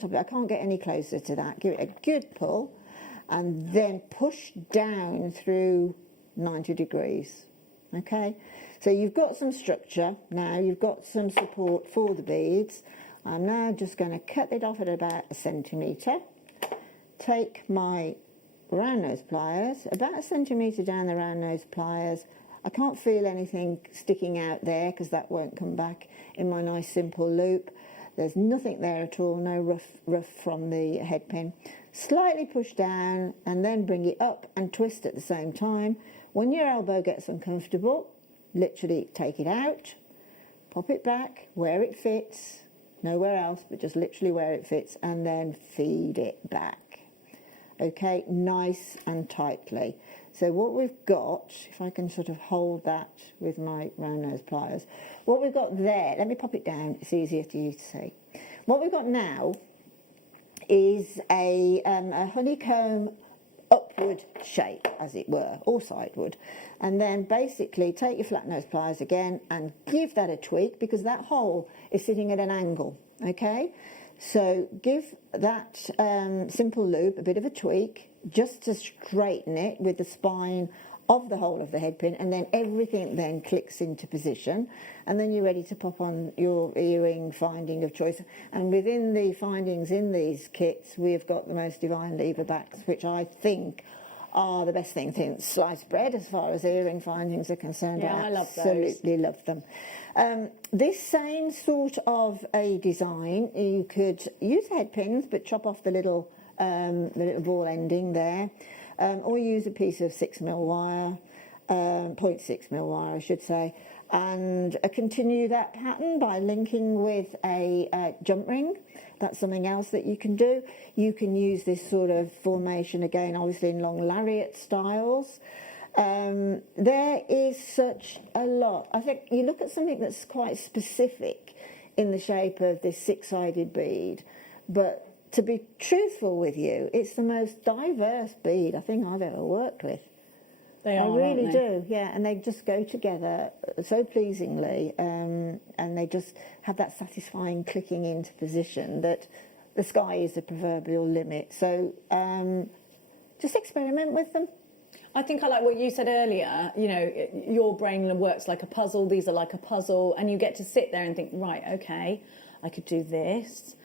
top of it. I can't get any closer to that. Give it a good pull and then push down through 90 degrees. Okay, so you've got some structure now, you've got some support for the beads. I'm now just going to cut it off at about 1 centimetre. Take my round nose pliers, about 1 centimetre down the round nose pliers. I can't feel anything sticking out there because that won't come back in my nice simple loop. There's nothing there at all, no rough from the head pin. Slightly push down and then bring it up and twist at the same time. When your elbow gets uncomfortable, literally take it out, pop it back where it fits, nowhere else, but just literally where it fits, and then feed it back. Okay, nice and tightly. So what we've got, if I can sort of hold that with my round nose pliers, what we've got there, let me pop it down, it's easier for you to see. What we've got now is a honeycomb upward shape, as it were, or sideward. And then basically take your flat nose pliers again and give that a tweak, because that hole is sitting at an angle, okay? So give that simple loop a bit of a tweak, just to straighten it with the spine of the hole of the head pin, and then everything then clicks into position, and then you're ready to pop on your earring finding of choice. And within the findings in these kits, we have got the most divine lever backs, which I think are the best thing since sliced bread as far as earring findings are concerned. Yeah, I love those. Absolutely love them. This same sort of a design, you could use head pins, but chop off the little ball ending there, or use a piece of 6mm wire, 0.6mm wire, I should say, and continue that pattern by linking with a jump ring. That's something else that you can do. You can use this sort of formation again, obviously in long lariat styles. There is such a lot. I think you look at something that's quite specific in the shape of this six-sided bead, but to be truthful with you, it's the most diverse bead I think I've ever worked with. They are, I really aren't they? do, yeah, and they just go together so pleasingly, and they just have that satisfying clicking into position that the sky is the proverbial limit. So just experiment with them. I think I like what you said earlier, you know, your brain works like a puzzle, these are like a puzzle, and you get to sit there and think, right, okay, I could do this.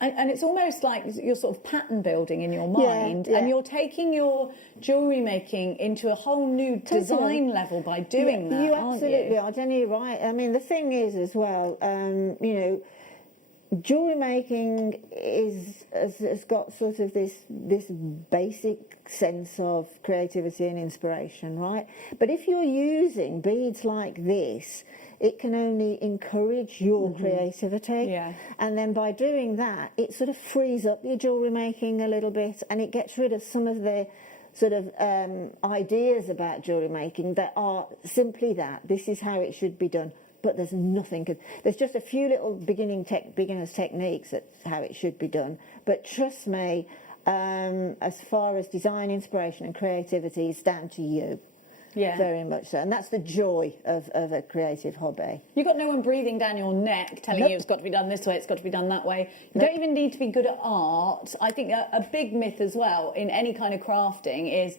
And it's almost like you're sort of pattern building in your mind, and you're taking your jewellery making into a whole new design level by doing that, you aren't absolutely you? are, Jenny, you're right. I mean, the thing is as well, you know, jewellery making has got sort of this basic sense of creativity and inspiration, right? But if you're using beads like this, it can only encourage your creativity. Yeah. And then by doing that, it sort of frees up your jewellery making a little bit, and it gets rid of some of the sort of ideas about jewellery making that are simply that. This is how it should be done. But there's nothing. There's just a few little beginner's techniques that's how it should be done. But trust me, as far as design, inspiration and creativity, it's down to you. Yeah. Very much so. And that's the joy of a creative hobby. You've got no one breathing down your neck telling you it's got to be done this way, it's got to be done that way. You don't even need to be good at art. I think a big myth as well in any kind of crafting is,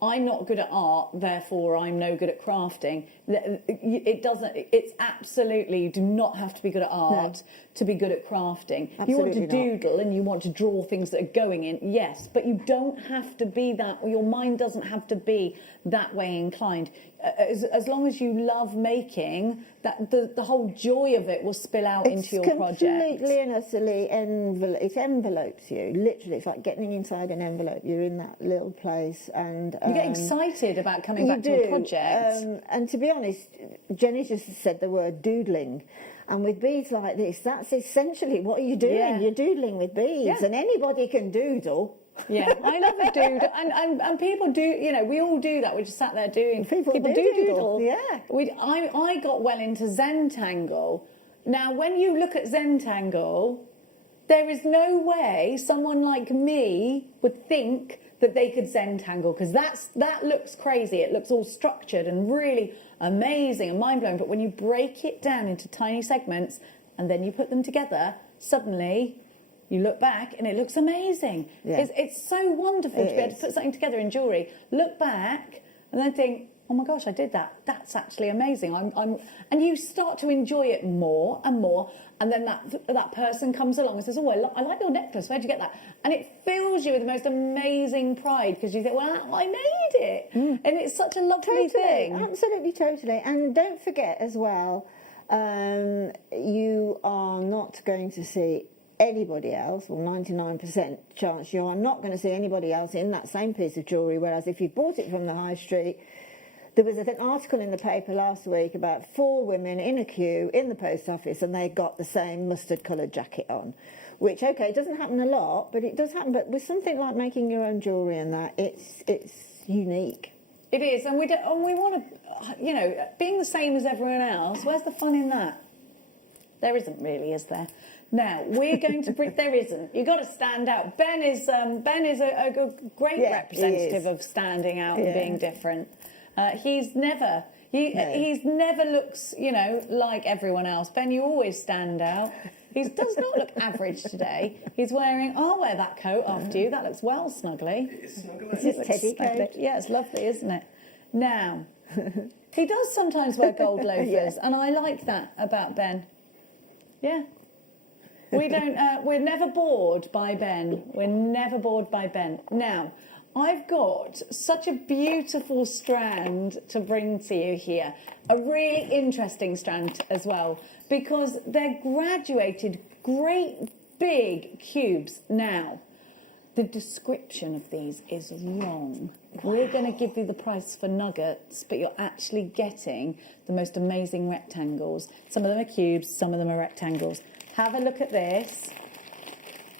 I'm not good at art, therefore I'm no good at crafting. It doesn't, it's absolutely, you do not have to be good at art to be good at crafting. Absolutely you want to not. doodle and you want to draw things that are going in, yes, but you don't have to be that, or your mind doesn't have to be that way inclined. As long as you love making, that the whole joy of it will spill out into your project. It's completely and utterly it envelopes you. Literally, it's like getting inside an envelope. You're in that little place, and you get excited about coming back to a project. And to be honest, Jenny just said the word doodling. And with beads like this, that's essentially what you're doing. Yeah. You're doodling with beads, and anybody can doodle. Yeah, I love a doodle, and people do. You know, we all do that. We just sat there doing. People do doodle. Yeah. I got well into Zentangle. Now, when you look at Zentangle, there is no way someone like me would think that they could Zentangle, because that looks crazy. It looks all structured and really amazing and mind-blowing. But when you break it down into tiny segments and then you put them together, suddenly You look back and it looks amazing. Yeah. It's so wonderful to be able is. to put something together in jewellery, look back and then think, oh my gosh, I did that. That's actually amazing. And you start to enjoy it more and more. And then that person comes along and says, oh, I like your necklace. Where'd you get that? And it fills you with the most amazing pride because you think, well, I made it. And it's such a lovely thing. Absolutely, totally. And don't forget as well, you are not going to see anybody else, or 99% chance you are not going to see anybody else in that same piece of jewellery, whereas if you bought it from the high street, there was an article in the paper last week about 4 women in a queue in the post office and they got the same mustard coloured jacket on, which, okay, it doesn't happen a lot, but it does happen. But with something like making your own jewellery and that, it's unique. It is, and we want to, being the same as everyone else, where's the fun in that? There isn't really, is there? Now, we're going to bring... There isn't. You've got to stand out. Ben is a great representative of standing out and being different. He's never looks, like everyone else. Ben, you always stand out. He does not look average today. He's wearing... I'll wear that coat after you. That looks well snuggly. It is snuggly. It's his teddy coat. Yeah, it's lovely, isn't it? Now, he does sometimes wear gold loafers, and I like that about Ben. Yeah. We don't... we're never bored by Ben. We're never bored by Ben. Now... I've got such a beautiful strand to bring to you here. A really interesting strand as well, because they're graduated, great big cubes. Now, the description of these is wrong. We're going to give you the price for nuggets, but you're actually getting the most amazing rectangles. Some of them are cubes, some of them are rectangles. Have a look at this.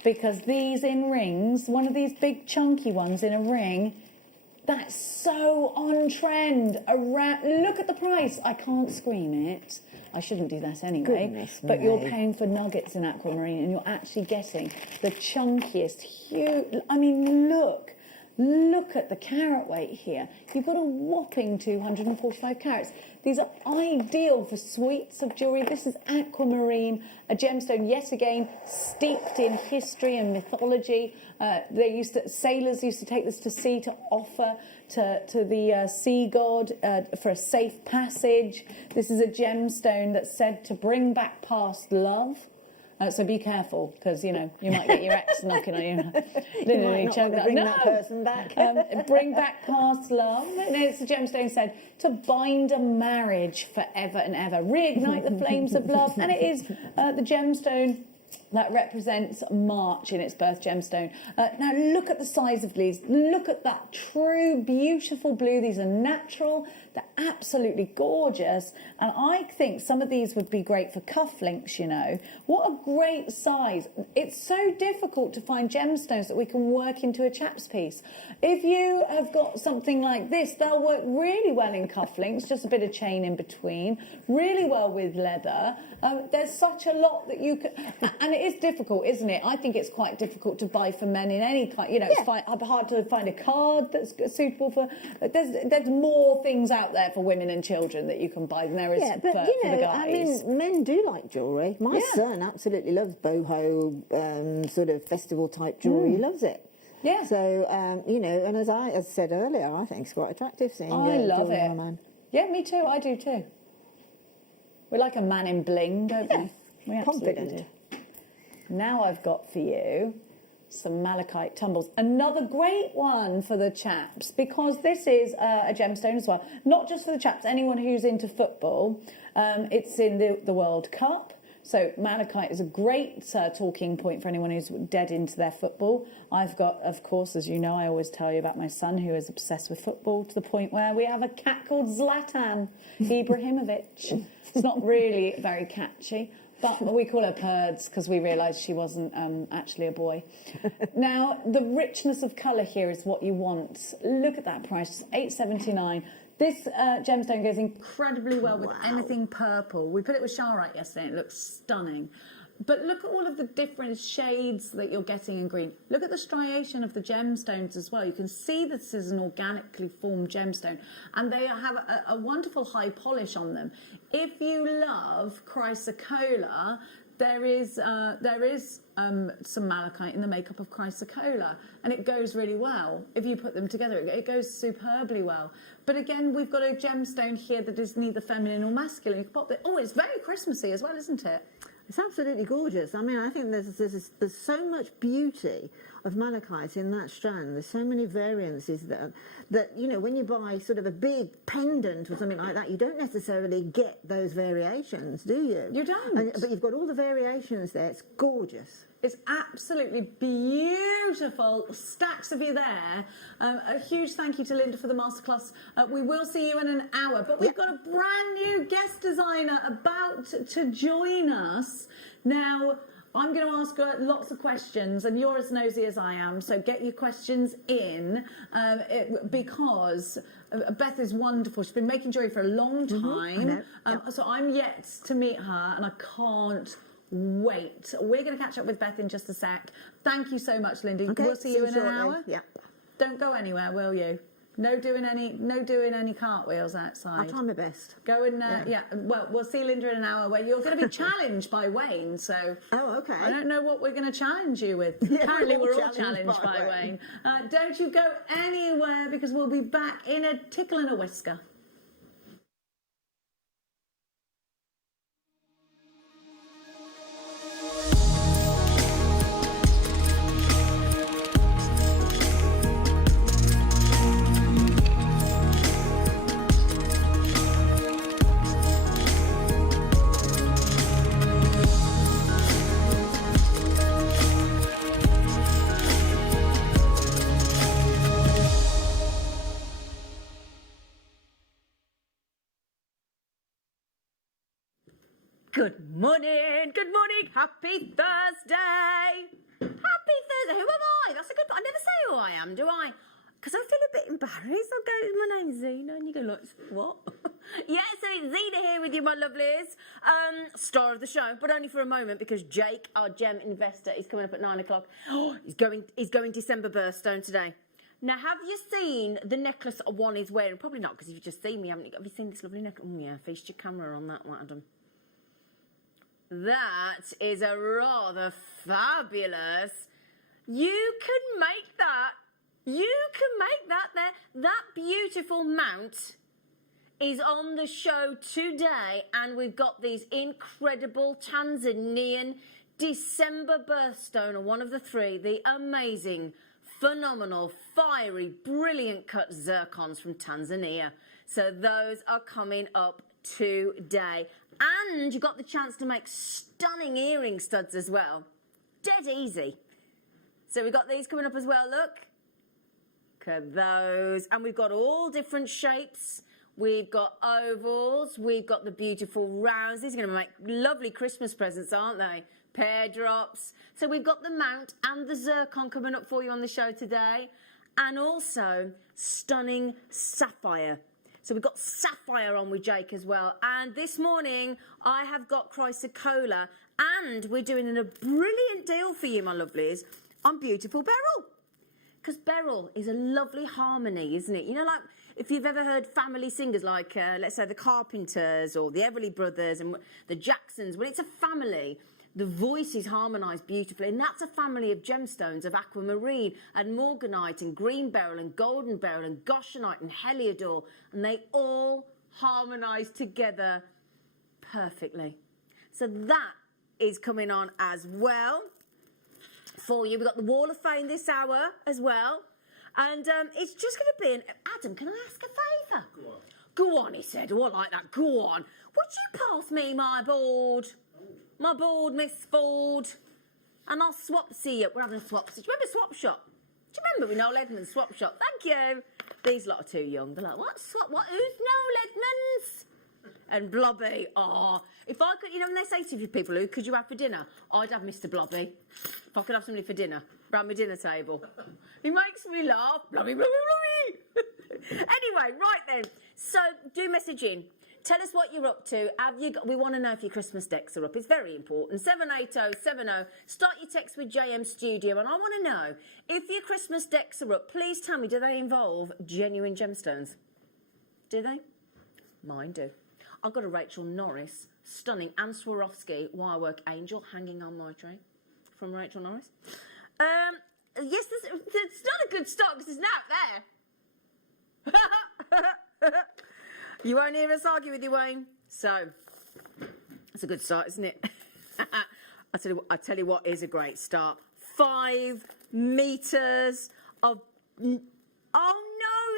Because these in rings, one of these big chunky ones in a ring, that's so on trend. Look at the price. I can't scream it. I shouldn't do that anyway. Goodness but me. you're paying for nuggets in Aquamarine and you're actually getting the chunkiest, huge... I mean, look at the carat weight here. You've got a whopping 245 carats. These are ideal for suites of jewellery. This is Aquamarine, a gemstone, yet again, steeped in history and mythology. Sailors used to take this to sea to offer to the sea god for a safe passage. This is a gemstone that's said to bring back past love. So be careful, because, you might get your ex knocking on you. You might not want to bring that person back. Bring back past love. It's a gemstone said to bind a marriage forever and ever. Reignite the flames of love. And it is the gemstone that represents March in its birth gemstone. Now look at the size of these. Look at that true, beautiful blue. These are natural. They're absolutely gorgeous. And I think some of these would be great for cufflinks, What a great size. It's so difficult to find gemstones that we can work into a chap's piece. If you have got something like this, they'll work really well in cufflinks, just a bit of chain in between, really well with leather. There's such a lot that you can... And it is difficult, isn't it? I think it's quite difficult to buy for men in any kind... It's hard to find a card that's suitable for... There's more things out there for women and children that you can buy than there is for the guys. I mean, men do like jewellery. My son absolutely loves boho, sort of festival type jewellery. He loves it. Yeah. So, and as I said earlier, I think it's quite attractive seeing I love jewellery it. on a man. Yeah, me too. I do too. We like a man in bling, don't we? We absolutely Confident. do. Now I've got for you some malachite tumbles. Another great one for the chaps, because this is a gemstone as well. Not just for the chaps, anyone who's into football. It's in the World Cup. So malachite is a great talking point for anyone who's dead into their football. I've got, of course, as you know, I always tell you about my son who is obsessed with football to the point where we have a cat called Zlatan Ibrahimovic. It's not really very catchy, but we call her Purds because we realised she wasn't actually a boy. Now, the richness of colour here is what you want. Look at that price, $8.79. This gemstone goes incredibly well with anything purple. We put it with Pyrite yesterday and it looks stunning. But look at all of the different shades that you're getting in green. Look at the striation of the gemstones as well. You can see this is an organically formed gemstone and they have a wonderful high polish on them. If you love Chrysocolla, There is some malachite in the makeup of Chrysocolla, and it goes really well. If you put them together, it goes superbly well. But again, we've got a gemstone here that is neither feminine or masculine. You can pop it. Oh, it's very Christmassy as well, isn't it? It's absolutely gorgeous. I mean, I think there's so much beauty of malachite in that strand. There's so many variances that you know, when you buy sort of a big pendant or something like that, you don't necessarily get those variations, do you? You don't. But you've got all the variations there. It's gorgeous. It's absolutely beautiful. Stacks of you there. A huge thank you to Linda for the masterclass. We will see you in an hour, but we've got a brand new guest designer about to join us. Now, I'm going to ask her lots of questions, and you're as nosy as I am, so get your questions in, because Beth is wonderful. She's been making jewellery for a long time, so I'm yet to meet her, and I can't wait. We're going to catch up with Beth in just a sec. Thank you so much, Lindy. Okay, we'll see you in an hour. Yeah. Don't go anywhere, will you? No doing any cartwheels outside. I'll try my best. Go and well, we'll see Linda in an hour where you're going to be challenged by Wayne. So okay. I don't know what we're going to challenge you with. Yeah, apparently we're all challenged by Wayne. Don't you go anywhere, because we'll be back in a tickle and a whisker. Good morning, happy Thursday. Happy Thursday, who am I? That's a good, I never say who I am, do I? Because I feel a bit embarrassed. I'll go, my name's Zena, and you go, like, what? Yeah, so it's Zena here with you, my lovelies. Star of the show, but only for a moment, because Jake, our gem investor, is coming up at 9 o'clock. Oh, he's going December birthstone today. Now, have you seen the necklace one is wearing? Probably not, because you've just seen me, haven't you? Have you seen this lovely necklace? Oh, yeah, feast your camera on that one, Adam. That is a rather fabulous. You can make that. You can make that there. That beautiful mount is on the show today, and we've got these incredible Tanzanian December birthstone, or one of the three, the amazing, phenomenal, fiery, brilliant cut zircons from Tanzania. So those are coming up today. And you got the chance to make stunning earring studs as well. Dead easy. So we've got these coming up as well, look. Look at those. And we've got all different shapes. We've got ovals. We've got the beautiful rounds. These are going to make lovely Christmas presents, aren't they? Pear drops. So we've got the mount and the zircon coming up for you on the show today. And also stunning sapphire. So we've got sapphire on with Jake as well. And this morning, I have got Chrysocolla, and we're doing a brilliant deal for you, my lovelies, on beautiful Beryl. Because Beryl is a lovely harmony, isn't it? You know, like, if you've ever heard family singers like, let's say, the Carpenters or the Everly Brothers and the Jacksons, when it's a family, the voices harmonise beautifully, and that's a family of gemstones of aquamarine and morganite and green beryl and golden beryl and goshenite and heliodor, and they all harmonise together perfectly. So that is coming on as well for you. We've got the Wall of Fame this hour as well, and it's just going to be an... Adam, can I ask a favour? Go on. Go on, he said. Oh, I like that. Go on. Would you pass me my board? My board, Miss Ford. And I'll swap see you. We're having a swap. Do you remember Swap Shop? Do you remember with Noel Edmonds Swap Shop? Thank you. These lot are too young. They're like, what? Swap? What? Who's Noel Edmonds? And Blobby. Oh, if I could, you know, when they say to people, who could you have for dinner? I'd have Mr. Blobby. If I could have somebody for dinner, around my dinner table. He makes me laugh. Blobby, Blobby, Blobby. Anyway, right then. So do message in. Tell us what you're up to. We want to know if your Christmas decks are up. It's very important. 78070. Start your text with JM Studio. And I want to know, if your Christmas decks are up, please tell me, do they involve genuine gemstones? Do they? Mine do. I've got a Rachel Norris Stunning. Anne Swarovski, wirework angel hanging on my tree from Rachel Norris. Yes, it's not a good start because there's now there. You won't hear us argue with you, Wayne. So, it's a good start, isn't it? I tell you what is a great start. 5 meters of... Oh no,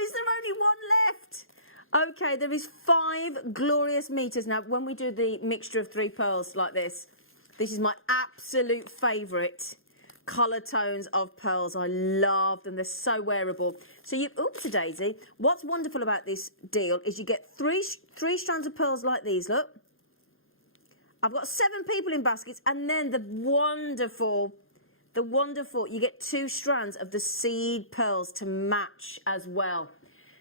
is there only one left? Okay, there is 5 glorious meters. Now, when we do the mixture of 3 pearls like this is my absolute favourite colour tones of pearls. I love them. They're so wearable. So you, oopsie-daisy, what's wonderful about this deal is you get three strands of pearls like these, look. I've got 7 people in baskets, and then the wonderful, you get 2 strands of the seed pearls to match as well.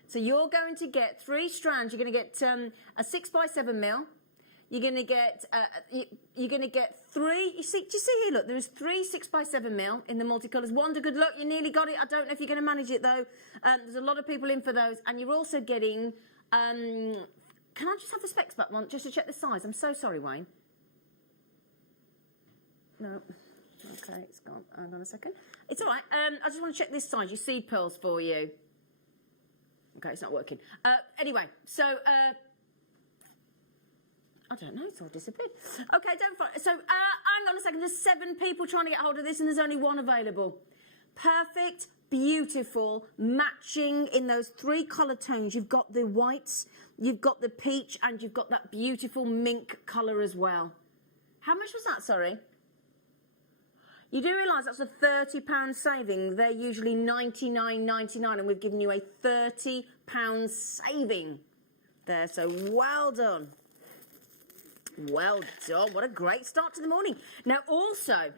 So you're going to get 3 strands. You're going to get a 6x7 mil. You're going to get 3. You see here? Look, there is 3 6x7 mil in the multicolours. Wanda, good luck. You nearly got it. I don't know if you're going to manage it though. There's a lot of people in for those, and you're also getting. Can I just have the specs back one just to check the size? I'm so sorry, Wayne. No. Okay, it's gone. Hang on a second. It's all right. I just want to check this size. Your seed pearls for you. Okay, it's not working. Anyway, so I don't know. It's all disappeared. Okay, don't. So hang on a second. There's 7 people trying to get hold of this, and there's only 1 available. Perfect, beautiful, matching in those 3 colour tones. You've got the whites, you've got the peach, and you've got that beautiful mink colour as well. How much was that? Sorry. You do realise that's a £30 saving. They're usually $99.99, and we've given you a £30 saving there. So well done. Well done. What a great start to the morning. Now also,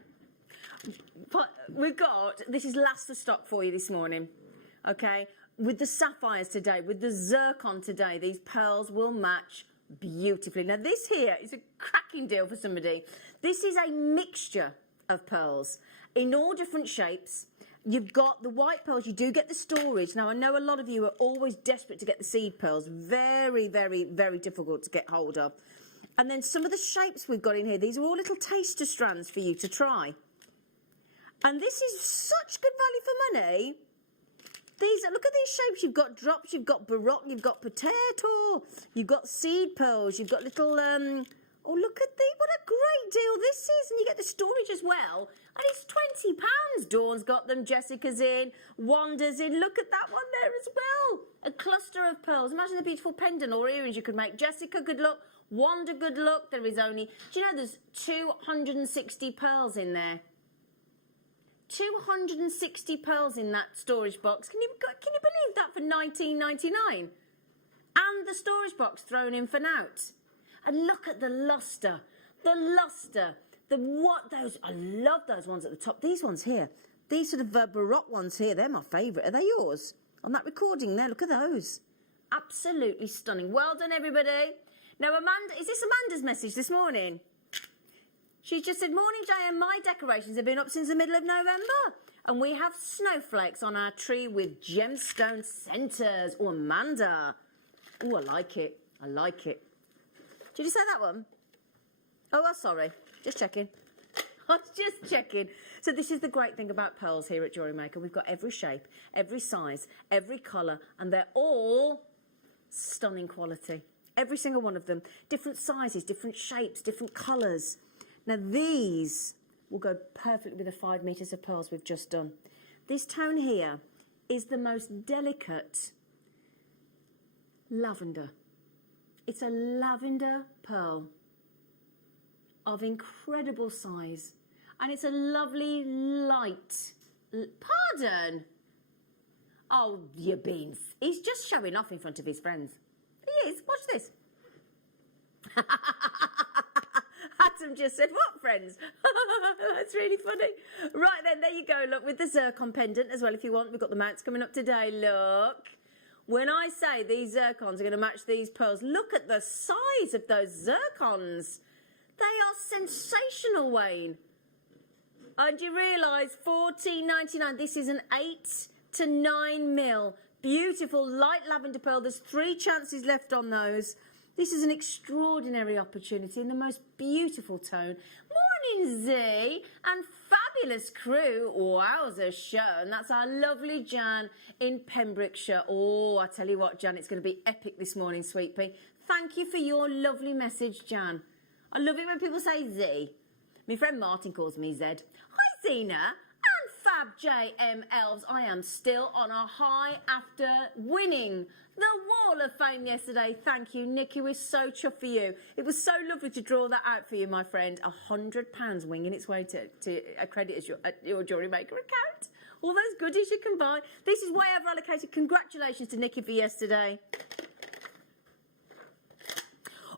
we've got, this is last of stock for you this morning, okay? With the sapphires today, with the zircon today, these pearls will match beautifully. Now this here is a cracking deal for somebody. This is a mixture of pearls in all different shapes. You've got the white pearls, you do get the storage. Now I know a lot of you are always desperate to get the seed pearls. Very, very, very difficult to get hold of. And then some of the shapes we've got in here, these are all little taster strands for you to try. And this is such good value for money. Look at these shapes. You've got drops, you've got baroque, you've got potato, you've got seed pearls, you've got little, oh, look at what a great deal this is. And you get the storage as well. And it's £20. Dawn's got them, Jessica's in, Wanda's in. Look at that one there as well. A cluster of pearls. Imagine the beautiful pendant or earrings you could make. Jessica, good luck. Wanda, good luck. There is only, do you know there's 260 pearls in there? 260 pearls in that storage box. Can you believe that for $19.99? And the storage box thrown in for nought. And look at the lustre. The lustre. I love those ones at the top. These ones here. These sort of baroque ones here, they're my favourite. Are they yours? On that recording there, look at those. Absolutely stunning. Well done, everybody. Now, Amanda, is this Amanda's message this morning? She just said, morning, JM, my decorations have been up since the middle of November. And we have snowflakes on our tree with gemstone centres. Oh, Amanda. Oh, I like it. I like it. Did you say that one? Oh, well, sorry. Just checking. I was just checking. So this is the great thing about pearls here at JewelleryMaker. We've got every shape, every size, every colour, and they're all stunning quality. Every single one of them. Different sizes, different shapes, different colours. Now these will go perfectly with the 5 metres of pearls we've just done. This tone here is the most delicate lavender. It's a lavender pearl of incredible size. And it's a lovely light... Pardon? Oh, you beans. He's just showing off in front of his friends. He is. Watch this. Adam just said, what, friends? That's really funny. Right then, there you go. Look, with the zircon pendant as well, if you want. We've got the mounts coming up today. Look. When I say these zircons are going to match these pearls, look at the size of those zircons. They are sensational, Wayne. And you realise, $14.99. This is an 8 to 9 mil. Beautiful light lavender pearl. There's 3 chances left on those. This is an extraordinary opportunity in the most beautiful tone. Morning, Z, and fabulous crew. Wowza, show. And that's our lovely Jan in Pembrokeshire. Oh, I tell you what, Jan, it's going to be epic this morning, sweet pea. Thank you for your lovely message, Jan. I love it when people say Z. My friend Martin calls me Z. Hi, Zena. Fab JM Elves, I am still on a high after winning the Wall of Fame yesterday. Thank you, Nikki. We're so chuffed for you. It was so lovely to draw that out for you, my friend. £100 winging its way to accredit as your JewelleryMaker account. All those goodies you can buy. This is way over allocated. Congratulations to Nikki for yesterday.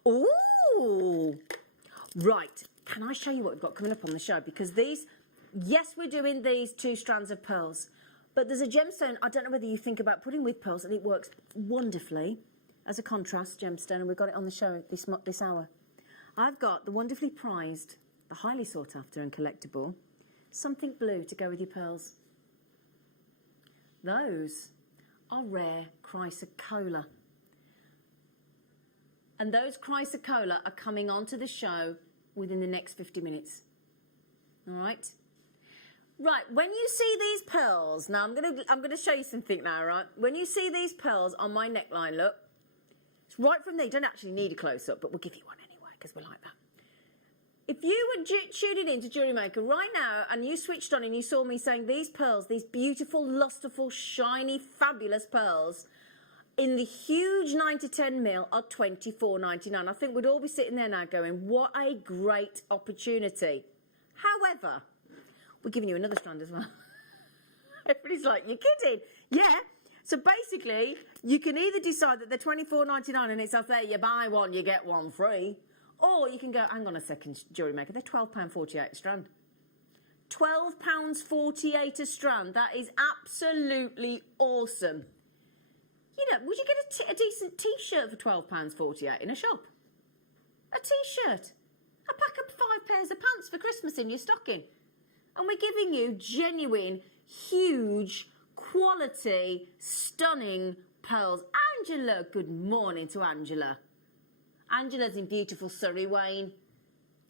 Ooh. Right. Can I show you what we've got coming up on the show? Because these... Yes, we're doing these 2 strands of pearls, but there's a gemstone I don't know whether you think about putting with pearls, and it works wonderfully as a contrast gemstone, and we've got it on the show this hour. I've got the wonderfully prized, the highly sought after and collectible, something blue to go with your pearls. Those are rare Chrysocolla. And those Chrysocolla are coming onto the show within the next 50 minutes. All right? Right, when you see these pearls, now I'm gonna show you something now, right? When you see these pearls on my neckline, look, it's right from there. You don't actually need a close-up, but we'll give you one anyway, because we like that. If you were tuning in to JewelleryMaker right now, and you switched on and you saw me saying these pearls, these beautiful, lusterful, shiny, fabulous pearls, in the huge 9 to 10 mil are $24.99. I think we'd all be sitting there now going, what a great opportunity. However, we're giving you another strand as well. Everybody's like, you're kidding. Yeah. So basically, you can either decide that they're $24.99 and it's up there, you buy one, you get one free. Or you can go, hang on a second, JewelleryMaker, they're £12.48 a strand. £12.48 a strand. That is absolutely awesome. You know, would you get a decent T-shirt for £12.48 in a shop? A T-shirt. A pack of 5 pairs of pants for Christmas in your stocking. And we're giving you genuine, huge, quality, stunning pearls. Angela, good morning to Angela. Angela's in beautiful Surrey, Wayne.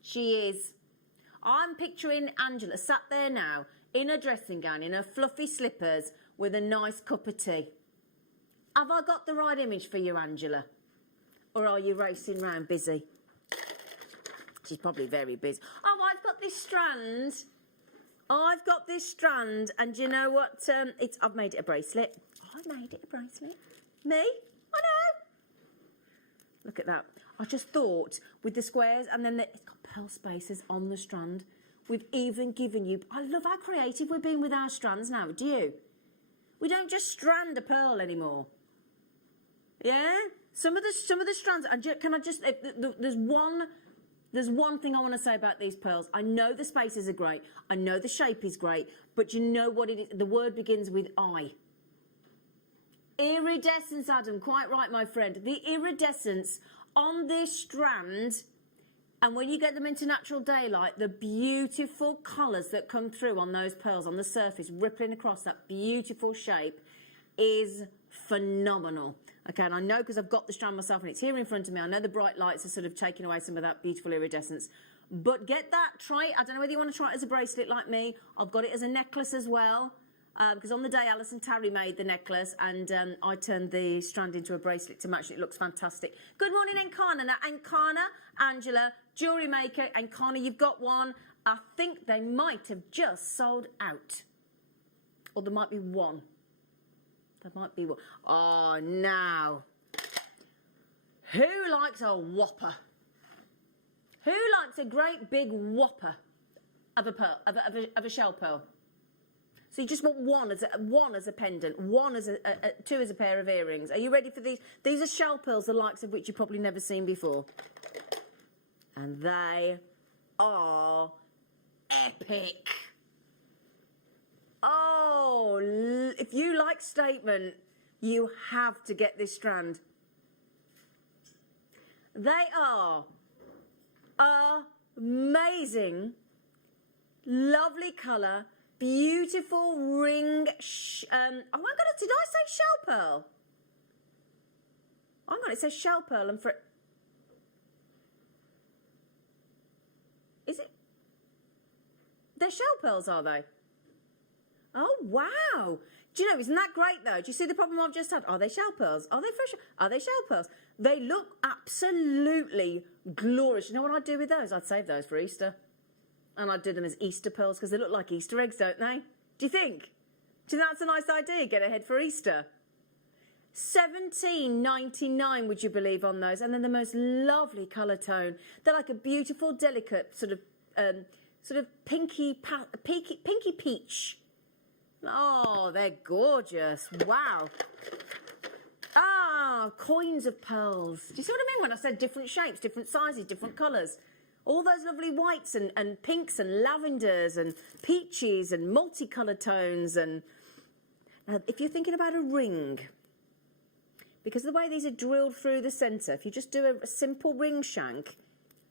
She is. I'm picturing Angela sat there now in a dressing gown, in her fluffy slippers, with a nice cup of tea. Have I got the right image for you, Angela? Or are you racing round busy? She's probably very busy. Oh, I've got this strand. I've got this strand, and you know what? I've made it a bracelet. I made it a bracelet. Me? I know. Look at that. I just thought with the squares, and then it's got pearl spaces on the strand. We've even given you. I love how creative we're being with our strands now. Do you? We don't just strand a pearl anymore. Yeah. Some of the strands. Can I just? There's one thing I want to say about these pearls. I know the spaces are great. I know the shape is great. But you know what it is? The word begins with I. Iridescence, Adam. Quite right, my friend. The iridescence on this strand, and when you get them into natural daylight, the beautiful colours that come through on those pearls on the surface, rippling across that beautiful shape, is phenomenal. Okay, and I know because I've got the strand myself and it's here in front of me. I know the bright lights are sort of taking away some of that beautiful iridescence. But get that, try it. I don't know whether you want to try it as a bracelet like me. I've got it as a necklace as well. Because on the day, Alison Tarry made the necklace and I turned the strand into a bracelet to match it. It looks fantastic. Good morning, Encana. Now, Encana, Angela, JewelleryMaker, Encana, you've got one. I think they might have just sold out. Or there might be one. There might be one. Oh, now. Who likes a whopper? Who likes a great big whopper of a pearl, of a shell pearl? So you just want one as a pendant, one as two as a pair of earrings. Are you ready for these? These are shell pearls, the likes of which you've probably never seen before. And they are epic. Oh, if you like statement, you have to get this strand. They are amazing, lovely colour, beautiful ring. Oh my God, did I say shell pearl? Hang on, it says shell pearl and for Is it? They're shell pearls, are they? Oh, wow. Do you know, isn't that great, though? Do you see the problem I've just had? Are they shell pearls? Are they fresh? Are they shell pearls? They look absolutely glorious. You know what I'd do with those? I'd save those for Easter. And I'd do them as Easter pearls because they look like Easter eggs, don't they? Do you think? Do you think that's a nice idea? Get ahead for Easter. $17.99, would you believe, on those? And then the most lovely colour tone. They're like a beautiful, delicate sort of pinky peach. Oh, they're gorgeous. Wow. Ah, coins of pearls. Do you see what I mean when I said different shapes, different sizes, different colours? All those lovely whites and pinks and lavenders and peaches and multicoloured tones. And if you're thinking about a ring, because of the way these are drilled through the centre, if you just do a simple ring shank,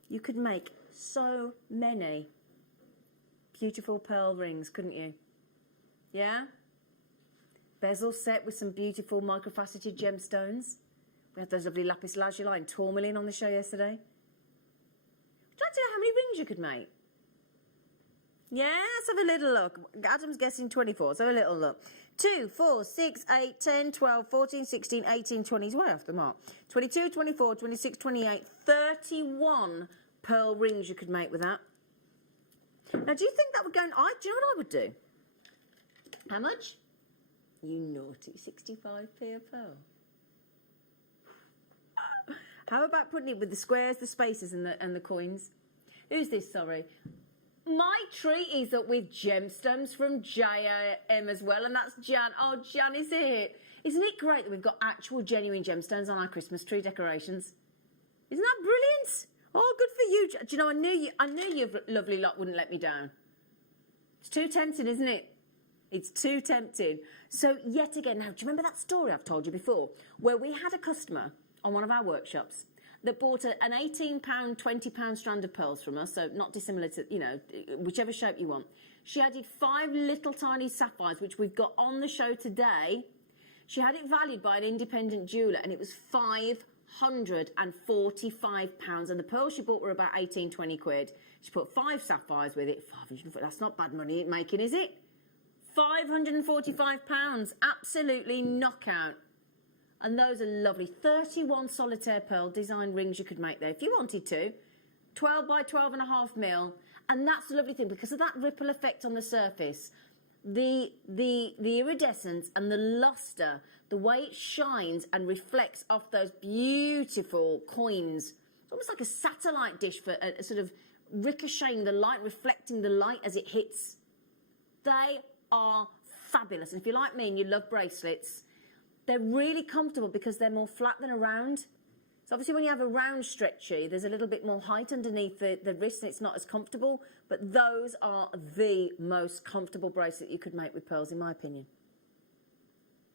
you could make so many beautiful pearl rings, couldn't you? Yeah? Bezel set with some beautiful microfaceted gemstones. We had those lovely lapis lazuli and tourmaline on the show yesterday. Would you like to know how many rings you could make? Yeah, let's have a little look. Adam's guessing 24, so have a little look. 2, 4, 6, 8, 10, 12, 14, 16, 18, 20. He's way off the mark. 22, 24, 26, 28, 31 pearl rings you could make with that. Now, do you think that would go... do you know what I would do? How much? You naughty 65p a pearl. How about putting it with the squares, the spaces, and the coins? Who's this, sorry? My treat is up with gemstones from JM as well, and that's Jan. Oh, Jan is here. Isn't it great that we've got actual genuine gemstones on our Christmas tree decorations? Isn't that brilliant? Oh, good for you. Do you know, I knew your lovely lot wouldn't let me down. It's too tempting, isn't it? It's too tempting. So yet again, now, do you remember that story I've told you before, where we had a customer on one of our workshops that bought an £18, £20 strand of pearls from us, so not dissimilar to, you know, whichever shape you want. She added 5 little tiny sapphires, which we've got on the show today. She had it valued by an independent jeweller, and it was £545, and the pearls she bought were about 18, 20 quid. She put 5 sapphires with it. That's not bad money making, is it? £545, absolutely knockout. And those are lovely. 31 solitaire pearl design rings you could make there if you wanted to. 12 by 12.5 mil. And that's the lovely thing, because of that ripple effect on the surface, the iridescence and the luster, the way it shines and reflects off those beautiful coins. It's almost like a satellite dish for a sort of ricocheting the light, reflecting the light as it hits. They are fabulous. And if you're like me and you love bracelets, they're really comfortable because they're more flat than a round. So obviously when you have a round stretchy, there's a little bit more height underneath the wrist and it's not as comfortable. But those are the most comfortable bracelet you could make with pearls, in my opinion.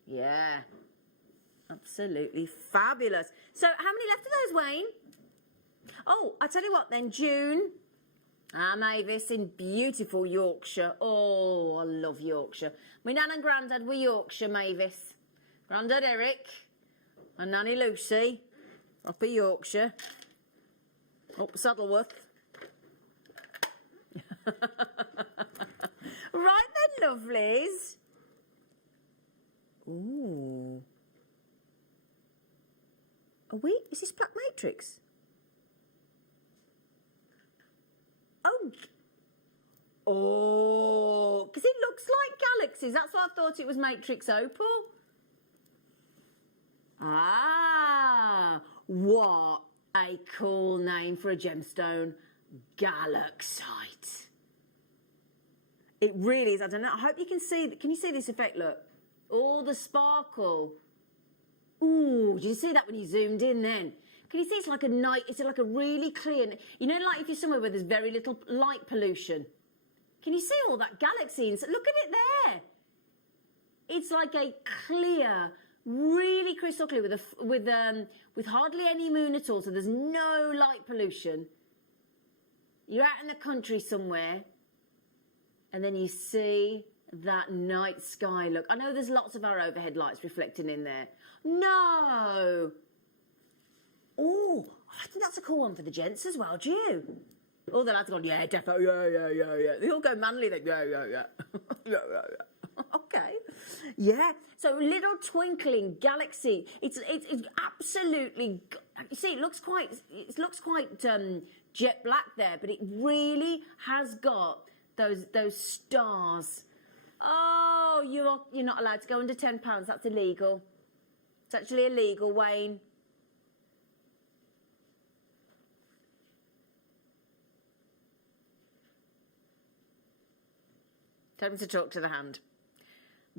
Yeah, absolutely fabulous. So how many left of those, Wayne? Oh, I tell you what then, June. Mavis in beautiful Yorkshire. Oh, I love Yorkshire. My nan and granddad were Yorkshire, Mavis. Grandad Eric and Nanny Lucy up at Yorkshire, up Saddleworth. Right then, lovelies. Ooh. Are we? Is this black matrix? Oh, because it looks like galaxies. That's why I thought it was matrix opal. Ah, what a cool name for a gemstone. Galaxite. It really is. I don't know. I hope you can see. Can you see this effect? Look. All the sparkle. Ooh, did you see that when you zoomed in then? Can you see it's like a night, it's like a really clear, you know, like if you're somewhere where there's very little light pollution. Can you see all that galaxies? Look at it there. It's like a clear, really crystal clear with hardly any moon at all, so there's no light pollution. You're out in the country somewhere, and then you see that night sky look. I know there's lots of our overhead lights reflecting in there. No! Oh, I think that's a cool one for the gents as well, do you? All the lads are going, yeah, definitely, yeah. They all go manly, they go, yeah. Yeah. Okay. Yeah. So little twinkling galaxy. It's absolutely. You see, it looks quite jet black there, but it really has got those stars. Oh, you're not allowed to go under £10. That's illegal. It's actually illegal, Wayne. Tell me to talk to the hand.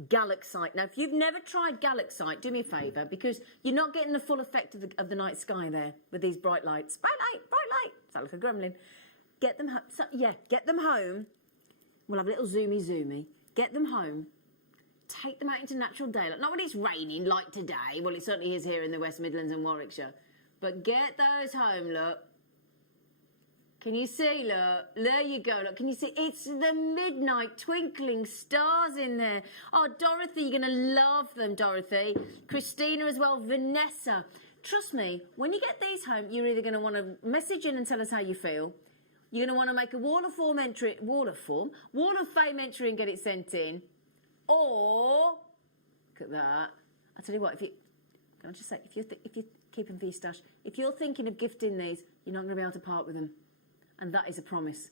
Galaxite. Now, if you've never tried Galaxite, do me a favour, because you're not getting the full effect of the night sky there with these bright lights. Bright light. Sound like a gremlin. Get them home. We'll have a little zoomy. Get them home. Take them out into natural daylight. Not when it's raining like today. Well, it certainly is here in the West Midlands and Warwickshire. But get those home, look. Can you see, look? There you go, look. Can you see? It's the midnight twinkling stars in there. Oh, Dorothy, you're going to love them, Dorothy. Christina as well, Vanessa. Trust me, when you get these home, you're either going to want to message in and tell us how you feel. You're going to want to make a Wall of Fame entry and get it sent in. Or, look at that. I tell you what, can I just say, if you're keeping for your stash, if you're thinking of gifting these, you're not going to be able to part with them. And that is a promise.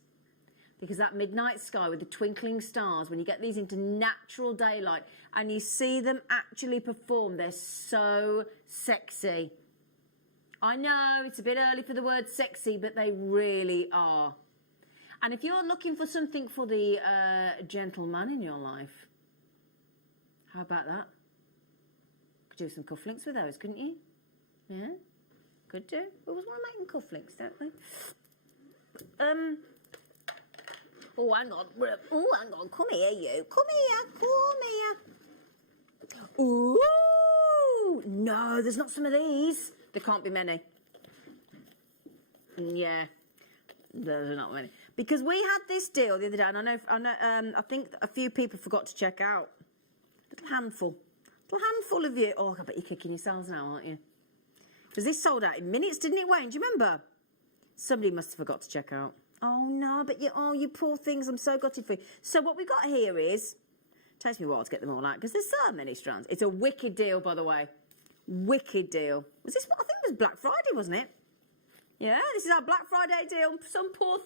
Because that midnight sky with the twinkling stars, when you get these into natural daylight and you see them actually perform, they're so sexy. I know it's a bit early for the word sexy, but they really are. And if you're looking for something for the gentleman in your life, how about that? Could do some cufflinks with those, couldn't you? Yeah, could do. We always want to make them cufflinks, don't we? Oh, hang on. Come here, you. Come here. Ooh! No, there's not some of these. There can't be many. Yeah, there's not many. Because we had this deal the other day, and I think a few people forgot to check out. Little handful of you. Oh, I bet you're kicking yourselves now, aren't you? Because this sold out in minutes, didn't it, Wayne? Do you remember? Somebody must have forgot to check out. Oh, no, but you poor things. I'm so gutted for you. So what we got here is, takes me a while to get them all out because there's so many strands. It's a wicked deal, by the way. Wicked deal. Was this, I think it was Black Friday, wasn't it? Yeah, this is our Black Friday deal. Some poor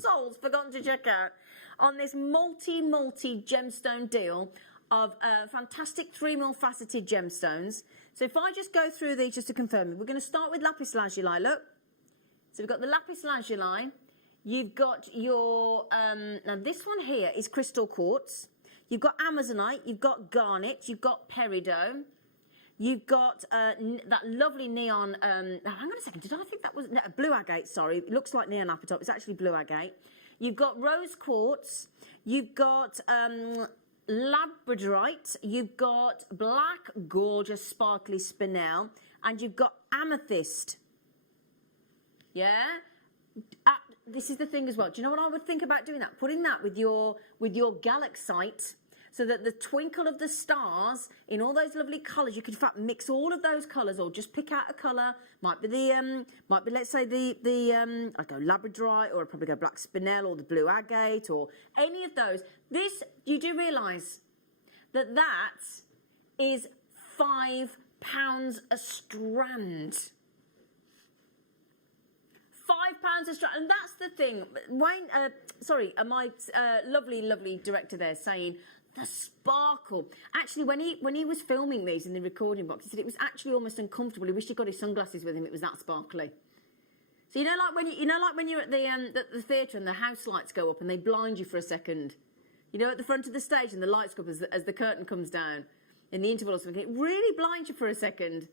souls forgotten to check out on this multi gemstone deal of fantastic 3mm faceted gemstones. So if I just go through these just to confirm, we're going to start with lapis lazuli, look. So we've got the lapis lazuli. You've got your, now this one here is crystal quartz. You've got amazonite, you've got garnet, you've got peridot. You've got that lovely neon, hang on a second, did I think that was, no, blue agate, sorry. It looks like neon apatite, it's actually blue agate. You've got rose quartz. You've got labradorite. You've got black, gorgeous, sparkly spinel. And you've got amethyst. Yeah? This is the thing as well. Do you know what I would think about doing that? Putting that with your Galaxite, so that the twinkle of the stars in all those lovely colours, you could in fact mix all of those colours, or just pick out a colour. Might be let's say I'd go labradorite, or I'd probably go black spinel, or the blue agate, or any of those. This, you do realise that is £5 a strand. £5 a strand, and that's the thing. Wayne, my lovely director there saying the sparkle. Actually, when he was filming these in the recording box, he said it was actually almost uncomfortable. He wished he got his sunglasses with him. It was that sparkly. So like when you're at the theatre and the house lights go up and they blind you for a second. You know, at the front of the stage and the lights go up as the curtain comes down in the interval or something. It really blinds you for a second.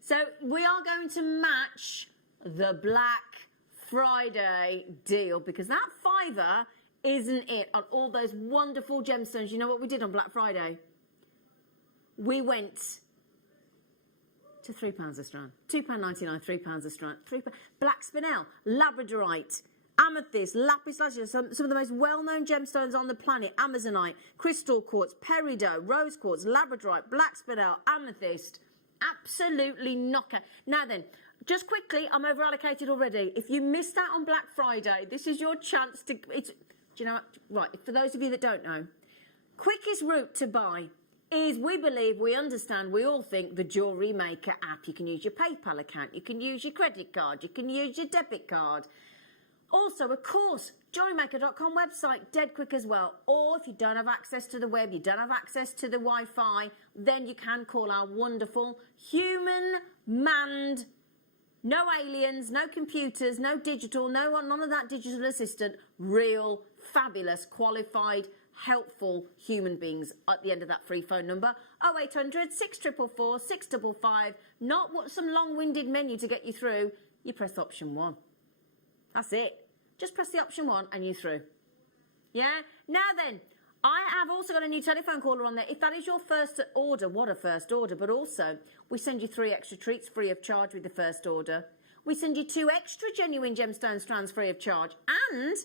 So we are going to match the Black Friday deal, because that £5 isn't it on all those wonderful gemstones. You know what we did on Black Friday? We went to £3 a strand. £2.99, £3 a strand. Black spinel, labradorite, amethyst, lapis lazuli, some of the most well-known gemstones on the planet, amazonite, crystal quartz, peridot, rose quartz, labradorite, black spinel, amethyst. Absolutely knocker. Now then, just quickly, I'm over allocated already. If you missed out on Black Friday, this is your chance to. Do you know? Right. For those of you that don't know, quickest route to buy is, we believe, we understand, we all think, the JewelleryMaker app. You can use your PayPal account, you can use your credit card, you can use your debit card. Also, of course, JewelleryMaker.com website, dead quick as well. Or if you don't have access to the web, you don't have access to the Wi-Fi, then you can call our wonderful human-manned, no aliens, no computers, no digital, none of that digital assistant, real, fabulous, qualified, helpful human beings at the end of that free phone number. 0800 644 655. Not what some long-winded menu to get you through. You press option 1. That's it. Just press the option 1 and you're through. Yeah? Now then, I have also got a new telephone caller on there. If that is your first order, what a first order. But also, we send you 3 extra treats free of charge with the first order. We send you 2 extra genuine gemstone strands free of charge. And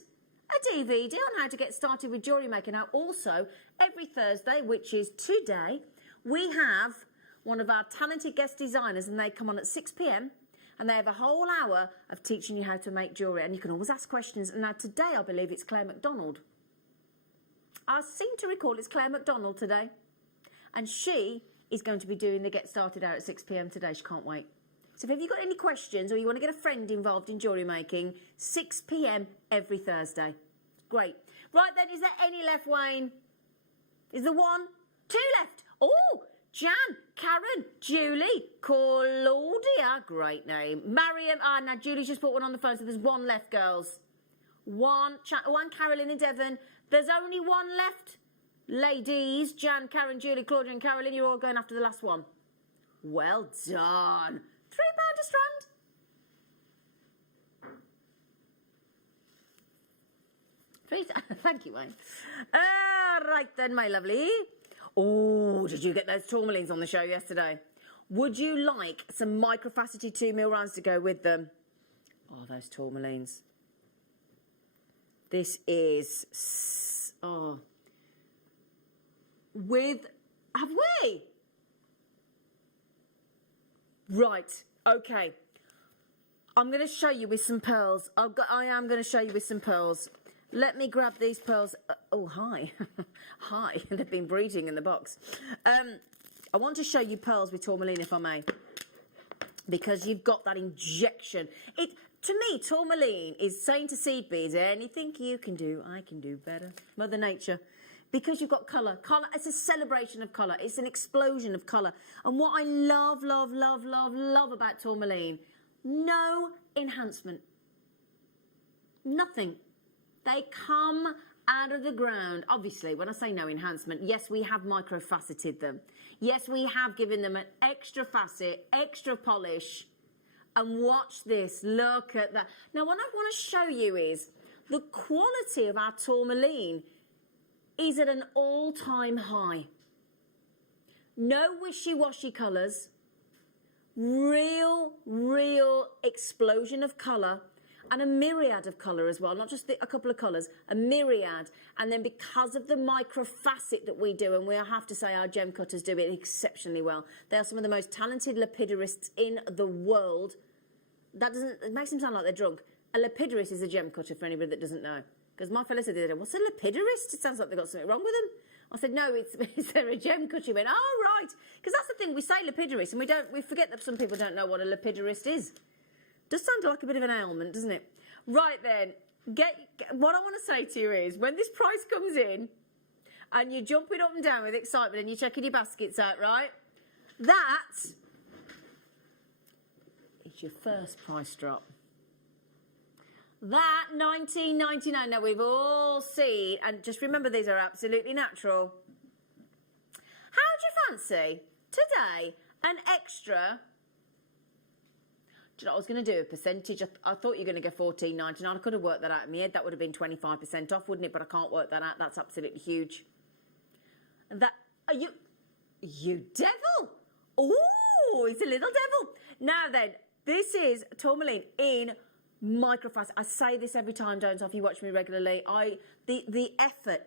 a DVD on how to get started with JewelleryMaker. Now, also, every Thursday, which is today, we have one of our talented guest designers, and they come on at 6 p.m, and they have a whole hour of teaching you how to make jewellery. And you can always ask questions. And now, today, I believe it's Claire McDonald. I seem to recall it's Claire McDonald today. And she is going to be doing the Get Started Out at 6 p.m. today. She can't wait. So if you've got any questions or you want to get a friend involved in jewellery making, 6 p.m. every Thursday. Great. Right then, is there any left, Wayne? Is there 1? 2 left. Oh, Jan, Karen, Julie, Claudia, great name. Mariam, now Julie's just put one on the phone, so there's 1 left, girls. 1, Carolyn and Devon. There's only 1 left. Ladies, Jan, Karen, Julie, Claudia and Carolyn, you're all going after the last one. Well done. £3 a strand. Thank you, Wayne. Right then, my lovely. Oh, did you get those tourmalines on the show yesterday? Would you like some microfaceted 2mm rounds to go with them? Oh, those tourmalines. This is... Oh. Have we? Right, okay. I'm going to show you with some pearls. I am going to show you with some pearls. Let me grab these pearls. Oh, hi. Hi. They've been breeding in the box. I want to show you pearls with tourmaline, if I may, because you've got that injection. To me, tourmaline is saying to seed beads, anything you can do, I can do better. Mother Nature. Because you've got colour. Colour, it's a celebration of colour. It's an explosion of colour. And what I love, love, love, love, love about tourmaline, no enhancement. Nothing. They come out of the ground. Obviously, when I say no enhancement, yes, we have microfaceted them. Yes, we have given them an extra facet, extra polish. And watch this. Look at that. Now, what I want to show you is the quality of our tourmaline is at an all-time high. No wishy-washy colours. Real explosion of colour. And a myriad of colour as well, not just a couple of colours, a myriad. And then because of the microfacet that we do, and we have to say our gem cutters do it exceptionally well. They are some of the most talented lapidarists in the world. It makes them sound like they're drunk. A lapidarist is a gem cutter, for anybody that doesn't know. Because my fellow said the other day, what's a lapidarist? It sounds like they've got something wrong with them. I said, no, they're a gem cutter. He went, oh, right. Because that's the thing, we say lapidarist, and we forget that some people don't know what a lapidarist is. Does sound like a bit of an ailment, doesn't it? Right then, what I want to say to you is, when this price comes in, and you're jumping up and down with excitement, and you're checking your baskets out, right? That is your first price drop. That $19.99. Now we've all seen, and just remember these are absolutely natural. How do you fancy today an extra? Do you know what I was going to do? A percentage. I thought you were going to go $14.99. I could have worked that out in my head. That would have been 25% off, wouldn't it? But I can't work that out. That's absolutely huge. And that, are you devil? Oh, it's a little devil. Now then, this is tourmaline in microfacet. I say this every time, don't I? If you watch me regularly, the effort,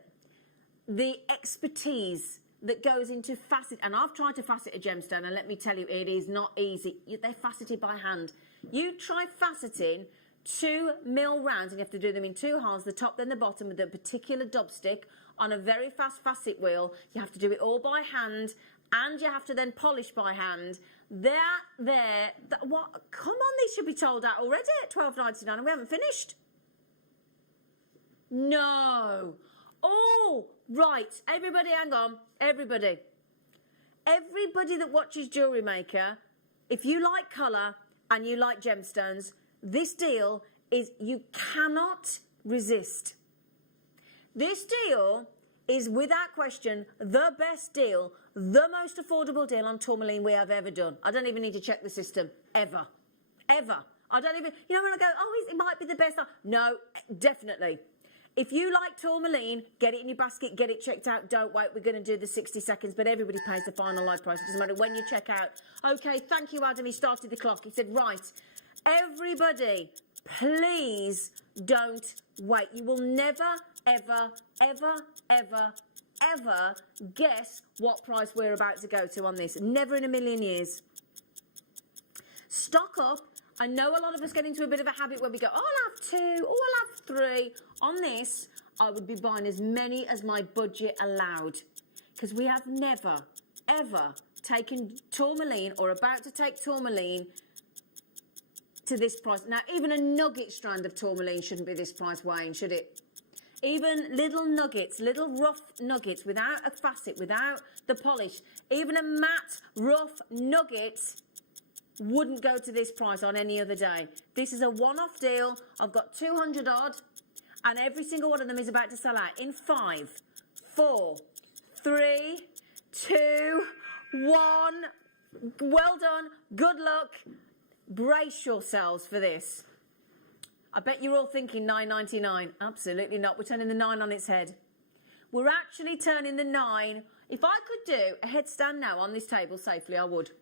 the expertise, that goes into facet, and I've tried to facet a gemstone, and let me tell you, it is not easy. They're faceted by hand. You try faceting 2 mil rounds, and you have to do them in 2 halves, the top then the bottom, with a particular dob stick on a very fast facet wheel. You have to do it all by hand, and you have to then polish by hand. What? Come on, these should be told out already at $12.99, and we haven't finished. No. Oh, right. Everybody, hang on. Everybody that watches Jewellery Maker, if you like colour and you like gemstones, this deal is, you cannot resist. This deal is without question the best deal, the most affordable deal on Tourmaline we have ever done. I don't even need to check the system, ever. Ever. I don't even, you know, when I go, oh, it might be the best. No, definitely. If you like Tourmaline, get it in your basket, get it checked out. Don't wait, we're going to do the 60 seconds, but everybody pays the final live price. It doesn't matter when you check out. Okay, thank you, Adam. He started the clock. He said, right, everybody, please don't wait. You will never, ever, ever, ever, ever guess what price we're about to go to on this. Never in a million years. Stock up. I know a lot of us get into a bit of a habit where we go, oh, I'll have 2, oh, I'll have 3. On this, I would be buying as many as my budget allowed, because we have never, ever taken Tourmaline or about to take Tourmaline to this price. Now, even a nugget strand of Tourmaline shouldn't be this price, Wayne, should it? Even little nuggets, little rough nuggets without a facet, without the polish, even a matte, rough nugget wouldn't go to this price on any other day. This is a one-off deal. I've got 200 odd, and every single one of them is about to sell out in 5, 4, 3, 2, 1. Well done. Good luck. Brace yourselves for this. I bet you're all thinking $9.99. Absolutely not. We're turning the 9 on its head. We're actually turning the 9. If I could do a headstand now on this table safely, I would.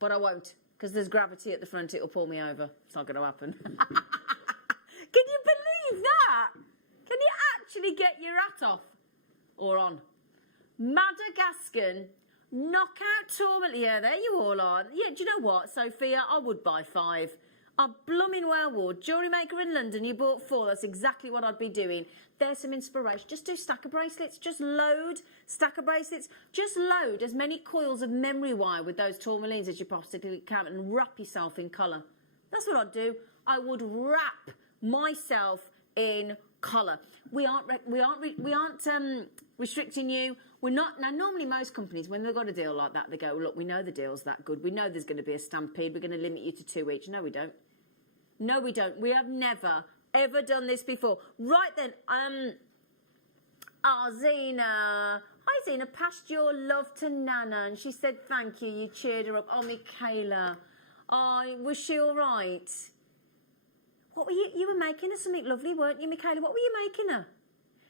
But I won't, because there's gravity at the front. It'll pull me over. It's not going to happen. Can you believe that? Can you actually get your hat off? Or on? Madagascan, knockout Tourmaline. Yeah, there you all are. Yeah, do you know what, Sophia? I would buy 5. I blooming well would. Jewellery Maker in London, you bought 4. That's exactly what I'd be doing. There's some inspiration. Just do stack of bracelets. Just load stack of bracelets. Just load as many coils of memory wire with those Tourmalines as you possibly can, and wrap yourself in colour. That's what I'd do. I would wrap myself in colour. We aren't restricting you. We're not. Now, normally most companies, when they've got a deal like that, they go, look, we know the deal's that good. We know there's going to be a stampede. We're going to limit you to 2 each. No, we don't. No, we don't. We have never, ever done this before. Right then, Zena. Hi, Zena. Passed your love to Nana, and she said thank you. You cheered her up. Oh, Michaela. Oh, was she all right? What were you? You were making her something lovely, weren't you, Michaela? What were you making her?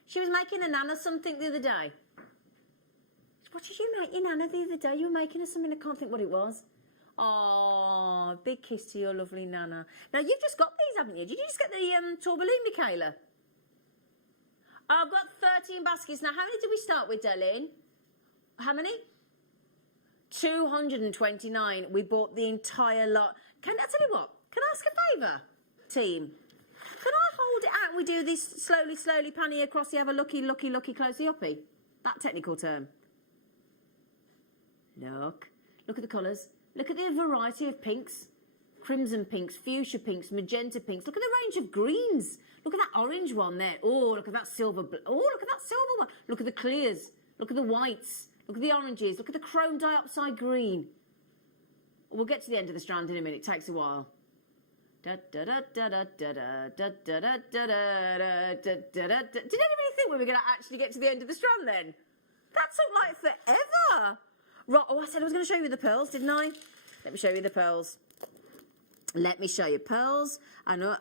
She was making her Nana something the other day. What did you make your Nana the other day? You were making her something. I can't think what it was. Oh, big kiss to your lovely Nana. Now, you've just got these, haven't you? Did you just get the Tourmaline, Michaela? I've got 13 baskets. Now, how many did we start with, darling? How many? 229. We bought the entire lot. Can I tell you what? Can I ask a favour, team? Can I hold it out and we do this slowly, slowly, panny across? You have a lucky, lucky, lucky, closey uppy? That technical term. Look at the colours. Look at the variety of pinks. Crimson pinks, fuchsia pinks, magenta pinks. Look at the range of greens. Look at that orange one there. Oh, look at that silver. Oh, look at that silver one. Look at the clears. Look at the whites. Look at the oranges. Look at the chrome dioxide green. We'll get to the end of the strand in a minute. It takes a while. Did anybody think we were going to actually get to the end of the strand then? That took like forever. Right, oh, I said I was going to show you the pearls, didn't I? Let me show you the pearls. Let me show you pearls. I know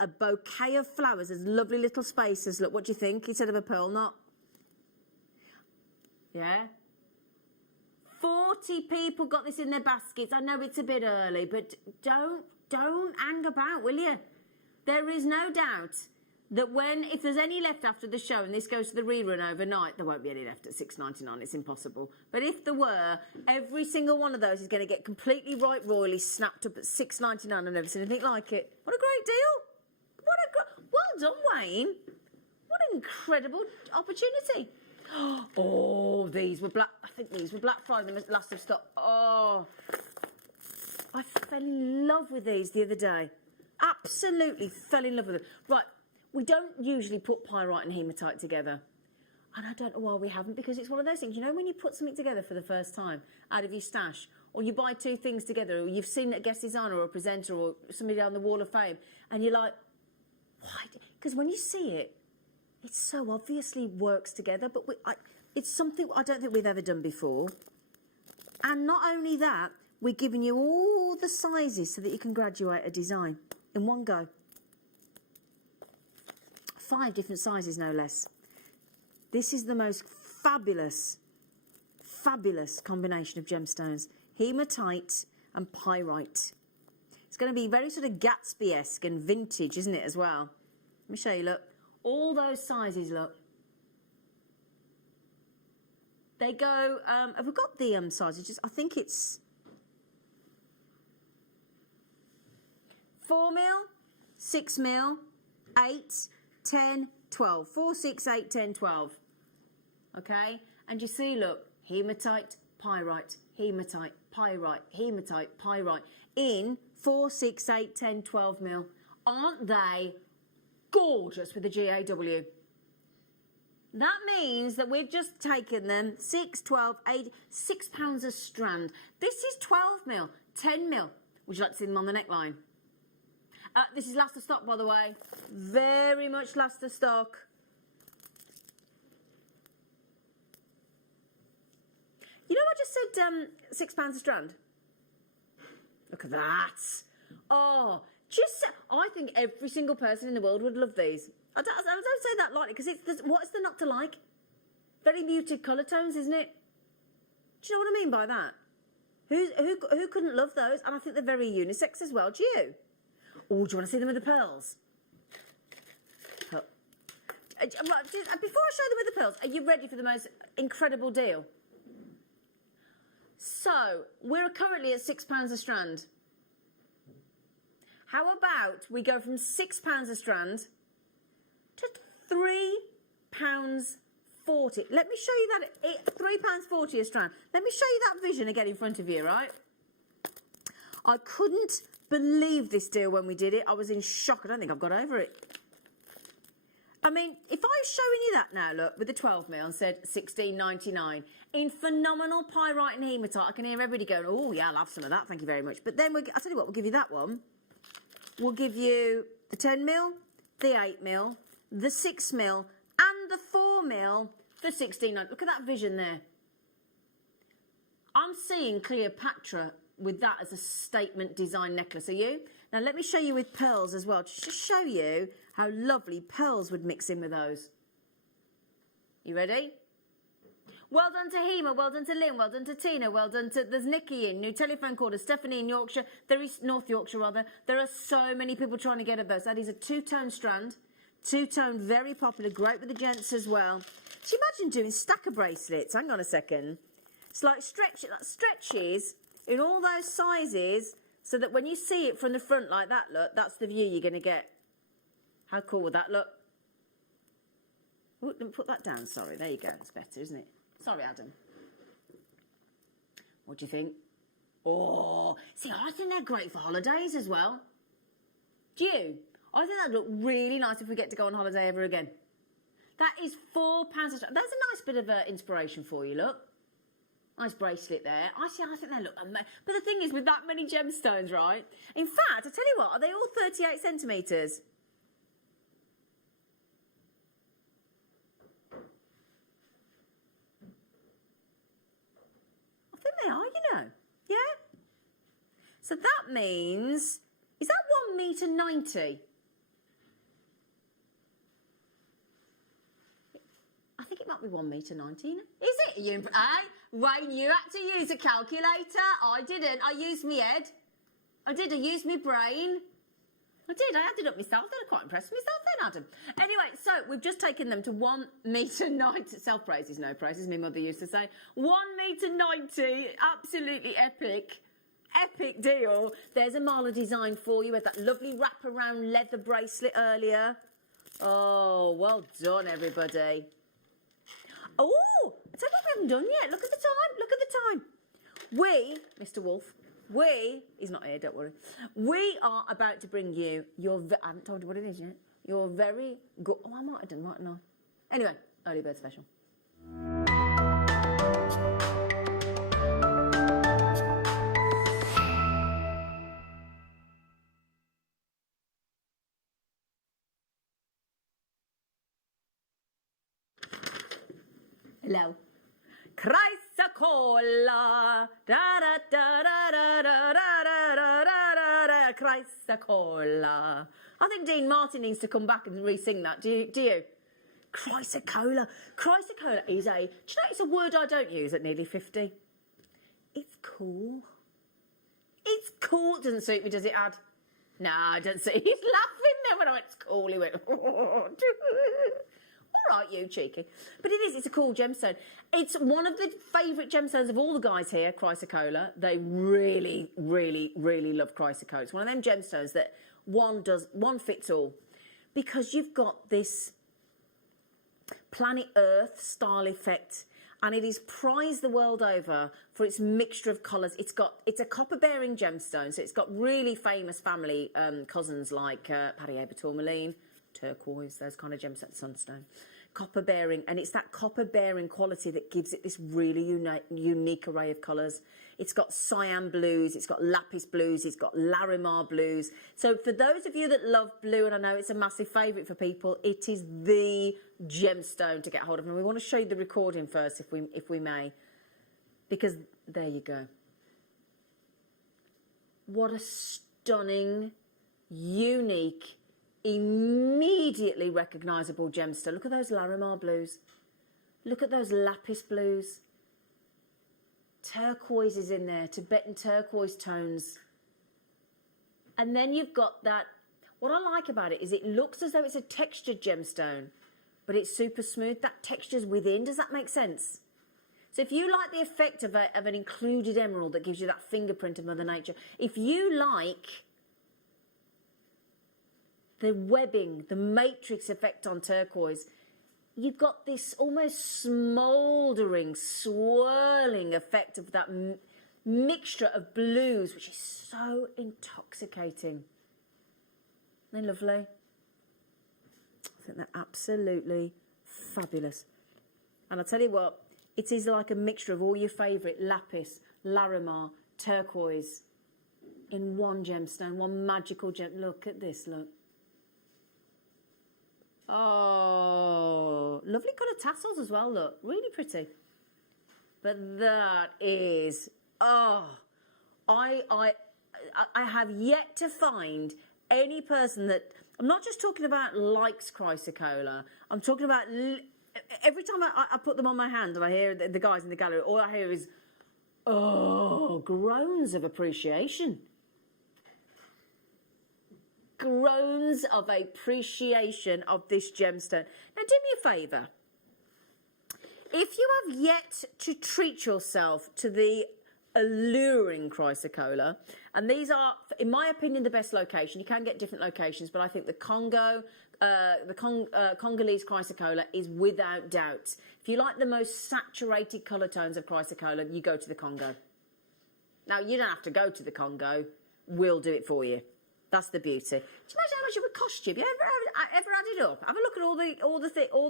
a bouquet of flowers. There's lovely little spaces. Look, what do you think? Instead of a pearl knot. Yeah? 40 people got this in their baskets. I know it's a bit early, but don't hang about, will you? There is no doubt that if there's any left after the show and this goes to the rerun overnight, there won't be any left at $6.99. It's impossible. But if there were, every single one of those is going to get completely royally snapped up at $6.99. I've never seen anything like it. What a great deal! Well done, Wayne. What an incredible opportunity. Oh, these were Black. I think these were Black Friday, the last of stock. Oh, I fell in love with these the other day. Absolutely fell in love with them. Right. We don't usually put pyrite and hematite together. And I don't know why we haven't, because it's one of those things, you know, when you put something together for the first time out of your stash, or you buy two things together, or you've seen a guest designer or a presenter or somebody on the Wall of Fame, and you're like, why? Because when you see it, it so obviously works together, but it's something I don't think we've ever done before. And not only that, we're giving you all the sizes so that you can graduate a design in one go. 5 different sizes, no less. This is the most fabulous combination of gemstones. Hematite and pyrite. It's going to be very sort of Gatsby-esque and vintage, isn't it, as well? Let me show you, look. All those sizes, look. They go, have we got the sizes? I think it's 4 mil, 6 mil, 8, 10, 12. 4, 6, 8, 10, 12. Okay? And you see, look, hematite, pyrite, hematite, pyrite, hematite, pyrite in 4, 6, 8, 10, 12 mil. Aren't they gorgeous with the GAW? That means that we've just taken them 6, 12, 8, £6 a strand. This is 12 mil, 10 mil. Would you like to see them on the neckline? This is last of stock, by the way. Very much last of stock. You know, I just said £6 a strand. Look at that. Oh, I think every single person in the world would love these. I don't say that lightly, because what is there not to like? Very muted colour tones, isn't it? Do you know what I mean by that? Who couldn't love those? And I think they're very unisex as well. Do you? Oh, do you want to see them with the pearls? Oh. Before I show them with the pearls, are you ready for the most incredible deal? So, we're currently at £6 a strand. How about we go from £6 a strand to £3.40? Let me show you that, £3.40 a strand. Let me show you that vision again in front of you, right? I couldn't believe this deal when we did it. I was in shock. I don't think I've got over it. I mean, if I was showing you that now, look, with the 12 mil and said $16.99 in phenomenal pyrite and hematite, I can hear everybody going, oh, yeah, I'll have some of that, thank you very much. But then, I'll tell you what, we'll give you that one. We'll give you the 10 mil, the 8 mil, the 6 mil, and the 4 mil for $16.99. Look at that vision there. I'm seeing Cleopatra with that as a statement design necklace. Are you? Now, let me show you with pearls as well, just to show you how lovely pearls would mix in with those. You ready? Well done to Hema, well done to Lynn, well done to Tina, well done to... There's Nikki in, new telephone caller, Stephanie in Yorkshire. There is North Yorkshire, rather. There are so many people trying to get at those. That is a two-tone strand. Two-tone, very popular, great with the gents as well. So imagine doing stacker bracelets. Hang on a second. It's like stretches in all those sizes so that when you see it from the front like that, look, that's the view you're going to get. How cool would that look? Oh, let me put that down, sorry. There you go. It's better, isn't it? Sorry, Adam. What do you think? Oh, see, I think they're great for holidays as well. Do you? I think that'd look really nice if we get to go on holiday ever again. That is £4 a strand. That's a nice bit of inspiration for you, look. Nice bracelet there. I think they look amazing. But the thing is, with that many gemstones, right? In fact, I tell you what, are they all 38 centimetres? I think they are, you know. Yeah? So that means, is that 1.90 meters? I think it might be 1.90 meters. Is it? You, Wayne, you had to use a calculator. I didn't. I used my head. I used my brain. I did. I added up myself. Then I'm quite impressed with myself then, Adam. Anyway, so we've just taken them to 1 metre 90. Self-praise is no praise, as my mother used to say. 1 metre 90. Absolutely epic. Epic deal. There's a mala design for you with that lovely wraparound leather bracelet earlier. Oh, well done, everybody. Oh, I tell you what we haven't done yet. Look at the time. Look at the time. We, Mr. Wolf, he's not here, don't worry. We are about to bring you I haven't told you what it is yet. Your very good, oh, I might have done, mightn't I? Anyway, early bird special. Hello. Chrysocolla, da da da da da da da da da da, Chrysocolla. I think Dean Martin needs to come back and re-sing that. Do you? Chrysocolla. Chrysocolla is do you know it's a word I don't use at nearly 50? It's cool. It's cool. It doesn't suit me, does it, Ad? No, I don't see. He's laughing then when I went, it's cool. He went, all right, you cheeky. But it is, it's a cool gemstone. It's one of the favourite gemstones of all the guys here, Chrysocolla. They really, really, really love Chrysocolla. It's one of them gemstones that one fits all. Because you've got this planet Earth style effect, and it is prized the world over for its mixture of colours. It's a copper-bearing gemstone, so it's got really famous family cousins like Tourmaline, turquoise, those kind of gemstones, sunstone. Copper bearing, and it's that copper bearing quality that gives it this really unique array of colours. It's got cyan blues, it's got lapis blues, it's got Larimar blues. So for those of you that love blue, and I know it's a massive favourite for people, it is the gemstone to get hold of. And we want to show you the recording first, if we may, because there you go. What a stunning, unique, immediately recognisable gemstone. Look at those Larimar blues. Look at those lapis blues. Turquoise is in there, Tibetan turquoise tones. And then you've got that, what I like about it is it looks as though it's a textured gemstone, but it's super smooth. That texture's within, does that make sense? So if you like the effect of an included emerald that gives you that fingerprint of Mother Nature, if you like the webbing, the matrix effect on turquoise, you've got this almost smouldering, swirling effect of that mixture of blues, which is so intoxicating. Isn't they lovely? I think they're absolutely fabulous. And I'll tell you what, it is like a mixture of all your favourite lapis, Larimar, turquoise in one gemstone, one magical gem. Look at this, look. Oh, lovely coloured tassels as well, look. Really pretty. But that is, oh, I have yet to find any person that, I'm not just talking about likes Chrysocolla, I'm talking about, every time I put them on my hand and I hear the guys in the gallery, all I hear is, oh, groans of appreciation. Groans of appreciation of this gemstone. Now, do me a favour. If you have yet to treat yourself to the alluring Chrysocolla, and these are, in my opinion, the best location. You can get different locations, but I think the Congolese Chrysocolla is without doubt. If you like the most saturated colour tones of Chrysocolla, you go to the Congo. Now, you don't have to go to the Congo. We'll do it for you. That's the beauty. Do you imagine how much it would cost you? Have you ever added up? Have a look at all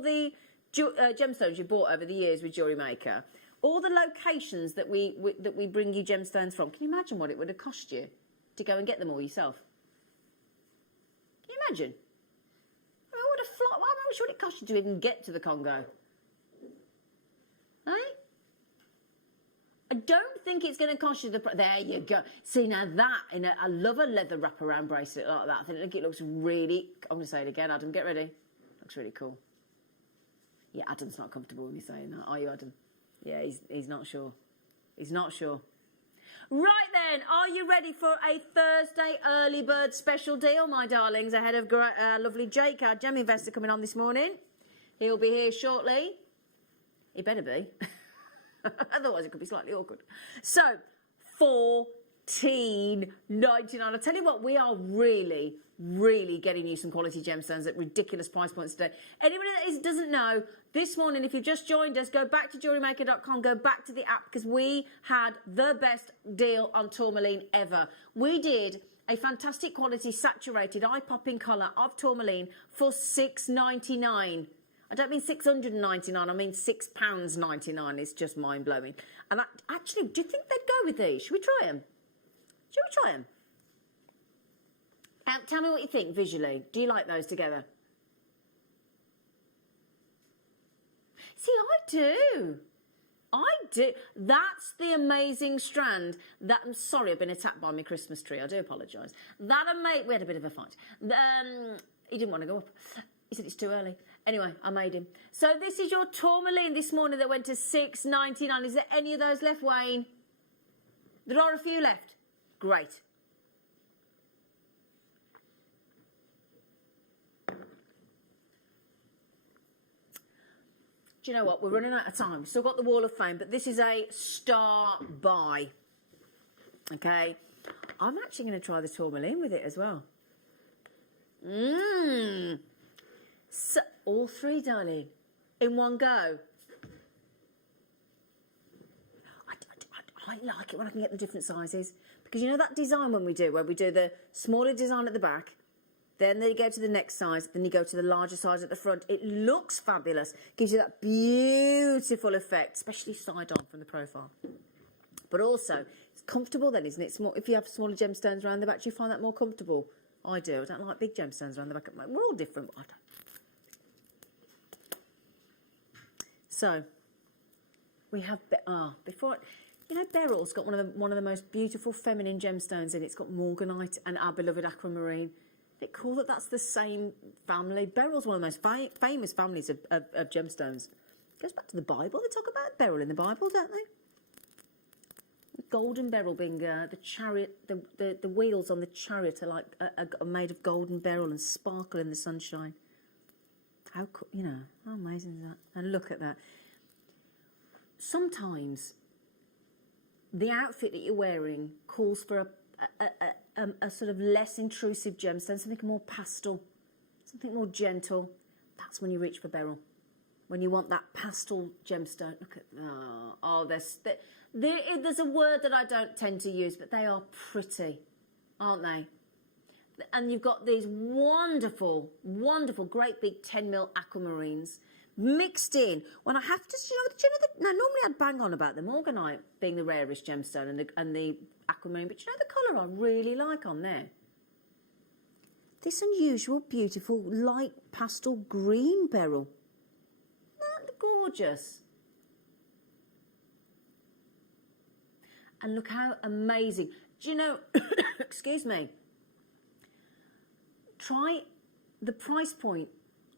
the gemstones you bought over the years with JewelleryMaker. All the locations that we bring you gemstones from. Can you imagine what it would have cost you to go and get them all yourself? Can you imagine? How much would it cost you to even get to the Congo? Eh? I don't think it's going to cost you the... There you go. See, now that, I love a leather wraparound bracelet like that. I think it looks really... I'm going to say it again, Adam, get ready. Looks really cool. Yeah, Adam's not comfortable with me saying that. Are you, Adam? Yeah, he's not sure. He's not sure. Right then, are you ready for a Thursday early bird special deal, my darlings, ahead of lovely Jake, our gem investor, coming on this morning? He'll be here shortly. He better be. Otherwise, it could be slightly awkward. So, $14.99. I tell you what, we are really getting you some quality gemstones at ridiculous price points today. Anybody that doesn't know, this morning, if you've just joined us, go back to JewelleryMaker.com, go back to the app, because we had the best deal on Tourmaline ever. We did a fantastic quality saturated eye-popping colour of Tourmaline for $6.99. I don't mean $699, I mean £6.99. It's just mind-blowing. And actually, do you think they'd go with these? Should we try them? Should we try them? Tell me what you think visually. Do you like those together? See, I do. I do. That's the amazing strand. That, I'm sorry, I've been attacked by my Christmas tree. I do apologise. We had a bit of a fight. He didn't want to go up. He said it's too early. Anyway, I made him. So this is your Tourmaline this morning that went to $6.99. Is there any of those left, Wayne? There are a few left. Great. Do you know what? We're running out of time. We've still got the Wall of Fame, but this is a star buy. Okay? I'm actually going to try the Tourmaline with it as well. So, all three, darling, in one go. I like it when I can get the different sizes. Because you know that design where we do the smaller design at the back, then they go to the next size, then you go to the larger size at the front. It looks fabulous. Gives you that beautiful effect, especially side on from the profile. But also, it's comfortable then, isn't it? If you have smaller gemstones around the back, do you find that more comfortable? I do. I don't like big gemstones around the back. We're all different, but I don't. So, we have, Beryl's got one of the most beautiful feminine gemstones in it. It's got morganite and our beloved aquamarine. Isn't it cool that that's the same family? Beryl's one of the most famous families of gemstones. It goes back to the Bible. They talk about Beryl in the Bible, don't they? The golden Beryl being the chariot, the wheels on the chariot are made of golden beryl and sparkle in the sunshine. How cool, how amazing is that? And look at that. Sometimes the outfit that you're wearing calls for a sort of less intrusive gemstone, something more pastel, something more gentle. That's when you reach for Beryl. When you want that pastel gemstone. Look at that. There's a word that I don't tend to use, but they are pretty, aren't they? And you've got these wonderful, great big 10mm aquamarines mixed in. When I have to, now normally I'd bang on about the morganite being the rarest gemstone and the aquamarine, but the colour I really like on there? This unusual, beautiful, light pastel green beryl. Isn't that gorgeous? And look how amazing. Do you know, excuse me, try the price point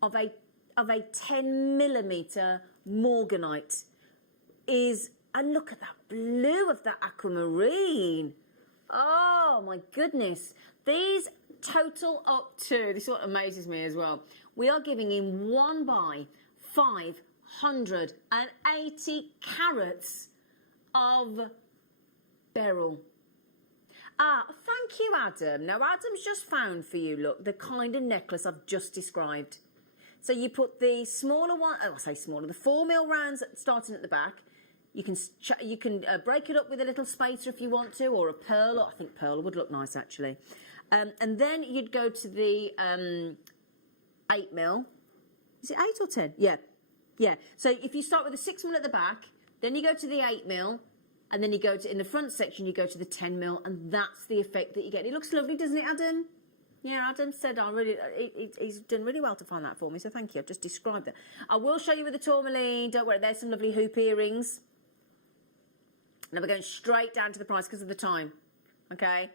of a 10mm morganite is, and look at that blue of that aquamarine. Oh my goodness. These total up to, this is what amazes me as well, we are giving in one buy 580 carats of beryl. Thank you, Adam. Now, Adam's just found for you, look, the kind of necklace I've just described. So you put the smaller one, I say smaller, the 4mm rounds starting at the back. You can break it up with a little spacer if you want to, or a pearl. I think pearl would look nice, actually. And then you'd go to the 8mm. Is it 8 or 10? Yeah. So if you start with the 6mm at the back, then you go to the 8mm, and then you go to, in the front section, you go to the 10mm, and that's the effect that you get. It looks lovely, doesn't it, Adam? Yeah, Adam said he's done really well to find that for me, so thank you. I've just described that. I will show you with the Tourmaline. Don't worry, there's some lovely hoop earrings. Now we're going straight down to the price because of the time, okay?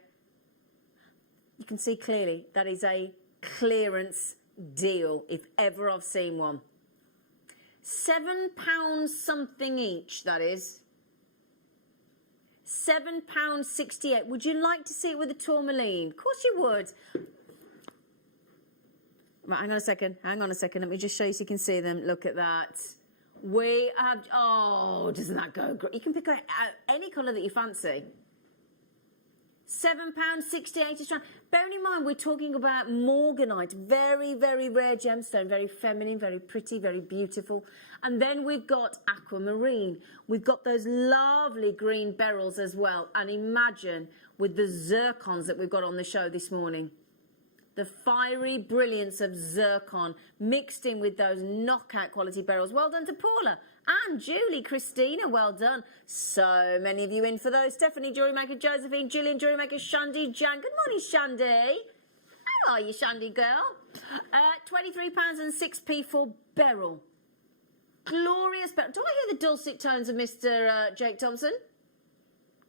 You can see clearly that is a clearance deal, if ever I've seen one. £7 something each, that is. £7.68. Would you like to see it with a tourmaline? Of course you would. Right, hang on a second. Let me just show you so you can see them. Look at that. We have, oh, doesn't that go great? You can pick out any colour that you fancy. £7.68 a strand. Bearing in mind, we're talking about morganite, very, very rare gemstone, very feminine, very pretty, very beautiful. And then we've got aquamarine. We've got those lovely green beryls as well. And imagine with the zircons that we've got on the show this morning. The fiery brilliance of zircon mixed in with those knockout quality beryls. Well done to Paula and Julie, Christina, well done. So many of you in for those. Stephanie, JewelleryMaker, Josephine, Gillian, JewelleryMaker, Shandy, Jan. Good morning, Shandy. How are you, Shandy girl? £23.06 for Beryl. Glorious Beryl. Do I hear the dulcet tones of Mr. Jake Thompson?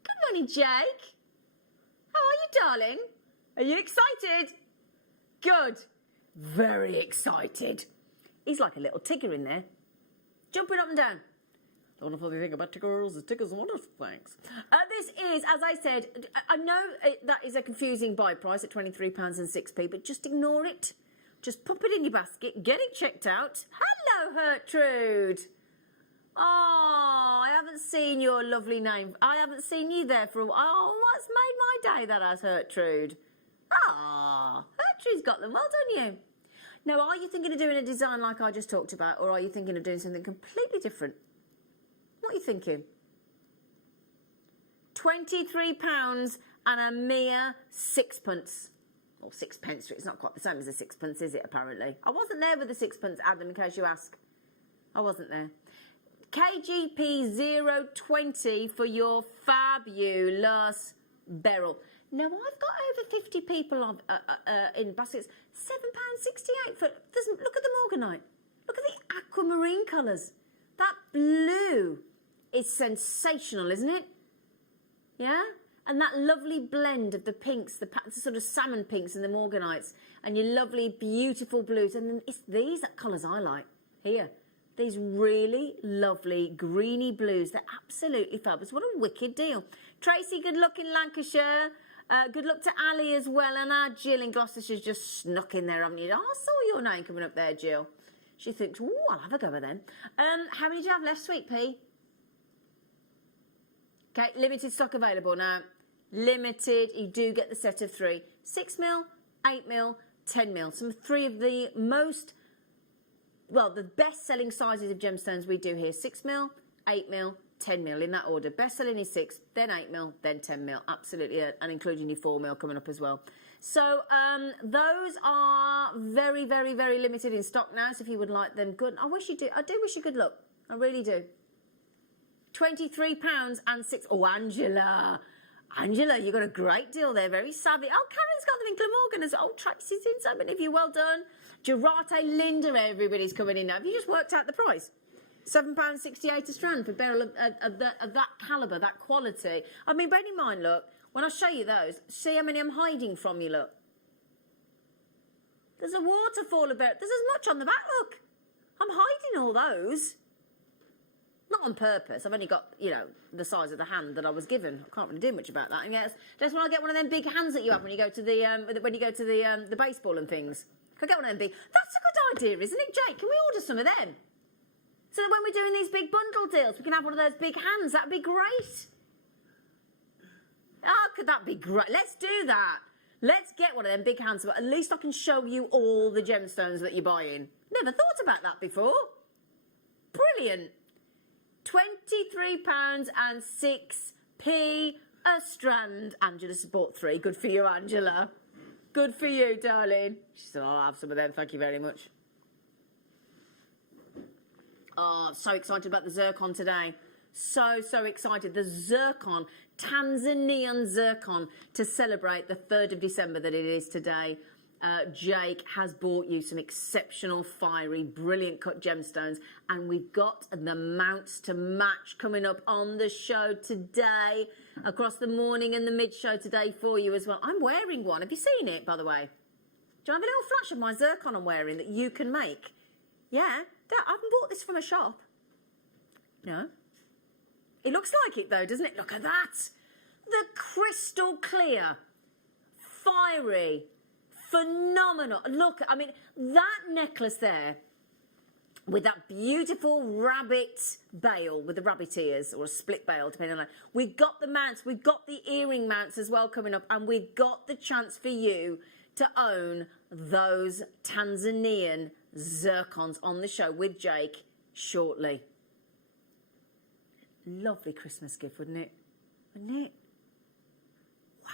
Good morning, Jake. How are you, darling? Are you excited? Good. Very excited. He's like a little Tigger in there. Jumping up and down. Don't know what you think about Tiggers. The Tiggers are wonderful, thanks. This is, as I said, I know that is a confusing buy price at £23.06, but just ignore it. Just pop it in your basket, get it checked out. Hello, Gertrude. Oh, I haven't seen your lovely name. I haven't seen you there for a while. Oh, what's made my day, that has, Gertrude. Ah, Gertrude's got them. Well done, you. Now, are you thinking of doing a design like I just talked about, or are you thinking of doing something completely different? What are you thinking? £23 and a mere sixpence. Or sixpence, it's not quite the same as a sixpence, is it, apparently? I wasn't there with the sixpence, Adam, in case you ask. I wasn't there. KGP 020 for your fabulous Beryl. Now, I've got over 50 people on, in baskets. £7.68 for... Look at the morganite. Look at the aquamarine colours. That blue is sensational, isn't it? Yeah? And that lovely blend of the pinks, the sort of salmon pinks and the morganites, and your lovely, beautiful blues. And then it's these colours I like here. These really lovely greeny blues. They're absolutely fabulous. What a wicked deal. Tracy, good luck in Lancashire. Good luck to Ali as well. And our Jill in Gloucestershire's just snuck in there, haven't you? Oh, I saw your name coming up there, Jill. She thinks, oh, I'll have a go at them. How many do you have left, Sweet Pea? Okay, limited stock available now. Limited. You do get the set of 3. 6mm, 8mm, 10mm. Some 3 of the most, well, the best-selling sizes of gemstones we do here. 6mm, 8mm, 10mm in that order. Best selling is 6, then 8mm, then 10mm. Absolutely, and including your 4mm coming up as well. So those are very, very, very limited in stock now. So if you would like them, good. I do wish you good luck. I really do. £23 and 6. Oh, Angela, you got a great deal there. Very savvy. Oh, Karen's got them in Glamorgan as well. Oh, Tracy's in so many of you. Well done. Gerate, Linda, everybody's coming in now. Have you just worked out the price? £7.68 a strand for Beryl of that calibre, that quality. I mean, bear in mind, look, when I show you those, see how many I'm hiding from you, look. There's a waterfall of Beryl. There's as much on the back, look. I'm hiding all those. Not on purpose. I've only got, you know, the size of the hand that I was given. I can't really do much about that. And yes, that's when I get one of them big hands that you have when you go to the the baseball and things. Can I get one of them big? That's a good idea, isn't it, Jake? Can we order some of them? So that when we're doing these big bundle deals, we can have one of those big hands. That'd be great. Oh, could that be great? Let's do that. Let's get one of them big hands, but at least I can show you all the gemstones that you're buying. Never thought about that before. Brilliant. £23 and 6p a strand. Angela's bought 3. Good for you, Angela. Good for you, darling. She said, I'll have some of them. Thank you very much. Oh, so excited about the zircon today. So excited. The zircon, Tanzanian zircon, to celebrate the 3rd of December that it is today. Jake has bought you some exceptional, fiery, brilliant cut gemstones, and we've got the mounts to match coming up on the show today, across the morning and the mid-show today for you as well. I'm wearing one. Have you seen it, by the way? Do you have a little flash of my zircon I'm wearing that you can make? Yeah, I haven't bought this from a shop. No. It looks like it, though, doesn't it? Look at that. the crystal clear, fiery, phenomenal. Look, I mean, that necklace there with that beautiful rabbit bail with the rabbit ears, or a split bail, depending on that. We've got the mounts, we've got the earring mounts as well coming up, and we've got the chance for you to own those Tanzanian zircons on the show with Jake shortly. Lovely Christmas gift, wouldn't it? Wouldn't it? Wow,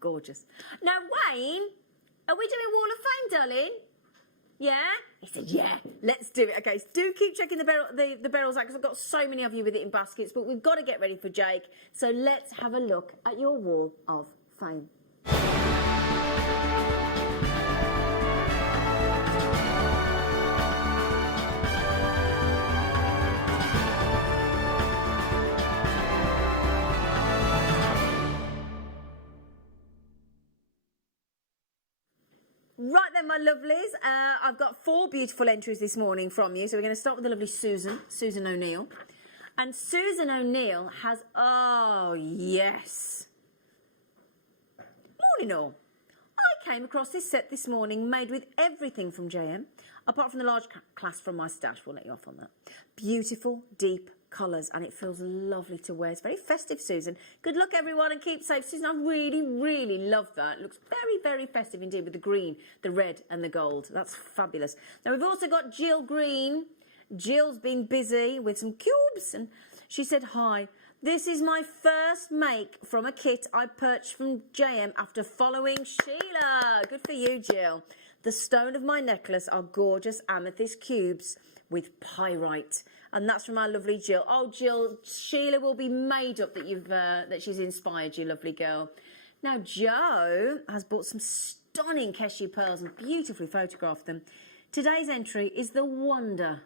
gorgeous. Now, Wayne, are we doing Wall of Fame, darling? Yeah? He said, yeah, let's do it. Okay, so do keep checking the barrels out, because I've got so many of you with it in baskets, but we've got to get ready for Jake. So let's have a look at your Wall of Fame. Right then, my lovelies, I've got 4 beautiful entries this morning from you. So we're going to start with the lovely Susan O'Neill. And Susan O'Neill has, oh yes. Morning all. I came across this set this morning made with everything from JM, apart from the large class from my stash. We'll let you off on that. Beautiful, deep colours, and it feels lovely to wear. It's very festive, Susan. Good luck, everyone, and keep safe. Susan, I really, really love that. It looks very, very festive indeed, with the green, the red and the gold. That's fabulous. Now, we've also got Jill Green. Jill's been busy with some cubes, and she said, hi. This is my first make from a kit I purchased from JM after following Sheila. Good for you, Jill. The stone of my necklace are gorgeous amethyst cubes with pyrite, and that's from our lovely Jill. Oh, Jill, Sheila will be made up that that she's inspired you, lovely girl. Now, Joe has bought some stunning Keshi pearls and beautifully photographed them. Today's entry is the wonder.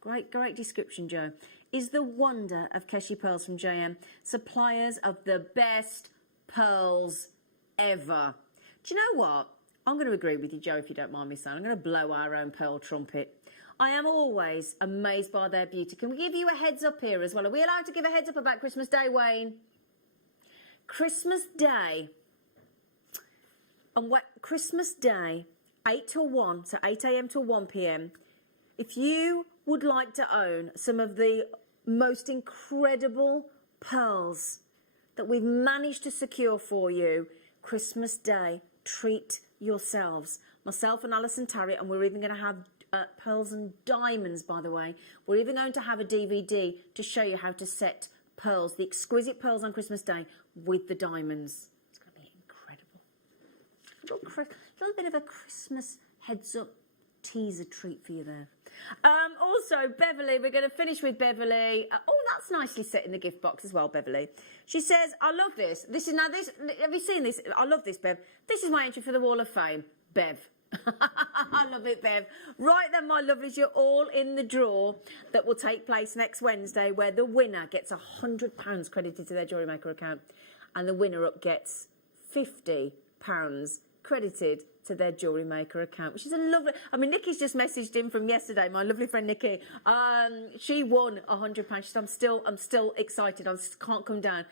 Great description, Joe. Is the wonder of Keshi pearls from JM, suppliers of the best pearls ever. Do you know what? I'm going to agree with you, Joe, if you don't mind me saying. I'm going to blow our own pearl trumpet. I am always amazed by their beauty. Can we give you a heads up here as well? Are we allowed to give a heads up about Christmas Day, Wayne? Christmas Day. And Christmas Day, 8 till 1, so 8 a.m. till 1 p.m. If you would like to own some of the most incredible pearls that we've managed to secure for you, Christmas Day, treat yourselves. Myself and Alison Tarrant, and we're even going to have pearls and diamonds, by the way. We're even going to have a DVD to show you how to set pearls, the exquisite pearls on Christmas Day with the diamonds. It's going to be incredible. A little bit of a Christmas heads-up teaser treat for you there. Also, Beverly, we're going to finish with Beverly. Oh, that's nicely set in the gift box as well, Beverly. She says, I love this. This, have you seen this? I love this, Bev. This is my entry for the Wall of Fame. Bev. I love it, Bev. Right then, my lovelies, you're all in the draw that will take place next Wednesday, where the winner gets £100 credited to their JewelleryMaker account, and the winner-up gets £50 credited to their JewelleryMaker account, which is a lovely... I mean, Nikki's just messaged in from yesterday, my lovely friend Nikki. She won £100. She said, I'm still excited. I just can't come down.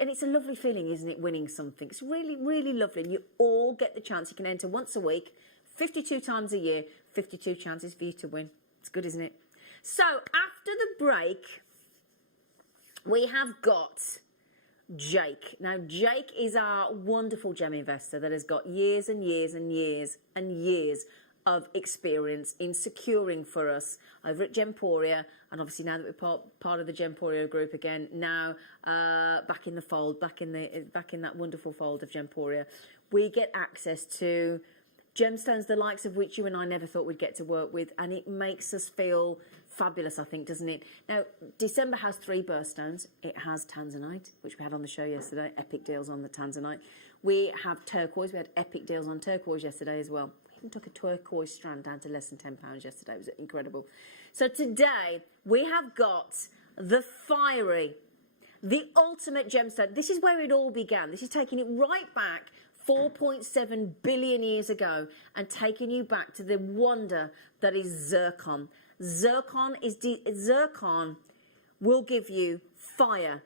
And it's a lovely feeling, isn't it, winning something? It's really, really lovely. And you all get the chance. You can enter once a week, 52 times a year, 52 chances for you to win. It's good, isn't it? So, after the break, we have got Jake. Now, Jake is our wonderful gem investor that has got years and years and years and years of experience in securing for us over at Gemporia, and obviously now that we're part of the Gemporia group again, now back in the fold, back in that wonderful fold of Gemporia, we get access to gemstones the likes of which you and I never thought we'd get to work with, and it makes us feel fabulous, I think, doesn't it? Now, December has 3 birthstones. It has Tanzanite, which we had on the show yesterday. Epic deals on the Tanzanite. We have turquoise. We had epic deals on turquoise yesterday as well. We even took a turquoise strand down to less than £10 yesterday. It was incredible. So today, we have got the fiery, the ultimate gemstone. This is where it all began. This is taking it right back 4.7 billion years ago and taking you back to the wonder that is zircon. Zircon will give you fire,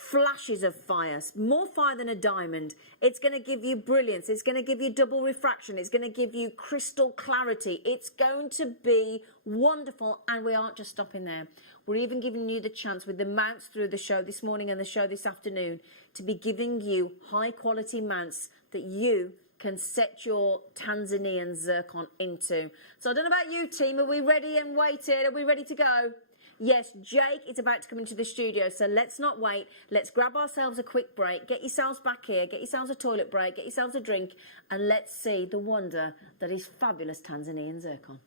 flashes of fire, more fire than a diamond. It's going to give you brilliance. It's going to give you double refraction. It's going to give you crystal clarity. It's going to be wonderful. And we aren't just stopping there. We're even giving you the chance with the mounts through the show this morning and the show this afternoon to be giving you high quality mounts that you can set your Tanzanian zircon into. So I don't know about you, team. Are we ready and waited? Are we ready to go? Yes, Jake is about to come into the studio, so let's not wait. Let's grab ourselves a quick break. Get yourselves back here. Get yourselves a toilet break. Get yourselves a drink. And let's see the wonder that is fabulous Tanzanian zircon.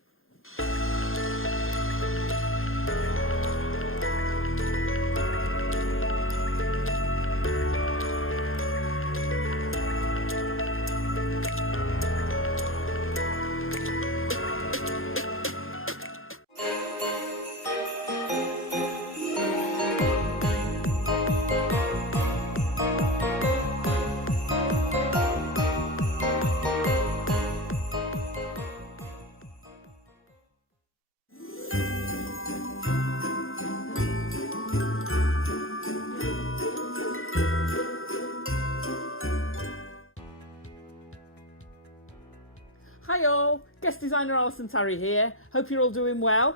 Hi all, guest designer Alison Tarry here. Hope you're all doing well.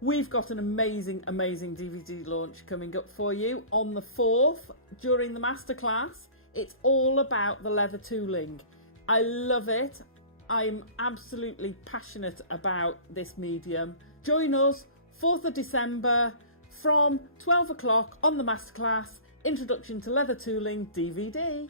We've got an amazing DVD launch coming up for you on the 4th during the masterclass. It's all about the leather tooling. I love it. I'm absolutely passionate about this medium. Join us 4th of December from 12 o'clock on the masterclass, Introduction to Leather Tooling DVD.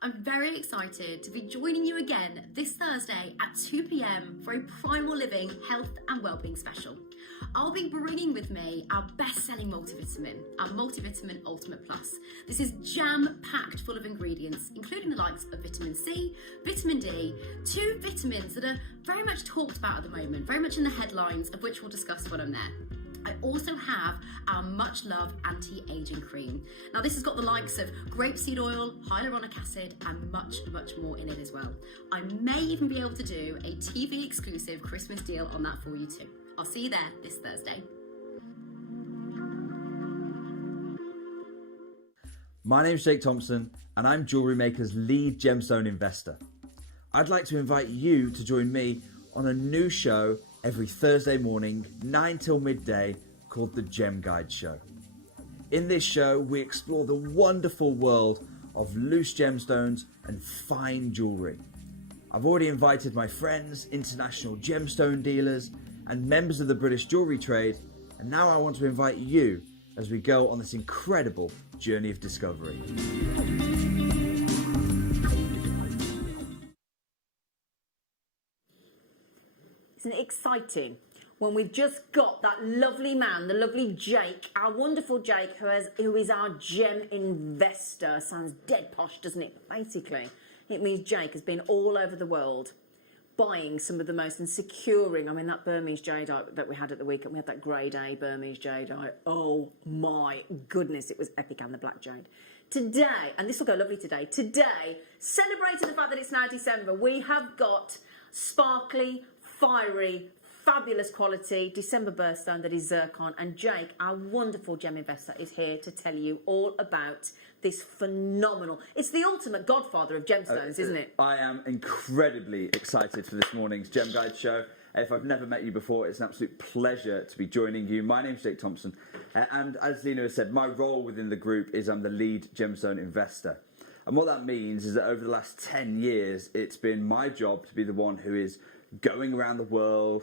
I'm very excited to be joining you again this Thursday at 2 p.m. for a Primal Living Health and Wellbeing special. I'll be bringing with me our best-selling multivitamin, our Multivitamin Ultimate Plus. This is jam-packed full of ingredients, including the likes of vitamin C, vitamin D, two vitamins that are very much talked about at the moment, very much in the headlines, of which we'll discuss when I'm there. I also have our much loved anti-aging cream. Now this has got the likes of grapeseed oil, hyaluronic acid and much more in it as well. I may even be able to do a TV exclusive Christmas deal on that for you too. I'll see you there this Thursday. My name's Jake Thompson and I'm JewelleryMaker's lead gemstone investor. I'd like to invite you to join me on a new show every Thursday morning, 9 till midday, called The Gem Guide Show. In this show, we explore the wonderful world of loose gemstones and fine jewellery. I've already invited my friends, international gemstone dealers, and members of the British jewellery trade, and now I want to invite you as we go on this incredible journey of discovery. Isn't it exciting when we've just got that lovely man, the lovely Jake, our wonderful Jake, who is our gem investor. Sounds dead posh, doesn't it? Basically, it means Jake has been all over the world buying some of the most and securing. I mean, that Burmese jadeite that we had at the weekend, we had that grade A Burmese jadeite. Oh my goodness, it was epic, and the black jade. Today, and this will go lovely today, celebrating the fact that it's now December, we have got sparkly, fiery, fabulous quality December birthstone that is Zircon, and Jake, our wonderful gem investor, is here to tell you all about this phenomenal, it's the ultimate godfather of gemstones, isn't it? I am incredibly excited for this morning's Gem Guide show. If I've never met you before, it's an absolute pleasure to be joining you. My name's Jake Thompson, and as Lena has said, my role within the group is I'm the lead gemstone investor. And what that means is that over the last 10 years, it's been my job to be the one who is going around the world,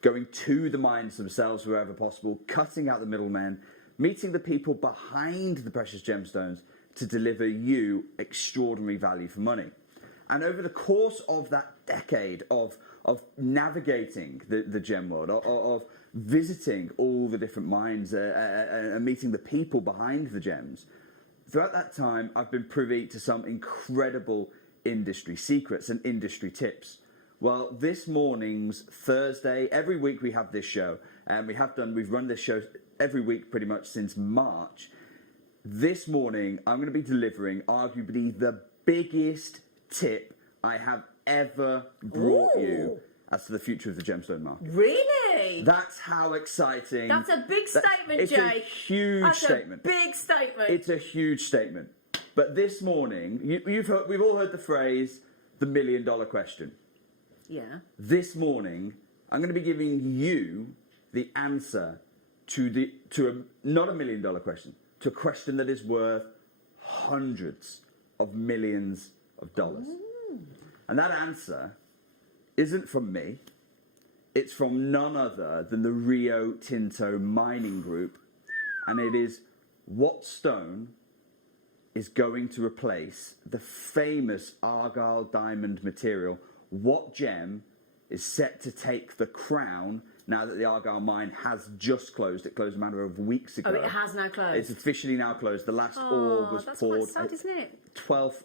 going to the mines themselves wherever possible, cutting out the middlemen, meeting the people behind the precious gemstones to deliver you extraordinary value for money. And over the course of that decade of navigating the gem world, of visiting all the different mines and meeting the people behind the gems. Throughout that time, I've been privy to some incredible industry secrets and industry tips. Well, this morning's Thursday, every week we have this show, and we've run this show every week pretty much since March. This morning, I'm going to be delivering arguably the biggest tip I have ever brought you as to the future of the gemstone market. Really? That's how exciting. That's a big statement, Jay. It's a huge statement. That's a big statement. It's a huge statement. But this morning, we've all heard the phrase, the $1 million question. Yeah. This morning, I'm going to be giving you the answer to not $1 million question, to a question that is worth hundreds of millions of dollars. And that answer isn't from me. It's from none other than the Rio Tinto mining group. And it is, what stone is going to replace the famous Argyle diamond material? What gem is set to take the crown now that the Argyle mine has just closed? It closed a matter of weeks ago. Oh, it has now closed. It's officially now closed. The last ore was poured. That's quite sad, isn't it? 12th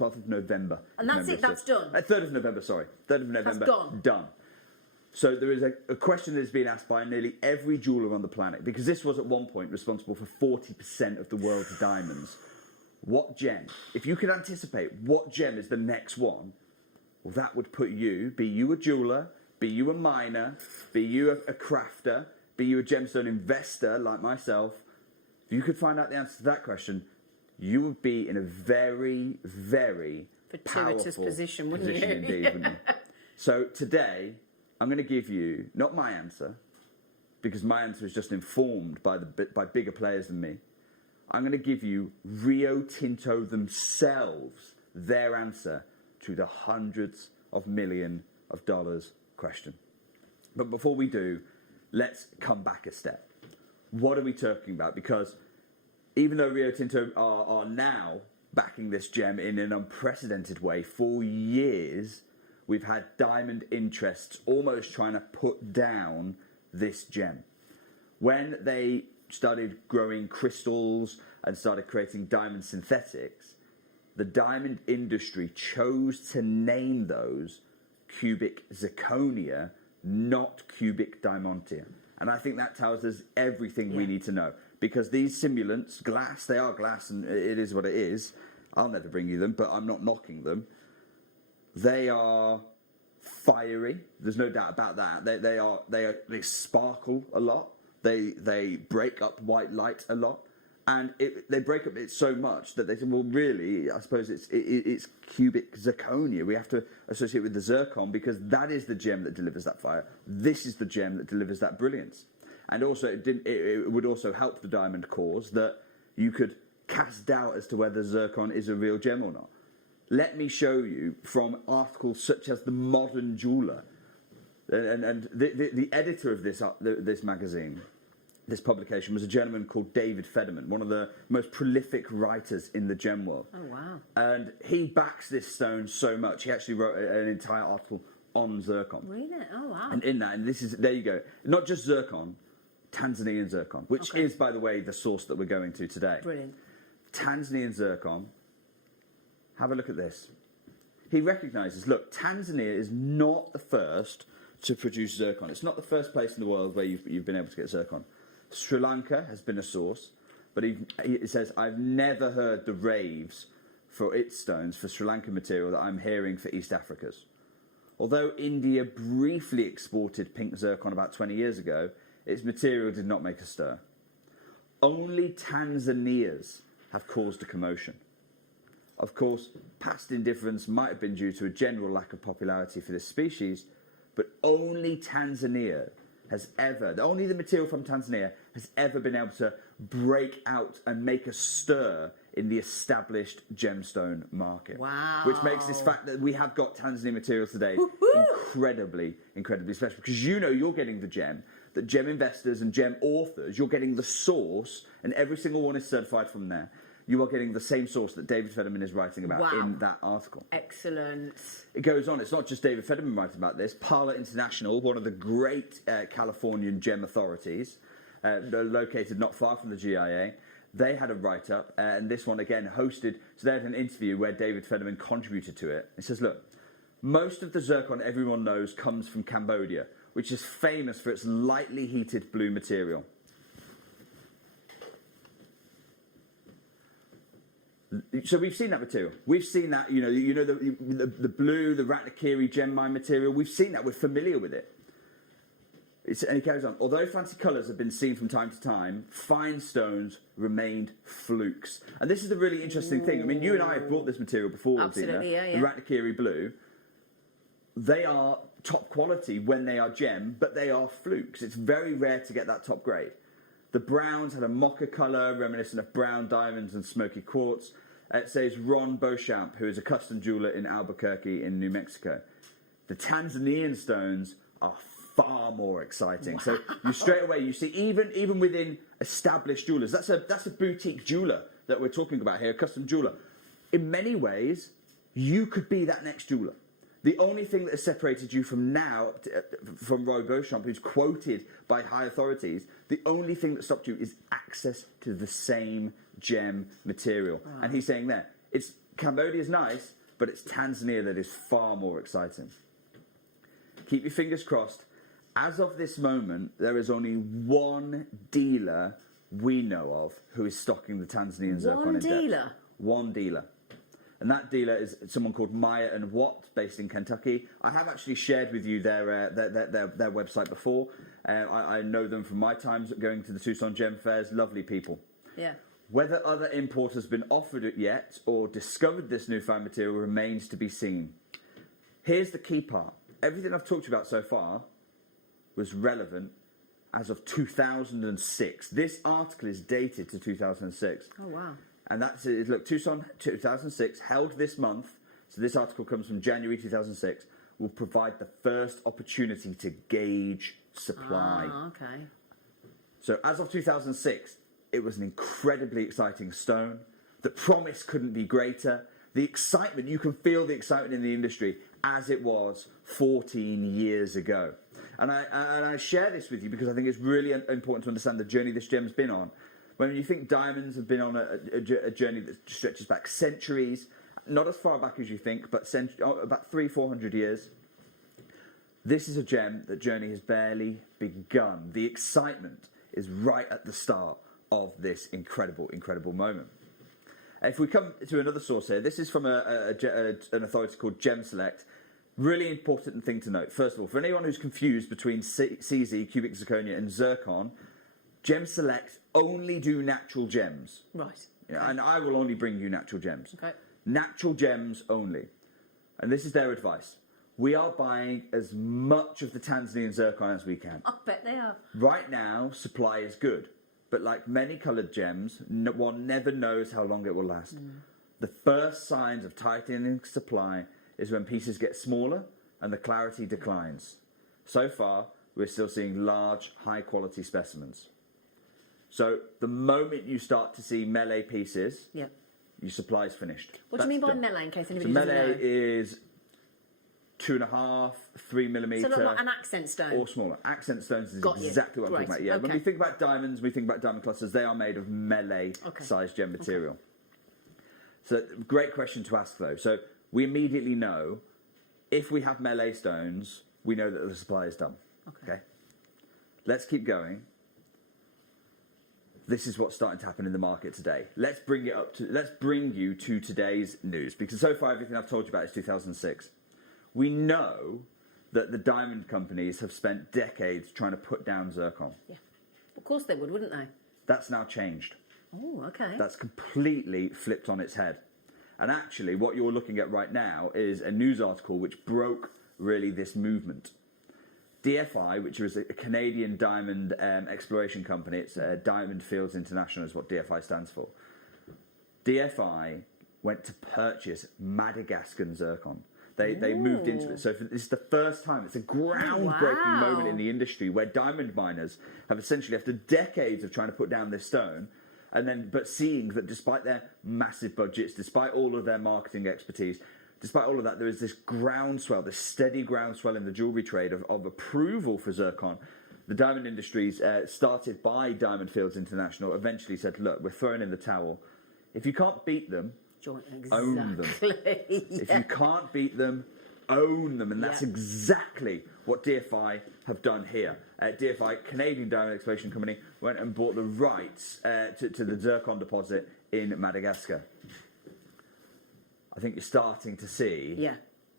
of November. And that's it, that's done? 3rd of November, sorry. 3rd of November. That's gone? Done. So there is a question that is being asked by nearly every jeweller on the planet, because this was at one point responsible for 40% of the world's diamonds. What gem? If you could anticipate what gem is the next one, well, that would put you, be you a jeweller, be you a miner, be you a crafter, be you a gemstone investor like myself, if you could find out the answer to that question, you would be in a very, very fortuitous powerful position, wouldn't you? indeed, wouldn't you? So today, I'm going to give you, not my answer, because my answer is just informed by bigger players than me. I'm going to give you Rio Tinto themselves, their answer to the hundreds of millions of dollars question. But before we do, let's come back a step. What are we talking about? Because even though Rio Tinto are now backing this gem in an unprecedented way, for years we've had diamond interests almost trying to put down this gem. When they started growing crystals and started creating diamond synthetics, the diamond industry chose to name those cubic zirconia, not cubic diamantia. And I think that tells us everything we need to know. Because these simulants, glass, they are glass and it is what it is. I'll never bring you them, but I'm not knocking them. They are fiery. There's no doubt about that. They sparkle a lot. They break up white light a lot. And they break up it so much that they say, well, really, I suppose it's cubic zirconia. We have to associate with the zircon because that is the gem that delivers that fire. This is the gem that delivers that brilliance. And also, it would also help the diamond cause that you could cast doubt as to whether zircon is a real gem or not. Let me show you from articles such as The Modern Jeweller. And the editor of this magazine, this publication, was a gentleman called David Federman, one of the most prolific writers in the gem world. Oh, wow. And he backs this stone so much, he actually wrote an entire article on zircon. Really? Oh, wow. And in that, and this is, there you go, not just zircon, Tanzanian zircon, which is, by the way, the source that we're going to today. Brilliant. Tanzanian zircon. Have a look at this. He recognises, look, Tanzania is not the first to produce zircon. It's not the first place in the world where you've been able to get zircon. Sri Lanka has been a source, but he says, I've never heard the raves for its stones, for Sri Lankan material, that I'm hearing for East Africa's. Although India briefly exported pink zircon about 20 years ago, its material did not make a stir. Only Tanzania's have caused a commotion. Of course, past indifference might have been due to a general lack of popularity for this species, but only Tanzania has ever, only the material from Tanzania has ever been able to break out and make a stir in the established gemstone market. Wow. Which makes this fact that we have got Tanzanian material today incredibly, incredibly special. Because you know you're getting the gem, that gem investors and gem authors, you're getting the source, and every single one is certified from there. you are getting the same source that David Federman is writing about Wow. in that article. Excellent. It goes on. It's not just David Federman writing about this. Parla International, one of the great Californian gem authorities, located not far from the GIA, they had a write-up, and this one again hosted. So they had an interview where David Federman contributed to it. It says, look, most of the zircon everyone knows comes from Cambodia, which is famous for its lightly heated blue material. So we've seen that material. We've seen that, the blue, the Ratnakiri gem mine material. We've seen that. We're familiar with it. And he carries on. Although fancy colours have been seen from time to time, fine stones remained flukes. And this is the really interesting thing. I mean, you and I have brought this material before, Absolutely, Dina, yeah. the Ratnakiri blue. They are top quality when they are gem, but they are flukes. It's very rare to get that top grade. The browns had a mocha colour, reminiscent of brown diamonds and smoky quartz. It says Ron Beauchamp, who is a custom jeweller in Albuquerque in New Mexico. The Tanzanian stones are far more exciting. Wow. So you straight away, you see, even within established jewellers, that's a boutique jeweller that we're talking about here, a custom jeweller. In many ways, you could be that next jeweller. The only thing that has separated you from from Roy Beauchamp, who's quoted by high authorities, the only thing that stopped you is access to the same gem material. Wow. And he's saying there, Cambodia's nice, but it's Tanzania that is far more exciting. Keep your fingers crossed. As of this moment, there is only one dealer we know of who is stocking the Tanzanian zircon in depth. One dealer? One dealer. And that dealer is someone called Meyer and Watt, based in Kentucky. I have actually shared with you their website before. I know them from my times going to the Tucson Gem Fairs. Lovely people. Yeah. Whether other importers have been offered it yet or discovered this newfound material remains to be seen. Here's the key part. Everything I've talked about so far was relevant as of 2006. This article is dated to 2006. Oh, wow. And that's it. Look, Tucson 2006, held this month, so this article comes from January 2006, will provide the first opportunity to gauge supply. Ah, okay. So as of 2006, it was an incredibly exciting stone. The promise couldn't be greater. The excitement, you can feel the excitement in the industry as it was 14 years ago. And I share this with you because I think it's really important to understand the journey this gem's been on. When you think diamonds have been on a journey that stretches back centuries, not as far back as you think, but about 300-400 years, this is a gem that journey has barely begun. The excitement is right at the start of this incredible, incredible moment. If we come to another source here, this is from an authority called Gem Select. Really important thing to note. First of all, for anyone who's confused between CZ, cubic zirconia, and zircon, Gem Select only do natural gems. Right. Yeah, and I will only bring you natural gems. Okay. Natural gems only. And this is their advice. We are buying as much of the Tanzanian zircon as we can. I bet they are. Right now, supply is good. But like many coloured gems, one never knows how long it will last. The first signs of tightening supply is when pieces get smaller and the clarity declines. So far, we're still seeing large, high-quality specimens. So the moment you start to see melee pieces, your supply is finished. What do you mean by melee, in case anybody so doesn't melee know? is 2.5, 3 millimetre. So not like an accent stone? Or smaller. Accent stones is Got you. exactly what I'm Right, talking about. Yeah, okay. when we think about diamonds, we think about diamond clusters. They are made of melee-sized gem material. So great question to ask, though. So we immediately know if we have melee stones, we know that the supply is done. Okay. Let's keep going. This is what's starting to happen in the market today. Let's bring you to today's news, because so far everything I've told you about is 2006. We know that the diamond companies have spent decades trying to put down zircon. Yeah. Of course they would, wouldn't they? That's now changed. Oh, okay. That's completely flipped on its head. And actually, what you're looking at right now is a news article which broke really this movement. DFI, which is a Canadian diamond exploration company, it's Diamond Fields International is what DFI stands for. DFI went to purchase Madagascan zircon. They moved into it. So this is the first time. It's a groundbreaking moment in the industry where diamond miners have essentially, after decades of trying to put down this stone, But seeing that despite their massive budgets, despite all of their marketing expertise, despite all of that, there is this groundswell, this steady groundswell in the jewellery trade of approval for zircon. The diamond industries, started by Diamond Fields International, eventually said, look, we're throwing in the towel. If you can't beat them, own them. If you can't beat them, own them. And that's exactly what DFI have done here. DFI, Canadian Diamond Exploration Company, went and bought the rights to the Zircon deposit in Madagascar. I think you're starting to see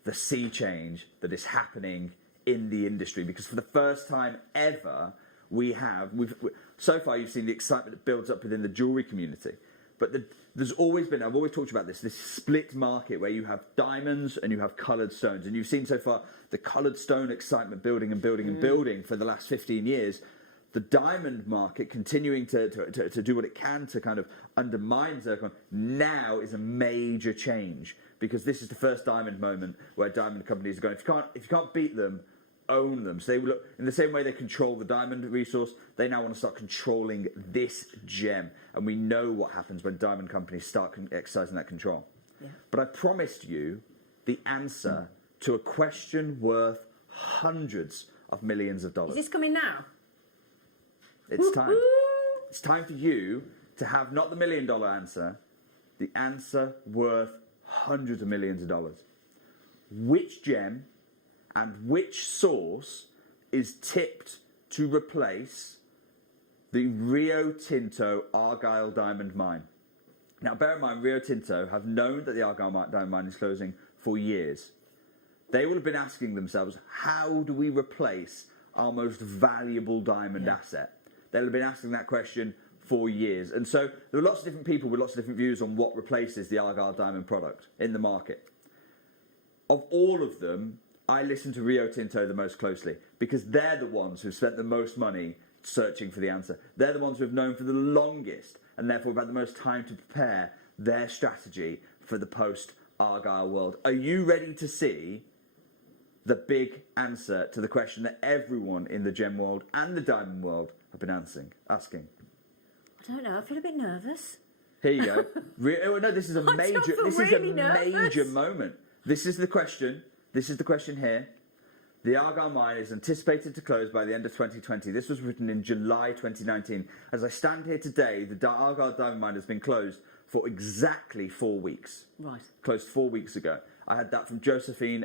the sea change that is happening in the industry, because for the first time ever, so far you've seen the excitement that builds up within the jewellery community. But there's always been, I've always talked about this split market where you have diamonds and you have coloured stones. And you've seen so far the coloured stone excitement building and building and building for the last 15 years. The diamond market continuing to do what it can to kind of undermine zircon now is a major change, because this is the first diamond moment where diamond companies are going, if you can't beat them, own them. So they look, in the same way they control the diamond resource, they now want to start controlling this gem. And we know what happens when diamond companies start exercising that control. Yeah. But I promised you the answer to a question worth hundreds of millions of dollars. Is this coming now? It's time. It's time for you to have not the $1 million answer, the answer worth hundreds of millions of dollars. Which gem and which source is tipped to replace the Rio Tinto Argyle diamond mine? Now, bear in mind, Rio Tinto have known that the Argyle diamond mine is closing for years. They will have been asking themselves, how do we replace our most valuable diamond asset? They'll have been asking that question for years. And so there are lots of different people with lots of different views on what replaces the Argyle diamond product in the market. Of all of them, I listen to Rio Tinto the most closely, because they're the ones who've spent the most money searching for the answer. They're the ones who've known for the longest, and therefore have had the most time to prepare their strategy for the post-Argyle world. Are you ready to see the big answer to the question that everyone in the gem world and the diamond world have been asking? I don't know. I feel a bit nervous. Here you go. No, this is a major. This is a major moment. This is the question. This is the question here. The Argyle mine is anticipated to close by the end of 2020. This was written in July 2019. As I stand here today, the Argyle diamond mine has been closed for exactly 4 weeks. Right. Closed 4 weeks ago. I had that from Josephine,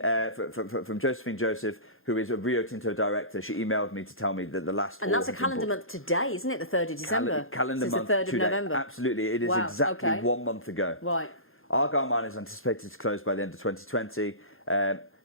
from Josephine Joseph, who is a Rio Tinto director. She emailed me to tell me that the last. And that's a calendar month today, isn't it? The 3rd of December. Calendar month. The 3rd of today. November. Absolutely, it is exactly 1 month ago. Right. Argyle mine is anticipated to close by the end of 2020.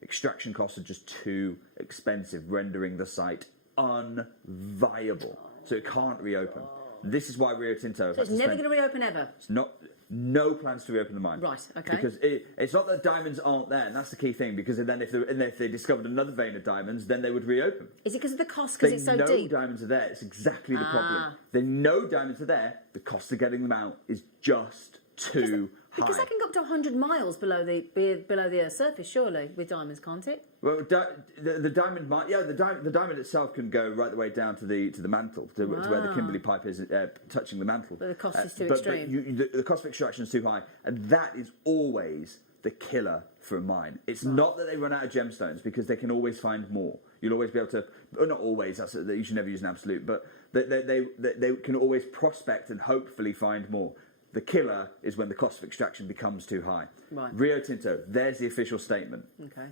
Extraction costs are just too expensive, rendering the site unviable. So it can't reopen. This is why Rio Tinto. So it's never going to reopen ever. It's not. No plans to reopen the mine. Right. Okay. Because it's not that diamonds aren't there, and that's the key thing. Because then, if they discovered another vein of diamonds, then they would reopen. Is it because of the cost? Because it's so deep. They know diamonds are there. It's exactly the problem. They know diamonds are there. The cost of getting them out is just too high. Because that can go up to 100 miles below the Earth's surface, surely, with diamonds, can't it? Well, the diamond, the diamond itself can go right the way down to the mantle, to where the Kimberley pipe is touching the mantle. But the cost is too extreme. The cost of extraction is too high, and that is always the killer for a mine. It's not that they run out of gemstones, because they can always find more. You'll always be able to, well, not always. You should never use an absolute, but they can always prospect and hopefully find more. The killer is when the cost of extraction becomes too high. Right. Rio Tinto, there's the official statement. Okay.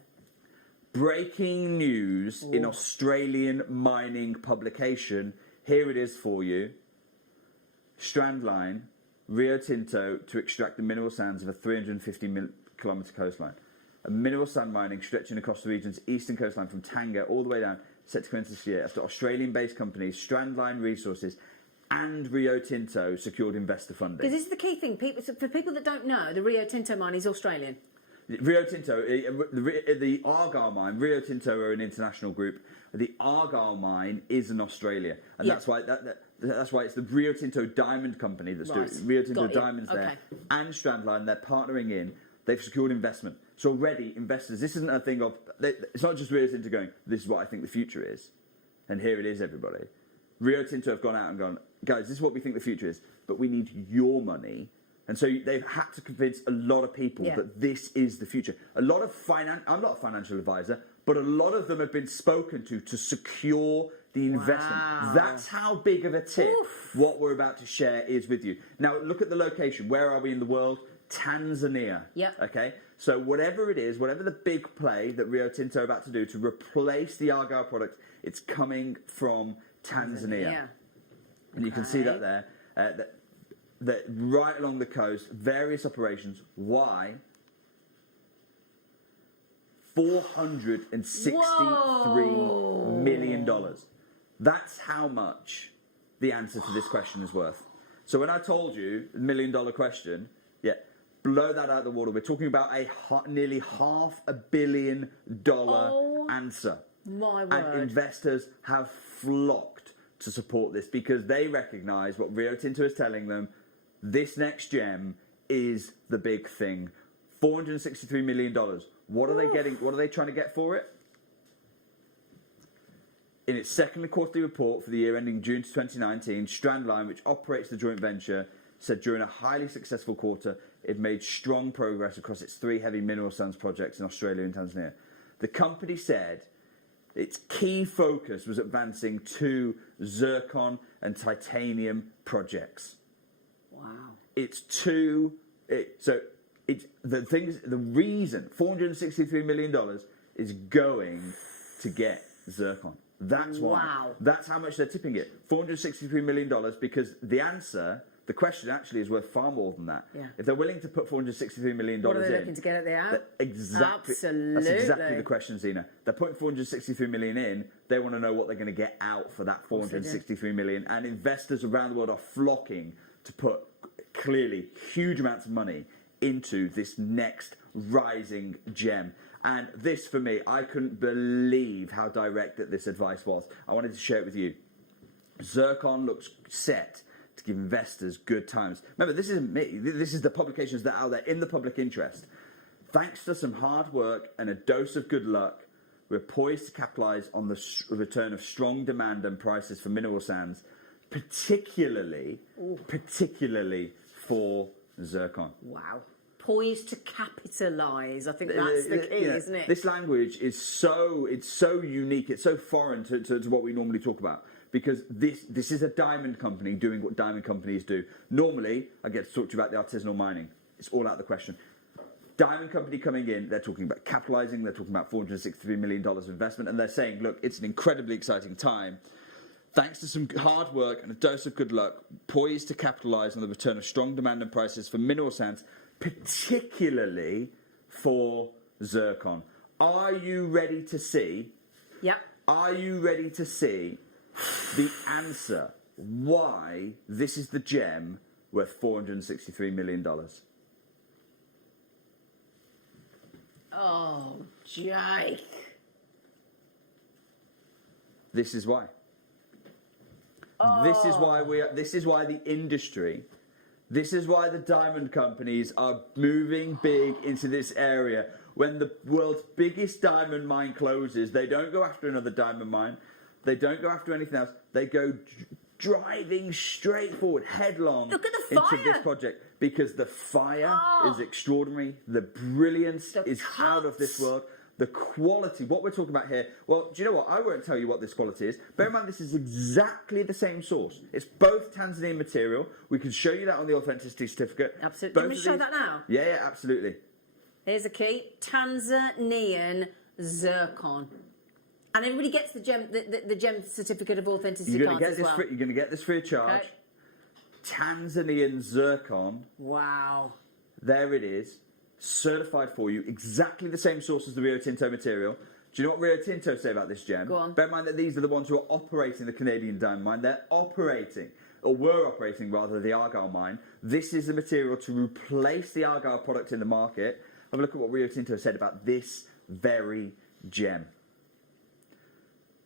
Breaking news in Australian mining publication. Here it is for you. Strand line, Rio Tinto to extract the mineral sands of a 350-kilometre coastline. A mineral sand mining stretching across the region's eastern coastline from Tanga all the way down, set to commence this year after Australian-based companies Strandline Resources and Rio Tinto secured investor funding. Because this is the key thing. For people that don't know, the Rio Tinto mine is Australian. Rio Tinto, the Argyle mine, Rio Tinto are an international group. The Argyle mine is in Australia. And that's why it's the Rio Tinto Diamond Company that's doing it. Rio Tinto Diamonds there. And Strandline, they're partnering in. They've secured investment. So already, investors, this isn't a thing of... It's not just Rio Tinto going, this is what I think the future is. And here it is, everybody. Rio Tinto have gone out and gone, guys, this is what we think the future is, but we need your money. And so they've had to convince a lot of people that this is the future. A lot of I'm not a financial advisor, but a lot of them have been spoken to secure the investment. Wow. That's how big of a tip what we're about to share is with you. Now, look at the location. Where are we in the world? Tanzania. Yep. Okay? So whatever it is, whatever the big play that Rio Tinto are about to do to replace the Argyle product, it's coming from Tanzania. And you can see that there. That right along the coast, various operations. Why? $463 million. That's how much the answer to this question is worth. So when I told you the $1 million question, blow that out of the water. We're talking about a nearly $500 million answer. My word. And investors have flocked to support this because they recognise what Rio Tinto is telling them. This next gem is the big thing. $463 million. What are they getting? What are they trying to get for it? In its second quarterly report for the year ending June 2019, Strandline, which operates the joint venture, said during a highly successful quarter, it made strong progress across its 3 heavy mineral sands projects in Australia and Tanzania. The company said its key focus was advancing 2 zircon and titanium projects. Wow. It's the reason $463 million is going to get zircon. That's why. Wow. That's how much they're tipping it. $463 million because the answer, the question actually is worth far more than that. Yeah. If they're willing to put $463 million What are they in, looking to get at the out? Exactly. Absolutely. That's exactly the question, Zena. They're putting $463 million in. They want to know what they're going to get out for that $463 million. And investors around the world are flocking to put clearly huge amounts of money into this next rising gem. And this, for me, I couldn't believe how direct that this advice was. I wanted to share it with you. Zircon looks set to give investors good times. Remember, this isn't me. This is the publications that are out there in the public interest. Thanks to some hard work and a dose of good luck, we're poised to capitalise on the return of strong demand and prices for mineral sands, particularly for zircon. Wow. Poised to capitalise. I think that's the key, isn't it? This language is so unique. It's so foreign to what we normally talk about because this is a diamond company doing what diamond companies do. Normally, I get to talk to you about the artisanal mining. It's all out of the question. Diamond company coming in, they're talking about capitalising. They're talking about $463 million of investment, and they're saying, look, it's an incredibly exciting time. Thanks to some hard work and a dose of good luck, poised to capitalise on the return of strong demand and prices for mineral sands, particularly for zircon. Are you ready to see? Yep. Are you ready to see the answer why this is the gem worth $463 million? Oh, Jake. This is why. This is why this is why the industry, this is why the diamond companies are moving big into this area. When the world's biggest diamond mine closes, they don't go after another diamond mine. They don't go after anything else. They go driving straight forward, headlong Look at the into fire. this project because the fire is extraordinary. The brilliance is out of this world. The quality, what we're talking about here, well, do you know what? I won't tell you what this quality is. Bear in mind, this is exactly the same source. It's both Tanzanian material. We can show you that on the authenticity certificate. Absolutely. Can we Both show of these- that now? Yeah, absolutely. Here's a key. Tanzanian zircon. And everybody gets the gem certificate of authenticity You're going to cards get as this well. free, you're going to get this free of charge. Okay. Tanzanian zircon. Wow. There it is. Certified for you. Exactly the same source as the Rio Tinto material. Do you know what Rio Tinto say about this gem? Go on. Bear in mind that these are the ones who are operating the Canadian diamond mine. They're operating, or were operating rather, the Argyle mine. This is the material to replace the Argyle product in the market. Have a look at what Rio Tinto said about this very gem.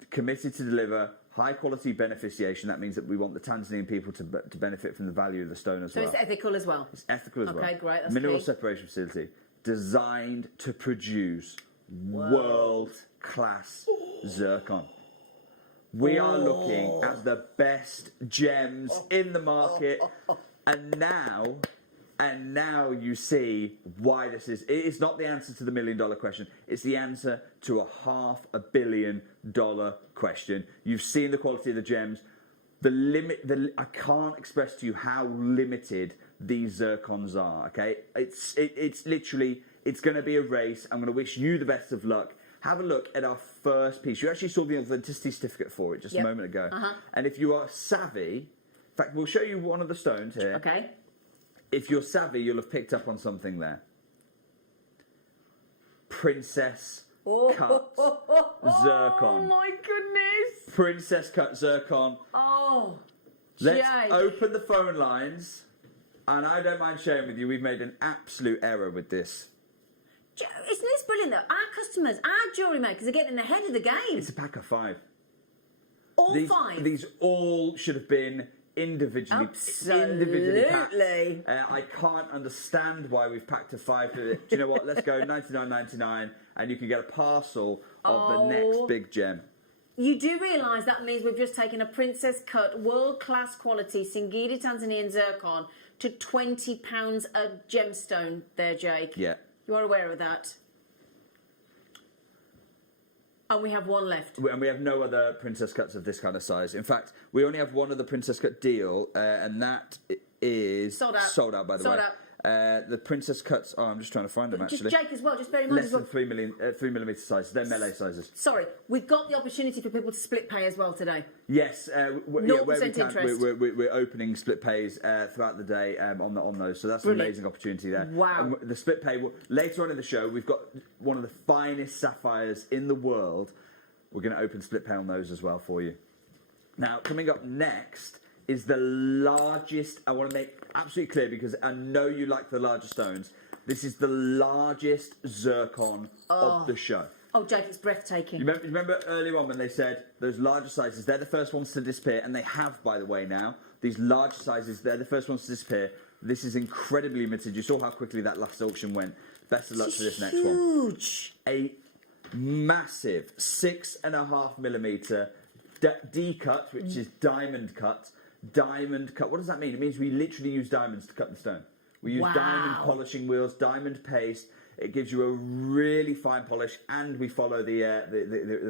Committed to deliver high quality beneficiation. That means that we want the Tanzanian people to benefit from the value of the stone as So well. it's ethical as well. It's ethical as well. Okay, great, that's Mineral key. separation facility designed to produce world class zircon. We are looking at the best gems in the market, and now you see why this is. It's not the answer to the $1 million question. It's the answer to a $500 million question. You've seen the quality of the gems. I can't express to you how limited these zircons are. Okay, it's literally, it's going to be a race. I'm going to wish you the best of luck. Have a look at our first piece. You actually saw the authenticity certificate for it just a moment ago. And if you are savvy, in fact, we'll show you one of the stones here. Okay. If you're savvy, you'll have picked up on something there. Princess cut zircon. Oh my goodness. Princess cut zircon. Oh, Let's Jake. open the phone lines. And I don't mind sharing with you, we've made an absolute error with this. Isn't this brilliant though? Our customers, our jewellery makers are getting ahead of the game. It's a pack of 5. All These 5. These all should have been individually packed. I can't understand why we've packed a 5. Do you know what? Let's go $99.99 and you can get a parcel of the next big gem. You do realise that means we've just taken a princess cut, world-class quality Singiri Tanzanian zircon to £20 a gemstone there, Jake. Yeah. You are aware of that? And we have one left. And we have no other princess cuts of this kind of size. In fact, we only have one other princess cut deal, and that is Sold out. Sold out, by the way. Sold out. The princess cuts. Oh, I'm just trying to find them actually. Just Jake as well. Just bear in mind Less as well. than 3 millimeter sizes. They're melee sizes. Sorry, we've got the opportunity for people to split pay as well today. Yes, where we can, interest. we're opening split pays throughout the day on those. So that's an amazing opportunity there. Wow. And the split pay later on in the show. We've got one of the finest sapphires in the world. We're going to open split pay on those as well for you. Now, coming up next is the largest. I want to make absolutely clear because I know you like the larger stones. This is the largest zircon of the show. Oh, Jake, it's breathtaking. You remember earlier on when they said those larger sizes, they're the first ones to disappear, and they have, by the way, now. These larger sizes, they're the first ones to disappear. This is incredibly limited. You saw how quickly that last auction went. Best of luck for this next one. Huge. A massive 6.5 millimeter D-cut, which is diamond cut. Diamond cut. What does that mean? It means we literally use diamonds to cut the stone. We use diamond polishing wheels, diamond paste. It gives you a really fine polish, and we follow the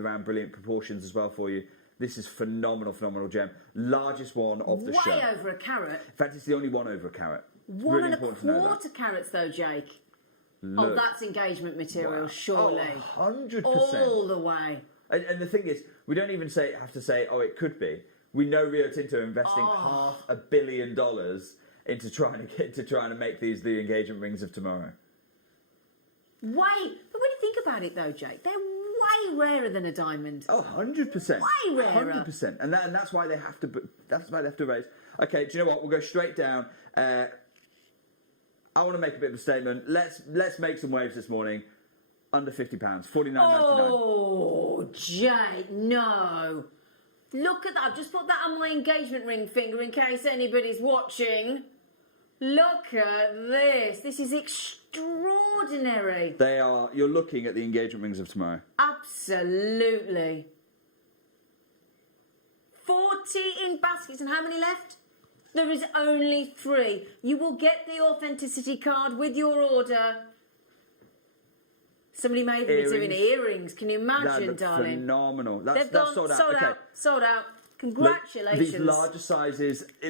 round brilliant proportions as well for you. This is phenomenal gem. Largest one of the show. Way over a carat. In fact, it's the only one over a carat. It's 1.25 carats though, Jake. Look. Oh, that's engagement material, surely. Oh, 100%. All the way. And the thing is, we don't even have to say, oh, it could be. We know Rio Tinto are investing $500 million into trying to make these the engagement rings of tomorrow. But when you think about it though, Jake, they're way rarer than a diamond. Oh, 100%. Way rarer. 100%. And that's why they have to. That's why they have to raise. Okay, do you know what? We'll go straight down. I want to make a bit of a statement. Let's make some waves this morning. Under £50, $49.99. Oh, Jake, no. Look at that. I've just put that on my engagement ring finger in case anybody's watching. Look at this. This is extraordinary. They are. You're looking at the engagement rings of tomorrow. Absolutely. 40 in baskets, and how many left? There is only 3. You will get the authenticity card with your order. Somebody made me doing earrings. Can you imagine, darling? Phenomenal. They've gone sold out. Sold out. Congratulations. Look,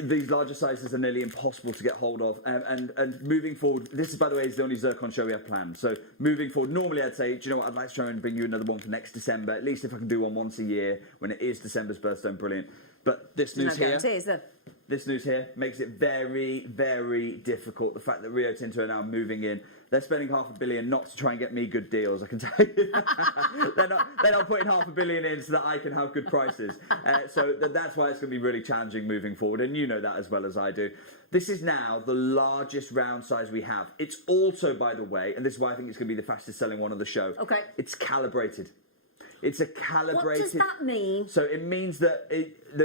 these larger sizes are nearly impossible to get hold of. And moving forward, this is, by the way, is the only Zircon show we have planned. So moving forward, normally I'd say, do you know what, I'd like to try and bring you another one for next December. At least if I can do one once a year when it is December's birthstone, brilliant. But this news here... Guarantee, is there? This news here makes it very, very difficult. The fact that Rio Tinto are now moving in, they're spending $500 million not to try and get me good deals, I can tell you. they're not putting $500 million in so that I can have good prices. So that's why it's going to be really challenging moving forward, and you know that as well as I do. This is now the largest round size we have. It's also, by the way, and this is why I think it's going to be the fastest selling one of the show. Okay. It's calibrated. It's a calibrated... What does that mean? So it means that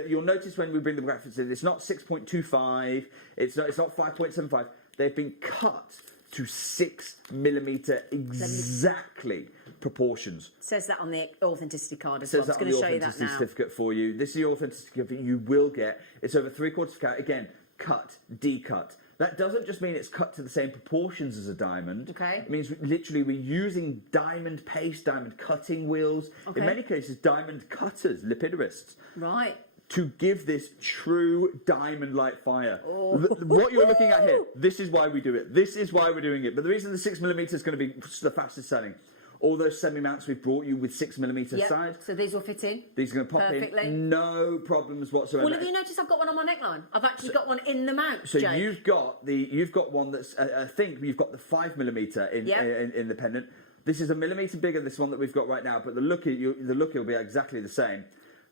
you'll notice when we bring the graphics in, it's not 6.25, it's not 5.75. They've been cut to 6mm exactly proportions. Says that on the authenticity card as Says well. that I'm on going the to show you that authenticity now. certificate for you. This is the authenticity certificate you will get. It's over 3/4 carat. Again, cut, decut. That doesn't just mean it's cut to the same proportions as a diamond. Okay. It means literally we're using diamond paste, diamond cutting wheels. Okay. In many cases, diamond cutters, lapidarists. Right. To give this true diamond-like fire. What you're looking at here, this is why we do it. This is why we're doing it. But the reason the 6mm is going to be the fastest selling, all those semi-mounts we've brought you with 6mm Yep. size, So these will fit in. these are going to pop perfectly. in, no problems whatsoever. Well, have you noticed I've got one on my neckline? I've actually got one in the mount, So Jake. you've got one that's I think you've got the 5mm in the pendant. This is a millimetre bigger, this one that we've got right now, but the look will be exactly the same.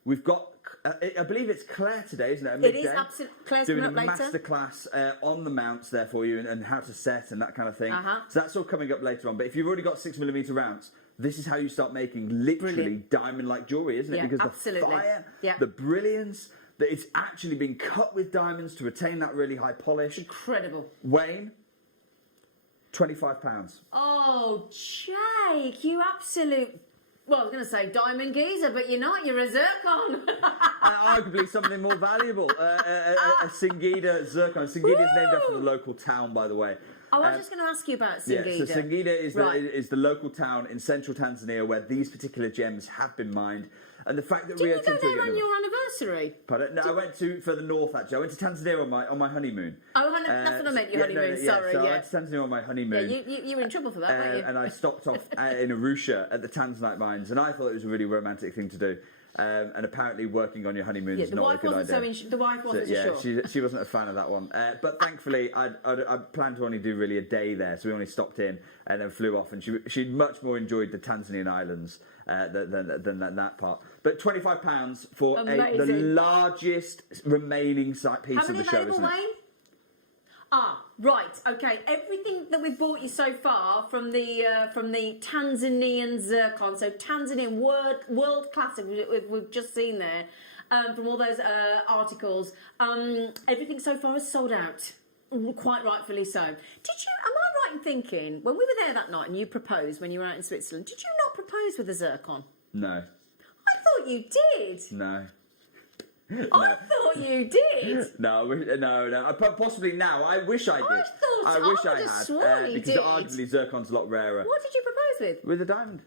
We've got, I believe it's Claire today, isn't it? Midday, It is absolutely. Claire's doing a coming up later. masterclass on the mounts there for you and how to set and that kind of thing. Uh-huh. So that's all coming up later on. But if you've already got 6mm rounds, this is how you start making literally Brilliant. diamond-like jewellery, isn't it? Yeah, Because absolutely. the fire, Yeah. the brilliance, that it's actually been cut with diamonds to retain that really high polish. Incredible. Wayne, £25. Oh, Jake, you absolute. Well, I was going to say diamond geezer, but you're not. You're a zircon. Arguably something more valuable. A Singida zircon. Singida is named after the local town, by the way. Oh, I was just going to ask you about Singida. Yeah, so Singida is, Right. is the local town in central Tanzania where these particular gems have been mined. And the fact that Didn't Rio you go Tinto... there on your anniversary? Pardon? No, I went to further north, actually. I went to Tanzania on my honeymoon. Oh, that's what I meant, your honeymoon. Sorry, so yeah. I went to Tanzania on my Yeah, honeymoon. you were in trouble for that, weren't you? And I stopped off in Arusha at the Tanzanite mines, and I thought it was a really romantic thing to do. And apparently, working on your honeymoon is the not a wife good wasn't idea. the wife wasn't so sure. she wasn't a fan of that one. But thankfully, I planned to only do really a day there, so we only stopped in and then flew off. And she much more enjoyed the Tanzanian islands than that part. But £25 for the Amazing. largest remaining piece How of many the show, available, isn't it? Wayne? Ah, right. Okay. Everything that we've bought you so far from the Tanzanian zircon, so Tanzanian world classic we've just seen there, from all those articles. Everything so far is sold out. Quite rightfully so. Am I right in thinking when we were there that night and you proposed when you were out in Switzerland? Did you not propose with a zircon? No. I thought you did. No. I thought you did. No. Possibly now. I wish I did. I wish would've I had. sworn you because did. arguably zircon's a lot rarer. What did you propose with? With a diamond.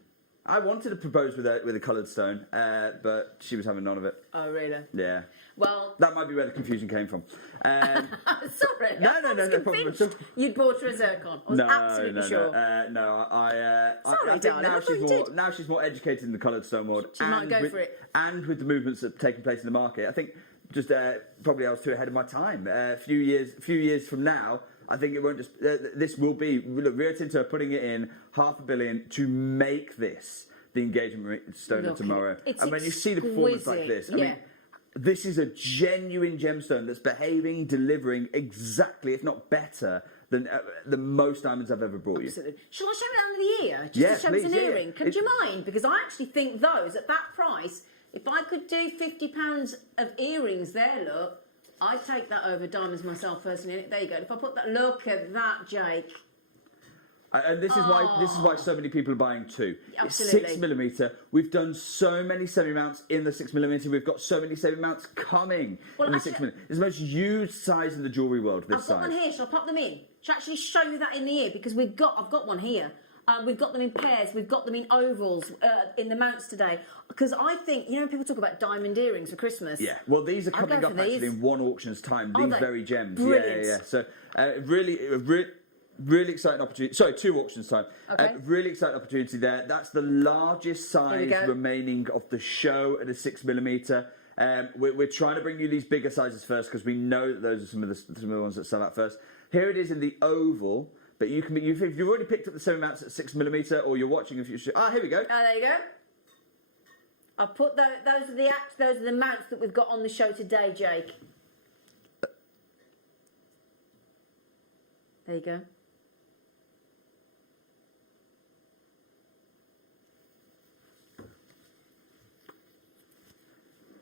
I wanted to propose with a coloured stone, but she was having none of it. Oh, really? Yeah. Well, That might be where the confusion came from. sorry. No, I was no problem at convinced all. You'd bought her a zircon. I was absolutely sure. I Sorry, think darling, now I thought you did. now she's more educated in the coloured stone world. She might go for it. And with the movements that have taken place in the market, I think just probably I was too ahead of my time. A few years from now, I think it won't just. This will be. Look, Rio Tinto are putting it in $500 million to make this the engagement stone of Look, tomorrow. it's and when you see the performance like this, I yeah. mean. This is a genuine gemstone that's behaving, delivering exactly, if not better, than most diamonds I've ever brought you. Absolutely. Shall I show it under the ear? Just Yeah, to show us an please, yeah, earring. yeah. Do you mind? Because I actually think those, at that price, if I could do £50 of earrings there, look, I'd take that over diamonds myself personally. There you go. If I put that, look at that, Jake. And this is why so many people are buying two. Absolutely. It's 6mm. We've done so many semi-mounts in the 6mm. We've got so many semi-mounts coming in the 6mm. It's the most used size in the jewellery world, this I've got one size. here. Shall I pop them in? Shall I actually show you that in the ear? Because I've got one here. We've got them in pairs. We've got them in ovals in the mounts today. Because I think, people talk about diamond earrings for Christmas. Yeah, well, these are I'd coming go up for these. actually in one auction's time. Are These they? very gems. Brilliant. Yeah. So really exciting opportunity. Sorry, 2 auctions time. Okay. Really exciting opportunity there. That's the largest size go. remaining of the show at a 6mm. We're trying to bring you these bigger sizes first because we know that those are some of the ones that sell out first. Here it is in the oval, but if you've already picked up the semi-mounts at 6mm or you're watching a future. Here we go. There you go. I've put those are the mounts that we've got on the show today, Jake. There you go.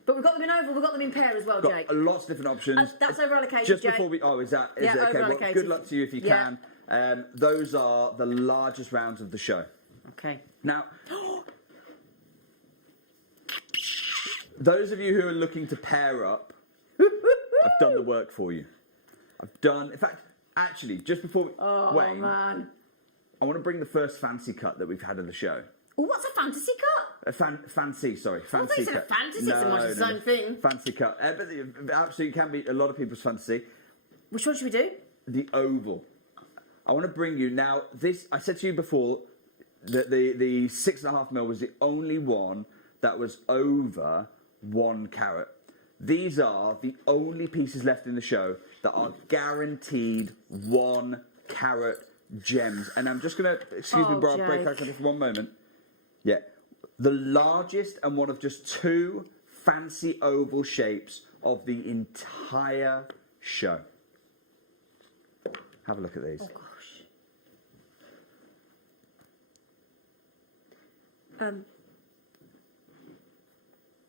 But we've got them in oval, we've got them in pair as well, Jake. Got lots of different options. That's over allocated, Just Jake. before we... Oh, is it? Yeah, Okay, well, over-allocated. good luck to you if you Yeah. can. Those are the largest rounds of the show. Okay. Now, those of you who are looking to pair up, I've done the work for you. In fact, actually, just before Wayne, man. I want to bring the first fancy cut that we've had of the show. Oh, what's a fantasy cut? Fancy I thought fancy you said cut. a fantasy, so much the same thing. Fancy cut. But absolutely can be a lot of people's fantasy. Which one should we do? The oval. I want to bring you now. This I said to you before that the 6.5mm was the only one that was over 1 carat. These are the only pieces left in the show that are guaranteed 1 carat gems. And I'm just going to, excuse me, bro, break out for just one moment. Yeah. The largest and one of just 2 fancy oval shapes of the entire show. Have a look at these. Oh, gosh.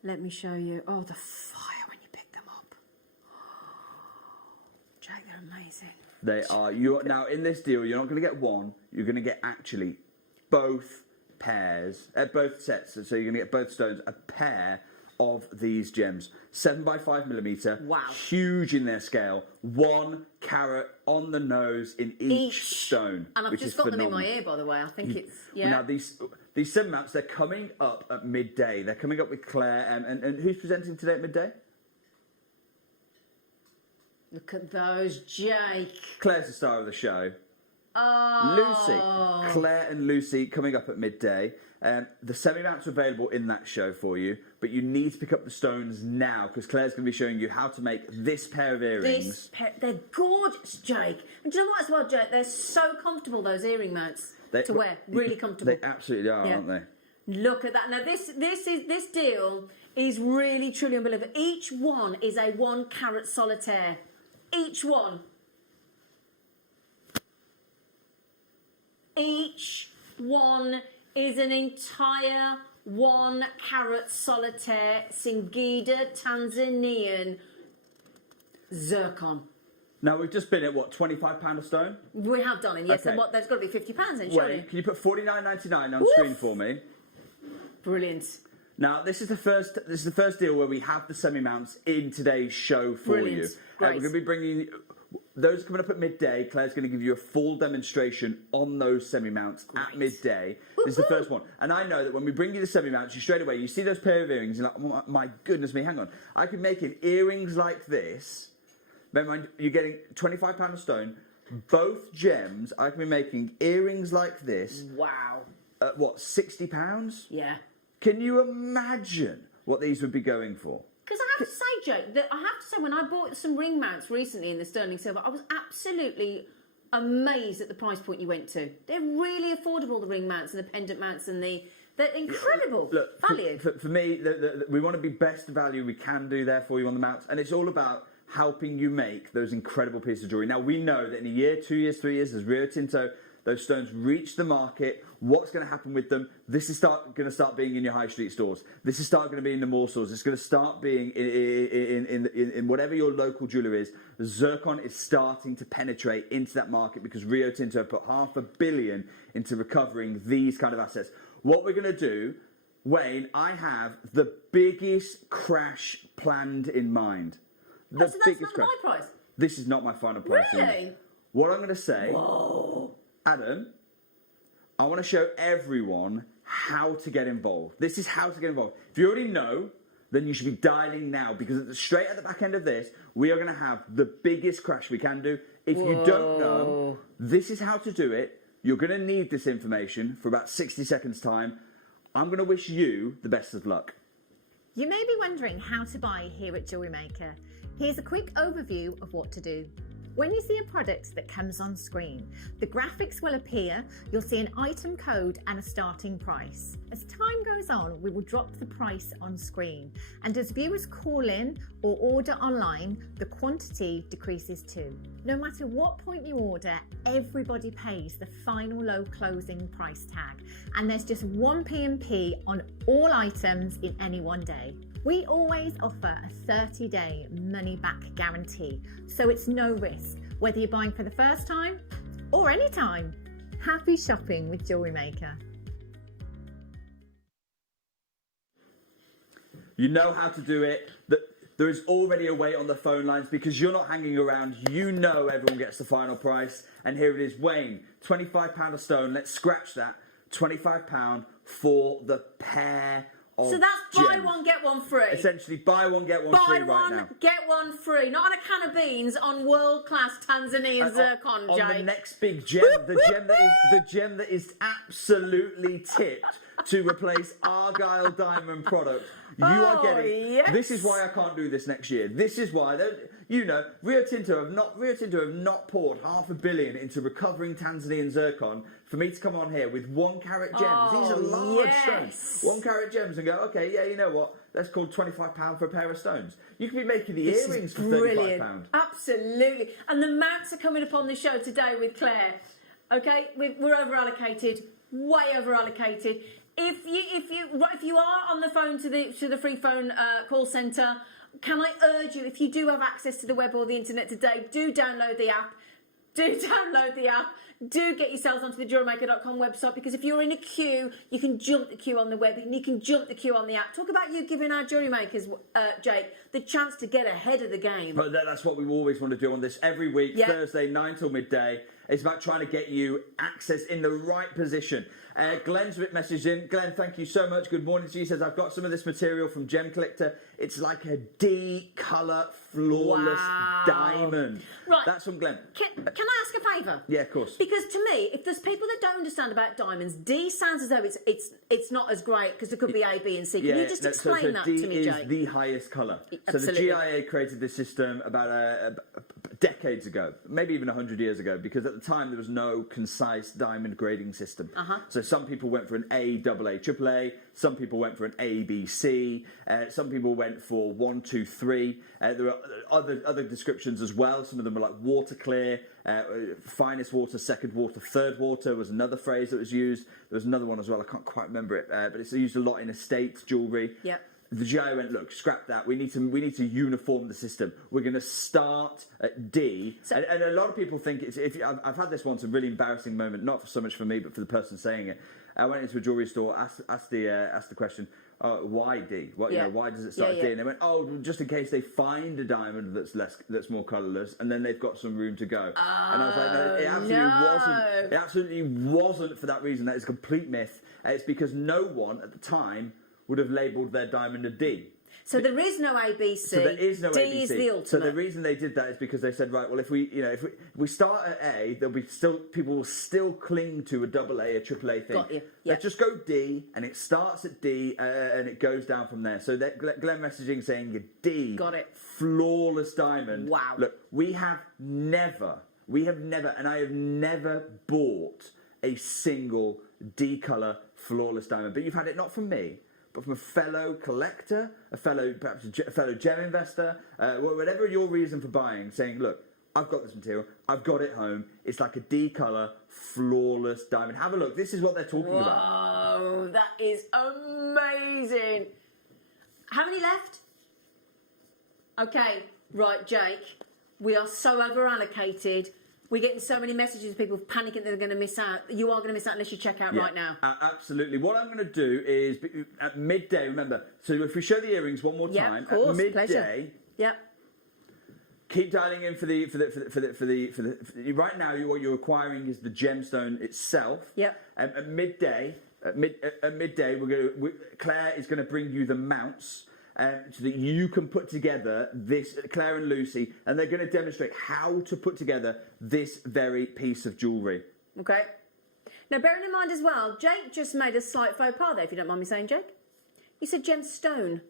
Let me show you. Oh, the fire when you pick them up. Jake, they're amazing. They are. Now, in this deal, you're not going to get one. You're going to get actually both pairs, both sets. So you're going to get both stones, a pair of these gems. 7x5mm. Wow. Huge in their scale. 1 carat on the nose in each stone. And I've which just is got phenomenal. them in my ear, by the way. I think it's, yeah. Now, these 7 mounts, they're coming up at midday. They're coming up with Claire. And who's presenting today at midday? Look at those, Jake. Claire's the star of the show. Oh. Lucy. Claire and Lucy coming up at midday. The semi-mounts are available in that show for you, but you need to pick up the stones now because Claire's going to be showing you how to make this pair of earrings. They're gorgeous, Jake. And do you know what as well, Jake? They're so comfortable, those earring mounts to wear. Really comfortable. They absolutely are, aren't they? Look at that. Now, this deal is really, truly unbelievable. Each one is a 1 carat solitaire. Each one. Each one is an entire 1 carat solitaire Singida Tanzanian zircon. Now, we've just been at, what, £25 a stone? We have done it, yes. Okay. And what, there's got to be £50 then, surely. Wait, can you put $49.99 on screen for me? Brilliant. Now, this is the first deal where we have the semi-mounts in today's show for Brilliant. you. Great. We're going to be bringing those coming up at midday. Claire's going to give you a full demonstration on those semi-mounts at midday. This is the first one. And I know that when we bring you the semi-mounts, you straight away, you see those pair of earrings, and you're like, oh, my goodness me, hang on. I can make it earrings like this. Bear in mind, you're getting £25 a stone. Both gems, I can be making earrings like this. Wow. At what, £60? Yeah. Can you imagine what these would be going for? Because I have to say, Joe, that I have to say, when I bought some ring mounts recently in the sterling silver, I was absolutely amazed at the price point you went to. They're really affordable, the ring mounts and the pendant mounts, and they're incredible value. For me, we want to be best value we can do there for you on the mounts, and it's all about helping you make those incredible pieces of jewellery. Now, we know that in a year, 2 years, 3 years, as Rio Tinto, those stones reach the market. What's going to happen with them? This is going to start being in your high street stores. This is going to be in the mall stores. It's going to start being in whatever your local jeweller is. Zircon is starting to penetrate into that market because Rio Tinto put $500 million into recovering these kind of assets. What we're going to do, Wayne, I have the biggest crash planned in mind. So that's not my price? This is not my final price. Really? What I'm going to say... Whoa. Adam, I want to show everyone how to get involved. This is how to get involved. If you already know, then you should be dialing now because straight at the back end of this, we are going to have the biggest crash we can do. If you don't know, this is how to do it. You're going to need this information for about 60 seconds time. I'm going to wish you the best of luck. You may be wondering how to buy here at JewelleryMaker. Here's a quick overview of what to do. When you see a product that comes on screen, the graphics will appear, you'll see an item code and a starting price. As time goes on, we will drop the price on screen. And as viewers call in or order online, the quantity decreases too. No matter what point you order, everybody pays the final low closing price tag. And there's just one P&P on all items in any one day. We always offer a 30-day money-back guarantee, so it's no risk, whether you're buying for the first time or anytime. Happy shopping with Jewellery Maker. You know how to do it. There is already a wait on the phone lines because you're not hanging around. You know everyone gets the final price. And here it is, Wayne, £25 a stone. Let's scratch that. £25 for the pair of So that's buy gems. one, get one free. Essentially, buy one, get one free right now. Buy one, get one free. Not on a can of beans, on world-class Tanzanian zircon, on Jake. the next big gem, the gem that is absolutely tipped to replace Argyle diamond product. You are getting. Yes. This is why I can't do this next year. This is why Rio Tinto have not poured $500 million into recovering Tanzanian zircon for me to come on here with 1 carat gems. These are large stones. 1 carat gems and go, okay, yeah, you know what? Let's call £25 for a pair of stones. You could be making the earrings for £35. Absolutely. And the mounts are coming up on the show today with Claire. Okay, we're over allocated, way over allocated. If you are on the phone to the free phone call centre, can I urge you, if you do have access to the web or the internet today, do download the app. Do get yourselves onto the JewelleryMaker.com website, because if you're in a queue, you can jump the queue on the web and you can jump the queue on the app. Talk about you giving our jewellery makers, Jake, the chance to get ahead of the game. But that's what we always want to do on this every week, Yeah. Thursday, 9 till midday. It's about trying to get you access in the right position. Glenn's messaged in. Glenn, thank you so much. Good morning to you. He says, I've got some of this material from Gem Collector. It's like a D colour flawless diamond. Right. That's from Glenn. Can I ask a favour? Yeah, of course. Because to me, if there's people that don't understand about diamonds, D sounds as though it's not as great because there could be A, B, and C. Can you just explain that D to me, is Jake? the highest colour. So Absolutely. the GIA created this system about decades ago, maybe even 100 years ago, because at the time there was no concise diamond grading system. So some people went for an A, AA, AAA. Some people went for an A, B, C. Some people went for 1, 2, 3. There are other descriptions as well. Some of them were like water clear, finest water, second water, third water was another phrase that was used. There was another one as well. I can't quite remember it, but it's used a lot in estate jewellery. Yep. The GIA went, look, scrap that. We need to uniform the system. We're going to start at D. So, and a lot of people think it's. I've had this once, a really embarrassing moment, not so much for me, but for the person saying it. I went into a jewellery store, asked the question, why D? Why does it start at D? And they went, just in case they find a diamond that's more colourless, and then they've got some room to go. And I was like, no, it absolutely wasn't. It absolutely wasn't for that reason. That is a complete myth. It's because no one at the time would have labelled their diamond a D. So there is no ABC. So there is no D ABC. is the ultimate. So the reason they did that is because they said, right, well, if we start at A, people will still cling to a AA, a AAA thing. Got you. Let's just go D, and it starts at D, and it goes down from there. So Glenn messaging saying D. Got it. Flawless diamond. Wow. Look, we have never, and I have never bought a single D colour flawless diamond. But you've had it not from me, but from a fellow collector, perhaps a fellow gem investor, whatever your reason for buying, saying, look, I've got this material, I've got it home, it's like a D colour, flawless diamond. Have a look, this is what they're talking about. Whoa, that is amazing. How many left? Okay, right, Jake, we are so over allocated. We're getting so many messages of people panicking they're going to miss out. You are going to miss out unless you check out right now. Absolutely. What I'm going to do is at midday. Remember, so if we show the earrings one more time, of course, at midday. pleasure. Yep. Keep dialing in for the right now. What you're acquiring is the gemstone itself. Yep. At midday, Claire is going to bring you the mounts. So that you can put together this, Claire and Lucy, and they're going to demonstrate how to put together this very piece of jewellery. Okay. Now, bearing in mind as well, Jake just made a slight faux pas there, if you don't mind me saying, Jake. He said gemstone.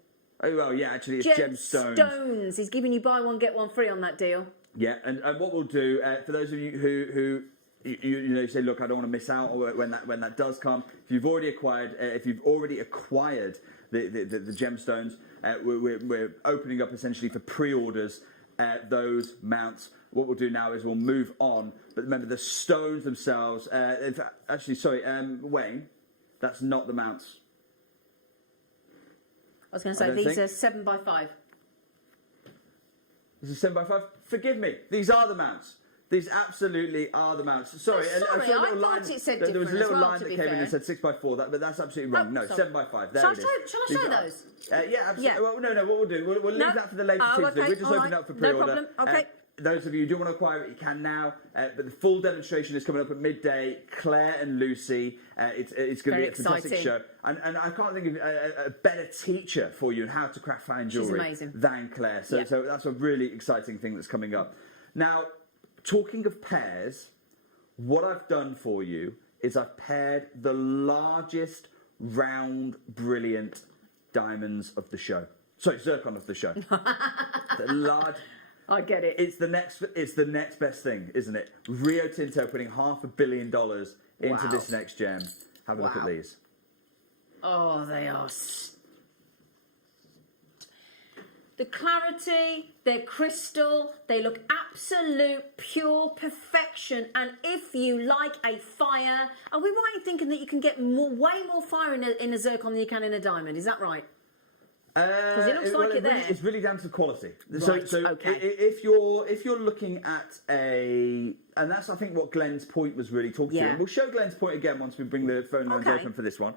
Oh, well, yeah, actually, it's gemstones. Gemstones. He's giving you buy one, get one free on that deal. Yeah, and what we'll do, for those of you who you say, look, I don't want to miss out when that does come. If you've already acquired the gemstones, we're opening up essentially for pre-orders those mounts. What we'll do now is we'll move on, but remember the stones themselves. Wayne, that's not the mounts. I was going to say these are 7x5. This is 7x5. Forgive me. These are the mounts. These absolutely are the mounts. Sorry, Oh, sorry, I saw a I little thought line. it said There was a different little as well, line to that be came in fair. and said 6x4, but that's absolutely wrong. Oh, No, sorry. 7x5. There Shall I it is. show- shall I These show are- those? Yeah, absolutely. Yeah. Well, no, what we'll do, we'll leave No. that for the later Oh, team. okay, We're just all opening right. up for No pre-order. problem. Okay. Those of you who do want to acquire it, you can now. But the full demonstration is coming up at midday. Claire and Lucy. It's going to Very be a fantastic exciting. show. And I can't think of a better teacher for you on how to craft fine jewellery amazing. than Claire. So, Yeah. so that's a really exciting thing that's coming up. Now, talking of pairs, what I've done for you is I've paired the largest round brilliant diamonds of the show. Sorry, zircon of the show. The large. I get it. It's the next best thing, isn't it? Rio Tinto putting $500 million into Wow. this next gem. Have a look at Wow. these. Oh, they are. The clarity, they're crystal, they look absolute pure perfection. And if you like a fire, are we right in thinking that you can get way more fire in a zircon than you can in a diamond? Is that right? Because it looks like it there. It's really down to the quality. Right, So okay. if you're looking at and that's I think what Glenn's point was really talking to. Yeah. And we'll show Glenn's point again once we bring the phone lines Okay. open for this one,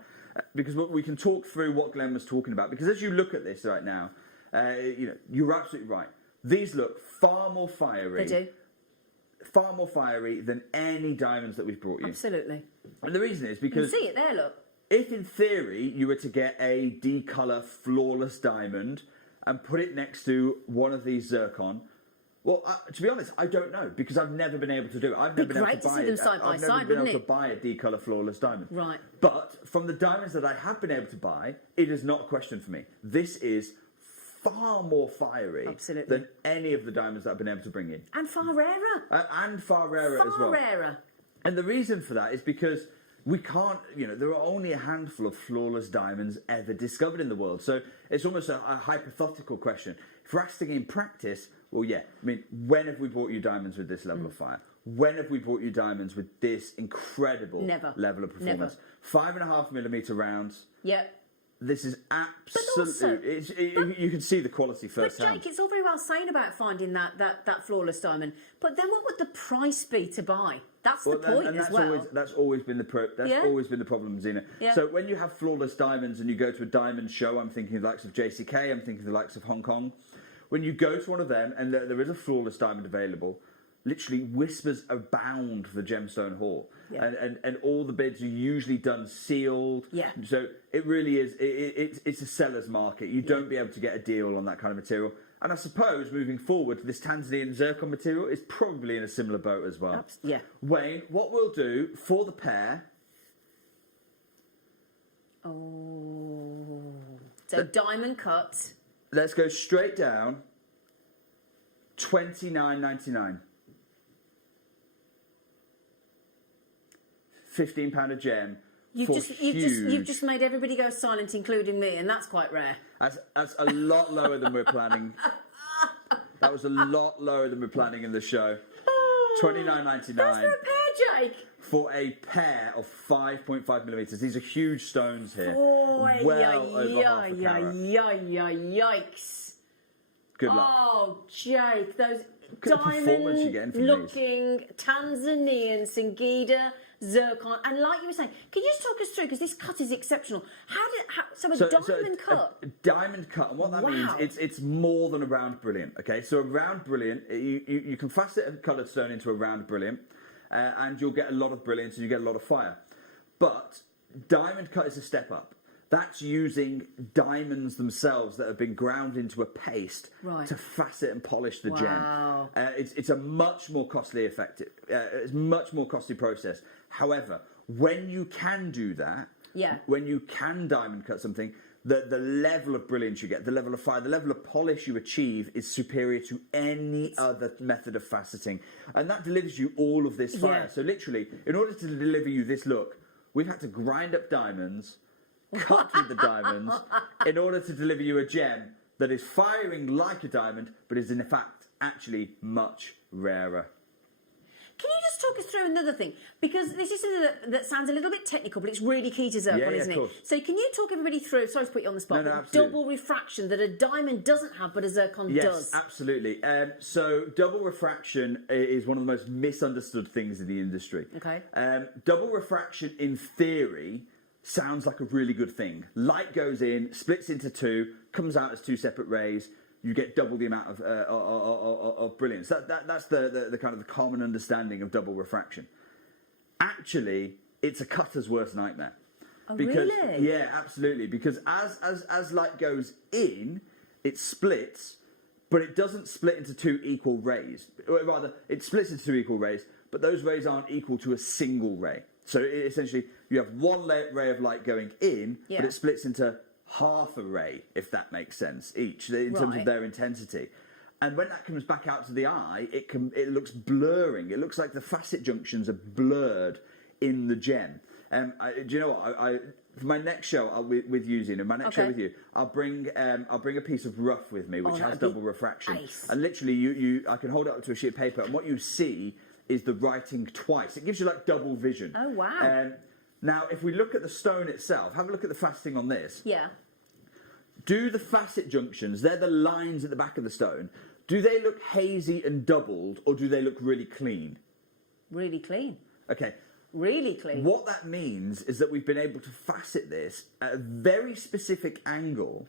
because we can talk through what Glenn was talking about. Because as you look at this right now, you're absolutely right. These look far more fiery. They do. Far more fiery than any diamonds that we've brought you. Absolutely. And the reason is You because can see it there, look. if in theory you were to get a D-colour flawless diamond and put it next to one of these zircon, well, to be honest, I don't know, because I've never been able to do it. I've never been able great to to buy see them side by I've never side, been able wouldn't to buy a D-colour flawless diamond. Right. But from the diamonds that I have been able to buy, it is not a question for me. This is far more fiery Absolutely. than any of the diamonds that I've been able to bring in. And far rarer. And far rarer as well. Far rarer. And the reason for that is because we can't, there are only a handful of flawless diamonds ever discovered in the world. So it's almost a hypothetical question. If we're asking in practice, well, yeah, I mean, when have we brought you diamonds with this level of fire? When have we brought you diamonds with this incredible Never. level of performance? Never. 5.5mm rounds. Yep. This is also- absolutely. You can see the quality But firsthand. Jake, it's all very well saying about finding that flawless diamond, but then what would the price be to buy? That's the point and as well. that's always been the Yeah. always been the problem, Zena. Yeah. So when you have flawless diamonds and you go to a diamond show, I'm thinking of the likes of JCK, I'm thinking of the likes of Hong Kong. When you go to one of them and there is a flawless diamond available, literally whispers abound for Gemstone Hall. Yeah. And all the bids are usually done sealed. Yeah. So it really is, it's a seller's market. You don't be able to get a deal on that kind of material. And I suppose moving forward, this Tanzanian zircon material is probably in a similar boat as well. Yeah. Wayne, what we'll do for the pair. Oh. So diamond cut. Let's go straight down. $29.99. £15 a gem. You've just made everybody go silent, including me, and that's quite rare. That's a lot lower than we're planning. That was a lot lower than we're planning in the show. $29.99. That's for a pair, Jake. For a pair of 5.5mm. These are huge stones here. Boy, well over half a carat. Yikes. Good luck. Oh, Jake, those Look at the performance you're getting from these. diamond-looking Tanzanian Singida zircon. And like you were saying, can you just talk us through, because this cut is exceptional. So a diamond cut? A diamond cut, and what that means, it's more than a round brilliant, okay? So a round brilliant, you can facet a coloured stone into a round brilliant, and you'll get a lot of brilliance and you get a lot of fire. But diamond cut is a step up. That's using diamonds themselves that have been ground into a paste to facet and polish the Wow. gem. It's a much more costly it's much more costly process. However, when you can do that, when you can diamond cut something, the level of brilliance you get, the level of fire, the level of polish you achieve is superior to any other method of faceting. And that delivers you all of this fire. Yeah. So literally, in order to deliver you this look, we've had to grind up diamonds, cut with the diamonds, in order to deliver you a gem that is firing like a diamond, but is in fact actually much rarer. Can you just talk us through another thing? Because this is something that sounds a little bit technical, but it's really key to Zircon, isn't of it? course. So can you talk everybody through, sorry to put you on the spot, No, but absolutely. double refraction that a diamond doesn't have, but a Zircon Yes, does? absolutely. So double refraction is one of the most misunderstood things in the industry. Okay. Double refraction, in theory, sounds like a really good thing. Light goes in, splits into two, comes out as two separate rays. You get double the amount of brilliance. That's the kind of the common understanding of double refraction. Actually, it's a cutter's worst nightmare. Oh, Because, really? yeah, absolutely. Because as light goes in, it splits, but it doesn't split into two equal rays. Or rather, it splits into two equal rays, but those rays aren't equal to a single ray. So essentially, you have one ray of light going in, Yeah. but it splits into half a ray, if that makes sense, each in terms Right. of their intensity. And when that comes back out to the eye, it looks blurring. It looks like the facet junctions are blurred in the gem. Do you know what? I for my next show with you, Zina, my next show Okay. with you, I'll bring a piece of rough with me, which has that'd be double refraction. ace. And literally, I can hold it up to a sheet of paper, and what you see is the writing twice. It gives you like double vision. Oh, wow. Now, if we look at the stone itself, have a look at the faceting on this. Yeah. Do the facet junctions, they're the lines at the back of the stone, do they look hazy and doubled, or do they look really clean? Really clean. Okay. Really clean. What that means is that we've been able to facet this at a very specific angle.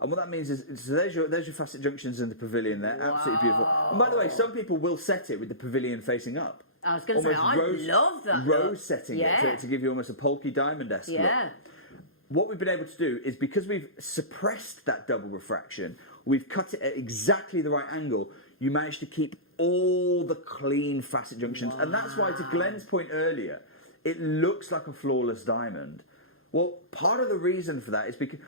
And what that means is, so there's your facet junctions in the pavilion there, absolutely beautiful. And by the way, some people will set it with the pavilion facing up. I was going to say, I love that. Rose setting Yeah. it to give you almost a pulky diamond-esque look. Yeah. What we've been able to do is, because we've suppressed that double refraction, we've cut it at exactly the right angle, you manage to keep all the clean facet junctions. And that's why, to Glenn's point earlier, it looks like a flawless diamond. Well, part of the reason for that is because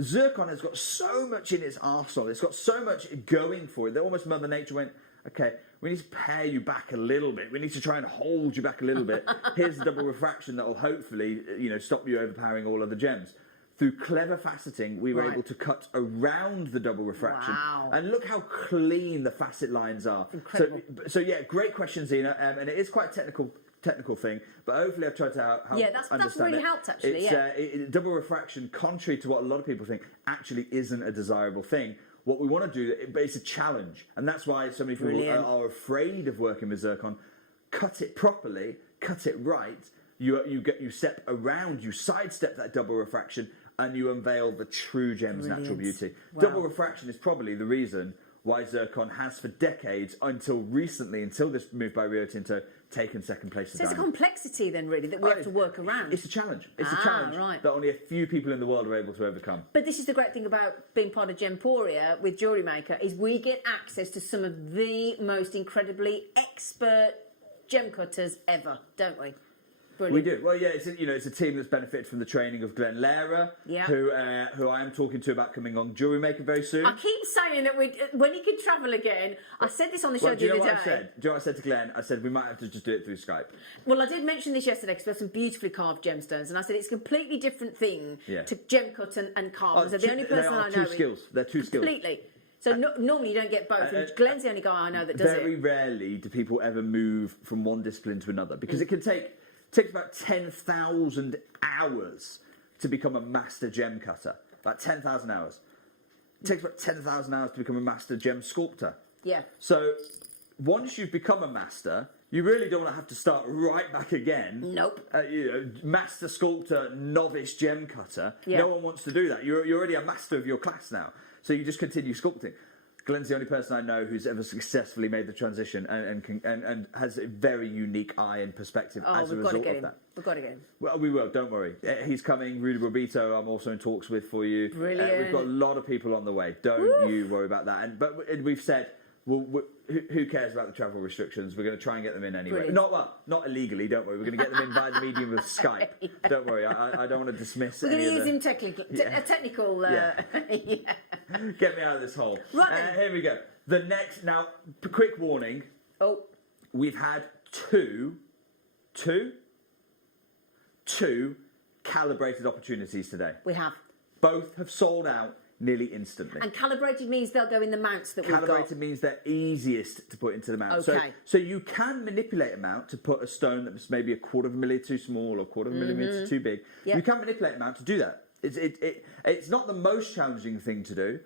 Zircon has got so much in its arsenal, it's got so much going for it, that almost Mother Nature went, okay, we need to pare you back a little bit. We need to try and hold you back a little bit. Here's the double refraction that will hopefully, stop you overpowering all other gems. Through clever faceting, we were able to cut around the double refraction. Wow. And look how clean the facet lines are. Incredible. So yeah, great question, Zina. And it is quite technical thing, but hopefully I've tried to help that's understand really it. helped, actually, It's, double refraction, contrary to what a lot of people think, actually isn't a desirable thing. What we want to do, but it's a challenge, and that's why so many people are afraid of working with Zircon. Cut it properly, cut it right. You step around, you sidestep that double refraction, and you unveil the true gem's natural beauty. Wow. Double refraction is probably the reason why Zircon has, for decades, until this move by Rio Tinto, taken second place. So it's a complexity then, really, that we have to work around. It's a challenge. It's a challenge that only a few people in the world are able to overcome. But this is the great thing about being part of Gemporia with JewelleryMaker, is we get access to some of the most incredibly expert gem cutters ever, don't we? Brilliant. We do. Well, yeah, it's a team that's benefited from the training of Glenn Lehrer, who I am talking to about coming on JewelleryMaker very soon. I keep saying that when he can travel again, I said this on the show the other day. Do you know what I said to Glenn? I said we might have to just do it through Skype. Well, I did mention this yesterday because there's some beautifully carved gemstones, and I said it's a completely different thing to gem cut and carve. I said the only person I know They're two skills. Completely. So normally you don't get both. And Glenn's the only guy I know that does very rarely do people ever move from one discipline to another, because it can take about 10,000 hours to become a master gem cutter. About 10,000 hours. It takes about 10,000 hours to become a master gem sculptor. Yeah. So once you've become a master, you really don't want to have to start right back again. Nope. Master sculptor, novice gem cutter. Yeah. No one wants to do that. You're already a master of your class now. So you just continue sculpting. Glenn's the only person I know who's ever successfully made the transition and has a very unique eye and perspective as a result of that. We've got to get him. Well, we will, don't worry. He's coming. Rudy Robito, I'm also in talks with for you. Brilliant. We've got a lot of people on the way. Don't you worry about that. But we've said, well, who cares about the travel restrictions? We're going to try and get them in anyway. Brilliant. Not illegally, don't worry. We're going to get them in by the medium of Skype. Don't worry. I don't want to dismiss We're going to use him technical. Get me out of this hole. Right. Here we go. The next, now, quick warning. Oh. We've had two calibrated opportunities today. We have. Both have sold out nearly instantly. And calibrated means they'll go in the mounts that we've got. Calibrated means they're easiest to put into the mount. Okay. So you can manipulate a mount to put a stone that's maybe 1/4 millimeter too small or 1/4 millimeter too big. Yep. You can manipulate a mount to do that. It's not the most challenging thing to do,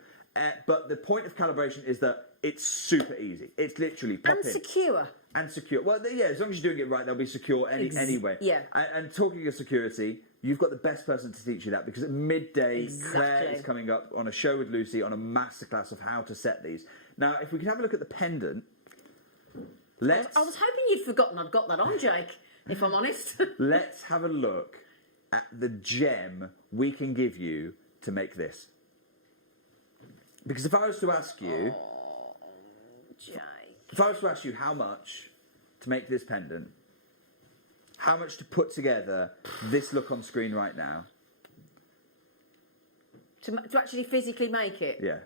but the point of calibration is that it's super easy. It's literally pop And in. secure. And secure. Well, yeah, as long as you're doing it right, they'll be secure anyway. Yeah. And talking of security, you've got the best person to teach you that, because at midday, Claire is coming up on a show with Lucy on a masterclass of how to set these. Now, if we could have a look at the pendant, let's... I was hoping you'd forgotten I'd got that on, Jake, if I'm honest. Let's have a look at the gem we can give you to make this. Because if I was to ask you... Jake. If I was to ask you how much to make this pendant, how much to put together this look on screen right now? To actually physically make it? Yeah.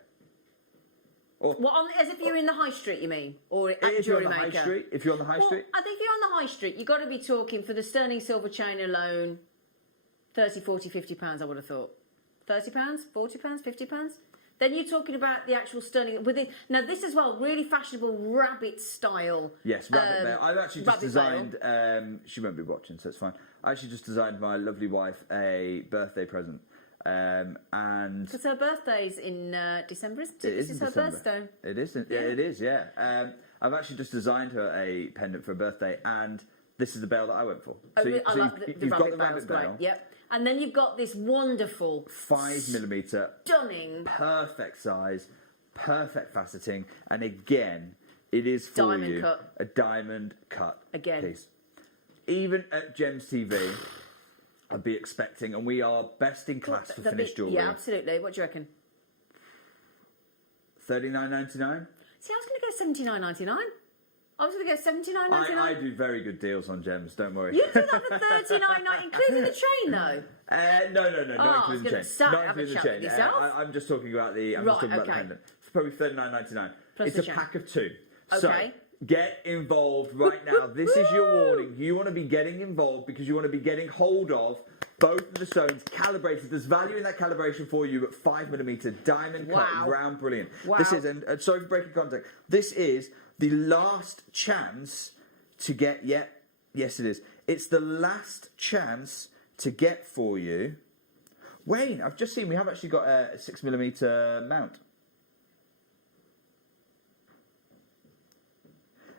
Or, As if you're in the high street, you mean? Or at if you're on the JewelleryMaker? high street, if you're on the high street, I think if you're on the high street, you've got to be talking, for the sterling silver chain alone, 30, 40, 50 pounds, I would have thought. 30 pounds, 40 pounds, 50 pounds? Then you're talking about the actual sterling with it. Now this as well, really fashionable rabbit style. yes, rabbit veil. I've actually just rabbit designed. She won't be watching, so it's fine. I actually just designed my lovely wife a birthday present, and Because her birthday's in December, isn't it? it is This in is her December. birthstone. It is. Yeah, it is. Yeah. I've actually just designed her a pendant for her birthday, and this is the veil that I went for. I you've love the got rabbit the veil's rabbit great. veil, Yep. And then you've got this wonderful 5mm, stunning perfect size, perfect faceting, and again, it is for Diamond you cut. a diamond cut Again. piece. Even at Gems TV, I'd be expecting, and we are best in class for finished jewellery. Yeah, absolutely. What do you reckon? $39.99. See, I was going to go $79.99. I was going to go $79.99. I do very good deals on Gems. Don't worry. You do that for $39.99, including the chain, though. No, I not was including gonna the chain. start Not have a including the chat chain. with yourself. I'm just talking about the. I'm Right, just talking about the okay. pendant. It's probably $39.99. Plus It's the a chain. pack of 2. Okay. So get involved right now. This is your warning. You want to be getting involved because you want to be getting hold of both of the stones calibrated. There's value in that calibration for you at 5mm diamond cut, Wow. round, brilliant. Wow. This is, and sorry for breaking contact. This is the last chance to get. Yes, it is. It's the last chance to get for you. Wayne, I've just seen we have actually got a 6mm mount.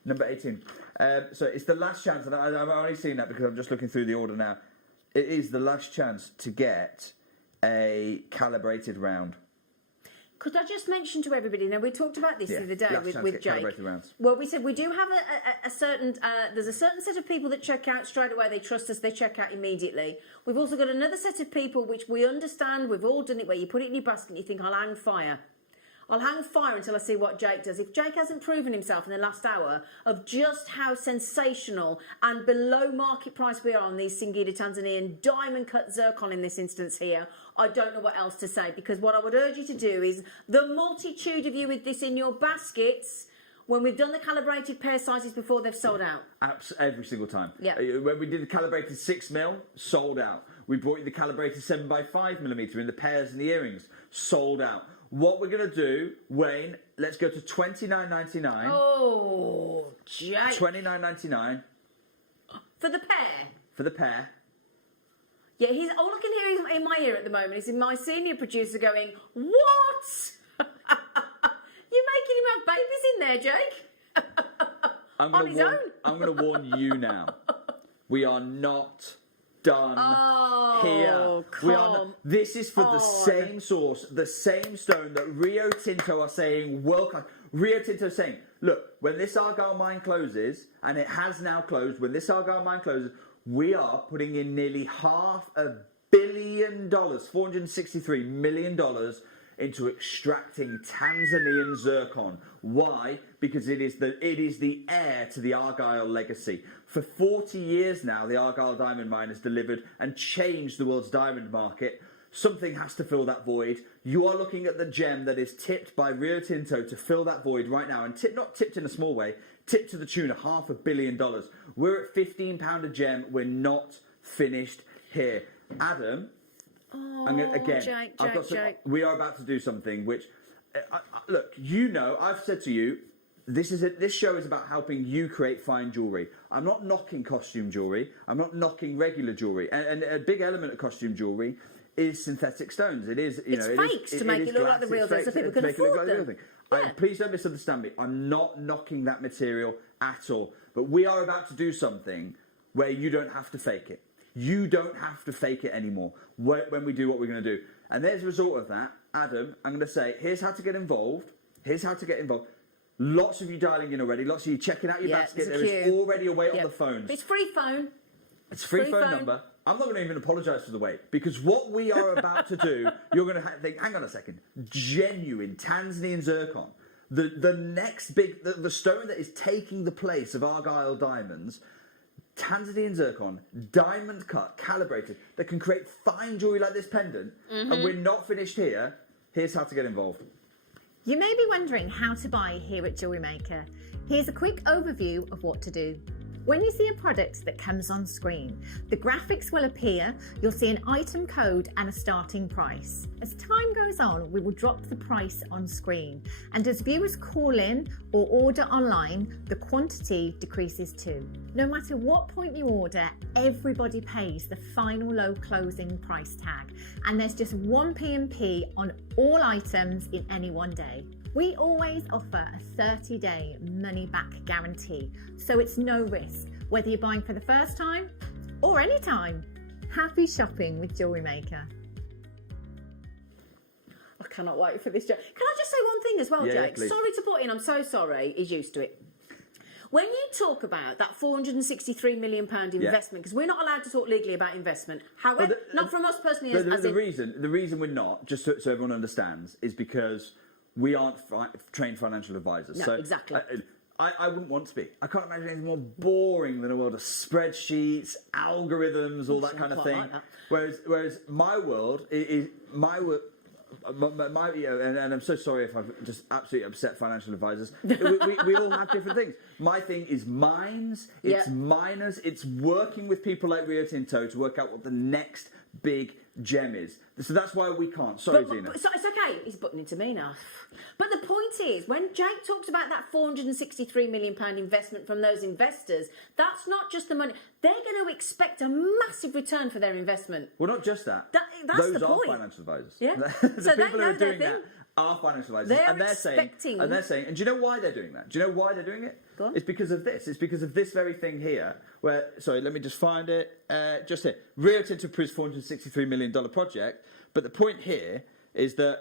Number 18. So it's the last chance, and I've only seen that because I'm just looking through the order now. It is the last chance to get a calibrated round. Could I just mention to everybody, now we talked about this the other day last chance to with get Jake. calibrated rounds. Well, we said we do have a certain, there's a certain set of people that check out straight away, they trust us, they check out immediately. We've also got another set of people which we understand, we've all done it, where you put it in your basket and you think, I'll hang fire. I'll hang fire until I see what Jake does. If Jake hasn't proven himself in the last hour of just how sensational and below market price we are on these Singida Tanzanian diamond cut zircon in this instance here, I don't know what else to say, because what I would urge you to do is the multitude of you with this in your baskets, when we've done the calibrated pair sizes before, they've sold out. Every single time. Yeah. When we did the calibrated 6mm, sold out. We brought you the calibrated 7x5mm in the pairs and the earrings, sold out. What we're going to do, Wayne, let's go to $29.99. Oh, Jake. $29.99 For the pair? for the pair. Yeah, he's all I can hear in my ear at the moment is my senior producer going, "What? You're making him have babies in there, Jake?" I'm On gonna his warn, own. I'm going to warn you now. We are not done Oh, here. We are not, come this is for the on. same source, the same stone that Rio Tinto are saying, Rio Tinto is saying, look, when this Argyle mine closes, and it has now closed, when this Argyle mine closes, we are putting in nearly $500 million, $463 million into extracting Tanzanian zircon. Why? Because it is the heir to the Argyle legacy. For 40 years now, the Argyle diamond mine has delivered and changed the world's diamond market. Something has to fill that void. You are looking at the gem that is tipped by Rio Tinto to fill that void right now, and not tipped in a small way, tipped to the tune of $500 million. We're at £15 a gem. We're not finished here. Adam, Jake. We are about to do something which, look, you know, I've said to you, this show is about helping you create fine jewellery. I'm not knocking costume jewellery. I'm not knocking regular jewellery. And a big element of costume jewellery is synthetic stones. It is, It's fakes to make it look like the real thing so people can afford them. Yeah. Please don't misunderstand me. I'm not knocking that material at all. But we are about to do something where you don't have to fake it. You don't have to fake it anymore when we do what we're going to do. And as a result of that, Adam, I'm going to say, here's how to get involved. Here's how to get involved. Lots of you dialing in already. Lots of you checking out your basket. There is already a wait on the phones. It's free phone. It's free phone number. I'm not going to even apologise for the wait, because what we are about to do, you're going to think, hang on a second, genuine Tanzanian zircon, the next big, the stone that is taking the place of Argyle diamonds, Tanzanian zircon, diamond cut, calibrated, that can create fine jewellery like this pendant, and we're not finished here. Here's how to get involved. You may be wondering how to buy here at JewelleryMaker. Here's a quick overview of what to do. When you see a product that comes on screen, the graphics will appear, you'll see an item code and a starting price. As time goes on, we will drop the price on screen, and as viewers call in or order online, the quantity decreases too. No matter what point you order, everybody pays the final low closing price tag, and there's just one P&P on all items in any one day. We always offer a 30-day money-back guarantee, so it's no risk, whether you're buying for the first time or any time. Happy shopping with JewelleryMaker. I cannot wait for this, Jake. Can I just say one thing as well, Jake? Please. Sorry to put in, I'm so sorry. He's used to it. When you talk about that £463 million investment, because we're not allowed to talk legally about investment, however, not from us personally. The reason we're not, just so everyone understands, is because we aren't trained financial advisors. No, so exactly. I wouldn't want to be. I can't imagine anything more boring than a world of spreadsheets, algorithms, all that kind of thing. Like whereas my world is my world. And I'm so sorry if I've just absolutely upset financial advisors. we all have different things. My thing is mines, it's miners, it's working with people like Rio Tinto to work out what the next big gem is. So that's why we can't. Sorry, Zena. So it's okay. He's butting into me now. But the point is, when Jake talks about that £463 million investment from those investors, that's not just the money. They're going to expect a massive return for their investment. Well, not just that. That's those the are point. financial advisors. Yeah. The So people who are doing that are financial advisors. They're saying, and do you know why they're doing that? Do you know why they're doing it? Go on. It's because of this. It's because of this very thing here. Where, sorry, let me just find it. Just here. Rio Tinto approves $463 million project. But the point here is that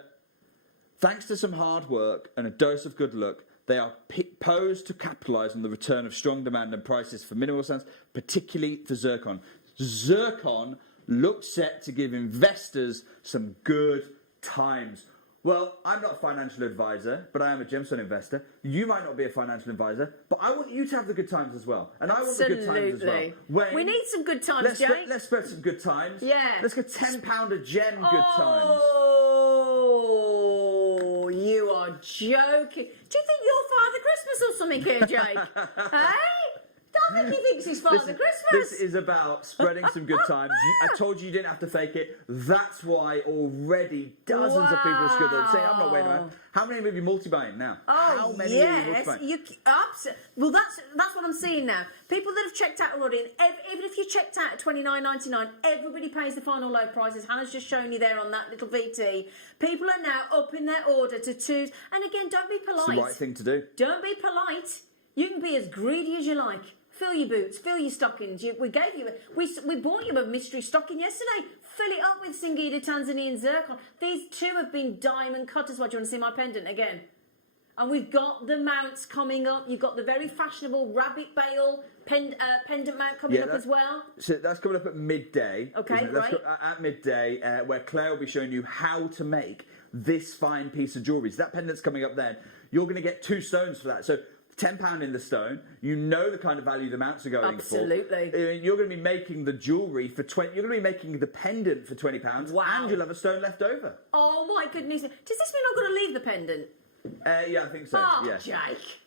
thanks to some hard work and a dose of good luck, they are posed to capitalise on the return of strong demand and prices for mineral sands, particularly for zircon. Zircon looks set to give investors some good times. Well, I'm not a financial advisor, but I am a gemstone investor. You might not be a financial advisor, but I want you to have the good times as well. And I want the good times as well. We need some good times, Jake. Let's spread some good times. Yeah. Let's go £10 a gem good times. Oh, you are joking. Do you think you're Father Christmas or something here, Jake? Hey? I think he thinks he's Father Christmas. This is about spreading some good times. I told you didn't have to fake it. That's why already dozens of people are skilled at saying, I'm not waiting around. How many of you multi-buying now? Oh, How many are you multi-buying? Well, that's what I'm seeing now. People that have checked out already, and even if you checked out at $29.99, everybody pays the final low prices. Hannah's just shown you there on that little VT. People are now upping their order to choose. And again, don't be polite. It's the right thing to do. Don't be polite. You can be as greedy as you like. Fill your boots, fill your stockings. We bought you a mystery stocking yesterday. Fill it up with Singida Tanzanian zircon. These two have been diamond cut as well. Do you want to see my pendant again? And we've got the mounts coming up. You've got the very fashionable rabbit bail pendant mount coming up as well. So that's coming up at midday. Okay, right. At midday, where Claire will be showing you how to make this fine piece of jewellery. So that pendant's coming up then. You're going to get 2 stones for that. So £10 in the stone. You know the kind of value the mounts are going for. Absolutely. You're going to be making the jewellery for 20. You're going to be making the pendant for £20. Wow. And you'll have a stone left over. Oh my goodness! Does this mean I've got to leave the pendant? Yeah, I think so. Oh, yes. Jake.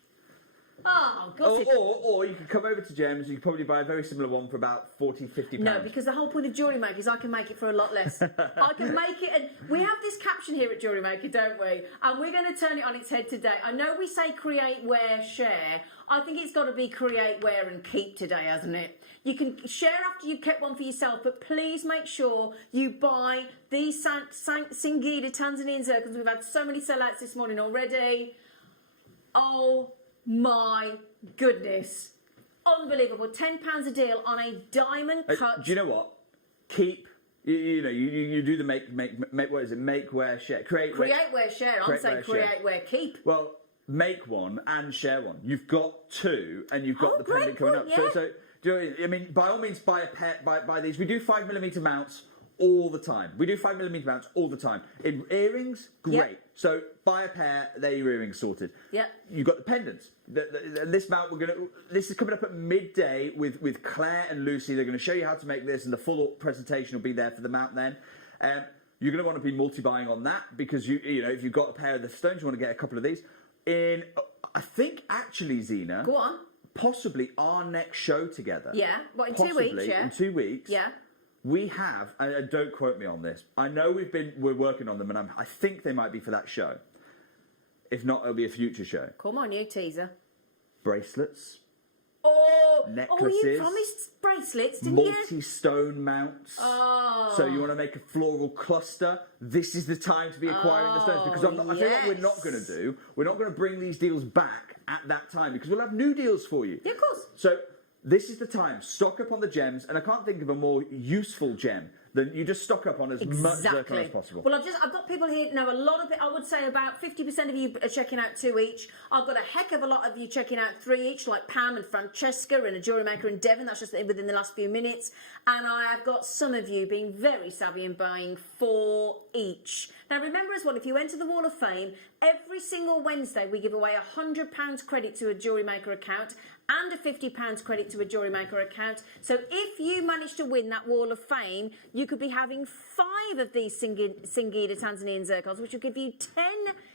Oh, got it. Or you could come over to Gems, you could probably buy a very similar one for about 40, 50 pounds. No, because the whole point of Jewellery Maker is I can make it for a lot less. I can make it, and we have this caption here at Jewellery Maker, don't we? And we're going to turn it on its head today. I know we say create, wear, share. I think it's got to be create, wear and keep today, hasn't it? You can share after you've kept one for yourself, but please make sure you buy these Singida Tanzanian zircons. We've had so many sellouts this morning already. Oh my goodness. Unbelievable. £10 a deal on a diamond cut. Do you know what? Keep, you do the make, what is it? Make, wear, share. Create, wear, share. I'm saying create, wear, keep. Well, make one and share one. You've got two, and you've got the pendant coming up. Yeah. So do you know, I mean, by all means, buy a pair. Buy these. We do 5mm mounts all the time. We do 5mm mounts all the time. In earrings, great. Yep. So buy a pair. They're your earrings sorted. Yeah. You've got the pendants. This mount this is coming up at midday with Claire and Lucy. They're going to show you how to make this, and the full presentation will be there for the mount then. You're going to want to be multi-buying on that because you know if you've got a pair of the stones, you want to get a couple of these. I think actually, Zena. Go on. Possibly our next show together. Yeah. What, in 2 weeks? Yeah. In 2 weeks. Yeah. We have, and don't quote me on this. I know we're working on them, and I think they might be for that show. If not, it'll be a future show. Come on, you teaser. Bracelets. Necklaces. Oh, you promised bracelets, didn't you? Multi-stone mounts. Oh. So you want to make a floral cluster. This is the time to be acquiring the stones because I feel what we're not going to do. We're not going to bring these deals back at that time because we'll have new deals for you. Yeah, of course. So this is the time. Stock up on the gems, and I can't think of a more useful gem than you just stock up on as much zircon as possible. Well, I've got people here. Now, a lot of it. I would say about 50% of you are checking out 2 each. I've got a heck of a lot of you checking out 3 each, like Pam and Francesca and a Jewellery Maker in Devon. That's just within the last few minutes. And I have got some of you being very savvy and buying 4 each. Now, remember as well, if you enter the Wall of Fame, every single Wednesday we give away £100 credit to a Jewellery Maker account and a £50 credit to a Jewellery Maker account. So if you manage to win that Wall of Fame, you could be having 5 of these Singida Tanzanian zircons, which will give you 10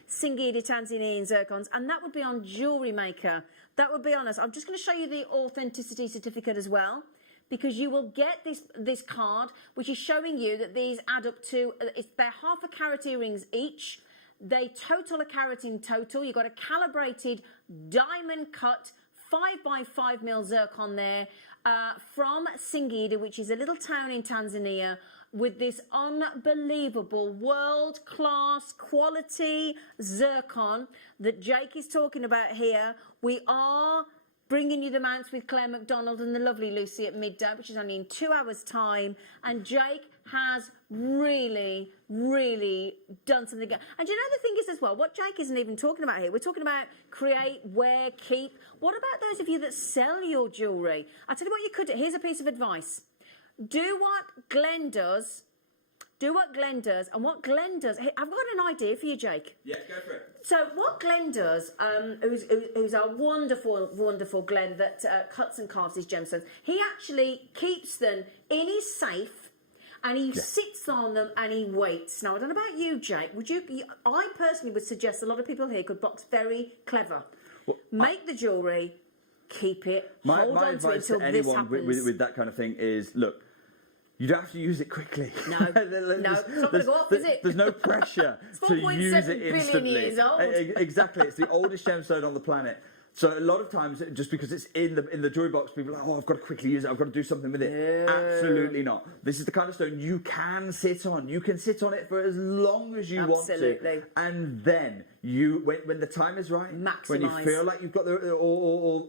Singida Tanzanian zircons, and that would be on Jewellery Maker. That would be on us. I'm just going to show you the authenticity certificate as well, because you will get this card, which is showing you that these add up to, they're half a carat earrings each. They total a carat in total. You've got a calibrated diamond cut 5x5mm zircon there from Singida, which is a little town in Tanzania, with this unbelievable world-class quality zircon that Jake is talking about here. We are bringing you the mounts with Claire McDonald and the lovely Lucy at midday, which is only in 2 hours' time. And Jake has really, really done something good. And you know the thing is as well, what Jake isn't even talking about here, we're talking about create, wear, keep. What about those of you that sell your jewellery? I'll tell you what you could do. Here's a piece of advice. Do what Glenn does. Do what Glenn does. And what Glenn does, I've got an idea for you, Jake. Yeah, go for it. So what Glenn does, who's our wonderful, wonderful Glenn that cuts and carves his gemstones, he actually keeps them in his safe and he sits on them and he waits. Now, I don't know about you, Jake. I personally would suggest a lot of people here could box very clever. Well, make the jewellery, keep it, hold on to it until this happens. With that kind of thing is, look, you don't have to use it quickly. No, no, it's not going to go off, is it? There's no pressure to use it instantly. Years old. Exactly, it's the oldest gemstone on the planet. So a lot of times, just because it's in the jewelry box, people are like, oh, I've got to quickly use it, I've got to do something with it. No. Absolutely not. This is the kind of stone you can sit on. You can sit on it for as long as you want to. And then, when the time is right, maximise. When you feel like you've got all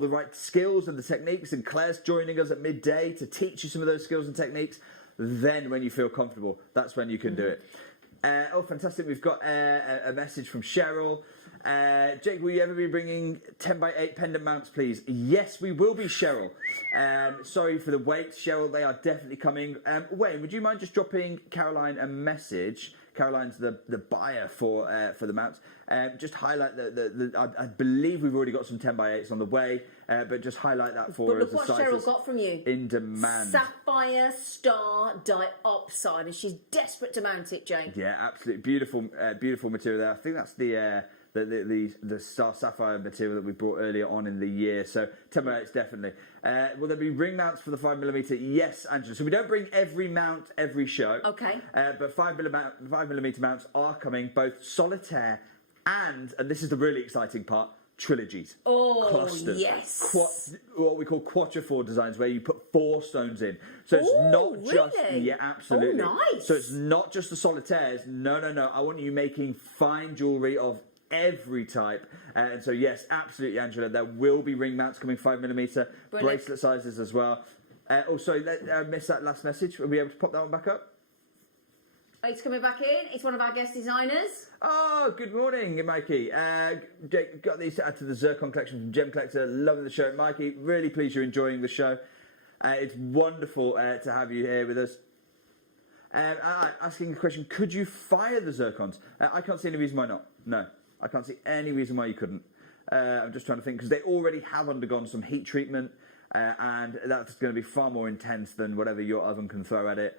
the right skills and the techniques, and Claire's joining us at midday to teach you some of those skills and techniques, then when you feel comfortable, that's when you can do it. Oh, fantastic. We've got a message from Cheryl. Jake, will you ever be bringing 10x8 pendant mounts, please? Yes, we will be, Cheryl. Sorry for the wait, Cheryl. They are definitely coming. Wayne, would you mind just dropping Caroline a message? Caroline's the buyer for the mounts. Just highlight I believe we've already got some 10x8s on the way, but just highlight that for us. But look what Cheryl got from you. In demand. Sapphire star diopside, and she's desperate to mount it, Jane. Yeah, absolutely beautiful, beautiful material there. I think that's the the star sapphire material that we brought earlier on in the year. So tell me, it's definitely. Will there be ring mounts for the 5mm? Yes, Angela. So we don't bring every mount every show. Okay. But 5mm mounts are coming, both solitaire and this is the really exciting part, trilogies. Oh, clusters. yes. What we call quatrefour designs, where you put 4 stones in. So it's not just... really? Yeah, absolutely. Oh, nice. So it's not just the solitaires. No. I want you making fine jewellery of every type. And so, yes, absolutely, Angela. There will be ring mounts coming 5mm, bracelet sizes as well. Also, I missed that last message. Will we be able to pop that one back up? It's coming back in. It's one of our guest designers. Oh, good morning, Mikey. Got these to add to the Zircon collection from Gem Collector. Loving the show. Mikey, really pleased you're enjoying the show. It's wonderful to have you here with us. Asking the question, could you fire the Zircons? I can't see any reason why not. No, I can't see any reason why you couldn't. I'm just trying to think, because they already have undergone some heat treatment, and that's going to be far more intense than whatever your oven can throw at it.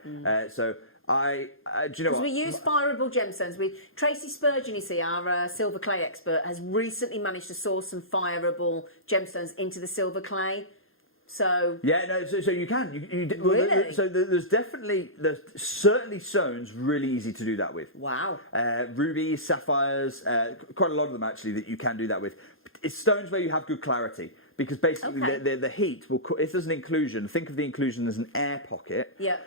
So... do you know what? We use fireable gemstones. Tracy Spurgeon, you see, our silver clay expert, has recently managed to source some fireable gemstones into the silver clay. So yeah, no, so you can. Really? So there's certainly stones really easy to do that with. Wow. Rubies, sapphires, quite a lot of them actually that you can do that with. It's stones where you have good clarity. Because basically the heat will, if there's an inclusion, think of the inclusion as an air pocket. Yeah.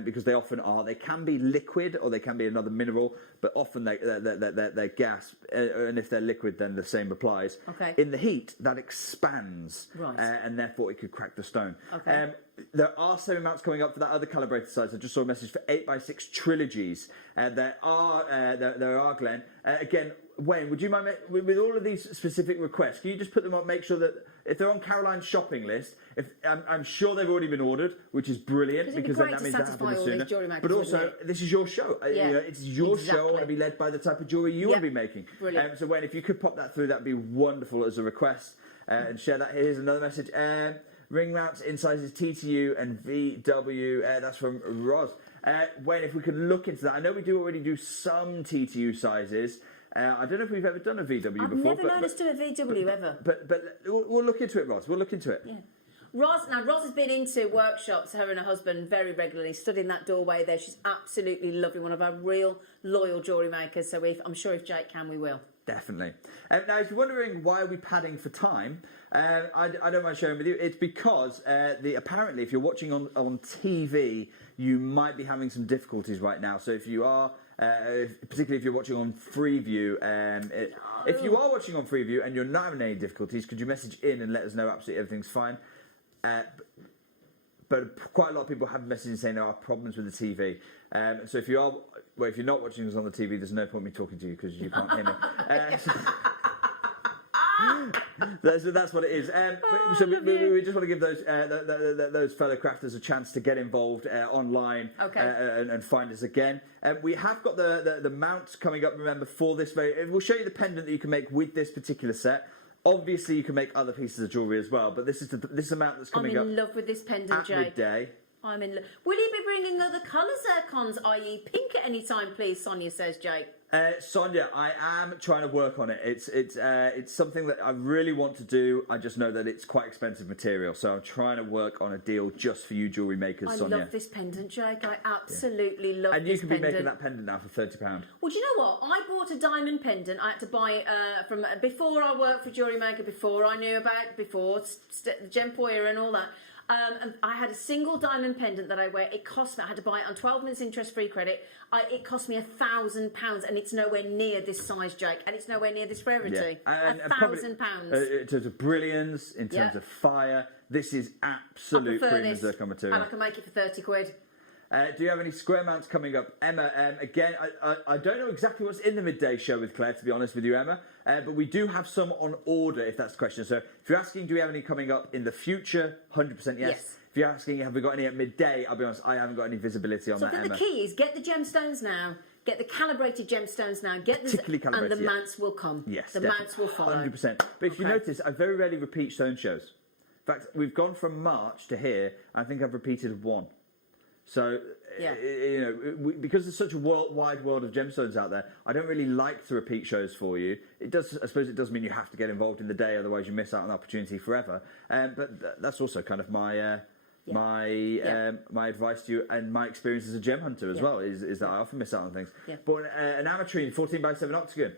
Because they often are. They can be liquid or they can be another mineral, but often they're gas. And if they're liquid, then the same applies. Okay. In the heat, that expands. Right. And therefore it could crack the stone. Okay. There are same amounts coming up for that other calibrated size. I just saw a message for 8x6 trilogies. There are, Glenn. Again, Wayne, would you mind, with all of these specific requests, can you just put them on, make sure that if they're on Caroline's shopping list, I'm sure they've already been ordered, which is brilliant, because then that means that happens sooner. But also, this is your show. Yeah, it's your show. I want to be led by the type of jewellery you want to be making. Brilliant. So Wayne, if you could pop that through, that'd be wonderful as a request, and share that. Here's another message. Ring mounts in sizes TTU and VW. That's from Roz. Wayne, if we could look into that. I know we already do some TTU sizes. I don't know if we've ever done a VW I've before. never known us do a VW ever. But we'll look into it, Roz. We'll look into it. Yeah. Roz has been into workshops, her and her husband, very regularly, studying that doorway there. She's absolutely lovely, one of our real loyal jewellery makers. So I'm sure if Jake can, we will. Definitely. Now, if you're wondering why are we padding for time, I don't mind sharing with you. It's because apparently, if you're watching on TV, you might be having some difficulties right now. So if you are, particularly if you're watching on Freeview, if you are watching on Freeview and you're not having any difficulties, could you message in and let us know absolutely everything's fine? But quite a lot of people have messages saying there are problems with the TV. So if you're not watching us on the TV, there's no point me talking to you because you can't hear me. That's what it is. So we just want to give those fellow crafters a chance to get involved online and find us again. We have got the mounts coming up. Remember, for this we'll show you the pendant that you can make with this particular set. Obviously, you can make other pieces of jewellery as well, but this is the mount that's coming up. I'm in love with this pendant, Jake. Midday. I'm in love. Will you be bringing other colour zircons, i.e. pink, at any time, please? Sonia says, Jake. Sonia, I am trying to work on it. It's something that I really want to do. I just know that it's quite expensive material, so I'm trying to work on a deal just for you jewellery makers, Sonia. I love this pendant, Jake. I absolutely love this pendant. And you can be making that pendant now for £30. Well, do you know what? I bought a diamond pendant. I had to buy it from before I worked for JewelleryMaker, before I knew about Gempoyer and all that. And I had a single diamond pendant that I wear. It cost me, I had to buy it on 12 months interest-free credit. It cost me £1,000, and it's nowhere near this size, Jake, and it's nowhere near this rarity. Yeah. £1,000. In terms of brilliance, in terms of fire, this is absolute premium zircon material. And I can make it for 30 quid. Do you have any square mounts coming up? Emma, again, I don't know exactly what's in the midday show with Claire, to be honest with you, Emma, but we do have some on order, if that's the question. So if you're asking, do we have any coming up in the future? 100% yes. If you're asking, have we got any at midday? I'll be honest, I haven't got any visibility on that, Emma. So the key is get the gemstones now, get the calibrated gemstones now, particularly calibrated, and the mounts will come. Yes, the mounts will follow. 100%. But if you notice, I very rarely repeat stone shows. In fact, we've gone from March to here, and I think I've repeated one. So, Yeah. because there's such a wide world of gemstones out there, I don't really like to repeat shows for you. It does, I suppose, it does mean you have to get involved in the day, otherwise you miss out on the opportunity forever. But that's also kind of my my advice to you and my experience as a gem hunter as well is that I often miss out on things. Yeah. But an ametrine 14x7 octagon.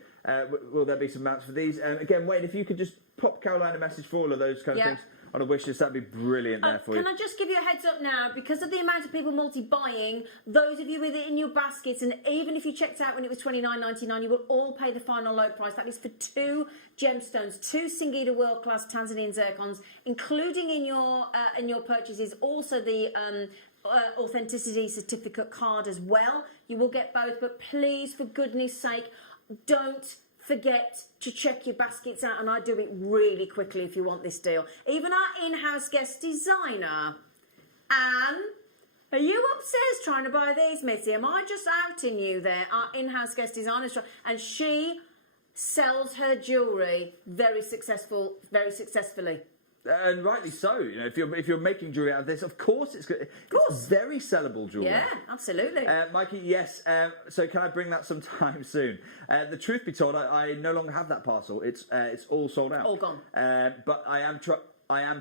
Will there be some mounts for these? Again, Wayne, if you could just pop Caroline a message for all of those kind of things on a wish list, that'd be brilliant there for you. Can I just give you a heads up now? Because of the amount of people multi-buying, those of you with it in your baskets, and even if you checked out when it was $29.99, you will all pay the final low price. That is for 2 gemstones, 2 Singida world-class Tanzanian zircons, including in your purchases also the authenticity certificate card as well. You will get both, but please, for goodness sake, don't forget to check your baskets out, and I do it really quickly if you want this deal. Even our in-house guest designer, Anne, are you upstairs trying to buy these, Missy? Am I just outing you there? Our in-house guest designer, and she sells her jewellery very successfully. And rightly so. If you're making jewellery out of this, of course it's good. It's very sellable jewellery. Yeah, absolutely. Mikey, yes. So can I bring that sometime soon? The truth be told, I no longer have that parcel. It's all sold out. All gone. But I am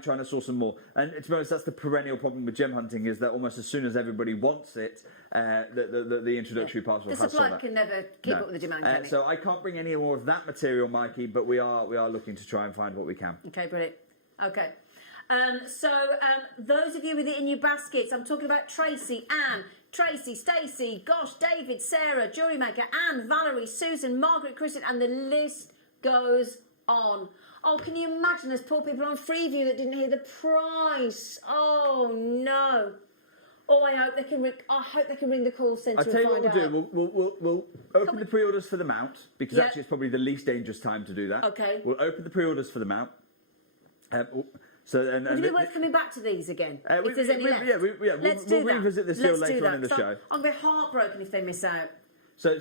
trying to source some more. And to be honest, that's the perennial problem with gem hunting, is that almost as soon as everybody wants it, the introductory parcel has sold out. The supply can never keep up with the demand, can it? So I can't bring any more of that material, Mikey, but we are looking to try and find what we can. Okay, brilliant. Okay. Those of you with it in your baskets, I'm talking about Tracy, Anne, Tracy, Stacey, Gosh, David, Sarah, JewelleryMaker, Anne, Valerie, Susan, Margaret, Kristen, and the list goes on. Oh, can you imagine there's poor people on Freeview that didn't hear the price? Oh, no. Oh, I hope they can ring the call centre. I'll tell you what we'll do. We'll open the pre-orders for the mount, because actually it's probably the least dangerous time to do that. Okay. We'll open the pre-orders for the mount. Would it be worth coming back to these again? If there's any left? We'll revisit this deal later on in the show. I'm going to be heartbroken if they miss out. So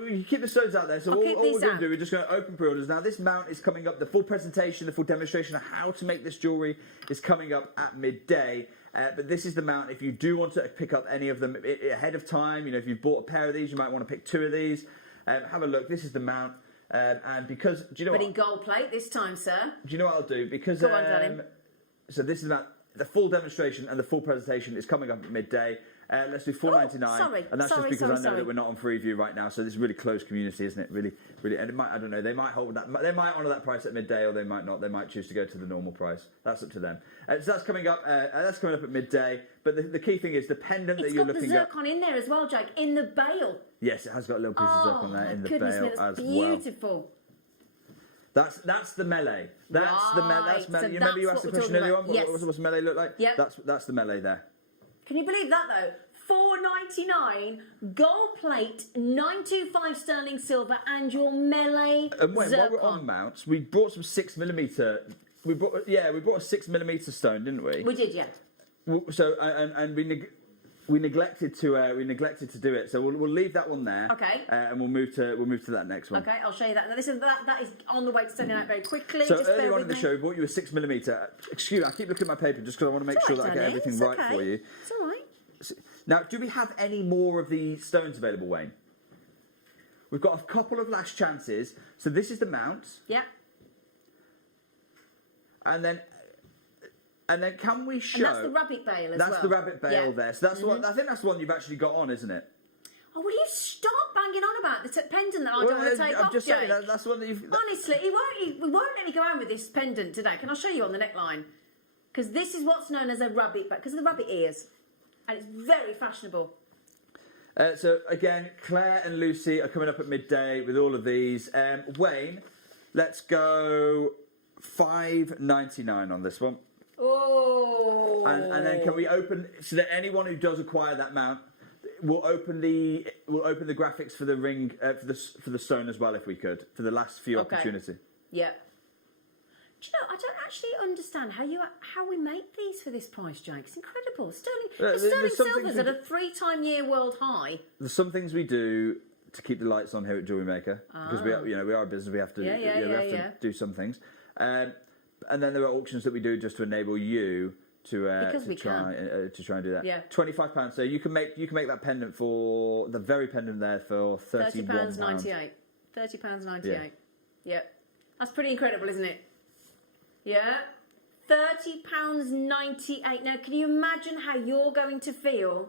we keep the stones out there. So all we're going to do, we're just going to open pre-orders. Now this mount is coming up. The full presentation, the full demonstration of how to make this jewellery is coming up at midday. But this is the mount. If you do want to pick up any of them ahead of time, if you've bought a pair of these, you might want to pick 2 of these. Have a look. This is the mount. And because, do you know what? But in gold plate this time, sir. Do you know what I'll do? Because Go on, darling. so this is the full demonstration and the full presentation is coming up at midday. Let's do $4.99. And that's just because I know that we're not on Freeview right now, so this is a really close community, isn't it? Really, really. And it might, I don't know, they might hold that, they might honour that price at midday, or they might not. They might choose to go to the normal price. That's up to them. So that's coming up. That's coming up at midday. But the key thing is the pendant that you're looking at. It's got the zircon in there as well, Jake, in the bail. Yes, it has got a little piece of zircon there in the bail as well. Beautiful. That's the melee. That's the melee. So you remember you asked the question earlier on? Yes. What's melee look like? Yep. That's the melee there. Can you believe that though? $4.99, gold plate, 925 sterling silver, and your melee And wait, zircon. while we're on mounts, we brought some 6mm. We brought a 6mm stone, didn't we? We did, yeah. So and we neglected to do it. So we'll leave that one there. Okay. And we'll move to that next one. Okay, I'll show you that. Now, listen, that is on the way to sending out very quickly. So just earlier on in the show, we brought you a 6mm. Excuse me, I keep looking at my paper just because I want to make sure that I get everything right for you. It's all right. Now, do we have any more of the stones available, Wayne? We've got a couple of last chances. So this is the mount. Yeah. And then can we show... And that's the rabbit bail as well. That's the rabbit bail there. So that's the one, I think that's the one you've actually got on, isn't it? Oh, will you stop banging on about the pendant that I don't want to take off, I'm just Jake? saying, that's the one that you've... Honestly, we won't let me go on with this pendant today. Can I show you on the neckline? Because this is what's known as a rabbit bail, because of the rabbit ears. And it's very fashionable. So, again, Claire and Lucy are coming up at midday with all of these. Wayne, let's go $5.99 on this one. Oh. And then can we open, so that anyone who does acquire that mount, we'll open the graphics for the ring, for the stone as well, if we could, for the last few opportunity. Yeah. Do you know, I don't actually understand how we make these for this price, Jake. It's incredible. Sterling silver's at a 3-time-year world high. There's some things we do to keep the lights on here at JewelleryMaker because we are a business. We have to to do some things. And then there are auctions that we do just to enable you Because we try and do that. Yeah. £25. So you can make that pendant for the very pendant there for £31. £30.98. £30.98. Yep. That's pretty incredible, isn't it? Yeah. £30.98. Now, can you imagine how you're going to feel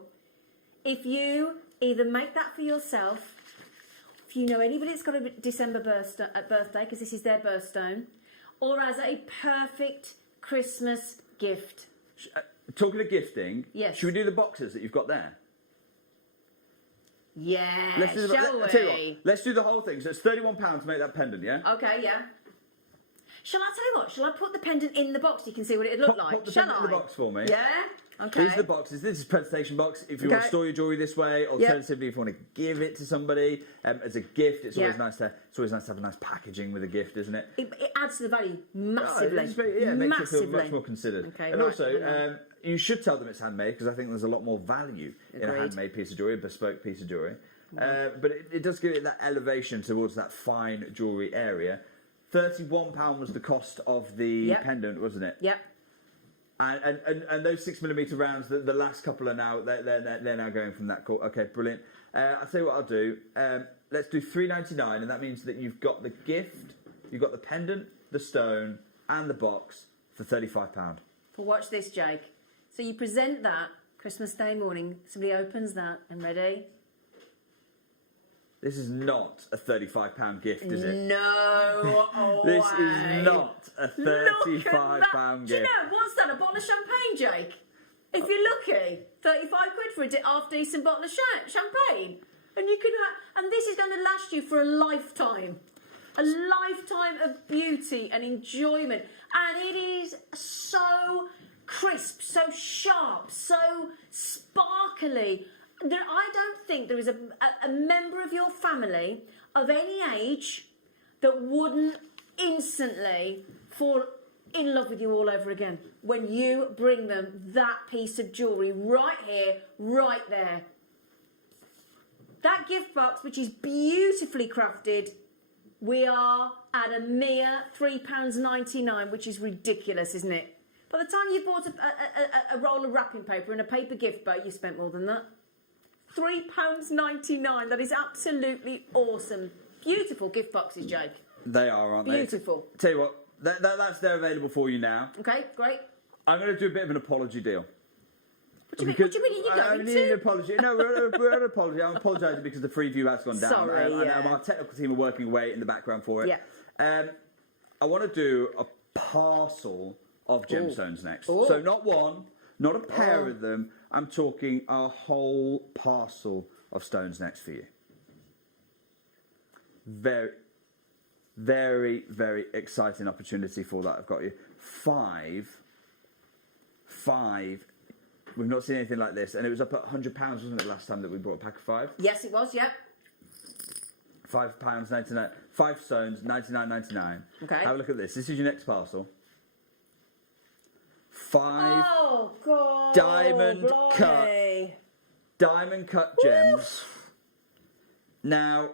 if you either make that for yourself, if you know anybody that's got a December birthday, because this is their birthstone, or as a perfect Christmas gift. Talking of gifting, yes. Should we do the boxes that you've got there? Yeah, Let's do shall I'll tell you we? what, let's do the whole thing. So it's £31 to make that pendant, yeah? Okay, yeah. Shall I tell you what? Shall I put the pendant in the box so you can see what it'd look like? Pop the Shall pendant in the box for me. Yeah? Okay. These are the boxes. This is a presentation box. If you want to store your jewellery this way, alternatively, if you want to give it to somebody as a gift, it's always nice to have a nice packaging with a gift, isn't it? It adds to the value massively. It makes it feel much more considered. Okay, and right, also, you should tell them it's handmade, because I think there's a lot more value in a handmade piece of jewellery, a bespoke piece of jewellery. But it does give it that elevation towards that fine jewellery area. £31 was the cost of the pendant, wasn't it? Yep. And those 6mm rounds, the last couple are now they're now going from that. Okay, brilliant. I'll tell you what I'll do. Let's do £3.99, and that means that you've got the gift, you've got the pendant, the stone, and the box for £35. Well, watch this, Jake. So you present that Christmas Day morning. Somebody opens that and ready. This is not a £35 gift, is it? No This way. is not a £35 gift. Do you know, what's that, a bottle of champagne, Jake? If you're lucky, 35 quid for a half-decent bottle of champagne. And you can and this is going to last you for a lifetime. A lifetime of beauty and enjoyment. And it is so crisp, so sharp, so sparkly. I don't think there is a member of your family of any age that wouldn't instantly fall in love with you all over again when you bring them that piece of jewellery right here, right there. That gift box, which is beautifully crafted, we are at a mere £3.99, which is ridiculous, isn't it? By the time you've bought a roll of wrapping paper and a paper gift bow, you've spent more than that. £3.99. That is absolutely awesome. Beautiful gift boxes, Jake. They are, aren't they? Beautiful. Tell you what, that's there available for you now. Okay, great. I'm going to do a bit of an apology deal. What do you mean? What do you mean? You're I going need to? an apology. No, we're at an apology. I'm apologising because the free view has gone down. Sorry, and our technical team are working away in the background for it. Yeah. I want to do a parcel of gemstones next. Ooh. So not one, not a pair of them. I'm talking a whole parcel of stones next for you. Very, very, very exciting opportunity for that. I've got you. Five. We've not seen anything like this, and it was up at £100, wasn't it, last time that we bought a pack of 5? Yes, it was. Yeah. £5, 99. 5 stones, 99.99. Okay. Have a look at this. This is your next parcel. 5 Oh God! diamond blimey. cut gems. Now,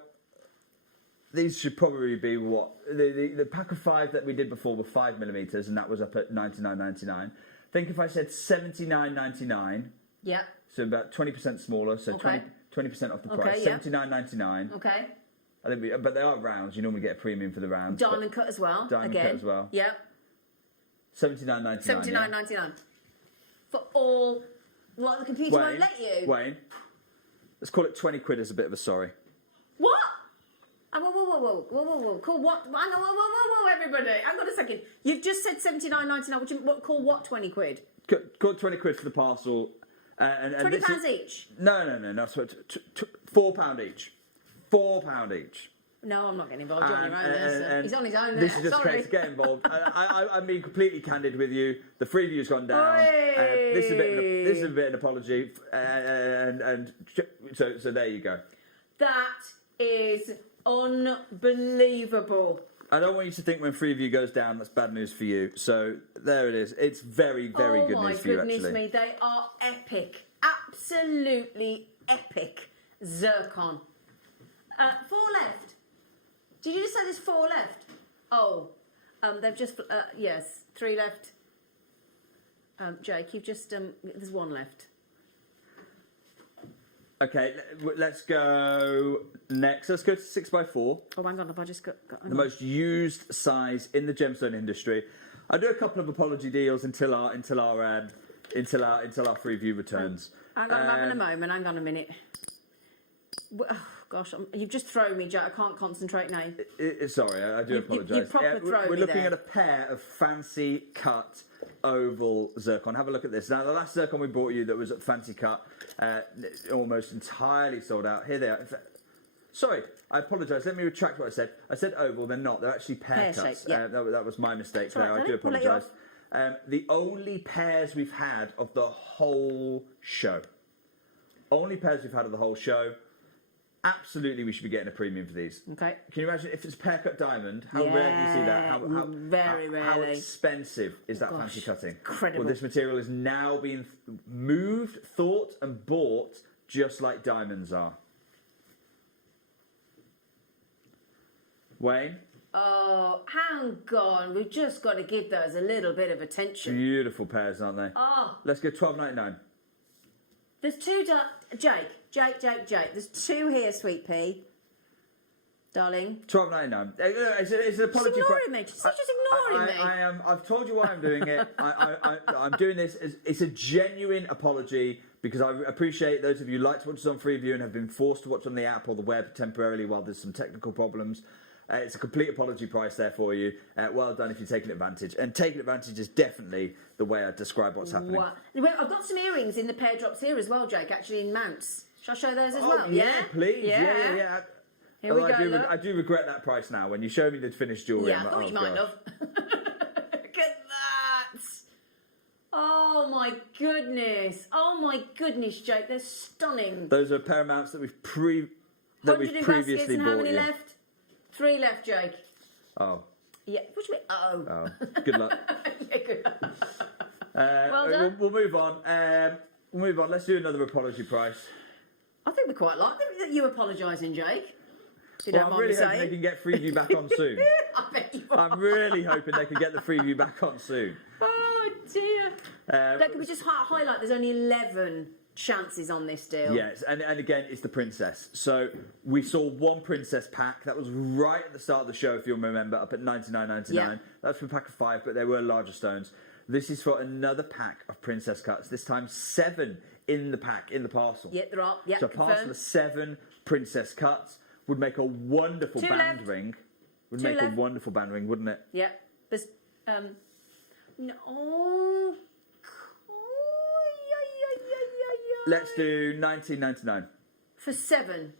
these should probably be what the pack of 5 that we did before were 5mm, and that was up at 99.99. Think if I said 79.99. Yeah. So about 20% smaller, so Okay. 20% off the price. Okay, yeah. 79.99. Okay. I think but they are rounds. You normally get a premium for the rounds. Diamond cut as well. Diamond again. cut as well. Yeah. £79.99. £79.99 for all. What, the computer won't let you? Wayne, let's call it 20 quid as a bit of a sorry. What? Whoa. Call what? Whoa, everybody. Hang on a second. You've just said £79.99. Call what 20 quid? Call it 20 quid for the parcel. And £20 each? No. £4 each. £4 each. No, I'm not getting involved. You're on your own there. He's on his own there. This is just Sorry. a case to get involved. I'm being completely candid with you. The free view's gone down. This is a bit of an apology. So there you go. That is unbelievable. I don't want you to think when free view goes down that's bad news for you. So there it is. It's very, very good news for you, actually. Oh my goodness me, they are epic. Absolutely epic. Zircon. 4 left. Did you just say there's 4 left? Oh, they've just, yes, 3 left. Jake, you've just there's one left. Okay, let's go next. Let's go to 6x4. Oh, hang on, have I just got the most used size in the gemstone industry. I do a couple of apology deals until our free view returns. Hang on, I'm having a moment. Hang on a minute. Oh, gosh, you've just thrown me, Jack. I can't concentrate now. Sorry, I do apologise. You proper thrown we're me looking there. at a pair of fancy cut oval zircon. Have a look at this. Now, the last zircon we brought you that was at fancy cut, almost entirely sold out. Here they are. Sorry, I apologise. Let me retract what I said. I said oval. They're not. They're actually pear cuts. Yeah. That was my mistake there. right, I do I'll let you apologise. The only pairs we've had of the whole show. Only pairs we've had of the whole show. Absolutely, we should be getting a premium for these. Okay. Can you imagine if it's pear cut diamond? How rare do you see that? Very How rarely. expensive is that fancy cutting? Incredible. Well, this material is now being moved, thought, and bought just like diamonds are. Wayne? Oh, hang on. We've just got to give those a little bit of attention. Beautiful pairs, aren't they? Oh, Let's go $12.99. there's two. Jake. There's two here, sweet pea. Darling. $12.99. It's an apology. ignoring me. Just ignoring me. I am. I've told you why I'm doing it. I'm doing this. It's a genuine apology because I appreciate those of you who like to watch us on Freeview and have been forced to watch on the app or the web temporarily while there's some technical problems. It's a complete apology price there for you. Well done if you're taking advantage. And taking advantage is definitely the way I describe what's happening. Well, I've got some earrings in the pear drops here as well, Jake, actually in mounts. Shall I show those as well? Yeah, please. Yeah. Here we Although go, I do regret that price now. When you show me the finished jewellery, Yeah, I thought you might have. Look at that. Oh my goodness, Jake, they're stunning. Those are a pair of mounts that we've 100 in baskets previously and how bought many you. left? 3 left, Jake. Oh. Yeah, what do you mean? Oh. Good luck. Yeah, good luck. Well done. We'll move on. We'll move on. Let's do another apology price. I think we quite like that you apologising, Jake. If you Well, don't I'm mind really me hoping they saying. can get Freeview back on soon. I bet you are. I'm really hoping they can get the Freeview back on soon. Oh dear. Can we just highlight there's only 11 chances on this deal? Yes, and again, it's the princess. So we saw one princess pack. That was right at the start of the show, if you'll remember, up at $99.99. Yeah. That's for a pack of 5, but they were larger stones. This is for another pack of princess cuts. This time 7 in the pack, in the parcel. Yeah, there are. Yeah, So a parcel confirmed. of 7 princess cuts would make a wonderful 2 band left. ring. Would 2 make left. a wonderful band ring, wouldn't it? Yeah. There's no. Oh, Let's do $19.99 for 7.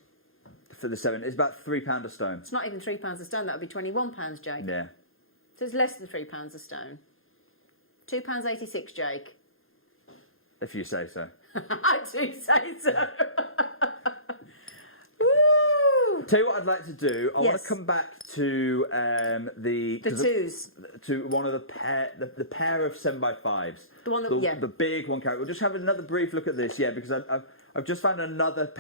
for the 7. It's about £3 a stone. It's not even £3 a stone. That would be £21, Jake. Yeah. So it's less than £3 a stone. £2.86, Jake. If you say so. I do say so. Woo! Tell you what I'd like to do. I want Yes. to come back to The twos. to one of the pair of 7x5s. The one that yeah. the big 1 carat. We'll just have another brief look at this, yeah, because I've just found another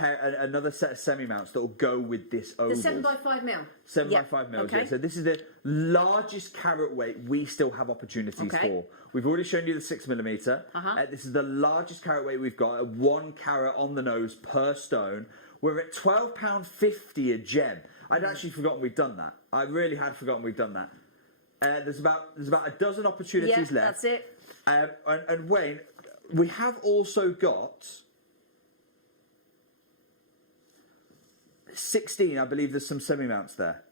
set of semi mounts that will go with this oval. The 7x5 mil. 7x5 mils. Okay. Yeah. So this is the largest carat weight we still have opportunities Okay. for. We've already shown you the 6mm. This is the largest carat weight we've got. 1 carat on the nose per stone. We're at £12.50 a gem. I'd actually forgotten we'd done that. I really had forgotten we'd done that. There's about a dozen opportunities left. That's it. And Wayne, we have also got 16. I believe there's some semi-mounts there.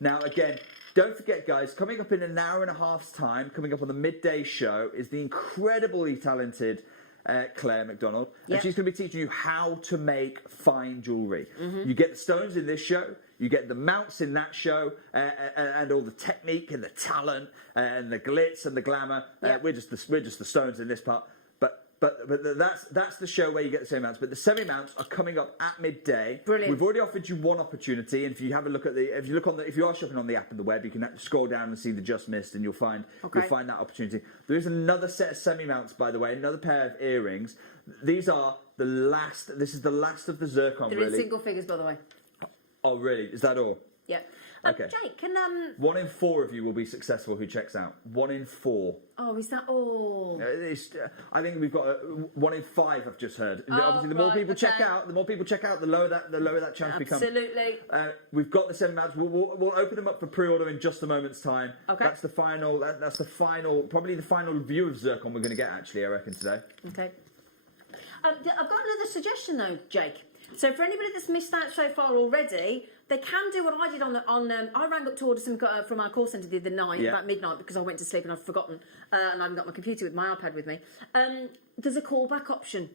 Now, again, don't forget, guys, coming up in an hour and a half's time, coming up on the midday show, is the incredibly talented Claire McDonald. And she's going to be teaching you how to make fine jewellery. You get the stones in this show, you get the mounts in that show, and all the technique and the talent and the glitz and the glamour. We're just the stones in this part. But that's the show where you get the semi-mounts. But the semi-mounts are coming up at midday. Brilliant. We've already offered you one opportunity, and if you have a look at if you are shopping on the app and the web, you can scroll down and see the just missed, and you'll find that opportunity. There is another set of semi-mounts, by the way, another pair of earrings. These are the last. This is the last of the zircon. They're in single figures, by the way. Oh, really? Is that all? Yeah. Okay. Jake, can 1 in 4 of you will be successful who checks out. 1 in 4. Oh, is that all? I think we've got 1 in 5. I've just heard. Oh, Obviously, the more right, people check okay. out, the lower that chance becomes. Absolutely. We've got the 7 mounts. We'll open them up for pre-order in just a moment's time. Okay. That's the final. That's the final. Probably the final view of Zircon we're going to get. Actually, I reckon today. Okay. I've got another suggestion though, Jake. So for anybody that's missed out so far already, they can do what I did I rang up to order some from our call centre the other night, about midnight, because I went to sleep and I've forgotten, and I haven't got my computer with my iPad with me. There's a callback option.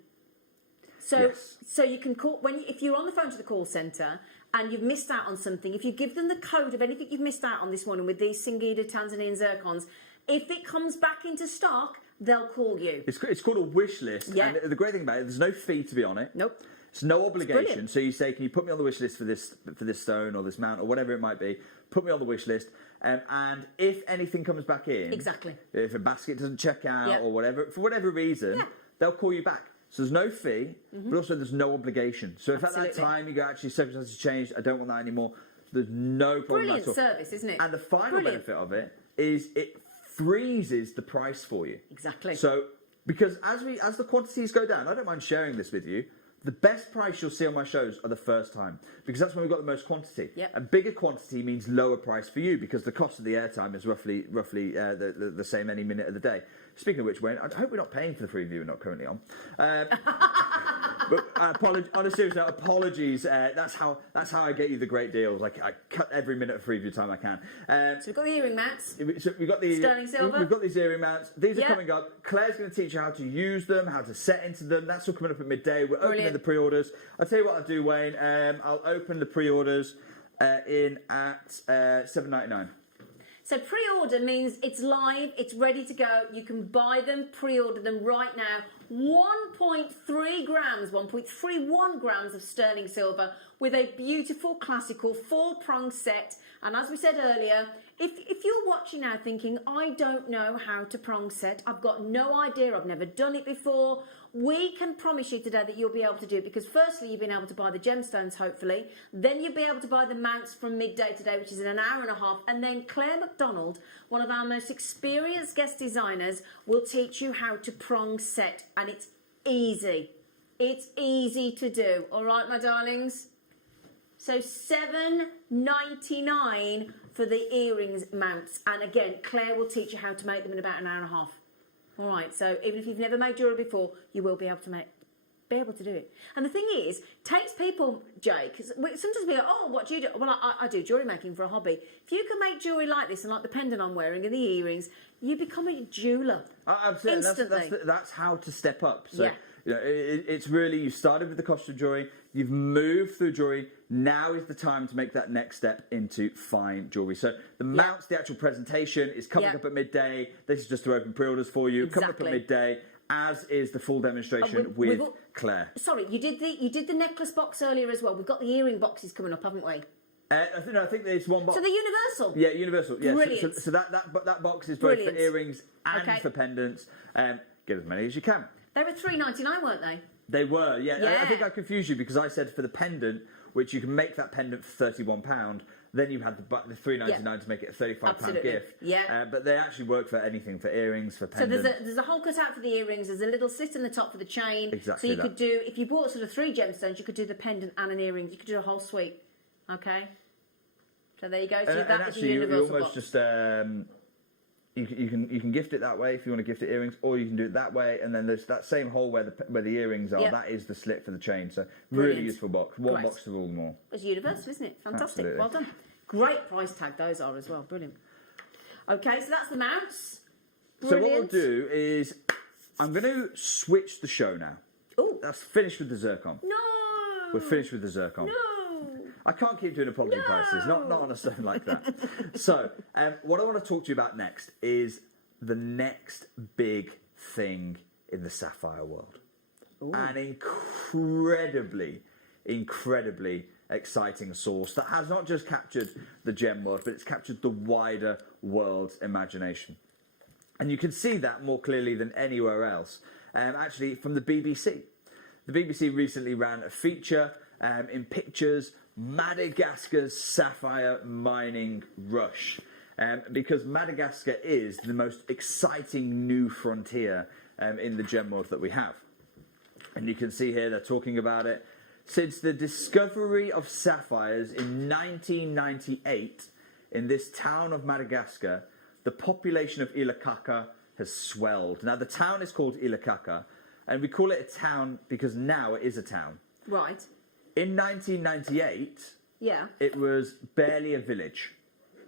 So you can call if you're on the phone to the call centre and you've missed out on something. If you give them the code of anything you've missed out on this morning with these Singida Tanzanian zircons, if it comes back into stock, they'll call you. It's called a wish list. Yeah. And the great thing about it, there's no fee to be on it. Nope. It's no obligation. brilliant. So you say, can you put me on the wish list for this stone or this mount or whatever it might be? Put me on the wish list. And if anything comes back in, Exactly. if a basket doesn't check out Yep. or whatever, for whatever reason, they'll call you back. So there's no fee, but also there's no obligation. So if at that Absolutely. time you go, actually circumstances changed, I don't want that anymore, there's no problem Brilliant at all. service, isn't it? And the final Brilliant. benefit of it is it freezes the price for you. Exactly. So because as the quantities go down, I don't mind sharing this with you. The best price you'll see on my shows are the first time, because that's when we've got the most quantity. Yep. A bigger quantity means lower price for you, because the cost of the airtime is roughly the same any minute of the day. Speaking of which, Wayne, I hope we're not paying for the free view we're not currently on. But on a serious note, apologies. That's how I get you the great deals. Like I cut every minute of free view time I can. So we've got the earring mats. So we've got the Sterling silver. We've got these earring mounts. These are Yeah. coming up. Claire's going to teach you how to use them, how to set into them. That's all coming up at midday. We're opening Brilliant. the pre-orders. I'll tell you what I'll do, Wayne. I'll open the pre-orders in at $7.99. So pre-order means it's live, it's ready to go. You can buy them, pre-order them right now. 1.3 grams, 1.31 grams of sterling silver with a beautiful classical 4-prong set. And as we said earlier, if you're watching now thinking, I don't know how to prong set, I've got no idea, I've never done it before, we can promise you today that you'll be able to do it, because firstly, you've been able to buy the gemstones, hopefully, then you'll be able to buy the mounts from midday today, which is in an hour and a half, and then Claire McDonald, one of our most experienced guest designers, will teach you how to prong set, and it's easy. It's easy to do, all right, my darlings? So $7.99 for the earrings mounts, and again, Claire will teach you how to make them in about an hour and a half. All right, so even if you've never made jewellery before, you will be able to do it. And the thing is, it takes people, Jake, sometimes we go, oh, what do you do? Well, I do jewellery making for a hobby. If you can make jewellery like this, and like the pendant I'm wearing and the earrings, you become a jeweller. Absolutely. Instantly. That's how to step up. So, Yeah. you know, it's really, you started with the costume jewellery, you've moved through jewellery, now is the time to make that next step into fine jewellery. So the mounts, the actual presentation is coming up at midday. This is just to open pre-orders for you. Coming up at midday, as is the full demonstration with Claire. Sorry, you did the necklace box earlier as well. We've got the earring boxes coming up, haven't we? I think there's one box. So the universal. Yeah, universal. Yeah. Brilliant. So that box is both Brilliant. for earrings and Okay. for pendants. Get as many as you can. They were $3.99, weren't they? They were, yeah. Yeah. I think I confused you because I said for the pendant, which you can make that pendant for £31, then you had the $3.99 to make it a £35 Absolutely. gift. Yeah. But they actually work for anything, for earrings, for So pendants. there's a hole cut out for the earrings. There's a little slit in the top for the chain. Exactly So you that. could do, if you bought sort of 3 gemstones, you could do the pendant and an earring. You could do a whole suite. Okay. So there you go. So And that is actually, a you universal almost box. just you can gift it that way if you want to gift it earrings, or you can do it that way, and then there's that same hole where the earrings are. Yep. That is the slit for the chain. So really Brilliant. useful box. One Great. box to rule them all. It's universal, isn't it? Fantastic. Absolutely. Well done. Great price tag those are as well. Brilliant. Okay, so that's the mounts. So what we'll Brilliant. do is I'm going to switch the show now. Ooh. That's finished with the Zircon. No. We're finished with the Zircon. No. I can't keep doing apology prices, not on a stone like that. So, what I want to talk to you about next is the next big thing in the sapphire world. An incredibly exciting source that has not just captured the gem world, but it's captured the wider world's imagination. And you can see that more clearly than anywhere else, actually from the BBC. The BBC recently ran a feature in pictures Madagascar's sapphire mining rush. Because Madagascar is the most exciting new frontier in the gem world that we have. And you can see here they're talking about it. Since the discovery of sapphires in 1998 in this town of Madagascar, the population of Ilakaka has swelled. Now, the town is called Ilakaka, and we call it a town because now it is a town. Right. In 1998, Yeah. it was barely a village.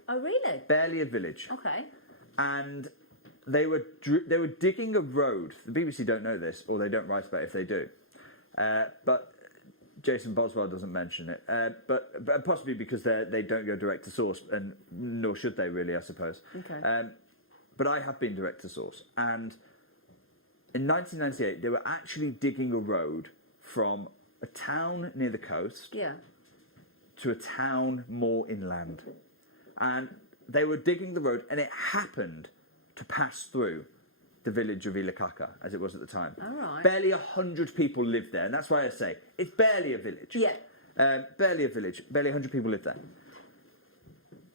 Oh, really? Barely a village. Okay. And they were digging a road. The BBC don't know this, or they don't write about it if they do. But Jason Boswell doesn't mention it. But possibly because they don't go direct to source, and nor should they really, I suppose. Okay. But I have been direct to source, and in 1998 they were actually digging a road from a town near the coast Yeah. to a town more inland. And they were digging the road, and it happened to pass through the village of Ilakaka, as it was at the time. All right. Barely 100 people lived there, and that's why I say it's barely a village. Yeah. Barely a village. Barely 100 people lived there.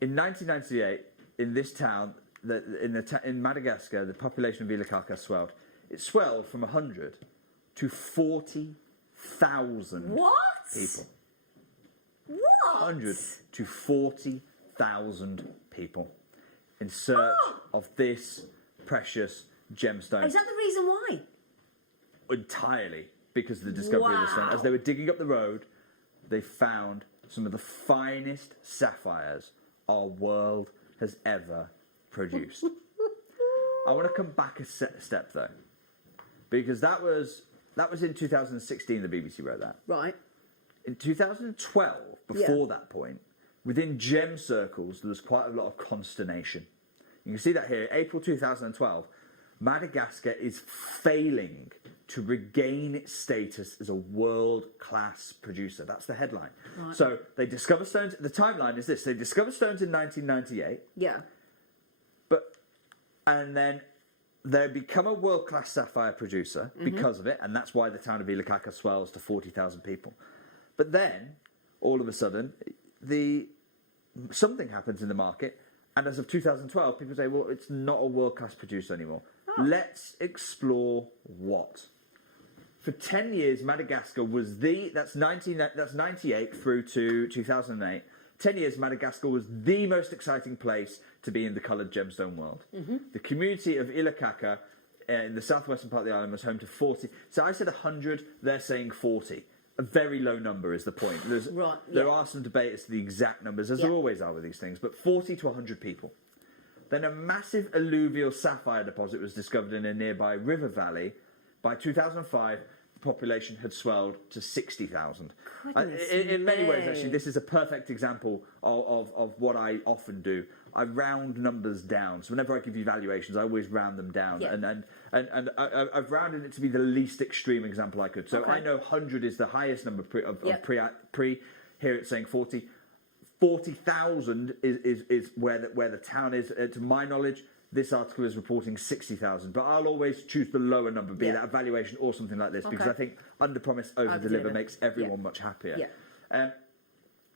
In 1998, in this town, in Madagascar, the population of Ilakaka swelled. It swelled from 100 to 40,000 What? people. What? 100 to 40,000 people in search of this precious gemstone. Is that the reason why? Entirely because of the discovery of the stone. As they were digging up the road, they found some of the finest sapphires our world has ever produced. I want to come back a step though, because that was in 2016. The BBC wrote that. Right. In 2012, before that point, within gem circles, there was quite a lot of consternation. You can see that here. April 2012, Madagascar is failing to regain its status as a world-class producer. That's the headline. Right. So they discover stones. The timeline is this. They discover stones in 1998, Yeah. and then they become a world-class sapphire producer because of it, and that's why the town of Ilakaka swells to 40,000 people. But then, all of a sudden, something happens in the market, and as of 2012, people say, well, it's not a world-class producer anymore. Let's explore what. For 10 years, Madagascar was that's 98 through to 2008. 10 years, Madagascar was the most exciting place to be in the coloured gemstone world. The community of Ilakaka in the southwestern part of the island was home to 40. So I said 100, they're saying 40. A very low number is the point. There are some debate as to the exact numbers, as there always are with these things, but 40 to 100 people. Then a massive alluvial sapphire deposit was discovered in a nearby river valley. By 2005, the population had swelled to 60,000. In many ways, actually, this is a perfect example of what I often do. I round numbers down. So whenever I give you valuations, I always round them down. Yeah. And I've rounded it to be the least extreme example I could. So I know 100 is the highest number pre. Here it's saying 40. 40,000 is where the town is. To my knowledge, this article is reporting 60,000. But I'll always choose the lower number, be that a valuation or something like this, because I think under promise, over deliver makes everyone much happier. Yeah.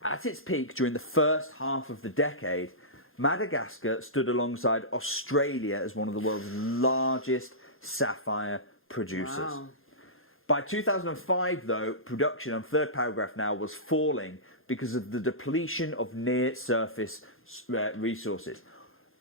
At its peak during the first half of the decade, Madagascar stood alongside Australia as one of the world's largest sapphire producers. Wow. By 2005, though, production, on third paragraph now, was falling because of the depletion of near-surface resources.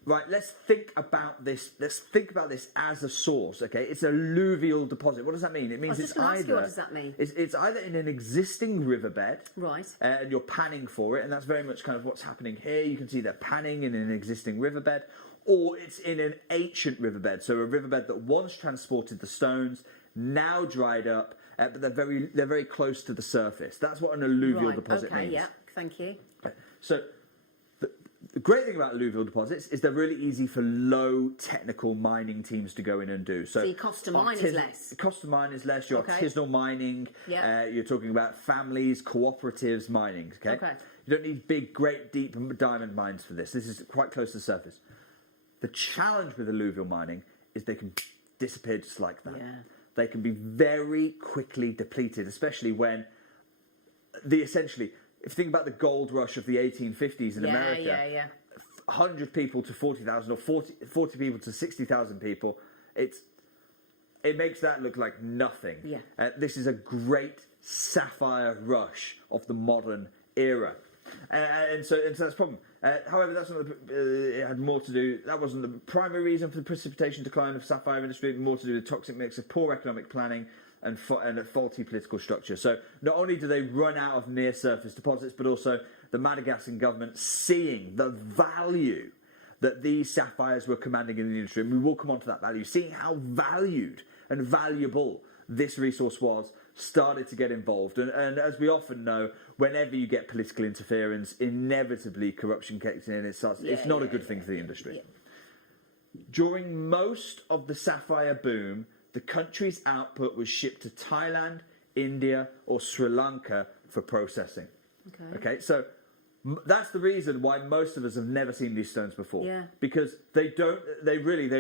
Right, let's think about this. Let's think about this as a source. Okay, it's an alluvial deposit. What does that mean? It means it's either. What does that mean? It's either in an existing riverbed, Right. And you're panning for it, and that's very much kind of what's happening here. You can see they're panning in an existing riverbed, or it's in an ancient riverbed. So a riverbed that once transported the stones, now dried up, but they're very close to the surface. That's what an alluvial deposit means. Yeah, thank you. So the great thing about alluvial deposits is they're really easy for low technical mining teams to go in and do. So your cost to mine is less. The cost to mine is less. Your artisanal mining. Yeah. You're talking about families, cooperatives mining. Okay. You don't need big, great, deep diamond mines for this. This is quite close to the surface. The challenge with alluvial mining is they can disappear just like that. Yeah. They can be very quickly depleted, especially when essentially if you think about the gold rush of the 1850s in America, 100 people to 40,000 or 40 people to 60,000 people, it makes that look like nothing. This is a great sapphire rush of the modern era. And so that's the problem. However, that's not it had more to do. That wasn't the primary reason for the precipitation decline of sapphire industry. More to do with the toxic mix of poor economic planning and a faulty political structure. So not only do they run out of near-surface deposits, but also the Madagascan government, seeing the value that these sapphires were commanding in the industry, and we will come on to that value, seeing how valued and valuable this resource was, started to get involved. And as we often know, whenever you get political interference, inevitably corruption kicks in. It's not a good thing for the industry. During most of the sapphire boom, the country's output was shipped to Thailand, India, or Sri Lanka for processing. Okay, so that's the reason why most of us have never seen these stones before. Because they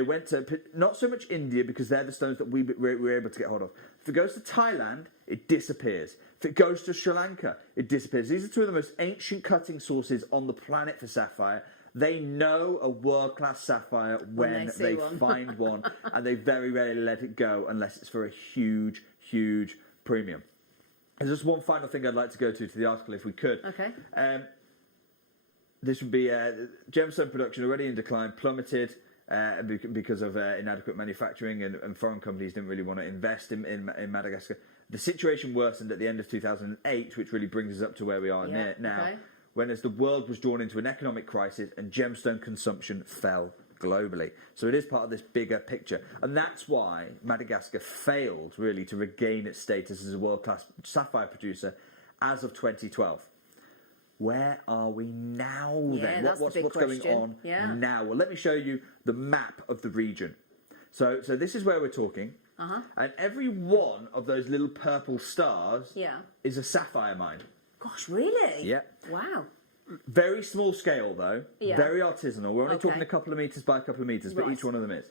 went to, not so much India, because they're the stones that we were able to get hold of. If it goes to Thailand, it disappears. If it goes to Sri Lanka, it disappears. These are two of the most ancient cutting sources on the planet for sapphire. They know a world-class sapphire when they find one, and they very rarely let it go unless it's for a huge, huge premium. There's just one final thing I'd like to go to the article, if we could. This would be gemstone production already in decline, plummeted because of inadequate manufacturing, and foreign companies didn't really want to invest in Madagascar. The situation worsened at the end of 2008, which really brings us up to where we are now, when as the world was drawn into an economic crisis and gemstone consumption fell globally. So it is part of this bigger picture. And that's why Madagascar failed, really, to regain its status as a world-class sapphire producer as of 2012. Where are we now, then? What's going on now? Well, let me show you the map of the region. So this is where we're talking. And every one of those little purple stars is a sapphire mine. Gosh, really? Yeah. Wow. Very small scale, though. Very artisanal. We're only talking a couple of metres by a couple of metres, but each one of them is.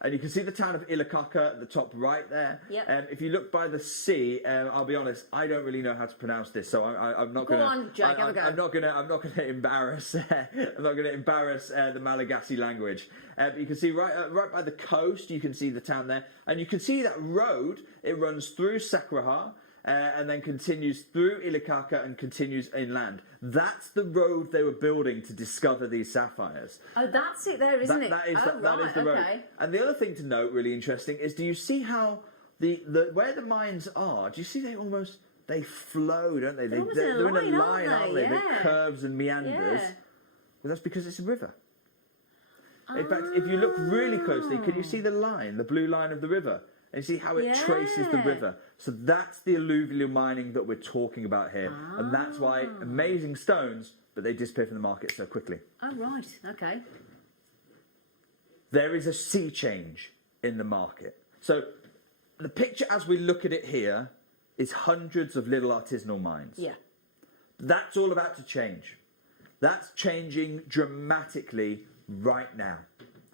And you can see the town of Ilakaka at the top right there. If you look by the sea, I'll be honest, I don't really know how to pronounce this, so I'm not going to. Go on, Jake, have a go. I'm not going to embarrass. I'm not going to embarrass the Malagasy language. But you can see right by the coast, you can see the town there, and you can see that road. It runs through Sakraha. And then continues through Ilakaka and continues inland. That's the road they were building to discover these sapphires. Oh, that's it there, isn't it? That is the road. And the other thing to note, really interesting, is do you see how where the mines are? Do you see they flow, don't they? They're in a line, aren't they? They curves and meanders. Well, that's because it's a river. In fact, if you look really closely, can you see the line, the blue line of the river? And you see how it traces the river. So that's the alluvial mining that we're talking about here. And that's why amazing stones, but they disappear from the market so quickly. Oh, right. Okay. There is a sea change in the market. So the picture as we look at it here is hundreds of little artisanal mines. That's all about to change. That's changing dramatically right now.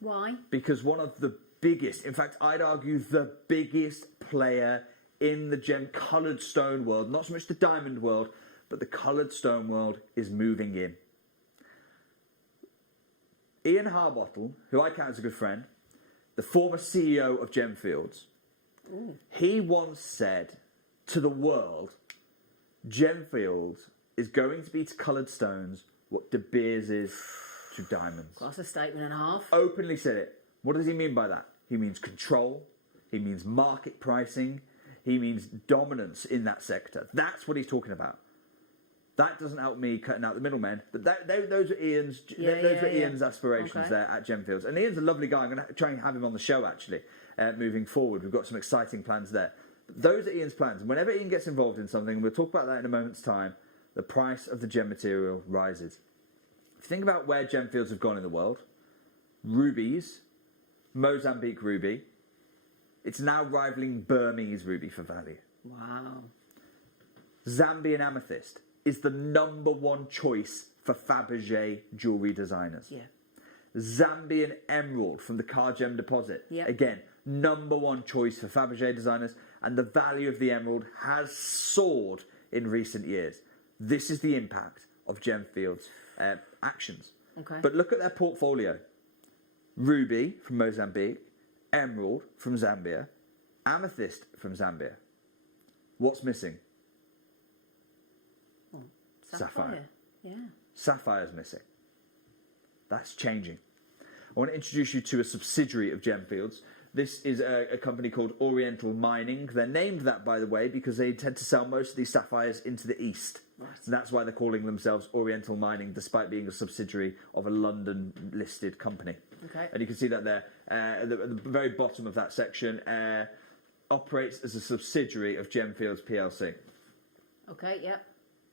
Why? Because one of the biggest, in fact, I'd argue the biggest player in the coloured stone world, not so much the diamond world, but the coloured stone world, is moving in. Ian Harbottle, who I count as a good friend, the former CEO of Gemfields, he once said to the world, Gemfields is going to be to coloured stones what De Beers is to diamonds. That's a statement and a half. Openly said it. What does he mean by that? He means control. He means market pricing. He means dominance in that sector. That's what he's talking about. That doesn't help me cutting out the middlemen. But those are Ian's. Ian's aspirations there at Gemfields. And Ian's a lovely guy. I'm going to try and have him on the show actually, moving forward. We've got some exciting plans there. But those are Ian's plans. And whenever Ian gets involved in something, we'll talk about that in a moment's time. The price of the gem material rises. If you think about where Gemfields have gone in the world, rubies. Mozambique ruby. It's now rivaling Burmese ruby for value. Wow. Zambian amethyst is the #1 choice for Fabergé jewellery designers. Zambian emerald from the Kargem deposit. Again, #1 choice for Fabergé designers, and the value of the emerald has soared in recent years. This is the impact of Gemfield's actions. Okay. But look at their portfolio. Ruby from Mozambique, emerald from Zambia, amethyst from Zambia. What's missing? Sapphire. Yeah. Sapphire's missing. That's changing. I want to introduce you to a subsidiary of Gemfields. This is a company called Oriental Mining. They're named that, by the way, because they tend to sell most of these sapphires into the east. Right. And that's why they're calling themselves Oriental Mining, despite being a subsidiary of a London-listed company. Okay. And you can see that there, at the very bottom of that section, operates as a subsidiary of Gemfields PLC. Okay, yep.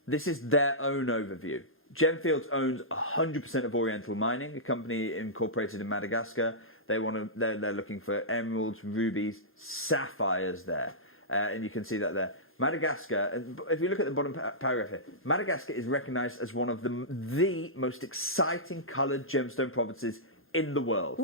This is their own overview. Gemfields owns 100% of Oriental Mining, a company incorporated in Madagascar. They're looking for emeralds, rubies, sapphires there, and you can see that there. Madagascar. If you look at the bottom paragraph here, Madagascar is recognised as one of the most exciting coloured gemstone provinces in the world,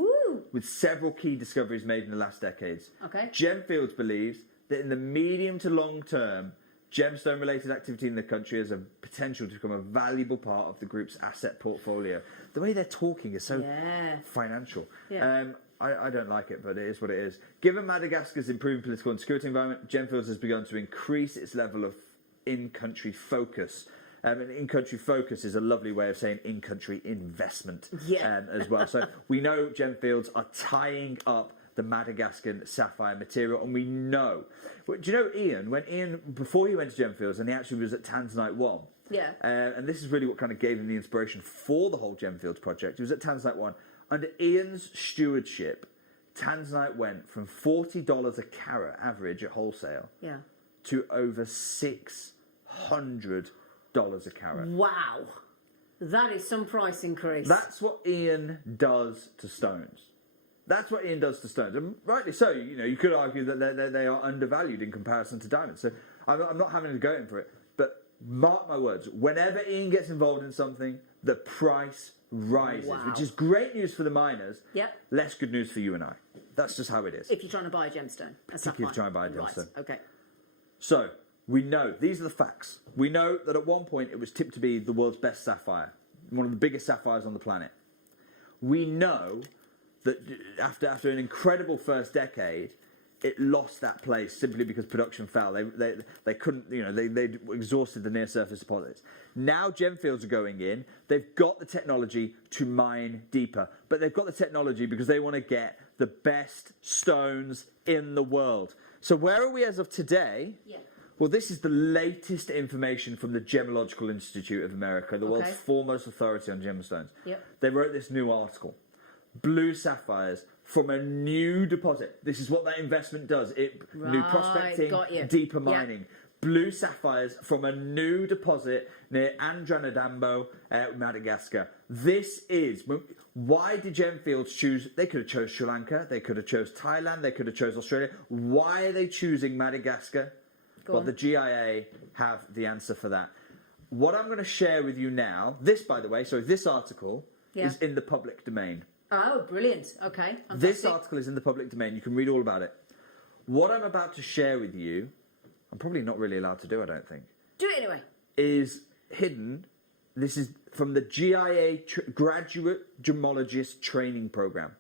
with several key discoveries made in the last decades. Okay. Gemfields believes that in the medium to long term, gemstone-related activity in the country has a potential to become a valuable part of the group's asset portfolio. The way they're talking is so financial. Yeah. I don't like it, but it is what it is. Given Madagascar's improving political and security environment, Gemfields has begun to increase its level of in-country focus. And in-country focus is a lovely way of saying in-country investment as well. So we know Gemfields are tying up the Madagascar sapphire material, and we know. Do you know Ian, before he went to Gemfields, and he actually was at Tanzanite 1, and this is really what kind of gave him the inspiration for the whole Gemfields project. He was at Tanzanite 1. Under Ian's stewardship, Tanzanite went from $40 a carat average at wholesale to over $600 a carat. Wow. That is some price increase. That's what Ian does to stones. That's what Ian does to stones, and rightly so. You could argue that they are undervalued in comparison to diamonds. So I'm not having to go in for it, but mark my words: whenever Ian gets involved in something, the price rises, which is great news for the miners. Yep. Less good news for you and I. That's just how it is. If you're trying to buy a gemstone, If you're trying to buy a gemstone, right? Okay. So we know these are the facts. We know that at one point it was tipped to be the world's best sapphire, one of the biggest sapphires on the planet. We know that after an incredible first decade, it lost that place simply because production fell. They couldn't, they exhausted the near surface deposits. Now Gemfields are going in. They've got the technology to mine deeper, but they've got the technology because they want to get the best stones in the world. So where are we as of today? Yeah. Well, this is the latest information from the Gemological Institute of America, the world's foremost authority on gemstones. Yep. They wrote this new article. Blue sapphires from a new deposit. This is what that investment does. New prospecting, deeper mining. Yep. Blue sapphires from a new deposit near Andranadambo, Madagascar. This is... Why did Gemfields choose... They could have chose Sri Lanka. They could have chose Thailand. They could have chose Australia. Why are they choosing Madagascar? Well, the GIA have the answer for that. What I'm going to share with you now... This, by the way, this article is in the public domain. Oh, brilliant. Okay. Fantastic. This article is in the public domain. You can read all about it. What I'm about to share with you, I'm probably not really allowed to do, I don't think. Do it anyway. Is hidden. This is from the GIA Graduate Gemologist Training Program.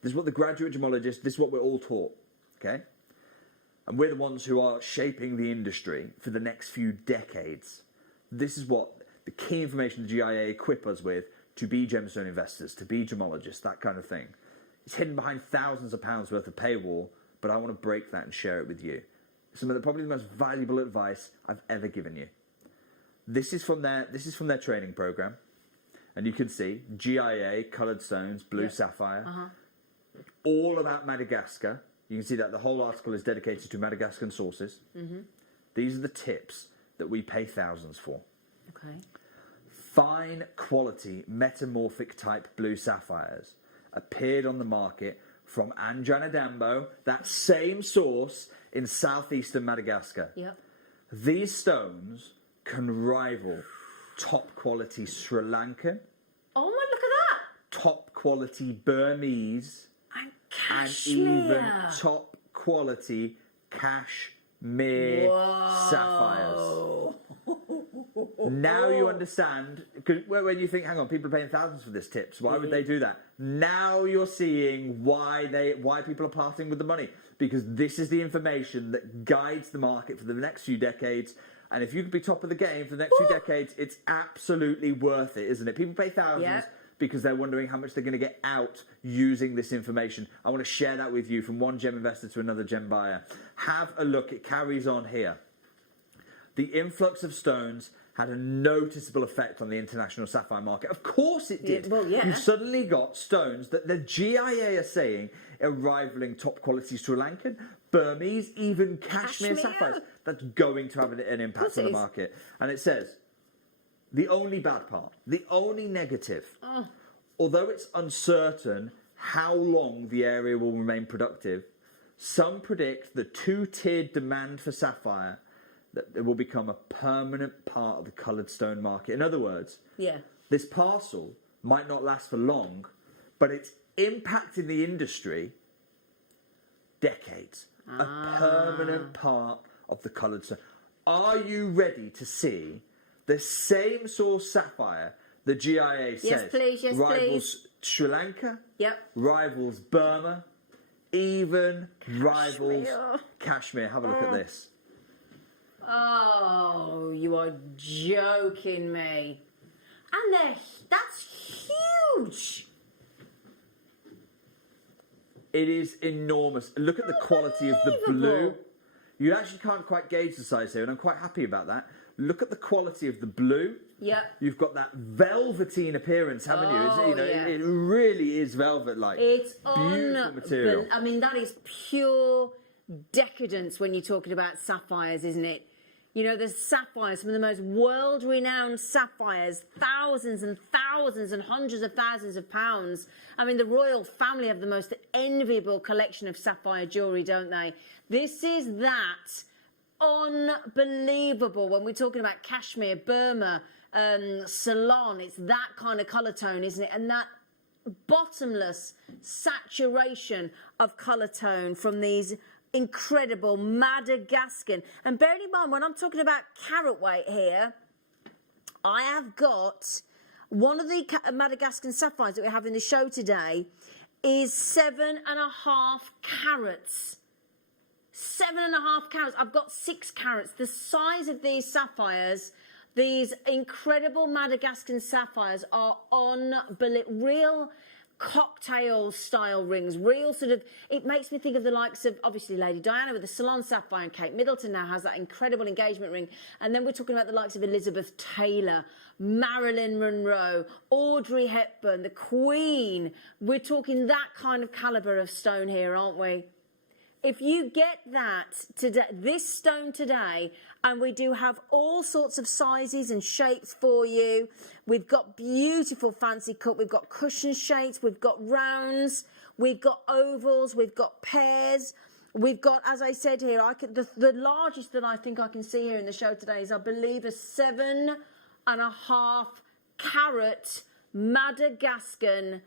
This is what the graduate gemologists, this is what we're all taught. Okay? And we're the ones who are shaping the industry for the next few decades. This is what the key information the GIA equip us with to be gemstone investors, to be gemologists, that kind of thing. It's hidden behind thousands of pounds worth of paywall, but I want to break that and share it with you. Probably the most valuable advice I've ever given you. This is from their training program, and you can see GIA, coloured stones, blue sapphire, all about Madagascar. You can see that the whole article is dedicated to Madagascan sources. Mm-hmm. These are the tips that we pay thousands for. Okay. Fine quality metamorphic type blue sapphires appeared on the market from Andranadambo, that same source in southeastern Madagascar. Yep. These stones can rival top quality Sri Lankan. Oh my, look at that! Top quality Burmese. And even top quality cashmere sapphires. Now you understand, because when you think, hang on, people are paying thousands for this tips, why would they do that? Now you're seeing why people are parting with the money, because this is the information that guides the market for the next few decades. And if you could be top of the game for the next few decades, it's absolutely worth it, isn't it? People pay thousands because they're wondering how much they're going to get out using this information. I want to share that with you from one gem investor to another gem buyer. Have a look. It carries on here. The influx of stones had a noticeable effect on the international sapphire market. Of course it did. You've suddenly got stones that the GIA are saying are rivaling top quality Sri Lankan, Burmese, even Kashmir sapphires. That's going to have an impact on the market. And it says, the only bad part, the only negative, although it's uncertain how long the area will remain productive, some predict the two-tiered demand for sapphire that it will become a permanent part of the coloured stone market. In other words, this parcel might not last for long, but its impact in the industry, decades. A permanent part of the coloured stone. Are you ready to see the same source sapphire the GIA says rivals Sri Lanka, rivals Burma, even rivals Kashmir? Have a look at this. Oh, you are joking me. And that's huge. It is enormous. Look at the quality of the blue. You actually can't quite gauge the size here, and I'm quite happy about that. Look at the quality of the blue. You've got that velveteen appearance, haven't you? It really is velvet-like. It's beautiful material. I mean, that is pure decadence when you're talking about sapphires, isn't it? You know, the sapphires, some of the most world-renowned sapphires, thousands and thousands and hundreds of thousands of pounds. I mean, the royal family have the most enviable collection of sapphire jewellery, don't they? This is that unbelievable when we're talking about Kashmir, Burma, Ceylon. It's that kind of colour tone, isn't it? And that bottomless saturation of colour tone from these incredible Madagascan. And bearing in mind, when I'm talking about carat weight here, I have got one of the Madagascan sapphires that we have in the show today is 7.5 carats. 7.5 carats. I've got 6 carats. The size of these sapphires, these incredible Madagascan sapphires, are unbelievable. Real cocktail style rings, real sort of, it makes me think of the likes of obviously Lady Diana with the Ceylon sapphire, and Kate Middleton now has that incredible engagement ring. And then we're talking about the likes of Elizabeth Taylor, Marilyn Monroe, Audrey Hepburn, the Queen. We're talking that kind of calibre of stone here, aren't we? If you get that today, this stone today, and we do have all sorts of sizes and shapes for you. We've got beautiful fancy cut. We've got cushion shapes. We've got rounds. We've got ovals. We've got pears. We've got, as I said here, the largest that I think I can see here in the show today is, I believe, a 7.5 carat Madagascan,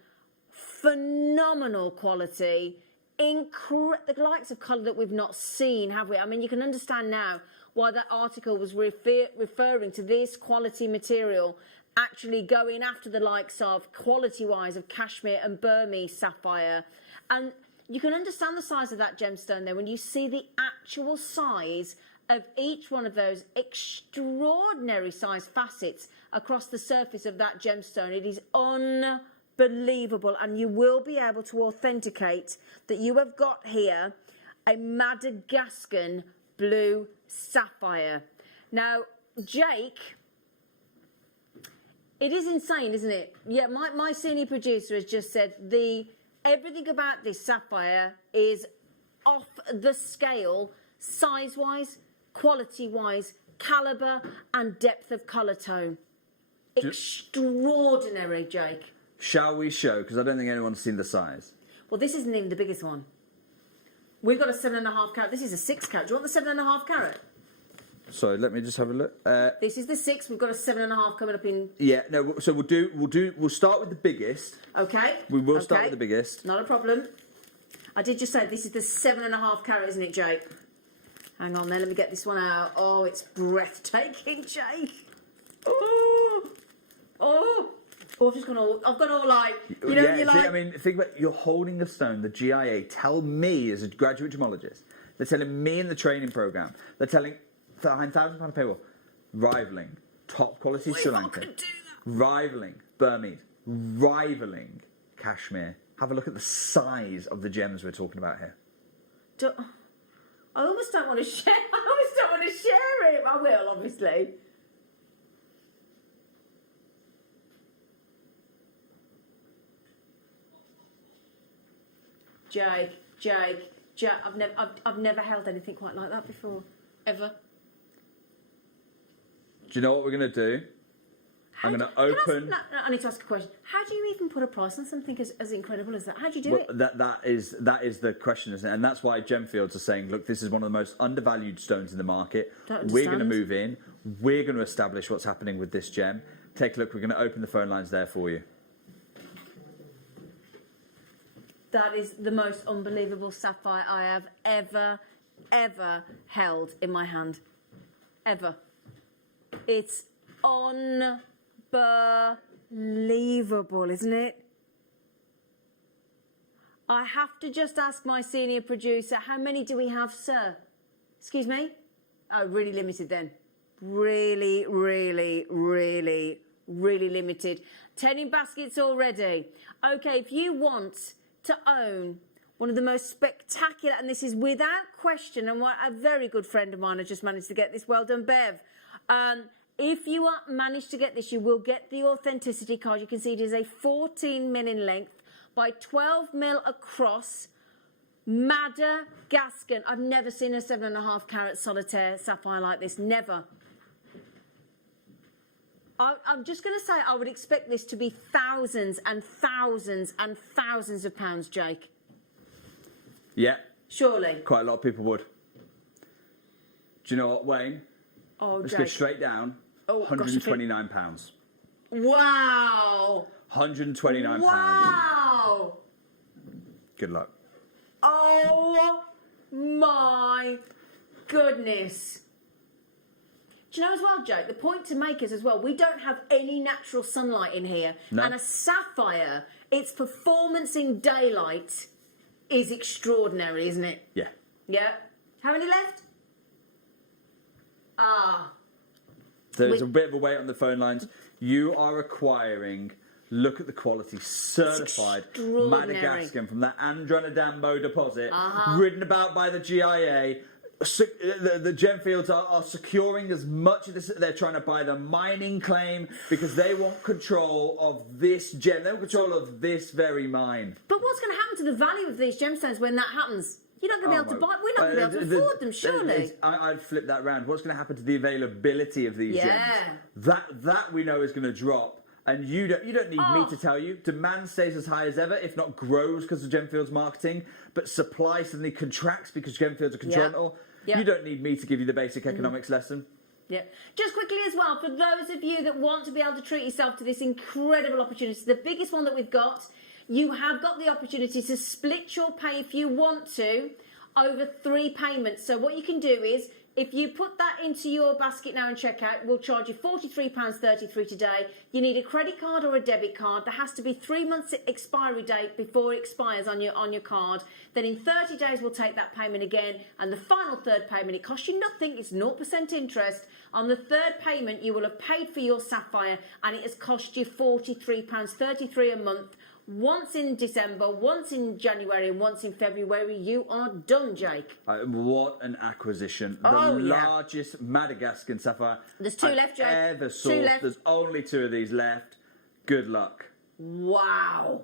phenomenal quality. The likes of colour that we've not seen, have we? I mean, you can understand now why that article was referring to this quality material, actually going after the likes of, quality-wise, of Kashmir and Burmese sapphire. And you can understand the size of that gemstone there when you see the actual size of each one of those extraordinary size facets across the surface of that gemstone. It is unbelievable, and you will be able to authenticate that you have got here a Madagascan blue sapphire. Now, Jake, it is insane, isn't it? Yeah, my senior producer has just said everything about this sapphire is off the scale, size-wise, quality-wise, calibre and depth of colour tone. Extraordinary, Jake. Shall we show? Because I don't think anyone's seen the size. Well, this isn't even the biggest one. We've got a 7.5 carat. This is a 6 carat. Do you want the 7.5 carat? Sorry, let me just have a look. This is the 6. We've got a 7.5 coming up in. Yeah, no. So we'll start with the biggest. Okay. We will start with the biggest. Not a problem. I did just say this is the 7.5 carat, isn't it, Jake? Hang on, then let me get this one out. Oh, it's breathtaking, Jake. I've just gone all. I've gone all like. You know, yeah, you're see, like. I mean, think about you're holding a stone. The GIA tell me as a graduate gemologist. They're telling me in the training program. They're telling £9,000 payroll, rivaling top quality Sri Lanka, rivaling Burmese, rivaling Kashmir. Have a look at the size of the gems we're talking about here. I almost don't want to share. I almost don't want to share it. I will, obviously. Jake. I've never held anything quite like that before, ever. Do you know what we're going to do? I'm going to open... I need to ask a question. How do you even put a price on something as incredible as that? How do you do it? That is the question, isn't it? And that's why Gemfields are saying, look, this is one of the most undervalued stones in the market. We're going to move in. We're going to establish what's happening with this gem. Take a look. We're going to open the phone lines there for you. That is the most unbelievable sapphire I have ever held in my hand. Ever. It's unbelievable, isn't it? I have to just ask my senior producer, how many do we have, sir? Excuse me? Oh, really limited then. Really limited. 10 in baskets already. Okay, if you want to own one of the most spectacular, and this is without question, and what a very good friend of mine has just managed to get this. Well done, Bev. If you manage to get this, you will get the authenticity card. You can see it is a 14 mil in length by 12 mil across. Madagascar. I've never seen a 7.5 carat solitaire sapphire like this. Never. I'm just going to say I would expect this to be thousands and thousands and thousands of pounds, Jake. Yeah. Surely. Quite a lot of people would. Do you know what, Wayne? Oh, Let's Jake. go straight down. Oh, £129. Wow. £129. Wow. Good luck. Oh my goodness. Do you know as well, Jake, the point to make is as well, we don't have any natural sunlight in here. No. And a sapphire, its performance in daylight is extraordinary, isn't it? Yeah. Yeah. How many left? There's a bit of a wait on the phone lines. You are acquiring, look at the quality, certified Madagascar from that Andranadambo deposit, ridden about by the GIA. The Gemfields are securing as much of this. They're trying to buy the mining claim because they want control of this gem. They want control of this very mine. But what's going to happen to the value of these gemstones when that happens? You're not going to be able to buy. We're not going to be able to afford them, surely. I'd flip that round. What's going to happen to the availability of these gems? That we know is going to drop. And you don't need me to tell you. Demand stays as high as ever, if not grows because of Gemfields marketing. But supply suddenly contracts because Gemfields are controlling it all. You don't need me to give you the basic economics lesson. Yeah. Just quickly as well, for those of you that want to be able to treat yourself to this incredible opportunity, the biggest one that we've got, you have got the opportunity to split your pay if you want to over 3 payments. So what you can do is, if you put that into your basket now and check out, we'll charge you £43.33 today. You need a credit card or a debit card. There has to be 3 months expiry date before it expires on your card. Then in 30 days, we'll take that payment again. And the final third payment, it costs you nothing. It's 0% interest. On the third payment, you will have paid for your sapphire and it has cost you £43.33 a month. Once in December, once in January, and once in February, you are done, Jake. What an acquisition. The largest Madagascar sapphire There's 2 left, Jake. Ever 2 sourced. left. There's only 2 of these left. Good luck. Wow.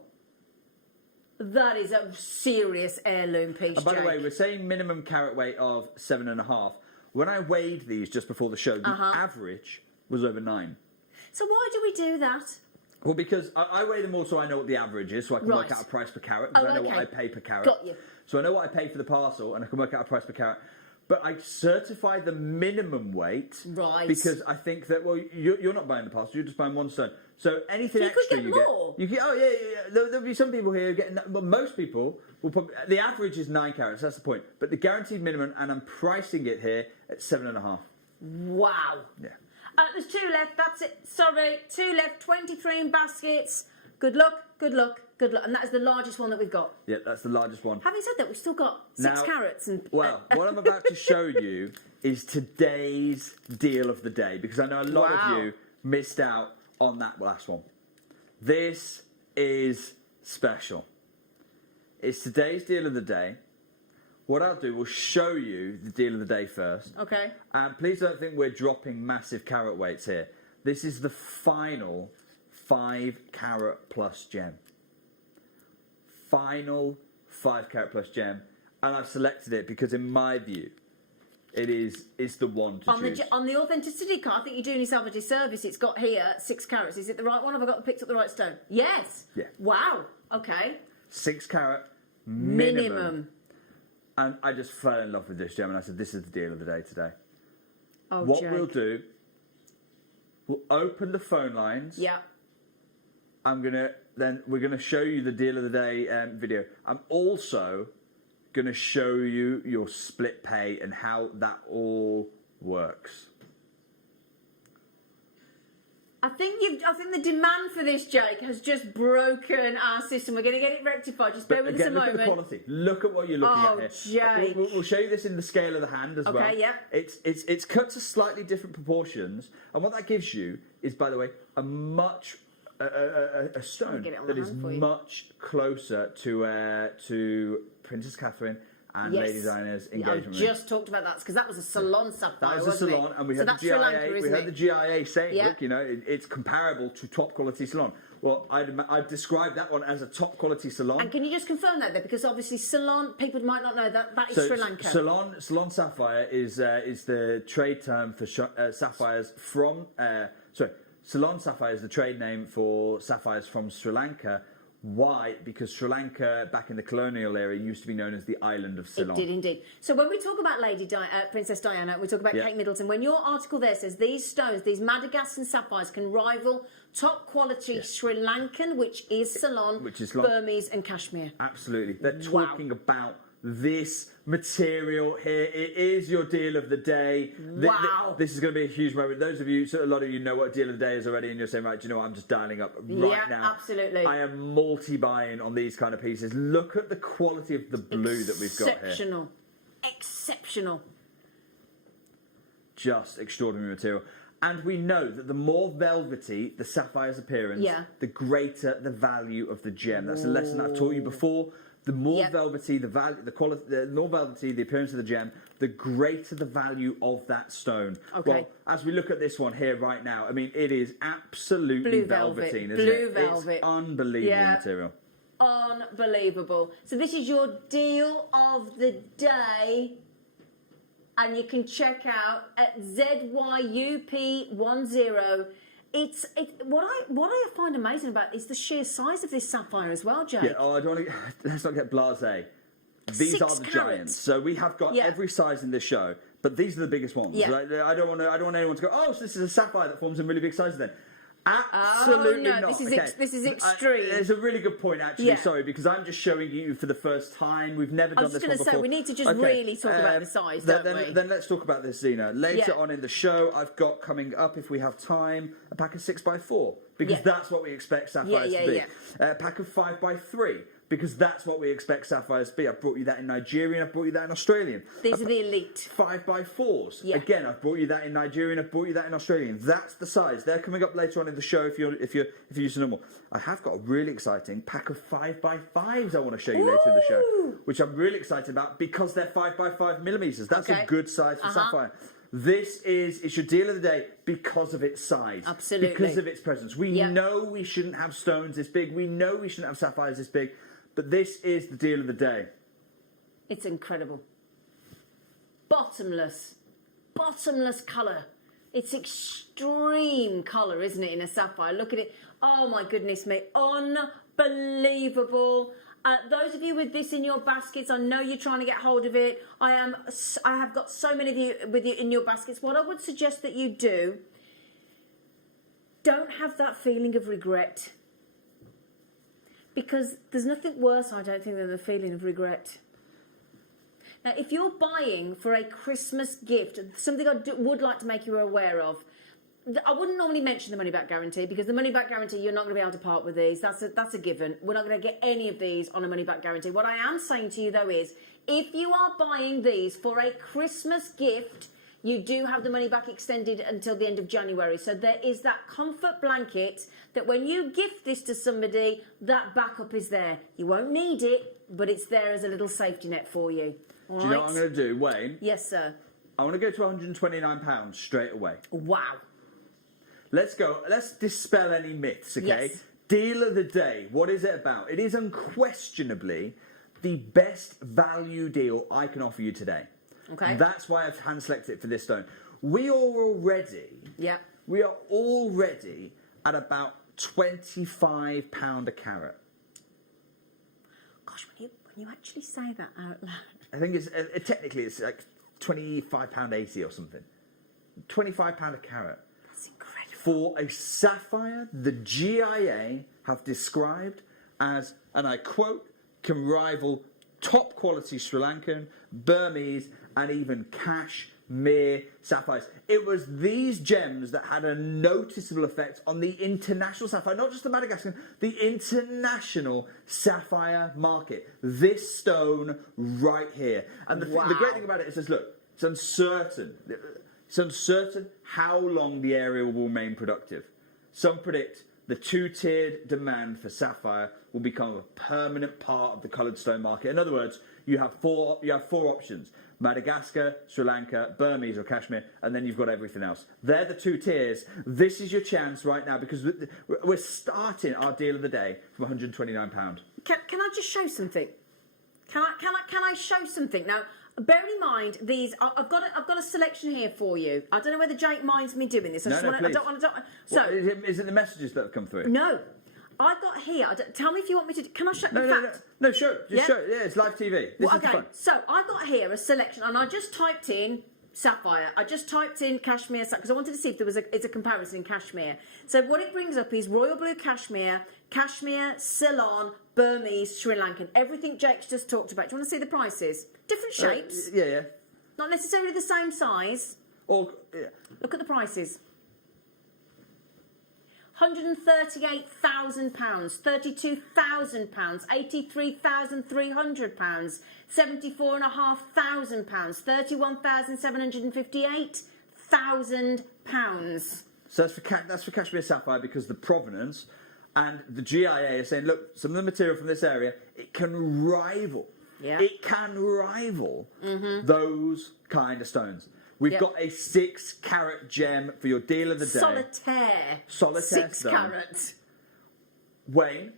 That is a serious heirloom piece, And by Jake. the way, we're saying minimum carat weight of 7.5. When I weighed these just before the show, the average was over 9. So why do we do that? Well, because I weigh them all so I know what the average is, so I can work out a price per carat, because I know what I pay per carat. Got you. So I know what I pay for the parcel, and I can work out a price per carat. But I certify the minimum weight, Right. because I think that, well, you're not buying the parcel, you're just buying 1 stone. So anything You could extra get you more. get... There'll be some people here getting... But most people will probably... The average is 9 carats, that's the point. But the guaranteed minimum, and I'm pricing it here at 7.5. Wow. Yeah. There's 2 left. That's it. Sorry, 2 left. 23 in baskets. Good luck. Good luck. Good luck. And that is the largest one that we've got. Yeah, that's the largest one. Having said that, we've still got 6 carats. And well, what I'm about to show you is today's deal of the day, because I know a lot of you missed out on that last one. This is special. It's today's deal of the day. What I'll do, we'll show you the deal of the day first. Okay. And please don't think we're dropping massive carat weights here. This is the final 5 carat plus gem. Final 5 carat plus gem. And I've selected it because in my view, it's the one to choose. On the authenticity card, I think you're doing yourself a disservice. It's got here 6 carats. Is it the right one? Have I picked up the right stone? Yes. Yeah. Wow. Okay. 6 carat minimum. And I just fell in love with this gem, and I said, this is the deal of the day today. Oh, what Jake. we'll do, we'll open the phone lines. Yeah. We're gonna show you the deal of the day video. I'm also gonna show you your split pay and how that all works. I think the demand for this, Jake, has just broken our system. We're going to get it rectified. Just bear with us a moment. Look at the quality. Look at what you're looking at here. Jake. We'll show you this in the scale of the hand as well. Okay, yeah. It's cut to slightly different proportions, and what that gives you is, by the way, a stone that is much closer to Princess Catherine and Lady Diana's engagement ring. I just talked about that because that was a salon sapphire. That was a salon, and we had the GIA. We had the GIA saying, Yeah. look, it's comparable to top quality salon. Well, I'd describe that one as a top quality salon. And can you just confirm that there? Because obviously salon, people might not know that is Sri Lanka. Salon sapphire is the trade term for sapphires from. Salon sapphire is the trade name for sapphires from Sri Lanka. Why? Because Sri Lanka, back in the colonial era, used to be known as the island of Ceylon. It did indeed. So when we talk about Princess Diana, we talk about Kate Middleton. When your article there says these stones, these Madagascan sapphires, can rival top quality Sri Lankan, which is Ceylon, Burmese and Kashmir. Absolutely. They're talking about this material here. It is your deal of the day. Wow. This is going to be a huge moment. Those of you, a lot of you know what deal of the day is already, and you're saying, right, do you know what, I'm just dialing up right now. Absolutely. I am multi-buying on these kind of pieces. Look at the quality of the blue that we've got here. Exceptional. Exceptional. Just extraordinary material. And we know that the more velvety the sapphire's appearance, the greater the value of the gem. That's a lesson I've taught you before. The more velvety, the value, the quality, the more velvety, the appearance of the gem, the greater the value of that stone. Okay. Well, as we look at this one here right now, I mean, it is absolutely Blue velvet. velveteen, isn't Blue it? velvet. It's unbelievable material. Unbelievable. So this is your deal of the day, and you can check out at ZYUP10. What I find amazing about is the sheer size of this sapphire as well, Jake. Yeah, let's not get blasé. These are the giants. So we have got every size in this show, but these are the biggest ones. Yeah. Like, I don't want anyone to go, oh, so this is a sapphire that forms in really big sizes then. Absolutely no, not. This is extreme. It's a really good point, actually. Sorry, because I'm just showing you for the first time. We've never done this one before. I was just going to say, we need to just really talk about the size, don't we? Then let's talk about this, Zena. Later on in the show, I've got coming up, if we have time, a pack of 6x4, because that's what we expect sapphires to be. A pack of 5x3. Because that's what we expect sapphires to be. I've brought you that in Nigerian, I've brought you that in Australian. These are the elite. 5x4s. Yeah. Again, I've brought you that in Nigerian, I've brought you that in Australian. That's the size. They're coming up later on in the show if you're using normal. I have got a really exciting pack of 5x5s I want to show you later in the show, which I'm really excited about because they're 5x5 millimeters. That's a good size for sapphire. It's your deal of the day because of its size. Absolutely. Because of its presence. We know we shouldn't have stones this big. We know we shouldn't have sapphires this big. But this is the deal of the day. It's incredible. Bottomless colour. It's extreme colour, isn't it, in a sapphire? Look at it. Oh, my goodness me. Unbelievable. Those of you with this in your baskets, I know you're trying to get hold of it. I have got so many of you with you in your baskets. What I would suggest that you do, don't have that feeling of regret. Because there's nothing worse, I don't think, than the feeling of regret. Now, if you're buying for a Christmas gift, something I would like to make you aware of, I wouldn't normally mention the money back guarantee because the money back guarantee, you're not going to be able to part with these. That's a given. We're not going to get any of these on a money back guarantee. What I am saying to you though is, if you are buying these for a Christmas gift, you do have the money back extended until the end of January. So there is that comfort blanket that when you gift this to somebody, that backup is there. You won't need it, but it's there as a little safety net for you. All Do you know what I'm going to do, Wayne? Yes, sir. I want to go to £129 straight away. Wow. Let's go. Let's dispel any myths, okay? Yes. Deal of the day. What is it about? It is unquestionably the best value deal I can offer you today. Okay. That's why I've hand selected it for this stone. We are already at about £25 a carat. Gosh, when you actually say that out loud. I think it's technically it's like £25.80 or something. £25 a carat. That's incredible. For a sapphire, the GIA have described as, and I quote, can rival top quality Sri Lankan, Burmese, and even Kashmir sapphires. It was these gems that had a noticeable effect on the international sapphire, not just the Madagascar, the international sapphire market. This stone right here. And the great thing about it is, look, it's uncertain. It's uncertain how long the area will remain productive. Some predict the two-tiered demand for sapphire will become a permanent part of the coloured stone market. In other words, you have four options: Madagascar, Sri Lanka, Burmese or Kashmir, and then you've got everything else. They're the two tiers. This is your chance right now because we're starting our deal of the day from £129. Can I just show something? Can I show something now? Bear in mind, these. I've got a selection here for you. I don't know whether Jake minds me doing this. Please. So, is it the messages that have come through? no, I've got here. Tell me if you want me to. Can I show? No, sure. Just show it. Yeah, it's live TV. This is Okay, fun. so I've got here a selection, and I just typed in sapphire. I just typed in cashmere because I wanted to see if there was a comparison in cashmere. So what it brings up is royal blue cashmere, cashmere, Ceylon, Burmese, Sri Lankan. Everything Jake's just talked about. Do you want to see the prices? Different shapes. Yeah. Not necessarily the same size. Or yeah. Look at the prices. £138,000, £32,000, £83,300, £74,500, £31,758,000. So that's for Kashmir sapphire because the provenance and the GIA is saying, look, some of the material from this area, it can rival. Yeah. It can rival those kind of stones. We've got a 6 carat gem for your deal of the day. Solitaire 6 stone. carat. Wayne.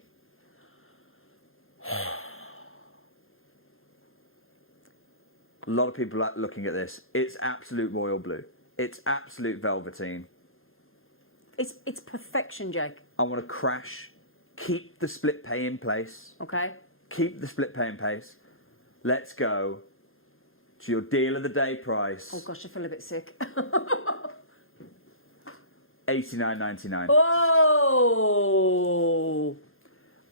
A lot of people are looking at this. It's absolute royal blue. It's absolute velveteen. It's perfection, Jake. I want to crash. Keep the split pay in place. Okay. Keep the split pay in place. Let's go to your deal of the day price. Oh gosh, I feel a bit sick. $89.99. Oh!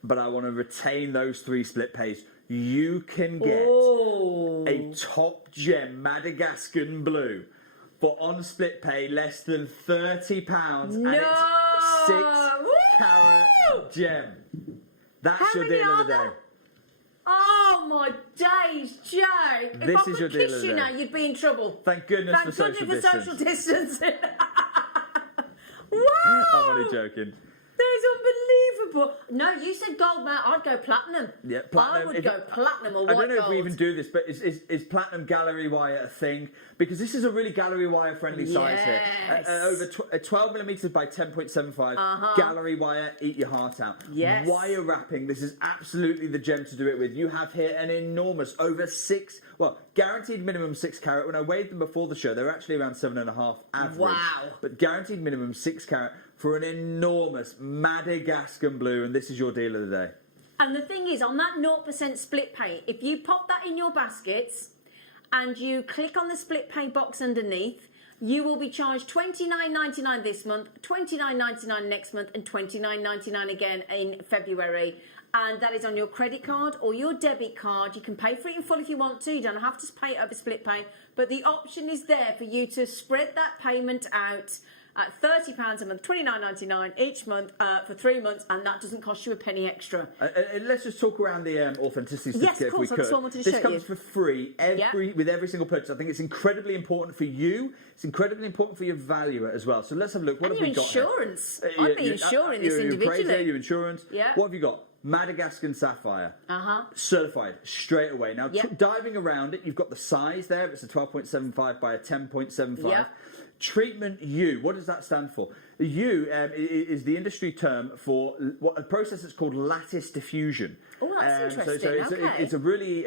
But I want to retain those 3 split pays. You can get a top gem Madagascan blue for on split pay less than £30, and it's 6 carat gem. That's your deal of the day. Oh my days, Joe! This if is I your could deal kiss of the you day. now, you'd be in trouble. Thank goodness for social distance. distancing. Wow! I'm only joking. That is unbelievable. No, you said gold, man. I'd go platinum. Yeah, platinum. I would go platinum or white I don't know gold. if we even do this, but is platinum gallery wire a thing? Because this is a really gallery wire friendly size here. Yes. Over 12 millimeters by 10.75. Gallery wire, eat your heart out. Yes. Wire wrapping. This is absolutely the gem to do it with. You have here an enormous guaranteed minimum 6 carat. When I weighed them before the show, they were actually around 7.5 average. Wow. But guaranteed minimum 6 carat for an enormous Madagascan blue, and this is your deal of the day. And the thing is, on that 0% split pay, if you pop that in your baskets and you click on the split pay box underneath, you will be charged $29.99 this month, $29.99 next month, and $29.99 again in February. And that is on your credit card or your debit card. You can pay for it in full if you want to. You don't have to pay it over split pay. But the option is there for you to spread that payment out at £30 a month, £29.99 each month for 3 months, and that doesn't cost you a penny extra. Let's just talk around the authenticity Yes, certificate of course, if we that's could. what I wanted to This show comes you. for free with every single purchase. I think it's incredibly important for you. It's incredibly important for your valuer as well. So let's have a look. What And have your we got here? insurance. I'd be insuring this Your individually. appraiser, your insurance. Yeah. What have you got? Madagascar sapphire. Uh-huh. Certified straight away. Now, Yep. diving around it, you've got the size there. It's a 12.75 by a 10.75. Yep. Treatment U. What does that stand for? U is the industry term for a process that's called lattice diffusion. Oh, that's So interesting. Okay. it's a really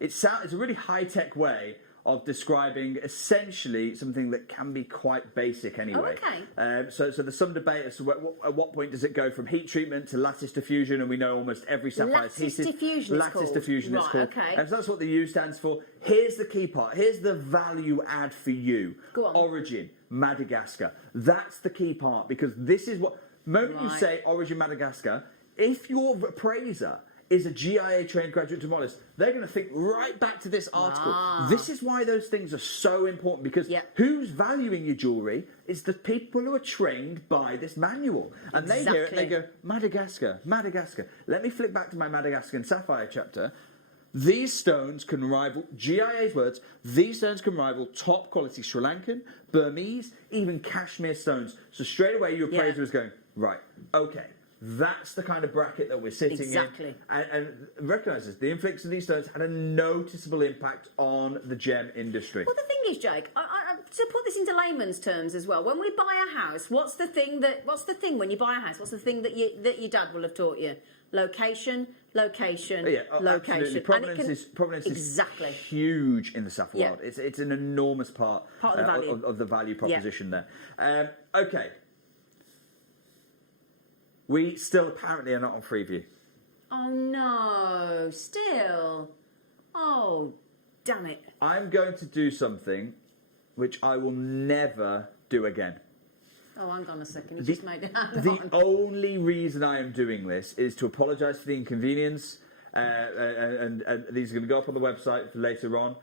it's a really high tech way of describing essentially something that can be quite basic anyway. Oh, okay. So there's some debate as to at what point does it go from heat treatment to lattice diffusion, and we know almost every sapphire is Lattice heated. diffusion it's Lattice called. diffusion it's Right, called. okay. And so that's what the U stands for. Here's the key part. Here's the value add for you. Go on. Origin, Madagascar. That's the key part, because this is what, the moment you Right. say Origin Madagascar, if your appraiser is a GIA trained graduate gemologist, they're going to think right back to this article. This is why those things are so important, because Yep. who's valuing your jewellery is the people who are trained by this manual. And they hear it and they go, Madagascar, Madagascar. Let me flick back to my Madagascar and sapphire chapter. These stones can rival, GIA's words, these stones can rival top quality Sri Lankan, Burmese, even Kashmir stones. So straight away your appraiser is going, right, okay. That's the kind of bracket that we're sitting Exactly. in. And recognise this, the influx of these stones had a noticeable impact on the gem industry. Well, the thing is, Jake, to put this into layman's terms as well, when we buy a house, what's the thing when you buy a house? What's the thing that your dad will have taught you? Location, location, location. Absolutely. Provenance exactly. is huge in the sapphire Yeah. world. It's an enormous part of the value. of the value proposition there. Okay. We still apparently are not on Freeview. Oh no, still. Oh, damn it. I'm going to do something which I will never do again. Oh, hang on a second. You just made it. The only reason I am doing this is to apologise for the inconvenience, and these are going to go up on the website for later on.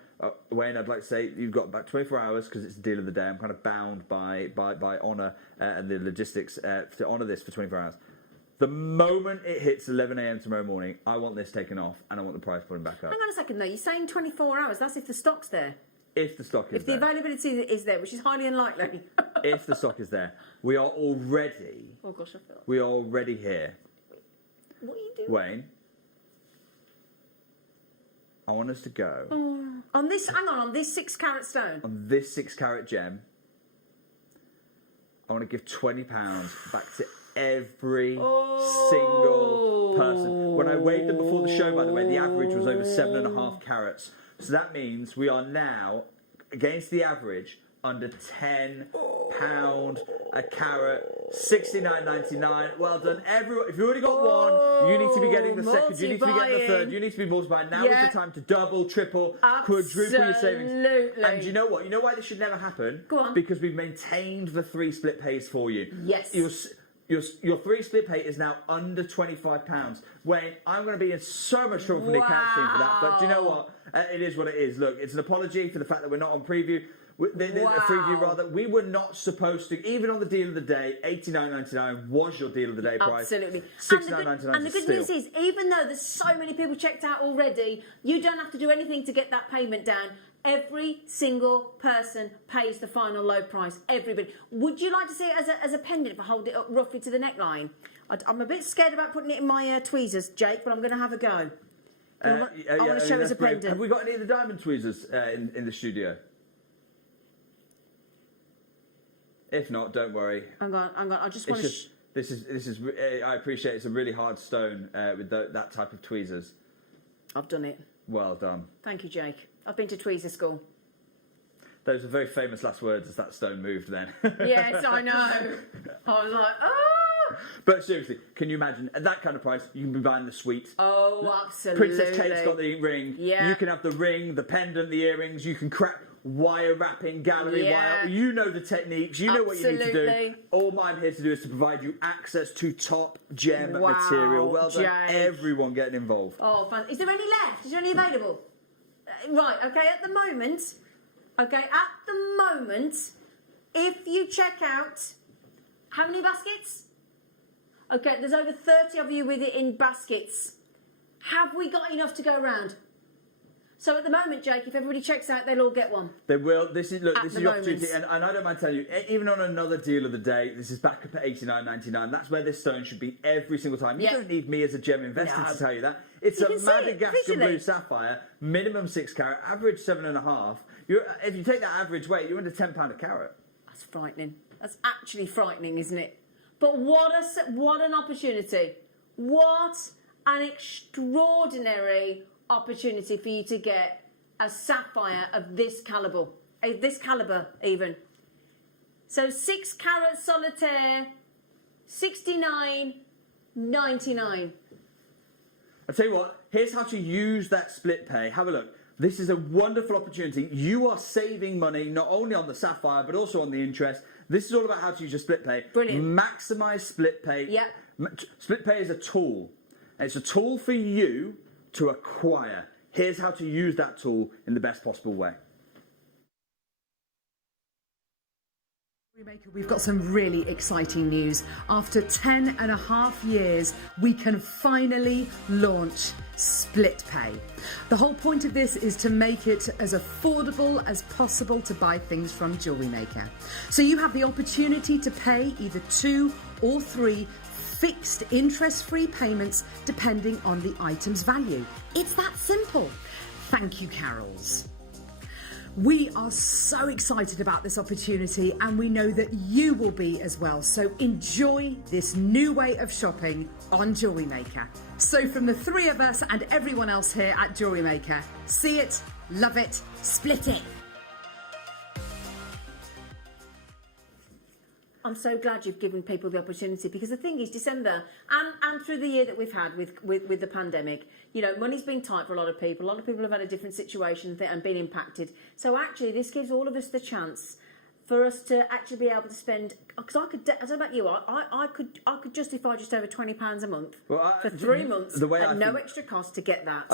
Wayne, I'd like to say you've got about 24 hours because it's the deal of the day. I'm kind of bound by honour and the logistics to honour this for 24 hours. The moment it hits 11 a.m. tomorrow morning, I want this taken off and I want the price putting back up. Hang on a second, though. You're saying 24 hours. That's if the stock's there. If the stock is If the availability is there, which is highly unlikely. if the stock is there, we are already. Oh gosh, I feel. We are already here. What are you doing? Wayne, I want us to go On this 6 carat stone. on this 6 carat gem. I want to give £20 back to every single person. When I weighed them before the show, by the way, the average was over 7.5 carats. So that means we are now, against the average, under £10 a carat, $69.99. Well done, everyone. If you already got one, you need to be getting the second. You need to be getting the third. You need to be multiplying. Now is the time to double, triple, quadruple your savings. Absolutely. And you know what? You know why this should never happen? Go on. Because we've maintained the 3 split pays for you. Yes. Your 3 split pay is now under £25. Wayne, I'm going to be in so much trouble from the accounts team for that. But do you know what? It is what it is. Look, it's an apology for the fact that we're not on preview. The preview rather, we were not supposed to, even on the deal of the day, $89.99 was your deal of the day price. Absolutely. $69.99 And the good news is, even though there's so many people checked out already, you don't have to do anything to get that payment down. Every single person pays the final low price. Everybody. Would you like to see it as a pendant if I hold it up roughly to the neckline? I'm a bit scared about putting it in my tweezers, Jake, but I'm going to have a go. I want to show it as a pendant. Have we got any of the diamond tweezers in the studio? If not, don't worry. Hang on. I just want to. This is. I appreciate it's a really hard stone with that type of tweezers. I've done it. Well done. Thank you, Jake. I've been to tweezer school. Those are very famous last words as that stone moved then. Yes, I know. I was like, oh! But seriously, can you imagine at that kind of price? You can be buying the suite. Oh, absolutely. Princess Kate's got the ring. Yeah. You can have the ring, the pendant, the earrings. You can crack wire wrapping, gallery wire. You know the techniques. You know what you need to do. All I'm here to do is to provide you access to top gem material. Well done, Jake. everyone getting involved. Oh, fun. Is there any left? Is there any available? Right, okay, at the moment, if you check out How many baskets? Okay, there's over 30 of you with it in baskets. Have we got enough to go around? So at the moment, Jake, if everybody checks out, they'll all get one. They will. This is the opportunity, moment. and I don't mind telling you, even on another deal of the day, this is back up at $89.99. That's where this stone should be every single time. You don't need me as a gem investor to tell you that. It's a Madagascar blue sapphire, minimum 6 carat, average 7.5. If you take that average weight, you're under £10 a carat. That's frightening. That's actually frightening, isn't it? But what an opportunity! What an extraordinary opportunity for you to get a sapphire of this caliber even. So 6 carat solitaire, $69.99. I'll tell you what, here's how to use that split pay. Have a look. This is a wonderful opportunity. You are saving money not only on the sapphire but also on the interest. This is all about how to use your split pay. Brilliant. Maximise split pay. Yep. Split pay is a tool. And it's a tool for you to acquire. Here's how to use that tool in the best possible way. We've got some really exciting news. After 10.5 years, we can finally launch split pay. The whole point of this is to make it as affordable as possible to buy things from JewelleryMaker. So you have the opportunity to pay either 2 or 3 fixed interest-free payments depending on the item's value. It's that simple. Thank you, Carols. We are so excited about this opportunity and we know that you will be as well. So enjoy this new way of shopping on JewelleryMaker. So from the 3 of us and everyone else here at JewelleryMaker, see it, love it, split it. I'm so glad you've given people the opportunity, because the thing is, December and through the year that we've had with the pandemic, you know, money's been tight for a lot of people. A lot of people have had a different situation and been impacted. So actually, this gives all of us the chance for us to actually be able to spend. Because I don't know about you, I could justify just over £20 a month for 3 months at no extra cost to get that.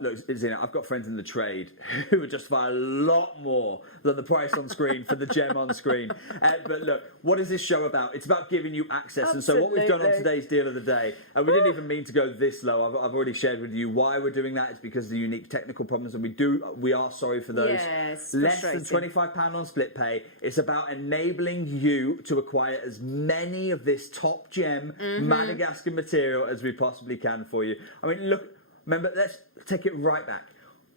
Look, Zina, I've got friends in the trade who would justify a lot more than the price on screen for the gem on screen. But look, what is this show about? It's about giving you access. Absolutely. And so what we've done on today's deal of the day, and we didn't even mean to go this low. I've already shared with you why we're doing that. It's because of the unique technical problems, and we are sorry for those. Yes, less than £25 on split pay. It's about enabling you to acquire as many of this top gem Madagascar material as we possibly can for you. I mean, look, remember, let's take it right back.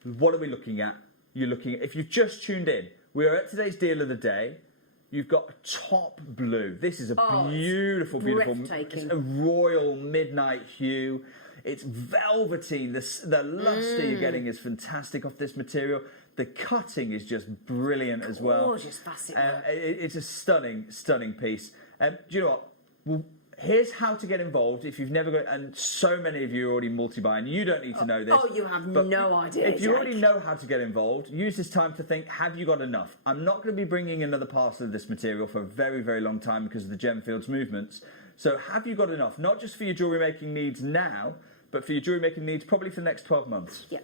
What are we looking at? You're looking at, if you've just tuned in, we are at today's deal of the day. You've got top blue. This is a beautiful, breathtaking. It's a royal midnight hue. It's velveteen. The luster you're getting is fantastic off this material. The cutting is just brilliant as well. Gorgeous facet work. It's a stunning, stunning piece. Do you know what? Well, here's how to get involved if you've never got, and so many of you are already multi-buying. You don't need to know this. Oh, you have no idea. If you already know how to get involved, use this time to think, have you got enough? I'm not going to be bringing another parcel of this material for a very, very long time because of the Gemfields movements. So have you got enough? Not just for your jewellery making needs now, but for your jewellery making needs probably for the next 12 months. Yeah.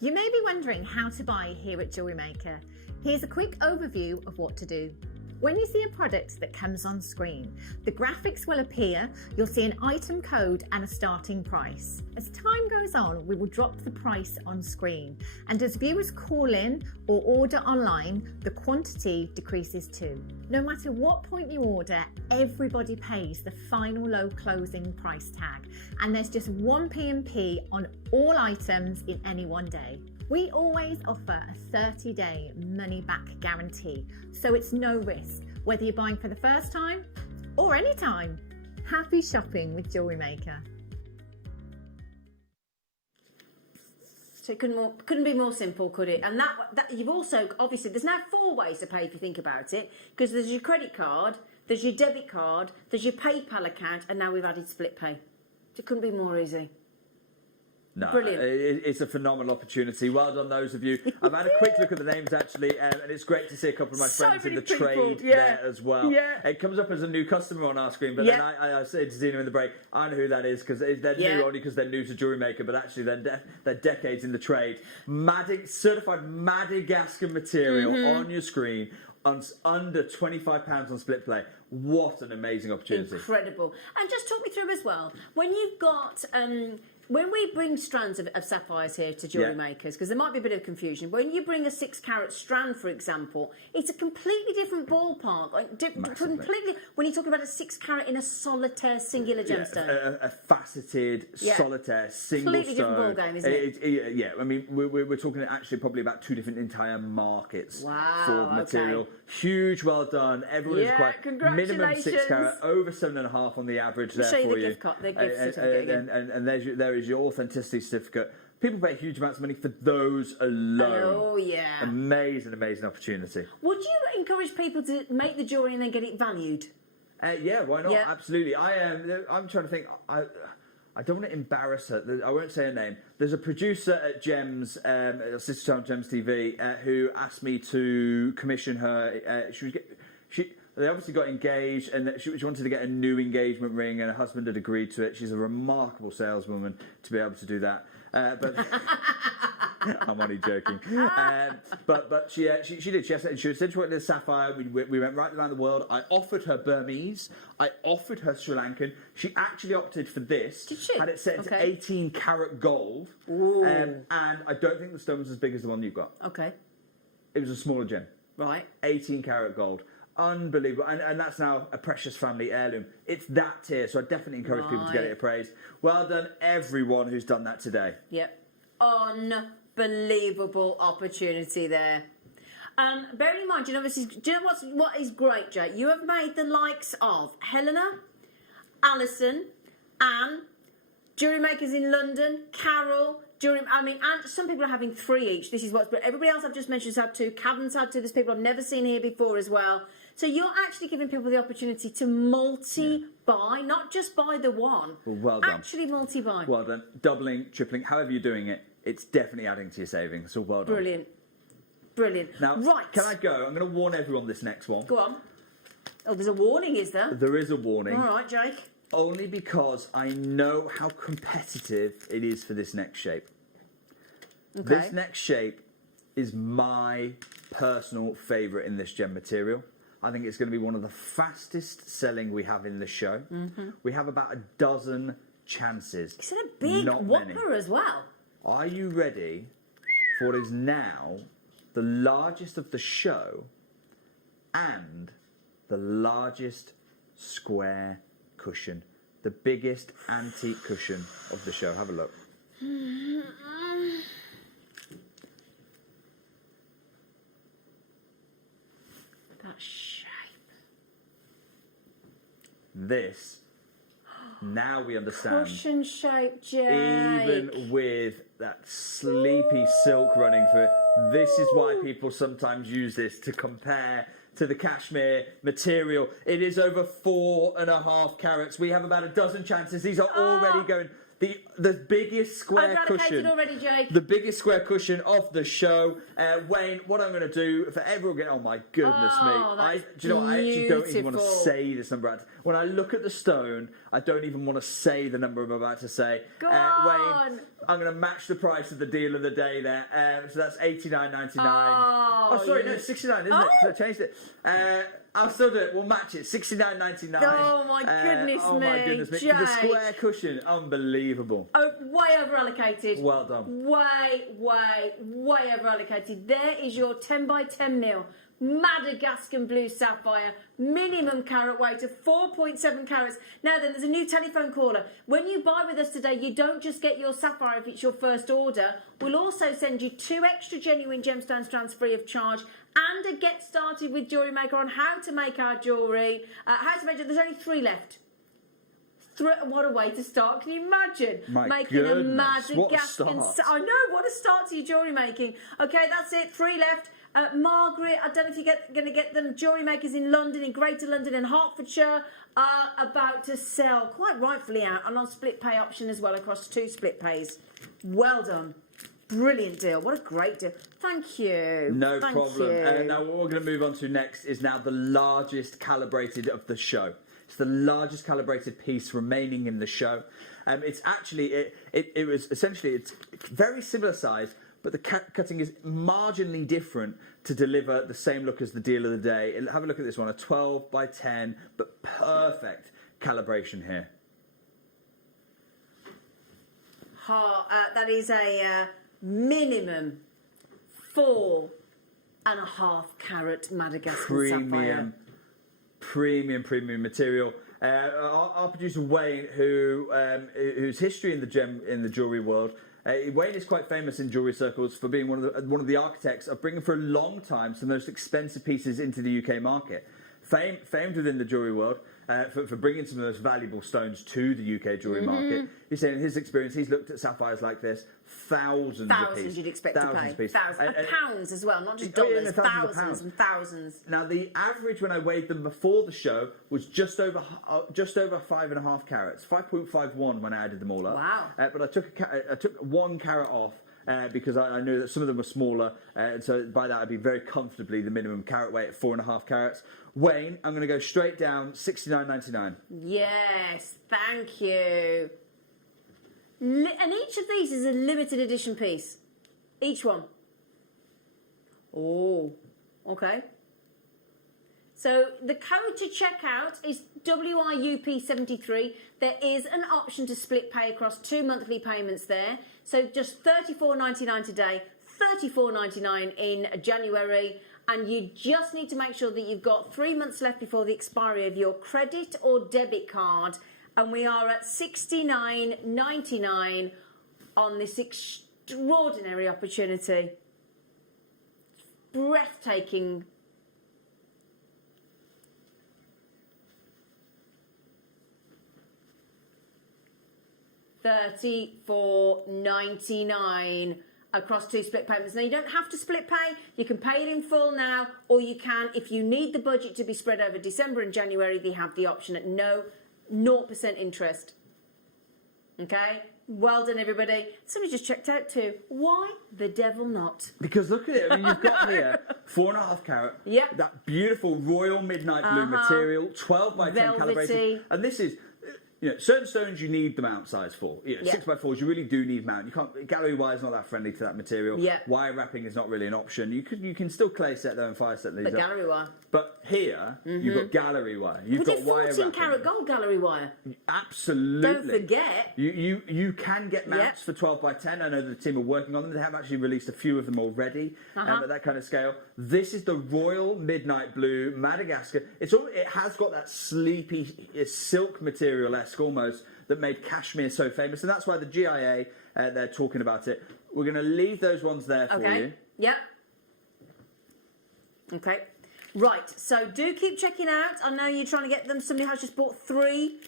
You may be wondering how to buy here at JewelleryMaker. Here's a quick overview of what to do. When you see a product that comes on screen, the graphics will appear, you'll see an item code and a starting price. As time goes on, we will drop the price on screen, and as viewers call in or order online, the quantity decreases too. No matter what point you order, everybody pays the final low closing price tag, and there's just one P&P on all items in any one day. We always offer a 30-day money-back guarantee, so it's no risk, whether you're buying for the first time or any time. Happy shopping with JewelleryMaker. So it couldn't be more simple, could it? And that you've also, obviously, there's now 4 ways to pay if you think about it, because there's your credit card, there's your debit card, there's your PayPal account, and now we've added split pay. So it couldn't be more easy. No, brilliant. It's a phenomenal opportunity. Well done, those of you. I've had a quick look at the names, actually, and it's great to see a couple of my friends in the trade there as well. Yeah. It comes up as a new customer on our screen, but then I said to Zina in the break, I know who that is, because they're new only because they're new to JewelleryMaker, but actually they're decades in the trade. Certified Madagascar material on your screen. under £25 on split play. What an amazing opportunity. Incredible. And just talk me through as well, when you've got, when we bring strands of sapphires here to jewellery makers, because there might be a bit of confusion, when you bring a 6-carat strand, for example, it's a completely different ballpark. Completely, when you talk about a 6-carat in a solitaire singular gemstone. A faceted, solitaire, single completely stone. Different ball game, isn't it? Yeah, I mean, we're talking actually probably about 2 different entire markets for material. Okay. Huge, well done. Everyone is quite minimum 6 carat, over 7.5 on the average there Show you for the you. the gift certificate again. And there is your authenticity certificate. People pay huge amounts of money for those alone. Oh yeah. Amazing opportunity. Would you encourage people to make the jewellery and then get it valued? Yeah, why not? Yeah. Absolutely. I'm trying to think. I don't want to embarrass her. I won't say her name. There's a producer at Gems, Sister Channel Gems TV, who asked me to commission her. They obviously got engaged, and she wanted to get a new engagement ring, and her husband had agreed to it. She's a remarkable saleswoman to be able to do that. But I'm only joking. But she did. She said she wanted a sapphire. We went right around the world. I offered her Burmese. I offered her Sri Lankan. She actually opted for this. Did she? Had it set to 18 karat gold. Ooh. And I don't think the stone was as big as the one you've got. Okay. It was a smaller gem. Right. 18 karat gold. Unbelievable. And that's now a precious family heirloom. It's that tier, so I definitely encourage people to get it appraised. Well done, everyone who's done that today. Yep. Unbelievable opportunity there. Bearing in mind, do you know what is great, Jake? You have made the likes of Helena, Alison, Anne, jewellery makers in London, Carol, and some people are having 3 each. This is what's great. Everybody else I've just mentioned has had 2. Caden's had 2. There's people I've never seen here before as well. So you're actually giving people the opportunity to multi-buy, not just buy the one. Well done. Actually multi-buy. Well done. Doubling, tripling, however you're doing it, it's definitely adding to your savings. So well done. Brilliant. Brilliant. Now, right. Can I go? I'm going to warn everyone this next one. Go on. Oh, there's a warning, is there? There is a warning. All right, Jake. Only because I know how competitive it is for this next shape. Okay. This next shape is my personal favourite in this gem material. I think it's going to be one of the fastest selling we have in the show. Mm-hmm. We have about a dozen chances. It's a big whopper as well. Are you ready for what is now the largest of the show and the largest square cushion? The biggest antique cushion of the show. Have a look. That shape. This, now we understand. Cushion shape, Jake. Even with that sleepy silk running through it, this is why people sometimes use this to compare to the cashmere material. It is over 4.5 carats. We have about a dozen chances. These are already going. The biggest square cushion. Already, Jake. The biggest square cushion of the show. Wayne, what I'm going to do for everyone, oh my goodness me. Do you know what? I actually don't even want to say this number. When I look at the stone, I don't even want to say the number I'm about to say. Go on. Wayne, I'm going to match the price of the deal of the day there. So that's $89.99. Oh, sorry, no, it's $69, isn't it? So I changed it. I'll still do it. We'll match it. $69.99. Oh my goodness oh my goodness me. Jake. The square cushion, unbelievable. Oh, way over allocated. Well done. Way over allocated. There is your 10 by 10 mil Madagascar blue sapphire, minimum carat weight of 4.7 carats. Now then, there's a new telephone caller. When you buy with us today, you don't just get your sapphire if it's your first order. We'll also send you 2 extra genuine gemstone strands free of charge and a get started with Jewellery Maker on how to make our jewellery. There's only 3 left. What a way to start. Can you imagine? Making a Madagascar. I know, what a start to your jewellery making. Okay, that's it. 3 left. Margaret, I don't know if you're going to get them. Jewellery makers in London, in Greater London and Hertfordshire are about to sell, quite rightfully out, and on split pay option as well across 2 split pays. Well done. Brilliant deal. What a great deal. Thank you. No problem. Now what we're going to move on to next is now the largest calibrated of the show. It's the largest calibrated piece remaining in the show. It's actually, it was essentially, it's very similar size, but the cutting is marginally different to deliver the same look as the deal of the day. Have a look at this one, a 12 by 10, but perfect calibration here. That is a minimum 4.5 carat Madagascar sapphire. Premium material. Our producer Wayne, whose history in the jewellery world, Wayne is quite famous in jewellery circles for being one of the architects of bringing for a long time some of the most expensive pieces into the UK market. Famed within the jewellery world for bringing some of the most valuable stones to the UK jewellery market. He's saying in his experience, he's looked at sapphires like this, thousands a piece. You'd expect to pay. Thousands. Pounds as well, not just Oh, yeah, dollars. no, thousands and thousands. Now, the average when I weighed them before the show was just over 5.5 carats, 5.51 when I added them all up. Wow. But I took 1 carat off because I knew that some of them were smaller, and so by that I'd be very comfortably the minimum carat weight at 4.5 carats. Wayne, I'm going to go straight down, $69.99. Yes, thank you. And each of these is a limited edition piece. Each one. Oh, okay. So the code to check out is WIUP73. There is an option to split pay across 2 monthly payments there. So just $34.99 today, $34.99 in January. And you just need to make sure that you've got 3 months left before the expiry of your credit or debit card. And we are at $69.99 on this extraordinary opportunity. Breathtaking. $34.99 across 2 split payments. Now, you don't have to split pay. You can pay it in full now, or you can, if you need the budget to be spread over December and January, they have the option at 0% interest. Okay? Well done, everybody. Somebody just checked out too. Why the devil not? Because look at it. I mean, you've got here 4.5 carat. Yep. That beautiful royal midnight blue material, 12 by 10 Velvety. calibrated. And this is, certain stones you need the mount size for. 6x4s you really do need mount. You can't, gallery wire is not that friendly to that material. Yeah. Wire wrapping is not really an option. You can still clay set them and fire set these But up. gallery wire. But here you've got gallery wire. You've Was got it wire 14 wrapping. carat gold gallery wire? Absolutely. Don't forget. You can get mounts for 12 by 10. I know the team are working on them. They have actually released a few of them already at that kind of scale. This is the Royal Midnight Blue Madagascar. It has got that sleepy silk material-esque almost that made cashmere so famous, and that's why the GIA they're talking about it. We're going to leave those ones there for you. Yeah. Okay. Right. So do keep checking out. I know you're trying to get them. Somebody has just bought 3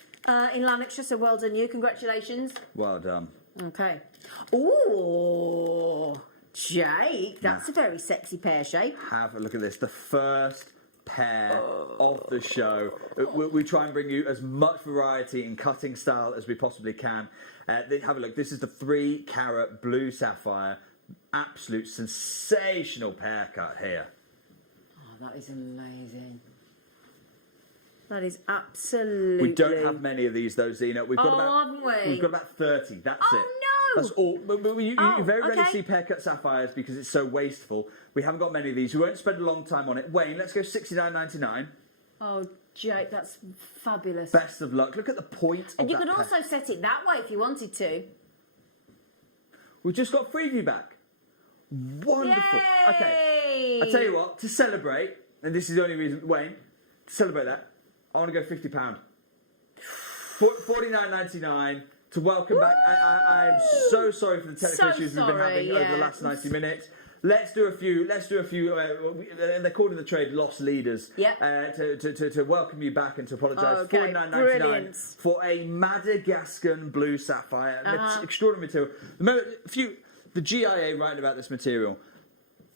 in Lanarkshire, so well done you. Congratulations. Well done. Okay. Ooh, Jake, that's a very sexy pear shape. Have a look at this. The first pair of the show. We try and bring you as much variety in cutting style as we possibly can. Have a look. This is the 3 carat blue sapphire. Absolute sensational pear cut here. Oh, that is amazing. That is absolutely... We don't have many of these though, Zena. We've got haven't we? We've got about 30. That's it. Oh, no! That's all. But you very rarely see pear cut sapphires because it's so wasteful. We haven't got many of these. We won't spend a long time on it. Wayne, let's go $69.99. Oh, Jake, that's fabulous. Best of luck. Look at the point of And you that could pear. also set it that way if you wanted to. We've just got Freeview back. Wonderful. Yay! Okay. I tell you what, to celebrate, and this is the only reason, Wayne, to celebrate that, I want to go £50. $49.99 to welcome back. I'm so sorry for the technical issues we've been having over the last 90 minutes. Let's do a few. They're called in the trade lost leaders. To welcome you back and to apologise. Okay, $49.99 for a Madagascar blue sapphire. Extraordinary material. The GIA writing about this material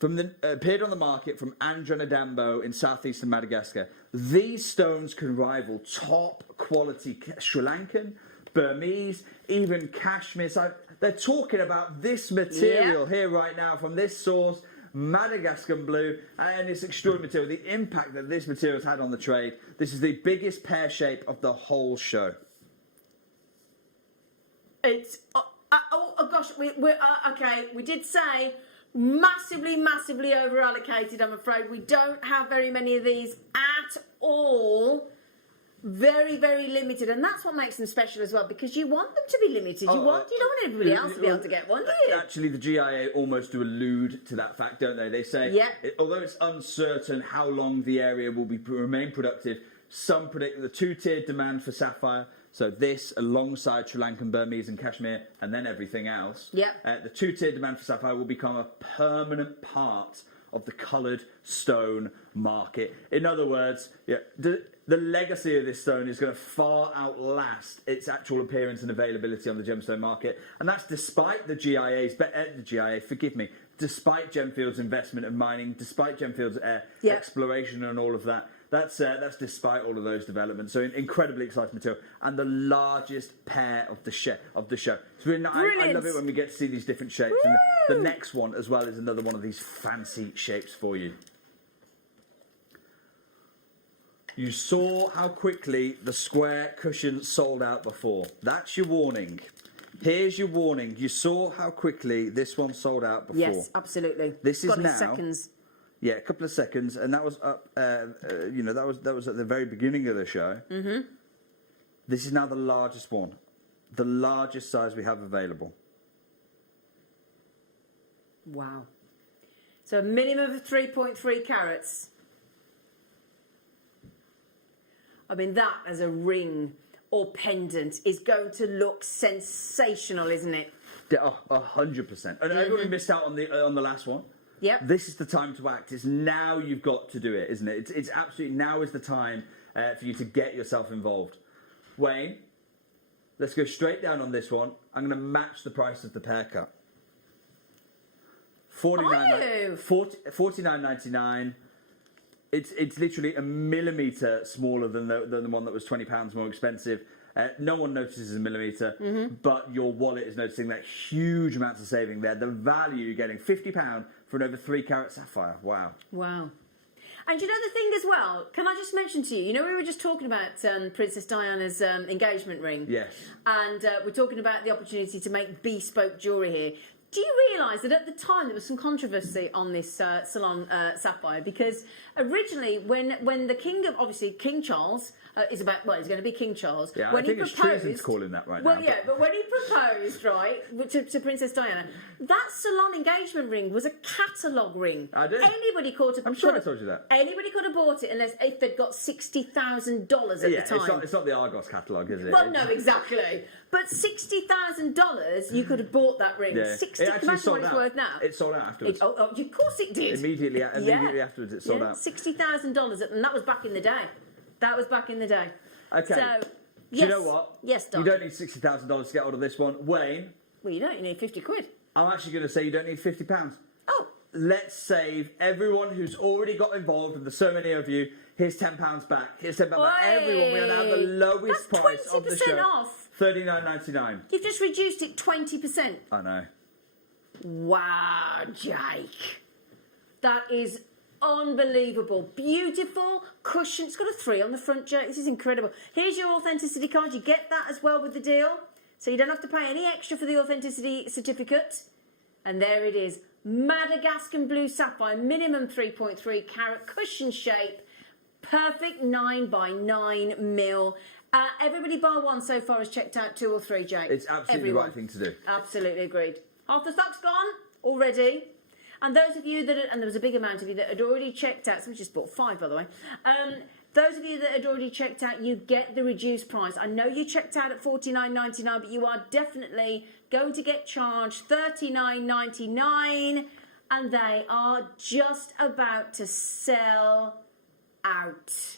appeared on the market from Andranadambo in southeastern Madagascar. These stones can rival top quality Sri Lankan, Burmese, even Kashmir. So they're talking about this material here right now from this source, Madagascar blue, and it's extraordinary material. The impact that this material has had on the trade. This is the biggest pear shape of the whole show. It's oh gosh, we're okay. We did say Massively, massively over allocated, I'm afraid. We don't have very many of these at all. Very, very limited, and that's what makes them special as well, because you want them to be limited. You don't want everybody else to be able to get one, do you? Actually, the GIA almost do allude to that fact, don't they? They say, although it's uncertain how long the area will remain productive, some predict the two-tiered demand for sapphire, so this alongside Sri Lankan, Burmese and Kashmir, and then everything else, the two-tiered demand for sapphire will become a permanent part of the coloured stone market. In other words, the legacy of this stone is going to far outlast its actual appearance and availability on the gemstone market, and that's despite the despite Gemfield's investment in mining, despite Gemfield's exploration and all of that. That's despite all of those developments. So incredibly exciting material, and the largest pair of the show. So I love it when we get to see these different shapes. And the next one as well is another one of these fancy shapes for you. You saw how quickly the square cushion sold out before. That's your warning. Here's your warning. You saw how quickly this one sold out before. Yes, absolutely. This is now. Seconds. Yeah, a couple of seconds, and that was up. That was at the very beginning of the show. Mm-hmm. This is now the largest one, the largest size we have available. Wow. So a minimum of 3.3 carats. I mean, that as a ring or pendant is going to look sensational, isn't it? 100%. And everyone who missed out on the last one. Yep. This is the time to act. It's now you've got to do it, isn't it? It's absolutely now is the time for you to get yourself involved. Wayne, let's go straight down on this one. I'm going to match the price of the pair cut. $49.99. It's literally a millimetre smaller than the one that was £20 more expensive. No one notices a millimetre, but your wallet is noticing that huge amounts of saving there. The value you're getting, £50 for an over 3 carat sapphire. Wow. Wow. And you know the thing as well, can I just mention to you, we were just talking about Princess Diana's engagement ring. Yes. And we're talking about the opportunity to make bespoke jewellery here. Do you realise that at the time there was some controversy on this Salon sapphire? Because originally, when the King of, obviously King Charles, he's going to be King Charles. Yeah, when I think he it's proposed, treason to call him that right well, now. Well, yeah, but when he proposed, right, to Princess Diana, that Salon engagement ring was a catalogue ring. I did. Anybody I'm sure I told you that. Anybody could have bought it if they'd got $60,000 at the time. It's not the Argos catalogue, is it? Well, no, exactly. But $60,000, you could have bought that ring. Yeah. 60. It actually imagine sold what it's out. worth now. It sold out afterwards. Of course it did. Immediately afterwards, it sold out. $60,000, and that was back in the day. Okay. So, Do you know what? Yes, Don. You don't need $60,000 to get hold of this one. Wayne. Well, you don't. You need 50 quid. I'm actually going to say you don't need £50. Oh. Let's save everyone who's already got involved, and there's so many of you. Here's £10 back. Here's £10 back. Everyone, we are now the lowest price of the show. That's 20% off. $39.99. You've just reduced it 20%. I know. Wow, Jake. That is unbelievable. Beautiful cushion. It's got a 3 on the front, Jake. This is incredible. Here's your authenticity card. You get that as well with the deal. So you don't have to pay any extra for the authenticity certificate. And there it is. Madagascar blue sapphire, minimum 3.3 carat, cushion shape, perfect 9x9 mil. Everybody bar one so far has checked out 2 or 3, Jake. It's absolutely the right thing to do. Absolutely agreed. Half the stock's gone already. And those of you and there was a big amount of you that had already checked out, so we just bought 5 by the way. Those of you that had already checked out, you get the reduced price. I know you checked out at $49.99, but you are definitely going to get charged $39.99, and they are just about to sell out.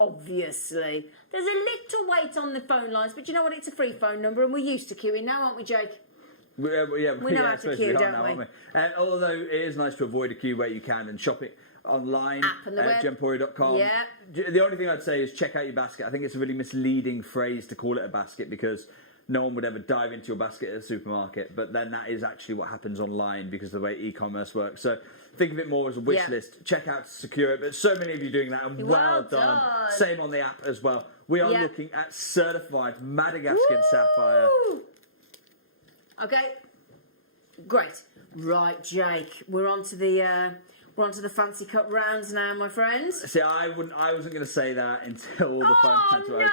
Obviously. There's a little wait on the phone lines, but you know what? It's a free phone number, and we're used to queuing now, aren't we, Jake? We know how to queue, don't now, we? aren't we? Although it is nice to avoid a queue where you can and shop it online at gemporia.com. Yeah. The only thing I'd say is check out your basket. I think it's a really misleading phrase to call it a basket because no one would ever dive into your basket at a supermarket, but then that is actually what happens online because of the way e-commerce works. So think of it more as a wish list. Check out to secure it, but so many of you doing that, and well done. Same on the app as well. We are looking at certified Madagascar sapphire. Okay, great. Right, Jake, we're on to the fancy cut rounds now, my friends. See, I wasn't going to say that until the phone had to open.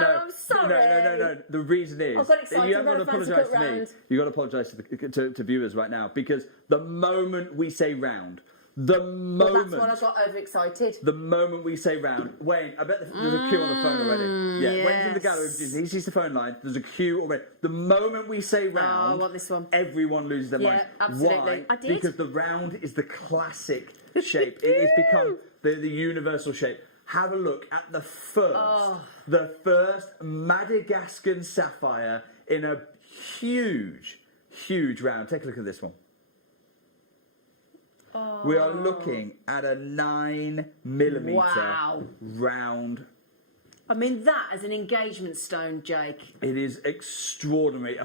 No, I'm sorry. No. The reason is, I got excited you haven't about got to the fancy apologise cut to me. round. You got to apologise to viewers right now, because the moment we say round, the Well, moment that's when I got overexcited. the moment we say round, Wayne, I bet there's a queue on the phone already. Yeah, Wayne's in the yes. gallery. He sees the phone line. There's a queue already. The moment we say round, I want this one. everyone loses their mind. absolutely. Why? I did. Because the round is the classic shape. It has become the universal shape. Have a look at the first Madagascan sapphire in a huge round. Take a look at this one. We are looking at a 9mm Wow. round. I mean, that as an engagement stone, Jake. It is extraordinary.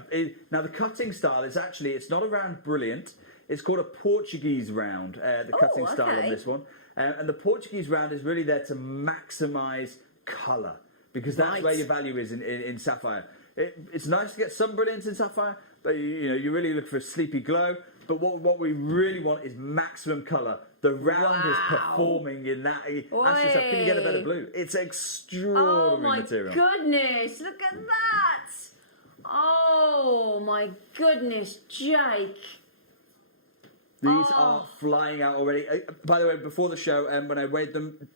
Now, the cutting style is actually, it's not a round brilliant. It's called a Portuguese round, the cutting style on okay. this one. And the Portuguese round is really there to maximise colour, because that's Right. where your value is in sapphire. It's nice to get some brilliance in sapphire, but you really look for a sleepy glow. But what we really want is maximum colour. The round is performing in that. Ask yourself, can you get a better blue? It's extraordinary Oh my material. goodness, look at that. Oh my goodness, Jake. These are flying out already. By the way, before the show, when I weighed them,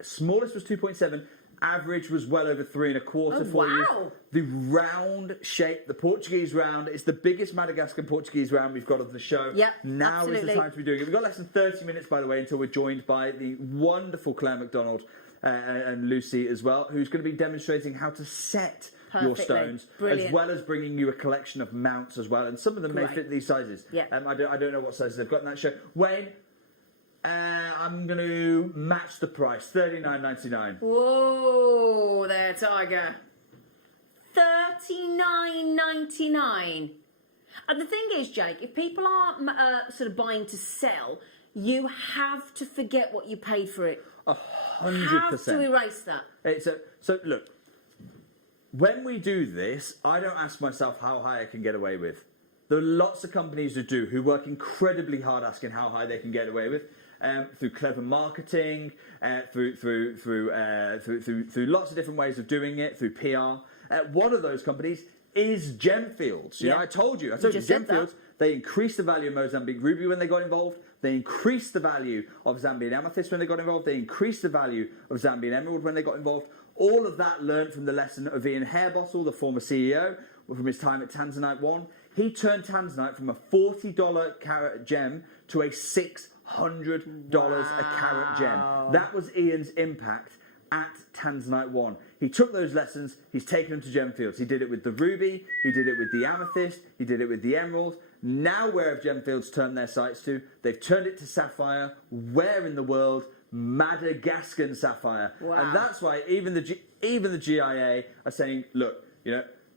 smallest was 2.7, average was well over 3 1/4 for you. wow. The round shape, the Portuguese round, it's the biggest Madagascar Portuguese round we've got of the show. Yep, now is absolutely. the time to be doing it. We've got less than 30 minutes, by the way, until we're joined by the wonderful Claire McDonald and Lucy as well, who's going to be demonstrating how to set your Perfectly. stones, Brilliant. as well as bringing you a collection of mounts as well, and some of them may Great. fit these sizes. Yeah. I don't know what sizes they've got in that show. Wayne, I'm going to match the price, $39.99. Whoa there, Tiger. $39.99. And the thing is, Jake, if people are sort of buying to sell, you have to forget what you paid for it. 100%. Have to erase that. So look, when we do this, I don't ask myself how high I can get away with. There are lots of companies who work incredibly hard asking how high they can get away with, through clever marketing, through lots of different ways of doing it, through PR. One of those companies is Gemfields. You know, I told you just said that. Gemfields. They increased the value of Mozambique ruby when they got involved. They increased the value of Zambian amethyst when they got involved. They increased the value of Zambian emerald when they got involved. All of that learned from the lesson of Ian Hairbottle, the former CEO, from his time at Tanzanite One. He turned Tanzanite from a $40 carat gem to a $600 a carat gem. That was Ian's impact at Tanzanite One. He took those lessons, he's taken them to Gemfields. He did it with the ruby, he did it with the amethyst, he did it with the emerald. Now where have Gemfields turned their sights to? They've turned it to sapphire. Where in the world? Madagascan sapphire. Wow. And that's why even the GIA are saying, look,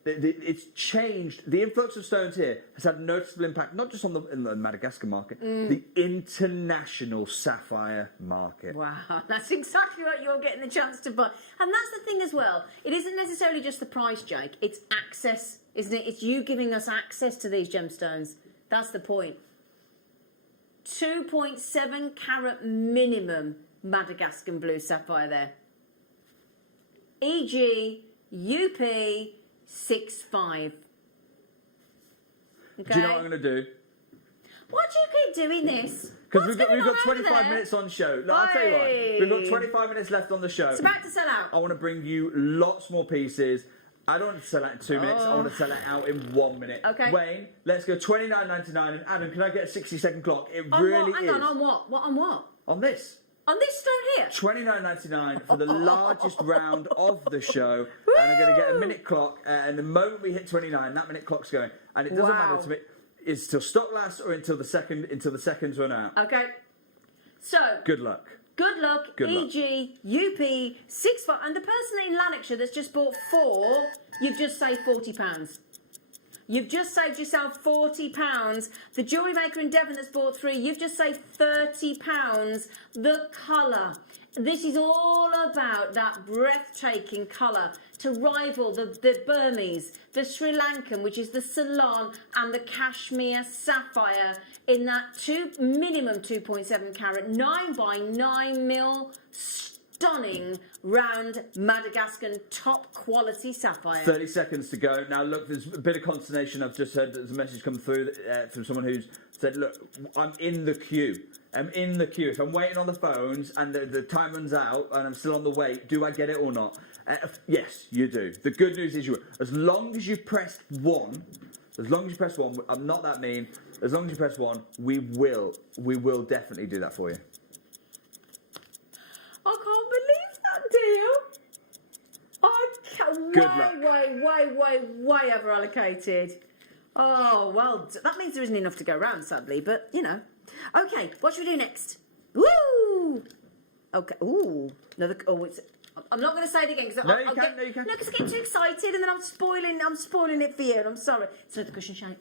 it's changed. The influx of stones here has had a noticeable impact, not just in the Madagascar market, the international sapphire market. Wow, that's exactly what you're getting the chance to buy. And that's the thing as well. It isn't necessarily just the price, Jake. It's access, isn't it? It's you giving us access to these gemstones. That's the point. 2.7 carat minimum Madagascan blue sapphire there. E.g. UP 6.5. Okay. Do you know what I'm going to do? Why do you keep doing this? Because What's we've going got on over 25 there? minutes on show. Look, I'll tell you what, we've got Oi. 25 minutes left on the show. It's about to sell out. I want to bring you lots more pieces. I don't want to sell out in 2 minutes. I want to sell it out in 1 minute. Okay. Wayne, let's go $29.99. And Adam, can I get a 60-second clock? It On really what? Hang is. on, on what? What on what? On this. On this stone here? $29.99 for the largest round of the show. And I'm going to get a minute clock. And the moment we hit 29, that minute clock's going. And it doesn't matter to me. It's till stock lasts or until the seconds run out. Okay. So, Good luck. good luck, Good luck. E.g. UP 6.5. And the person in Lanarkshire that's just bought 4, you've just saved £40. You've just saved yourself £40. The jewellery maker in Devon that's bought 3, you've just saved £30. The colour This is all about that breathtaking colour to rival the Burmese, the Sri Lankan, which is the Ceylon, and the Kashmir sapphire in that minimum 2.7 carat, 9 by 9 mil, stunning round Madagascar top quality sapphire. 30 seconds to go. Now, look, there's a bit of consternation. I've just heard there's a message come through from someone who's said, look, I'm in the queue. I'm in the queue. If I'm waiting on the phones and the time runs out and I'm still on the wait, do I get it or not? Yes, you do. The good news is as long as you press one, I'm not that mean, as long as you press one, we will definitely do that for you. I can't believe that deal. I can't. Good luck. Way over allocated. Oh, well, that means there isn't enough to go round, sadly, but, you know. Okay, what should we do next? Woo! Okay, ooh. I'm not going to say it again, because No, you can. No, because I get too excited, and then I'm spoiling it for you, and I'm sorry. It's another cushion shape.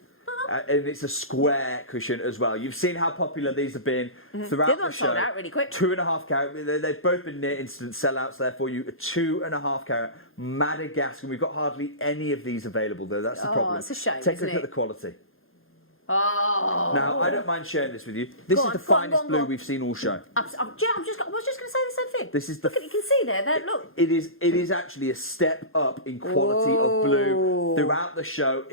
And it's a square cushion as well. You've seen how popular these have been throughout the show. Sold out really quick. 2.5 carat. They've both been near instant sellouts there for you. A 2.5 carat Madagascar. We've got hardly any of these available though. That's the problem. It's a shame. Take a look at the quality. Oh. Now, I don't mind sharing this with you. This is the finest blue we've seen all show. I was just going to say the same thing. This is the. Look, you can see there. Look. It is actually a step up in quality of blue throughout the show.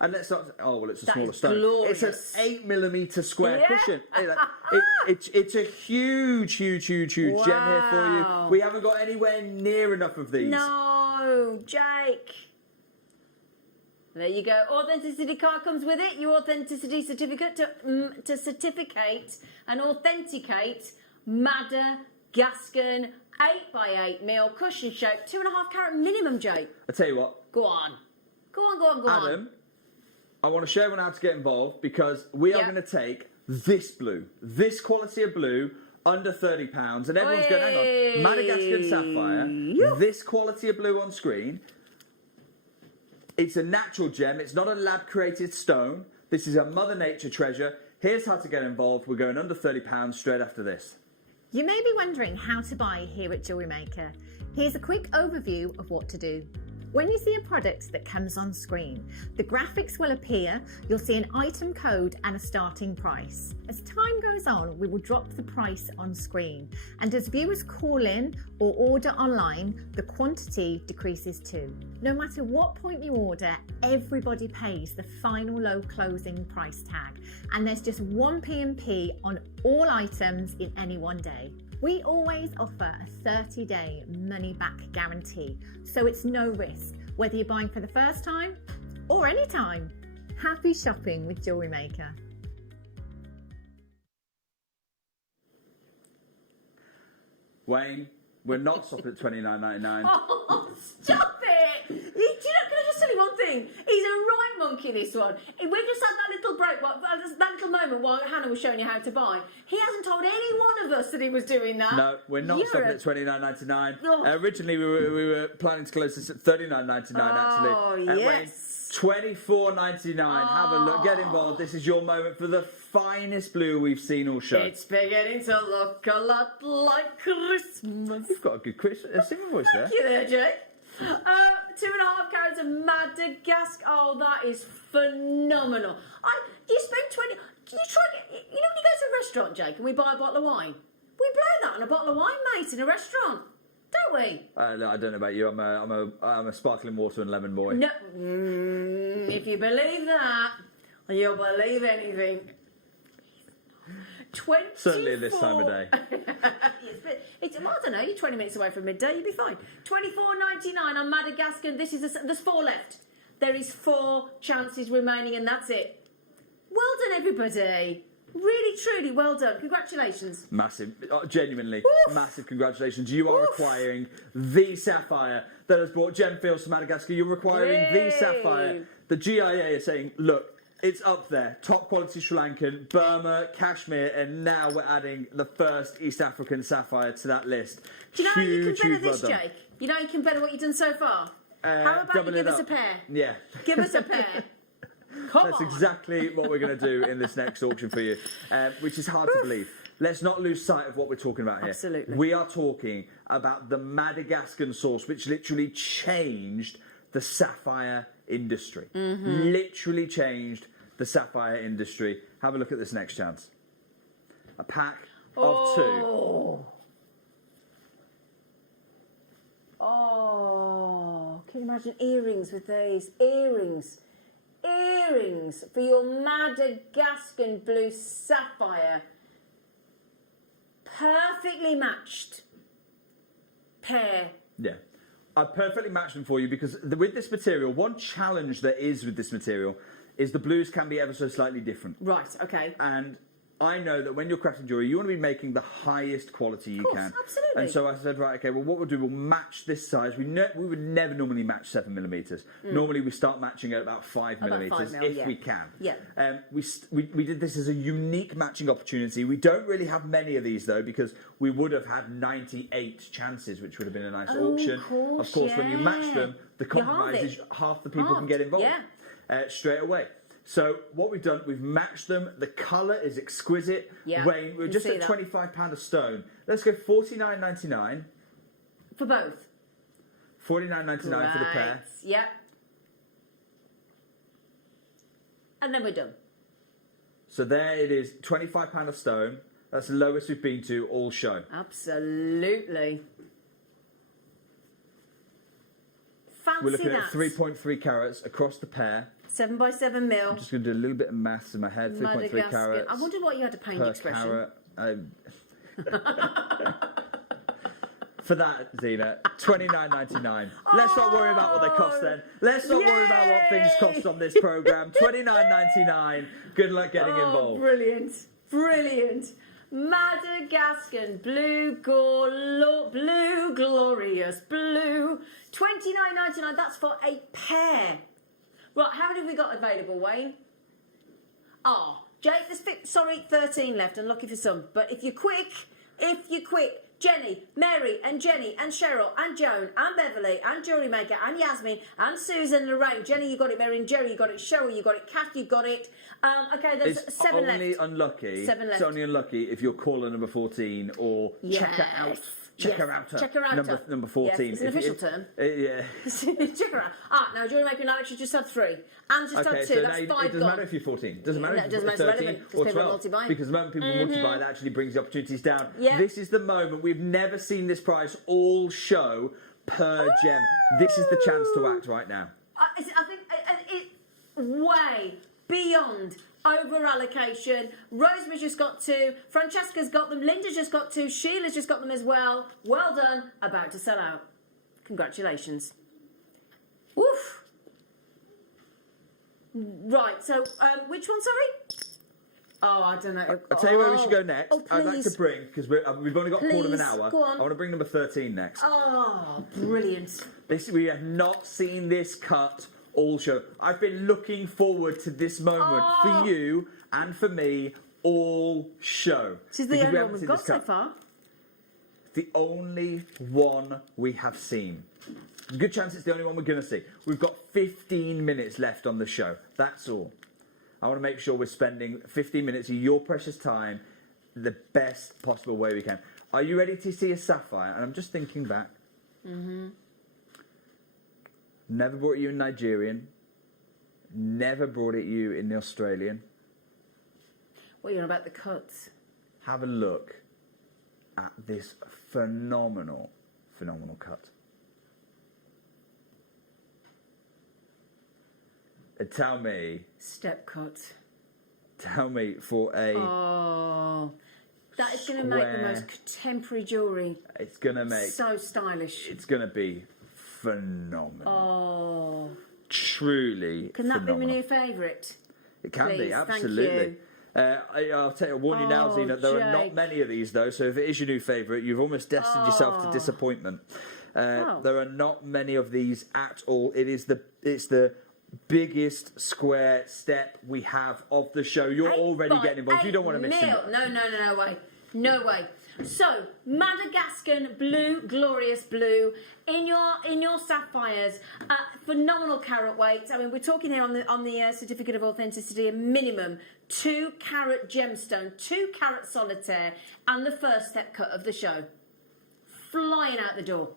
And let's not. Oh well, it's a smaller stone. Glorious. It's an 8mm square cushion. It's a huge gem here for you. We haven't got anywhere near enough of these. No, Jake. There you go. Authenticity card comes with it. Your authenticity certificate to certificate and authenticate Madagascar 8x8 mil cushion shape, 2.5 carat minimum, Jake. I tell you what. Go on. Adam, I want to show everyone how to get involved because we are going to take this blue, this quality of blue, under £30, and everyone's going, hang on, Madagascar sapphire, this quality of blue on screen. It's a natural gem. It's not a lab-created stone. This is a Mother Nature treasure. Here's how to get involved. We're going under £30 straight after this. You may be wondering how to buy here at JewelleryMaker. Here's a quick overview of what to do. When you see a product that comes on screen, the graphics will appear, you'll see an item code and a starting price. As time goes on, we will drop the price on screen, and as viewers call in or order online, the quantity decreases too. No matter what point you order, everybody pays the final low closing price tag, and there's just one P&P on all items in any one day. We always offer a 30-day money-back guarantee, so it's no risk, whether you're buying for the first time or any time. Happy shopping with JewelleryMaker. Wayne, we're not stopping at $29.99. Oh, stop it! Do you know, can I just tell you one thing? He's a right monkey, this one. We just had that little break, that little moment while Hannah was showing you how to buy. He hasn't told any one of us that he was doing that. No, we're not stopping at $29.99. Originally, we were planning to close this at $39.99, actually. Oh, yes. Wayne, $24.99. Have a look. Get involved. This is your moment for the finest blue we've seen all show. It's beginning to look a lot like Christmas. You've got a good singing voice there. Thank you there, Jake. 2.5 carats of Madagascar. Oh, that is phenomenal. You spend 20. Can you try? You know when you go to a restaurant, Jake, and we buy a bottle of wine? We blow that on a bottle of wine, mate, in a restaurant, don't we? No, I don't know about you. I'm a sparkling water and lemon boy. No. If you believe that, you'll believe anything. 24. Certainly at this time of day. I don't know, you're 20 minutes away from midday, you'll be fine. $24.99 on Madagascar. There's 4 left. There is 4 chances remaining, and that's it. Well done, everybody. Really, truly well done. Congratulations. Massive, genuinely, massive congratulations. You are acquiring the sapphire that has brought gem fields to Madagascar. You're acquiring the sapphire. The GIA is saying, look, it's up there. Top quality Sri Lankan, Burma, Kashmir, and now we're adding the first East African sapphire to that list. Do you know how you can better this, well done. Jake? You know you can better what you've done so far? How about you give us a pair? Yeah. Give us a pair. Come That's on. exactly what we're going to do in this next auction for you, which is hard to believe. let's not lose sight of what we're talking about here. Absolutely. We are talking about the Madagascan source, which literally changed the sapphire industry. Literally changed the sapphire industry. Have a look at this next chance. A pack of 2. Oh, can you imagine earrings with these? Earrings for your Madagascan blue sapphire. Perfectly matched pair. Yeah. I perfectly matched them for you because with this material, one challenge there is with this material is the blues can be ever so slightly different. Right, okay. And I know that when you're crafting jewellery, you want to be making the highest quality you can. Absolutely. And so I said, right, okay, well, what we'll do, we'll match this size. We would never normally match 7mm. Normally, we start matching at about 5mm if we can. Yeah. We did this as a unique matching opportunity. We don't really have many of these, though, because we would have had 98 chances, which would have been a nice auction. Of course, when you match them, the compromise is half the people can get involved straight away. So what we've done, we've matched them. The colour is exquisite. Yeah, Wayne, we're just at £25 a stone. Let's go $49.99 for both. $49.99 for the pair. Yeah. And then we're done. So there it is, £25 a stone. That's the lowest we've been to all show. Absolutely. Fancy We're looking that. at 3.3 carats across the pair. 7 by 7 mil. I'm just going to do a little bit of maths in my head. 3.3 carats. I wonder what you had to paint per expression. carat. For that, Zena, $29.99. Let's not worry about what they cost then. Let's not worry about what things cost on this programme. $29.99. Good luck getting involved. Brilliant. Brilliant. Madagascan blue, glorious blue. $29.99. That's for a pair. Right, how many have we got available, Wayne? Jake, there's 13 left, and lucky for some. But if you're quick, Jenny, Mary, and Jenny, and Cheryl, and Joan, and Beverly, and JewelleryMaker, and Yasmin, and Susan, and Lorraine. Jenny, you got it. Mary and Jerry, you got it. Cheryl, you got it. Kath, you got it. Okay, there's It's 7 only left. unlucky. 7 left. It's only unlucky if you're caller number 14 or checker out. Checker outer. Checker outer. Number 14. Yes, it's an official term. Yeah. Checker out. Now JewelleryMaker and Alex, you just had 3. And just had 2. So That's now 5 it doesn't matter if you're 14. It doesn't matter No, if it you're doesn't matter, 13 relevant, 'cause or people 12. multi-buy. Because the moment people multi-buy, that actually brings the opportunities down. Yeah. This is the moment. We've never seen this price all show per gem. This is the chance to act right now. I think it's way beyond over allocation. Rosemary's just got 2. Francesca's got them. Linda's just got 2. Sheila's just got them as well. Well done. About to sell out. Congratulations. Woof. Right, so which one, sorry? I don't know. I'll tell you where we should go next. Oh, I'd like to please. bring, because we've only got a quarter of an Please, hour. go on. I want to bring number 13 next. Oh, brilliant. We have not seen this cut all show. I've been looking forward to this moment for you and for me all show. This is the Because only we one haven't we've seen got this so cut. far. The only one we have seen. Good chance it's the only one we're going to see. We've got 15 minutes left on the show. That's all. I want to make sure we're spending 15 minutes of your precious time the best possible way we can. Are you ready to see a sapphire? And I'm just thinking back. Never brought you in Nigerian. Never brought it you in the Australian. What are you on about the cuts? Have a look at this phenomenal cut. Tell me Step cuts. for a That is going to make the square- most contemporary jewellery. it's gonna make So stylish. it's gonna be phenomenal. Oh. Truly Can that phenomenal. be my new favourite? It can Please, be, thank absolutely. I'll tell you, I'll warn you now, Oh, Zena, there are not Jake. many of these though, so if it is your new favourite, you've almost destined yourself to disappointment. There are not many of these at all. It's the biggest square step we have of the show. You're already getting involved. You don't want to miss it. No way. No way. So, Madagascan blue, glorious blue, in your sapphires. phenomenal carat weight. I mean, we're talking here on the certificate of authenticity, a minimum 2 carat gemstone, 2 carat solitaire, and the first step cut of the show. Flying out the door.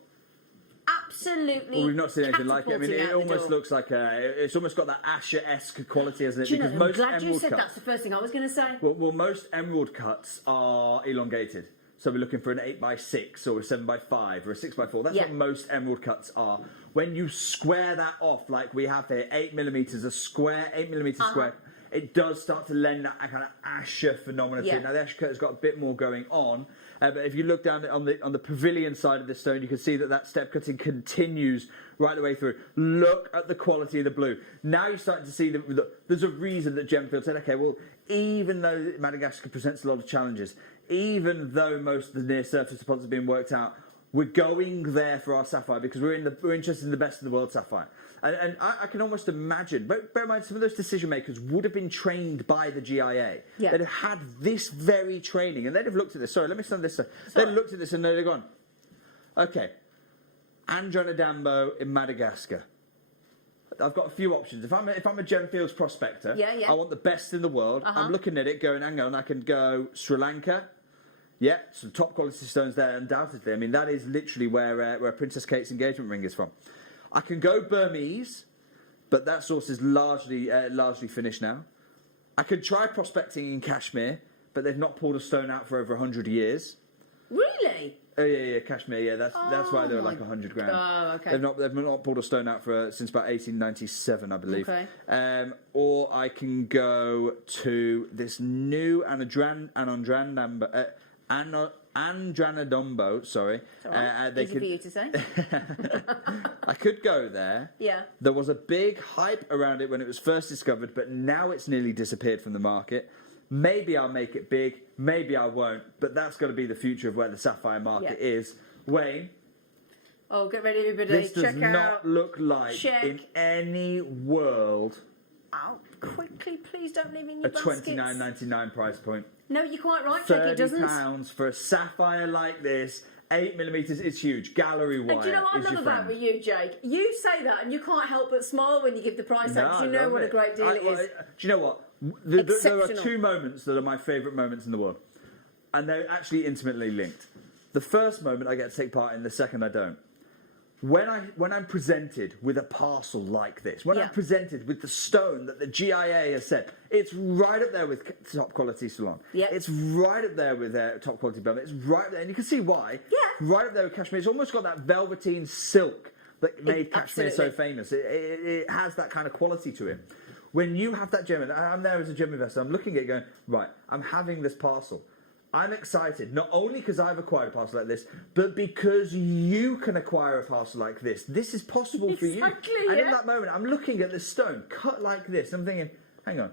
Absolutely. Well, we've not seen anything like it. I mean, catapulting it out the almost door. looks like it's almost got that Asher-esque quality, hasn't it? Do you know, Because I'm most glad you emerald said cuts, that's the first thing I was going to say. well, most emerald cuts are elongated. So we're looking for an 8x6 or a 7x5 or a 6x4. That's Yeah. what most emerald cuts are. When you square that off, like we have here, 8mm, a square, 8mm square, it does start to lend that kind of Asher phenomenon to Yeah. it. Now the Asher cut has got a bit more going on, but if you look down on the pavilion side of the stone, you can see that step cutting continues right the way through. Look at the quality of the blue. Now you're starting to see there's a reason that Gemfield said, okay, well, even though Madagascar presents a lot of challenges, even though most of the near surface deposits are being worked out, we're going there for our sapphire because we're interested in the best in the world sapphire. And I can almost imagine, but bear in mind, some of those decision makers would have been trained by the GIA. Yeah. They'd have had this very training, and they'd have looked at this. Sorry, let me stand this. They'd have looked at this and they'd have gone, okay, Andranadambo in Madagascar. I've got a few options. If I'm a Gemfields prospector, Yeah. I want the best in the world. I'm looking at it going, hang on, I can go Sri Lanka. Yeah, some top quality stones there, undoubtedly. I mean, that is literally where Princess Kate's engagement ring is from. I can go Burmese, but that source is largely finished now. I could try prospecting in Kashmir, but they've not pulled a stone out for over 100 years. Really? Oh yeah, Kashmir. Yeah, that's why they were like 100 grand. Oh, okay. They've not pulled a stone out since about 1897, I believe. Okay. Or I can go to this new Andranadambo. Sorry. Easy for you to say. I could go there. Yeah. There was a big hype around it when it was first discovered, but now it's nearly disappeared from the market. Maybe I'll make it big, maybe I won't, but that's got to be the future of where the sapphire market is. Wayne, Oh, get ready, everybody. this does not look like in any world Oh, quickly, please don't leave in a your baskets. $29.99 price point. No, you're quite right, Jake, it doesn't. £30 for a sapphire like this, 8mm, it's huge. Gallery wire. And do you know what I is love your about friend. with you, Jake? You say that and you can't help but smile when you give the price out because you know what a great deal it is. Do you know what? There are Exceptional. 2 moments that are my favourite moments in the world, and they're actually intimately linked. The first moment I get to take part in, the second I don't. When I'm presented with a parcel like this, when I'm presented with the stone that the GIA has said, it's right up there with top quality Ceylon. Yeah. It's right up there with top quality velvet. It's right there, and you can see why. Yeah. Right up there with cashmere. It's almost got that velveteen silk that made cashmere so absolutely. famous. It has that kind of quality to it. When you have that gem, and I'm there as a gem investor, I'm looking at it going, right, I'm having this parcel. I'm excited, not only because I've acquired a parcel like this, but because you can acquire a parcel like this. This is possible for you. Exactly, And in yeah. that moment, I'm looking at this stone cut like this. I'm thinking, hang on,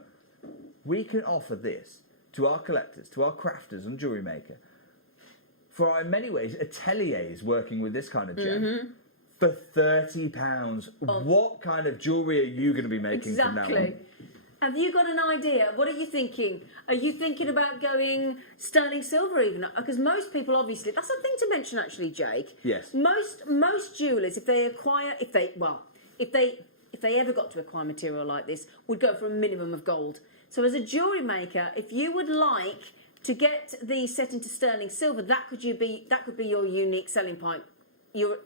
we can offer this to our collectors, to our crafters and jewellery maker, for in many ways, ateliers working with this kind of gem, for £30. What kind of jewellery are you going to be making from now on? Exactly. Have you got an idea? What are you thinking? Are you thinking about going sterling silver even? Because most people, obviously, that's a thing to mention actually, Jake. Yes. Most jewellers, if they ever got to acquire material like this, would go for a minimum of gold. So as a jewellery maker, if you would like to get these set into sterling silver, that could be your unique selling point. Your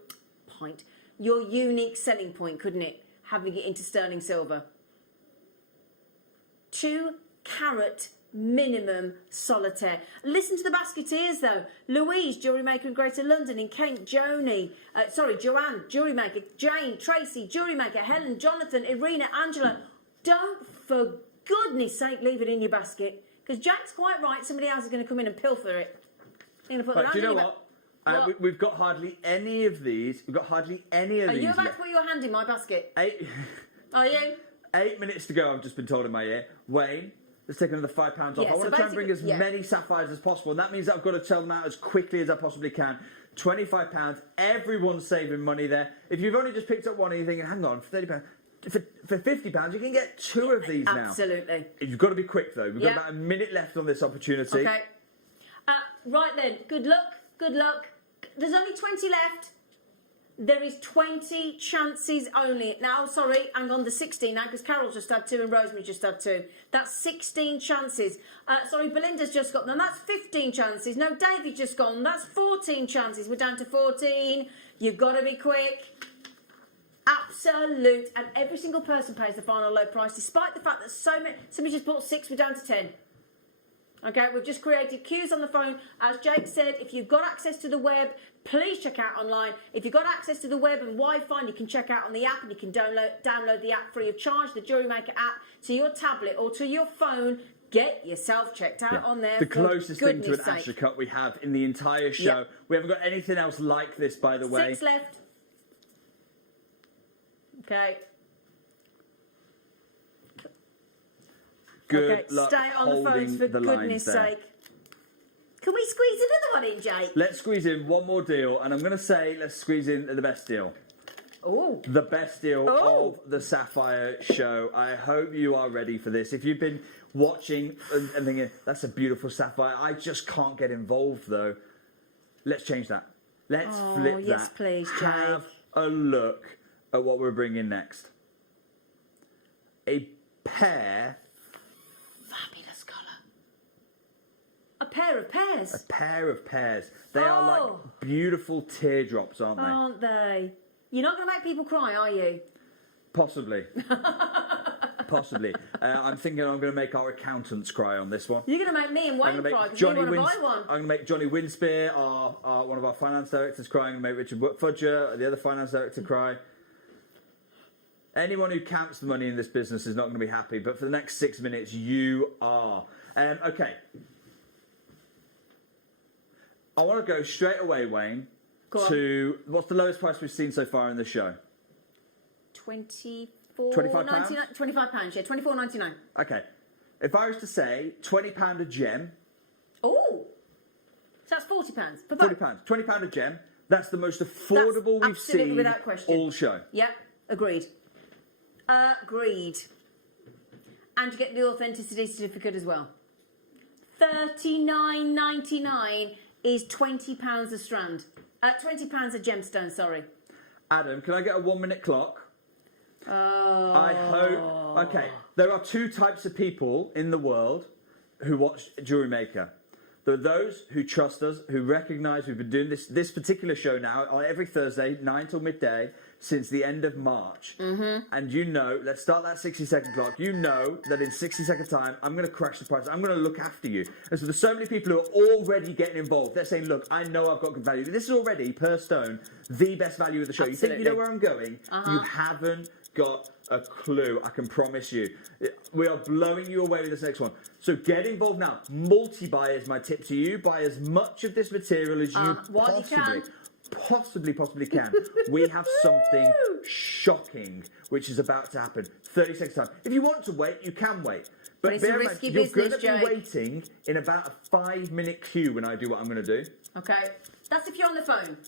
unique selling point, couldn't it? Having it into sterling silver. 2 carat minimum solitaire. Listen to the basketeers though. Louise, jewellery maker in Greater London. In Kent, Joanne, jewellery maker. Jane, Tracy, jewellery maker. Helen, Jonathan, Irina, Angela. Don't, for goodness sake, leave it in your basket. Because Jack's quite right. Somebody else is going to come in and pilfer it. You're going to put But do you know what? We've got hardly any of these. We've got hardly any of these. Are you about left. to put your hand in my basket? 8 Are you? 8 minutes to go, I've just been told in my ear. Wayne, let's take another £5 off. Yeah, I want so to try and bring as basically- many sapphires as possible, and that means that I've got to sell them out as quickly as I possibly can. £25, everyone's saving money there. If you've only just picked up one and you're thinking, hang on, for £30, for £50, you can get 2 of these now. Absolutely. You've got to be quick though. We've got about a minute left on this opportunity. Okay. Right then, good luck, good luck. There's only 20 left. There is 20 chances only. Now, sorry, hang on, the 16 now, because Carol just had 2 and Rosemary just had 2. That's 16 chances. Sorry, Belinda's just got them. That's 15 chances. No, David's just gone. That's 14 chances. We're down to 14. You've got to be quick. Absolute. And every single person pays the final low price, despite the fact that somebody just bought 6, we're down to 10. Okay, we've just created queues on the phone. As Jake said, if you've got access to the web, please check out online. If you've got access to the web and Wi-Fi, you can check out on the app, and you can download the app free of charge, the JewelleryMaker app, to your tablet or to your phone. Get yourself checked out on there. The closest thing to an Asher cut we have in the entire show. Yep. We haven't got anything else like this, by the way. 6 left. Okay. Good luck stay on the phones for goodness sake. Can we squeeze another one in, Jake? Let's squeeze in one more deal, and I'm going to say let's squeeze in the best deal. Oh. The best deal of the Sapphire show. I hope you are ready for this. If you've been watching and thinking, that's a beautiful sapphire, I just can't get involved though. Let's change that. Let's flip that. Yes, please, Jake. Have a look at what we're bringing next. A pair. Fabulous colour. A pair of pears. A pair of pears. They are like beautiful teardrops, aren't they? Aren't they? You're not going to make people cry, are you? Possibly. Possibly. I'm thinking I'm going to make our accountants cry on this one. You're going to make me and Wayne cry because we want to buy one. I'm going to make Johnny Winspear, one of our finance directors, cry. I'm going to make Richard Fudger, the other finance director, cry. Anyone who counts the money in this business is not going to be happy, but for the next 6 minutes, you are. Okay. I want to go straight away, Wayne, to what's the lowest price we've seen so far in the show? £24.99. £25, yeah, £24.99. Okay. If I was to say £20 a gem. Oh! So that's £40 per £40. £20 a gem. That's the most affordable we've seen without question. all show. Yep, agreed. Agreed. And you get the authenticity certificate as well. $39.99 is £20 a strand. £20 a gemstone, sorry. Adam, can I get a 1 minute clock? I hope. Okay, there are 2 types of people in the world who watch JewelleryMaker. There are those who trust us, who recognise we've been doing this particular show now every Thursday, 9 till midday, since the end of March. And you know, let's start that 60-second clock. You know that in 60-second time, I'm going to crash the price. I'm going to look after you. And so there's so many people who are already getting involved. They're saying, look, I know I've got good value. This is already, per stone, the best value of the show. Absolutely. You think you know where I'm going? You haven't got a clue, I can promise you. We are blowing you away with this next one. So get involved now. Multi-buy is my tip to you. Buy as much of this material as you possibly can. We have something shocking which is about to happen. 30 seconds time. If you want to wait, you can wait. But it's a bear in risky mind, you're business, going to be Jake. waiting in about a 5-minute queue when I do what I'm going to do. Okay, that's if you're on the phone.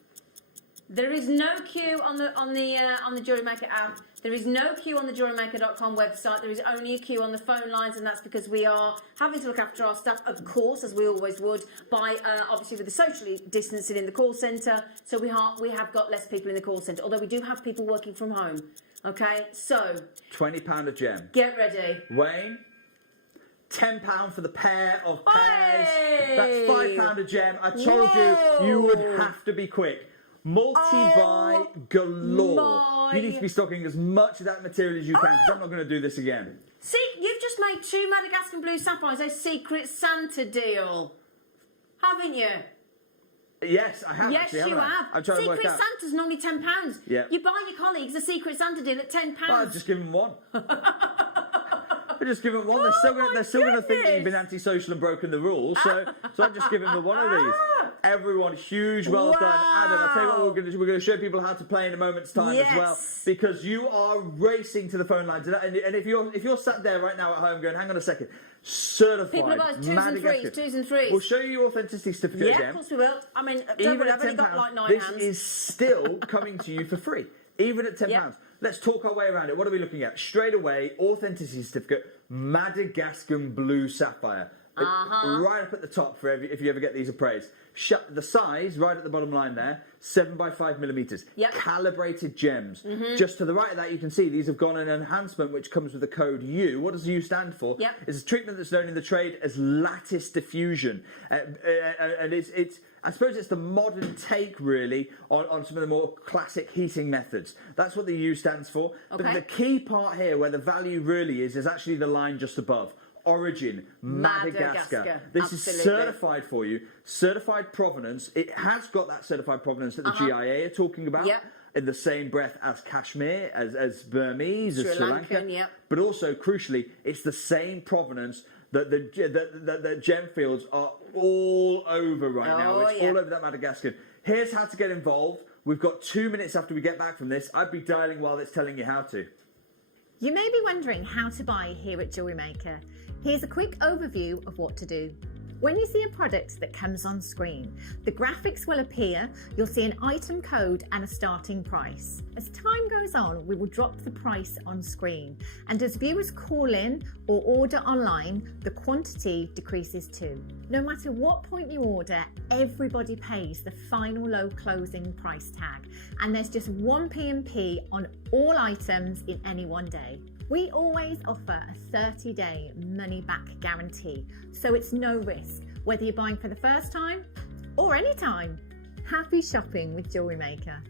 There is no queue on the JewelleryMaker app. There is no queue on the JewelleryMaker.com website. There is only a queue on the phone lines, and that's because we are having to look after our staff, of course, as we always would, by obviously with the socially distancing in the call centre. So we have got less people in the call centre, although we do have people working from home. Okay, so £20 a gem. Get ready, Wayne. £10 for the pair of pears. Hey! That's £5 a gem. I told you would have to be quick. Multi-buy galore. You need to be stocking as much of that material as you can, because I'm not going to do this again. See, you've just made 2 Madagascar blue sapphires a Secret Santa deal, haven't you? Yes, I have. Yes, actually, you haven't I? have. I'm trying to work Secret out. Santa's normally £10. Yeah. You buy your colleagues a Secret Santa deal at £10. Well, I'll just give them one. I just give them one. They're still going to think that you've been antisocial and broken the rules. So I'm just giving them one of these. Everyone, huge well done, Adam. I'll tell you what we're going to show people how to play in a moment's time as well, because you are racing to the phone lines. And if you're sat there right now at home going, hang on a second, certified people about 2s and 3s. We'll show you your authenticity certificate again. Yeah, of course we will. I mean, even I've at only got like 9 this hands. is still coming to you for free. Even at £10. Let's talk our way around it. What are we looking at? Straight away, authenticity certificate, Madagascar blue sapphire. right up at the top for if you ever get these appraised. The size, right at the bottom line there, 7 by 5 millimeters. Yep. Calibrated gems. Just to the right of that, you can see these have gone an enhancement which comes with the code U. What does U stand for? Yep. It's a treatment that's known in the trade as lattice diffusion. And it's I suppose it's the modern take, really, on some of the more classic heating methods. That's what the U stands for. Okay. But the key part here, where the value really is actually the line just above. Origin, Madagascar. This is certified for you. Certified provenance. It has got that certified provenance that the GIA are talking about. Yep. In the same breath as Kashmir, as Burmese, as Sri Lanka. Yep. But also, crucially, it's the same provenance that the gem fields are all over right now. It's all over that Madagascar. Here's how to get involved. We've got 2 minutes after we get back from this. I'd be dialing while it's telling you how to. You may be wondering how to buy here at JewelleryMaker. Here's a quick overview of what to do. When you see a product that comes on screen, the graphics will appear, you'll see an item code and a starting price. As time goes on, we will drop the price on screen, and as viewers call in or order online, the quantity decreases too. No matter what point you order, everybody pays the final low closing price tag, and there's just one P&P on all items in any one day. We always offer a 30-day money-back guarantee, so it's no risk, whether you're buying for the first time or any time. Happy shopping with JewelleryMaker.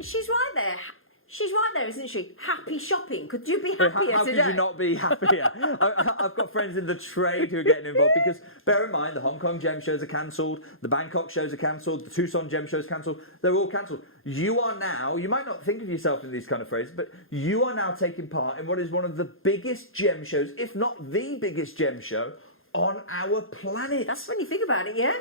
She's right there. She's right there, isn't she? Happy shopping. Could you be happier How today? could you not be happier? I've got friends in the trade who are getting involved because, bear in mind, the Hong Kong gem shows are cancelled, the Bangkok shows are cancelled, the Tucson gem shows cancelled. They're all cancelled. You are now, you might not think of yourself in these kind of phrases, but you are now taking part in what is one of the biggest gem shows, if not the biggest gem show, on our planet. That's when you think about it, yeah?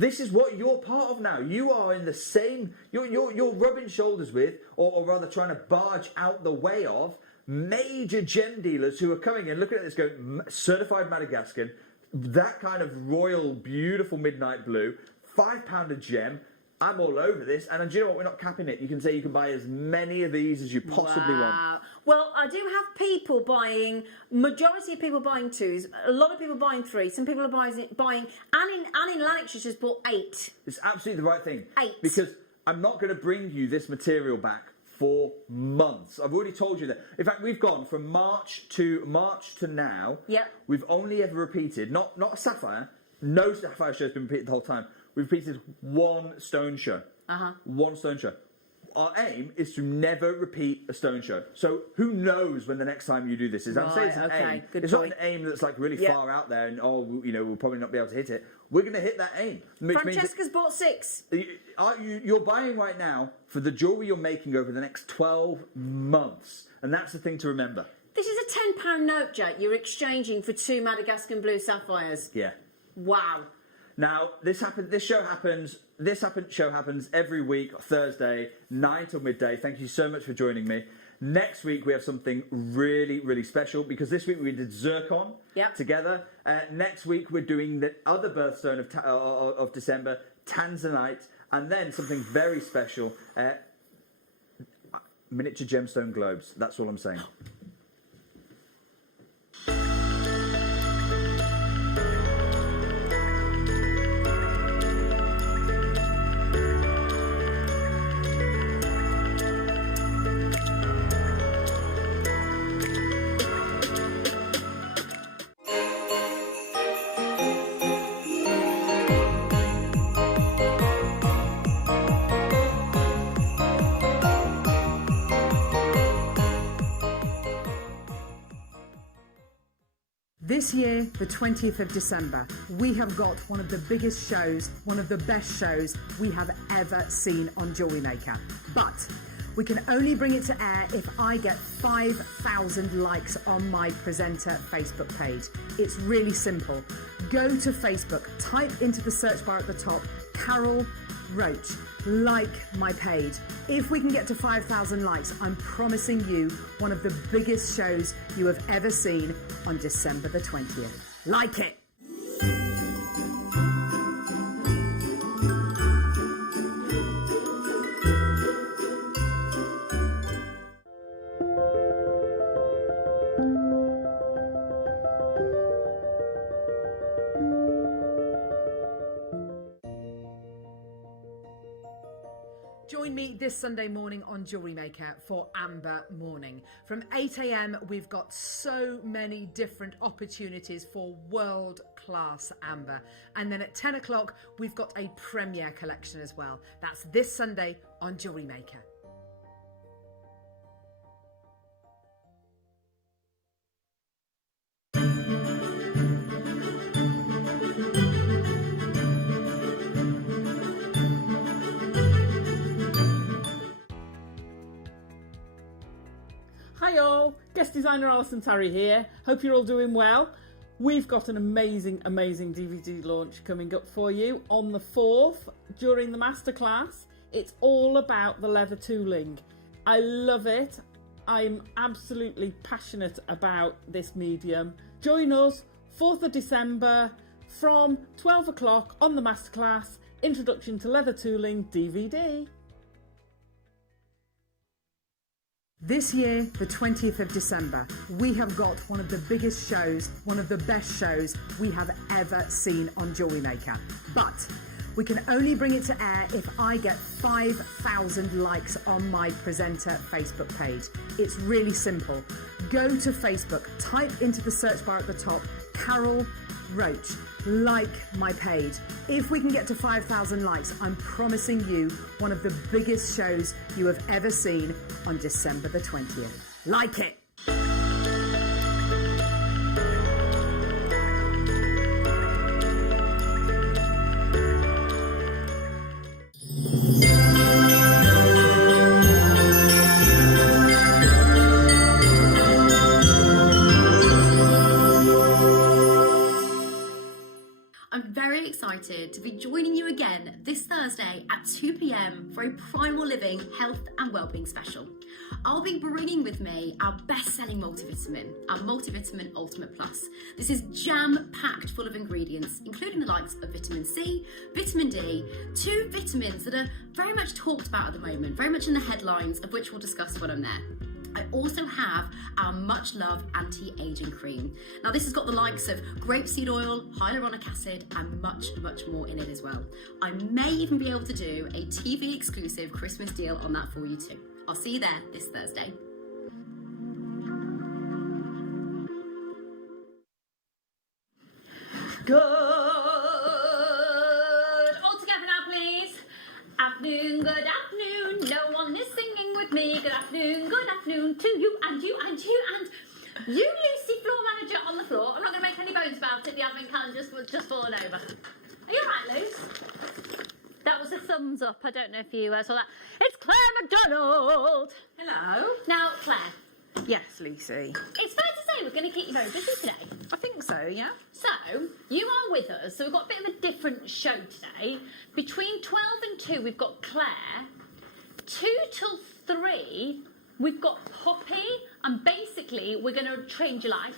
This is what you're part of now. You are in the same. You're rubbing shoulders with, or rather trying to barge out the way of major gem dealers who are coming in, looking at this, going certified Madagascar, that kind of royal, beautiful midnight blue, £5 a gem. I'm all over this, and do you know what? We're not capping it. You can say you can buy as many of these as you possibly want. Well, I do have people buying, majority of people buying 2s, a lot of people buying 3, some people are buying Anne in Lanarkshire has bought 8. It's absolutely the right thing. 8. Because I'm not going to bring you this material back for months. I've already told you that. In fact, we've gone from March to now. Yep. We've only ever repeated, not a sapphire, no sapphire show has been repeated the whole time. We've repeated one stone show. One stone show. Our aim is to never repeat a stone show. So who knows when the next time you do this is? I'm saying it's an aim. It's not an aim that's like really far out there and we'll probably not be able to hit it. We're going to hit that aim. Francesca's bought 6. You're buying right now for the jewellery you're making over the next 12 months. And that's the thing to remember. This is a £10 note, Jake, you're exchanging for 2 Madagascar blue sapphires. Yeah. Wow. Now, this show happens every week, Thursday, 9 till midday. Thank you so much for joining me. Next week, we have something really, really special because this week we did Zircon together. Next week, we're doing the other birthstone of December, Tanzanite, and then something very special, miniature gemstone globes. That's all I'm saying. This year, the 20th of December, we have got one of the biggest shows, one of the best shows we have ever seen on JewelleryMaker. But we can only bring it to air if I get 5,000 likes on my presenter Facebook page. It's really simple. Go to Facebook, type into the search bar at the top, Carol Roach, like my page. If we can get to 5,000 likes, I'm promising you one of the biggest shows you have ever seen on December the 20th. Like it! Meet this Sunday morning on JewelleryMaker for Amber Morning. From 8 a.m, we've got so many different opportunities for world-class amber. And then at 10 o'clock, we've got a premiere collection as well. That's this Sunday on JewelleryMaker. Hi all, guest designer Alison Tarry here. Hope you're all doing well. We've got an amazing DVD launch coming up for you on the 4th during the masterclass. It's all about the leather tooling. I love it. I'm absolutely passionate about this medium. Join us 4th of December from 12 o'clock on the masterclass, Introduction to Leather Tooling DVD. This year, the 20th of December, we have got one of the biggest shows, one of the best shows we have ever seen on JewelleryMaker. But we can only bring it to air if I get 5,000 likes on my presenter Facebook page. It's really simple. Go to Facebook, type into the search bar at the top, Carol Roach, like my page. If we can get to 5,000 likes, I'm promising you one of the biggest shows you have ever seen on December the 20th. Like it! I'm very excited to be joining you again this Thursday at 2 p.m. for a Primal Living Health and Wellbeing special. I'll be bringing with me our best-selling multivitamin, our Multivitamin Ultimate Plus. This is jam-packed full of ingredients, including the likes of vitamin C, vitamin D, two vitamins that are very much talked about at the moment, very much in the headlines, of which we'll discuss when I'm there. I also have our much loved anti-aging cream. Now this has got the likes of grapeseed oil, hyaluronic acid and much more in it as well. I may even be able to do a TV exclusive Christmas deal on that for you too. I'll see you there this Thursday. Good. All together now, please. Afternoon, good afternoon. No one is singing with me. Good afternoon to you and you and you and you, Lucy, floor manager on the floor. I'm not going to make any bones about it. The admin calendar's just fallen over. Are you all right, Luce? That was a thumbs up. I don't know if you saw that. It's Claire McDonald. Hello. Now, Claire, Yes, Lucy. it's fair to say we're going to keep you very busy today. I think so, yeah. So, you are with us, so we've got a bit of a different show today. Between 12 and 2, we've got Claire. 2 till 3, we've got Poppy, and basically, we're going to change your life.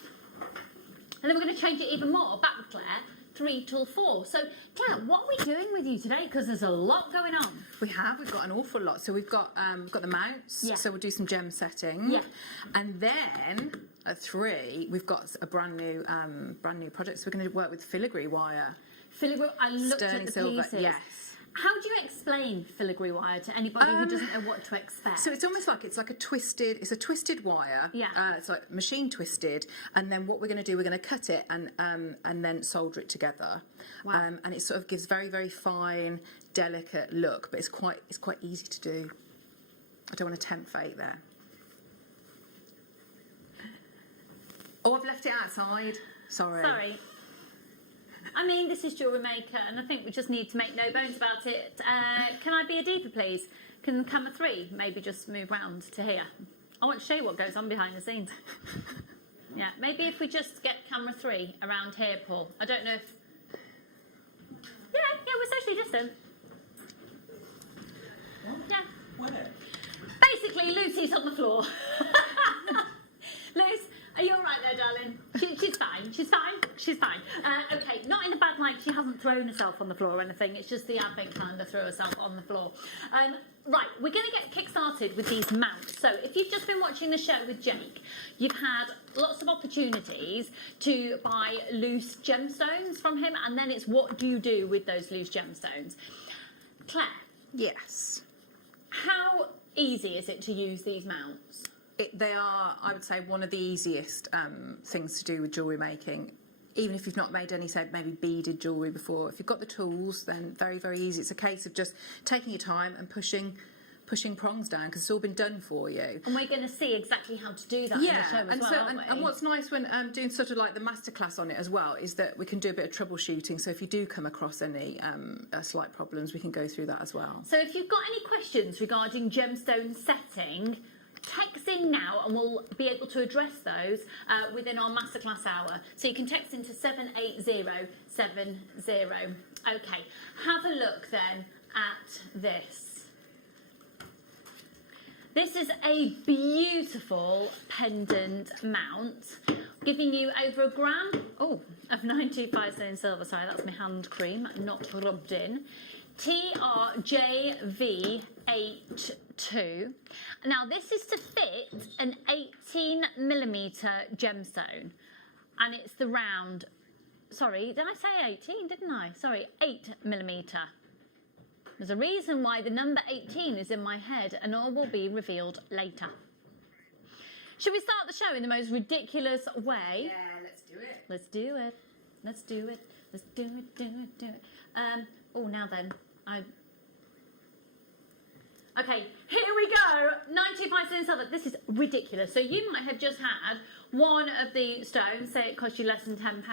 And then we're going to change it even more, back with Claire, 3 till 4. So, Claire, what are we doing with you today? Because there's a lot going on. We've got an awful lot. So we've got the mounts. Yeah. So we'll do some gem setting. Yeah. And then at 3, we've got a brand new project. So we're going to work with filigree wire. Filigree, I looked Sterling at the silver, pieces. yes. How do you explain filigree wire to anybody who doesn't know what to expect? So it's almost like it's a twisted wire. Yeah. It's like machine twisted, and then what we're going to do, we're going to cut it and then solder it together. Wow. And it sort of gives very fine, delicate look, but it's quite easy to do. I don't want to tempt fate there. Oh, I've left it outside. Sorry. I mean, this is JewelleryMaker, and I think we just need to make no bones about it. Can I be a diva, please? Can camera 3 maybe just move round to here? I want to show you what goes on behind the scenes. Yeah, maybe if we just get camera 3 around here, Paul. I don't know if... Yeah, we're socially distant. Yeah. Where? Basically, Lucy's on the floor. Luce, are you all right there, darling? She's fine. Okay, not in a bad light. She hasn't thrown herself on the floor or anything. It's just the advent calendar threw herself on the floor. Right, we're going to get kick-started with these mounts. So if you've just been watching the show with Jake, you've had lots of opportunities to buy loose gemstones from him, and then it's what do you do with those loose gemstones? Claire. Yes. How easy is it to use these mounts? They are, I would say, one of the easiest things to do with jewellery making. Even if you've not made any, say, maybe beaded jewellery before, if you've got the tools, then very, very easy. It's a case of just taking your time and pushing prongs down because it's all been done for you. And we're going to see exactly how to do that in the show as well, aren't we? And what's nice when doing sort of like the masterclass on it as well is that we can do a bit of troubleshooting. So if you do come across any slight problems, we can go through that as well. So if you've got any questions regarding gemstone setting, text in now and we'll be able to address those within our masterclass hour. So you can text into 78070. Okay, have a look then at this. This is a beautiful pendant mount, giving you over a gram of 925 sterling silver. Sorry, that's my hand cream, not rubbed in. TRJV82. Now, this is to fit an 18mm gemstone, and it's the round. Sorry, did I say 18? Didn't I? Sorry, 8mm. There's a reason why the number 18 is in my head, and all will be revealed later. Should we start the show in the most ridiculous way? Yeah, let's do it. Let's do it. Let's do it. Let's do it, do it, do it. Now then. Okay, here we go. 95 cents silver. This is ridiculous. So you might have just had one of the stones, say it cost you less than £10.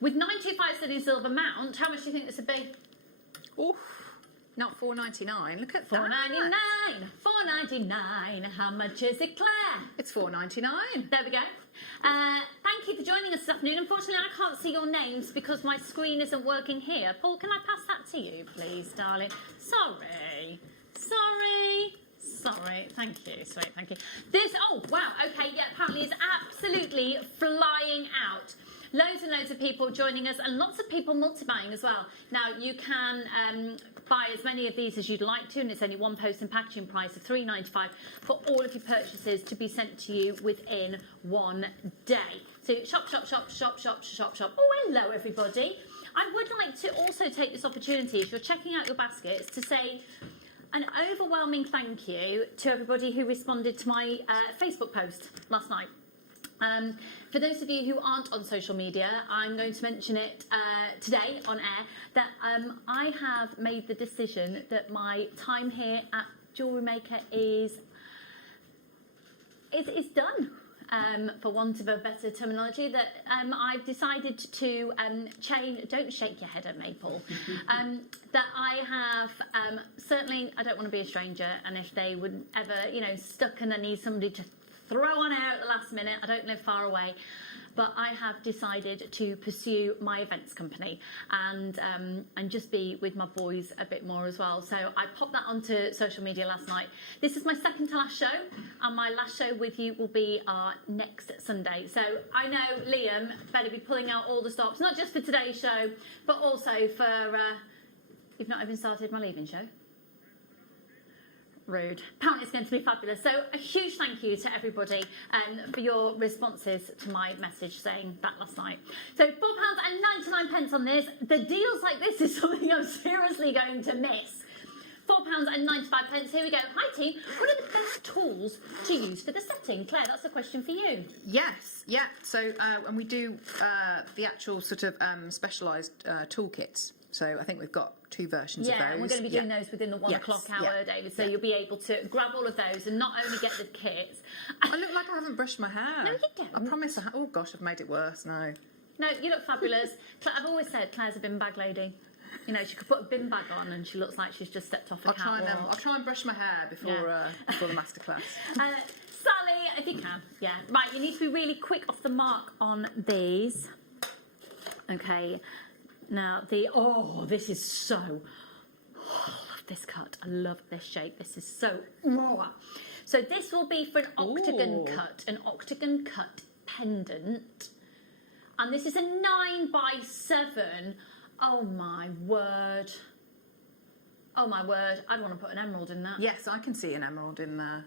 With 95 cents silver mount, how much do you think this would be? Oof. Not $4.99. Look at $4.99. $4.99. How much is it, Claire? It's $4.99. There we go. Thank you for joining us this afternoon. Unfortunately, I can't see your names because my screen isn't working here. Paul, can I pass that to you, please, darling? Sorry. Thank you. Sweet, thank you. This, oh, wow. Okay, yeah, apparently it's absolutely flying out. Loads and loads of people joining us and lots of people multi-buying as well. Now, you can buy as many of these as you'd like to, and it's only one post and packaging price of $3.95 for all of your purchases to be sent to you within one day. So shop. Oh, hello, everybody. I would like to also take this opportunity, if you're checking out your baskets, to say an overwhelming thank you to everybody who responded to my Facebook post last night. For those of you who aren't on social media, I'm going to mention it today on air, that I have made the decision that my time here at JewelleryMaker is done. For want of a better terminology, that I've decided to change. Don't shake your head at Maple. That I have certainly. I don't want to be a stranger, and if they would ever, stuck and I need somebody to throw on out at the last minute, I don't live far away. But I have decided to pursue my events company and just be with my boys a bit more as well. So I popped that onto social media last night. This is my second to last show, and my last show with you will be our next Sunday. So I know Liam better be pulling out all the stops, not just for today's show, but also for you've not even started my leaving show. Rude. Apparently it's going to be fabulous. So a huge thank you to everybody for your responses to my message saying that last night. So £4.99 on this. The deals like this is something I'm seriously going to miss. £4.95. Here we go. Hi team. What are the best tools to use for the setting? Claire, that's a question for you. Yes, yeah. So and we do the actual sort of specialised toolkits. So I think we've got 2 versions of those. Yeah, and we're going to be doing those within the 1 o'clock hour, David. So you'll be able to grab all of those and not only get the kits. I look like I haven't brushed my hair. No, you don't. I promise. Oh gosh, I've made it worse. No, you look fabulous. I've always said Claire's a bin bag lady. She could put a bin bag on and she looks like she's just stepped off a catwalk. I'll try and brush my hair before before the masterclass. Sally, if you can. Yeah. Right, you need to be really quick off the mark on these. Okay. Now, this is so... I love this cut. I love this shape. This is so... So this will be for an octagon cut pendant. And this is a 9x7. Oh, my word. Oh, my word. I'd want to put an emerald in that. Yes, I can see an emerald in there.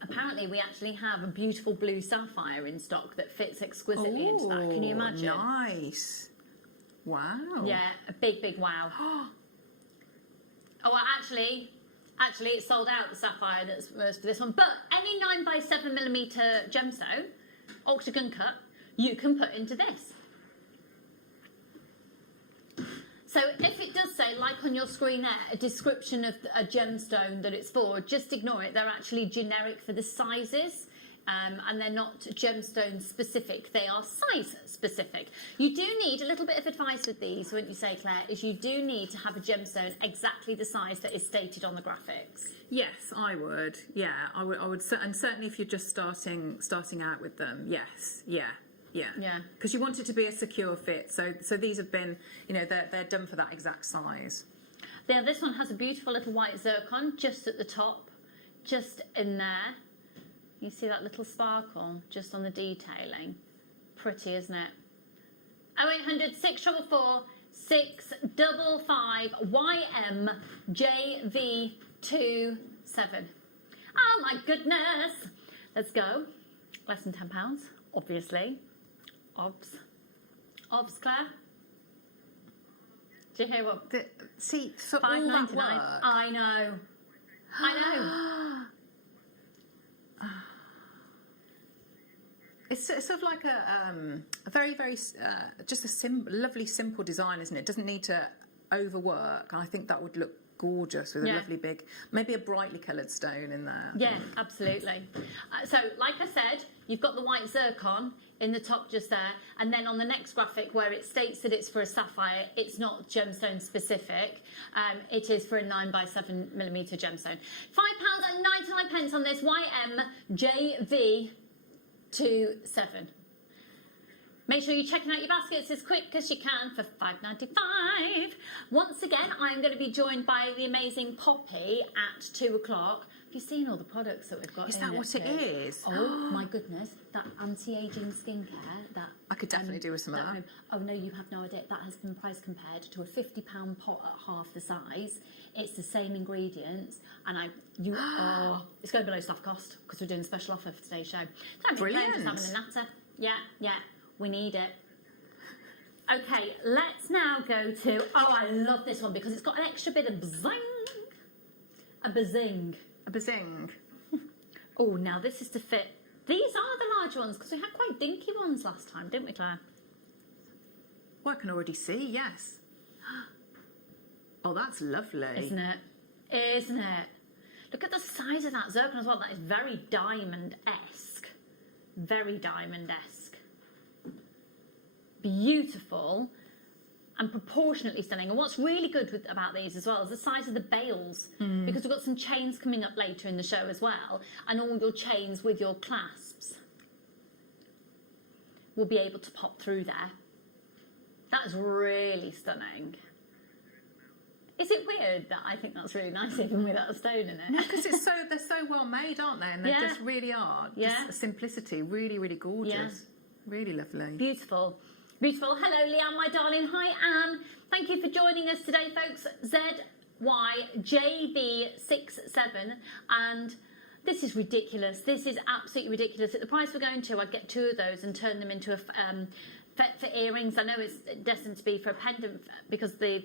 Apparently, we actually have a beautiful blue sapphire in stock that fits exquisitely into that. Can you imagine? Nice. Wow. Yeah, a big, big wow. Oh, well, actually, it's sold out, the sapphire that's was for this one. But any 9x7mm gemstone, octagon cut, you can put into this. So if it does say, like on your screen there, a description of a gemstone that it's for, just ignore it. They're actually generic for the sizes. And they're not gemstone specific, they are size specific. You do need a little bit of advice with these, wouldn't you say, Claire, is you do need to have a gemstone exactly the size that is stated on the graphics. Yes, I would. Yeah, I would. And certainly if you're just starting out with them, yes, yeah. Because you want it to be a secure fit. So these have been, they're done for that exact size. Now this one has a beautiful little white zircon just at the top, just in there. You see that little sparkle just on the detailing. Pretty, isn't it? 0800 644 655 YMJV27. Oh my goodness! Let's go. Less than £10, obviously. Obs, Claire. Do you hear what? See, for all that work. I know. It's sort of like a very, very, just a lovely, simple design, isn't it? It doesn't need to overwork. And I think that would look gorgeous with a lovely big, maybe a brightly coloured stone in there. Yeah, absolutely. So, like I said, you've got the white zircon in the top just there. And then on the next graphic where it states that it's for a sapphire, it's not gemstone specific. It is for a 9x7mm gemstone. £5.99 on this YMJV27. Make sure you're checking out your baskets as quick as you can for £5.95. Once again, I'm going to be joined by the amazing Poppy at 2 o'clock. Have you seen all the products that we've got? Is that what it is? Oh my goodness, that anti-aging skincare. That I could definitely do with some of that. Oh no, you have no idea. That has been price compared to a £50 pot at half the size. It's the same ingredients, and it's going below staff cost because we're doing a special offer for today's show. Brilliant. Just having a natter. Yeah. We need it. Okay, let's now go to... Oh, I love this one because it's got an extra bit of bzing. A bazing. Oh, now this is to fit... These are the large ones because we had quite dinky ones last time, didn't we, Claire? Well, I can already see, yes. Oh, that's lovely. Isn't it? Look at the size of that zircon as well. That is very diamond-esque. Very diamond-esque. Beautiful and proportionately stunning. And what's really good about these as well is the size of the bails, because we've got some chains coming up later in the show as well, and all your chains with your clasps will be able to pop through there. That is really stunning. Is it weird that I think that's really nice even without a stone in it? No, because they're so well made, aren't they? And they just really are. Just a simplicity, really, really gorgeous. Yeah. Really lovely. Beautiful. Hello, Leanne, my darling. Hi, Anne. Thank you for joining us today, folks. ZYJB67. And this is ridiculous. This is absolutely ridiculous. At the price we're going to, I'd get 2 of those and turn them into a for earrings. I know it's destined to be for a pendant because the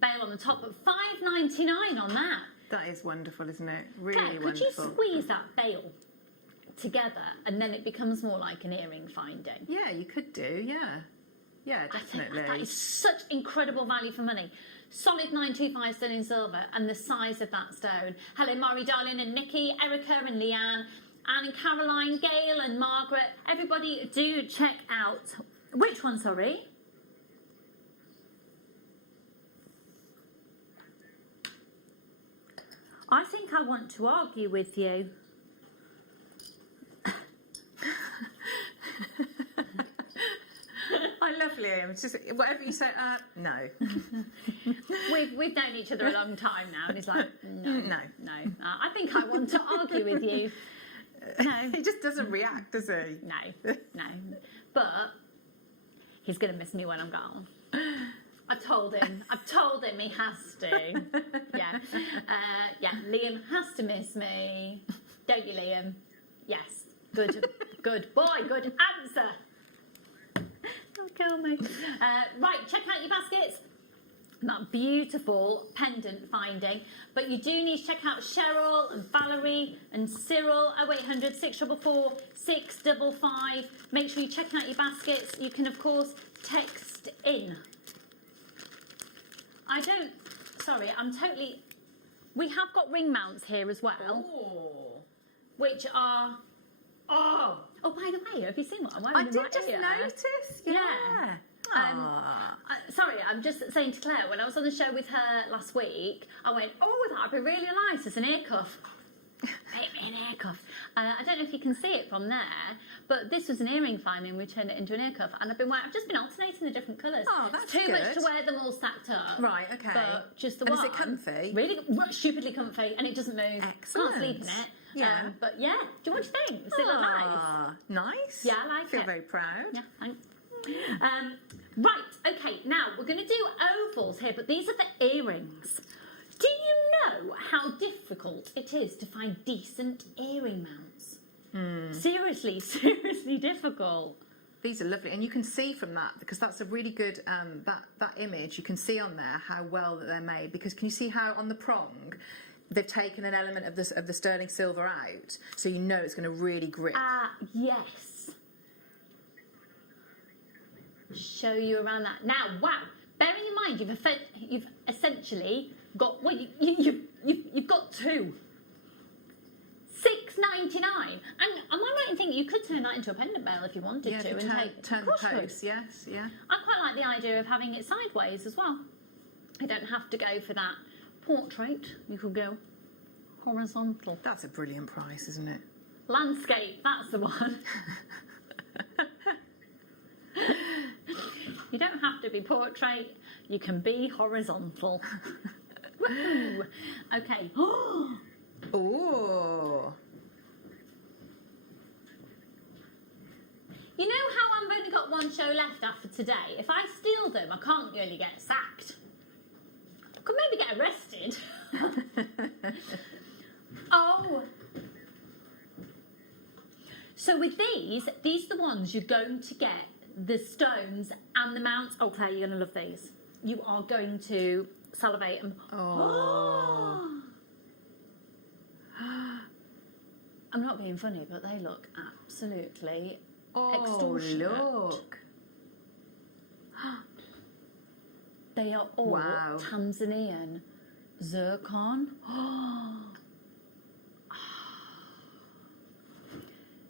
bail on the top, but £5.99 on that. That is wonderful, isn't it? Really Claire, wonderful. Could you squeeze that bail together and then it becomes more like an earring finding? Yeah, you could do, yeah. Yeah, definitely. That is such incredible value for money. Solid 925 sterling silver and the size of that stone. Hello, Mari, darling, and Nikki, Erica and Leanne, Anne and Caroline, Gail and Margaret. Everybody do check out... Which one, sorry? I think I want to argue with you. I love Liam. It's just whatever you say. No. We've known each other a long time now, and he's like, no. I think I want to argue with you. No, he just doesn't react, does he? No. But he's going to miss me when I'm gone. I've told him he has to. Yeah. Liam has to miss me. Don't you, Liam? Yes. Good boy. Good answer. Don't kill me. Right, check out your baskets. that beautiful pendant finding. But you do need to check out Cheryl and Valerie and Cyril, 0800 644 655. Make sure you check out your baskets. You can, of course, text in. We have got ring mounts here as well, which are, oh, by the way, have you seen what I'm wearing? I did just notice, yeah. Sorry, I'm just saying to Claire, when I was on the show with her last week, I went, oh, that'd be really nice as an ear cuff. Make me an ear cuff. I don't know if you can see it from there, but this was an earring finding. We turned it into an ear cuff, and I've just been alternating the different colours. Oh, that's too good. much to wear them all stacked up. Right, okay. But just the And one. is it comfy? Really stupidly comfy, and it doesn't move. Excellent. Can't sleep in it. Yeah. But yeah, do you want to think? Does it look nice? Nice. Yeah, I like feel it. very proud. Yeah, thanks. Right, okay, now we're going to do ovals here, but these are the earrings. Do you know how difficult it is to find decent earring mounts? Seriously difficult. These are lovely, and you can see from that, because that's a really good that image. You can see on there how well that they're made, because can you see how on the prong they've taken an element of the sterling silver out, so you know it's going to really grip. Yes. Show you around that now. Wow. Bearing in mind you've essentially got you've got two. $6.99, and am I right in thinking you could turn that into a pendant bell if you wanted to, and turn the post. Yes, yeah. I quite like the idea of having it sideways as well. You don't have to go for that portrait. You could go horizontal. That's a brilliant price, isn't it? Landscape. That's the one. You don't have to be portrait. You can be horizontal. Woo! Okay. Oh. You know how I've only got one show left after today? If I steal them, I can't really get sacked. I could maybe get arrested. Oh. So with these are the ones you're going to get the stones and the mounts. Oh, Claire, you're going to love these. You are going to salivate them. Oh. I'm not being funny, but they look absolutely extortionate. Look. They are all Wow. Tanzanian zircon.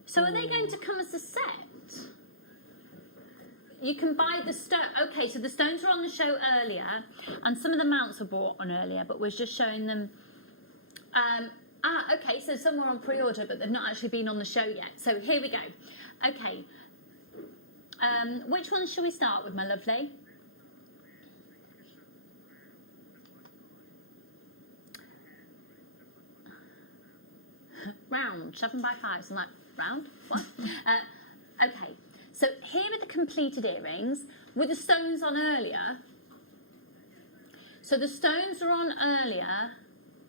So are they going to come as a set? You can buy the stone. Okay, so the stones were on the show earlier, and some of the mounts were bought on earlier, but we're just showing them. Okay, so some were on pre-order, but they've not actually been on the show yet. So here we go. Okay. Which ones shall we start with, my lovely? Round, 7 by 5, so like round, one. Okay, so here are the completed earrings with the stones on earlier. So the stones are on earlier.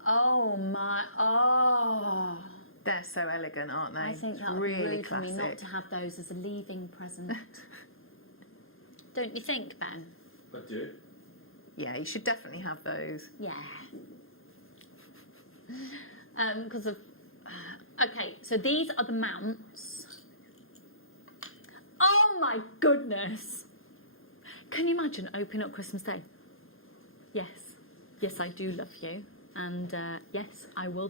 Oh my, oh. They're so elegant, aren't they? I think that would really be rude for me classic. not to have those as a leaving present. Don't you think, Ben? I do. Yeah, you should definitely have those. Yeah. Because of... okay, so these are the mounts. Oh my goodness! Can you imagine opening up Christmas Day? Yes. Yes, I do love you. And yes, I will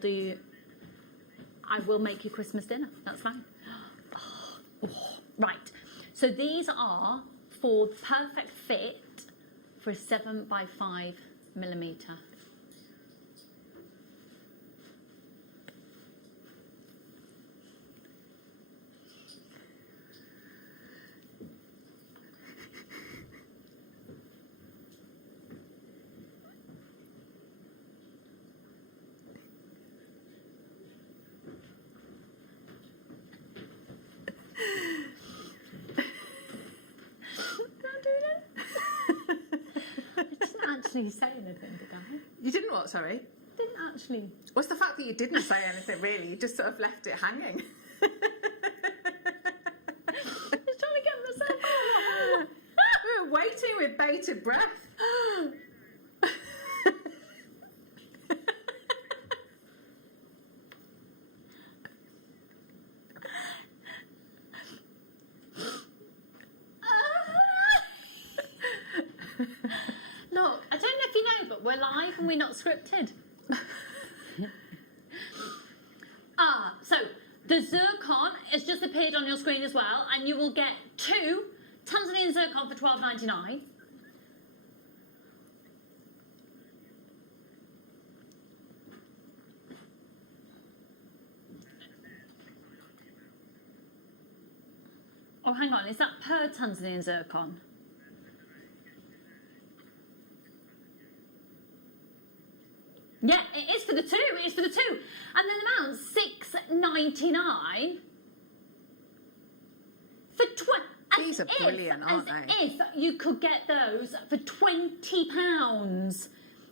make you Christmas dinner. That's fine. Right. So these are for the perfect fit for a 7 by 5 millimetre. Say anything, did I? You didn't what, sorry? Didn't actually. What's the fact that you didn't say anything, really? You just sort of left it hanging. I was trying to get myself out. We were waiting with bated breath. come we not scripted? So the Zircon has just appeared on your screen as well, and you will get 2 Tanzanian Zircon for $12.99. Oh, hang on, is that per Tanzanian Zircon? Yeah, it is for the 2. It is for the 2. And then the amount $6.99 for 20. These are brilliant, aren't they? If you could get those for £20.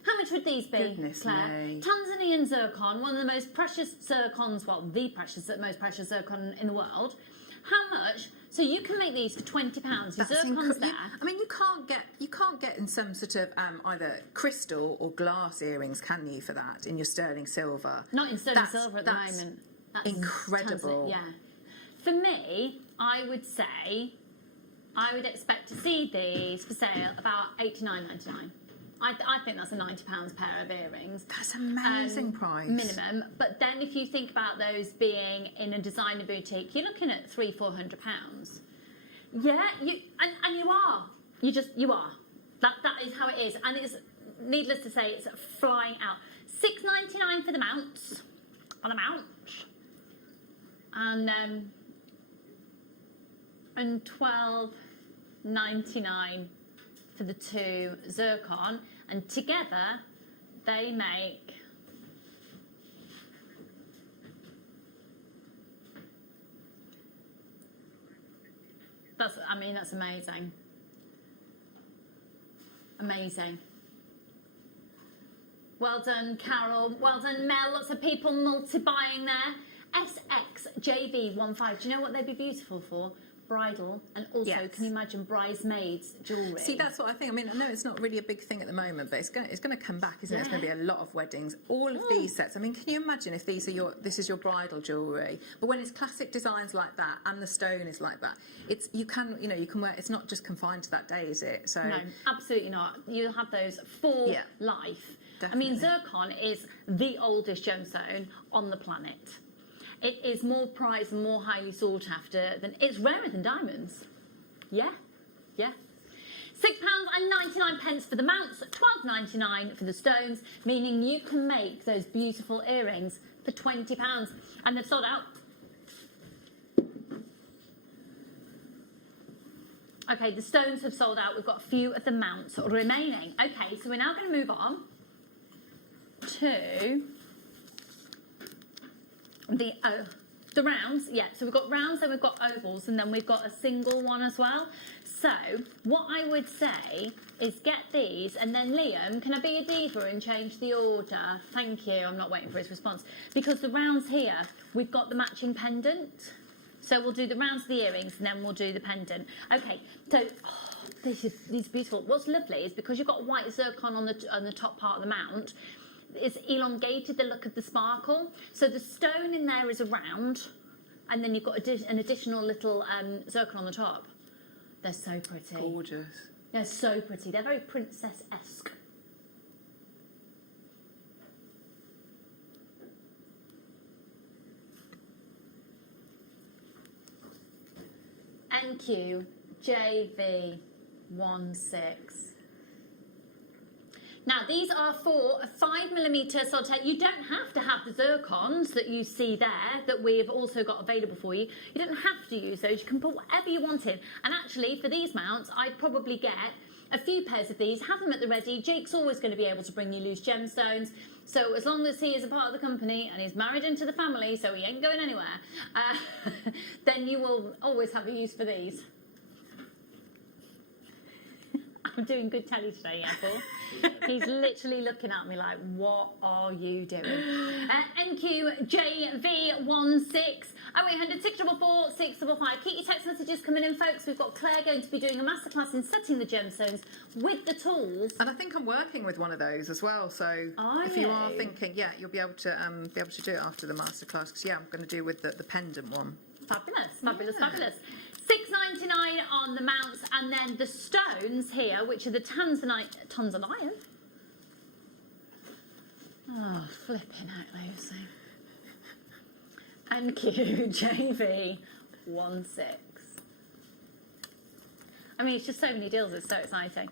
How much would these be, Goodness Claire? me. Tanzanian Zircon, one of the most precious zircons, well, the most precious zircon in the world. How much? So you can make these for £20. Your zircon's there. I mean, you can't get in some sort of either crystal or glass earrings, can you? For that in your sterling silver. Not in sterling silver at the moment. That's incredible. Yeah. For me, I would say I would expect to see these for sale about $89.99. I think that's a £90 pair of earrings. That's amazing price. Minimum. But then if you think about those being in a designer boutique, you're looking at £300-400. Yeah, you are. You are. That is how it is. And it's needless to say, it's flying out. $6.99 for the mounts. On a mount. And $12.99 for the 2 Zircon, and together they make that's amazing. Amazing. Well done, Carol. Well done, Mel. Lots of people multi-buying there. SXJV15. Do you know what they'd be beautiful for? Bridal, and also, Yes. can you imagine bridesmaids jewellery? See, that's what I think. I mean, I know it's not really a big thing at the moment, but it's going to come back, isn't it? It's going to be a lot of weddings. All of these sets. I mean, can you imagine if this is your bridal jewellery? But when it's classic designs like that, and the stone is like that, you can wear. It's not just confined to that day, is it? So no, absolutely not. You'll have those for life. Definitely. I mean, Zircon is the oldest gemstone on the planet. It is more prized and more highly sought after than it's rarer than diamonds. Yeah. £6.99 for the mounts, £12.99 for the stones, meaning you can make those beautiful earrings for £20, and they've sold out. Okay, the stones have sold out. We've got a few of the mounts remaining. Okay, so we're now going to move on to the rounds. Yeah, so we've got rounds, then we've got ovals, and then we've got a single one as well. So what I would say is get these, and then Liam, can I be a diva and change the order? Thank you. I'm not waiting for his response, because the rounds here, we've got the matching pendant. So we'll do the rounds of the earrings, and then we'll do the pendant. Okay, so these are beautiful. What's lovely is because you've got white zircon on the top part of the mount, it's elongated the look of the sparkle. So the stone in there is a round, and then you've got an additional little zircon on the top. They're so pretty. Gorgeous. They're so pretty. They're very princess-esque. NQ JV16. Now these are for a 5mm solitaire. You don't have to have the zircons that you see there that we've also got available for you. You don't have to use those. You can put whatever you want in. And actually for these mounts, I'd probably get a few pairs of these, have them at the ready. Jake's always going to be able to bring you loose gemstones. So as long as he is a part of the company and he's married into the family, so he ain't going anywhere, then you will always have a use for these. I'm doing good telly today, yeah, Paul. He's literally looking at me like, what are you doing? NQJV16 0800 644 655. Keep your text messages coming in, folks. We've got Claire going to be doing a masterclass in setting the gemstones with the tools. And I think I'm working with one of those as well. So if you are thinking, yeah, you'll be able to do it after the masterclass. Because yeah, I'm going to do with the pendant one. Fabulous, fabulous, fabulous. $6.99 on the mounts, and then the stones here, which are the Tanzanian. Oh, flipping out, Lucy. NQ JV16. I mean, it's just so many deals. It's so exciting.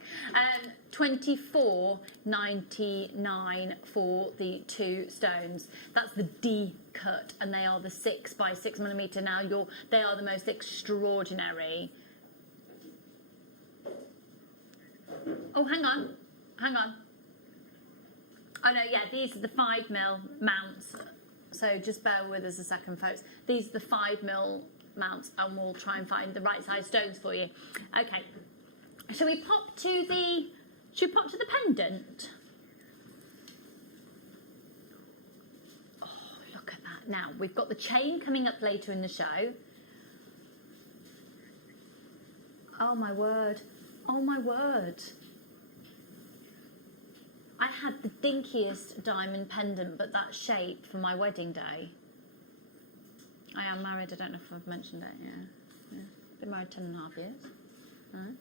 $24.99 for the 2 stones. That's the D cut, and they are the 6 by 6 millimeter. Now, they are the most extraordinary. Oh, hang on. Oh no, yeah, these are the 5mm mounts. So just bear with us a second, folks. These are the 5mm mounts, and we'll try and find the right size stones for you. Okay, shall we pop to the pendant? Oh, look at that. Now we've got the chain coming up later in the show. Oh my word, I had the dinkiest diamond pendant, but that shape for my wedding day. I am married, I don't know if I've mentioned it, yeah. Been married 10.5 years. I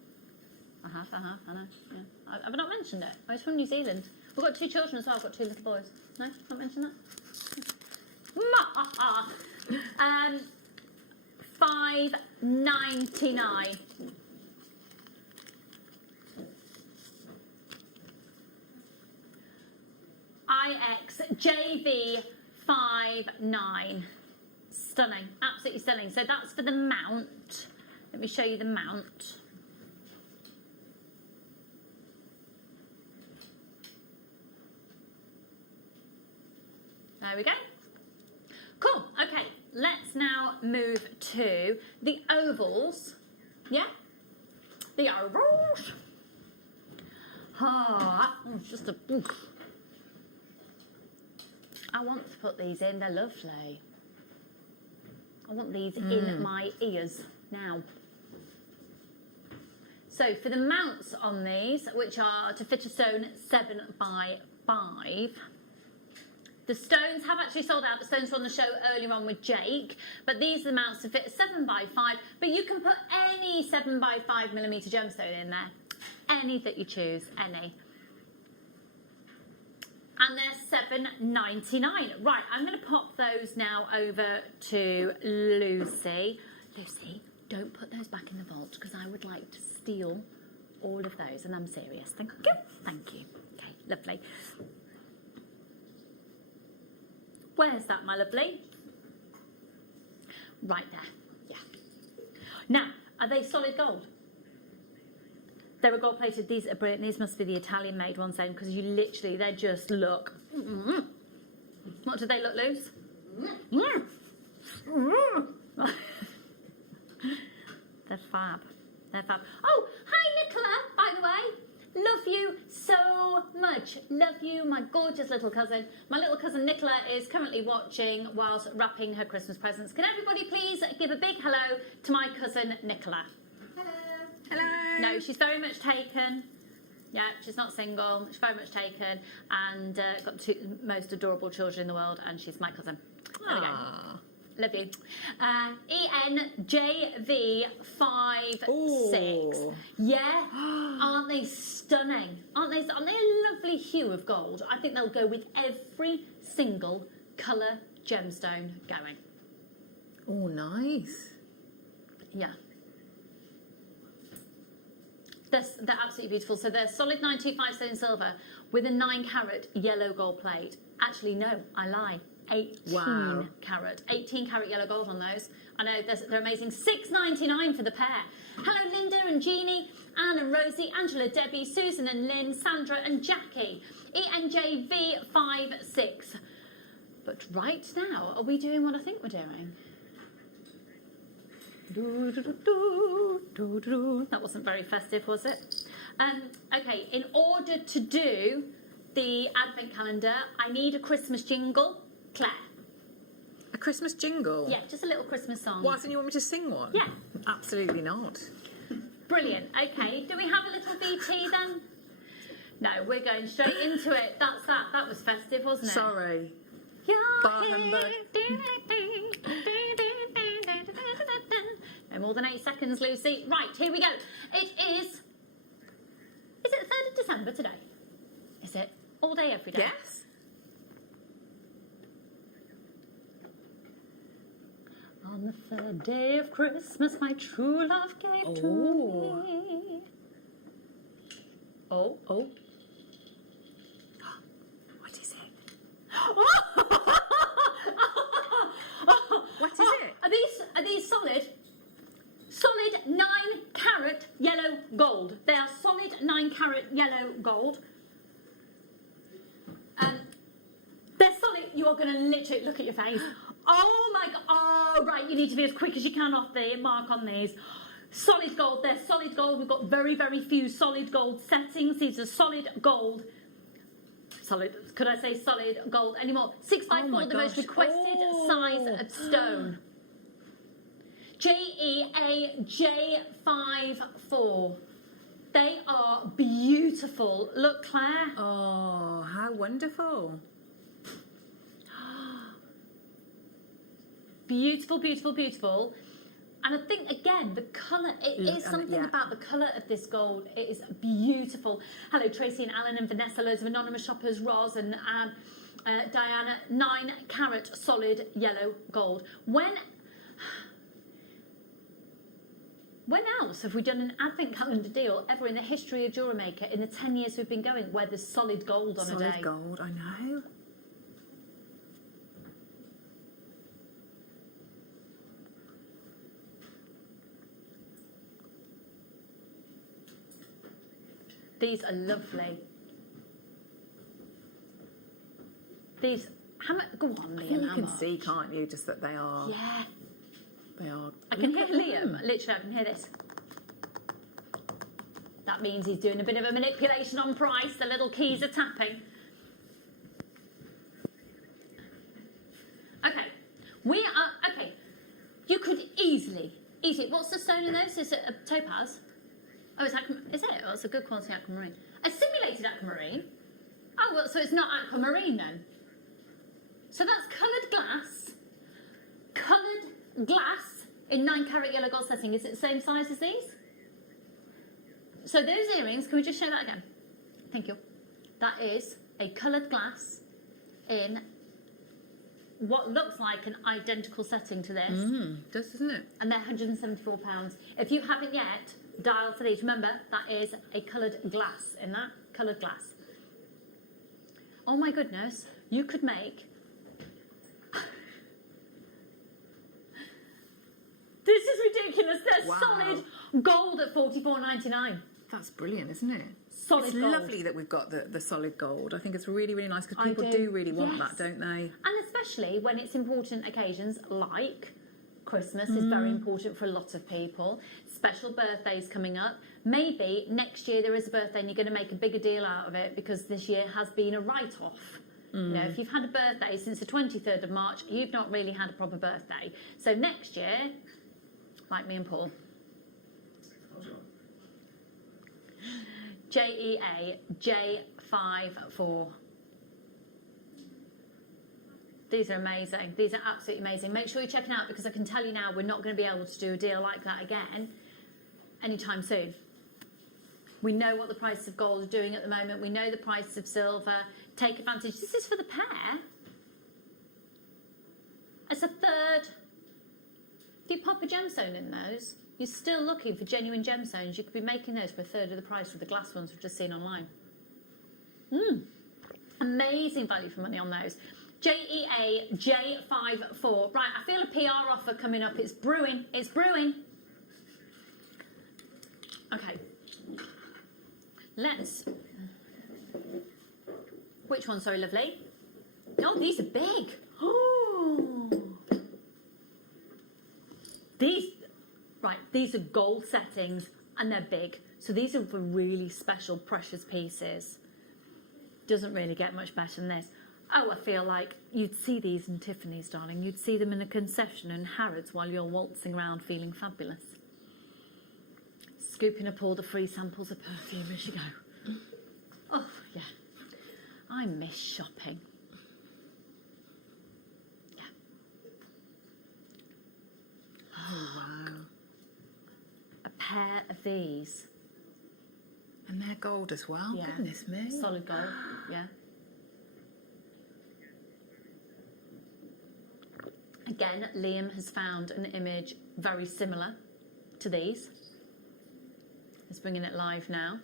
have, I know, yeah. I've not mentioned it. I was from New Zealand. We've got 2 children as well, I've got 2 little boys. No, not mentioned that? $5.99. IXJV59. Stunning, absolutely stunning. So that's for the mount. Let me show you the mount. There we go. Cool, okay, let's now move to the ovals. Yeah? The ovals. It's just a... I want to put these in, they're lovely. I want these in my ears now. So for the mounts on these, which are to fit a stone 7 by 5, the stones have actually sold out. The stones were on the show earlier on with Jake, but these are the mounts to fit a 7 by 5, but you can put any 7 by 5 millimeter gemstone in there. Any that you choose, any. And they're $7.99. Right, I'm going to pop those now over to Lucy. Lucy, don't put those back in the vault, because I would like to steal all of those, and I'm serious. Thank you. Thank you. Okay, lovely. Where's that, my lovely? Right there. Yeah. Now, are they solid gold? They were gold plated. These are brilliant. These must be the Italian made ones then, because you literally, they just look. What do they look, Luce? They're fab. They're fab. Oh, hi Nicola, by the way. Love you so much. Love you, my gorgeous little cousin. My little cousin Nicola is currently watching whilst wrapping her Christmas presents. Can everybody please give a big hello to my cousin Nicola? Hello. No, she's very much taken. Yeah, she's not single. She's very much taken, and got the 2 most adorable children in the world, and she's my cousin. There we go. Love you. ENJV56. Yeah, aren't they stunning? Aren't they a lovely hue of gold? I think they'll go with every single colour gemstone going. Oh, nice. Yeah. They're absolutely beautiful. So they're solid 925 stone silver with a 9 carat yellow gold plate. Actually, no, I lie. 18 carat. 18 carat yellow gold on those. I know, they're amazing. $6.99 for the pair. Hello, Linda and Jeannie, Anne and Rosie, Angela, Debbie, Susan and Lynn, Sandra and Jackie. ENJV56. But right now, are we doing what I think we're doing? That wasn't very festive, was it? Okay, in order to do the advent calendar, I need a Christmas jingle. Claire. A Christmas jingle? Yeah, just a little Christmas song. What, and you want me to sing one? Yeah. Absolutely not. Brilliant. Okay, do we have a little VT then? No, we're going straight into it. That's that. That was festive, wasn't it? Sorry. Bar humbug. No more than 8 seconds, Lucy. Right, here we go. It is it the 3rd of December today? Is it? All day, every day? Yes. On the third day of Christmas, my true love gave to me. Oh. What is it? What is it? Are these solid? Solid 9-carat yellow gold. They are solid 9-carat yellow gold. They're solid. You are going to literally look at your face. Oh my god. Oh, right. You need to be as quick as you can off the mark on these. Solid gold. They're solid gold. We've got very, very few solid gold settings. These are solid gold. Solid. Could I say solid gold anymore? 6x4, the most requested size of stone. JEA J54. They are beautiful. Look, Claire. Oh, how wonderful. Beautiful, beautiful, beautiful. And I think, again, the colour, it is something about the colour of this gold. It is beautiful. Hello, Tracy and Alan and Vanessa, loads of anonymous shoppers, Roz and Diana. 9-carat solid yellow gold. When else have we done an advent calendar deal ever in the history of JewelleryMaker in the 10 years we've been going where there's solid gold on a day? Solid gold, I know. These are lovely. These, how much? Go on, Liam. You can see, can't you? Just that they are. Yeah. They are. I can hear Liam. Literally, I can hear this. That means he's doing a bit of a manipulation on price. The little keys are tapping. Okay. Okay. You could easily. What's the stone in those? Is it a topaz? Oh, is it? Oh, it's a good quality aquamarine. A simulated aquamarine? Oh, well, so it's not aquamarine then? So that's coloured glass. Coloured glass in 9-carat yellow gold setting. Is it the same size as these? So those earrings, can we just show that again? Thank you. That is a coloured glass in what looks like an identical setting to this. Does, doesn't it? And they're £174. If you haven't yet, dial for these. Remember, that is a coloured glass in that. Coloured glass. Oh my goodness, you could make... This is ridiculous. They're solid gold at £44.99. That's brilliant, isn't it? Solid it's gold. lovely that we've got the solid gold. I think it's really, really nice because people do really want that, don't they? And especially when it's important occasions like Christmas is very important for a lot of people. Special birthdays coming up. Maybe next year there is a birthday and you're going to make a bigger deal out of it because this year has been a write-off. You know, if you've had a birthday since the 23rd of March, you've not really had a proper birthday. So next year, like me and Paul. JEA J54. These are amazing. These are absolutely amazing. Make sure you check it out because I can tell you now we're not going to be able to do a deal like that again anytime soon. We know what the prices of gold are doing at the moment. We know the prices of silver. Take advantage. This is for the pair. It's a third. If you pop a gemstone in those, you're still looking for genuine gemstones. You could be making those for a third of the price with the glass ones we've just seen online. Amazing value for money on those. JEA J54. Right, I feel a PR offer coming up. It's brewing. It's brewing. Okay. Let's... Which one, sorry, lovely? Oh, these are big. Oh. These are gold settings and they're big. So these are for really special, precious pieces. Doesn't really get much better than this. Oh, I feel like you'd see these in Tiffany's, darling. You'd see them in a concession in Harrods while you're waltzing around feeling fabulous. Scooping up all the free samples of perfume as you go. Oh, yeah. I miss shopping. Yeah. Oh, wow. A pair of these. And they're gold as well. Yeah. Goodness me. Solid gold, yeah. again, Liam has found an image very similar to these. He's bringing it live now.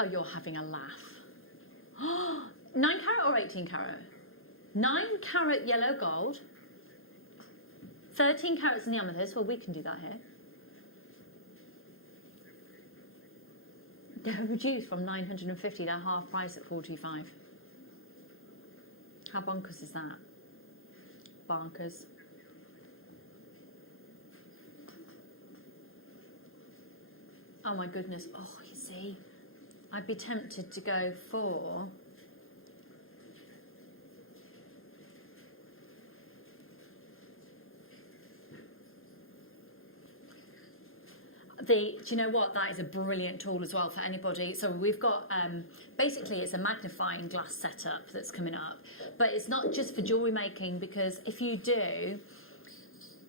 Oh, you're having a laugh. 9 carat or 18 carat? 9 carat yellow gold. 13 carats in the amethyst. Well, we can do that here. They're reduced from 950. They're half price at 425. How bonkers is that? Bonkers. Oh my goodness. Oh, you see, I'd be tempted to go for do you know what? That is a brilliant tool as well for anybody. So we've got, basically it's a magnifying glass setup that's coming up, but it's not just for jewellery making, because if you do,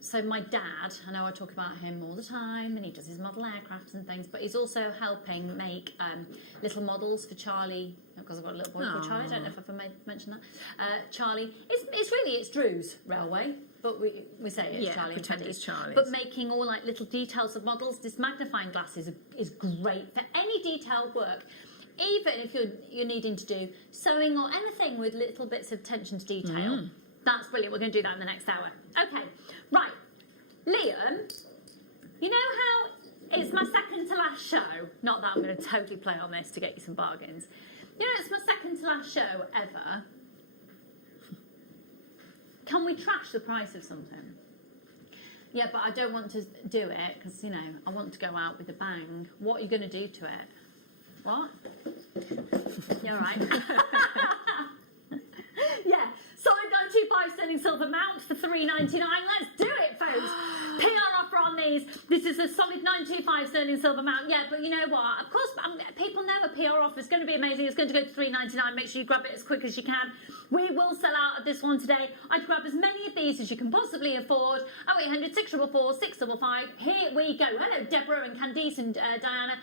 so my dad, I know I talk about him all the time, and he does his model aircrafts and things, but he's also helping make little models for Charlie, because I've got a little boy called Charlie, I don't know if I've ever mentioned that. Charlie, it's Drew's railway, but we say it's Charlie. Pretend it's Charlie's. But making all like little details of models, this magnifying glass is great for any detailed work. Even if you're needing to do sewing or anything with little bits of attention to detail. That's brilliant. We're going to do that in the next hour. Okay, right. Liam, you know how it's my second to last show? Not that I'm going to totally play on this to get you some bargains. You know, it's my second to last show ever. Can we trash the price of something? Yeah, but I don't want to do it because, you know, I want to go out with a bang. What are you going to do to it? What? You're right. Yeah, solid 925 sterling silver mount for $3.99. Let's do it, folks. PR offer on these. This is a solid 925 sterling silver mount. Yeah, but you know what? Of course, people know a PR offer is going to be amazing. It's going to go to $3.99. Make sure you grab it as quick as you can. We will sell out of this one today. I'd grab as many of these as you can possibly afford. 0800 644 655. Here we go. Hello, Deborah and Candice and Diana.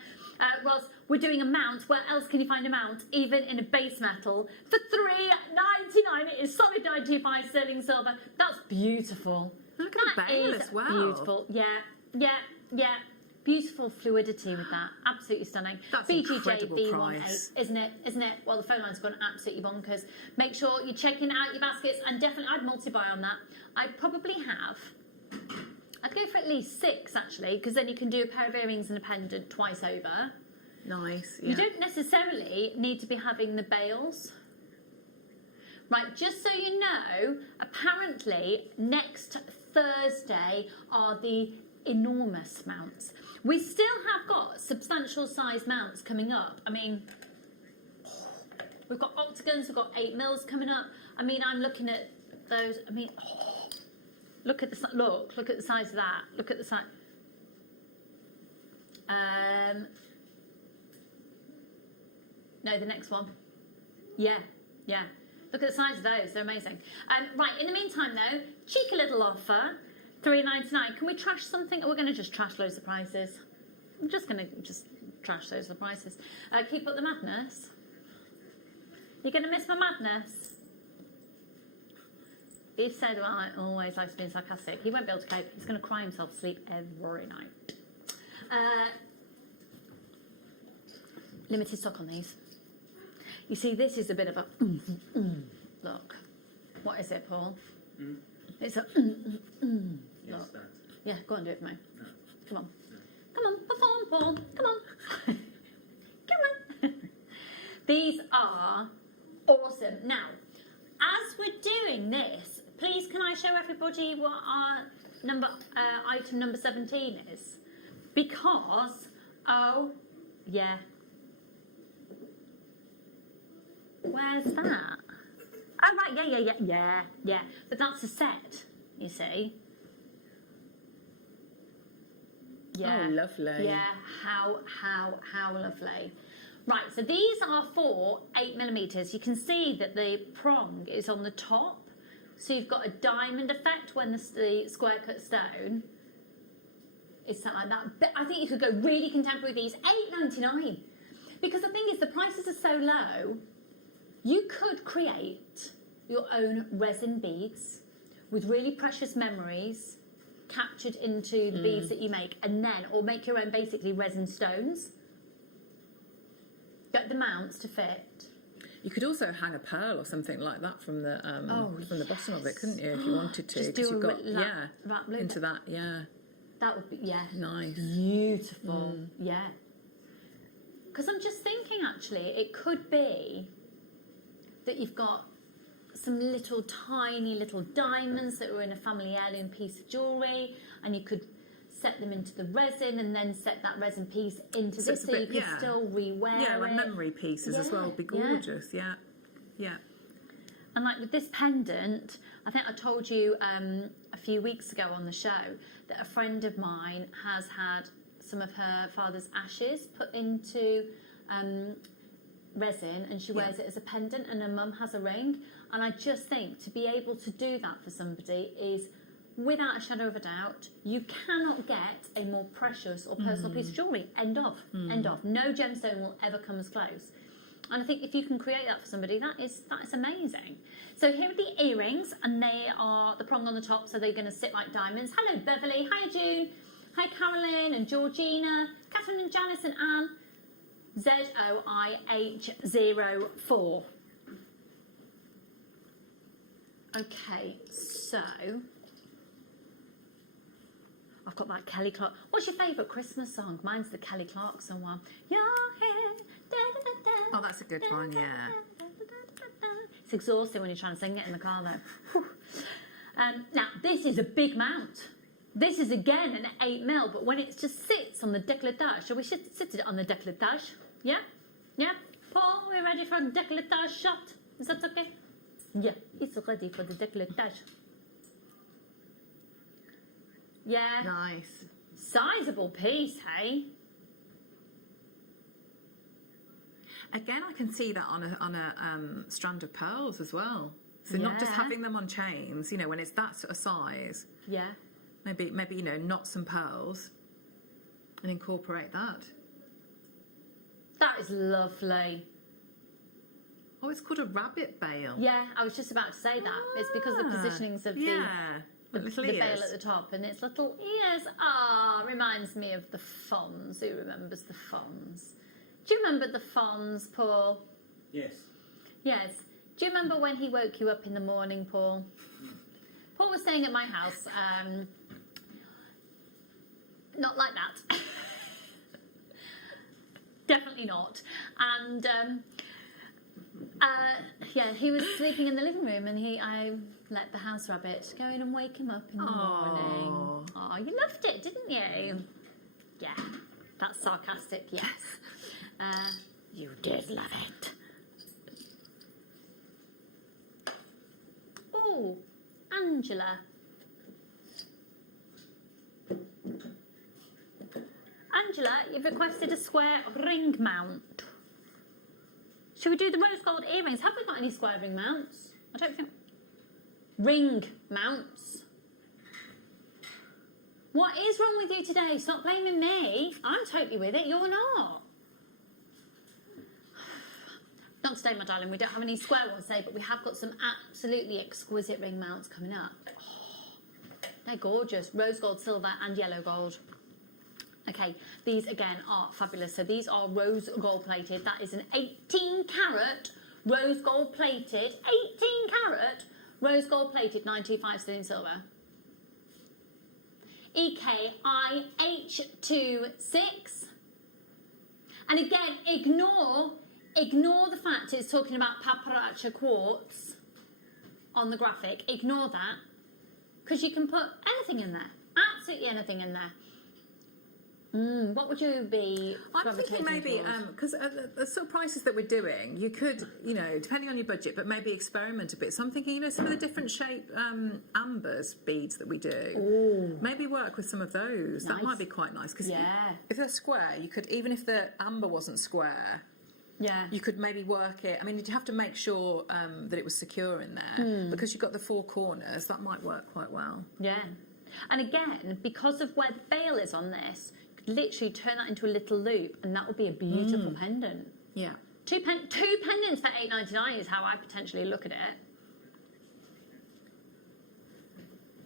Ross, we're doing a mount. Where else can you find a mount, even in a base metal, for $3.99? It is solid 925 sterling silver. That's beautiful. Look at the bail as well. Beautiful. Yeah. Beautiful fluidity with that. Absolutely stunning. That's BGJ incredible B18, price. isn't it? Well, the phone line's gone absolutely bonkers. Make sure you're checking out your baskets, and definitely I'd multi-buy on that. I'd probably I'd go for at least 6, actually, because then you can do a pair of earrings and a pendant twice over. Nice. Yeah. You don't necessarily need to be having the bails. Right, just so you know, apparently next Thursday are the enormous mounts. We still have got substantial size mounts coming up. I mean, we've got octagons, we've got 8 mils coming up. I mean, I'm looking at those. I mean, look at the size of that. Look at the size. No, the next one. Yeah. Look at the size of those. They're amazing. Right. In the meantime, though, cheeky little offer, $3.99. Can we trash something, or we're going to just trash loads of prices? I'm just going to trash loads of prices. Keep up the madness. You're going to miss my madness. He said, well, I always like being sarcastic. He won't be able to cope. He's going to cry himself to sleep every night. Limited stock on these. You see, this is a bit of a look. What is it, Paul? It's a look. Yeah, go on, do it for me. No. Come on. No. Come on, perform, Paul. Come on. Come on. These are awesome. Now, as we're doing this, please can I show everybody what our item number 17 is? Because, oh, yeah. Where's that? Oh, right, yeah. But that's a set, you see. Yeah. Oh, lovely. Yeah, how lovely. Right, so these are for 8mm. You can see that the prong is on the top. So you've got a diamond effect when the square cut stone is something like that. But I think you could go really contemporary with these. $8.99. Because the thing is, the prices are so low, you could create your own resin beads with really precious memories captured into the beads that you make, and then, or make your own basically resin stones. Get the mounts to fit. You could also hang a pearl or something like that from the the bottom of it, couldn't you, if you wanted to? Just 'cause do you've a got wrap loop. into that, yeah. That would be, yeah. Nice. Beautiful, yeah. Because I'm just thinking, actually, it could be that you've got some little tiny little diamonds that were in a family heirloom piece of jewellery, and you could set them into the resin and then set that resin piece into So this, it's a so you bit- could still rewear it. Yeah, like memory pieces as well would be Yeah, yeah. gorgeous, yeah. Yeah. And like with this pendant, I think I told you a few weeks ago on the show that a friend of mine has had some of her father's ashes put into resin, and she wears it as a pendant, and her mum has a ring. And I just think to be able to do that for somebody is, without a shadow of a doubt, you cannot get a more precious or personal piece of jewellery. End of. End of. No gemstone will ever come as close. And I think if you can create that for somebody, that is amazing. So here are the earrings, and they are the prong on the top, so they're going to sit like diamonds. Hello, Beverly. Hi, June. Hi, Carolyn and Georgina. Catherine and Janice and Anne. ZOIH04. Okay, so I've got that Kelly Clark. What's your favourite Christmas song? Mine's the Kelly Clarkson one. Your hair, da, da, da, da, Oh, that's a good one, yeah. da, da, da, da. It's exhausting when you're trying to sing it in the car, though. Whew. Now, this is a big mount. This is again an 8mm, but when it just sits on the décolletage, shall we sit it on the décolletage? Yeah? Yeah? Paul, we're ready for a décolletage shot. Is that okay? Yeah, it's ready for the décolletage. Yeah. Nice. Sizable piece, hey? Again, I can see that on a strand of pearls as well. So not just Yeah. having them on chains, you know, when it's that sort of size. Yeah. Maybe you know, knot some pearls and incorporate that. That is lovely. Oh, it's called a rabbit bail. Yeah, I was just about to say that. It's because the positionings of yeah, the little bail ears. at the top, and its little ears. Ah, reminds me of the Fonz. Who remembers the Fonz? Do you remember the Fonz, Paul? Yes. Yes. Do you remember when he woke you up in the morning, Paul? Paul was staying at my house. Not like that. Definitely not. And yeah, he was sleeping in the living room, and I let the house rabbit go in and wake him up in the morning. Oh, you loved it, didn't you? Yeah, that's sarcastic. Yes, you did love it. Oh, Angela. Angela, you've requested a square ring mount. Should we do the rose gold earrings? Have we got any square ring mounts? I don't think. Ring mounts. What is wrong with you today? Stop blaming me. I'm totally with it. You're not. Not today, my darling. We don't have any square ones today, but we have got some absolutely exquisite ring mounts coming up. Oh, they're gorgeous. Rose gold, silver and yellow gold. Okay, these again are fabulous. So these are rose gold plated. That is an 18 carat rose gold plated, 18 carat rose gold plated 925 sterling silver. EKIH26. And again, ignore the fact it's talking about paparacha quartz on the graphic. Ignore that, because you can put anything in there. Absolutely anything in there. What would you be? I'm thinking maybe because the sort of prices that we're doing, you could, you know, depending on your budget, but maybe experiment a bit. So I'm thinking, you know, some of the different shape ambers beads that we do. Maybe work with some of those. Nice. That might be quite nice because if they're square, you could, even if the amber wasn't square, you could maybe work it. I mean, you'd have to make sure that it was secure in there because you've got the four corners. That might work quite well. Yeah, and again, because of where the bail is on this, literally turn that into a little loop, and that would be a beautiful pendant. Yeah. Two pendants for $8.99 is how I potentially look at it.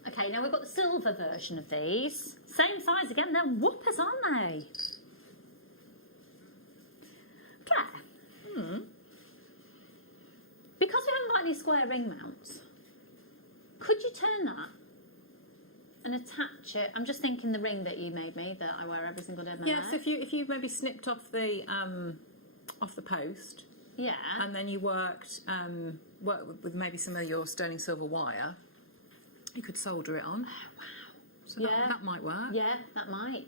Okay, now we've got the silver version of these. Same size again, they're whoppers, aren't they? Claire? Because we haven't got any square ring mounts, could you turn that and attach it? I'm just thinking the ring that you made me, that I wear every single day of my life. Yeah, so if you maybe snipped off the post, Yeah. and then you worked with maybe some of your sterling silver wire, you could solder it on. Oh wow! So Yeah. that might work. Yeah, that might.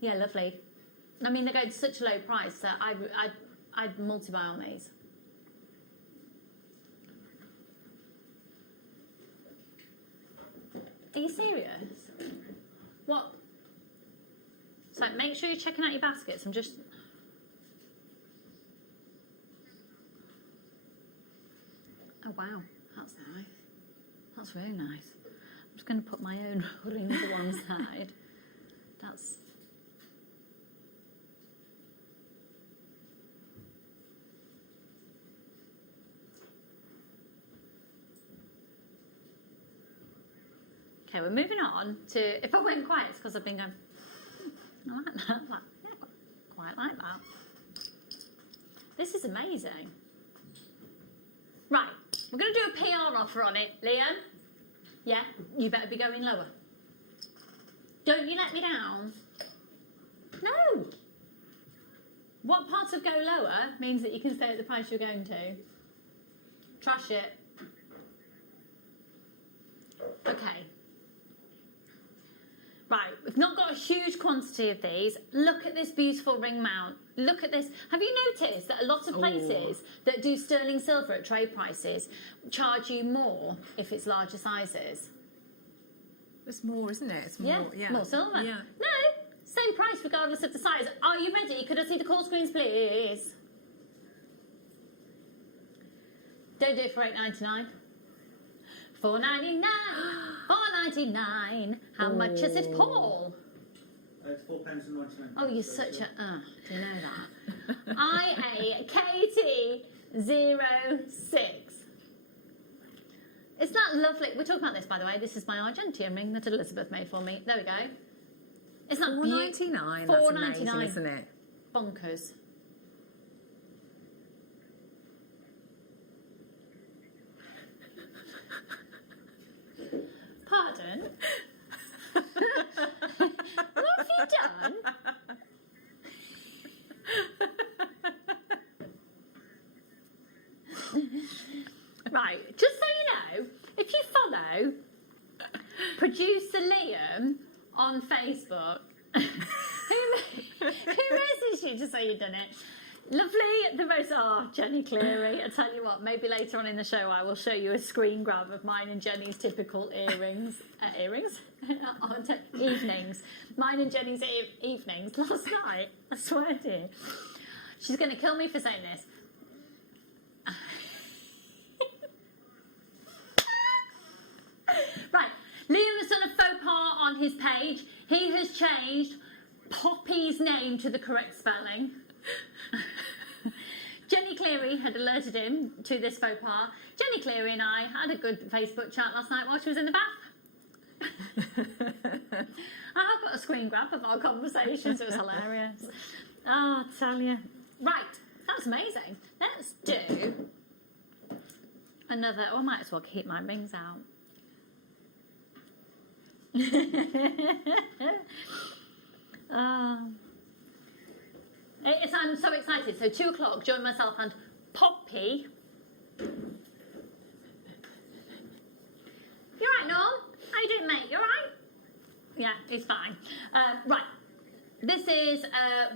Yeah, lovely. I mean, they're going to such a low price that I'd multi-buy on these. Are you serious? What? So make sure you're checking out your baskets. I'm just... Oh wow, that's nice. That's really nice. I'm just going to put my own ring to one side. That's... Okay, we're moving on to, if I went quiet, it's because I've been going, I like that, quite like that. This is amazing. Right, we're going to do a PR offer on it, Liam. Yeah, you better be going lower. Don't you let me down. No. What part of go lower means that you can stay at the price you're going to? Trash it. Okay. Right, we've not got a huge quantity of these. Look at this beautiful ring mount. Look at this. Have you noticed that a lot of places that do sterling silver at trade prices charge you more if it's larger sizes? It's more, isn't it? It's more, yeah. More silver. Yeah. No, same price regardless of the size. Are you ready? Could I see the call screens, please? Don't do it for $8.99. $4.99. $4.99. How much is it, Paul? It's £4.99. Oh, you're such a... do you know that? IAKT06. Isn't that lovely? We're talking about this, by the way. This is my Argentine ring that Elizabeth made for me. There we go. Isn't that $4.99? That's amazing, isn't it? Bonkers. Pardon? What have you done? Right, just so you know, if you follow producer Liam on Facebook, who messaged you to say you've done it? Lovely, the most, Jenny Cleary, I tell you what, maybe later on in the show I will show you a screen grab of mine and Jenny's typical earrings, evenings, mine and Jenny's evenings last night, I swear to you. She's going to kill me for saying this. Right, Liam has done a faux pas on his page. He has changed Poppy's name to the correct spelling. Jenny Cleary had alerted him to this faux pas. Jenny Cleary and I had a good Facebook chat last night while she was in the bath. I've got a screen grab of our conversations. It was hilarious. Oh, I tell you. Right, that's amazing. Let's do another. Oh, I might as well keep my rings out. I'm so excited. So 2 o'clock, join myself and Poppy. You right, Norm? How you doing, mate? You alright? Yeah, he's fine. Right. This is,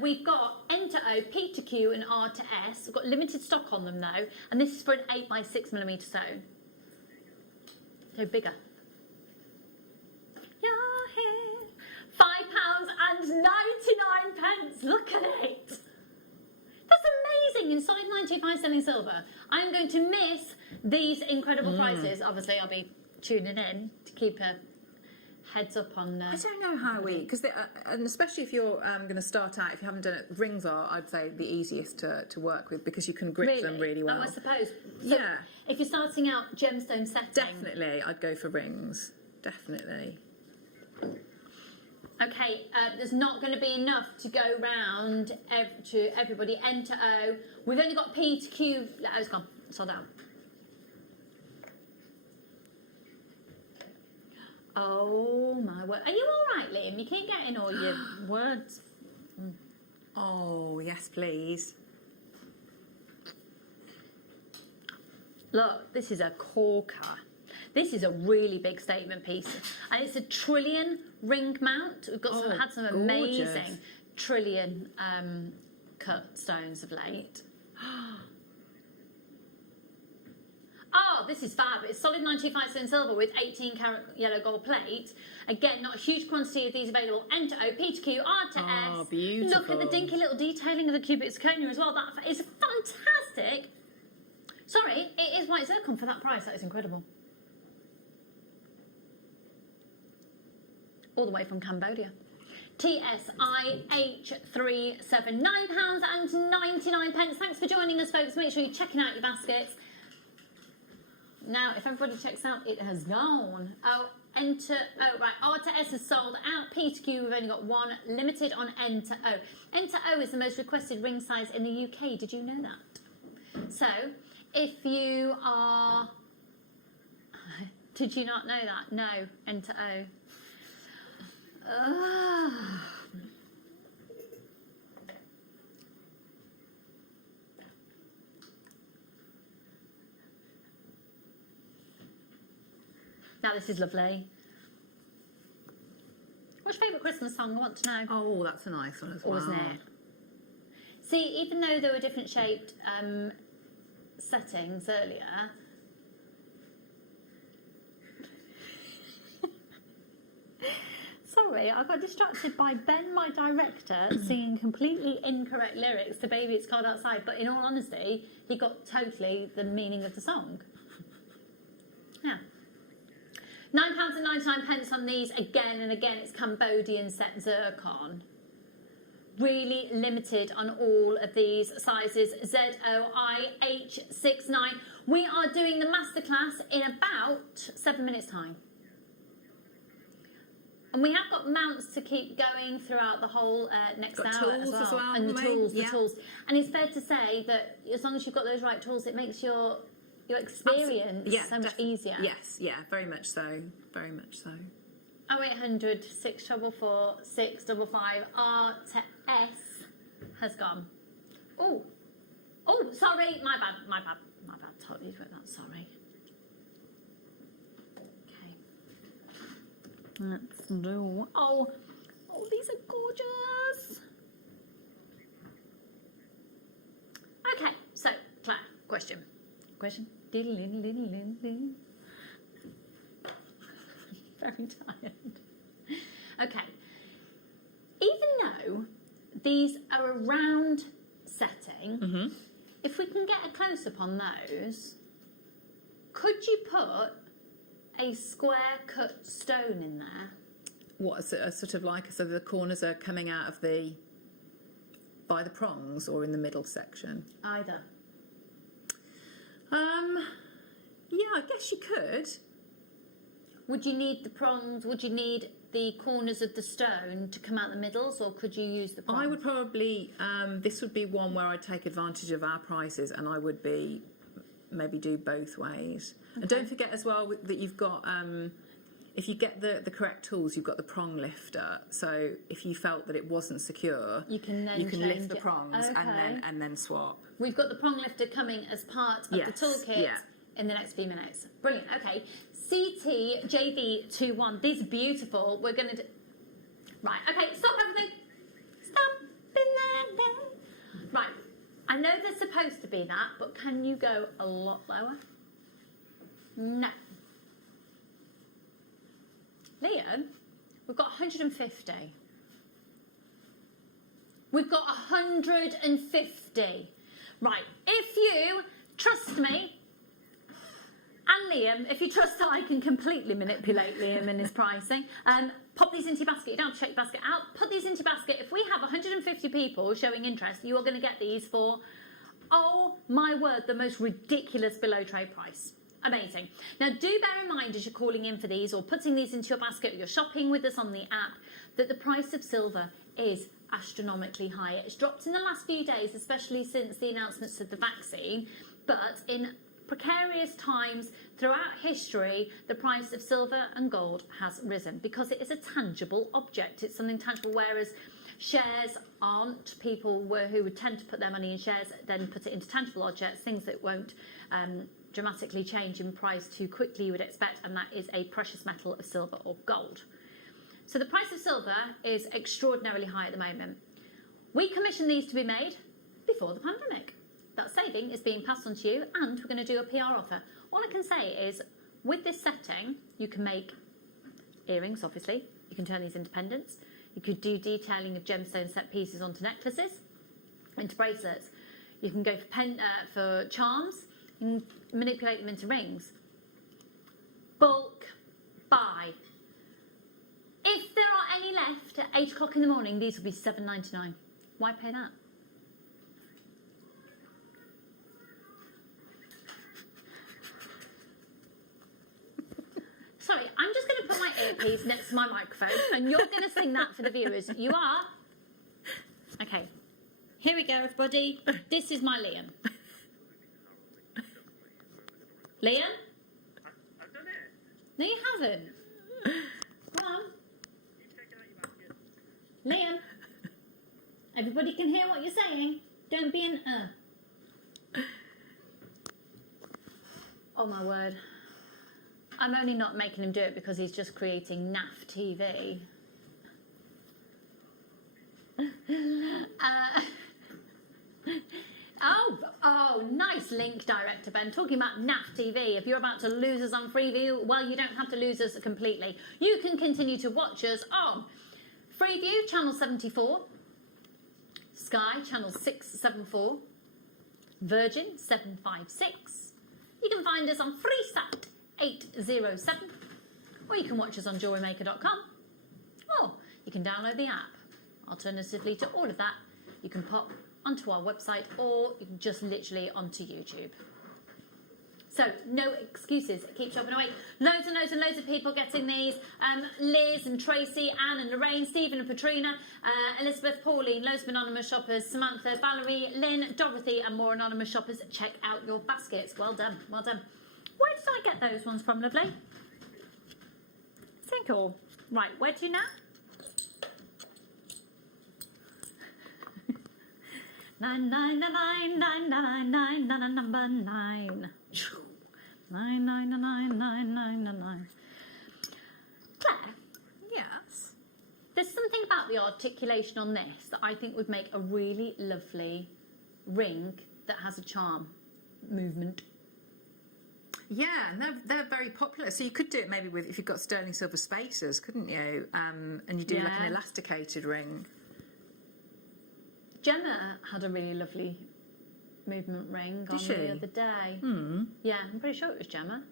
we've got N to O, P to Q and R to S. We've got limited stock on them though. And this is for an 8x6mm stone. So bigger. You're here. £5.99. Look at it. That's amazing in solid 95 sterling silver. I'm going to miss these incredible prices. Obviously, I'll be tuning in to keep a heads up on. I don't know how because and especially if you're going to start out, if you haven't done it, rings are, I'd say, the easiest to work with because you can grip them really well. Oh, I suppose. So yeah. If you're starting out gemstone setting, definitely, I'd go for rings. definitely. Okay, there's not going to be enough to go round to everybody. N to O. We've only got P to Q. O's gone. Sold out. Oh my word. Are you all right, Liam? You keep getting all your words. Oh, yes, please. Look, this is a corker. This is a really big statement piece. And it's a trillion ring mount. We've got had some amazing trillion cut stones of late. Oh, this is fab. It's solid 925 stone silver with 18 karat yellow gold plate. Again, not a huge quantity of these available. N to O, P to Q, R to S. Oh, beautiful. Look at the dinky little detailing of the cubic zirconia as well. That is fantastic. Sorry, it is white zircon for that price. That is incredible. All the way from Cambodia. TSIH 379 £9.99. Thanks for joining us, folks. Make sure you're checking out your baskets. Now, if everybody checks out, it has gone. Oh, enter. Oh, right. R to S is sold out. P to Q, we've only got one. Limited on N to O. N to O is the most requested ring size in the UK. Did you know that? So, if you are... Did you not know that? No. N to O. Now this is lovely. What's your favourite Christmas song? I want to know. Oh, that's a nice one as well. Wasn't it? See, even though there were different shaped settings earlier, sorry, I got distracted by Ben, my director, singing completely incorrect lyrics to Baby It's Cold Outside, but in all honesty, he got totally the meaning of the song. Yeah. £9.99 on these again and again. It's Cambodian set zircon. Really limited on all of these sizes. ZOIH69. We are doing the masterclass in about 7 minutes time. And we have got mounts to keep going throughout the whole next hour tools as well, and the tools, yeah. tools. And it's fair to say that as long as you've got those right tools, it makes your experience so much easier. Yes, yeah, very much so. Very much so. 0800 644 655 R to S has gone. Oh, sorry, my bad. Totally wrote that. Sorry. Okay. Let's do. Oh, these are gorgeous. Okay, so Claire, question. Very tired. Okay. Even though these are a round setting, if we can get a close-up on those, could you put a square cut stone in there? What, a sort of like, so the corners are coming out of by the prongs or in the middle section? Either. Yeah, I guess you could. Would you need the prongs? Would you need the corners of the stone to come out the middles, or could you use the prongs? I would probably, this would be one where I'd take advantage of our prices, and I would maybe do both ways. Okay. And don't forget as well that you've got, if you get the correct tools, you've got the prong lifter. So if you felt that it wasn't secure, you can lift the prongs okay. and then swap. We've got the prong lifter coming as part of the toolkit in the next few minutes. Brilliant. Okay. CTJV21. These are beautiful. We're going to do... Right. Okay. Stop everything. Stop in there. Right. I know there's supposed to be that, but can you go a lot lower? No. Liam, we've got 150. We've got 150. Right. If you trust me, and Liam, if you trust that I can completely manipulate Liam and his pricing, pop these into your basket. You don't have to check your basket out. Put these into your basket. If we have 150 people showing interest, you are going to get these for, oh my word, the most ridiculous below trade price. Amazing. Now, do bear in mind as you're calling in for these or putting these into your basket or you're shopping with us on the app that the price of silver is astronomically higher. It's dropped in the last few days, especially since the announcements of the vaccine, but in precarious times throughout history, the price of silver and gold has risen because it is a tangible object. It's something tangible, whereas shares aren't. People who would tend to put their money in shares then put it into tangible objects, things that won't dramatically change in price too quickly, you would expect, and that is a precious metal of silver or gold. So the price of silver is extraordinarily high at the moment. We commissioned these to be made before the pandemic. That saving is being passed on to you, and we're going to do a PR offer. All I can say is, with this setting, you can make earrings, obviously. You can turn these into pendants. You could do detailing of gemstone set pieces onto necklaces, into bracelets. You can go for charms, and manipulate them into rings. Bulk buy. If there are any left at 8 o'clock in the morning, these will be $7.99. Why pay that? Sorry, I'm just going to put my earpiece next to my microphone and you're going to sing that for the viewers. You are? Okay. Here we go, everybody. This is my Liam. Liam? I've done it. No, you haven't. Come on. Liam. Everybody can hear what you're saying. Don't be an Oh my word. I'm only not making him do it because he's just creating naff TV. Oh, nice link, Director Ben. Talking about naff TV. If you're about to lose us on Freeview, well, you don't have to lose us completely. You can continue to watch us on Freeview, channel 74, Sky, channel 674, Virgin, 756. You can find us on Freesat, 807, or you can watch us on JewelleryMaker.com, or you can download the app. Alternatively to all of that, you can pop onto our website, or you can just literally onto YouTube. So, no excuses. Keep shopping away. Loads and loads and loads of people getting these. Liz and Tracy, Anne and Lorraine, Stephen and Patrina, Elizabeth, Pauline, loads of anonymous shoppers, Samantha, Valerie, Lynn, Dorothy, and more anonymous shoppers. Check out your baskets. Well done, well done. Where did I get those ones from, lovely? Think all. Right, where to now? 9999999 number 9. 9999999. Claire? Yes? There's something about the articulation on this that I think would make a really lovely ring that has a charm movement. Yeah, and they're very popular. So you could do it maybe with, if you've got sterling silver spacers, couldn't you? And you do like an elasticated ring. Gemma had a really lovely movement ring on the other day. Hmm. Yeah, I'm pretty sure it was Gemma.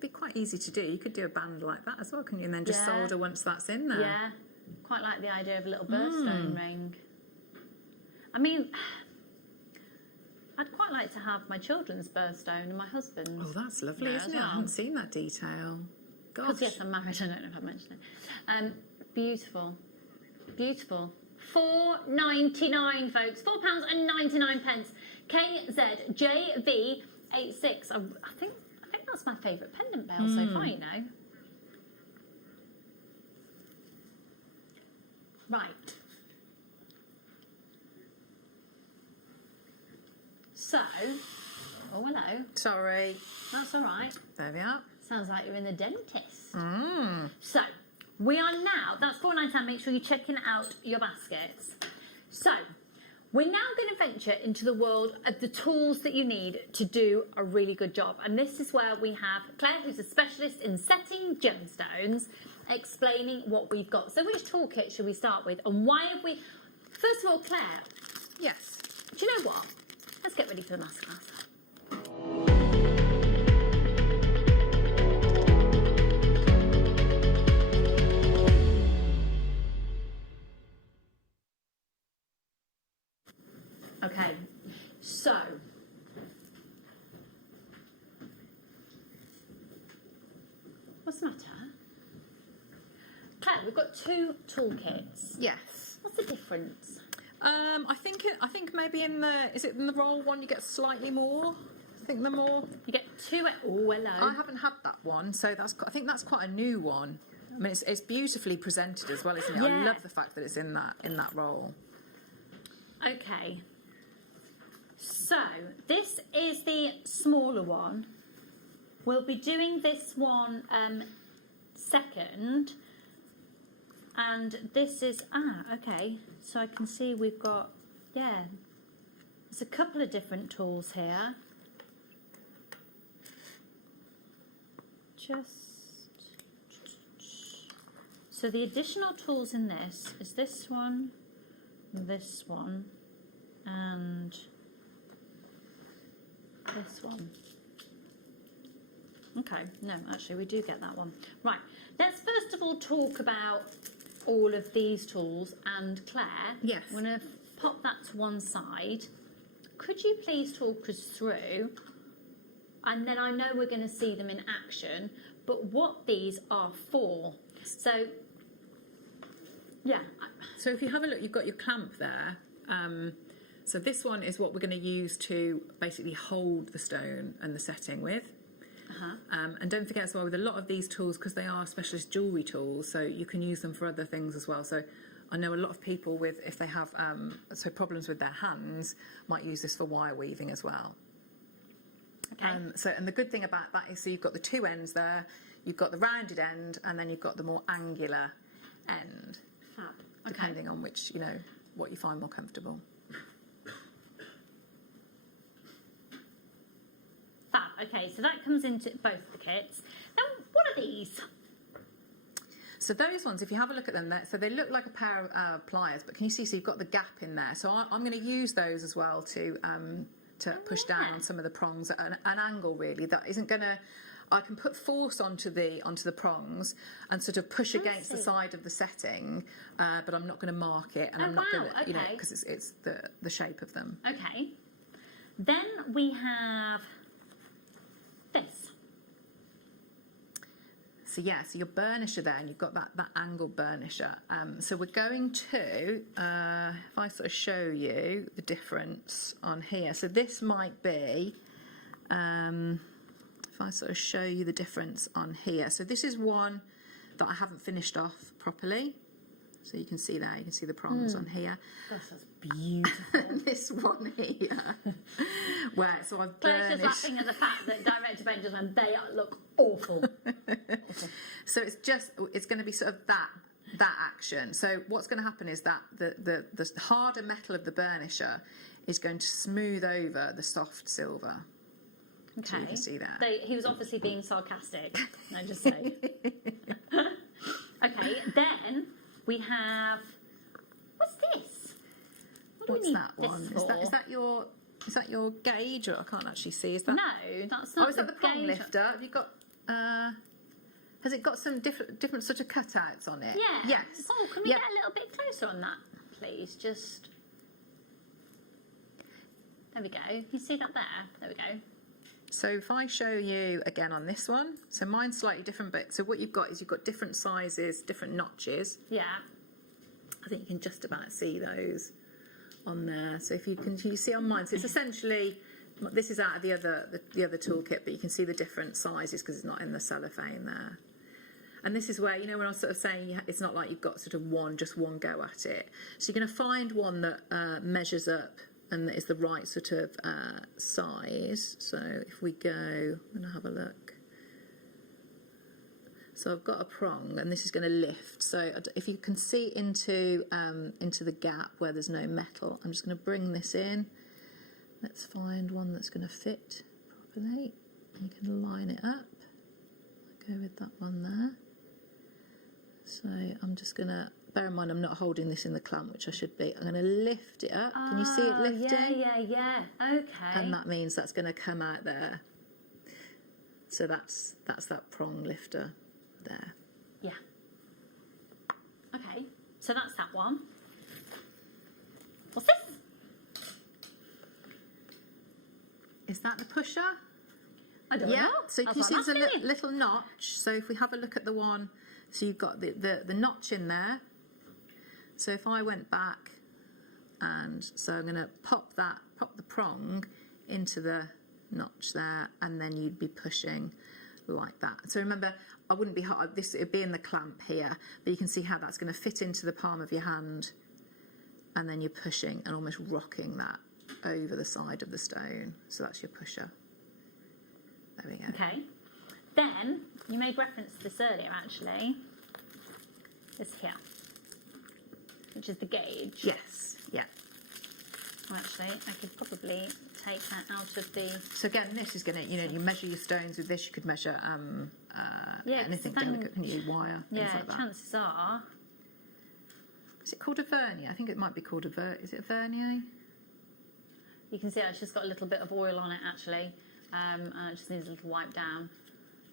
Be quite easy to do. You could do a band like that as well, couldn't you? And then just solder once that's in there. Yeah, quite like the idea of a little birthstone ring. I mean, I'd quite like to have my children's birthstone and my husband's. Oh, that's lovely, isn't it? I haven't seen that detail. Gosh. Because yes, I'm married. I don't know if I've mentioned it. Beautiful, beautiful. £4.99, folks. £4.99. KZJV86. I think that's my favourite pendant bell so far, you know. Right. So, oh hello. Sorry. That's all right. There we are. Sounds like you're in the dentist. So, we are now, that's £4.99. Make sure you're checking out your baskets. So, we're now going to venture into the world of the tools that you need to do a really good job. And this is where we have Claire, who's a specialist in setting gemstones, explaining what we've got. So, which toolkit should we start with? And why have we... First of all, Claire. Yes. Do you know what? Let's get ready for the masterclass. Okay, so What's the matter? Claire, we've got 2 toolkits. Yes. What's the difference? I think maybe in the roll one you get slightly more. I think the more You get 2. Oh, hello. I haven't had that one, so I think that's quite a new one. I mean, it's beautifully presented as well, isn't it? Yeah. I love the fact that it's in that roll. Okay. So, this is the smaller one. We'll be doing this one second. And this is, okay. So I can see we've got, there's a couple of different tools here. So the additional tools in this is this one, and this one. Okay, no, actually we do get that one. Right, let's first of all talk about all of these tools, and Claire, yes, I'm going to pop that to one side. Could you please talk us through, and then I know we're going to see them in action, but what these are for. So, yeah. So if you have a look, you've got your clamp there. So this one is what we're going to use to basically hold the stone and the setting with. And don't forget as well, with a lot of these tools, because they are specialist jewellery tools, so you can use them for other things as well. So I know a lot of people with, if they have problems with their hands, might use this for wire weaving as well. Okay. And the good thing about that is, so you've got the 2 ends there, you've got the rounded end, and then you've got the more angular end, depending on which, what you find more comfortable. Okay, so that comes into both the kits. Now, what are these? So those ones, if you have a look at them, so they look like a pair of pliers, but can you see? So you've got the gap in there. So I'm going to use those as well to push down on some of the prongs at an angle. Really, that isn't going to. I can put force onto the prongs and sort of push against the side of the setting, but I'm not going to mark it, and I'm not going to, because it's the shape of them. Okay. Then we have this. So so your burnisher there, and you've got that angle burnisher. So we're going to, if I sort of show you the difference on here. So this might be, if I sort of show you the difference on here. So this is one that I haven't finished off properly. So you can see there, you can see the prongs on here. Gosh, that's beautiful. And this one here, where so I've Claire's burnished. just laughing at the fact that Director Ben just went, they look awful. So it's going to be sort of that action. So what's going to happen is that the harder metal of the burnisher is going to smooth over the soft silver. Okay. So you can see that. He was obviously being sarcastic. No, just say. Okay, then we have. What's this? What do we What's need that this one? for? Is that your gauge? Or I can't actually see. Is that? No, that's not. Oh, is that the prong gauge. lifter? Have you got? Has it got some different sort of cutouts on it? Yeah. Yes. Oh, can we get a little bit closer on that, please? Just. There we go. You see that there? There we go. So if I show you again on this one, so mine's slightly different, but so what you've got is you've got different sizes, different notches. Yeah. I think you can just about see those on there. So if you see on mine, so it's essentially, this is out of the other toolkit, but you can see the different sizes because it's not in the cellophane there. And this is where, when I'm sort of saying it's not like you've got sort of just one go at it. So you're going to find one that measures up and that is the right sort of size. So if we go, I'm going to have a look. So I've got a prong, and this is going to lift. So if you can see into the gap where there's no metal, I'm just going to bring this in. Let's find one that's going to fit properly. You can line it up. I'll go with that one there. So I'm just going to, bear in mind I'm not holding this in the clamp, which I should be. I'm going to lift it up. Can you see it lifting? Yeah. Okay. And that means that's going to come out there. So that's that prong lifter there. Yeah. Okay. So that's that one. What's this? Is that the pusher? I don't Yeah, know. so you That's can see what I'm there's a asking. little notch. So if we have a look at the one, so you've got the notch in there. So if I went back, and so I'm going to pop the prong into the notch there, and then you'd be pushing like that. So remember, I wouldn't be hot. This it'd be in the clamp here, but you can see how that's going to fit into the palm of your hand, and then you're pushing and almost rocking that over the side of the stone. So that's your pusher. There we go. Okay. Then, you made reference to this earlier, actually. This here, which is the gauge. Yes. Yeah. Well, actually, I could probably take that out of the... So again, this is going to, you measure your stones with this. You could measure Yeah, anything it's delicate, couldn't you? Wire, things Yeah, like that. chances are... Is it called a vernier? I think it might be called is it a vernier? You can see it's just got a little bit of oil on it, actually. And it just needs a little wipe down.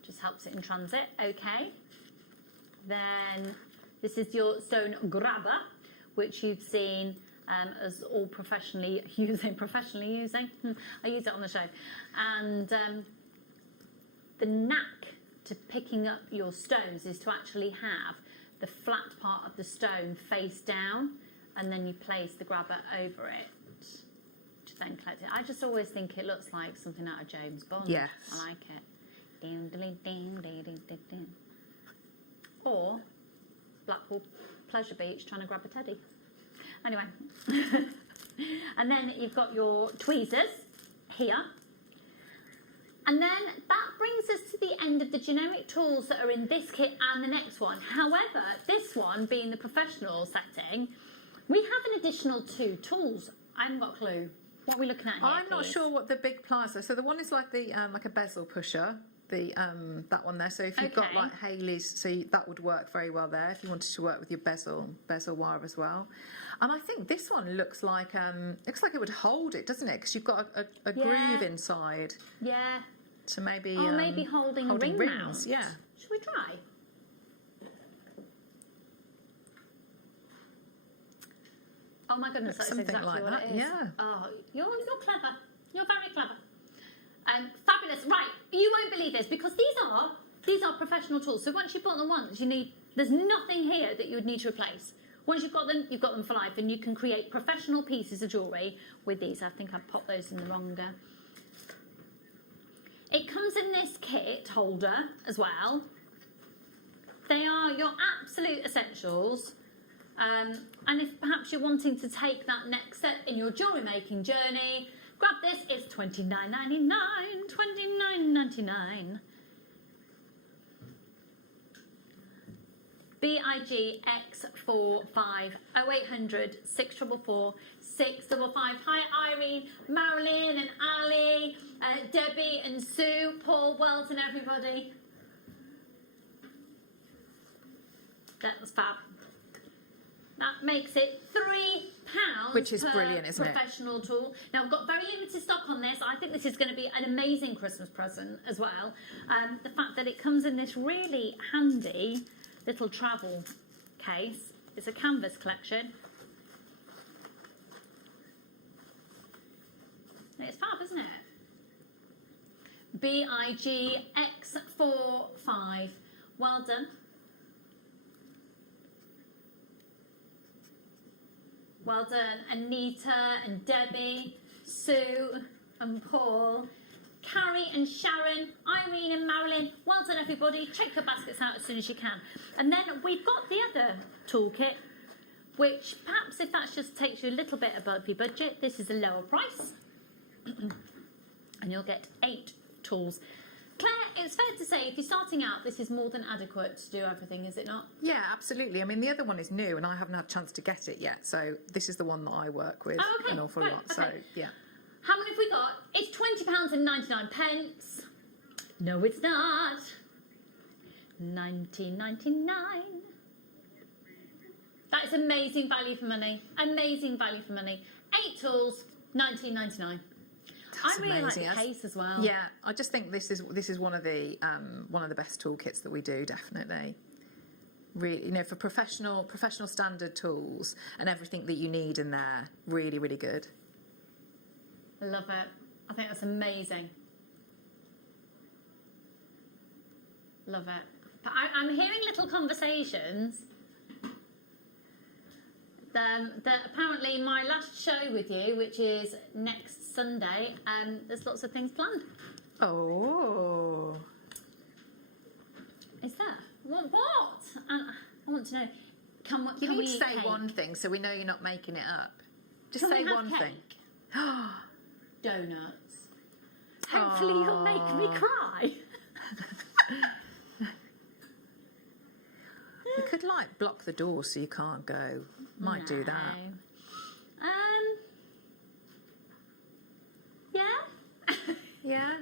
Just helps it in transit. Okay. Then this is your stone grabber, which you've seen as all professionally using. I use it on the show. And the knack to picking up your stones is to actually have the flat part of the stone face down, and then you place the grabber over it to then collect it. I just always think it looks like something out of James Bond. Yes. I like it. Ding, ding, ding, ding, ding, ding, ding. Or Blackpool Pleasure Beach trying to grab a teddy. Anyway. And then you've got your tweezers here. And then that brings us to the end of the generic tools that are in this kit and the next one. However, this one being the professional setting, we have an additional 2 tools. I haven't got a clue. What are we looking at here? I'm not please? sure what the big pliers are. So the one is like the like a bezel pusher. That one there. So if you've got Okay. like Haley's, that would work very well there. If you wanted to work with your bezel wire as well. And I think this one looks like it would hold it, doesn't it? Because you've got a groove inside. Yeah. So maybe Maybe holding a ring rings. mount. Yeah. Shall we try? Oh my goodness, that's Something exactly like what that, it is. yeah. Oh, you're clever. You're very clever. Fabulous. Right, you won't believe this because these are professional tools. So once you've bought them once, there's nothing here that you would need to replace. Once you've got them for life, and you can create professional pieces of jewellery with these. I think I popped those in the wrong. It comes in this kit holder as well. They are your absolute essentials. And if perhaps you're wanting to take that next step in your jewellery making journey, grab this. It's $29.99. $29.99. BIG X45 0800 644 655. Hi Irene, Marilyn and Ali, Debbie and Sue, Paul, Welton, everybody. That was fab. That makes it £3 Which is per brilliant, isn't it? professional tool. Now, I've got very limited stock on this. I think this is going to be an amazing Christmas present as well. The fact that it comes in this really handy little travel case. It's a canvas collection. It's fab, isn't it? BIG X45. Well done. Well done, Anita and Debbie, Sue and Paul, Carrie and Sharon, Irene and Marilyn. Well done, everybody. Check your baskets out as soon as you can. And then we've got the other toolkit, which perhaps if that just takes you a little bit above your budget, this is a lower price. And you'll get 8 tools. Claire, it's fair to say if you're starting out, this is more than adequate to do everything, is it not? Yeah, absolutely. I mean, the other one is new, and I haven't had a chance to get it yet. So this is the one that I work with an awful lot. Okay. So yeah. How many have we got? It's £20.99. No, it's not. £19.99. That is amazing value for money. Amazing value for money. 8 tools, £19.99. I really amazing. like the case as well. Yeah, I just think this is one of the best toolkits that we do, definitely. Really, for professional standard tools and everything that you need in there, really, really good. I love it. I think that's amazing. Love it. But I'm hearing little conversations. That apparently my last show with you, which is next Sunday, there's lots of things planned. Oh. Is that? What? I want to know. Can You we need to eat say cake? one thing so we know you're not making it up. Just Can say we have one cake? thing. Donuts. Hopefully you'll make me cry. We could like block the door so you can't go. Might do that. Yeah. Yeah.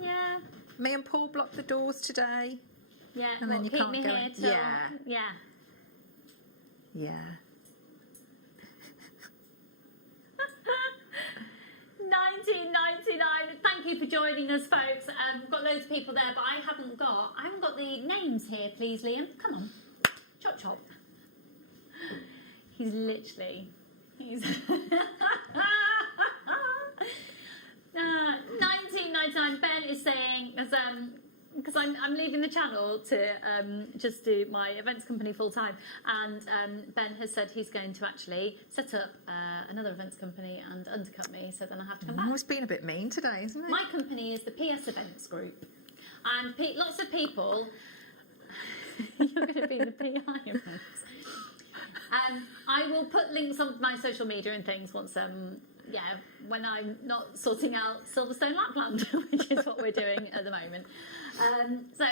Yeah. Me and Paul block the doors today. Yeah. And then you keep can't me go here in. till. Yeah. Yeah. Yeah. 1999. Thank you for joining us, folks. We've got loads of people there, but I haven't got the names here, please, Liam. Come on, chop chop. He's 1999. Ben is saying, because I'm leaving the channel to just do my events company full time, and Ben has said he's going to actually set up another events company and undercut me, so then I have to come back. It's been a bit mean today, isn't it? My company is the PS Events Group, and lots of people. You're going to be the PI events. I will put links on my social media and things once when I'm not sorting out Silverstone Lapland, which is what we're doing at the moment. So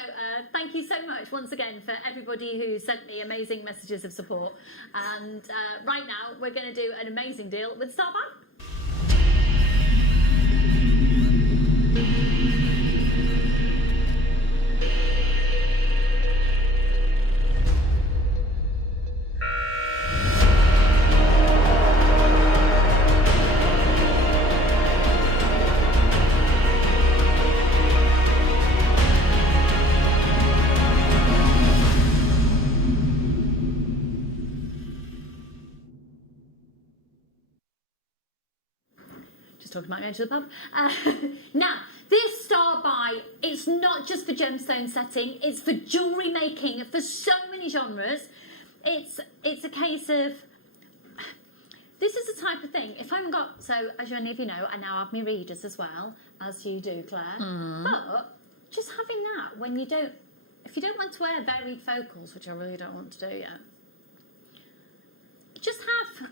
thank you so much once again for everybody who sent me amazing messages of support. And right now we're going to do an amazing deal with Star Bank. Talking about going to the pub. Now, this star buy, it's not just for gemstone setting, it's for jewellery making, for so many genres. It's a case of, this is the type of thing, if I haven't got, so as many of you know, I now have my readers as well, as you do, Claire. But just having that when you don't, if you don't want to wear varied focals, which I really don't want to do yet, just have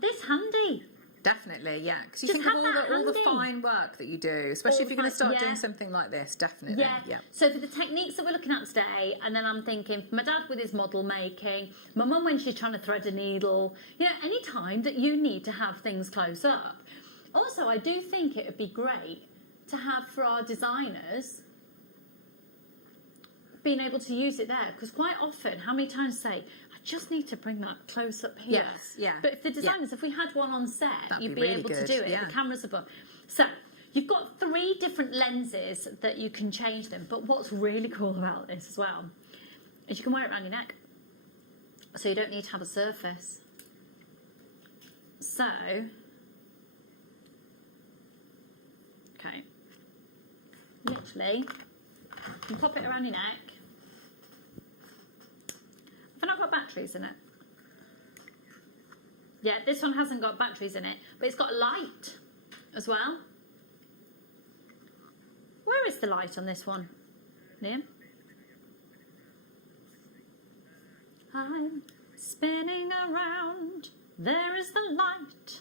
this handy. Definitely, yeah. Because you Just think of have that all the handy. fine work that you do, especially if you're going to start doing something like this. Definitely, yeah. So for the techniques that we're looking at today, and then I'm thinking, my dad with his model making, my mum when she's trying to thread a needle, any time that you need to have things close up. Also, I do think it would be great to have for our designers being able to use it there, because quite often, how many times say, I just need to bring that close up here. Yes, yeah. But if the designers, if we had one on set, That'd you'd be be really able to good, do it. yeah. The cameras above. So you've got 3 different lenses that you can change them. But what's really cool about this as well is you can wear it around your neck, so you don't need to have a surface. So, okay, literally, you can pop it around your neck. Have I not got batteries in it? Yeah, this one hasn't got batteries in it, but it's got a light as well. Where is the light on this one, Liam? I'm spinning around, there is the light.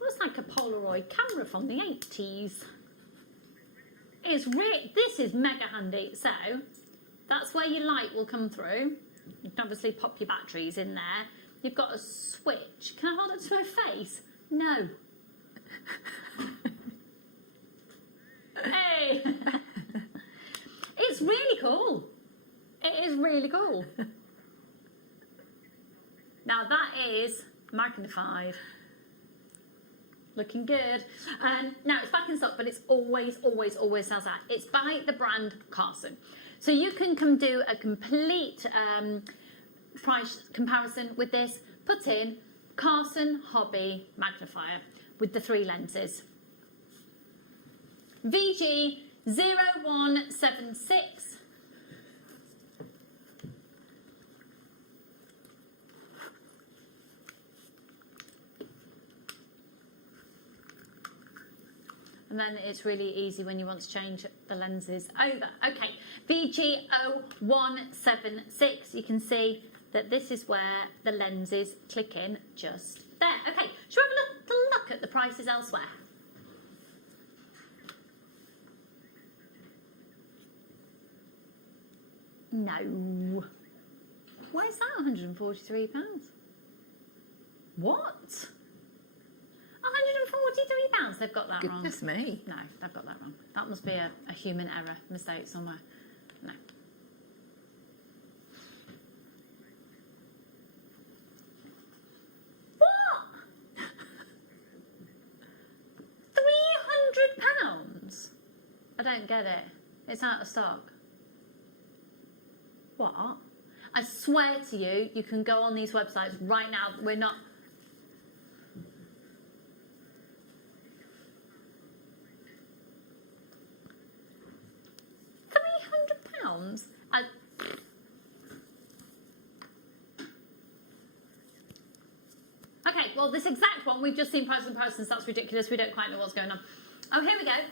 Looks like a Polaroid camera from the 80s. This is mega handy. So that's where your light will come through. You can obviously pop your batteries in there. You've got a switch. Can I hold it to my face? No. Hey! It's really cool. It is really cool. Now that is magnified. Looking good. Now it's back in stock, but it's always sells out. It's by the brand Carson. So you can come do a complete price comparison with this. Put in Carson Hobby Magnifier with the 3 lenses. VG0176. And then it's really easy when you want to change the lenses over. Okay, VG0176. You can see that this is where the lenses click in just there. Okay, shall we have a little look at the prices elsewhere? No. Why is that £143? What? £143? They've got that wrong. Goodness me. No, they've got that wrong. That must be a human error, mistake somewhere. No. What? £300? I don't get it. It's out of stock. What? I swear to you, you can go on these websites right now. We're not... £300? Okay, well, this exact one, we've just seen price comparisons. That's ridiculous. We don't quite know what's going on. Oh, here we go.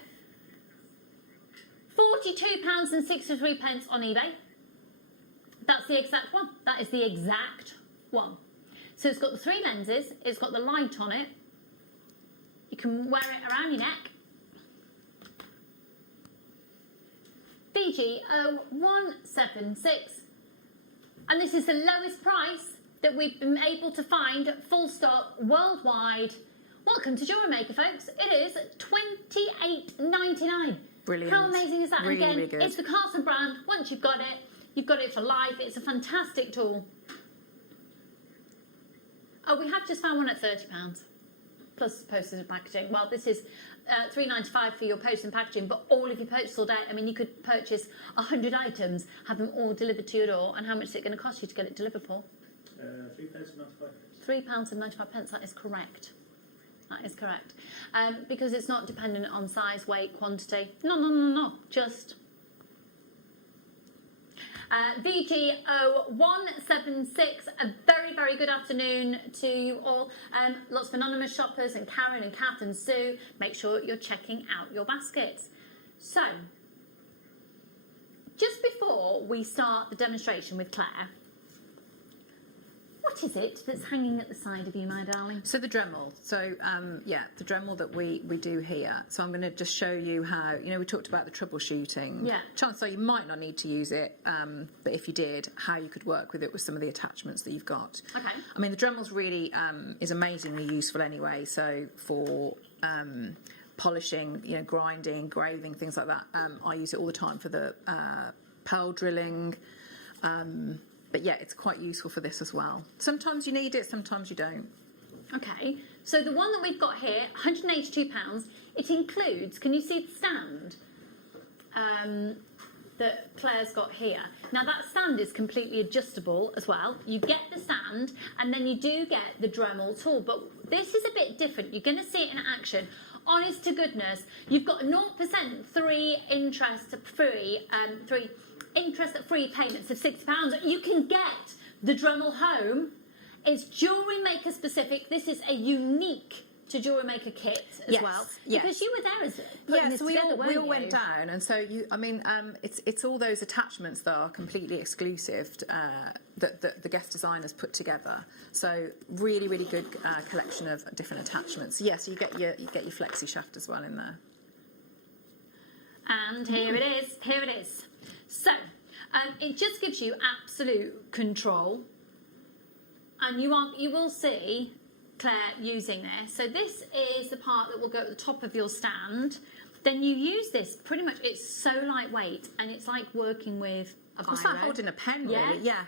£42.63 on eBay. That's the exact one. That is the exact one. So it's got the 3 lenses. It's got the light on it. You can wear it around your neck. VG0176. And this is the lowest price that we've been able to find, full stop, worldwide. Welcome to JewelleryMaker, folks. It is $28.99. Brilliant. How amazing is that? Really, Again, really good. it's the Carson brand. Once you've got it for life. It's a fantastic tool. Oh, we have just found one at £30 plus postage and packaging. Well, this is $3.95 for your post and packaging, but all of your posts all day. I mean, you could purchase 100 items, have them all delivered to your door. And how much is it going to cost you to get it delivered, Paul? £3.95. £3.95. That is correct. That is correct. Because it's not dependent on size, weight, quantity. No. Just VG0176. A very, very good afternoon to you all. Lots of anonymous shoppers and Karen and Kath and Sue. Make sure you're checking out your baskets. So, just before we start the demonstration with Claire, what is it that's hanging at the side of you, my darling? So the Dremel. So yeah, the Dremel that we do here. So I'm going to just show you how, you know, we talked about the troubleshooting. Yeah. Chances are you might not need to use it, but if you did, how you could work with it with some of the attachments that you've got. Okay. I mean, the Dremel's really is amazingly useful anyway. So for polishing, you know, grinding, engraving, things like that. I use it all the time for the pearl drilling. But yeah, it's quite useful for this as well. Sometimes you need it, sometimes you don't. Okay, so the one that we've got here, £182, it includes, can you see the stand that Claire's got here? Now that stand is completely adjustable as well. You get the stand and then you do get the Dremel tool, but this is a bit different. You're going to see it in action. Honest to goodness, you've got 0% 3 interest-free payments of £60. You can get the Dremel home. It's JewelleryMaker specific. This is a unique to JewelleryMaker kit as well. Yes. Because you were there as putting this so together, we all went down, and so it's all those attachments that are completely exclusive that the guest designers put together. So really, really good collection of different attachments. Yes, you get your flexi shaft as well in there. And here it is. Here it is. So, it just gives you absolute control, and you will see Claire using this. So this is the part that will go at the top of your stand. Then you use this, pretty much, it's so lightweight, and it's like working with a biro. It's like holding a pen, really. Yeah.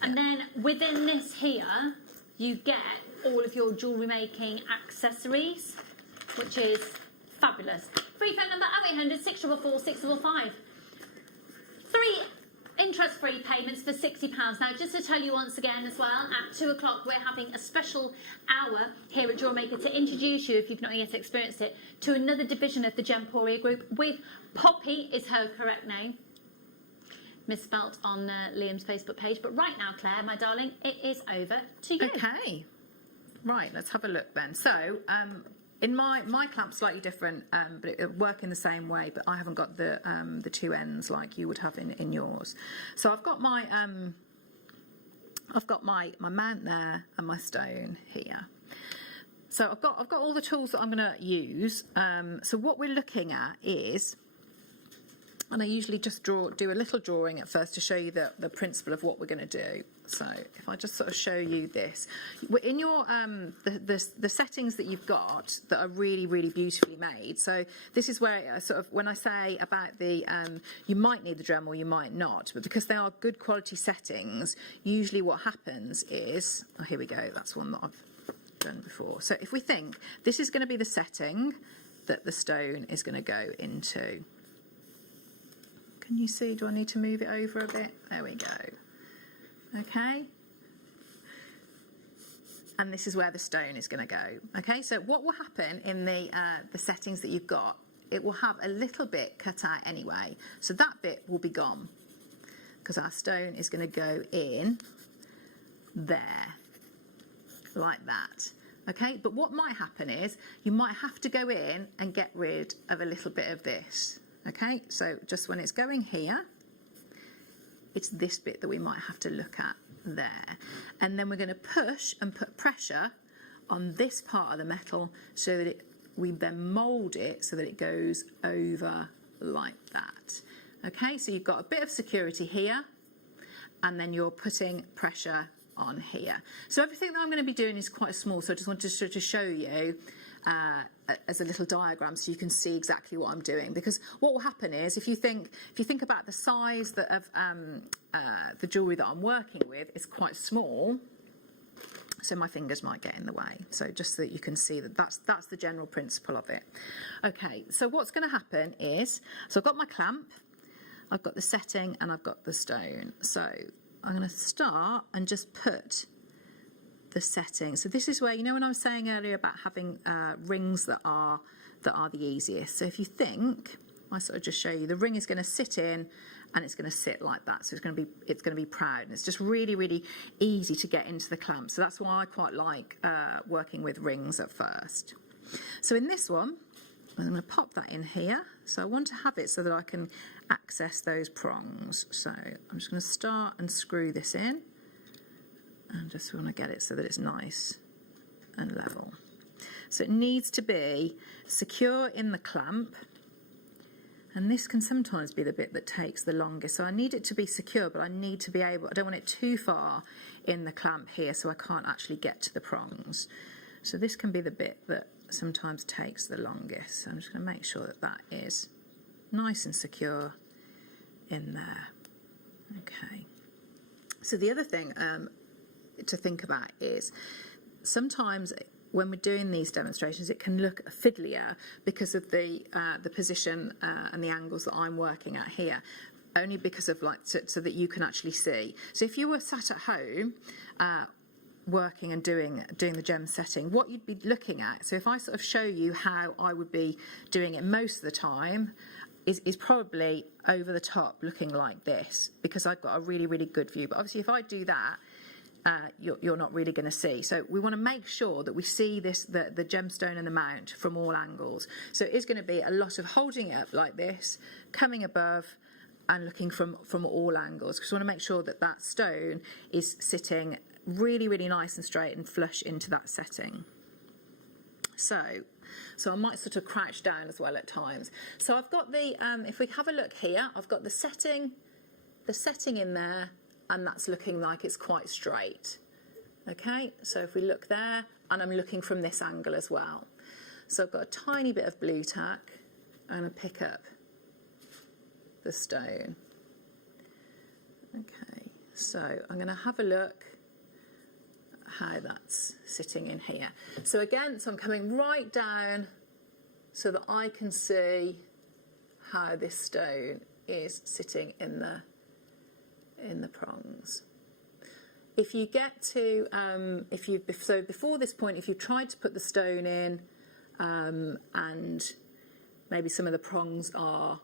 And then within this here, you get all of your jewellery making accessories, which is fabulous. Free phone number 0800 644 655. 3 interest-free payments for £60. Now, just to tell you once again as well, at 2 o'clock we're having a special hour here at JewelleryMaker to introduce you, if you've not yet experienced it, to another division of the Gemporia group with Poppy, is her correct name. Misspelt on Liam's Facebook page. But right now, Claire, my darling, it is over to you. Okay. Right, let's have a look then. So, in my clamp's slightly different, but it work in the same way, but I haven't got the two ends like you would have in yours. So I've got my mount there and my stone here. So I've got all the tools that I'm going to use. So what we're looking at is, and I usually just do a little drawing at first to show you the principle of what we're going to do. So if I just sort of show you this, in your the settings that you've got that are really, really beautifully made. So this is where sort of, when I say about the you might need the Dremel, you might not, but because they are good quality settings, usually what happens is, oh, here we go, that's one that I've done before. So if we think this is going to be the setting that the stone is going to go into. Can you see? Do I need to move it over a bit? There we go. Okay. And this is where the stone is going to go. Okay, so what will happen in the settings that you've got, it will have a little bit cut out anyway. So that bit will be gone because our stone is going to go in there, like that. Okay, but what might happen is you might have to go in and get rid of a little bit of this. Okay, so just when it's going here, it's this bit that we might have to look at there. And then we're going to push and put pressure on this part of the metal so that we then mould it so that it goes over like that. Okay, so you've got a bit of security here, and then you're putting pressure on here. So everything that I'm going to be doing is quite small, so I just wanted to show you as a little diagram so you can see exactly what I'm doing, because what will happen is if you think about the size that of the jewellery that I'm working with is quite small, so my fingers might get in the way. So just so that you can see that that's the general principle of it. Okay, so what's going to happen is, so I've got my clamp, I've got the setting, and I've got the stone. So I'm going to start and just put the setting. So this is where, you know, when I was saying earlier about having rings that are the easiest. So if you think, I sort of just show you, the ring is going to sit in and it's going to sit like that. So it's going to be proud, and it's just really, really easy to get into the clamp. So that's why I quite like working with rings at first. So in this one, I'm going to pop that in here. So I want to have it so that I can access those prongs. So I'm just going to start and screw this in. And just want to get it so that it's nice and level. So it needs to be secure in the clamp, and this can sometimes be the bit that takes the longest. So I need it to be secure, but I need to be able, I don't want it too far in the clamp here so I can't actually get to the prongs. So this can be the bit that sometimes takes the longest. So I'm just going to make sure that that is nice and secure in there. Okay. So the other thing to think about is sometimes when we're doing these demonstrations it can look fiddlier because of the position and the angles that I'm working at here, only because of so that you can actually see. So if you were sat at home working and doing the gem setting, what you'd be looking at, so if I sort of show you how I would be doing it most of the time, is probably over the top looking like this, because I've got a really, really good view. But obviously if I do that, you're not really going to see. So we want to make sure that we see the gemstone and the mount from all angles. So it is going to be a lot of holding it up like this, coming above and looking from all angles, because we want to make sure that that stone is sitting really, really nice and straight and flush into that setting. So I might sort of crouch down as well at times. So I've got the, if we have a look here, I've got the setting in there, and that's looking like it's quite straight. Okay, so if we look there, and I'm looking from this angle as well. So I've got a tiny bit of blue tack. I'm going to pick up the stone. Okay, so I'm going to have a look how that's sitting in here. So again, so I'm coming right down so that I can see how this stone is sitting in in the prongs. If you get to, so before this point, if you've tried to put the stone in and maybe some of the prongs are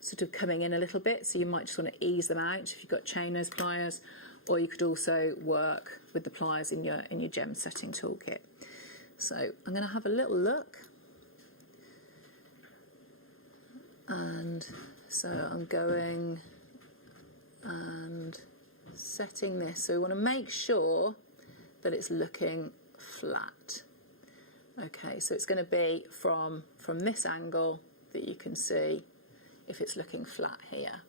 sort of coming in a little bit, so you might just want to ease them out if you've got chain nose pliers, or you could also work with the pliers in your gem setting toolkit. So I'm going to have a little look, and so I'm going and setting this. So we want to make sure that it's looking flat. Okay, so it's going to be from this angle that you can see if it's looking flat here.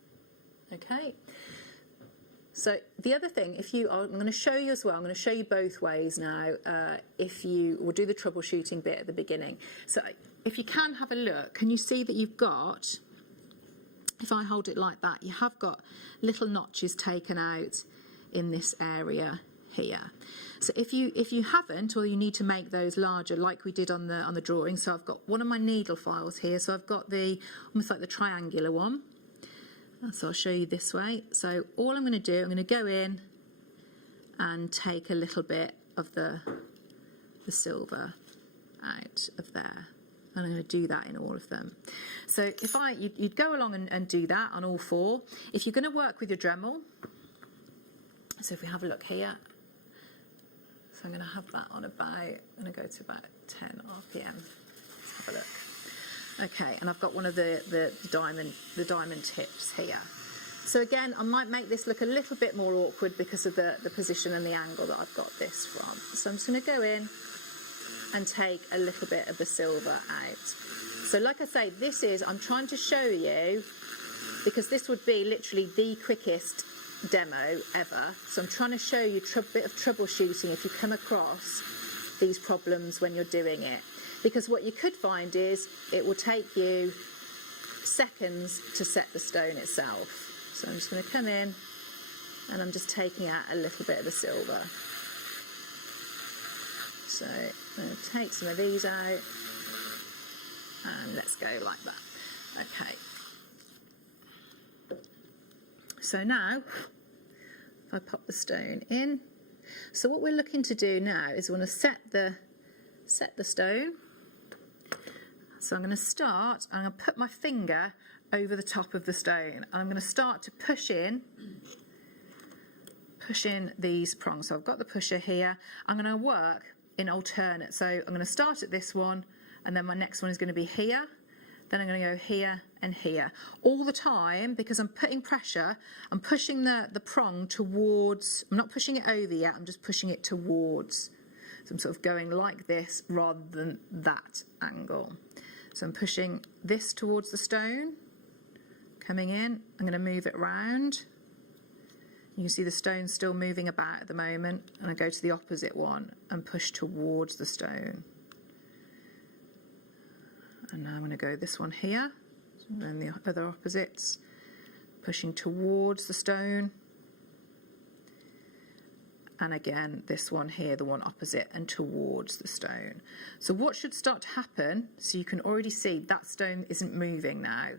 Okay. So the other thing, I'm going to show you as well, I'm going to show you both ways now, we'll do the troubleshooting bit at the beginning. So if you can have a look, can you see that you've got, if I hold it like that, you have got little notches taken out in this area here. So if you haven't, or you need to make those larger like we did on the drawing, so I've got one of my needle files here, so I've got almost like the triangular one. So I'll show you this way. So all I'm going to do, I'm going to go in and take a little bit of the silver out of there. And I'm going to do that in all of them. So if you'd go along and do that on all four. If you're going to work with your Dremel, so if we have a look here, so I'm going to have that on I'm going to go to about 10 RPM. Let's have a look. Okay, and I've got one of the diamond tips here. So again, I might make this look a little bit more awkward because of the position and the angle that I've got this from. So I'm just going to go in and take a little bit of the silver out. So like I say, I'm trying to show you, because this would be literally the quickest demo ever. So I'm trying to show you a bit of troubleshooting if you come across these problems when you're doing it. Because what you could find is it will take you seconds to set the stone itself. So I'm just going to come in and I'm just taking out a little bit of the silver. So I'm going to take some of these out and let's go like that. Okay. So now, if I pop the stone in, so what we're looking to do now is we want to set the stone. So I'm going to start, I'm going to put my finger over the top of the stone. I'm going to start to push in these prongs. So I've got the pusher here. I'm going to work in alternate. So I'm going to start at this one, and then my next one is going to be here. Then I'm going to go here and here. All the time, because I'm putting pressure, I'm pushing the prong towards, I'm not pushing it over yet, I'm just pushing it towards. So I'm sort of going like this rather than that angle. So I'm pushing this towards the stone, coming in, I'm going to move it round. You can see the stone still moving about at the moment, and I go to the opposite one and push towards the stone. And now I'm going to go this one here, and then the other opposites, pushing towards the stone. And again, this one here, the one opposite, and towards the stone. So what should start to happen, so you can already see that stone isn't moving now.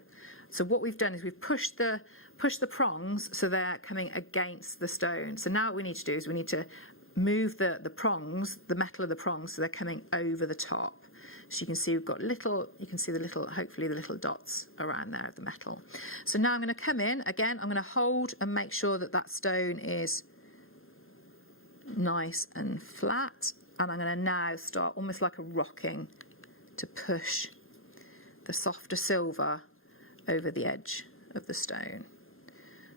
So what we've done is we've pushed the prongs so they're coming against the stone. So now what we need to do is we need to move the prongs, the metal of the prongs, so they're coming over the top. So you can see we've got hopefully the little dots around there of the metal. So now I'm going to come in, again, I'm going to hold and make sure that stone is nice and flat, and I'm going to now start almost like a rocking to push the softer silver over the edge of the stone.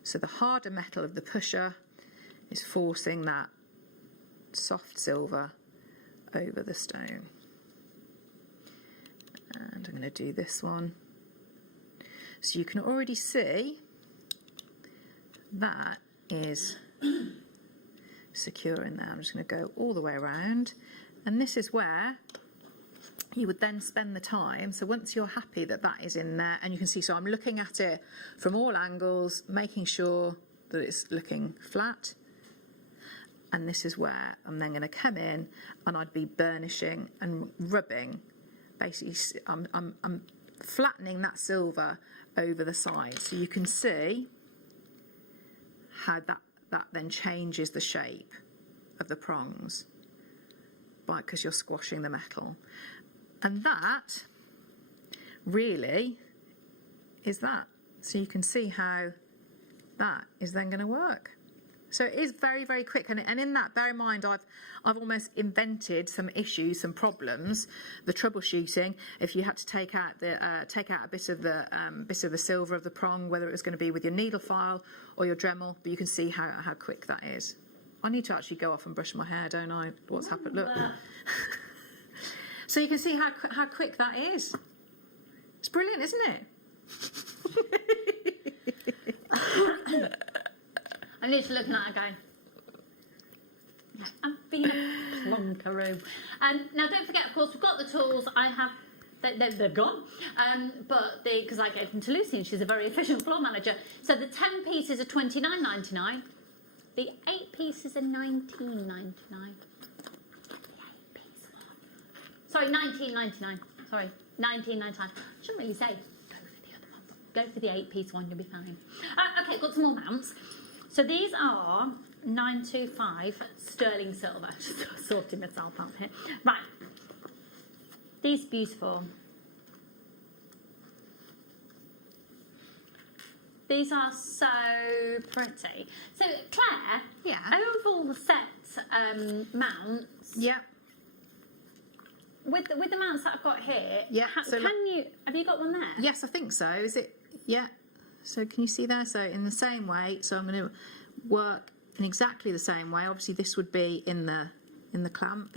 So the harder metal of the pusher is forcing that soft silver over the stone. And I'm going to do this one. So you can already see that is secure in there. I'm just going to go all the way around, and this is where you would then spend the time. So once you're happy that is in there, and you can see, so I'm looking at it from all angles, making sure that it's looking flat, and this is where I'm then going to come in and I'd be burnishing and rubbing. Basically, I'm flattening that silver over the side, so you can see how that then changes the shape of the prongs because you're squashing the metal. And that really is that. So you can see how that is then going to work. So it is very, very quick, and in that, bear in mind, I've almost invented some issues, some problems, the troubleshooting. If you had to take out a bit of the silver of the prong, whether it was going to be with your needle file or your Dremel, but you can see how quick that is. I need to actually go off and brush my hair, don't I? What's happened? Look. So you can see how quick that is. It's brilliant, isn't it? I'm literally looking at her going, I've been a plonkaroo. Now, don't forget, of course, we've got the tools. I have, they're gone, but because I gave them to Lucy and she's a very efficient floor manager. So the 10 pieces are $29.99. The 8 pieces are $19.99. Sorry, $19.99. Sorry, $19.99. I shouldn't really say go for the other one, but go for the 8-piece one, you'll be fine. Okay, got some more mounts. So these are 925 sterling silver. Just sorting myself out here. Right. These are beautiful. These are so pretty. So Claire, yeah, overall the set mounts. Yeah. With the mounts that I've got here, yeah. Have you got one there? Yes, I think so. Is it? Yeah. So can you see there? So in the same way. So I'm going to work in exactly the same way. Obviously, this would be in the clamp,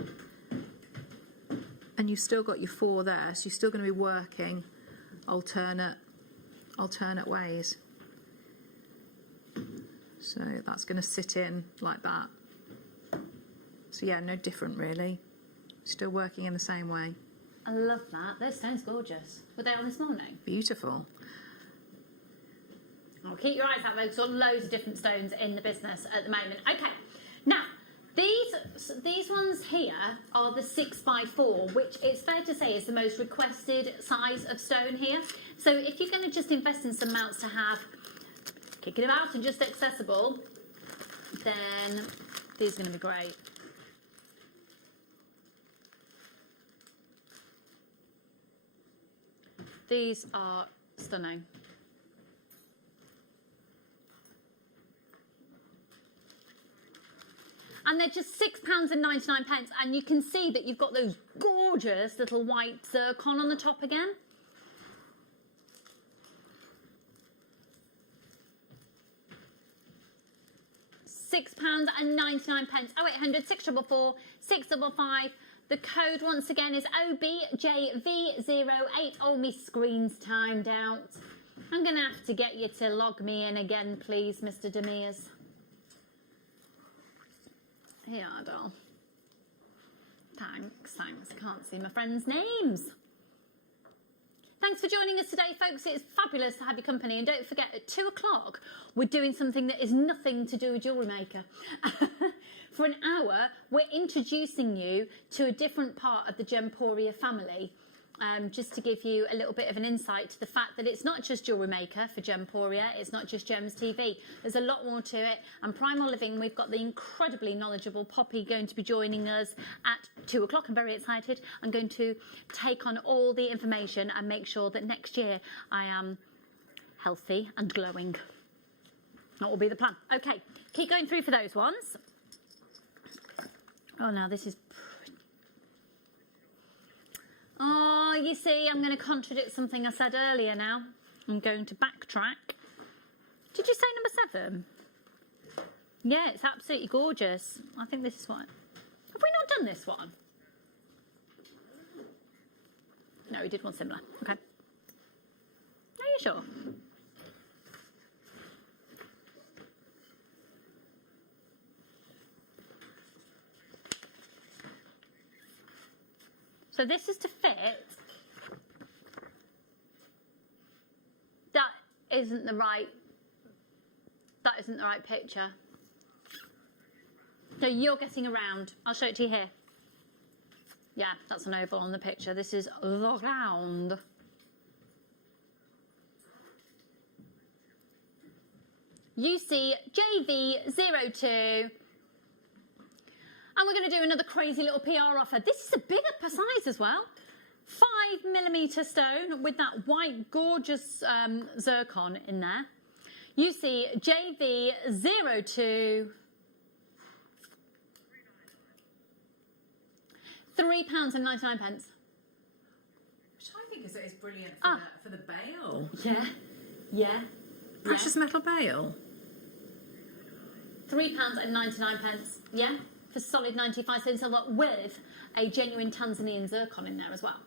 and you've still got your 4 there. So you're still going to be working alternate ways. So that's going to sit in like that. So yeah, no different really. Still working in the same way. I love that. Those stones gorgeous. Were they on this morning? Beautiful. Oh, keep your eyes out though, because we've got loads of different stones in the business at the moment. Okay, now these ones here are the 6x4, which it's fair to say is the most requested size of stone here. So if you're going to just invest in some mounts to have kicking about and just accessible, then these are going to be great. These are stunning. And they're just £6.99, and you can see that you've got those gorgeous little white zircon on the top again. £6.99. 0800 644 655. The code once again is OBJV08. Oh, me screen's timed out. I'm going to have to get you to log me in again, please, Mr. Demirs. Here, doll. Thanks. I can't see my friends' names. Thanks for joining us today, folks. It's fabulous to have your company. And don't forget, at 2 o'clock, we're doing something that is nothing to do with JewelleryMaker. For an hour, we're introducing you to a different part of the Gemporia family, just to give you a little bit of an insight to the fact that it's not just JewelleryMaker for Gemporia, it's not just Gems TV. There's a lot more to it. And Primal Living, we've got the incredibly knowledgeable Poppy going to be joining us at 2 o'clock. I'm very excited. I'm going to take on all the information and make sure that next year I am healthy and glowing. That will be the plan. Okay, keep going through for those ones. Oh, now this is... Oh, you see, I'm going to contradict something I said earlier now. I'm going to backtrack. Did you say number 7? Yeah, it's absolutely gorgeous. I think this is what... Have we not done this one? No, we did one similar. Okay. Are you sure? So this is to fit. That isn't the right picture. So you're getting around. I'll show it to you here. Yeah, that's an oval on the picture. This is the round. UCJV02. And we're going to do another crazy little PR offer. This is a bigger per size as well. 5mm stone with that white gorgeous zircon in there. UCJV02. £3.99. Which I think is brilliant for the bail. Yeah. Precious metal bail. £3.99. Yeah, for solid 95 cents silver with a genuine Tanzanian zircon in there as well.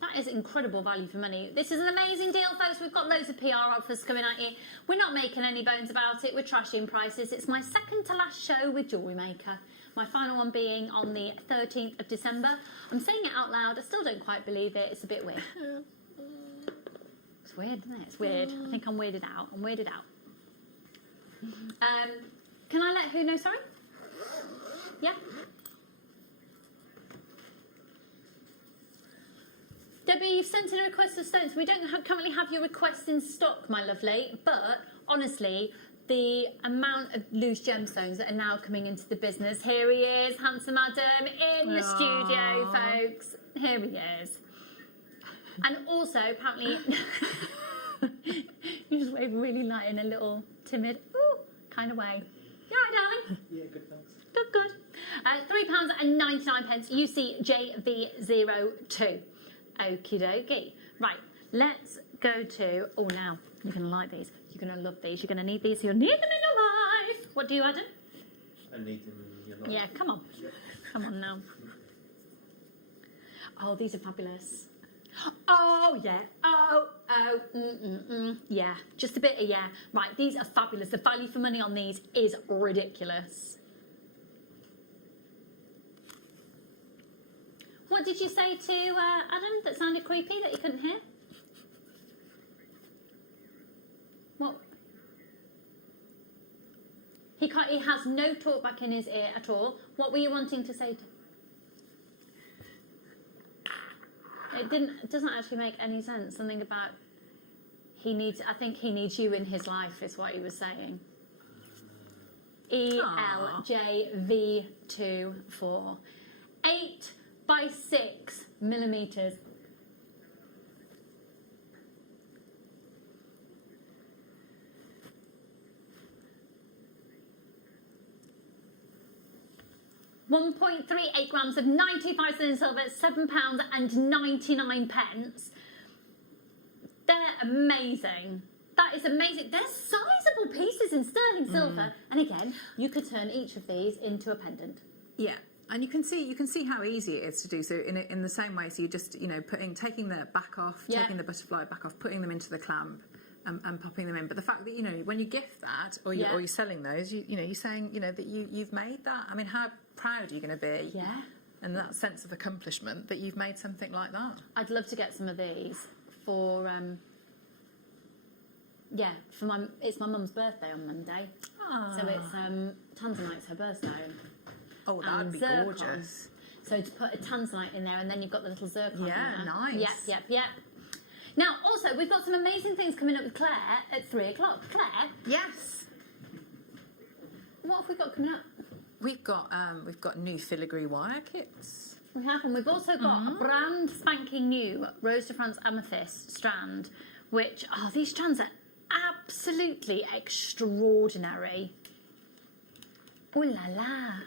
That is incredible value for money. This is an amazing deal, folks. We've got loads of PR offers coming at you. We're not making any bones about it. We're trashing prices. It's my second to last show with JewelleryMaker. My final one being on the 13th of December. I'm saying it out loud. I still don't quite believe it. It's a bit weird. It's weird, isn't it? It's weird. I think I'm weirded out. I'm weirded out. Can I let who know, sorry? Yeah? Debbie, you've sent in a request of stones. We don't currently have your request in stock, my lovely, but honestly, the amount of loose gemstones that are now coming into the business. Here he is, handsome Adam, in the studio, folks. Here he is. And also, apparently, you just wave really light in a little timid, ooh, kind of way. You all right, darling? Yeah, good, thanks. Good. £3.99, UCJV02. Okie dokie. Right, let's go to, oh, now, you're going to like these. You're going to love these. You're going to need these. You'll need them in your life. What do you, Adam? I need them in your life. Yeah, come on. Come on now. Oh, these are fabulous. Oh, yeah. Yeah, just a bit of yeah. Right, these are fabulous. The value for money on these is ridiculous. What did you say to Adam that sounded creepy that you couldn't hear? What? He has no talk back in his ear at all. What were you wanting to say to? It doesn't actually make any sense. Something about I think he needs you in his life is what he was saying. ELJV24. 8 by 6 millimeters. £1.38 grams of 95 cents silver, £7.99. They're amazing. That is amazing. They're sizable pieces in sterling silver. And again, you could turn each of these into a pendant. Yeah. And you can see how easy it is to do. So in the same way, so you're just taking the back off, taking the butterfly back off, putting them into the clamp, and popping them in. But the fact that when you gift that or you're selling those, you're saying that you've made that. I mean, how proud are you going to be? Yeah. And that sense of accomplishment that you've made something like that. I'd love to get some of these for it's my mum's birthday on Monday. So it's Tanzanite's her birthday. Oh, that would be Zircon. Gorgeous. So to put a Tanzanite in there, and then you've got the little zircon. Yeah, nice. Yep. Now, also, we've got some amazing things coming up with Claire at 3 o'clock. Claire? Yes. What have we got coming up? We've got new filigree wire kits. We have, and we've also got a brand spanking new Rose de France Amethyst strand, which, these strands are absolutely extraordinary. Ooh la la.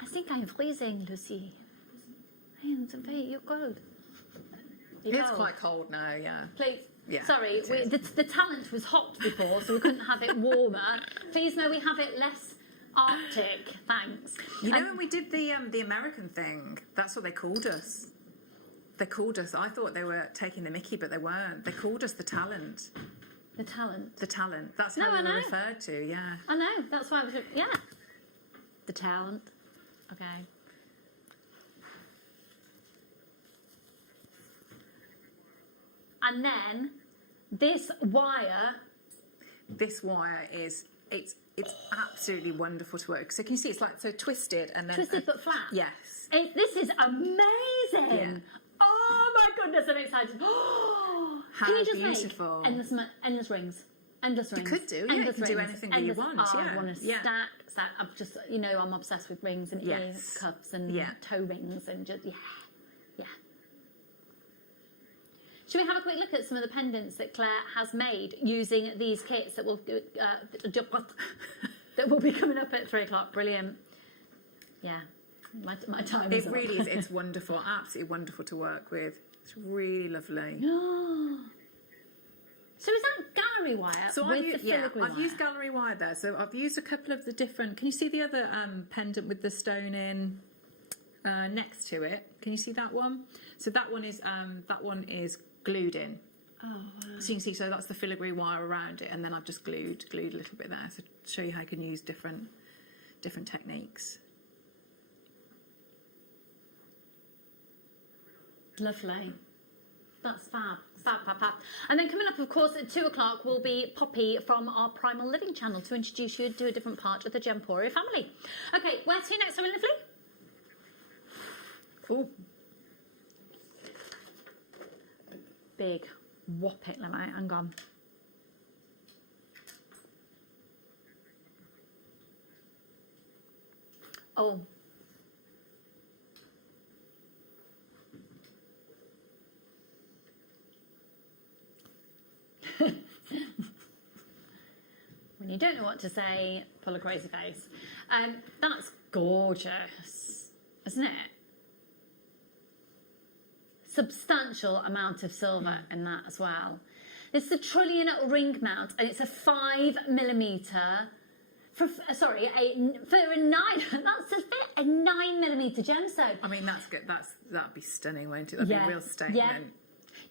I think I'm freezing, Lucy. You're cold. It's quite cold now, yeah. Please. Yeah, sorry, the talent was hot before, so we couldn't have it warmer. Please, may we have it less Arctic, thanks. When we did the American thing, that's what they called us. They called us. I thought they were taking the mickey, but they weren't. They called us the talent. The talent. The talent. That's how we were referred to. Yeah. I know. That's why I was. Yeah. The talent. Okay. And then this wire. This wire is it's absolutely wonderful to work. So can you see it's like so twisted and then twisted but flat. Yes. This is amazing. Yeah. Oh my goodness, I'm excited. Oh, How Can you just beautiful. make endless rings? Endless rings. could do, yeah, you Endless could do rings. anything that you Endless- want, Oh, I yeah, want to yeah. stack. I'm just, I'm obsessed with rings and ear Yes. cuffs and Yeah. toe rings and just, yeah. Should we have a quick look at some of the pendants that Claire has made using these kits that will that will be coming up at 3 o'clock? Brilliant. Yeah, my time is It up. really is. It's wonderful. Absolutely wonderful to work with. It's really lovely. So is that gallery wire So with I've, the yeah, filigree I've wire? used gallery wire there. So I've used a couple of the different. Can you see the other pendant with the stone in next to it? Can you see that one? So that one is glued in. Oh, wow. So you can see. So that's the filigree wire around it, and then I've just glued a little bit there. So to show you how you can use different techniques. Lovely. That's fab. Fab. And then coming up, of course, at 2 o'clock will be Poppy from our Primal Living channel to introduce you to a different part of the Gemporia family. Okay, where to next, Lovely? Oh. Big whopping, right? Hang on. Oh. When you don't know what to say, pull a crazy face. That's gorgeous, isn't it? Substantial amount of silver in that as well. It's the Trillion ring mount, and it's a 5mm. For a 9, that's a 9mm gemstone. I mean, that's good. That'd be stunning, won't it? That'd be a real statement. Yeah.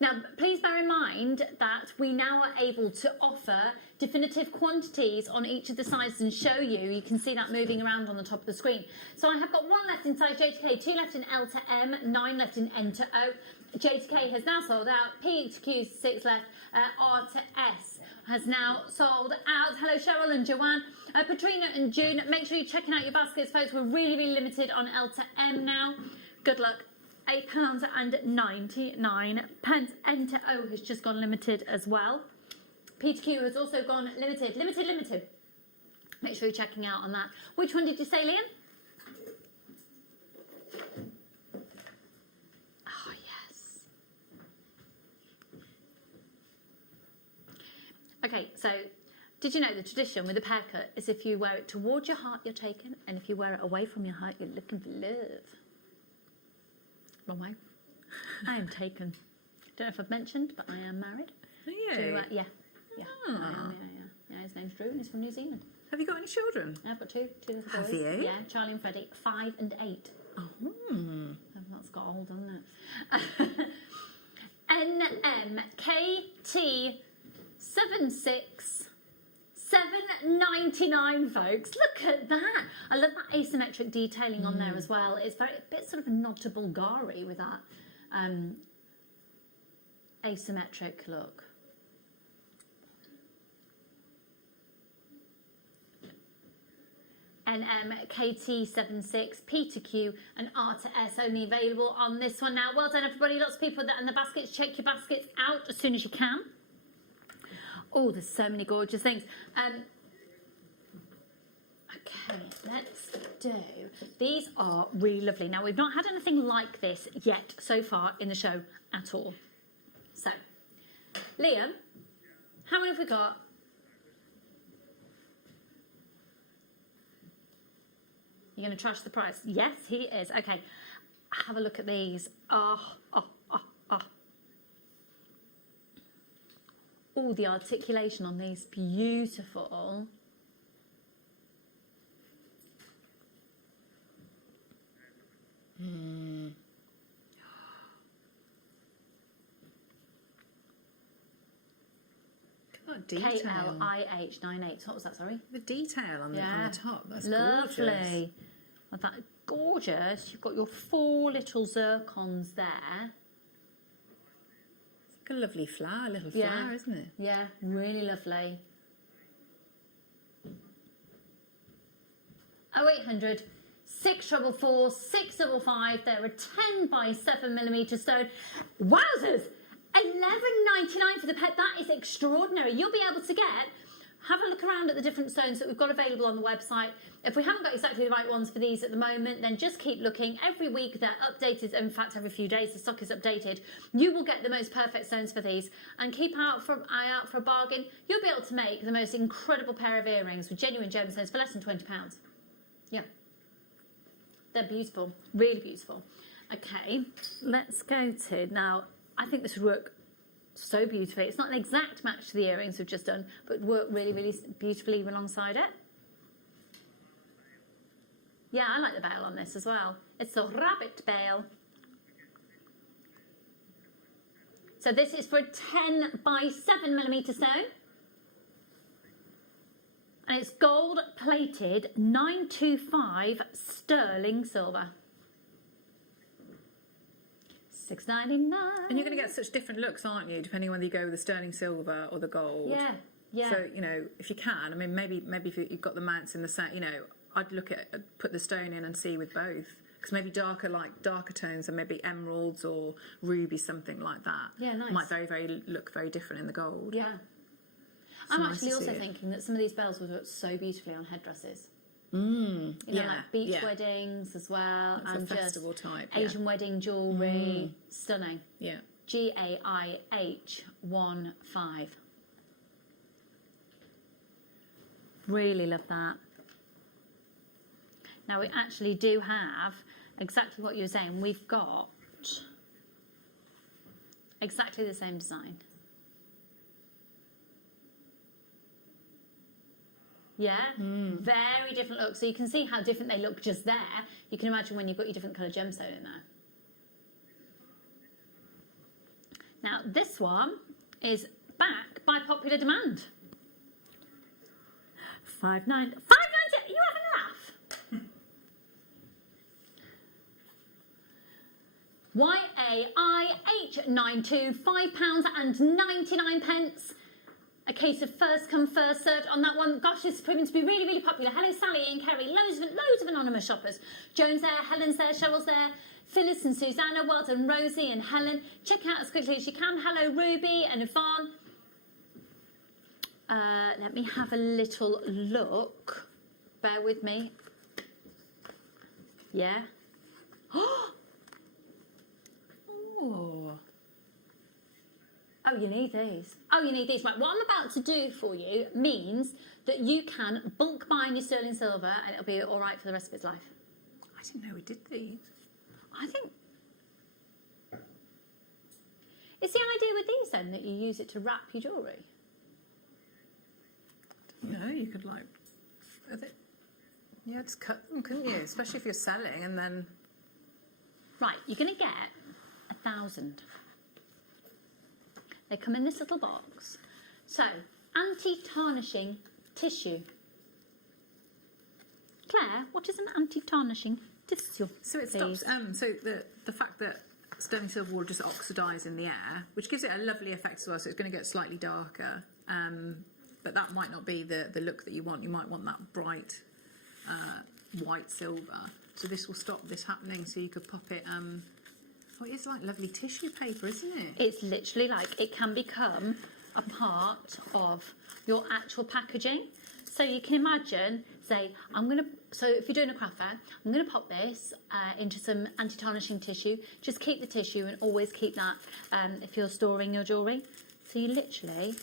Now, please bear in mind that we now are able to offer definitive quantities on each of the sizes and show you. You can see that moving around on the top of the screen. So I have got 1 left in size J to K, 2 left in L to M, 9 left in N to O. J to K has now sold out. P to Q, 6 left. R to S has now sold out. Hello, Cheryl and Joanne. Patrina and June, make sure you're checking out your baskets, folks. We're really, really limited on L to M now. Good luck. £8.99. N to O has just gone limited as well. P to Q has also gone limited. Make sure you're checking out on that. Which one did you say, Liam? Oh, yes. Okay, so did you know the tradition with a pear cut is if you wear it towards your heart, you're taken, and if you wear it away from your heart, you're looking for love. Wrong way. I am taken. Don't know if I've mentioned, but I am married. Are you? To, yeah. Oh. I am, yeah. His name's Drew and he's from New Zealand. Have you got any children? I've got two little boys. Have you? Yeah, Charlie and Freddie, 5 and 8. Oh. That's got old, hasn't it? NMKT76 $7.99, folks. Look at that. I love that asymmetric detailing on there as well. It's a bit sort of a nod to Bulgari with that asymmetric look. NMKT76, P to Q and R to S only available on this one now. Well done, everybody. Lots of people that in the baskets. Check your baskets out as soon as you can. Oh, there's so many gorgeous things. Okay, let's do. These are really lovely. Now, we've not had anything like this yet so far in the show at all. So, Liam, how many have we got? You're going to trash the price? Yes, he is. Okay, have a look at these. Oh, the articulation on these, beautiful. KLIH98. What was that, sorry? The detail on the top, that's lovely. gorgeous. Well, that gorgeous. You've got your 4 little zircons there. It's like a lovely flower, little flower, isn't it? Yeah, really lovely. 0800 644 655. They're a 10 by 7mm stone. Wowzers! $7.99 for the pet. That is extraordinary. You'll be able to have a look around at the different stones that we've got available on the website. If we haven't got exactly the right ones for these at the moment, then just keep looking. Every week they're updated. In fact, every few days the stock is updated. You will get the most perfect stones for these, and keep eye out for a bargain. You'll be able to make the most incredible pair of earrings with genuine gemstones for less than £20. Yeah, they're beautiful, really beautiful. Okay, let's go to now. I think this would work so beautifully. It's not an exact match to the earrings we've just done, but work really, really beautifully alongside it. Yeah, I like the bail on this as well. It's a rabbit bail. So this is for a 10 by 7mm stone. And it's gold plated 925 sterling silver. $6.99. And you're going to get such different looks, aren't you, depending on whether you go with the sterling silver or the gold. Yeah, yeah. So, you know, if you can, I mean, maybe if you've got the mounts in the set, you know, I'd look at, put the stone in and see with both. Because maybe darker tones and maybe emeralds or ruby, something like that. Yeah, nice. Might look very different in the gold. Yeah. I'm actually also thinking that some of these bells would look so beautifully on headdresses. You know, like beach weddings as well, That's and a festival just type, Asian wedding jewellery. Stunning. Yeah. GAIH15. Really love that. Now we actually do have exactly what you're saying. We've got exactly the same design. Yeah, very different look. So you can see how different they look just there. You can imagine when you've got your different colour gemstone in there. Now this one is back by popular demand. $5.90. $5.90. You having a laugh? YAIH92, £5.99. A case of first come, first served on that one. Gosh, this is proving to be really, really popular. Hello, Sally and Kerry. Loads of anonymous shoppers. Joan's there, Helen's there, Cheryl's there, Phyllis and Susanna. Well done, Rosie and Helen. Check out as quickly as you can. Hello, Ruby and Yvonne. Let me have a little look. Bear with me. Yeah. Oh. Oh, you need these. Oh, you need these. Right, what I'm about to do for you means that you can bulk buy your sterling silver and it'll be all right for the rest of its life. I didn't know we did these. I think... Is the idea with these then that you use it to wrap your jewellery? You know, you could like... Yeah, just cut them, couldn't you? Especially if you're selling and then... Right, you're going to get 1,000. They come in this little box. So, anti-tarnishing tissue. Claire, what is an anti-tarnishing tissue? So it stops. So the fact that sterling silver will just oxidise in the air, which gives it a lovely effect as well. So it's going to get slightly darker, but that might not be the look that you want. You might want that bright white silver. So this will stop this happening. So you could pop it. Oh, it is like lovely tissue paper, isn't it? It's literally like, it can become a part of your actual packaging. So you can imagine, say, so if you're doing a craft fair, I'm going to pop this into some anti-tarnishing tissue. Just keep the tissue and always keep that if you're storing your jewellery. So you literally...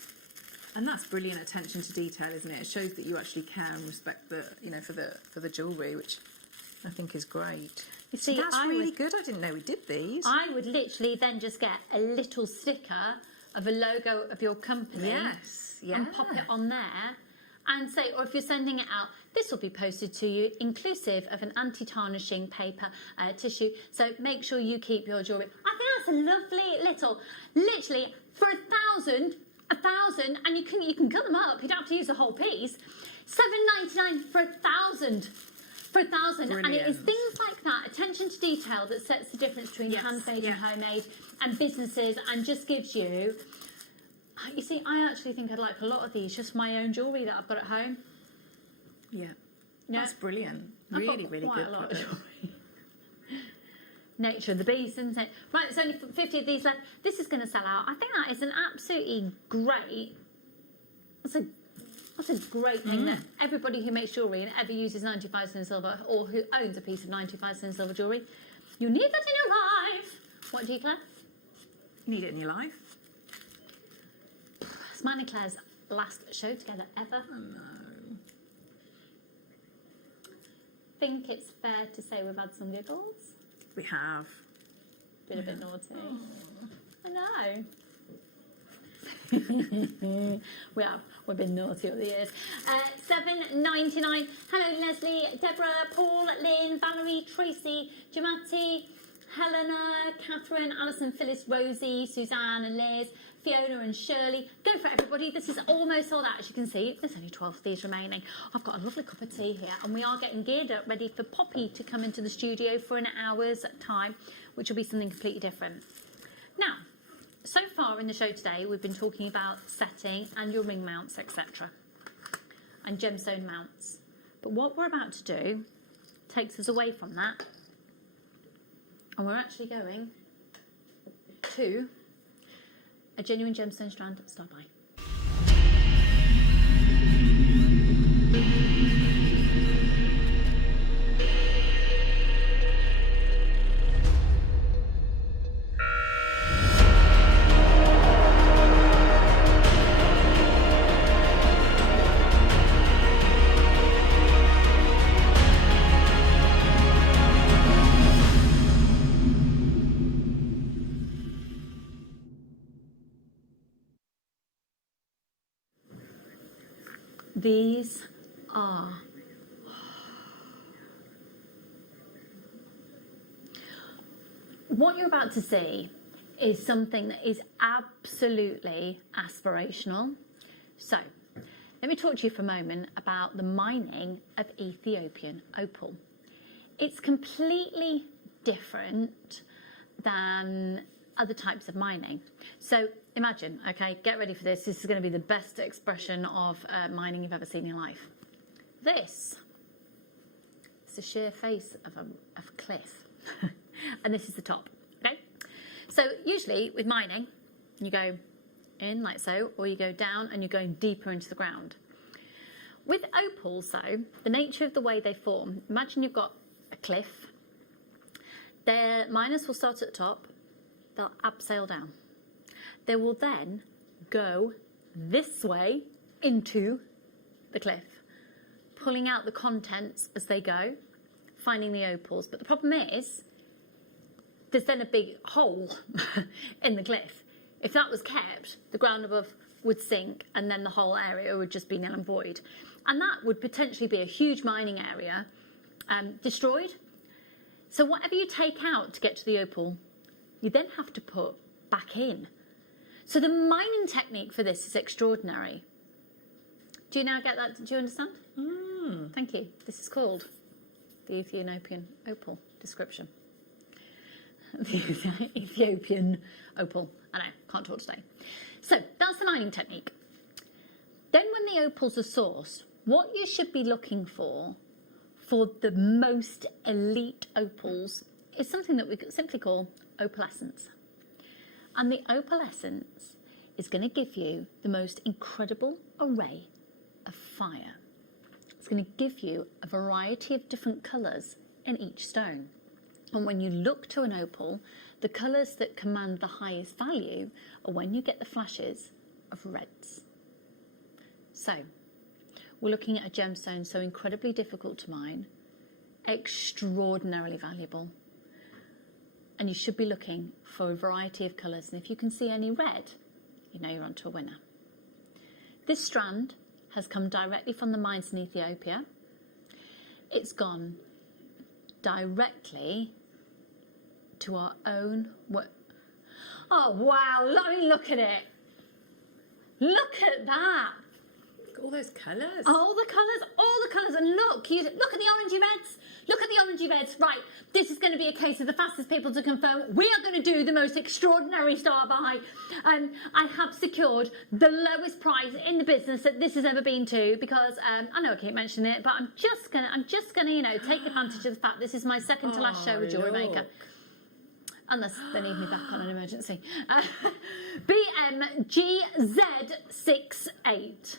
And that's brilliant attention to detail, isn't it? It shows that you actually care and respect the, you know, for the jewellery, which I think is great. You see, that's really good. I didn't know we did these. I would literally then just get a little sticker of a logo of your company. Yes, yeah. And pop it on there and say, or if you're sending it out, this will be posted to you, inclusive of an anti-tarnishing paper tissue. So make sure you keep your jewellery. I think that's a lovely little, literally for 1,000, and you can cut them up. You don't have to use the whole piece. $7.99 for 1,000. For 1,000, and it is things like that, attention to detail, that sets the difference between handmade and homemade and businesses, and just gives you... You see, I actually think I'd like a lot of these, just my own jewellery that I've got at home. Yeah, that's brilliant. Really, really good. A lot of jewellery. nature of the beast, isn't it? Right, there's only 50 of these left. This is going to sell out. I think that is an absolutely great. That's a great thing that everybody who makes jewellery and ever uses 95 cent silver, or who owns a piece of 95 cent silver jewellery, you need that in your life. What do you, Claire? Need it in your life. It's mine and Claire's last show together ever. Oh no. Think it's fair to say we've had some giggles. We have. Been a bit naughty. I know. we have. We've been naughty all the years. $7.99. Hello, Leslie, Deborah, Paul, Lynn, Valerie, Tracy, Jamati, Helena, Catherine, Alison, Phyllis, Rosie, Suzanne and Liz, Fiona and Shirley. Go for everybody. This is almost sold out, as you can see. There's only 12 of these remaining. I've got a lovely cup of tea here, and we are getting geared up, ready for Poppy to come into the studio for an hour's time, which will be something completely different. Now, so far in the show today, we've been talking about setting and your ring mounts, etc., and gemstone mounts. But what we're about to do takes us away from that, and we're actually going to a genuine gemstone strand style buy. These are what you're about to see is something that is absolutely aspirational. So let me talk to you for a moment about the mining of Ethiopian opal. It's completely different than other types of mining. So imagine, okay, get ready for this. This is going to be the best expression of mining you've ever seen in your life. This is the sheer face of a cliff. And this is the top, okay? So usually with mining, you go in like so, or you go down and you're going deeper into the ground. With opals though, the nature of the way they form, imagine you've got a cliff. Their miners will start at the top, they'll abseil down. They will then go this way into the cliff, pulling out the contents as they go, finding the opals. But the problem is, there's then a big hole in the cliff. If that was kept, the ground above would sink and then the whole area would just be null and void. And that would potentially be a huge mining area destroyed. So whatever you take out to get to the opal, you then have to put back in. So the mining technique for this is extraordinary. Do you now get that? Do you understand? Thank you. This is called the Ethiopian opal description. The Ethiopian opal. I know, can't talk today. So that's the mining technique. Then when the opals are sourced, what you should be looking for the most elite opals is something that we simply call opalescence. And the opalescence is going to give you the most incredible array of fire. It's going to give you a variety of different colours in each stone. And when you look to an opal, the colours that command the highest value are when you get the flashes of reds. So, we're looking at a gemstone so incredibly difficult to mine, extraordinarily valuable. And you should be looking for a variety of colours. And if you can see any red, you know you're onto a winner. This strand has come directly from the mines in Ethiopia. It's gone directly to our own work. Oh wow, look at it. Look at that. All those colours. All the colours, and look at the orangey reds. Look at the orangey reds. Right, this is going to be a case of the fastest people to confirm. We are going to do the most extraordinary star buy. I have secured the lowest price in the business that this has ever been to, because I know I keep mentioning it, but I'm just gonna take advantage of the fact this is my second to last show with JewelleryMaker. unless they need me back on an emergency. BMGZ68.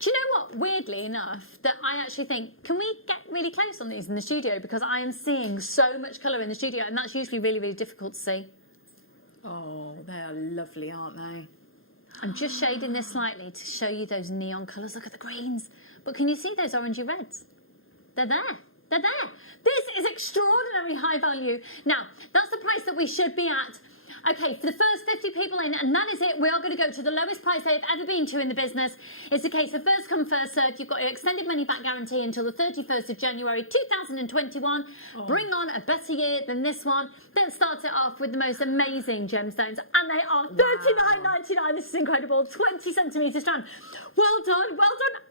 Do you know what? Weirdly enough, that I actually think, can we get really close on these in the studio? Because I am seeing so much colour in the studio, and that's usually really, really difficult to see. Oh, they are lovely, aren't they? I'm just shading this slightly to show you those neon colours. Look at the greens. But can you see those orangey reds? They're there. They're there. This is extraordinary high value. Now, that's the price that we should be at. Okay, for the first 50 people in, and that is it, we are going to go to the lowest price they've ever been to in the business. It's a case of first come, first served. You've got your extended money back guarantee until the 31st of January 2021. Oh. Bring on a better year than this one. Let's start it off with the most amazing gemstones, and they are $39.99. This is incredible. 20 centimetre strand. Well done, well done.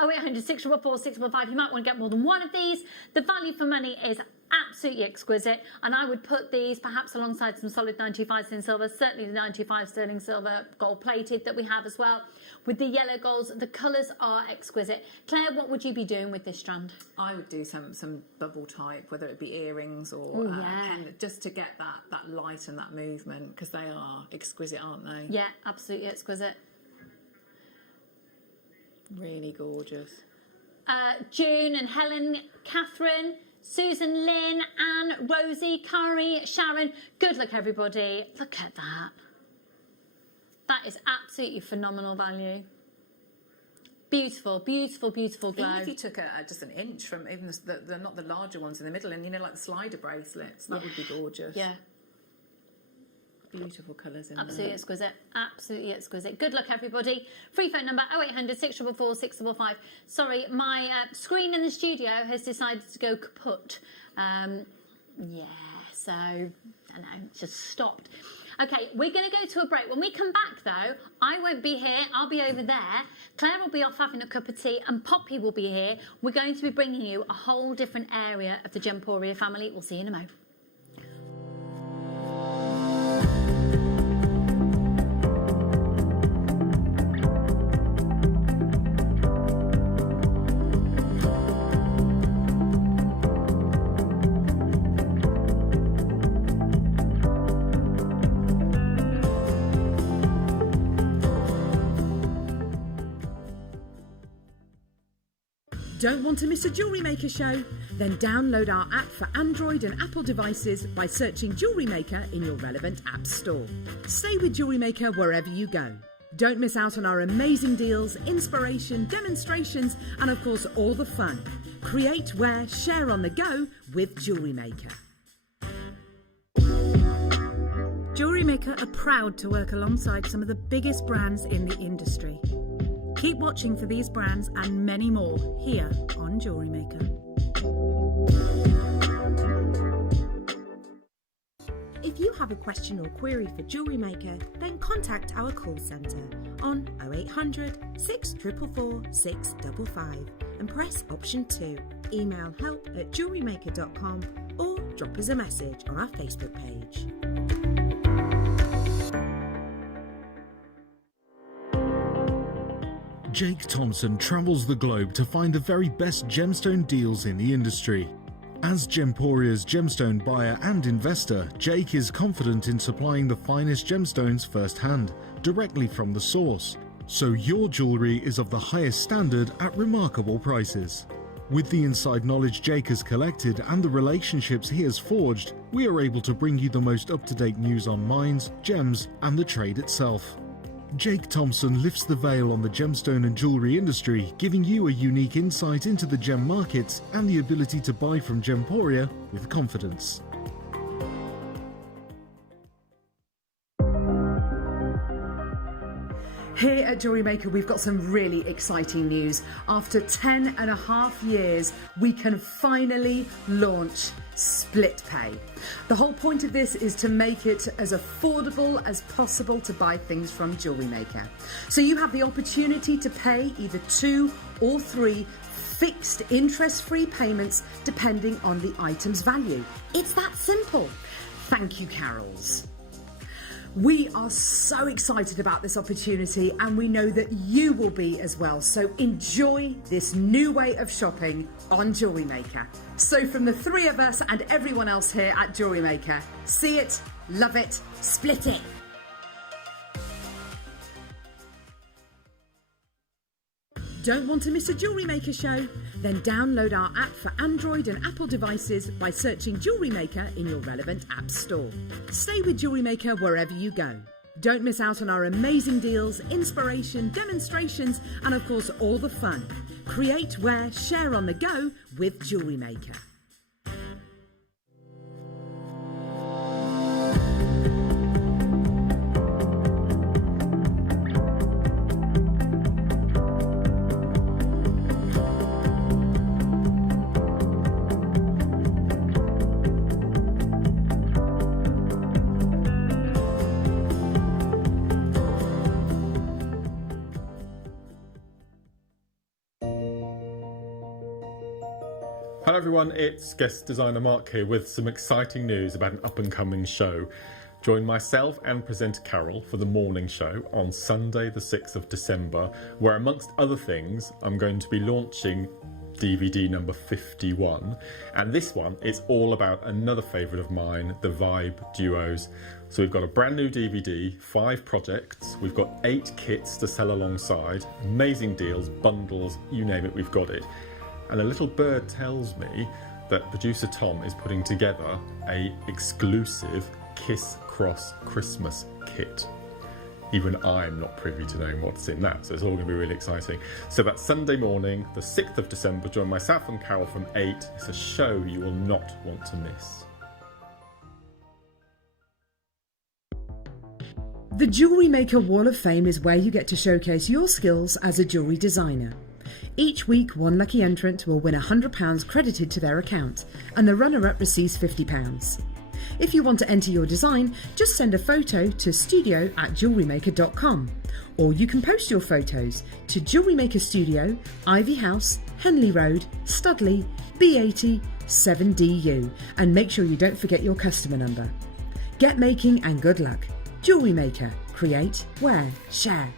0800 644 615. You might want to get more than one of these. The value for money is absolutely exquisite, and I would put these perhaps alongside some solid 925 sterling silver, certainly the 925 sterling silver gold plated that we have as well. With the yellow golds, the colours are exquisite. Claire, what would you be doing with this strand? I would do some bubble type, whether it be earrings or pendant, just to get that light and that movement, because they are exquisite, aren't they? Yeah, absolutely exquisite. Really gorgeous. June and Helen, Catherine, Susan, Lynn, Anne, Rosie, Carrie, Sharon. Good luck, everybody. Look at that. That is absolutely phenomenal value. Beautiful, beautiful, beautiful glow. Even if you took just an inch from even the not the larger ones in the middle, and you know, like the slider bracelets, that would be gorgeous. Yeah. Beautiful colours in Absolutely there. exquisite. Absolutely exquisite. Good luck, everybody. Free phone number 0800 644 655. Sorry, my screen in the studio has decided to go kaput. Yeah, so I don't know, it's just stopped. Okay, we're going to go to a break. When we come back, though, I won't be here. I'll be over there. Claire will be off having a cup of tea, and Poppy will be here. We're going to be bringing you a whole different area of the Gemporia family. We'll see you in a moment. Don't want to miss a Jewellery Maker show? Then download our app for Android and Apple devices by searching Jewellery Maker in your relevant app store. Stay with Jewellery Maker wherever you go. Don't miss out on our amazing deals, inspiration, demonstrations, and of course all the fun. Create, wear, share on the go with Jewellery Maker. Jewellery Maker are proud to work alongside some of the biggest brands in the industry. Keep watching for these brands and many more here on Jewellery Maker. If you have a question or query for Jewellery Maker, then contact our call centre on 0800 644 655 and press option 2. Email help@jewellerymaker.com or drop us a message on our Facebook page. Jake Thompson travels the globe to find the very best gemstone deals in the industry. As Gemporia's gemstone buyer and investor, Jake is confident in supplying the finest gemstones firsthand, directly from the source, so your jewellery is of the highest standard at remarkable prices. With the inside knowledge Jake has collected and the relationships he has forged, we are able to bring you the most up-to-date news on mines, gems, and the trade itself. Jake Thompson lifts the veil on the gemstone and jewellery industry, giving you a unique insight into the gem markets and the ability to buy from Gemporia with confidence. Here at Jewellery Maker, we've got some really exciting news. After 10.5 years, we can finally launch split pay. The whole point of this is to make it as affordable as possible to buy things from Jewellery Maker. So you have the opportunity to pay either 2 or 3 fixed interest-free payments depending on the item's value. It's that simple. Thank you, Carols. We are so excited about this opportunity and we know that you will be as well. So enjoy this new way of shopping on Jewellery Maker. So from the three of us and everyone else here at Jewellery Maker, see it, love it, split it. Don't want to miss a Jewellery Maker show? Then download our app for Android and Apple devices by searching Jewellery Maker in your relevant app store. Stay with Jewellery Maker wherever you go. Don't miss out on our amazing deals, inspiration, demonstrations, and of course all the fun. Create, wear, share on the go with Jewellery Maker. Hello everyone, it's guest designer Mark here with some exciting news about an up-and-coming show. Join myself and presenter Carol for the morning show on Sunday the 6th of December, where amongst other things I'm going to be launching DVD number 51, and this one is all about another favourite of mine, the Vibe Duos. So we've got a brand new DVD, 5 projects, we've got 8 kits to sell alongside, amazing deals, bundles, you name it, we've got it. And a little bird tells me that producer Tom is putting together a exclusive Kiss Cross Christmas kit. Even I'm not privy to knowing what's in that, so it's all going to be really exciting. So that's Sunday morning, the 6th of December. Join myself and Carol from 8. It's a show you will not want to miss. The Jewellery Maker Wall of Fame is where you get to showcase your skills as a jewellery designer. Each week, one lucky entrant will win £100 credited to their account, and the runner-up receives £50. If you want to enter your design, just send a photo to studio@jewellerymaker.com, or you can post your photos to Jewellery Maker Studio, Ivy House, Henley Road, Studley, B80 7DU, and make sure you don't forget your customer number. Get making and good luck. Jewellery Maker. Create, wear, share.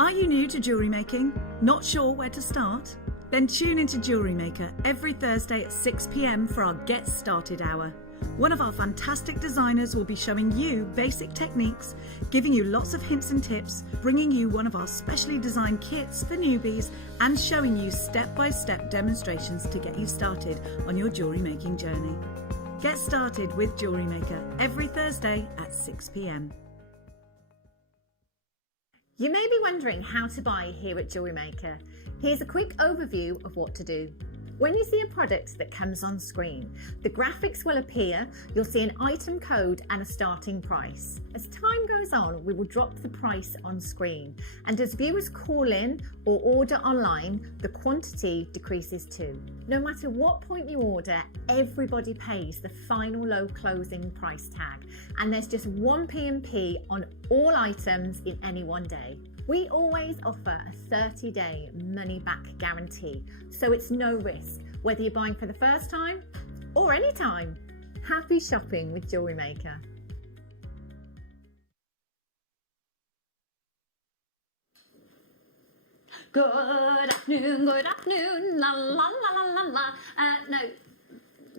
Are you new to jewellery making? Not sure where to start? Then tune into Jewellery Maker every Thursday at 6 p.m. for our Get Started Hour. One of our fantastic designers will be showing you basic techniques, giving you lots of hints and tips, bringing you one of our specially designed kits for newbies, and showing you step-by-step demonstrations to get you started on your jewellery making journey. Get started with Jewellery Maker every Thursday at 6 p.m. You may be wondering how to buy here at Jewellery Maker. Here's a quick overview of what to do. When you see a product that comes on screen, the graphics will appear, you'll see an item code and a starting price. As time goes on, we will drop the price on screen, and as viewers call in or order online, the quantity decreases too. No matter what point you order, everybody pays the final low closing price tag, and there's just one P&P on all items in any one day. We always offer a 30-day money-back guarantee, so it's no risk, whether you're buying for the first time or any time. Happy shopping with Jewellery Maker. Good afternoon, la la la la la la. No,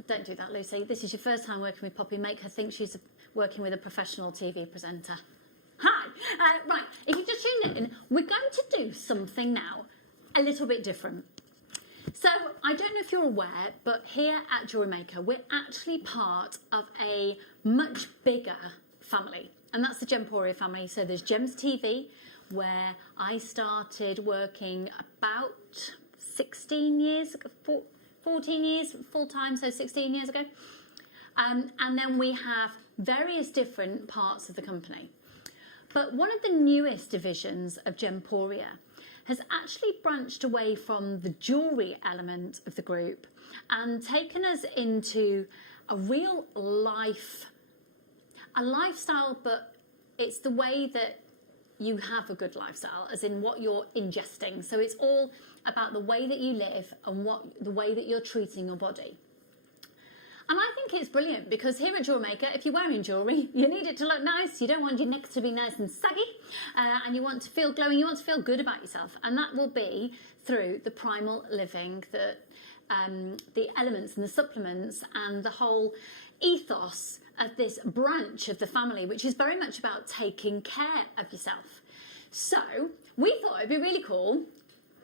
don't do that, Lucy. This is your first time working with Poppy. Make her think she's working with a professional TV presenter. Hi, right, if you just tuned in, we're going to do something now a little bit different. So, I don't know if you're aware, but here at Jewellery Maker, we're actually part of a much bigger family, and that's the Gemporia family. So there's Gems TV, where I started working about 16 years ago, 14 years full-time, so 16 years ago. And then we have various different parts of the company. But one of the newest divisions of Gemporia has actually branched away from the jewellery element of the group and taken us into a real lifestyle, but it's the way that you have a good lifestyle, as in what you're ingesting. So it's all about the way that you live and the way that you're treating your body. And I think it's brilliant because here at JewelleryMaker, if you're wearing jewellery, you need it to look nice. You don't want your neck to be nice and saggy, and you want to feel glowing. You want to feel good about yourself, and that will be through the primal living, the elements and the supplements and the whole ethos of this branch of the family, which is very much about taking care of yourself. So we thought it'd be really cool.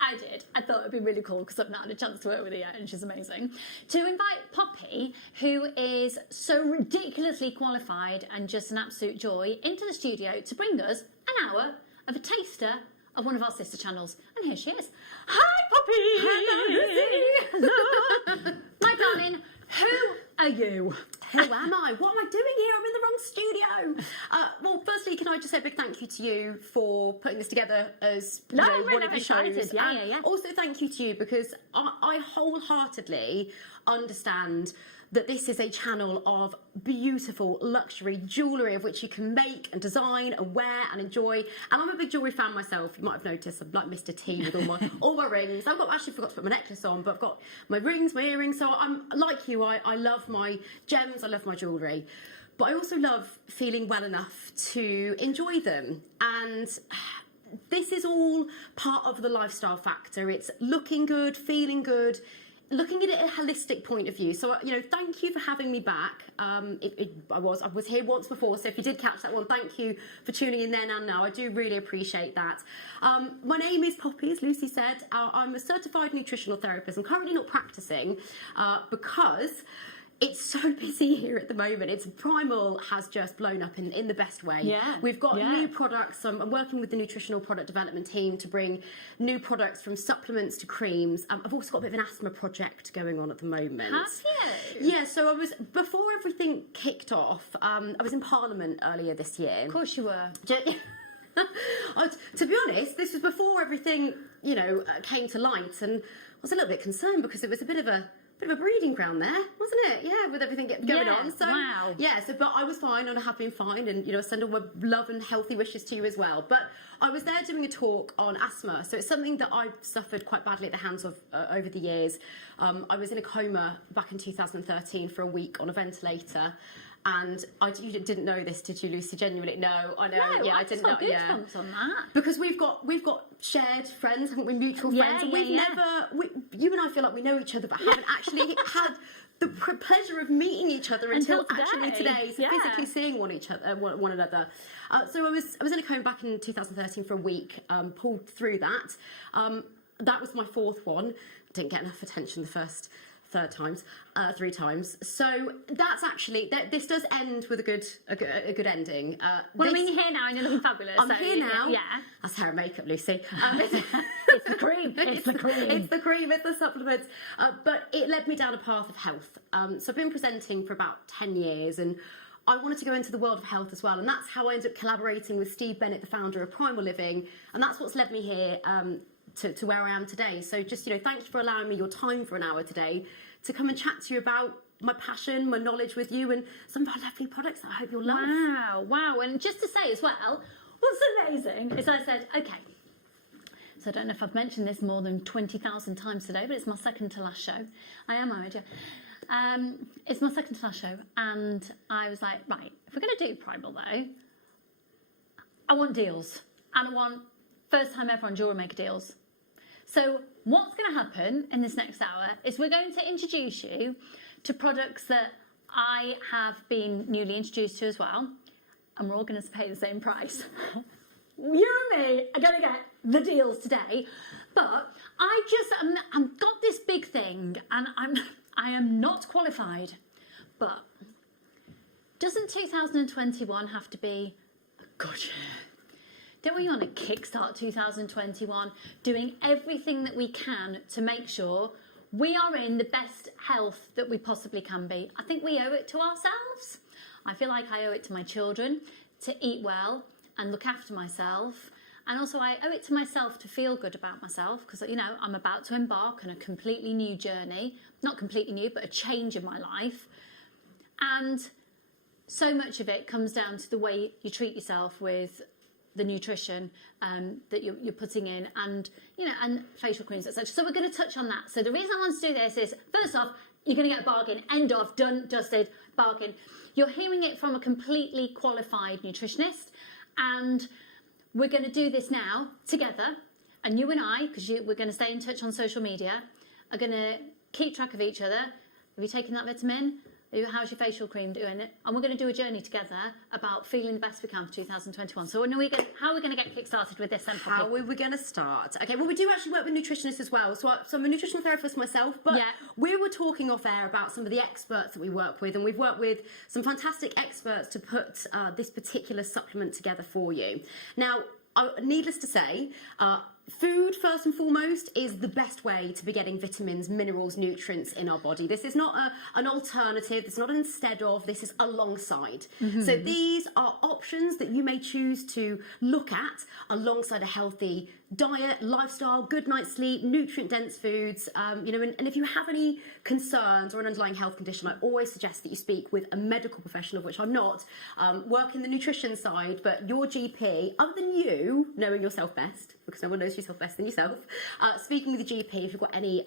I thought it'd be really cool because I've not had a chance to work with her yet and she's amazing, to invite Poppy, who is so ridiculously qualified and just an absolute joy, into the studio to bring us an hour of a taster of one of our sister channels. And here she is. Hi, Poppy! Hello, Lucy! Hello! My darling, who are you? Who am I? What am I doing here? I'm in the wrong studio. Well, firstly, can I just say a big thank you to you for putting this together as one of your shows. Yeah. Also, thank you to you because I wholeheartedly understand that this is a channel of beautiful luxury jewellery of which you can make and design and wear and enjoy. And I'm a big jewellery fan myself. You might have noticed I'm like Mr. T with all my rings. I've actually forgot to put my necklace on, but I've got my rings, my earrings. So I'm like you. I love my gems. I love my jewellery. But I also love feeling well enough to enjoy them. And this is all part of the lifestyle factor. It's looking good, feeling good, looking at it at a holistic point of view. So, thank you for having me back. I was here once before, so if you did catch that one, thank you for tuning in then and now. I do really appreciate that. My name is Poppy, as Lucy said. I'm a certified nutritional therapist. I'm currently not practicing because it's so busy here at the moment. Primal has just blown up in the best way. Yeah. We've got new products. I'm working with the nutritional product development team to bring new products from supplements to creams. I've also got a bit of an asthma project going on at the moment. Have you? Yeah, so before everything kicked off, I was in Parliament earlier this year. Of course you were. To be honest, this was before everything, came to light, and I was a little bit concerned because it was a bit of a breeding ground there, wasn't it? Yeah, with everything going on. So wow. Yeah, but I was fine and I have been fine, and I send all my love and healthy wishes to you as well. But I was there doing a talk on asthma, so it's something that I suffered quite badly at the hands of over the years. I was in a coma back in 2013 for a week on a ventilator. And you didn't know this, did you, Lucy? Genuinely, no. I know. No, I didn't know. Goosebumps on that. Because we've got shared friends, haven't we? Mutual friends. And we've never. You and I feel like we know each other, but haven't actually had the pleasure of meeting each other until actually today. So physically seeing one another. So I was in a coma back in 2013 for a week. Pulled through that. That was my fourth one. Didn't get enough attention the first. 3 times. So that's actually this does end with a good ending. Well, I mean, you're here now and you're looking fabulous. I'm here now. Yeah. That's hair and makeup, Lucy. It's the cream. It's the cream. It's the cream. It's the supplements. But it led me down a path of health. So I've been presenting for about 10 years, and I wanted to go into the world of health as well, and that's how I ended up collaborating with Steve Bennett, the founder of Primal Living, and that's what's led me here. To where I am today. So just, thank you for allowing me your time for an hour today to come and chat to you about my passion, my knowledge with you, and some of our lovely products that I hope you'll love. Wow. And just to say as well, what's amazing is I said, okay, so I don't know if I've mentioned this more than 20,000 times today, but it's my second to last show. I am married, yeah. It's my second to last show, and I was like, right, if we're going to do Primal though, I want deals, and I want first time ever on JewelleryMaker deals. So what's going to happen in this next hour is we're going to introduce you to products that I have been newly introduced to as well, and we're all going to pay the same price. You and me are going to get the deals today, but I've got this big thing, and I am not qualified, but doesn't 2021 have to be a good year? Don't we want to kickstart 2021 doing everything that we can to make sure we are in the best health that we possibly can be? I think we owe it to ourselves. I feel like I owe it to my children to eat well and look after myself. And also I owe it to myself to feel good about myself because, I'm about to embark on a completely new journey. Not completely new, but a change in my life. And so much of it comes down to the way you treat yourself with the nutrition that you're putting in, and and facial creams, etc. So we're going to touch on that. So the reason I want to do this is, first off, You're going to get a bargain. End of, done, dusted, bargain. You're hearing it from a completely qualified nutritionist, and we're going to do this now together. And you and I, because we're going to stay in touch on social media, are going to keep track of each other. Have you taken that vitamin? How's your facial cream doing? And we're going to do a journey together about feeling the best we can for 2021. So how are we going to get kick-started with this then, Poppy? How are we going to start? Okay, well, we do actually work with nutritionists as well. So I'm a nutritional therapist myself, but we were talking off air about some of the experts that we work with, and we've worked with some fantastic experts to put this particular supplement together for you. Now, needless to say, food, first and foremost, is the best way to be getting vitamins, minerals, nutrients in our body. This is not an alternative. It's not an instead of. This is alongside. So these are options that you may choose to look at alongside a healthy diet, lifestyle, good night's sleep, nutrient-dense foods. And if you have any concerns or an underlying health condition, I always suggest that you speak with a medical professional, which I'm not, working the nutrition side, but your GP, other than you knowing yourself best, because no one knows yourself better than yourself, speaking with the GP if you've got any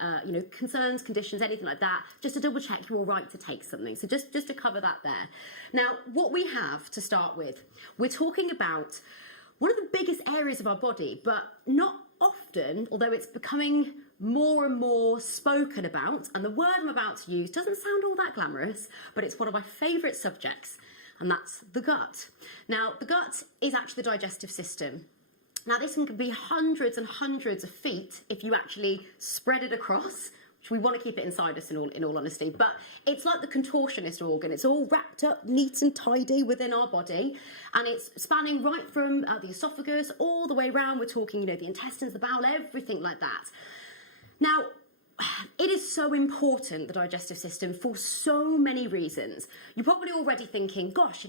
concerns, conditions, anything like that, just to double check you're all right to take something. So just to cover that there. Now, what we have to start with, we're talking about one of the biggest areas of our body, but not often, although it's becoming more and more spoken about, and the word I'm about to use doesn't sound all that glamorous, but it's one of my favourite subjects, and that's the gut. Now, the gut is actually the digestive system. Now, this can be hundreds and hundreds of feet if you actually spread it across, which we want to keep it inside us in all honesty, but it's like the contortionist organ. It's all wrapped up neat and tidy within our body, and it's spanning right from the esophagus all the way around. We're talking, the intestines, the bowel, everything like that. Now, it is so important, the digestive system, for so many reasons. You're probably already thinking, gosh,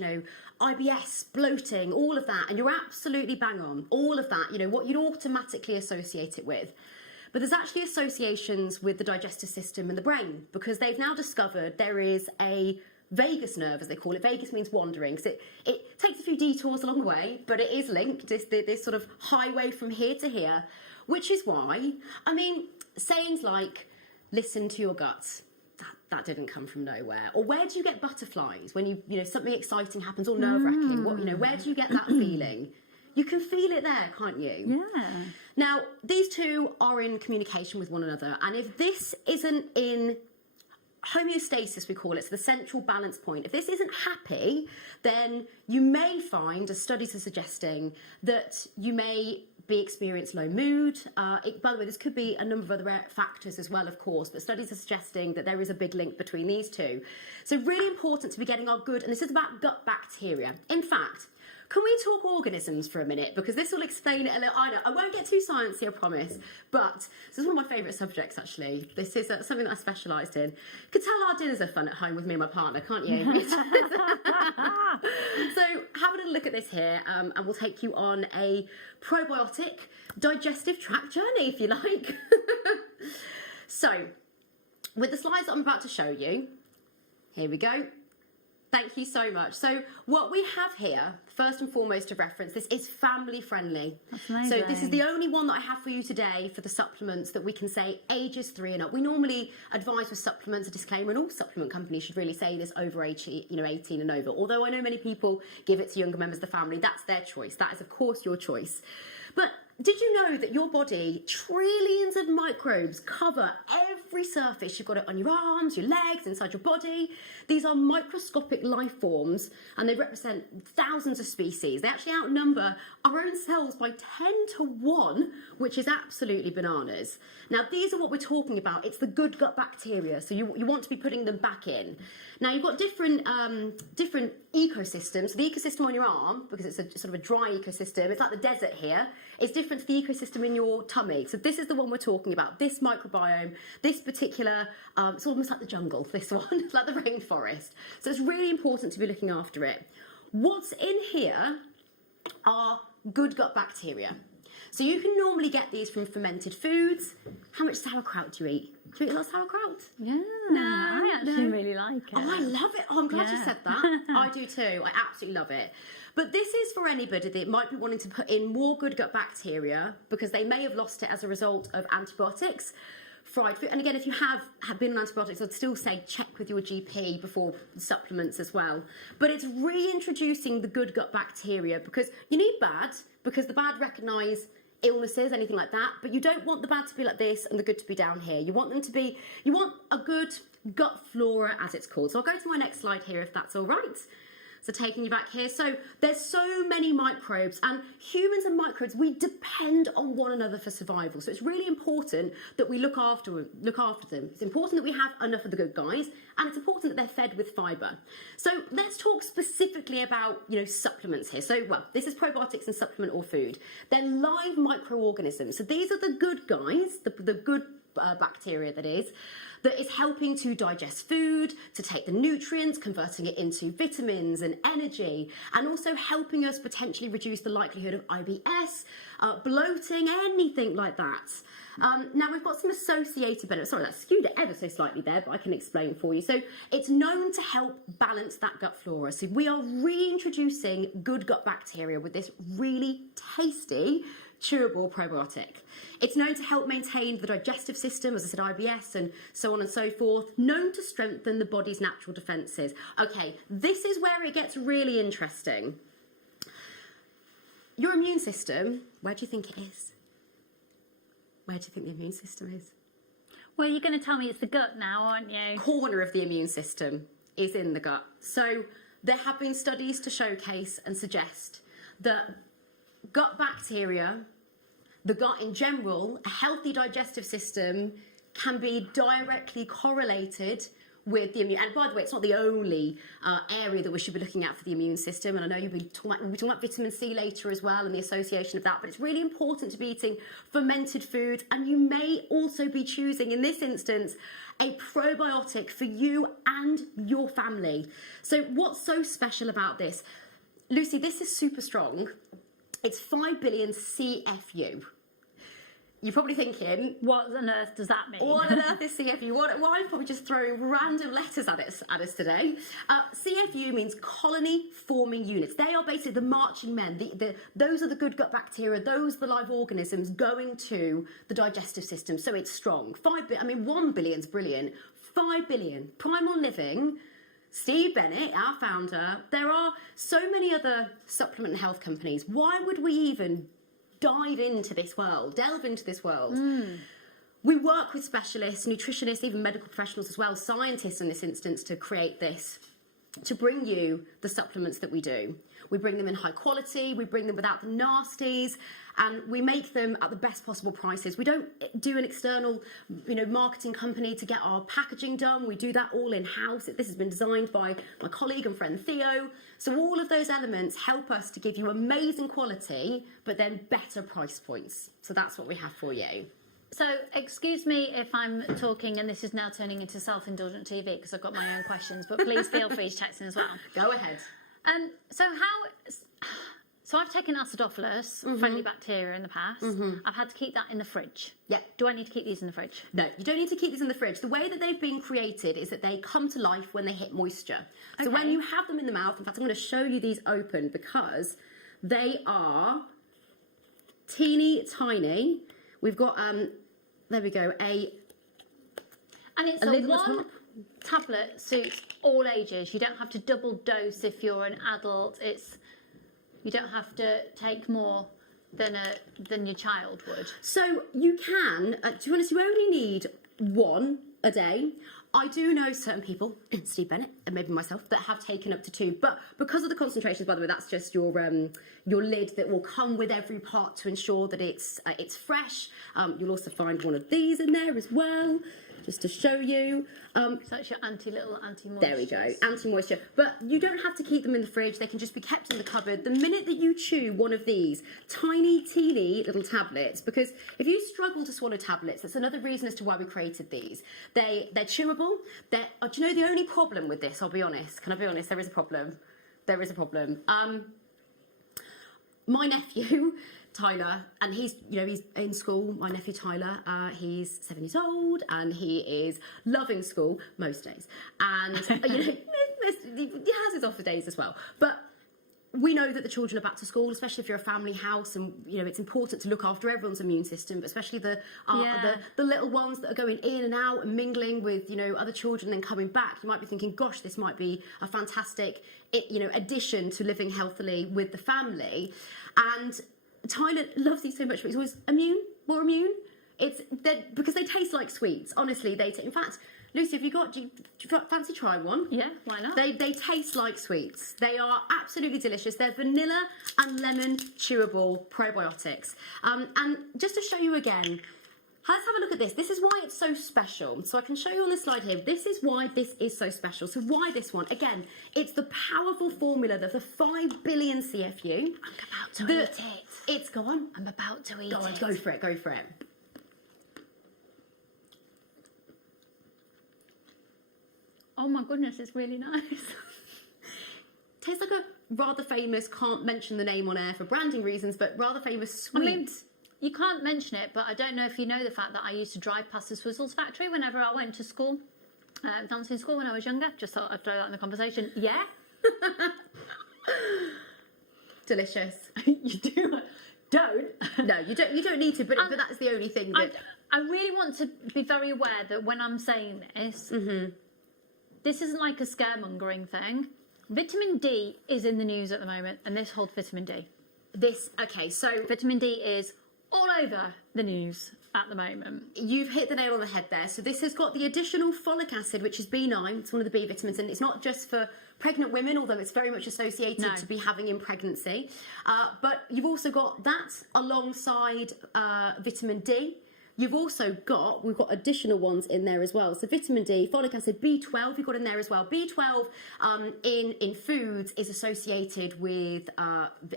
IBS, bloating, all of that, and you're absolutely bang on. All of that, what you'd automatically associate it with. But there's actually associations with the digestive system and the brain, because they've now discovered there is a vagus nerve, as they call it. Vagus means wandering, because it takes a few detours along the way, but it is linked, this sort of highway from here to here, which is why, sayings like, listen to your guts, that didn't come from nowhere. Or where do you get butterflies when something exciting happens, or nerve-wracking? Where do you get that feeling? You can feel it there, can't you? Yeah. Now, these two are in communication with one another, and if this isn't in homeostasis, we call it, so the central balance point, if this isn't happy, then you may find, as studies are suggesting, that you may experience low mood. By the way, this could be a number of other factors as well, of course, but studies are suggesting that there is a big link between these two. So really important to be getting our good, and this is about gut bacteria. In fact, can we talk organisms for a minute? Because this will explain it a little. I know, I won't get too sciencey, I promise, but this is one of my favourite subjects, actually. This is something that I specialised in. You can tell our dinners are fun at home with me and my partner, can't you? So have a little look at this here, and we'll take you on a probiotic digestive tract journey, if you like. So, with the slides that I'm about to show you, here we go. Thank you so much. So what we have here, first and foremost to reference, this is family friendly. That's amazing. So this is the only one that I have for you today for the supplements that we can say ages 3 and up. We normally advise with supplements, a disclaimer, and all supplement companies should really say this over 18 and over. Although I know many people give it to younger members of the family, that's their choice. That is, of course, your choice. But did you know that your body, trillions of microbes cover every surface? You've got it on your arms, your legs, inside your body. These are microscopic life forms, and they represent thousands of species. They actually outnumber our own cells by 10 to 1, which is absolutely bananas. Now, these are what we're talking about. It's the good gut bacteria, so you want to be putting them back in. Now, you've got different ecosystems. The ecosystem on your arm, because it's a sort of a dry ecosystem, it's like the desert here, is different to the ecosystem in your tummy. So this is the one we're talking about, this microbiome, this particular, it's almost like the jungle, this one, it's like the rainforest. So it's really important to be looking after it. What's in here are good gut bacteria. So you can normally get these from fermented foods. How much sauerkraut do you eat? Do you eat a lot of sauerkraut? Yeah, no, I actually really like it. Oh, I love it. Oh, I'm glad you said that. I do too. I absolutely love it. But this is for anybody that might be wanting to put in more good gut bacteria because they may have lost it as a result of antibiotics. fried food. And again, if you have been on antibiotics, I'd still say check with your GP before supplements as well. But it's reintroducing the good gut bacteria, because you need bad, because the bad recognise illnesses, anything like that, but you don't want the bad to be like this and the good to be down here. You want them to be, you want a good gut flora, as it's called. So I'll go to my next slide here, if that's all right. So taking you back here, so there's so many microbes, and humans and microbes, we depend on one another for survival. So it's really important that we look after them. It's important that we have enough of the good guys, and it's important that they're fed with fibre. So let's talk specifically about, supplements here. So, well, this is probiotics and supplement or food. They're live microorganisms. So these are the good guys, the good bacteria that is helping to digest food, to take the nutrients, converting it into vitamins and energy, and also helping us potentially reduce the likelihood of IBS, bloating, anything like that. Now we've got some associated benefits. Sorry, that skewed it ever so slightly there, but I can explain for you. So it's known to help balance that gut flora. So we are reintroducing good gut bacteria with this really tasty, chewable probiotic. It's known to help maintain the digestive system, as I said, IBS and so on and so forth, known to strengthen the body's natural defences. Okay, this is where it gets really interesting. Your immune system, where do you think it is? Where do you think the immune system is? Well, you're going to tell me it's the gut now, aren't you? Corner of the immune system is in the gut. So there have been studies to showcase and suggest that gut bacteria, the gut in general, a healthy digestive system can be directly correlated with the immune. And by the way, it's not the only area that we should be looking at for the immune system. And I know we'll be talking about vitamin C later as well and the association of that. But it's really important to be eating fermented food. And you may also be choosing, in this instance, a probiotic for you and your family. So what's so special about this? Lucy, this is super strong. It's 5 billion CFU. You're probably thinking, what on earth does that mean? What on earth is CFU? Well, I'm probably just throwing random letters at us today. CFU means colony forming units. They are basically the marching men. Those are the good gut bacteria. Those are the live organisms going to the digestive system. So it's strong. 1 billion's brilliant. 5 billion. Primal Living, Steve Bennett, our founder. There are so many other supplement and health companies. Why would we even delve into this world? We work with specialists, nutritionists, even medical professionals as well, scientists in this instance, to create this, to bring you the supplements that we do. We bring them in high quality, we bring them without the nasties, and we make them at the best possible prices. We don't do an external, marketing company to get our packaging done. We do that all in-house. This has been designed by my colleague and friend Theo. So all of those elements help us to give you amazing quality, but then better price points. So that's what we have for you. So, excuse me if I'm talking and this is now turning into self-indulgent TV because I've got my own questions, but please feel free to text in as well. Go ahead. So I've taken acidophilus, friendly bacteria in the past. I've had to keep that in the fridge. Yeah. Do I need to keep these in the fridge? No, you don't need to keep these in the fridge. The way that they've been created is that they come to life when they hit moisture. So Okay. when you have them in the mouth, in fact, I'm going to show you these open because they are teeny tiny. We've got, there we go, And it's lid on the one top. tablet suits all ages. You don't have to double dose if you're an adult. You don't have to take more than your child would. So you can, to be honest, you only need one a day. I do know certain people, Steve Bennett and maybe myself, that have taken up to 2. But because of the concentrations, by the way, that's just your lid that will come with every part to ensure that it's fresh. You'll also find one of these in there as well, just to show you. So that's your anti-moisture. There we go, anti-moisture. But you don't have to keep them in the fridge. They can just be kept in the cupboard. The minute that you chew one of these tiny, teeny little tablets, because if you struggle to swallow tablets, that's another reason as to why we created these. They're chewable. Do you know the only problem with this? I'll be honest. Can I be honest? There is a problem. There is a problem. My nephew, Tyler, and he's in school. My nephew Tyler, he's 7 years old, and he is loving school most days. And he has his off days as well. But we know that the children are back to school, especially if you're a family house, and it's important to look after everyone's immune system, but especially the little ones that are going in and out and mingling with other children, and then coming back. You might be thinking, gosh, this might be a fantastic addition to living healthily with the family. And Tyler loves these so much, but he's always more immune. Because they taste like sweets. Honestly, in fact, Lucy, do you fancy trying one? Yeah, why not? They taste like sweets. They are absolutely delicious. They're vanilla and lemon chewable probiotics. And just to show you again, let's have a look at this. This is why it's so special. So I can show you on the slide here. This is why this is so special. So why this one? Again, it's the powerful formula of the 5 billion CFU. I'm about to eat it. Go on. I'm about to eat it. Go for it. Go for it. Oh my goodness, it's really nice. Tastes like a rather famous, can't mention the name on air for branding reasons, but rather famous sweet. I mean, you can't mention it, but I don't know if you know the fact that I used to drive past the Swizzles factory whenever I went to school, dancing school when I was younger. Just thought I'd throw that in the conversation. Yeah. Delicious. You do. Don't. No, you don't need to, but that's the only thing that... I really want to be very aware that when I'm saying this, this isn't like a scaremongering thing. Vitamin D is in the news at the moment, and this holds vitamin D. So vitamin D is all over the news at the moment. You've hit the nail on the head there. So this has got the additional folic acid, which is B9. It's one of the B vitamins, and it's not just for pregnant women, although it's very much associated to be having in pregnancy. But you've also got that alongside vitamin D. We've got additional ones in there as well. So vitamin D, folic acid, B12 you've got in there as well. B12 in foods is associated with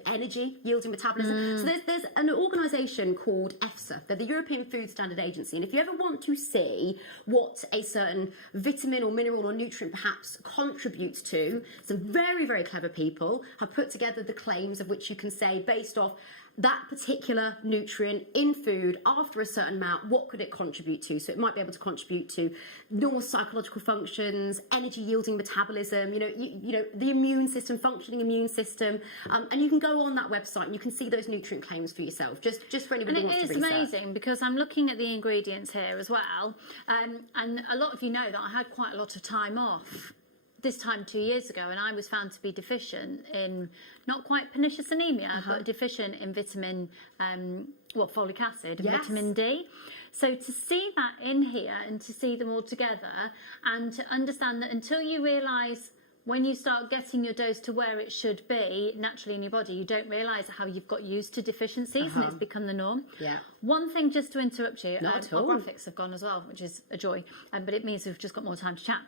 energy, yielding metabolism. So there's an organisation called EFSA. They're the European Food Standard Agency. And if you ever want to see what a certain vitamin or mineral or nutrient perhaps contributes to, some very, very clever people have put together the claims of which you can say, based off that particular nutrient in food after a certain amount, what could it contribute to? So it might be able to contribute to normal psychological functions, energy yielding metabolism, the immune system, functioning immune system. And you can go on that website and you can see those nutrient claims for yourself, just for anybody who wants to research. And it is amazing because I'm looking at the ingredients here as well. And a lot of you know that I had quite a lot of time off this time 2 years ago, and I was found to be deficient in, not quite pernicious anemia, but deficient in vitamin, folic acid and vitamin D. So to see that in here and to see them all together and to understand that until you realise when you start getting your dose to where it should be naturally in your body, you don't realise how you've got used to deficiencies and it's become the norm. Yeah. One thing just to interrupt you, Not at our all. graphics have gone as well, which is a joy, but it means we've just got more time to chat.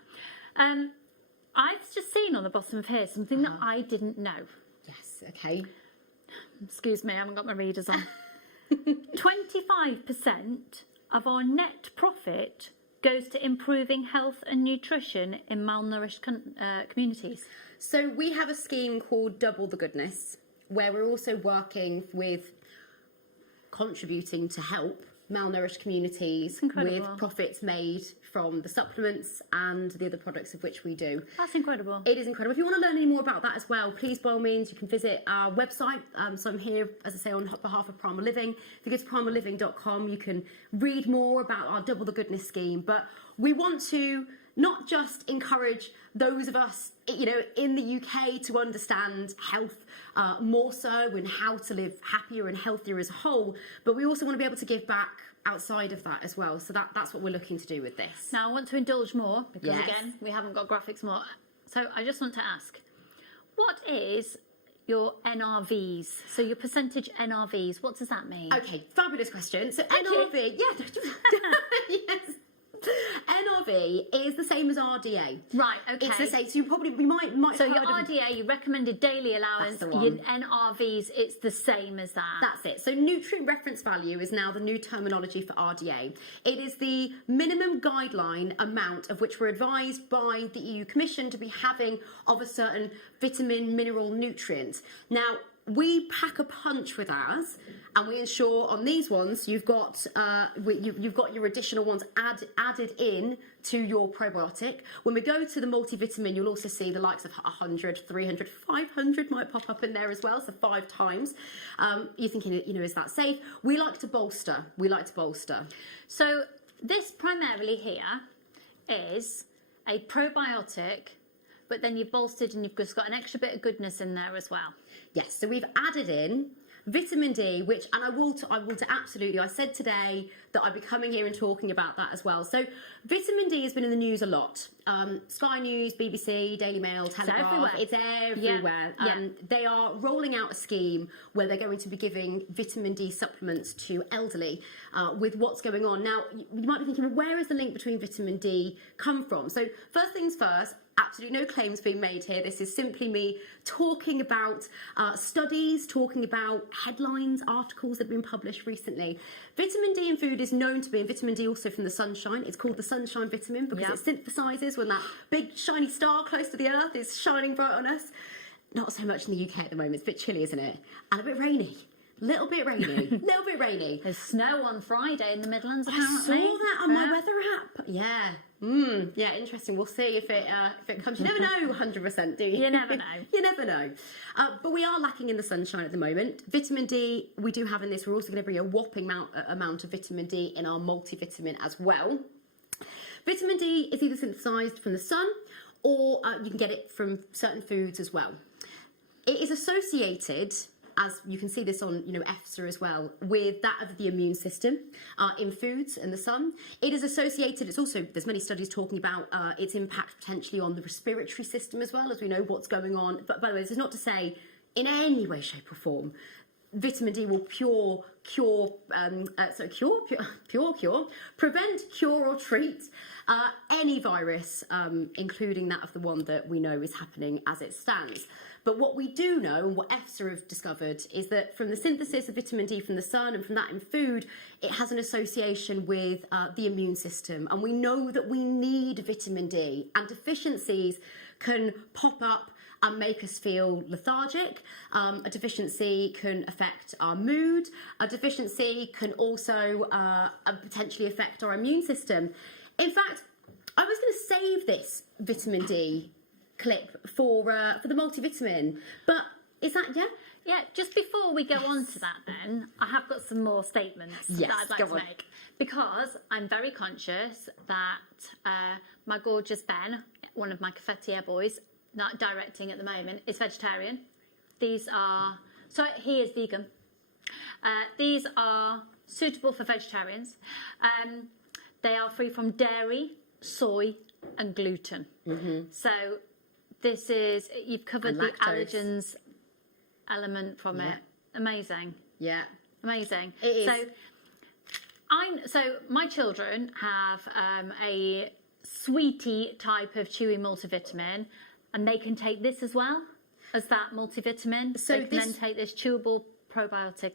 I've just seen on the bottom of here something that I didn't know. Yes, okay. Excuse me, I haven't got my readers on. 25% of our net profit goes to improving health and nutrition in malnourished communities. So we have a scheme called Double the Goodness, where we're also working with contributing to help malnourished communities with profits made from the supplements and the other products of which we do. That's incredible. It is incredible. If you want to learn any more about that as well, please, by all means, you can visit our website. So I'm here, as I say, on behalf of Primal Living. If you go to primaliving.com, you can read more about our Double the Goodness scheme. But we want to not just encourage those of us, in the UK to understand health more so and how to live happier and healthier as a whole, but we also want to be able to give back outside of that as well. So that's what we're looking to do with this. Now I want to indulge more because again, we haven't got graphics more. So I just want to ask, what is your NRVs? So your percentage NRVs, what does that mean? Okay, fabulous question. So NRV, yes. NRV is the same as RDA. Right, okay. It's the same. So we might So your RDA, your recommended daily allowance, your NRVs, it's the same as that. That's it. So nutrient reference value is now the new terminology for RDA. It is the minimum guideline amount of which we're advised by the EU Commission to be having of a certain vitamin, mineral, nutrient. Now, we pack a punch with ours, and we ensure on these ones you've got you've got your additional ones added in to your probiotic. When we go to the multivitamin, you'll also see the likes of 100, 300, 500 might pop up in there as well, so 5 times. You're thinking, is that safe? We like to bolster. So this primarily here is a probiotic, but then you've bolstered and you've just got an extra bit of goodness in there as well. Yes, so we've added in vitamin D, which, and I will absolutely, I said today that I'd be coming here and talking about that as well. So vitamin D has been in the news a lot. Sky News, BBC, Daily Mail, Telegraph, it's everywhere. Yeah. They are rolling out a scheme where they're going to be giving vitamin D supplements to elderly with what's going on. Now, you might be thinking, well, where has the link between vitamin D come from? So first things first, absolutely no claims being made here. This is simply me talking about studies, talking about headlines, articles that have been published recently. Vitamin D in food is known to be, and vitamin D also from the sunshine, it's called the sunshine vitamin because it synthesises when that big shiny star close to the earth is shining bright on us. Not so much in the UK at the moment, it's a bit chilly, isn't it? And a bit rainy. Little bit rainy. There's snow on Friday in the Midlands, I apparently. saw that on my weather app. Yeah. Yeah, interesting. We'll see if it comes. You never know 100%, do you? You never know. You never know. But we are lacking in the sunshine at the moment. Vitamin D, we do have in this. We're also going to bring a whopping amount of vitamin D in our multivitamin as well. Vitamin D is either synthesised from the sun or you can get it from certain foods as well. It is associated, as you can see this on EFSA as well, with that of the immune system in foods and the sun. It is associated, it's also, there's many studies talking about its impact potentially on the respiratory system as well, as we know what's going on. But by the way, this is not to say in any way, shape or form vitamin D will prevent, cure or treat any virus, including that of the one that we know is happening as it stands. But what we do know, and what EFSA have discovered, is that from the synthesis of vitamin D from the sun and from that in food, it has an association with the immune system. And we know that we need vitamin D, and deficiencies can pop up and make us feel lethargic. A deficiency can affect our mood. A deficiency can also potentially affect our immune system. In fact, I was going to save this vitamin D clip for the multivitamin, but is that Yeah, just before we go on to that then, I have got some more statements that I'd like to make. Because I'm very conscious that my gorgeous Ben, one of my cafetiere boys, not directing at the moment, is vegetarian. These are, so he is vegan. These are suitable for vegetarians. They are free from dairy, soy and gluten. So this is, you've covered the allergens element from it. Amazing. Yeah. Amazing. It is. So my children have a sweetie type of chewy multivitamin, and they can take this as well as that multivitamin. So they can then take this chewable probiotic.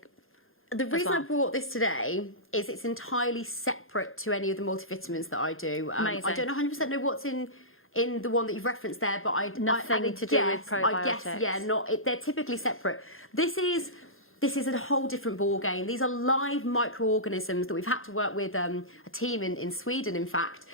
The reason I brought this today is it's entirely separate to any of the multivitamins that I do. Amazing. I don't 100% know what's in the one that you've referenced there, but Nothing to do with probiotics. They're typically separate. This is a whole different ball game. These are live microorganisms that we've had to work with a team in Sweden, in fact,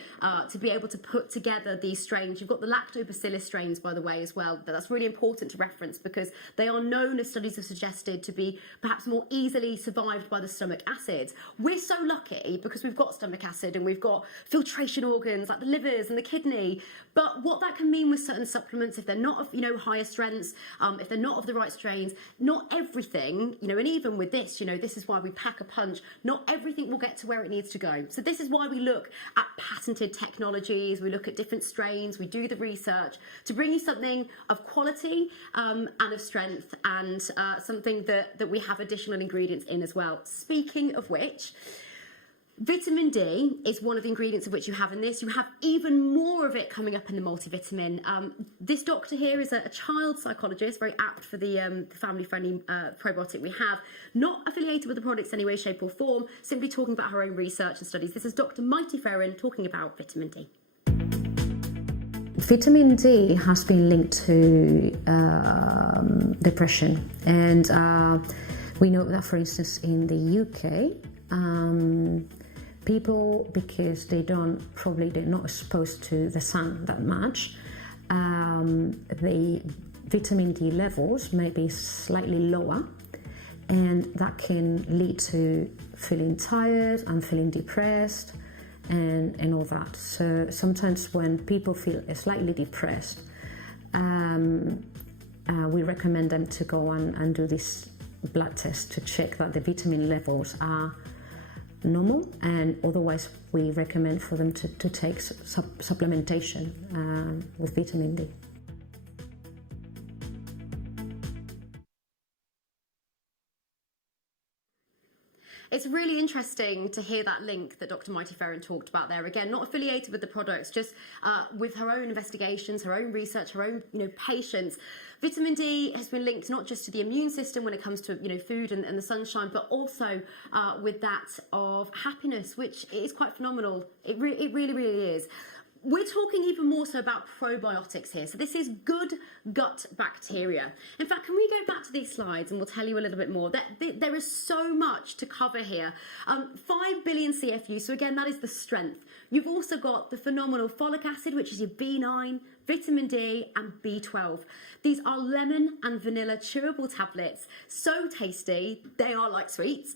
to be able to put together these strains. You've got the lactobacillus strains, by the way, as well. That's really important to reference because they are known, as studies have suggested, to be perhaps more easily survived by the stomach acids. We're so lucky because we've got stomach acid and we've got filtration organs like the livers and the kidney. But what that can mean with certain supplements, if they're not of higher strengths, if they're not of the right strains, not everything, and even with this, this is why we pack a punch. Not everything will get to where it needs to go. So this is why we look at patented technologies, we look at different strains, we do the research to bring you something of quality and of strength, and something that we have additional ingredients in as well. Speaking of which, vitamin D is one of the ingredients of which you have in this. You have even more of it coming up in the multivitamin. This doctor here is a child psychologist, very apt for the family-friendly probiotic we have. Not affiliated with the products in any way, shape or form, simply talking about her own research and studies. This is Dr. Mighty Ferrin talking about vitamin D. Vitamin D has been linked to depression, and we know that, for instance, in the UK, people, because they're not exposed to the sun that much, the vitamin D levels may be slightly lower, and that can lead to feeling tired and feeling depressed and all that. So sometimes when people feel slightly depressed, we recommend them to go and do this blood test to check that the vitamin levels are normal, and otherwise we recommend for them to take supplementation with vitamin D. It's really interesting to hear that link that Dr. Mighty Ferrin talked about there. Again, not affiliated with the products, just with her own investigations, her own research, her own patients. Vitamin D has been linked not just to the immune system when it comes to food and the sunshine, but also with that of happiness, which is quite phenomenal. It really, really is. We're talking even more so about probiotics here. So this is good gut bacteria. In fact, can we go back to these slides and we'll tell you a little bit more. There is so much to cover here. 5 billion CFU, so again, that is the strength. You've also got the phenomenal folic acid, which is your B9, vitamin D and B12. These are lemon and vanilla chewable tablets. So tasty. They are like sweets.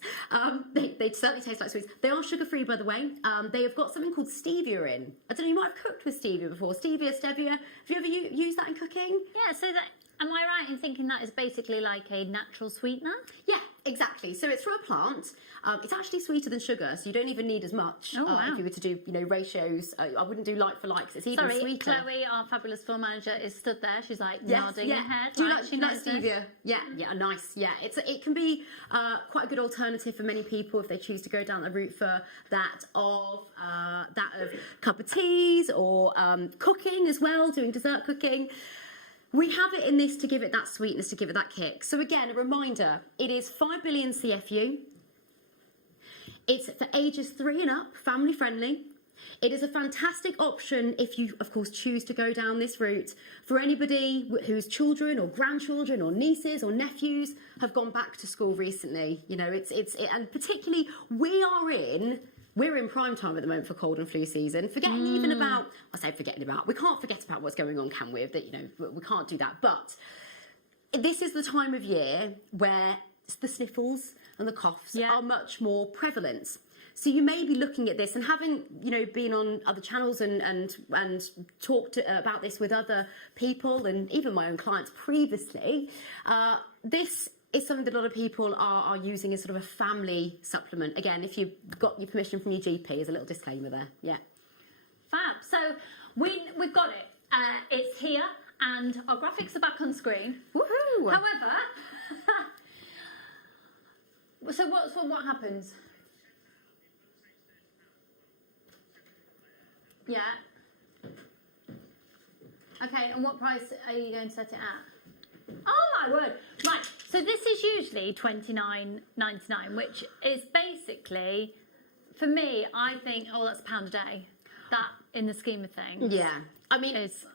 They certainly taste like sweets. They are sugar-free, by the way. They have got something called stevia in. I don't know, you might have cooked with stevia before. Stevia, stevia. Have you ever used that in cooking? Yeah, so that, am I right in thinking that is basically like a natural sweetener? Yeah, exactly. So it's from a plant. It's actually sweeter than sugar, so you don't even need as much. Oh, wow. If you were to do, ratios, I wouldn't do like for like, 'cause it's even sweeter. Chloe, our fabulous floor manager, is stood there. She's like nodding her head. Do you like like, she knows this. stevia? Yeah, nice. Yeah, it can be quite a good alternative for many people if they choose to go down the route for that of cup of teas or cooking as well, doing dessert cooking. We have it in this to give it that sweetness, to give it that kick. So again, a reminder, it is 5 billion CFU. It's for ages 3 and up, family friendly. It is a fantastic option if you, of course, choose to go down this route. For anybody whose children or grandchildren or nieces or nephews have gone back to school recently, and particularly we're in prime time at the moment for cold and flu season. We can't forget about what's going on, can we? We can't do that. But this is the time of year where the sniffles and the coughs are much more prevalent. So you may be looking at this and having, been on other channels and talked about this with other people and even my own clients previously. This is something that a lot of people are using as sort of a family supplement. Again, if you've got your permission from your GP, as a little disclaimer there. Yeah. Fab. So we've got it. It's here, and our graphics are back on screen. Woohoo! However, so what happens? Yeah. Okay, and what price are you going to set it at? Oh my word! Right, so this is usually $29.99, which is basically, for me, I think, that's £1 a day. That, in the scheme of things, yeah. I mean, it's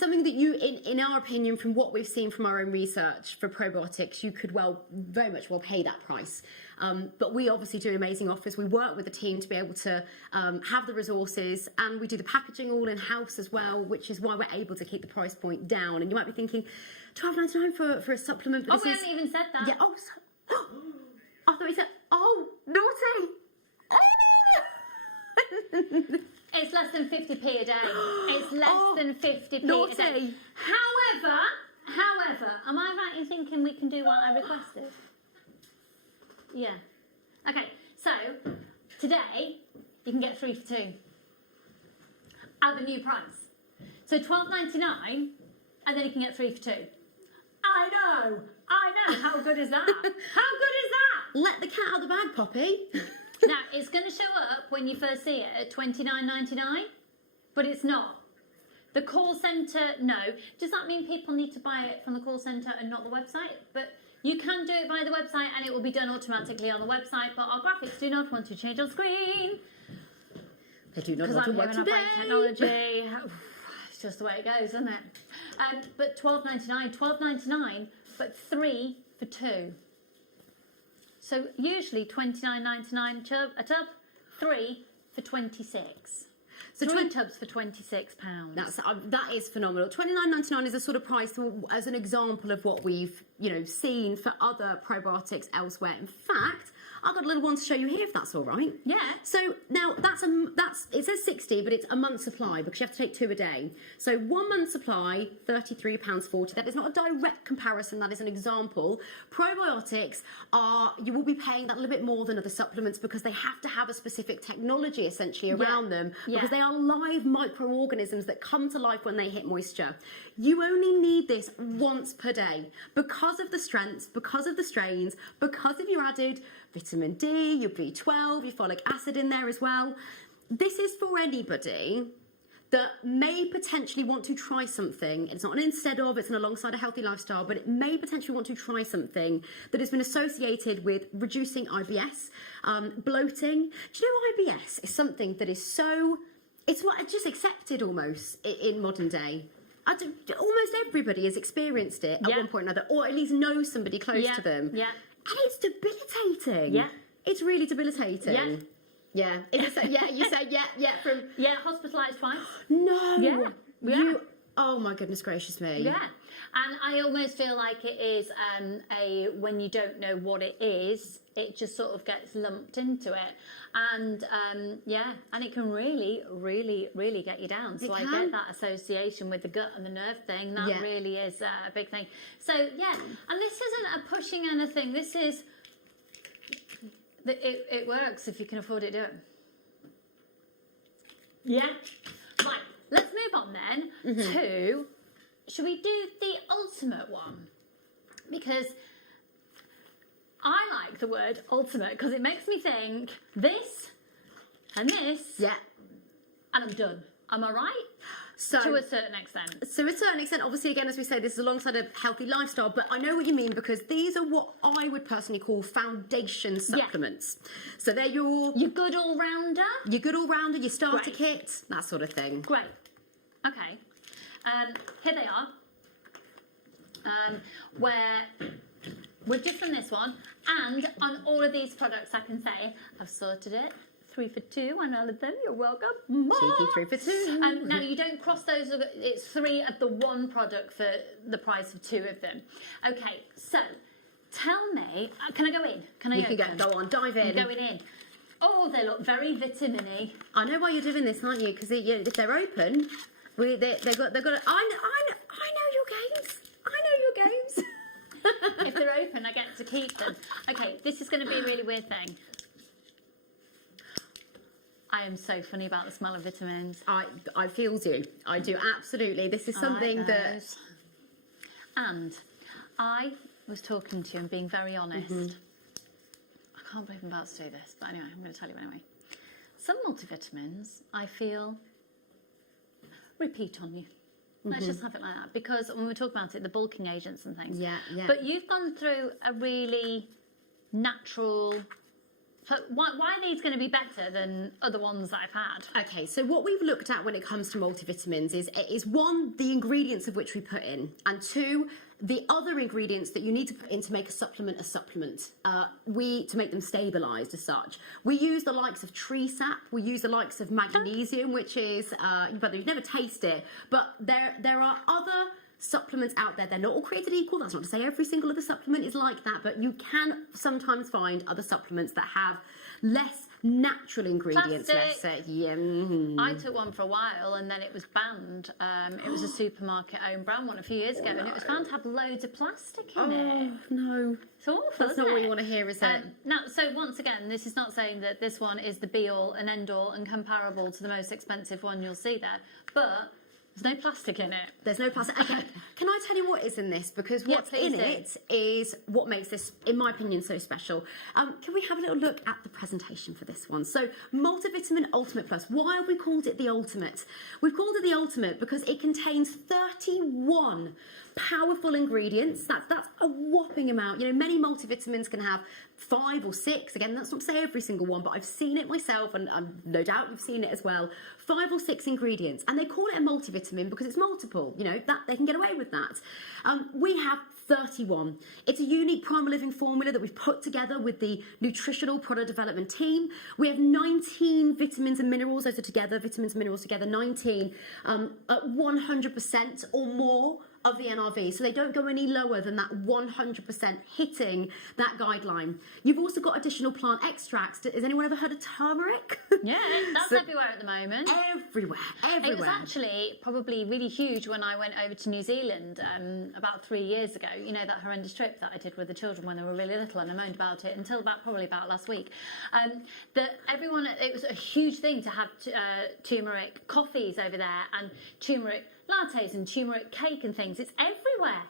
something that you, in our opinion, from what we've seen from our own research for probiotics, you could very much pay that price. But we obviously do amazing offers. We work with the team to be able to have the resources, and we do the packaging all in-house as well, which is why we're able to keep the price point down. And you might be thinking, $12.99 for a supplement. But we haven't even said that. Yeah. I thought we said, naughty. It's less than 50p a day. It's less than 50p naughty. A day. However, am I right in thinking we can do what I requested? Yeah. Okay, so today you can get 3 for 2 at the new price. So $12.99, and then you can get 3 for 2. I know. How good is that? How good is that? Let the cat out of the bag, Poppy. Now, it's going to show up when you first see it at $29.99, but it's not. The call centre, no. Does that mean people need to buy it from the call centre and not the website? But you can do it via the website and it will be done automatically on the website, but our graphics do not want to change on screen. They do not want to work today. Technology. just the way it goes, isn't it? But $12.99, but 3 for 2. So usually $29.99 a tub, 3 for 26. So 3 tubs for £26. That is phenomenal. $29.99 is a sort of price as an example of what we've seen for other probiotics elsewhere. In fact, I've got a little one to show you here, if that's all right. Yeah. So now it says 60, but it's a month's supply because you have to take 2 a day. So 1 month's supply, £33.40. That is not a direct comparison. That is an example. Probiotics you will be paying that a little bit more than other supplements because they have to have a specific technology essentially around them because they are live microorganisms that come to life when they hit moisture. You only need this once per day because of the strengths, because of the strains, because of your added vitamin D, your B12, your folic acid in there as well. This is for anybody that may potentially want to try something. It's not an instead of, it's an alongside a healthy lifestyle, but it may potentially want to try something that has been associated with reducing IBS, bloating. Do you know IBS is something that is it's just accepted almost in modern day. Almost everybody has experienced it at one point or another, or at least knows somebody close to them. Yeah. And it's debilitating. Yeah. It's really debilitating. Yeah. Yeah. You say from... Yeah, hospitalised twice. No. Yeah. Oh my goodness gracious me. Yeah. And I almost feel like it is when you don't know what it is, it just sort of gets lumped into it. And and it can really, really, really get you down. So I get that association with the gut and the nerve thing. That really is a big thing. So yeah, and this isn't a pushing anything. This is, it works if you can afford it, do it. Yeah. Right, let's move on then to, should we do the ultimate one? Because I like the word ultimate because it makes me think this and this. Yeah. And I'm done. Am I right? So, to a certain extent. To a certain extent, obviously, again, as we say, this is alongside a healthy lifestyle, but I know what you mean because these are what I would personally call foundation supplements. Yeah. So they're your good all-rounder. Your good all-rounder, your starter kit, that sort of thing. Great. Okay. Here they are. Where we've just done this one, and on all of these products, I can say I've sorted it 3 for 2 on all of them. You're welcome. Cheeky 3 for 2. Now you don't cross those. It's 3 of the one product for the price of 2 of them. Okay, so tell me. Can I go in? Can I? You can go on. Dive in. I'm going in. Oh, they look very vitamin-y. I know why you're doing this, aren't you? Because if they're open, they've got. I know your games. I know your games. If they're open, I get to keep them. Okay, this is going to be a really weird thing. I am so funny about the smell of vitamins. I feels you. I do, absolutely. This is something that... And I was talking to you and being very honest. I can't believe I'm about to do this, but anyway, I'm going to tell you anyway. Some multivitamins, I feel, repeat on you. Let's just have it like that. Because when we talk about it, the bulking agents and things. Yeah. But you've gone through a really natural... So why are these going to be better than other ones that I've had? Okay, so what we've looked at when it comes to multivitamins is 1, the ingredients of which we put in, and 2, the other ingredients that you need to put in to make a supplement to make them stabilised as such. We use the likes of tree sap, we use the likes of magnesium, which is, but you've never tasted it, but there are other supplements out there. They're not all created equal. That's not to say every single other supplement is like that, but you can sometimes find other supplements that have less natural ingredients. Let's say. I took one for a while and then it was banned. It was a supermarket owned brand one a few years ago, and it was found to have loads of plastic in it. No. It's awful. That's not what you want to hear, is it? Now, so once again, this is not saying that this one is the be all and end all and comparable to the most expensive one you'll see there, but there's no plastic in it. There's no plastic. Okay, can I tell you what is in this? Because what's in it is what makes this, in my opinion, so special. Can we have a little look at the presentation for this one? So, Multivitamin Ultimate Plus. Why have we called it the Ultimate? We've called it the Ultimate because it contains 31 powerful ingredients. That's a whopping amount. You know, many multivitamins can have 5 or 6. Again, that's not to say every single one, but I've seen it myself, and no doubt you've seen it as well. 5 or 6 ingredients, and they call it a multivitamin because it's multiple. You know, that they can get away with that. We have 31. It's a unique Primal Living formula that we've put together with the nutritional product development team. We have 19 vitamins and minerals. Those are together, vitamins and minerals together, 19 at 100% or more of the NRV, so they don't go any lower than that 100% hitting that guideline. You've also got additional plant extracts. Has anyone ever heard of turmeric? Yeah, that's everywhere at the moment. Everywhere. It was actually probably really huge when I went over to New Zealand about 3 years ago. You know, that horrendous trip that I did with the children when they were really little, and I moaned about it until probably about last week. That everyone, it was a huge thing to have turmeric coffees over there and turmeric lattes and turmeric cake and things. It's everywhere.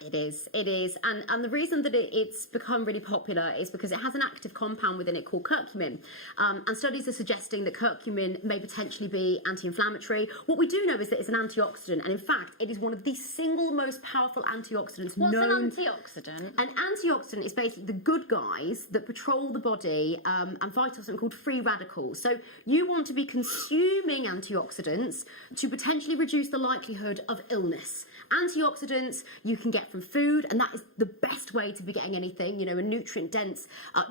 It is. And the reason that it's become really popular is because it has an active compound within it called curcumin. And studies are suggesting that curcumin may potentially be anti-inflammatory. What we do know is that it's an antioxidant, and in fact, it is one of the single most powerful antioxidants known. What's an antioxidant? An antioxidant is basically the good guys that patrol the body and fight off something called free radicals. So you want to be consuming antioxidants to potentially reduce the likelihood of illness. Antioxidants you can get from food, and that is the best way to be getting anything, you know, a nutrient-dense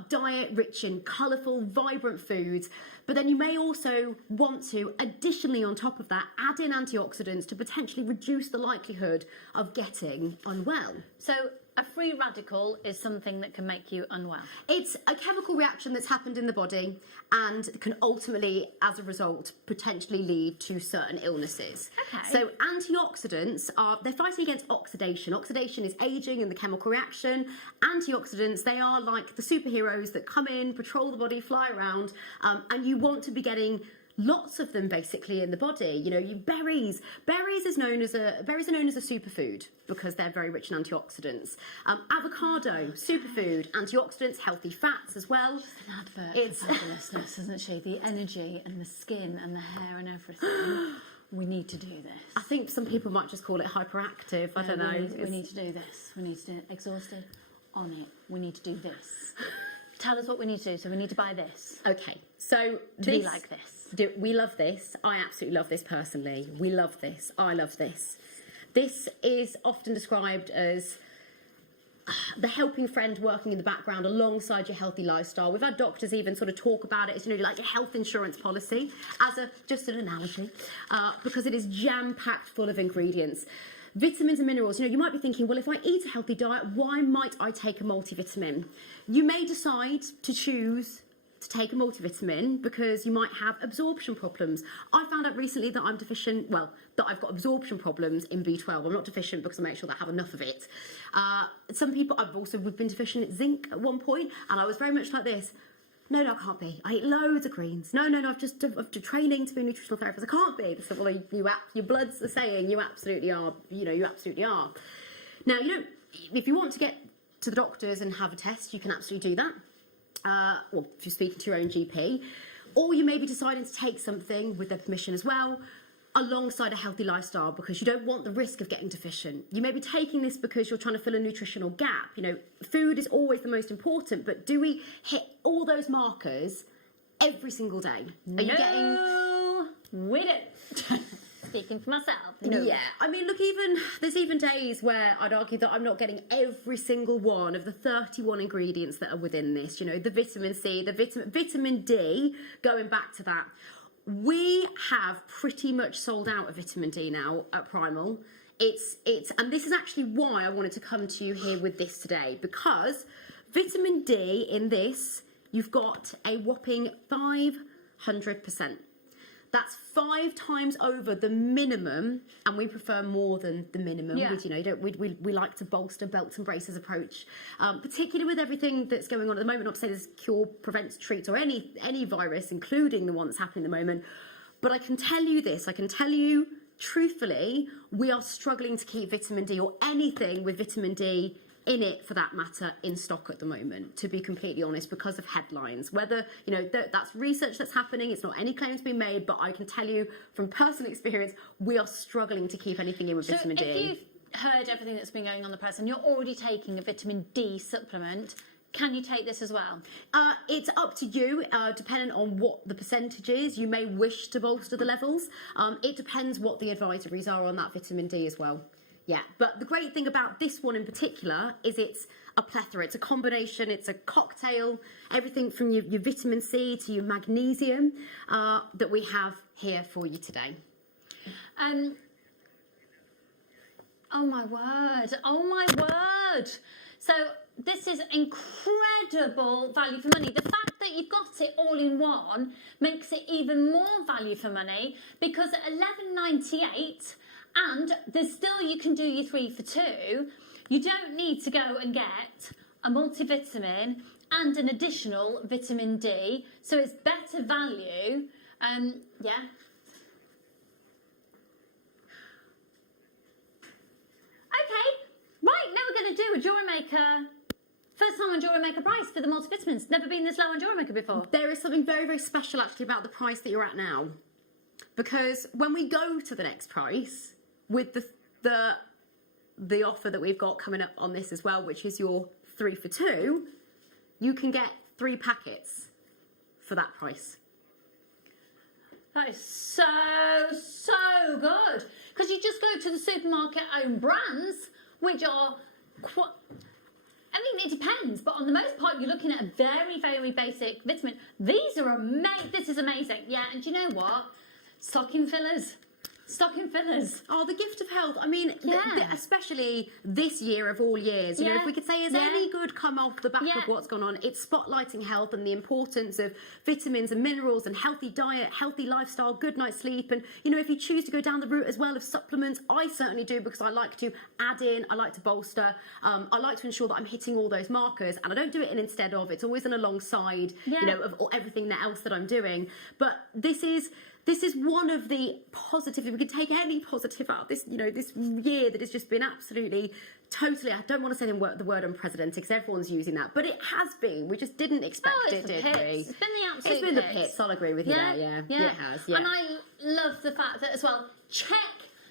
diet rich in colourful, vibrant foods. But then you may also want to, additionally on top of that, add in antioxidants to potentially reduce the likelihood of getting unwell. So a free radical is something that can make you unwell. It's a chemical reaction that's happened in the body and can ultimately, as a result, potentially lead to certain illnesses. Okay. So antioxidants they're fighting against oxidation. Oxidation is aging and the chemical reaction. Antioxidants, they are like the superheroes that come in, patrol the body, fly around, and you want to be getting lots of them basically in the body. You know, berries are known as a superfood because they're very rich in antioxidants. Avocado, superfood, antioxidants, healthy fats as well. She's an advert for fabulousness, isn't she? The energy and the skin and the hair and everything. We need to do this. I think some people might just call it hyperactive. I don't know. We need to do this. We need to do it. Exhausted, on it. We need to do this. Tell us what we need to do. So we need to buy this. Okay, so to be like this. We love this. I absolutely love this personally. We love this. I love this. This is often described as the helping friend working in the background alongside your healthy lifestyle. We've had doctors even sort of talk about it as, you know, like a health insurance policy, as just an analogy, because it is jam-packed full of ingredients. Vitamins and minerals, you know, you might be thinking, well, if I eat a healthy diet, why might I take a multivitamin? You may decide to choose to take a multivitamin because you might have absorption problems. I found out recently that I'm deficient, well, that I've got absorption problems in B12. I'm not deficient because I make sure that I have enough of it. Some people, we've been deficient at zinc at one point, and I was very much like this. No, I can't be. I eat loads of greens. No, I've just training to be a nutritional therapist. I can't be. They said, well, your blood's saying you absolutely are. You know, you absolutely are. Now, you know, if you want to get to the doctors and have a test, you can absolutely do that. Or if you're speaking to your own GP, or you may be deciding to take something with their permission as well, alongside a healthy lifestyle, because you don't want the risk of getting deficient. You may be taking this because you're trying to fill a nutritional gap. You know, food is always the most important, but do we hit all those markers every single day? Are you getting... We don't. Speaking for myself. No. Yeah, I mean, look, there's even days where I'd argue that I'm not getting every single one of the 31 ingredients that are within this. You know, the vitamin C, the vitamin D, going back to that. We have pretty much sold out of vitamin D now at Primal. And this is actually why I wanted to come to you here with this today, because vitamin D in this, you've got a whopping 500%. That's 5 times over the minimum, and we prefer more than the minimum. Yeah. We like to bolster belts and braces approach, particularly with everything that's going on at the moment. Not to say there's cure, prevents, treats, or any virus, including the one that's happening at the moment. But I can tell you this. I can tell you truthfully, we are struggling to keep vitamin D or anything with vitamin D in it, for that matter, in stock at the moment, to be completely honest, because of headlines. Whether, you know, that's research that's happening, it's not any claims being made, but I can tell you from personal experience, we are struggling to keep anything in with vitamin D. heard everything that's been going on in the press and you're already taking a vitamin D supplement, can you take this as well? It's up to you, depending on what the percentage is. You may wish to bolster the levels. It depends what the advisories are on that vitamin D as well. Yeah, but the great thing about this one in particular is it's a plethora. It's a combination. It's a cocktail. Everything from your vitamin C to your magnesium that we have here for you today. Oh my word. Oh my word. So this is incredible value for money. The fact that you've got it all in one makes it even more value for money, because at $11.98, and there's still, you can do your 3 for 2. You don't need to go and get a multivitamin and an additional vitamin D. So it's better value. Yeah. Okay, right, now we're going to do a Jewellery Maker. First time on Jewellery Maker price for the multivitamins. Never been this low on Jewellery Maker before. There is something very, very special actually about the price that you're at now. Because when we go to the next price, with the offer that we've got coming up on this as well, which is your 3 for 2, you can get 3 packets for that price. That is so good. Because you just go to the supermarket own brands, which are quite... I mean, it depends, but on the most part, you're looking at a very, very basic vitamin. These are amazing. This is amazing. Yeah, and do you know what? Stocking fillers. Stocking fillers. Oh, the gift of health. I mean, especially this year of all years. You know, if we could say, is any good come off the back of what's gone on? It's spotlighting health and the importance of vitamins and minerals and healthy diet, healthy lifestyle, good night's sleep. And, you know, if you choose to go down the route as well of supplements, I certainly do, because I like to add in, I like to bolster. I like to ensure that I'm hitting all those markers, and I don't do it in instead of. It's always an alongside, you know, of everything else that I'm doing. But this is one of the positive, if we could take any positive out of this, you know, this year that has just been absolutely, totally, I don't want to say the word unprecedented because everyone's using that, but it has been. We just didn't expect it, did we? It's been the absolute It's been the pits, I'll agree with you there, yeah. It has, yeah. And I love the fact that as well, check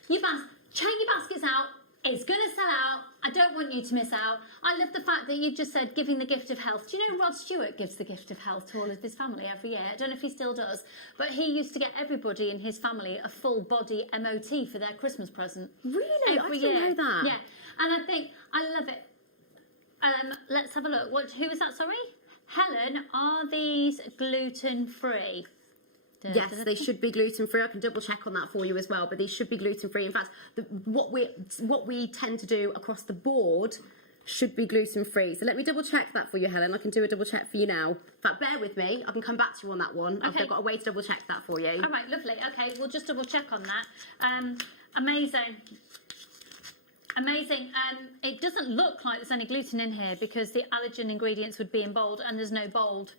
your baskets out. It's going to sell out. I don't want you to miss out. I love the fact that you've just said giving the gift of health. Do you know Rod Stewart gives the gift of health to all of his family every year? I don't know if he still does, but he used to get everybody in his family a full body MOT for their Christmas present. Really? Every I didn't year. know that. Yeah, and I think, I love it. Let's have a look. Who was that, sorry? Helen, are these gluten-free? Yes, they should be gluten-free. I can double check on that for you as well, but these should be gluten-free. In fact, what we tend to do across the board should be gluten-free. So let me double check that for you, Helen. I can do a double check for you now. In fact, bear with me. I can come back to you on that one. Okay. I've got a way to double check that for you. All right, lovely. Okay, we'll just double check on that. Amazing. Amazing. It doesn't look like there's any gluten in here because the allergen ingredients would be in bold, and there's no bold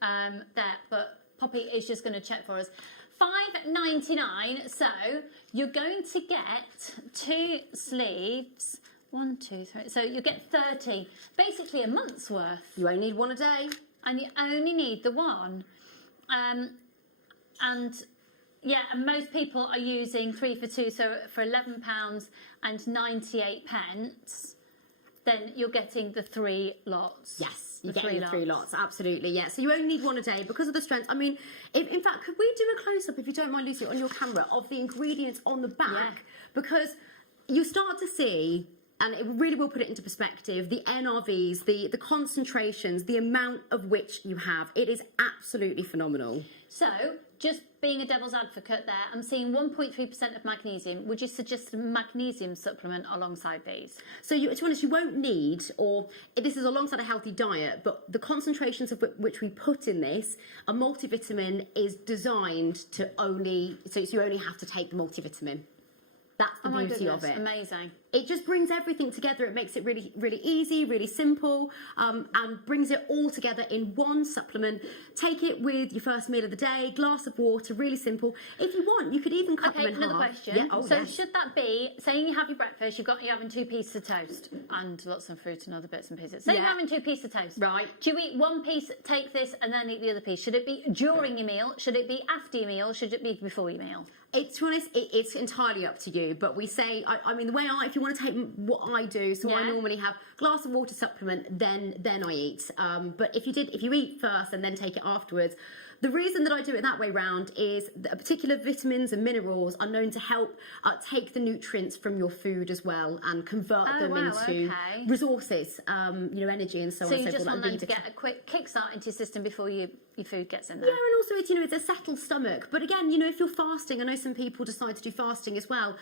there, but Poppy is just going to check for us. $5.99. So you're going to get 2 sleeves. 1, 2, 3. So you get 30. Basically a month's worth. You only need one a day. And you only need the one. And yeah, and most people are using 3 for 2. So for £11.98, then you're getting the 3 lots. Yes. You're getting the 3 lots, absolutely, yeah. So you only need one a day because of the strength. I mean, in fact, could we do a close-up, if you don't mind, Lucy, on your camera, of the ingredients on the back? Yeah. Because you start to see, and it really will put it into perspective, the NRVs, the concentrations, the amount of which you have. It is absolutely phenomenal. So, just being a devil's advocate there, I'm seeing 1.3% of magnesium. Would you suggest a magnesium supplement alongside these? So, to be honest, you won't need, or this is alongside a healthy diet, but the concentrations of which we put in this, a multivitamin is designed to only, so you only have to take the multivitamin. That's the beauty of it. Amazing. It just brings everything together. It makes it really, really easy, really simple, and brings it all together in one supplement. Take it with your first meal of the day, glass of water, really simple. If you want, you could even cut them in half. Okay, another question. Yeah, so should that be, saying you have your breakfast, you're having 2 pieces of toast and lots of fruit and other bits and pieces. Say you're having 2 pieces of toast. Right. Do you eat one piece, take this, and then eat the other piece? Should it be during your meal? Should it be after your meal? Should it be before your meal? To be honest, it's entirely up to you. But we say, I mean, the way I if you want to take what I do, so I normally have glass of water supplement, then I eat. But if you eat first and then take it afterwards, the reason that I do it that way round is that particular vitamins and minerals are known to help take the nutrients from your food as well and convert them into resources, energy and so on and so forth. So you just want them to get a quick kickstart into your system before your food gets in there. Yeah, and also it's a settled stomach. But again, if you're fasting, I know some people decide to do fasting as well.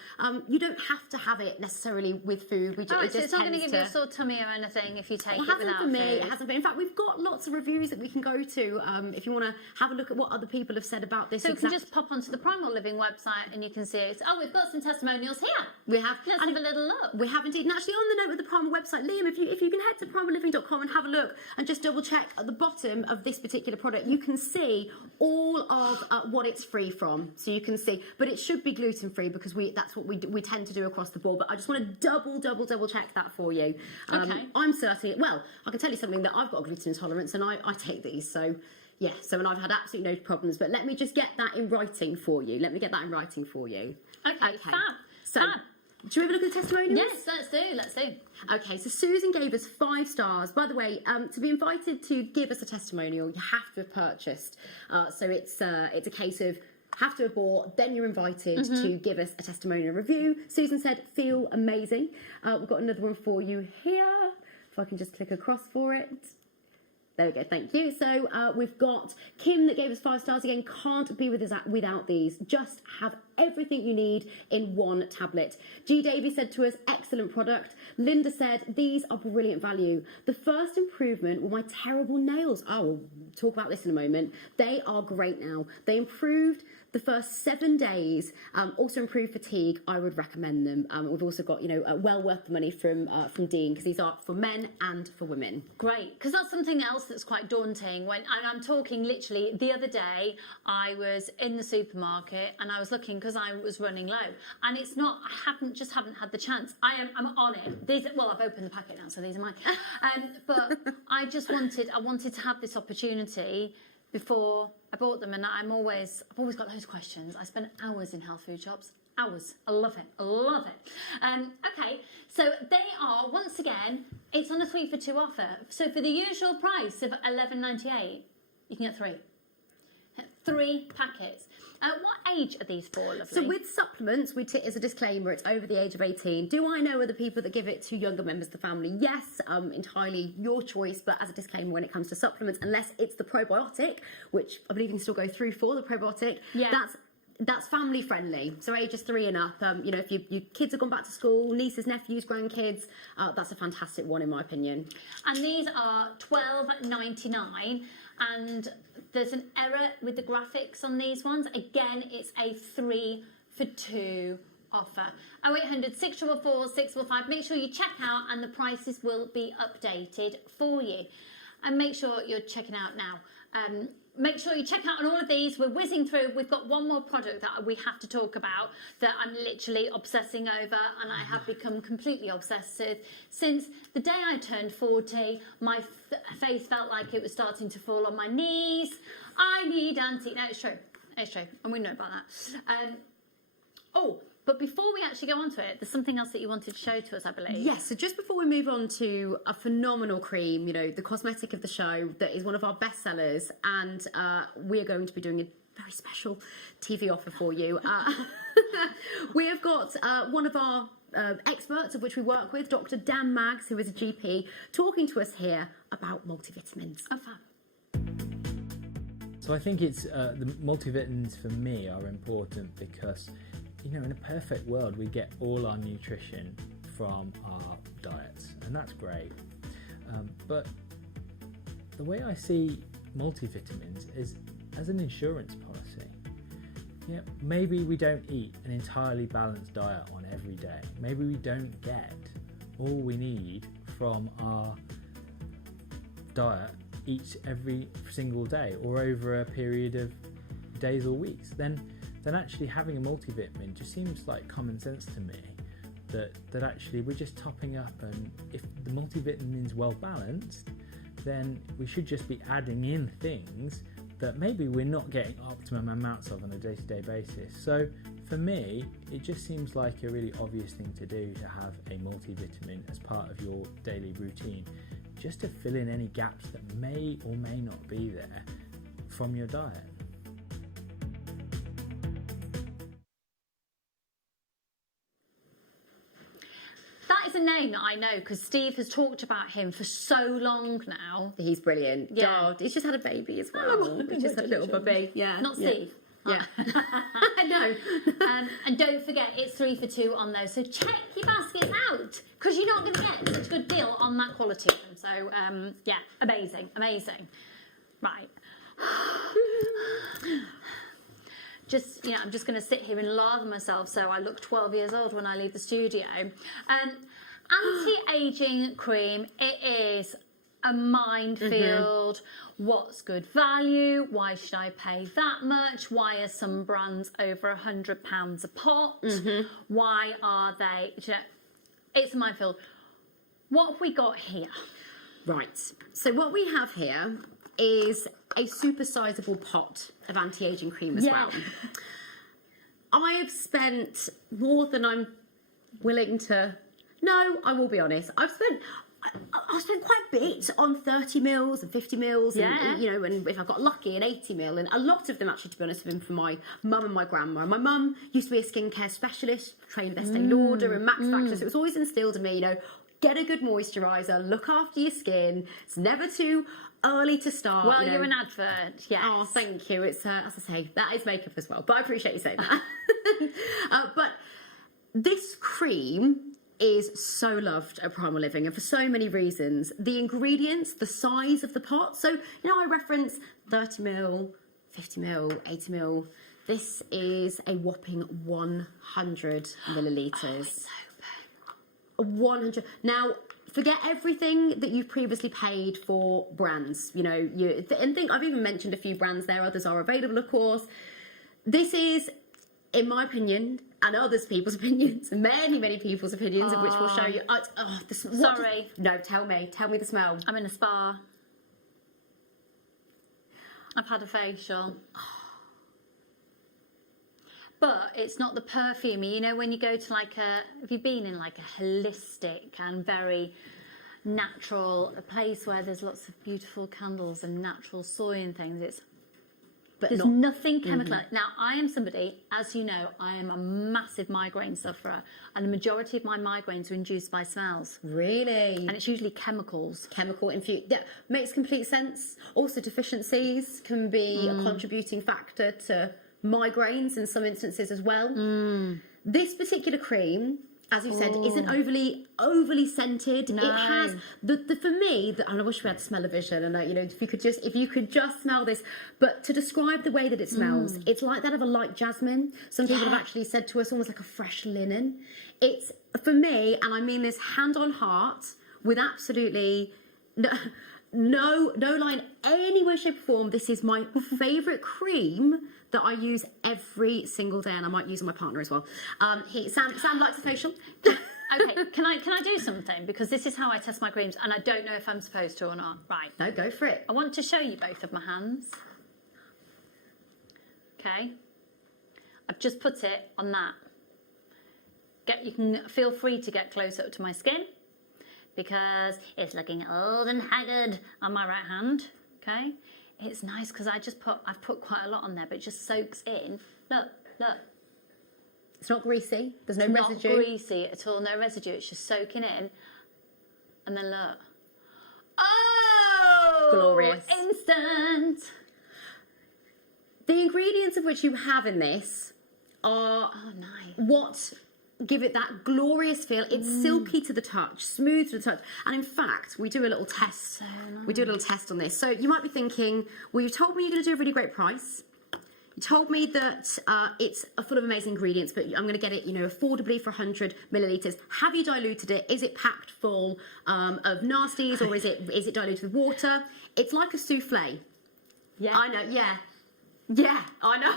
You don't have to have it necessarily with food. So it's not going to give you a sore tummy or anything if you take it without for me, food. it hasn't been. In fact, we've got lots of reviews that we can go to if you want to have a look at what other people have said about this. So you can just pop onto the Primal Living website and you can see it. Oh, we've got some testimonials here. We have. Let's have a little look. We have indeed. And actually, on the note with the Primal website, Liam, if you can head to primalliving.com and have a look and just double check at the bottom of this particular product, you can see all of what it's free from. So you can see, but it should be gluten free because that's what we tend to do across the board. But I just want to double check that for you. Okay. I'm certainly, I can tell you something that I've got a gluten intolerance and I take these. So yeah, and I've had absolutely no problems. But let me just get that in writing for you. Okay, fab. So, do you have a look at the testimonials? Yes, let's do. Okay, so Susan gave us 5 stars. By the way, to be invited to give us a testimonial, you have to have purchased. So it's a case of have to have bought, then you're invited to give us a testimonial review. Susan said, feel amazing. We've got another one for you here. If I can just click across for it. There we go, thank you. So we've got Kim that gave us 5 stars again. Can't be without these. Just have everything you need in one tablet. G. Davy said to us, excellent product. Linda said, these are brilliant value. The first improvement were my terrible nails. We'll talk about this in a moment. They are great now. They improved the first 7 days. Also improved fatigue. I would recommend them. We've also got, well worth the money from Dean because these are for men and for women. Great, because that's something else that's quite daunting. And I'm talking literally the other day, I was in the supermarket and I was looking because I was running low. And it's not, I haven't had the chance. I'm on it. I've opened the packet now, so these are mine. But I wanted to have this opportunity before I bought them, and I've always got those questions. I spend hours in health food shops. Hours. I love it. Okay, so they are, once again, it's on a 3 for 2 offer. So for the usual price of $11.98, you can get 3. 3 packets. What age are these for, lovely? So with supplements, as a disclaimer, it's over the age of 18. Do I know other people that give it to younger members of the family? Yes, entirely your choice. But as a disclaimer, when it comes to supplements, unless it's the probiotic, which I believe you can still go through for the probiotic, that's family friendly. So ages 3 and up. If your kids have gone back to school, nieces, nephews, grandkids, that's a fantastic one in my opinion. And these are $12.99. And there's an error with the graphics on these ones. Again, it's a 3 for 2 offer. 0800 644 645. Make sure you check out and the prices will be updated for you. And make sure you're checking out now. Make sure you check out on all of these. We're whizzing through. We've got one more product that we have to talk about that I'm literally obsessing over, and I have become completely obsessive. Since the day I turned 40, my face felt like it was starting to fall on my knees. I need antique. No, it's true. It's true. And we know about that. But before we actually go on to it, there's something else that you wanted to show to us, I believe. Yes, so just before we move on to a phenomenal cream, the cosmetic of the show, that is one of our best sellers, and we're going to be doing a very special TV offer for you. We have got one of our experts of which we work with, Dr. Dan Maggs, who is a GP, talking to us here about multivitamins. Oh, fab. So I think it's the multivitamins for me are important because in a perfect world, we get all our nutrition from our diets, and that's great. But the way I see multivitamins is as an insurance policy. Maybe we don't eat an entirely balanced diet on every day. Maybe we don't get all we need from our diet every single day or over a period of days or weeks. Then actually having a multivitamin just seems like common sense to me, that actually we're just topping up, and if the multivitamin is well balanced, then we should just be adding in things that maybe we're not getting optimum amounts of on a day-to-day basis. So For me, it just seems like a really obvious thing to do to have a multivitamin as part of your daily routine, just to fill in any gaps that may or may not be there from your diet. That is a name that I know because Steve has talked about him for so long now. He's brilliant. Yeah. Oh, he's just had a baby as well. Oh, He's just had a little puppy. Yeah. Not Steve. Yeah. I know. And don't forget, it's 3 for 2 on those. So check your baskets out because you're not going to get such a good deal on that quality of them. So, yeah, amazing, amazing. Right. Just, I'm just going to sit here and lather myself so I look 12 years old when I leave the studio. Anti-aging cream, it is a minefield. What's good value? Why should I pay that much? Why are some brands over £100 a pot? Why are they? It's a minefield. What have we got here? Right. So what we have here is a super sizable pot of anti-aging cream as well. I have spent more than I'm willing to. No, I will be honest. I've spent quite a bit on 30 mils and 50 mils, and and if I got lucky, an 80 mil, and a lot of them actually, to be honest, have been for my mum and my grandma. My mum used to be a skincare specialist, trained Estee Lauder and Max Factor, so it was always instilled in me, get a good moisturiser, look after your skin. It's never too early to start. Well, you're an advert, yes. Oh, thank you. It's as I say, that is makeup as well, but I appreciate you saying that. But this cream is so loved at Primal Living, and for so many reasons. The ingredients, the size of the pot. So, I reference 30 mil, 50 mil, 80 mil. This is a whopping 100 millilitres. Oh, it's so big. 100. Now, forget everything that you've previously paid for brands. I've even mentioned a few brands there. Others are available, of course. This is, in my opinion, and others people's opinions, many people's opinions, of which we'll show you. Sorry. No, tell me the smell. I'm in a spa. I've had a facial. But it's not the perfumey. When you go to have you been in a holistic and very natural, a place where there's lots of beautiful candles and natural soy and things, there's nothing chemical. Now, I am somebody, as you know, I am a massive migraine sufferer, and the majority of my migraines are induced by smells. Really? And it's usually chemicals. Chemical infused. That makes complete sense. Also, deficiencies can be a contributing factor to migraines in some instances as well. This particular cream, as you said, isn't overly scented. No. It has for me, and I wish we had smell-o-vision, and if you could just smell this. But to describe the way that it smells, it's like that of a light jasmine. Some people have actually said to us, almost like a fresh linen. It's, for me, and I mean this hand on heart, with absolutely no line, any way, shape, or form. This is my favourite cream that I use every single day, and I might use on my partner as well. Sam likes a facial. Okay, can I do something? Because this is how I test my creams, and I don't know if I'm supposed to or not. Right. No, go for it. I want to show you both of my hands. Okay. I've just put it on that. You can feel free to get close up to my skin, because it's looking old and haggard on my right hand. Okay. It's nice because I've put quite a lot on there, but it just soaks in. Look. It's not greasy. There's no residue. It's not greasy at all. No residue. It's just soaking in. And then look. Oh! Glorious. Instant. The ingredients of which you have in this are what give it that glorious feel. It's silky to the touch, smooth to the touch. And in fact, we do a little test. So nice. We do a little test on this. So you might be thinking, well, you told me you're going to do a really great price. You told me that it's full of amazing ingredients, but I'm going to get it, affordably for 100 millilitres. Have you diluted it? Is it packed full of nasties, or is it diluted with water? It's like a souffle. Yeah. I know. Yeah, I know.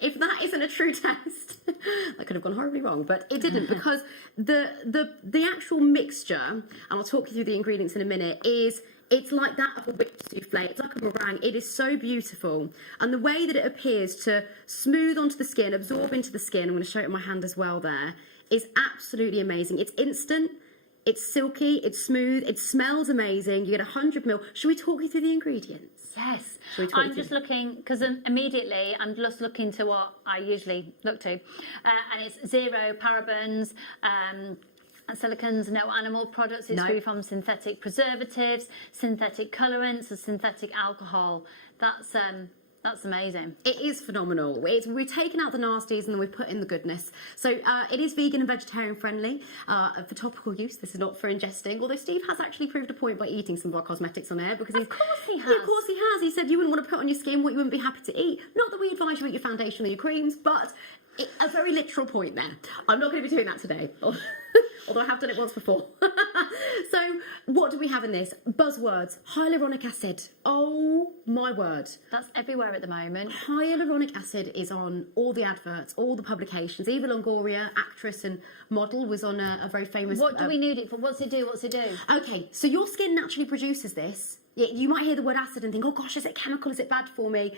If that isn't a true test, that could have gone horribly wrong, but it didn't, because the actual mixture, and I'll talk you through the ingredients in a minute, is It's like that of a whipped souffle. It's like a meringue. It is so beautiful. And the way that it appears to smooth onto the skin, absorb into the skin, I'm going to show it in my hand as well there, is absolutely amazing. It's instant, it's silky, it's smooth, it smells amazing. You get 100 ml. Should we talk you through the ingredients? Yes. I'm just looking, because immediately I'm just looking to what I usually look to. And it's 0 parabens, silicons, no animal products. It's free from synthetic preservatives, synthetic colorants, and synthetic alcohol. That's amazing. It is phenomenal. We've taken out the nasties and then we've put in the goodness. So it is vegan and vegetarian friendly for topical use. This is not for ingesting. Although Steve has actually proved a point by eating some of our cosmetics on air because of course he has. Yeah, of course he has. He said you wouldn't want to put on your skin what you wouldn't be happy to eat. Not that we advise you eat your foundation or your creams, but a very literal point there. I'm not going to be doing that today. Although I have done it once before. So, what do we have in this? Buzzwords. Hyaluronic acid. Oh, my word. That's everywhere at the moment. Hyaluronic acid is on all the adverts, all the publications. Eva Longoria, actress and model, was on a very famous... What do we need it for? What's it do? Okay, so your skin naturally produces this. You might hear the word acid and think, oh gosh, is it chemical? Is it bad for me?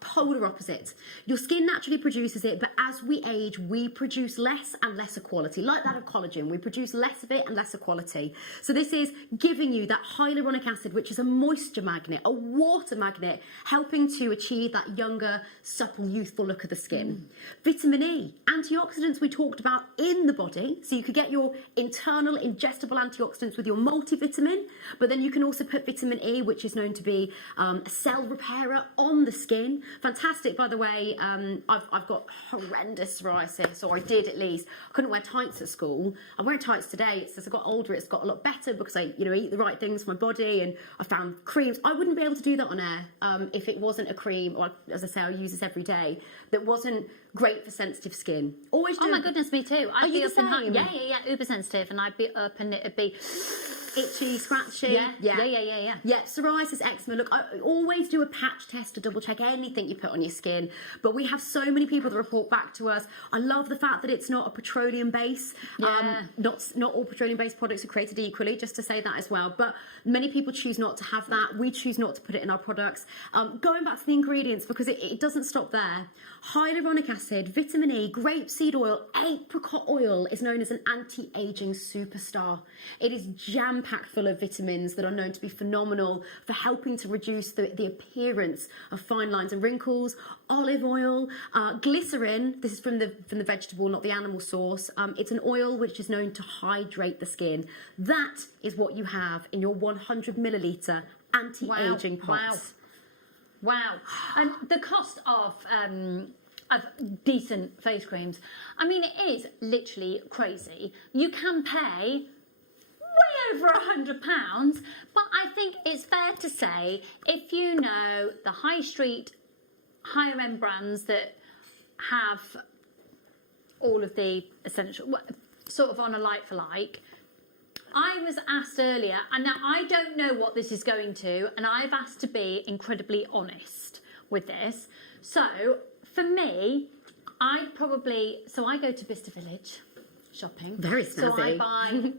Polar opposite. Your skin naturally produces it, but as we age, we produce less and lesser quality. Like that of collagen, we produce less of it and lesser quality. So this is giving you that hyaluronic acid, which is a moisture magnet, a water magnet, helping to achieve that younger, supple, youthful look of the skin. Vitamin E, antioxidants we talked about in the body. So you could get your internal ingestible antioxidants with your multivitamin, but then you can also put vitamin E, which is known to be a cell repairer on the skin. Fantastic, by the way. I've got horrendous psoriasis, or I did at least. I couldn't wear tights at school. I'm wearing tights today. As I got older, it's got a lot better because I, eat the right things for my body, and I found creams. I wouldn't be able to do that on air if it wasn't a cream, or as I say, I use this every day, that wasn't great for sensitive skin. Always do. Oh my goodness, me too. Are you the same? Yeah, uber sensitive, and I'd be up and it'd be itchy, scratchy. Yeah, psoriasis, eczema. Look, I always do a patch test to double check anything you put on your skin. But we have so many people that report back to us. I love the fact that it's not a petroleum base. Not all petroleum based products are created equally, just to say that as well. But many people choose not to have that. We choose not to put it in our products. Going back to the ingredients, because it doesn't stop there. Hyaluronic acid, vitamin E, grapeseed oil, apricot oil is known as an anti-aging superstar. It is jam-packed full of vitamins that are known to be phenomenal for helping to reduce the appearance of fine lines and wrinkles. Olive oil, glycerin, this is from the vegetable, not the animal source. It's an oil which is known to hydrate the skin. That is what you have in your 100 milliliter anti-aging pots. Wow. And the cost of decent face creams, I mean, it is literally crazy. You can pay way over £100, but I think it's fair to say, if you know the high street, higher end brands that have all of the essential, sort of on a like for like, I was asked earlier, and now I don't know what this is going to, and I've asked to be incredibly honest with this. So, for me, I go to Bicester Village shopping. Very snazzy. So I buy,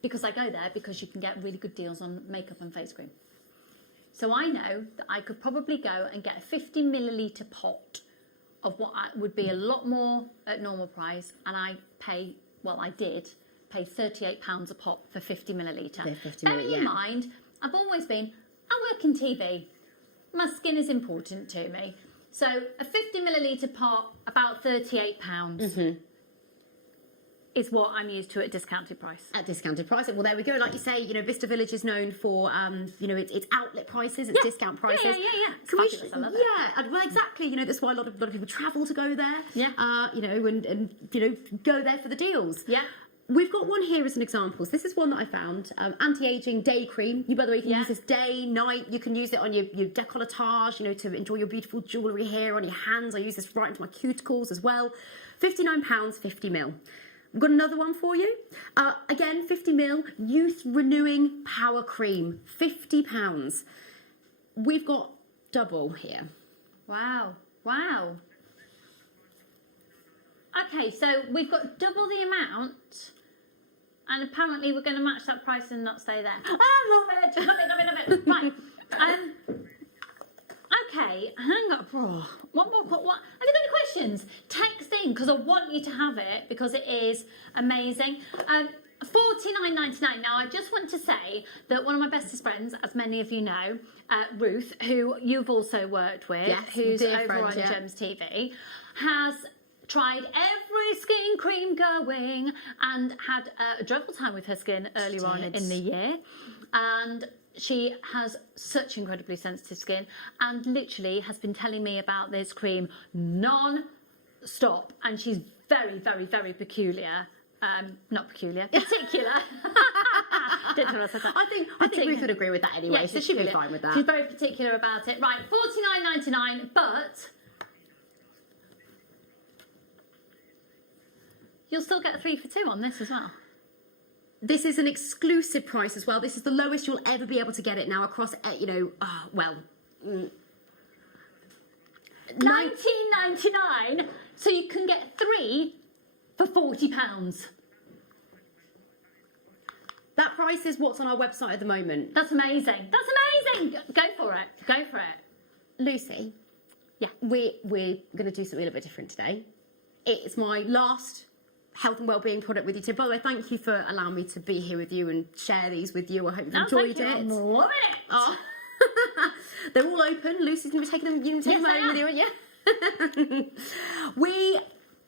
because I go there because you can get really good deals on makeup and face cream. So I know that I could probably go and get a 50 milliliter pot of what would be a lot more at normal price, and I did pay £38 a pop for 50 milliliter. Bearing in mind, I've always been, I work in TV. My skin is important to me. So a 50 milliliter pot, about £38 is what I'm used to at discounted price. At discounted price. Well, there we go. Like you say, Vista Village is known for, its outlet prices, its discount prices. Yeah. I love it. Well, exactly. That's why a lot of people travel to go there. Yeah. And go there for the deals. Yeah. We've got one here as an example. So this is one that I found. Anti-aging day cream. You, by the way, can use this day, night. You can use it on your décolletage, to enjoy your beautiful jewellery here on your hands. I use this right into my cuticles as well. £59, 50 ml. We've got another one for you. Again, 50 ml, Youth Renewing Power Cream, £50. We've got double here. Wow. Okay, so we've got double the amount And apparently we're going to match that price and not stay there. I love it, love it, love it, love it. Right. Okay, hang on. Oh, what? Have you got any questions? Text in, because I want you to have it, because it is amazing. $49.99. Now, I just want to say that one of my bestest friends, as many of you know, Ruth, who you've also worked with, Yes, who's dear over friend, on yeah. Gems TV, has tried every skin cream going and had a dreadful time with her skin earlier on in the year. And she has such incredibly sensitive skin and literally has been telling me about this cream non-stop. And she's very, very, very peculiar. Not peculiar, particular. Don't know what I said that. I think Ruth would agree with that anyway, Yeah, so she's she'll be peculiar. fine with that. She's very particular about it. Right, $49.99, but you'll still get a 3 for 2 on this as well. This is an exclusive price as well. This is the lowest you'll ever be able to get it now across, $19.99, so you can get 3 for £40. That price is what's on our website at the moment. That's amazing. That's amazing. Go for it. Go for it. Lucy. Yeah. We're going to do something a little bit different today. It's my last health and wellbeing product with you today. By the way, thank you for allowing me to be here with you and share these with you. I hope you've enjoyed it. I'm loving it. Oh. They're all open. Lucy's going to be taking them. You can take them home with you, yeah. We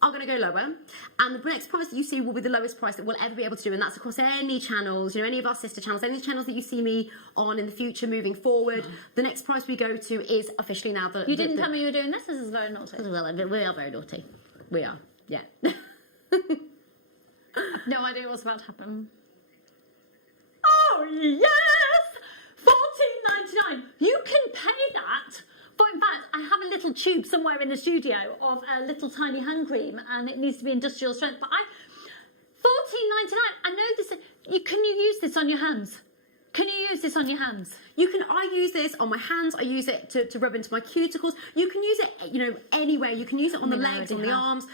are going to go lower, and the next price that you see will be the lowest price that we'll ever be able to do, and that's across any channels, any of our sister channels, any channels that you see me on in the future moving forward. The next price we go to is officially now the... You didn't tell me you were doing this. This is very naughty. Well, we are very naughty. We are, yeah. I've no idea what's about to happen. Oh, yes! $14.99. You can pay that. But in fact, I have a little tube somewhere in the studio of a little tiny hand cream, and it needs to be industrial strength. But $14.99. I know this. Can you use this on your hands? Can you use this on your hands? You can. I use this on my hands. I use it to rub into my cuticles. You can use it, anywhere. You can use it on the legs, on the arms.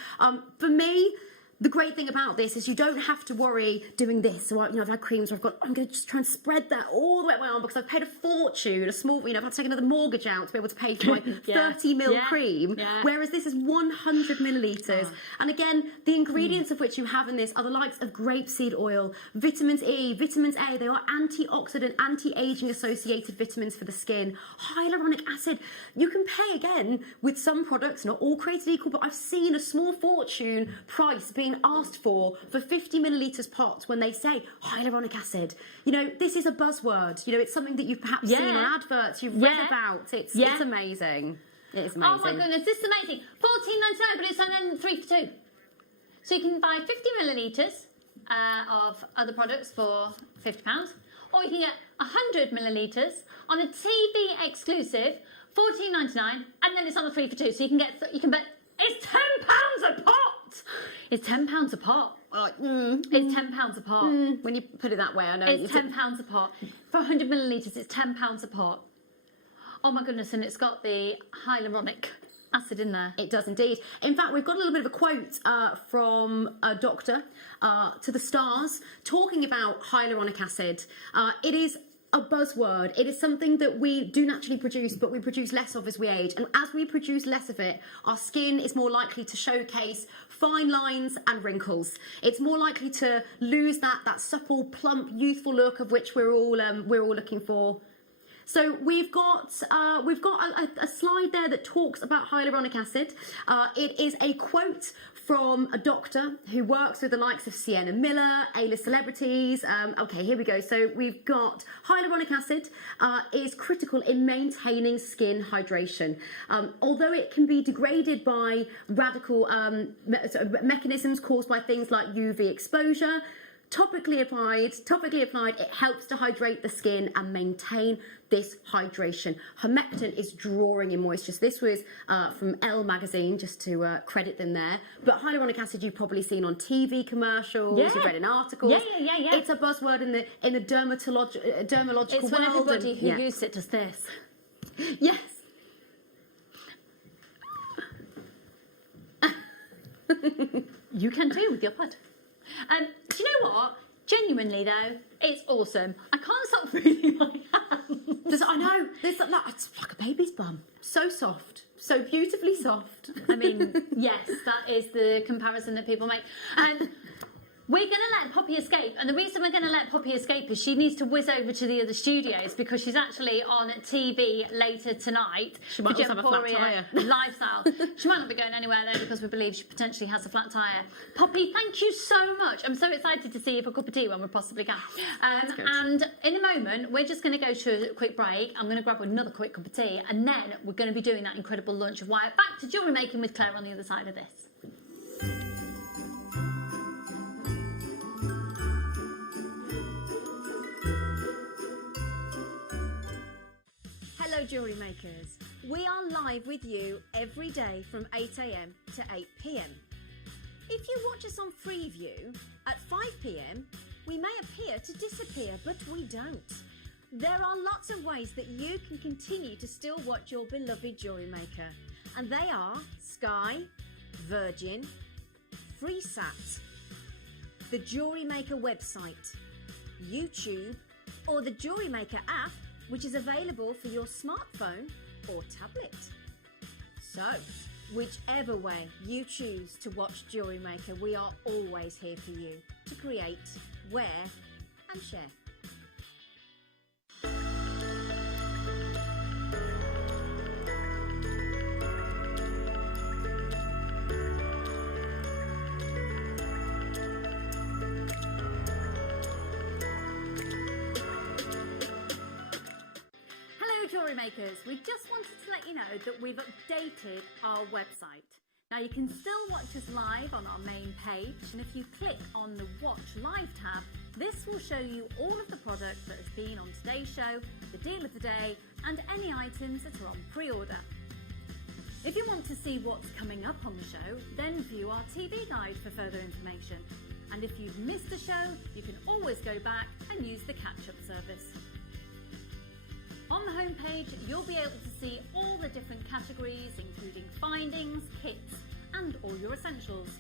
For me, the great thing about this is you don't have to worry doing this. So I've had creams where I'm going to just try and spread that all the way up my arm because I've paid a fortune, a small, I've had to take another mortgage out to be able to pay for my 30ml cream. Yeah. Whereas this is 100 millilitres. And again, the ingredients of which you have in this are the likes of grapeseed oil, vitamins E, vitamins A. They are antioxidant, anti-aging associated vitamins for the skin. Hyaluronic acid. You can pay again with some products, not all created equal, but I've seen a small fortune price being asked for 50 millilitres pots when they say hyaluronic acid. This is a buzzword. It's something that you've perhaps seen on adverts, you've read about. It's amazing. It is amazing. Oh my goodness, this is amazing. $14.99, but it's then 3 for 2. So you can buy 50 millilitres of other products for £50, or you can get 100 millilitres on a TV exclusive, $14.99, and then it's on a 3 for 2. So you can bet it's £10 a pot. It's £10 a pot. It's £10 a pot. When you put it that way, I know. It's £10 a pot. For 100 millilitres, it's £10 a pot. Oh my goodness, and it's got the hyaluronic acid in there. It does indeed. In fact, we've got a little bit of a quote from a doctor to the stars talking about hyaluronic acid. It is a buzzword. It is something that we do naturally produce, but we produce less of as we age. And as we produce less of it, our skin is more likely to showcase fine lines and wrinkles. It's more likely to lose that supple, plump, youthful look of which we're all looking for. So we've got a slide there that talks about hyaluronic acid. It is a quote from a doctor who works with the likes of Sienna Miller, A-list celebrities. Okay, here we go. So we've got hyaluronic acid is critical in maintaining skin hydration. Although it can be degraded by radical mechanisms caused by things like UV exposure, topically applied, it helps to hydrate the skin and maintain this hydration. Humectant is drawing in moisture. So this was from Elle magazine, just to credit them there. But hyaluronic acid you've probably seen on TV commercials, you've read in articles. Yeah. It's a buzzword in the dermatological world. It's when everybody who used it does this. Yes. You can too with your pod. Do you know what? Genuinely though, it's awesome. I can't stop moving my hands. I know, it's like a baby's bum. So soft, so beautifully soft. I mean, yes, that is the comparison that people make. And we're going to let Poppy escape, and the reason we're going to let Poppy escape is she needs to whiz over to the other studios because she's actually on TV later tonight. She might also have a flat tyre. Lifestyle. She might not be going anywhere though because we believe she potentially has a flat tyre. Poppy, thank you so much. I'm so excited to see you for a cup of tea when we possibly can. And in a moment, we're just going to go to a quick break. I'm going to grab another quick cup of tea, and then we're going to be doing that incredible lunch of wire. Back to jewellery making with Claire on the other side of this. Hello Jewellery Makers, we are live with you every day from 8 AM to 8 PM. If you watch us on Freeview at 5 PM, we may appear to disappear, but we don't. There are lots of ways that you can continue to still watch your beloved Jewellery Maker, and they are Sky, Virgin, FreeSat, the Jewellery Maker website, YouTube, or the Jewellery Maker app, which is available for your smartphone or tablet. So, whichever way you choose to watch Jewellery Maker, we are always here for you to create, wear and share. Jewellery Makers, we just wanted to let you know that we've updated our website. Now you can still watch us live on our main page, and if you click on the Watch Live tab, this will show you all of the product that has been on today's show, the deal of the day, and any items that are on pre-order. If you want to see what's coming up on the show, then view our TV guide for further information. And if you've missed a show, you can always go back and use the catch-up service. On the homepage, you'll be able to see all the different categories, including findings, kits, and all your essentials.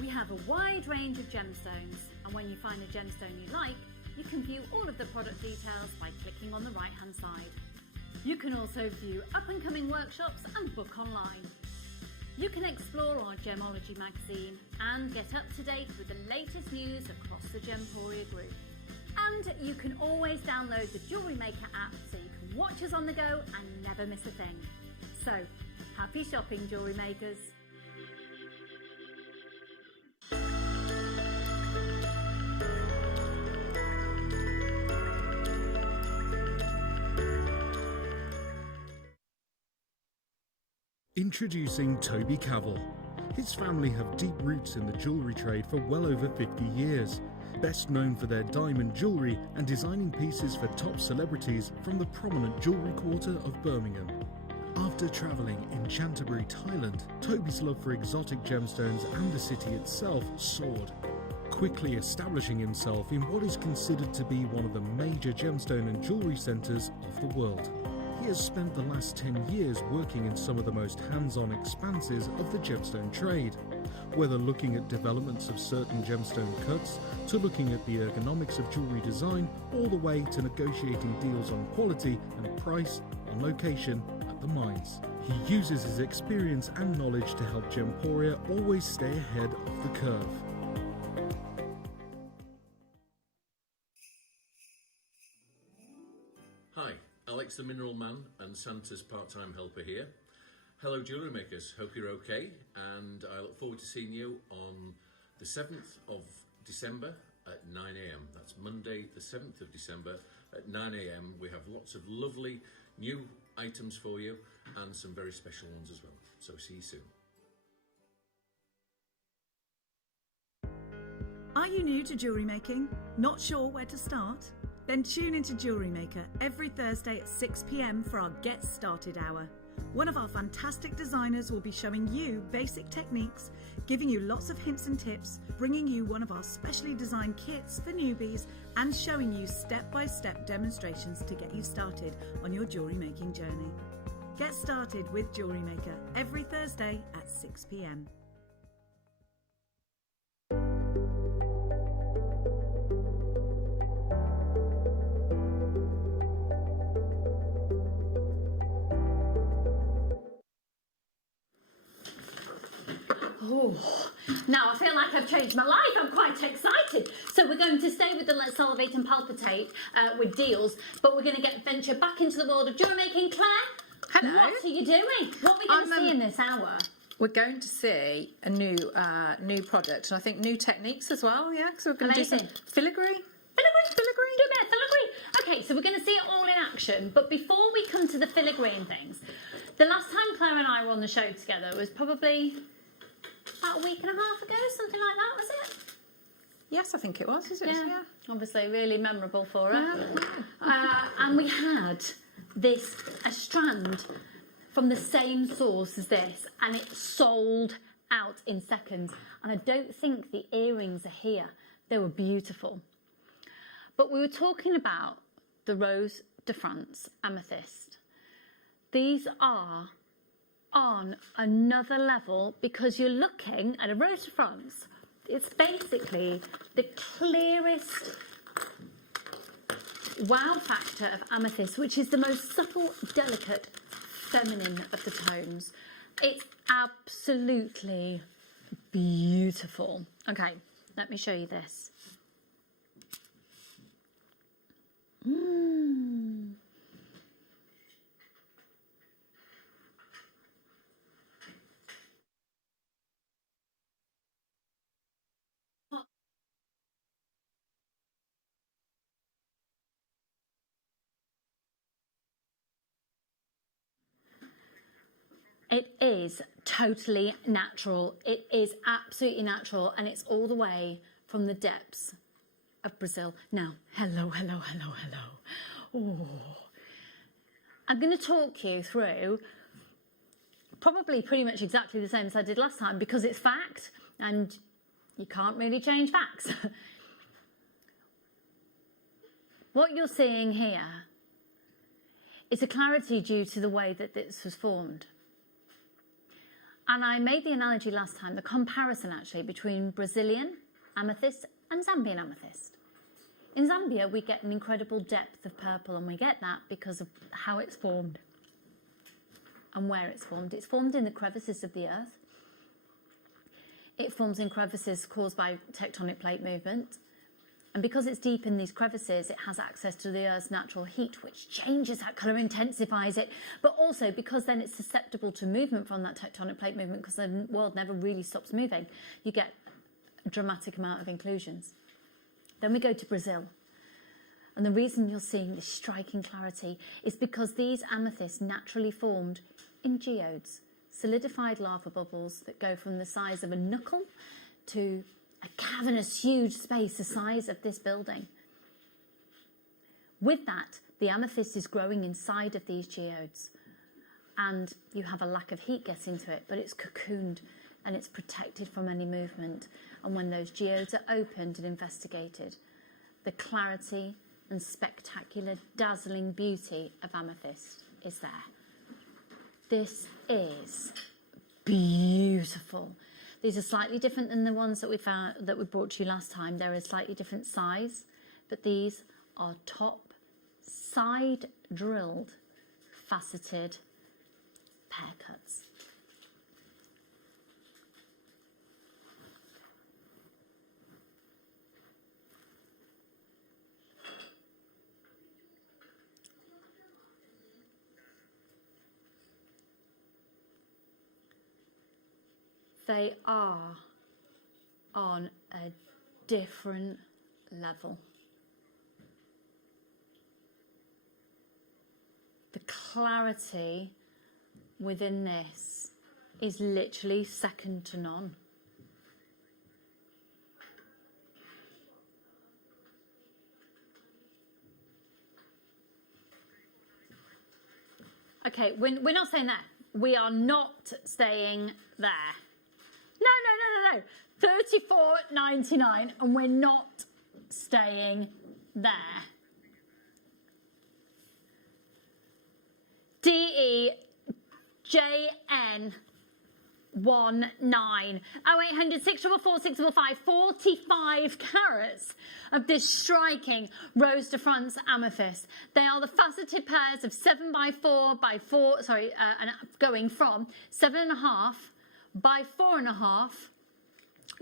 We have a wide range of gemstones, and when you find a gemstone you like, you can view all of the product details by clicking on the right-hand side. You can also view up-and-coming workshops and book online. You can explore our Gemology magazine and get up to date with the latest news across the Gemporia group. And you can always download the Jewellery Maker app so you can watch us on the go and never miss a thing. So, happy shopping, Jewellery Makers! Introducing Toby Cavell. His family have deep roots in the jewellery trade for well over 50 years. Best known for their diamond jewellery and designing pieces for top celebrities from the prominent jewellery quarter of Birmingham. After travelling in Canterbury, Thailand, Toby's love for exotic gemstones and the city itself soared, quickly establishing himself in what is considered to be one of the major gemstone and jewellery centres of the world. He has spent the last 10 years working in some of the most hands-on expanses of the gemstone trade, whether looking at developments of certain gemstone cuts, to looking at the ergonomics of jewellery design, all the way to negotiating deals on quality and price on location at the mines. He uses his experience and knowledge to help Gemporia always stay ahead of the curve. Hi, Alex the Mineral Man and Santa's part-time helper here. Hello Jewellery Makers, hope you're okay, and I look forward to seeing you on the 7th of December at 9 AM. That's Monday the 7th of December at 9 AM. We have lots of lovely new items for you and some very special ones as well. So see you soon. Are you new to jewellery making? Not sure where to start? Then tune into Jewellery Maker every Thursday at 6 PM for our Get Started Hour. One of our fantastic designers will be showing you basic techniques, giving you lots of hints and tips, bringing you one of our specially designed kits for newbies, and showing you step-by-step demonstrations to get you started on your jewellery making journey. Get started with Jewellery Maker every Thursday at 6 PM. Oh, now I feel like I've changed my life. I'm quite excited. So we're going to stay with the Let's Salivate and Palpitate with deals, but we're going to venture back into the world of jewellery making. Claire, hello. What are you doing? What are we going to see in this hour? We're going to see a new product, and I think new techniques as well. Yeah, because we're going to do some filigree. Do a bit of filigree. Okay, so we're going to see it all in action. But before we come to the filigree and things, the last time Claire and I were on the show together was probably about a week and a half ago, something like that, was it? Yes, I think it was. Is it? Yeah. Obviously, really memorable for her. And we had a strand from the same source as this, and it sold out in seconds. And I don't think the earrings are here. They were beautiful. But we were talking about the Rose de France amethyst. These are on another level because you're looking at a Rose de France. It's basically the clearest wow factor of amethyst, which is the most subtle, delicate, feminine of the tones. It's absolutely beautiful. Okay, let me show you this. It is totally natural. It is absolutely natural, and it's all the way from the depths of Brazil. Now, hello. Oh. I'm going to talk you through probably pretty much exactly the same as I did last time because it's fact, and you can't really change facts. What you're seeing here is a clarity due to the way that this was formed. And I made the analogy last time, the comparison actually between Brazilian amethyst and Zambian amethyst. In Zambia, we get an incredible depth of purple, and we get that because of how it's formed and where it's formed. It's formed in the crevices of the earth. It forms in crevices caused by tectonic plate movement. And because it's deep in these crevices, it has access to the Earth's natural heat, which changes that colour, intensifies it. But also because then it's susceptible to movement from that tectonic plate movement, because the world never really stops moving, you get a dramatic amount of inclusions. Then we go to Brazil. And the reason you're seeing this striking clarity is because these amethysts naturally formed in geodes, solidified lava bubbles that go from the size of a knuckle to a cavernous, huge space the size of this building. With that, the amethyst is growing inside of these geodes, and you have a lack of heat getting to it, but it's cocooned and it's protected from any movement. And when those geodes are opened and investigated, the clarity and spectacular, dazzling beauty of amethyst is there. This is beautiful. These are slightly different than the ones that we brought to you last time. They're a slightly different size, but these are top side drilled, faceted pear cuts. They are on a different level. The clarity within this is literally second to none. Okay, we're not saying that. We are not staying there. No. $34.99, and we're not staying there. DEJN19 0800 644 655 45 carats of this striking Rose de France amethyst. They are the faceted pairs of 7x4 by 4, and going from 7.5 by 4.5,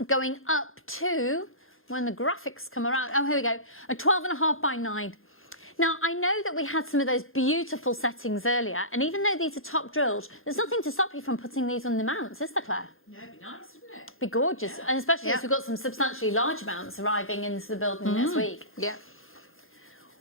going up to, when the graphics come around, oh, here we go, a 12.5 by 9. Now, I know that we had some of those beautiful settings earlier, and even though these are top drilled, there's nothing to stop you from putting these on the mounts, is there, Claire? Yeah, it'd be nice, wouldn't it? Be gorgeous, and especially as we've got some substantially large amounts arriving into the building next week. Yeah.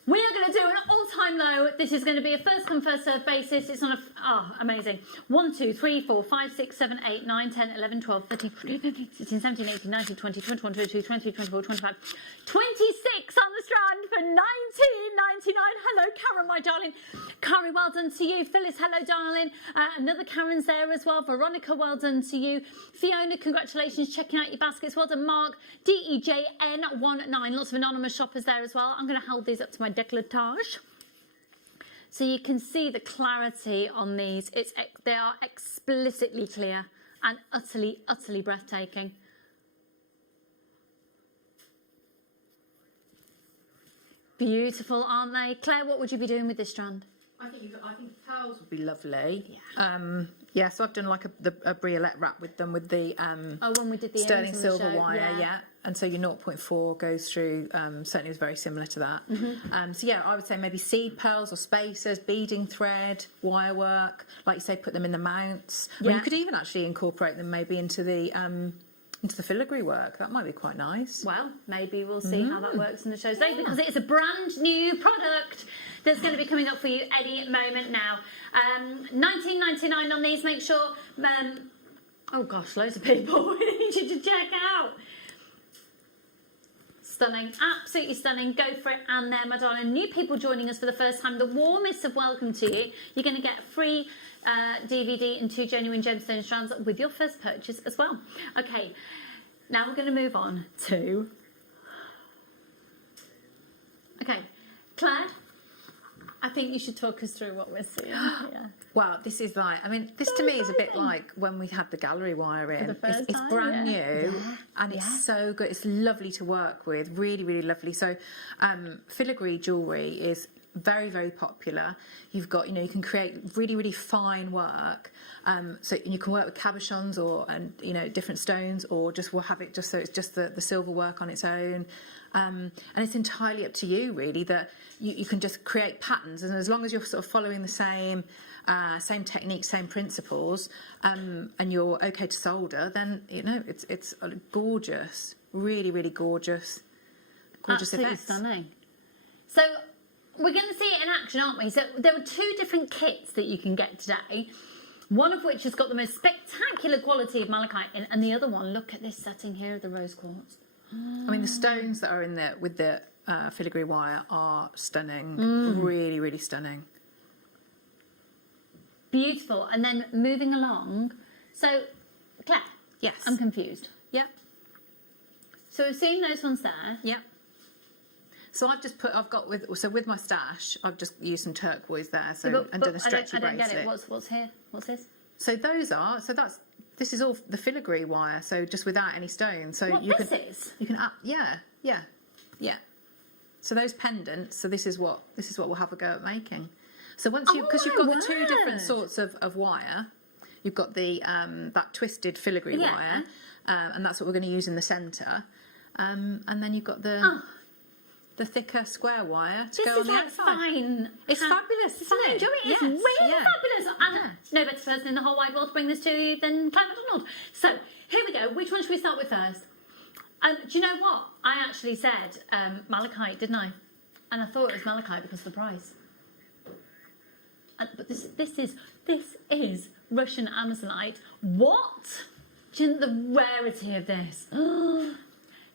We are going to do an all-time low. This is going to be a first-come, first-served basis. It's on a... Oh, amazing. 1, 2, 3, 4, 5, 6, 7, 8, 9, 10, 11, 12, 13, 14, 16, 17, 18, 19, 20, 21, 22, 23, 24, 25, 26 on the strand for 19.99. Hello, Karen, my darling. Kari, well done to you. Phyllis, hello, darling. Another Karen's there as well. Veronica, well done to you. Fiona, congratulations, checking out your baskets. Well done, Mark. DEJN19. Lots of anonymous shoppers there as well. I'm going to hold these up to my décolletage so you can see the clarity on these. They are explicitly clear and utterly breathtaking. Beautiful, aren't they? Claire, what would you be doing with this strand? I think pearls would be lovely. Yeah. So I've done like a briolette wrap with them with the when we did the sterling ends on the silver show, wire, yeah. And so your 0.4 goes through. Certainly was very similar to that. So yeah, I would say maybe seed pearls or spacers, beading thread, wire work. Like you say, put them in the mounts. I mean, you could even actually incorporate them maybe into the filigree work. That might be quite nice. Well, maybe we'll see how that works in the show today, because it is a brand new product that's going to be coming up for you any moment now. $19.99 on these. Make sure. Oh gosh, loads of people. We need you to check out. Stunning, absolutely stunning. Go for it. And there, my darling, new people joining us for the first time, the warmest of welcome to you. You're going to get a free DVD and 2 genuine gemstone strands with your first purchase as well. Okay, now we're going to move on to... Okay, Claire, I think you should talk us through what we're seeing here. Wow, this is like, I mean, this to me is a bit like when we had the gallery wire in. For the first it's time, brand new and it's so good. It's lovely to work with, really, really lovely. So filigree jewellery is very, very popular. You've got, you can create really, really fine work. So you can work with cabochons or different stones, or just we'll have it just so it's just the silver work on its own. And it's entirely up to you, really, that you can just create patterns, and as long as you're sort of following the same techniques, same principles, and you're okay to solder, then it's a gorgeous, really, really gorgeous Absolutely effect. Stunning. So we're going to see it in action, aren't we? So there are 2 different kits that you can get today. One of which has got the most spectacular quality of malachite in, and the other one, look at this setting here of the rose quartz. I mean, the stones that are in there with the filigree wire are stunning. Really, really stunning. Beautiful. And then moving along. So, Claire. Yes. I'm confused. Yeah. So we've seen those ones there. Yeah. So with my stash, I've just used some turquoise there, and done a stretchy bracelet. I don't get it. What's here? What's this? So this is all the filigree wire, so just without any stones. So you can So those pendants. So this is what we'll have a go at making. So because you've got the 2 different sorts of wire, you've got the that twisted filigree wire, and that's what we're going to use in the centre, and then you've got the thicker square wire to go on the outside. Fine. It's fabulous, isn't it? Enjoy it. It's really fabulous. And no better person in the whole wide world to bring this to you than Claire McDonald. So here we go. Which one should we start with first? Do you know what? I actually said malachite, didn't I? And I thought it was malachite because of the price. But this is Russian Amazonite. What? Do you know the rarity of this?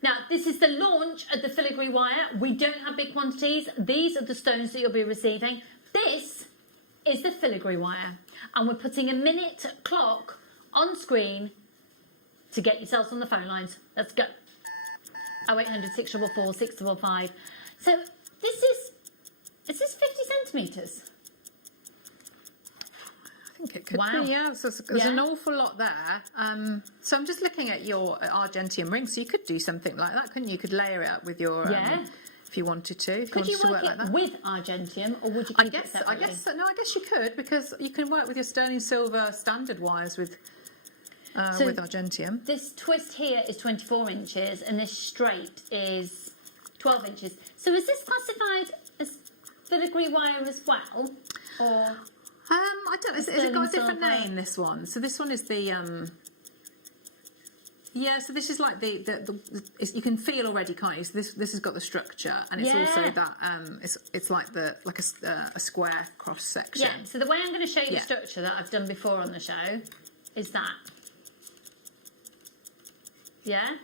Now, this is the launch of the filigree wire. We don't have big quantities. These are the stones that you'll be receiving. This is the filigree wire. And we're putting a minute clock on screen to get yourselves on the phone lines. Let's go. 0800 644 655. So is this 50 centimetres? I think it could be, yeah. So there's an awful lot there. So I'm just looking at your argentium ring. So you could do something like that, couldn't you? You could layer it up with your, if you wanted to. Could you work it with argentium, or would you keep it separately? I guess you could, because you can work with your sterling silver standard wires with So with Argentium. This twist here is 24 inches and this straight is 12 inches. So is this classified as filigree wire as well? Or I don't know. Has it got a different name, this one? So this one is the... Yeah, so this is like you can feel already, can't you? So this has got the structure, and it's also that it's like a square cross section. Yeah. So the way I'm going to show you the structure that I've done before on the show is that. Yeah.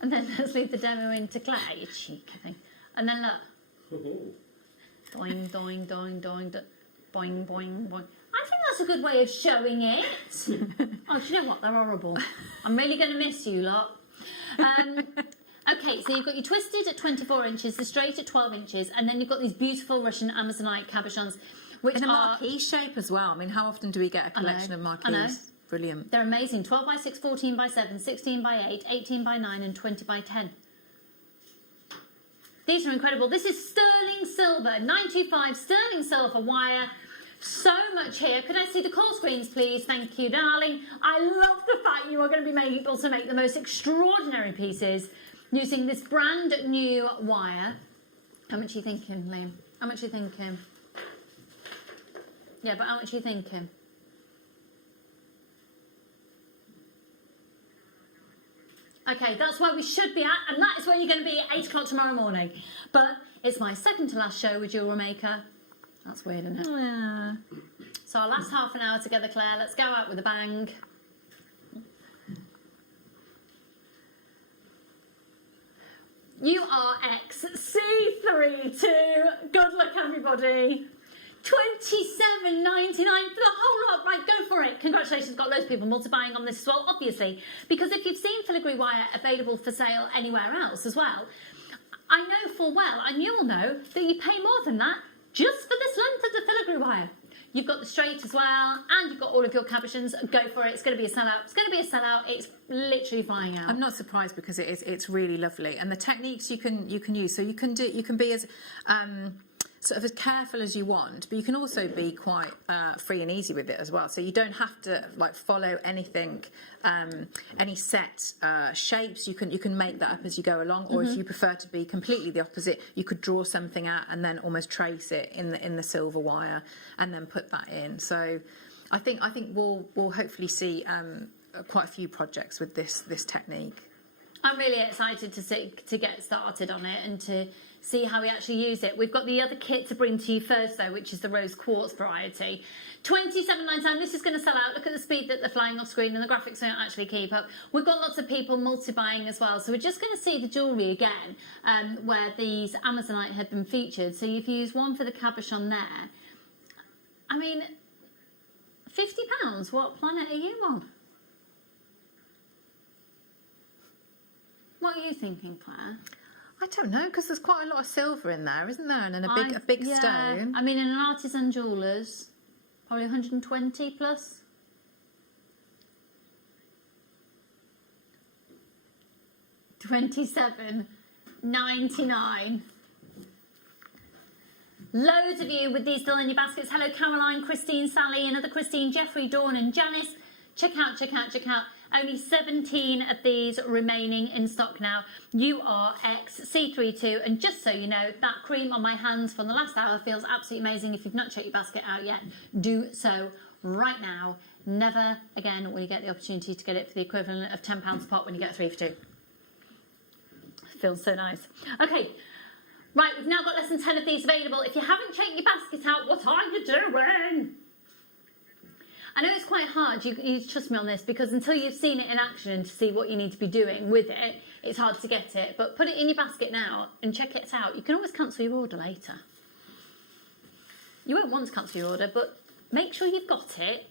And then let's leave the demo into Claire, you cheeky thing. And then look. Doing, doing, doing, doing, boing, boing, boing. I think that's a good way of showing it. Oh, do you know what? They're horrible. I'm really going to miss you lot. Okay, so you've got your twisted at 24 inches, the straight at 12 inches, and then you've got these beautiful Russian Amazonite cabochons, which in a are... marquee shape as well. I mean, how often do we get a collection of marquees? I know. Brilliant. They're amazing. 12 by 6, 14 by 7, 16 by 8, 18 by 9, and 20 by 10. These are incredible. This is sterling silver, 925 sterling silver wire. So much here. Could I see the call screens, please? Thank you, darling. I love the fact you are going to be able to make the most extraordinary pieces using this brand new wire. How much are you thinking, Liam? How much are you thinking? Yeah, but how much are you thinking? Okay, that's where we should be at, and that is where you're going to be at 8 o'clock tomorrow morning. But it's my second to last show with JewelleryMaker. That's weird, isn't it? Yeah. So our last half an hour together, Claire. Let's go out with a bang. You are XC32. Good luck, everybody. $27.99 for the whole lot. Right, go for it. Congratulations, got loads of people multi-buying on this as well, obviously. Because if you've seen filigree wire available for sale anywhere else as well, I know full well, and you will know, that you pay more than that just for this length of the filigree wire. You've got the straight as well, and you've got all of your cabochons. Go for it. It's going to be a sellout. It's going to be a sellout. It's literally flying out. I'm not surprised because it's really lovely, and the techniques you can use. So you can be as sort of as careful as you want, but you can also be quite free and easy with it as well. So you don't have to like follow anything, any set shapes. You can make that up as you go along, or if you prefer to be completely the opposite, you could draw something out and then almost trace it in the silver wire and then put that in. So I think we'll hopefully see quite a few projects with this technique. I'm really excited to get started on it and to see how we actually use it. We've got the other kit to bring to you first, though, which is the rose quartz variety. $27.99. This is going to sell out. Look at the speed that they're flying off screen, and the graphics don't actually keep up. We've got lots of people multi-buying as well, so we're just going to see the jewellery again, where these Amazonite had been featured. So you've used one for the cabochon there. I mean, £50. What planet are you on? What are you thinking, Claire? I don't know, because there's quite a lot of silver in there, isn't there? And then a big stone. I mean, in an artisan jeweller's, probably 120 plus. $27.99. Loads of you with these still in your baskets. Hello, Caroline, Christine, Sally, another Christine, Jeffrey, Dawn, and Janice. Check out, check out, check out. Only 17 of these remaining in stock now. You are XC32, and just so you know, that cream on my hands from the last hour feels absolutely amazing. If you've not checked your basket out yet, do so right now. Never again will you get the opportunity to get it for the equivalent of £10 a pop when you get a 3 for 2. Feels so nice. Okay, right, we've now got less than 10 of these available. If you haven't checked your basket out, what are you doing? I know it's quite hard, you trust me on this, because until you've seen it in action and to see what you need to be doing with it, it's hard to get it. But put it in your basket now and check it out. You can always cancel your order later. You won't want to cancel your order, but make sure you've got it.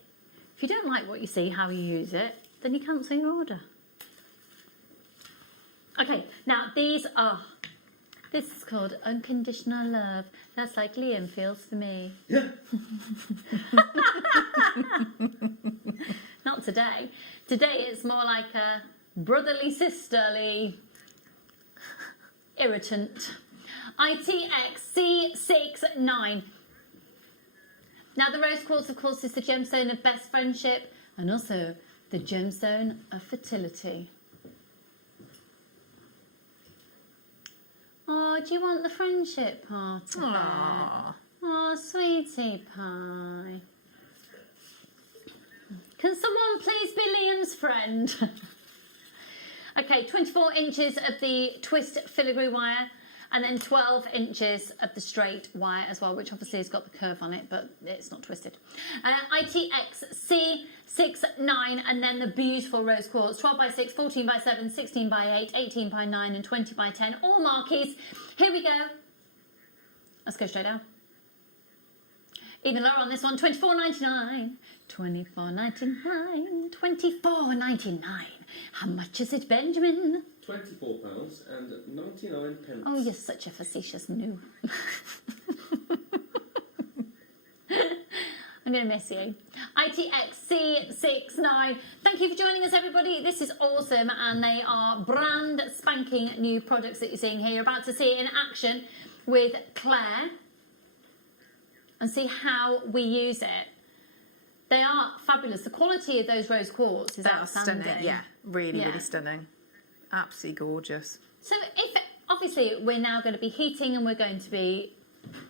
If you don't like what you see, how you use it, then you cancel your order. Okay, now this is called Unconditional Love. That's like Liam feels for me. Yeah. Not today. Today it's more like a brotherly, sisterly irritant. ITX C69. Now the rose quartz, of course, is the gemstone of best friendship and also the gemstone of fertility. Oh, do you want the friendship part of it? Oh, sweetie pie. Can someone please be Liam's friend? Okay, 24 inches of the twist filigree wire and then 12 inches of the straight wire as well, which obviously has got the curve on it, but it's not twisted. ITX C69 and then the beautiful rose quartz, 12 by 6, 14 by 7, 16 by 8, 18 by 9 and 20 by 10, all marquees. Here we go. Let's go straight down. Even lower on this one, £24.99, £24.99, £24.99. How much is it, Benjamin? £24.99. Oh, you're such a facetious new. I'm going to miss you. ITX C69. Thank you for joining us, everybody. This is awesome, and they are brand spanking new products that you're seeing here. You're about to see it in action with Claire and see how we use it. They are fabulous. The quality of those rose quartz is outstanding. Stunning, yeah. Really stunning. Absolutely gorgeous. So if, obviously, we're now going to be heating and we're going to be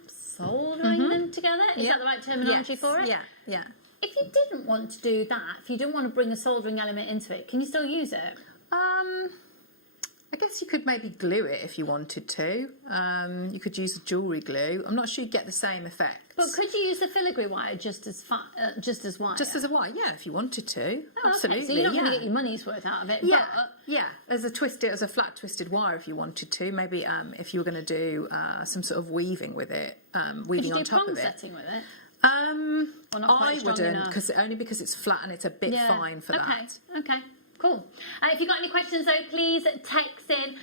soldering them together. Is that the right terminology for it? Yeah, yeah. If you didn't want to do that, if you didn't want to bring a soldering element into it, can you still use it? I guess you could maybe glue it if you wanted to. You could use a jewellery glue. I'm not sure you'd get the same effect. But could you use the filigree wire just as wire? Just as a wire, yeah, if you wanted to. Oh, absolutely. Okay. So you're not going to get your money's worth out of it. Yeah, but... yeah. As a flat twisted wire, if you wanted to. Maybe if you were going to do some sort of weaving with it, weaving on top of it. Could you do prong setting with it? I wouldn't, because it's flat and it's a bit fine for that. Okay. Cool. If you've got any questions, though, please text in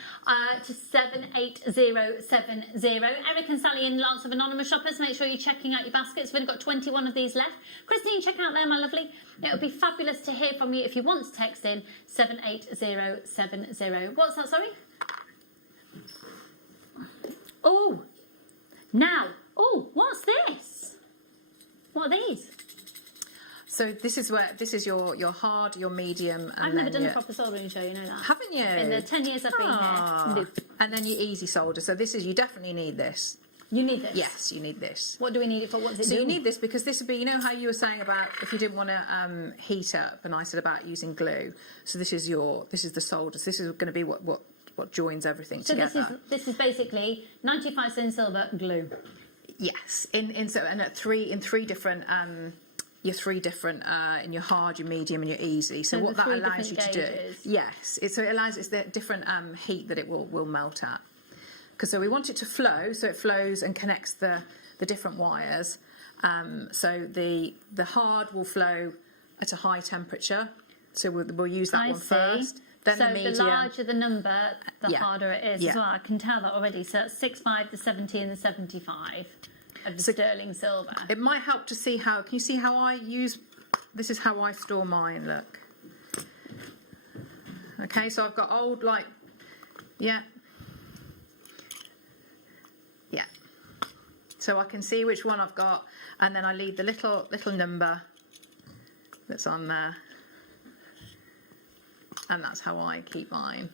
to 78070. Eric and Sally in lots of anonymous shoppers. Make sure you're checking out your baskets. We've only got 21 of these left. Christine, check out there, my lovely. It would be fabulous to hear from you if you want to text in 78070. What's that, sorry? Oh, now. Oh, what's this? What are these? So this is your hard, your medium, and I've never done a proper soldering show, you know that. Haven't you? In the 10 years I've been here. No. And then your easy solder. So you definitely need this. You need this? Yes, you need this. What do we need it for? What does it do? So you need this because this would be, you know how you were saying about if you didn't want to heat up, and I said about using glue. So this is the solder. So this is going to be what joins everything together. So this is basically 95 cent silver glue. Yes, in three different. Your three different in your hard, your medium, and your easy. So what that allows you to do, yes, it allows it's the different heat that it will melt at. Because so we want it to flow, so it flows and connects the different wires. So the hard will flow at a high temperature. So we'll use that one first. Then the medium. So the larger the number, the harder it is as well. I can tell that already. So that's 65, the 70, and the 75. Of the sterling silver. It might help to see how. Can you see how I use? This is how I store mine. Look. Okay, so I've got old yeah. So I can see which one I've got, and then I leave the little number that's on there, and that's how I keep mine.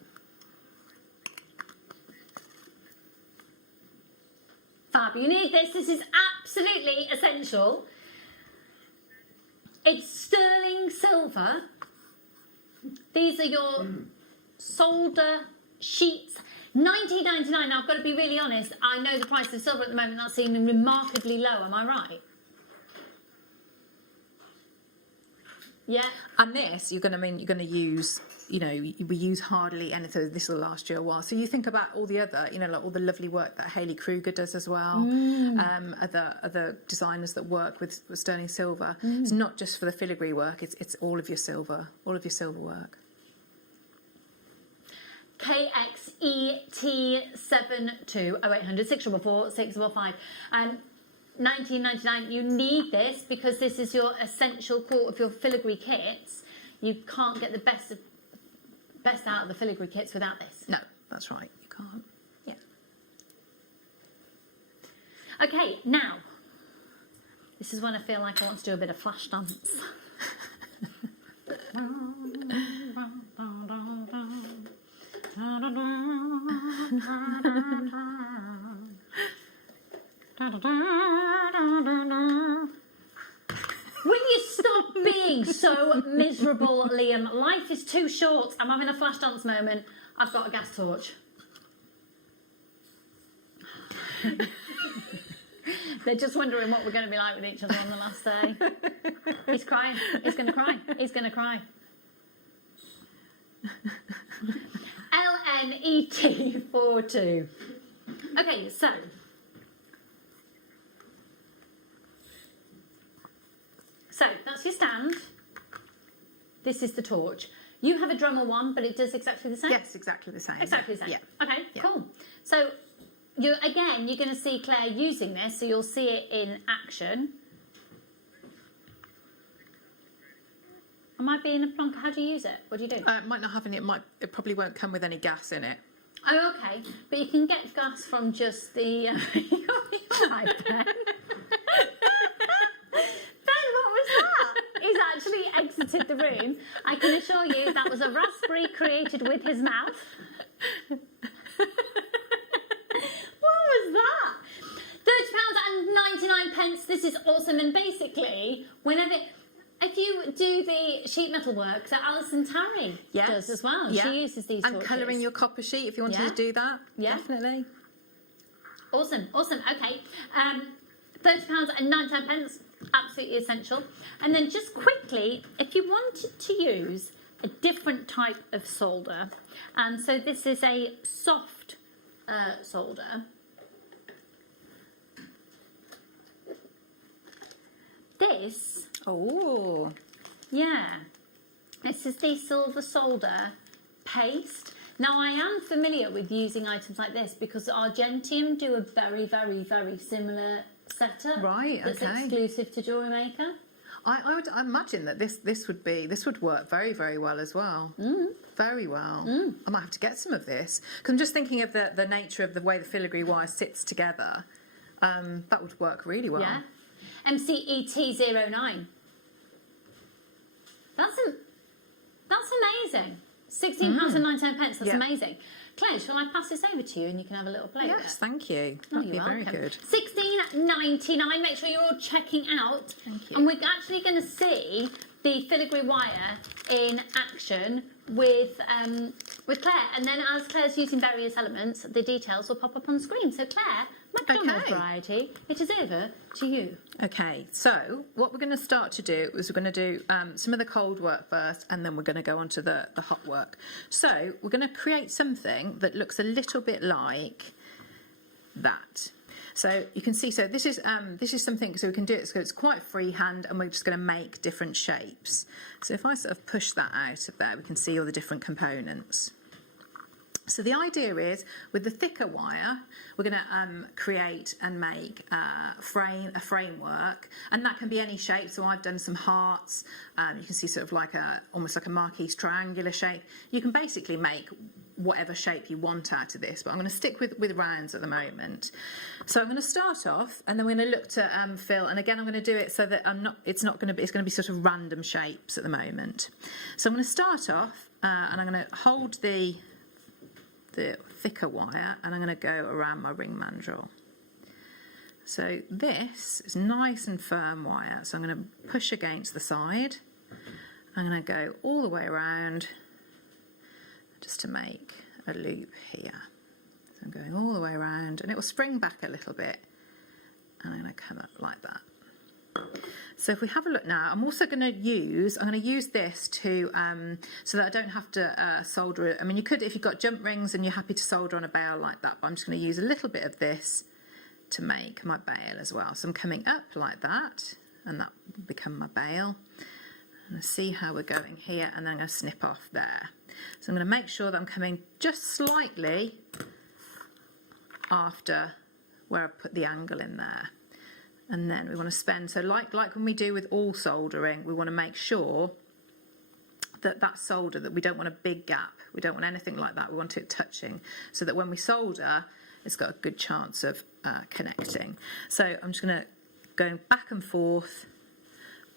Fab, you need this. This is absolutely essential. It's sterling silver. These are your solder sheets. $19.99. Now, I've got to be really honest. I know the price of silver at the moment. That's seeming remarkably low. Am I right? Yeah. And this, you're going to use. You know, we use hardly anything. This will last you a while. So you think about all the other, like all the lovely work that Hayley Kruger does as well. Other designers that work with sterling silver. It's not just for the filigree work. It's all of your silver work. KXET72 0800 644 655. $19.99. You need this because this is your essential core of your filigree kits. You can't get the best out of the filigree kits without this. No, that's right. You can't. Yeah. Okay, now, this is when I feel like I want to do a bit of flash dance. Will you stop being so miserable, Liam? Life is too short. I'm having a flash dance moment. I've got a gas torch. They're just wondering what we're going to be like with each other on the last day. He's crying. He's going to cry. He's going to cry. LNET42. Okay, so that's your stand. This is the torch. You have a Dremel one, but it does exactly the same? Yes, exactly the same. Exactly the same. Yeah. Okay, Yeah. cool. So you're going to see Claire using this, so you'll see it in action. Am I being a plonker? How do you use it? What do you do? It might not have any. It probably won't come with any gas in it. Oh, okay. But you can get gas from just the... You're right, Ben. Ben, what was that? He's actually exited the room. I can assure you that was a raspberry created with his mouth. What was that? £30.99. This is awesome. And basically, if you do the sheet metal work that Alison Tarry does as well, she uses these and torches. colouring your copper sheet if you wanted to do that. Yeah. Definitely. Awesome. Okay. £30.99, absolutely essential. And then just quickly, if you wanted to use a different type of solder, and so this is a soft solder. This. Oh. Yeah. This is the silver solder paste. Now, I am familiar with using items like this because Argentium do a very, very, very similar setup. Right, that's exclusive to JewelleryMaker. I would imagine that this would work very, very well as well. Very well. I might have to get some of this because I'm just thinking of the nature of the way the filigree wire sits together. That would work really well. Yeah. MCET09. That's amazing. £16.99. That's amazing. Claire, shall I pass this over to you and you can have a little play with it? Yes, thank you. That'd be very good. £16.99. Make sure you're all checking out. Thank you. And we're actually going to see the filigree wire in action with Claire. And then as Claire's using various elements, the details will pop up on screen. So Claire, McDonald's variety, it is over to you. Okay, so what we're going to start to do is we're going to do some of the cold work first, and then we're going to go on to the hot work. So we're going to create something that looks a little bit like that. So you can see, so this is something, so we can do it, so it's quite freehand, and we're just going to make different shapes. So if I sort of push that out of there, we can see all the different components. So the idea is, with the thicker wire, we're going to create and make a framework, and that can be any shape. So I've done some hearts. You can see sort of like almost like a Marquise triangular shape. You can basically make whatever shape you want out of this, but I'm going to stick with rounds at the moment. So I'm going to start off, and then we're going to look to fill. And again, I'm going to do it so that it's going to be sort of random shapes at the moment. So I'm going to start off, and I'm going to hold the thicker wire, and I'm going to go around my ring mandrel. So this is nice and firm wire, so I'm going to push against the side. I'm going to go all the way around just to make a loop here. So I'm going all the way around, and it will spring back a little bit, and I'm going to come up like that. So if we have a look now, I'm going to use this to so that I don't have to solder it. I mean, you could, if you've got jump rings and you're happy to solder on a bail like that, but I'm just going to use a little bit of this to make my bail as well. So I'm coming up like that, and that will become my bail. And see how we're going here, and then I'm going to snip off there. So I'm going to make sure that I'm coming just slightly after where I put the angle in there. And then we want to spend, so like when we do with all soldering, we want to make sure that solder, that we don't want a big gap. We don't want anything like that. We want it touching, so that when we solder, it's got a good chance of connecting. So I'm just going to going back and forth,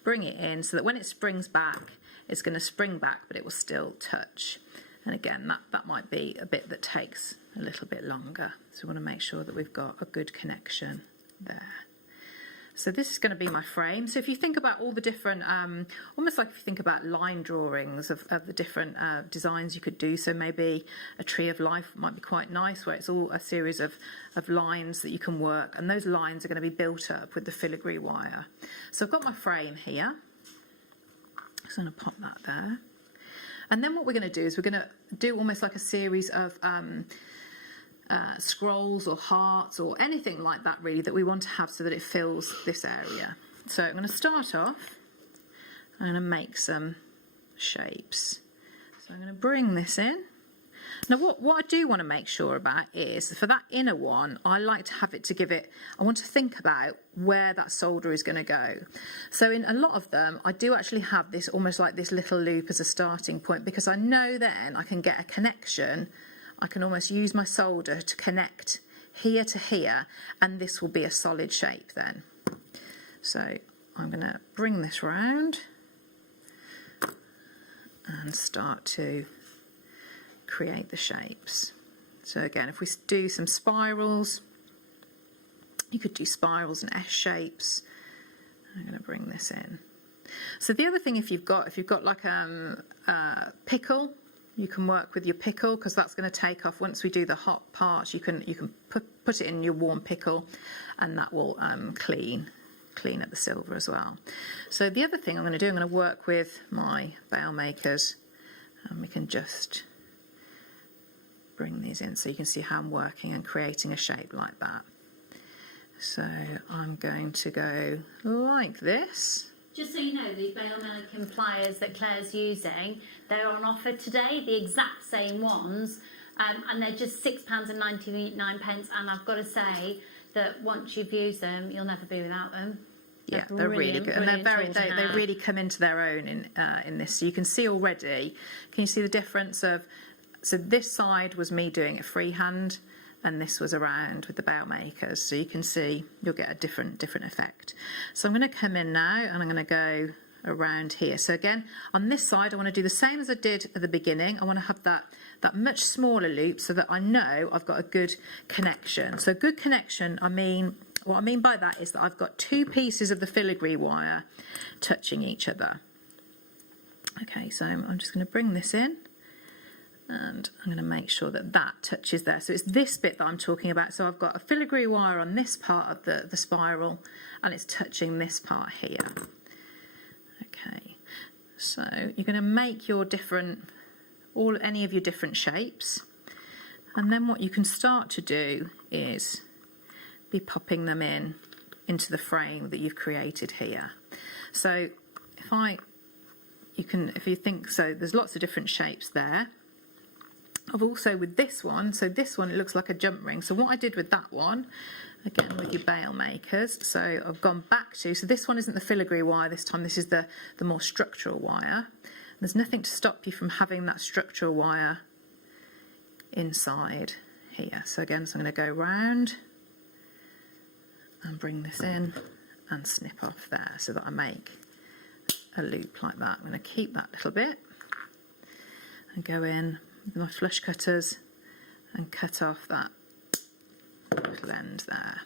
bring it in so that when it springs back, it's going to spring back, but it will still touch. And again, that might be a bit that takes a little bit longer. So we want to make sure that we've got a good connection there. So this is going to be my frame. So if you think about all the different, almost like if you think about line drawings of the different designs you could do. So maybe a tree of life might be quite nice, where it's all a series of lines that you can work. And those lines are going to be built up with the filigree wire. So I've got my frame here. So I'm going to pop that there. And then what we're going to do is we're going to do almost like a series of scrolls or hearts or anything like that really that we want to have so that it fills this area. So I'm going to start off, I'm going to make some shapes. So I'm going to bring this in. Now what I do want to make sure about is for that inner one, I like to have it to give it, I want to think about where that solder is going to go. So in a lot of them, I do actually have this almost like this little loop as a starting point, because I know then I can get a connection. I can almost use my solder to connect here to here, and this will be a solid shape then. So I'm going to bring this round and start to create the shapes. So again, if we do some spirals, you could do spirals and S shapes. I'm going to bring this in. So the other thing, if you've got like a pickle, you can work with your pickle, because that's going to take off once we do the hot parts. You can put it in your warm pickle, and that will clean up the silver as well. So the other thing I'm going to do, I'm going to work with my bail makers, and we can just bring these in so you can see how I'm working and creating a shape like that. So I'm going to go like this. Just so you know, the bail maker pliers that Claire's using, they're on offer today, the exact same ones, and they're just £6.99, and I've got to say that once you've used them, you'll never be without them. Yeah, they're really good, and they really come into their own in this. So you can see already. Can you see the difference of? So this side was me doing it freehand, and this was around with the bail makers. So you can see you'll get a different effect. So I'm going to come in now, and I'm going to go around here. So again, on this side, I want to do the same as I did at the beginning. I want to have that much smaller loop so that I know I've got a good connection. So good connection, what I mean by that is that I've got two pieces of the filigree wire touching each other. Okay, so I'm just going to bring this in, and I'm going to make sure that that touches there. So it's this bit that I'm talking about. So I've got a filigree wire on this part of the spiral, and it's touching this part here. Okay, so you're going to make your any of your different shapes, and then what you can start to do is be popping them into the frame that you've created here. So if you think, so there's lots of different shapes there. I've also with this one, so this one, it looks like a jump ring. So what I did with that one, again with your bail makers, so I've gone back to, so this one isn't the filigree wire this time, this is the more structural wire. There's nothing to stop you from having that structural wire inside here. So again, so I'm going to go round and bring this in and snip off there so that I make a loop like that. I'm going to keep that little bit and go in with my flush cutters and cut off that little end there.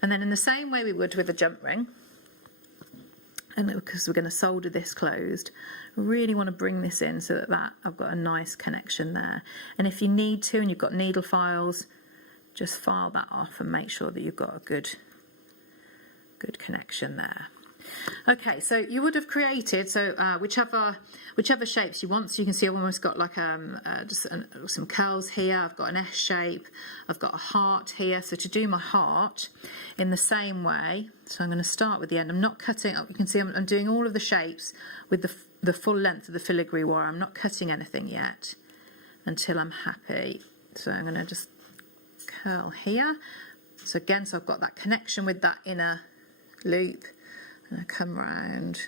And then in the same way we would with the jump ring, and because we're going to solder this closed, I really want to bring this in so that I've got a nice connection there. And if you need to, and you've got needle files, just file that off and make sure that you've got a good connection there. Okay, so you would have created whichever shapes you want. So you can see I've almost got like some curls here. I've got an S shape. I've got a heart here. So to do my heart in the same way, so I'm going to start with the end. I'm not cutting. You can see I'm doing all of the shapes with the full length of the filigree wire. I'm not cutting anything yet until I'm happy. So I'm going to just curl here. So again, so I've got that connection with that inner loop. And I come round,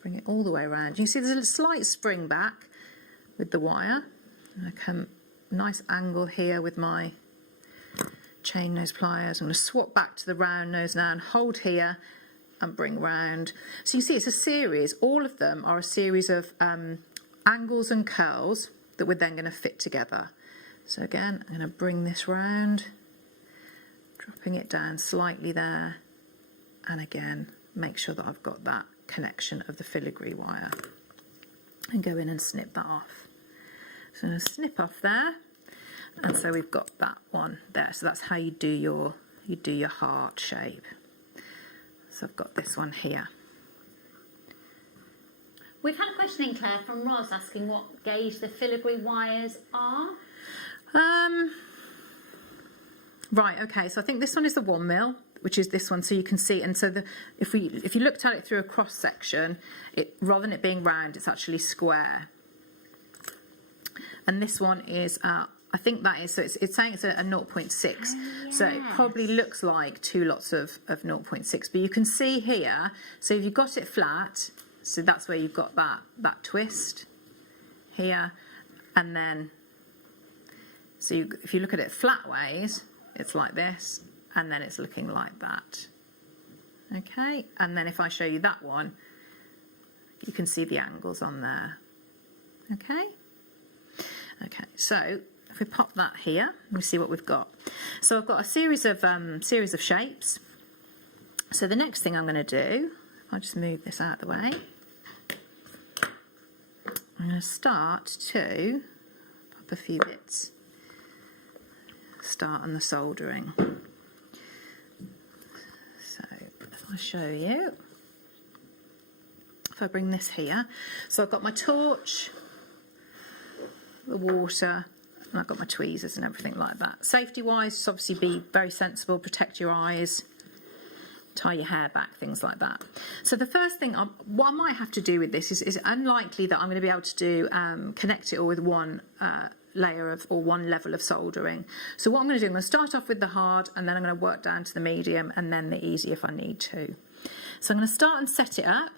bring it all the way around. You can see there's a slight spring back with the wire. And I come nice angle here with my chain nose pliers. I'm going to swap back to the round nose now and hold here and bring round. So you see it's a series, all of them are a series of angles and curls that we're then going to fit together. So again, I'm going to bring this round, dropping it down slightly there, and again, make sure that I've got that connection of the filigree wire, and go in and snip that off. So I'm going to snip off there, and so we've got that one there. So that's how you do your heart shape. So I've got this one here. We've had a question in, Claire, from Roz asking what gauge the filigree wires are. Right, okay, so I think this one is the 1 mil, which is this one, so you can see, and so if you looked at it through a cross section, rather than it being round, it's actually square. And this one is, I think that is, so it's saying it's a 0.6, so it probably looks like 2 lots of 0.6, but you can see here, so if you've got it flat, so that's where you've got that twist here, and then, so if you look at it flat ways, it's like this, and then it's looking like that. Okay, and then if I show you that one, you can see the angles on there. Okay, so if we pop that here, we see what we've got. So I've got a series of shapes. So the next thing I'm going to do, if I just move this out of the way, I'm going to start to pop a few bits. Start on the soldering. So if I show you, if I bring this here, so I've got my torch, the water, and I've got my tweezers and everything like that. Safety wise, just obviously be very sensible, protect your eyes, tie your hair back, things like that. So the first thing, what I might have to do with this is unlikely that I'm going to be able to do connect it all with one layer of, or one level of soldering. So what I'm going to do, I'm going to start off with the hard, and then I'm going to work down to the medium, and then the easy if I need to. So I'm going to start and set it up.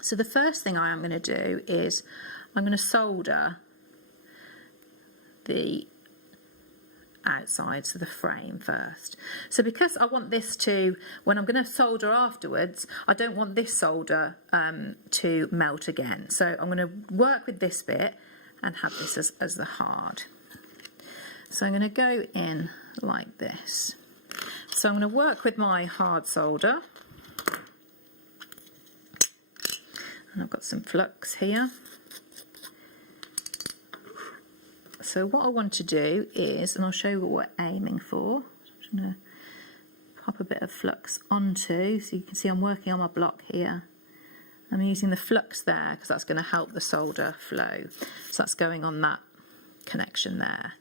So the first thing I am going to do is I'm going to solder the outside, so the frame first. So because I want this to, when I'm going to solder afterwards, I don't want this solder to melt again. So I'm going to work with this bit and have this as the hard. So I'm going to go in like this. So I'm going to work with my hard solder. And I've got some flux here. So what I want to do is, and I'll show you what we're aiming for. So I'm just going to pop a bit of flux onto, so you can see I'm working on my block here. I'm using the flux there because that's going to help the solder flow. So that's going on that connection there.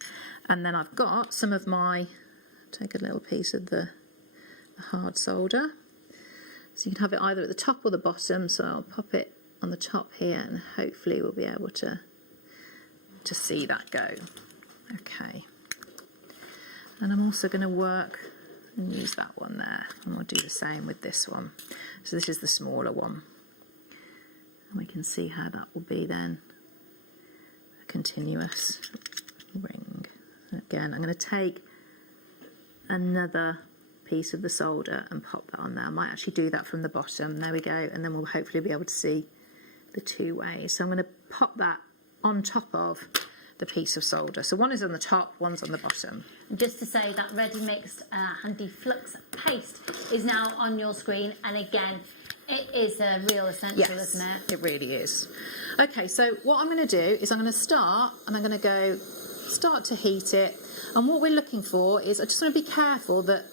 And then I've got some of my, take a little piece of the hard solder. So you can have it either at the top or the bottom. So I'll pop it on the top here, and hopefully we'll be able to see that go. Okay. And I'm also going to work and use that one there. And we'll do the same with this one. So this is the smaller one. And we can see how that will be then a continuous ring. Again, I'm going to take another piece of the solder and pop that on there. I might actually do that from the bottom. There we go. And then we'll hopefully be able to see the two ways. So I'm going to pop that on top of the piece of solder. So one is on the top, one's on the bottom. Just to say that ready mixed handy flux paste is now on your screen, and again, it is a real essential, yes, isn't it? It really is. Okay, so what I'm going to do is I'm going to start, and I'm going to start to heat it. And what we're looking for is, I just want to be careful that,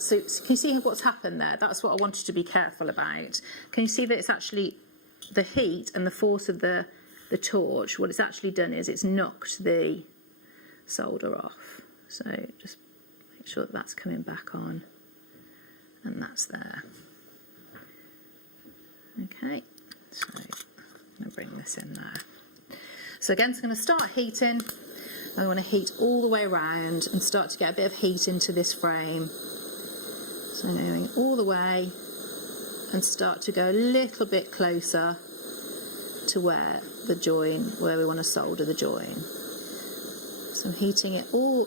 so can you see what's happened there? That's what I wanted to be careful about. Can you see that it's actually the heat and the force of the torch, what it's actually done is it's knocked the solder off. So just make sure that that's coming back on, and that's there. Okay, so I'm going to bring this in there. So again, it's going to start heating. I want to heat all the way around and start to get a bit of heat into this frame. So I'm going all the way and start to go a little bit closer to where the join, where we want to solder the join. So I'm heating it all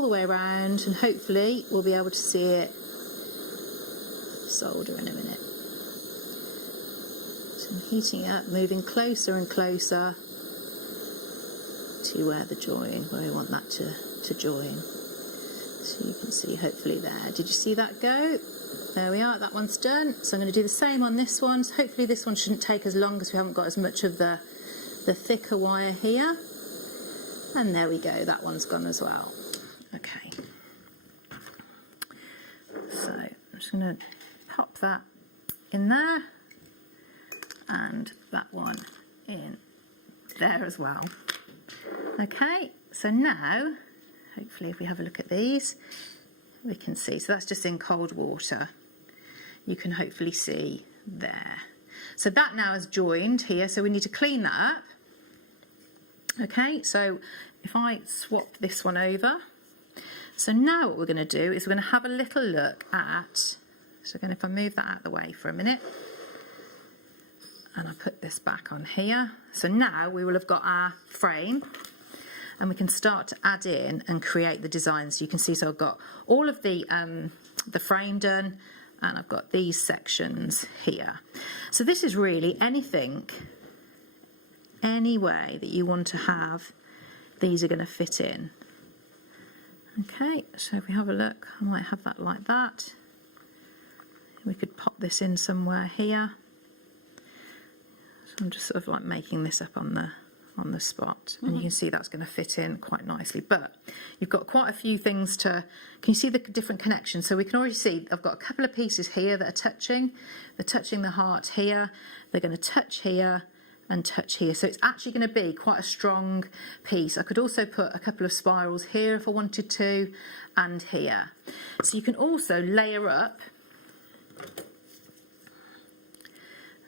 the way around, and hopefully we'll be able to see it solder in a minute. So I'm heating it up, moving closer and closer to where we want that to join. So you can see hopefully there. Did you see that go? There we are, that one's done. So I'm going to do the same on this one. So hopefully this one shouldn't take as long as we haven't got as much of the thicker wire here. And there we go, that one's gone as well. Okay. So I'm just going to pop that in there and that one in there as well. Okay, so now, hopefully if we have a look at these, we can see. So that's just in cold water. You can hopefully see there. So that now is joined here, so we need to clean that up. Okay, so if I swap this one over, so now what we're going to do is we're going to have a little look at, so again if I move that out of the way for a minute, and I put this back on here, so now we will have got our frame, and we can start to add in and create the designs. You can see, so I've got all of the frame done, and I've got these sections here. So this is really anything, any way that you want to have, these are going to fit in. Okay, so if we have a look, I might have that like that. We could pop this in somewhere here. So I'm just sort of like making this up on the spot, and you can see that's going to fit in quite nicely. But you've got quite a few things to, can you see the different connections? So we can already see I've got a couple of pieces here that are touching. They're touching the heart here, they're going to touch here and touch here. So it's actually going to be quite a strong piece. I could also put a couple of spirals here if I wanted to, and here. So you can also layer up.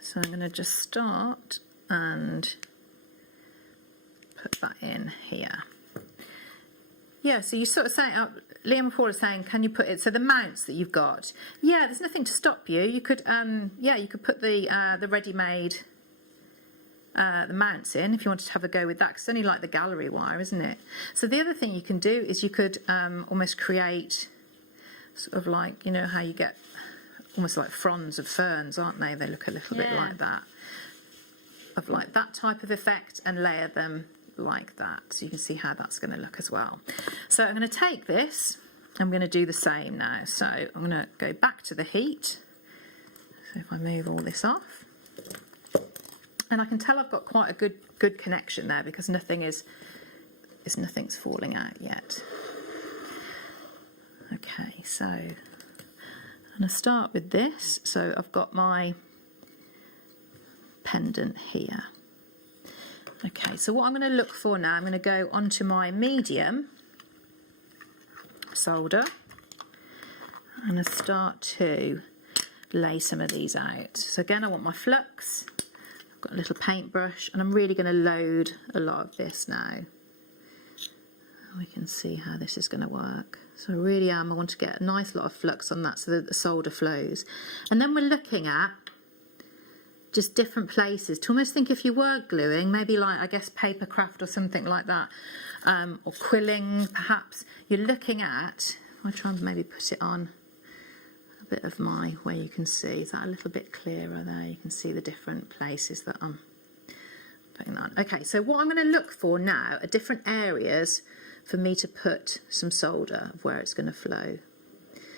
So I'm going to just start and put that in here. Yeah, so you sort of say, Liam and Paul are saying, can you put it, so the mounts that you've got, yeah, there's nothing to stop you. You could, yeah, you could put the ready-made the mounts in if you wanted to have a go with that, because it's only like the gallery wire, isn't it? So the other thing you can do is you could almost create sort of like, you know how you get almost like fronds of ferns, aren't they? They look a little bit like that, of like that type of effect, and layer them like that. So you can see how that's going to look as well. So I'm going to take this, I'm going to do the same now. So I'm going to go back to the heat. So if I move all this off, and I can tell I've got quite a good connection there, because nothing's falling out yet. Okay, so I'm going to start with this. So I've got my pendant here. Okay, so what I'm going to look for now, I'm going to go onto my medium solder. I'm going to start to lay some of these out. So again, I want my flux. I've got a little paintbrush, and I'm really going to load a lot of this now. We can see how this is going to work. So I really I want to get a nice lot of flux on that so that the solder flows. And then we're looking at just different places to almost think if you were gluing, maybe like, I guess, paper craft or something like that, or quilling perhaps. You're looking at, I'll try and maybe put it on a bit of my, where you can see, is that a little bit clearer there? You can see the different places that I'm putting that on. Okay, so what I'm going to look for now are different areas for me to put some solder of where it's going to flow.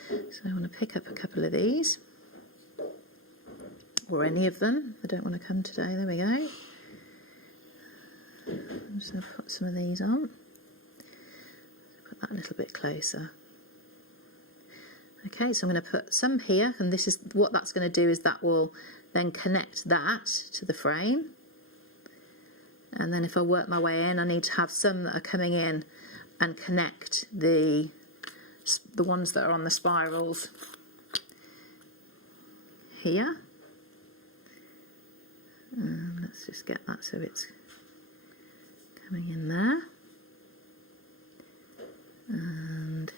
So I want to pick up a couple of these, or any of them. I don't want to come today. There we go. I'm just going to put some of these on. Put that a little bit closer. Okay, so I'm going to put some here, and this is what that's going to do, is that will then connect that to the frame. And then if I work my way in, I need to have some that are coming in and connect the ones that are on the spirals here. Let's just get that so it's coming in there. And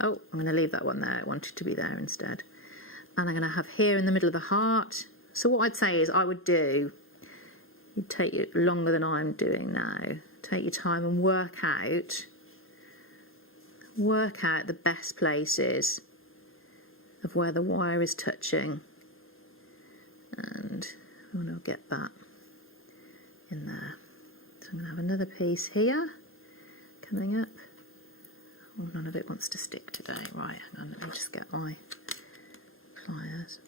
oh, I'm going to leave that one there. I want it to be there instead. And I'm going to have here in the middle of the heart. So what I'd say is I would do, you'd take it longer than I'm doing now. Take your time and work out the best places of where the wire is touching, and I want to get that in there. So I'm going to have another piece here coming up. Oh, none of it wants to stick today. Right, hang on, let me just get my pliers.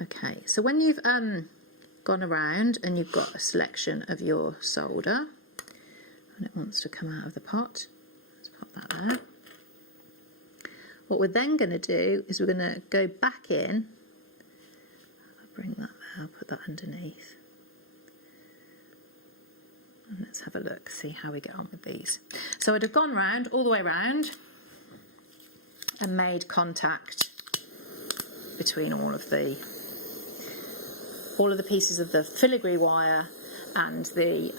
Okay, so when you've gone around and you've got a selection of your solder and it wants to come out of the pot, let's pop that there. What we're then going to do is we're going to go back in. I'll bring that there, I'll put that underneath. And let's have a look, see how we get on with these. So I'd have gone round, all the way round, and made contact between all of the pieces of the filigree wire and the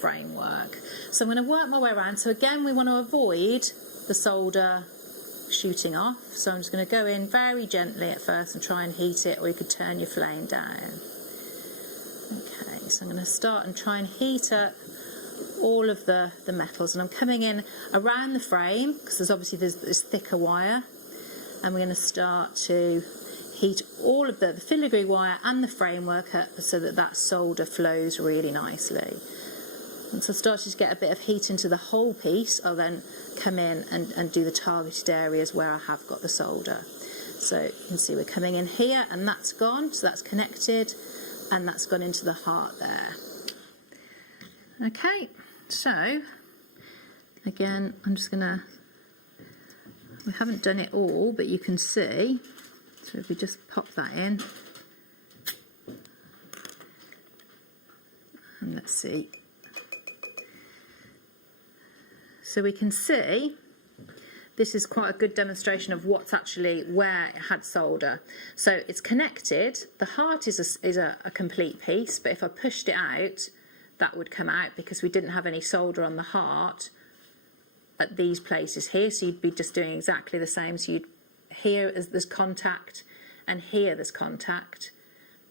framework. So I'm going to work my way around. So again, we want to avoid the solder shooting off. So I'm just going to go in very gently at first and try and heat it, or you could turn your flame down. Okay, so I'm going to start and try and heat up all of the metals, and I'm coming in around the frame because there's this thicker wire, and we're going to start to heat all of the filigree wire and the framework up so that solder flows really nicely. Once I've started to get a bit of heat into the whole piece, I'll then come in and do the targeted areas where I have got the solder. So you can see we're coming in here and that's gone, so that's connected, and that's gone into the heart there. Okay, so again, I'm just gonna, we haven't done it all, but you can see, so if we just pop that in, and let's see. So we can see this is quite a good demonstration of what's actually where it had solder. So it's connected. The heart is a complete piece, but if I pushed it out, that would come out because we didn't have any solder on the heart at these places here. So you'd be just doing exactly the same. So you'd here as there's contact, and here there's contact,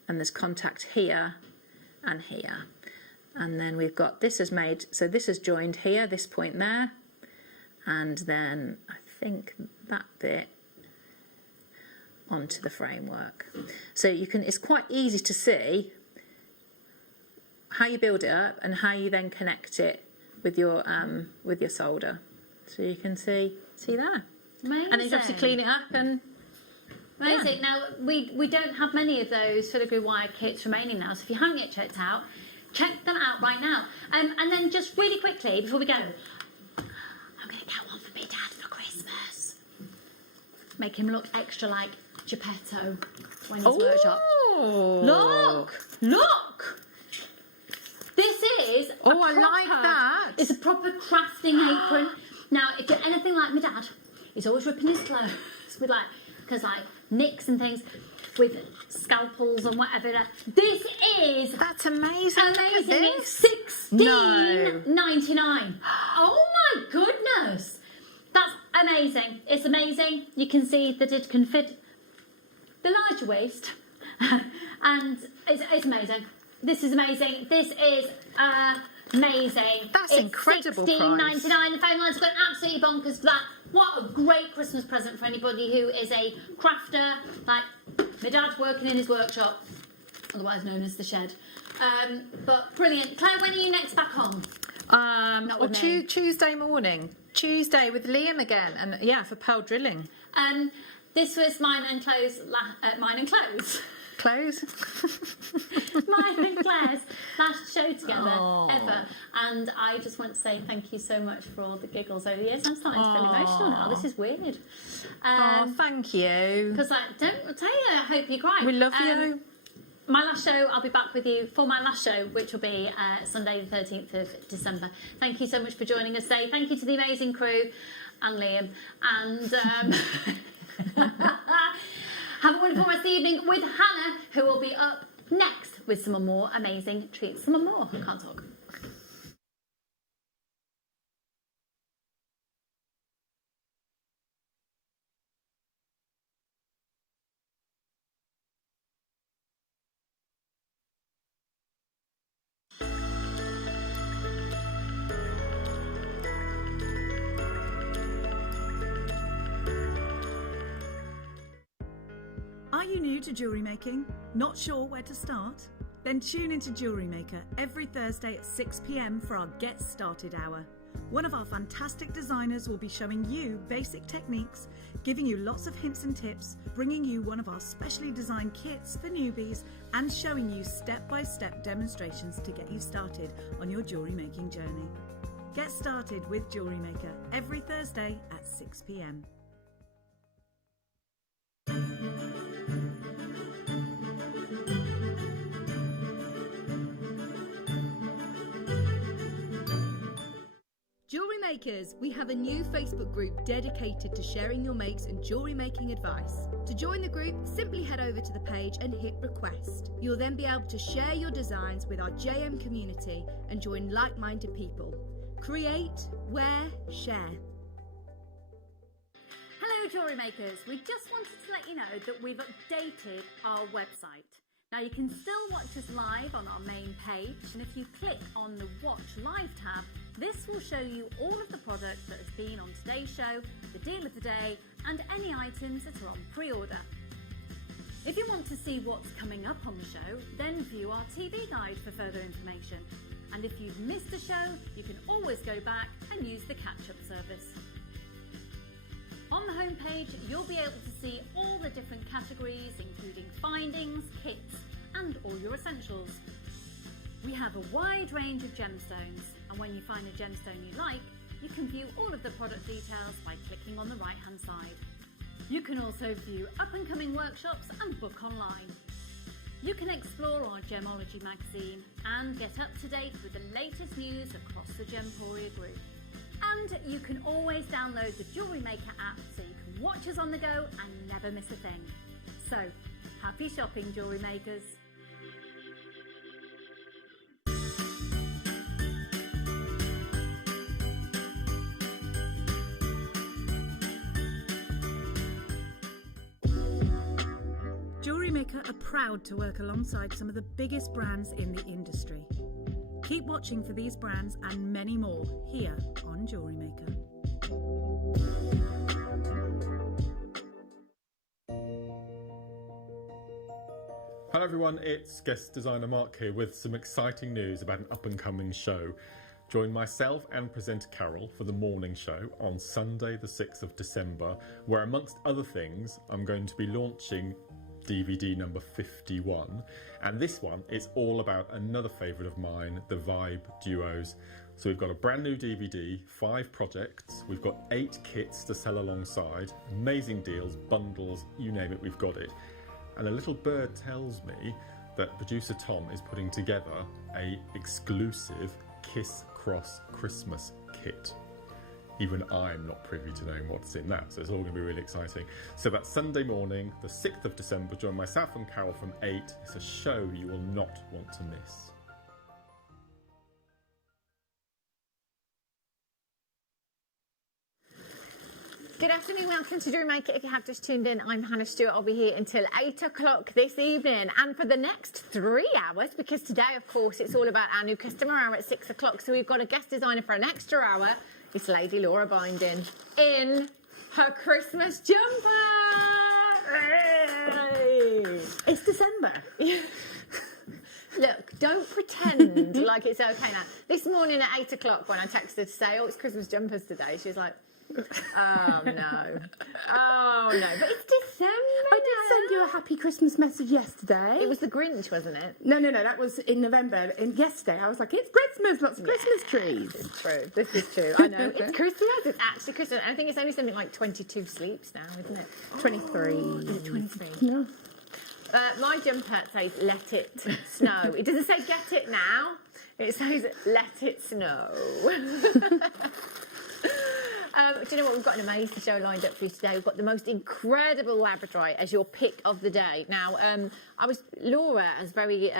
and there's contact here and here. And then we've got this is made, so this is joined here, this point there, and then I think that bit onto the framework. So you can, it's quite easy to see how you build it up and how you then connect it with your solder. So you can see there. Amazing. And then you obviously clean it up and amazing. Now we don't have many of those filigree wire kits remaining now, so if you haven't yet checked out, check them out right now. And then just really quickly before we go, I'm going to get one for my dad for Christmas. Make him look extra like Geppetto when he's workshop. Look! This is I like that. It's a proper crafting apron. Now, if you're anything like my dad, he's always ripping his clothes with because nicks and things, with scalpels and whatever. This is that's amazing. Amazing. It's $16.99. Oh my goodness, that's amazing. It's amazing. You can see that it can fit the larger waist, and it's amazing. This is amazing. This is amazing. That's incredible. $16.99. The phone line's gone absolutely bonkers for that. What a great Christmas present for anybody who is a crafter, like my dad's working in his workshop, otherwise known as the shed. But brilliant. Claire, when are you next back on? Not with me. Tuesday morning. Tuesday with Liam again, and yeah, for pearl drilling. This was mine and Claire's mine and Claire's last show together ever, and I just want to say thank you so much for all the giggles over the years. I'm starting to feel emotional now. This is weird. Thank you. Because don't tell you, I hope you cry. We love you. My last show, I'll be back with you for my last show, which will be Sunday the 13th of December. Thank you so much for joining us today. Thank you to the amazing crew and Liam, and have a wonderful rest of the evening with Hannah, who will be up next with some more amazing treats. Some more. I can't talk. you new to jewellery making? Not sure where to start? Then tune into JewelleryMaker every Thursday at 6 p.m. for our Get Started Hour. One of our fantastic designers will be showing you basic techniques, giving you lots of hints and tips, bringing you one of our specially designed kits for newbies, and showing you step-by-step demonstrations to get you started on your jewellery making journey. Get started with JewelleryMaker every Thursday at 6 p.m. Jewellery Makers, we have a new Facebook group dedicated to sharing your makes and jewellery making advice. To join the group, simply head over to the page and hit request. You'll then be able to share your designs with our JM community and join like-minded people. Create, wear, share. Hello Jewellery Makers, we just wanted to let you know that we've updated our website. Now you can still watch us live on our main page, and if you click on the Watch Live tab, this will show you all of the products that has been on today's show, the deal of the day, and any items that are on pre-order. If you want to see what's coming up on the show, then view our TV guide for further information. And if you've missed a show, you can always go back and use the catch-up service. On the homepage, you'll be able to see all the different categories, including findings, kits, and all your essentials. We have a wide range of gemstones, and when you find a gemstone you like, you can view all of the product details by clicking on the right-hand side. You can also view up-and-coming workshops and book online. You can explore our Gemology magazine and get up to date with the latest news across the Gemporia group. And you can always download the JewelleryMaker app so you can watch us on the go and never miss a thing. So, happy shopping, Jewellery Makers! JewelleryMaker are proud to work alongside some of the biggest brands in the industry. Keep watching for these brands and many more here on JewelleryMaker. Hello everyone, it's guest designer Mark here with some exciting news about an up-and-coming show. Join myself and presenter Carol for the morning show on Sunday the 6th of December, where amongst other things I'm going to be launching DVD number 51, and this one is all about another favourite of mine, the Vibe Duos. So we've got a brand new DVD, 5 projects, we've got 8 kits to sell alongside, amazing deals, bundles, you name it, we've got it. And a little bird tells me that producer Tom is putting together a exclusive Kiss Cross Christmas kit. Even I'm not privy to knowing what's in that, so it's all going to be really exciting. So that's Sunday morning, the 6th of December. Join myself and Carol from 8. It's a show you will not want to miss. Good afternoon, welcome to JewelleryMaker. If you have just tuned in, I'm Hannah Stewart. I'll be here until 8 o'clock this evening and for the next 3 hours, because today, of course, it's all about our new customer hour at 6 o'clock. So we've got a guest designer for an extra hour. It's Lady Laura Binding in her Christmas jumper. Hey. It's December. Look, don't pretend like it's okay now. This morning at 8 o'clock when I texted her to say, oh, it's Christmas jumpers today, she was like, oh no. Oh no. But it's December. I did send you a happy Christmas message yesterday. It was the Grinch, wasn't it? No, that was in November. And yesterday I was like, it's Christmas, lots of Christmas trees. It's true. This is true. I know. It's Christmas. It's actually Christmas. I think it's only something like 22 sleeps now, isn't it? 23. Is it 23? No. My jumper says let it snow. It doesn't say get it now. It says let it snow. Do you know what? We've got an amazing show lined up for you today. We've got the most incredible Labradorite as your pick of the day. Now, Laura has very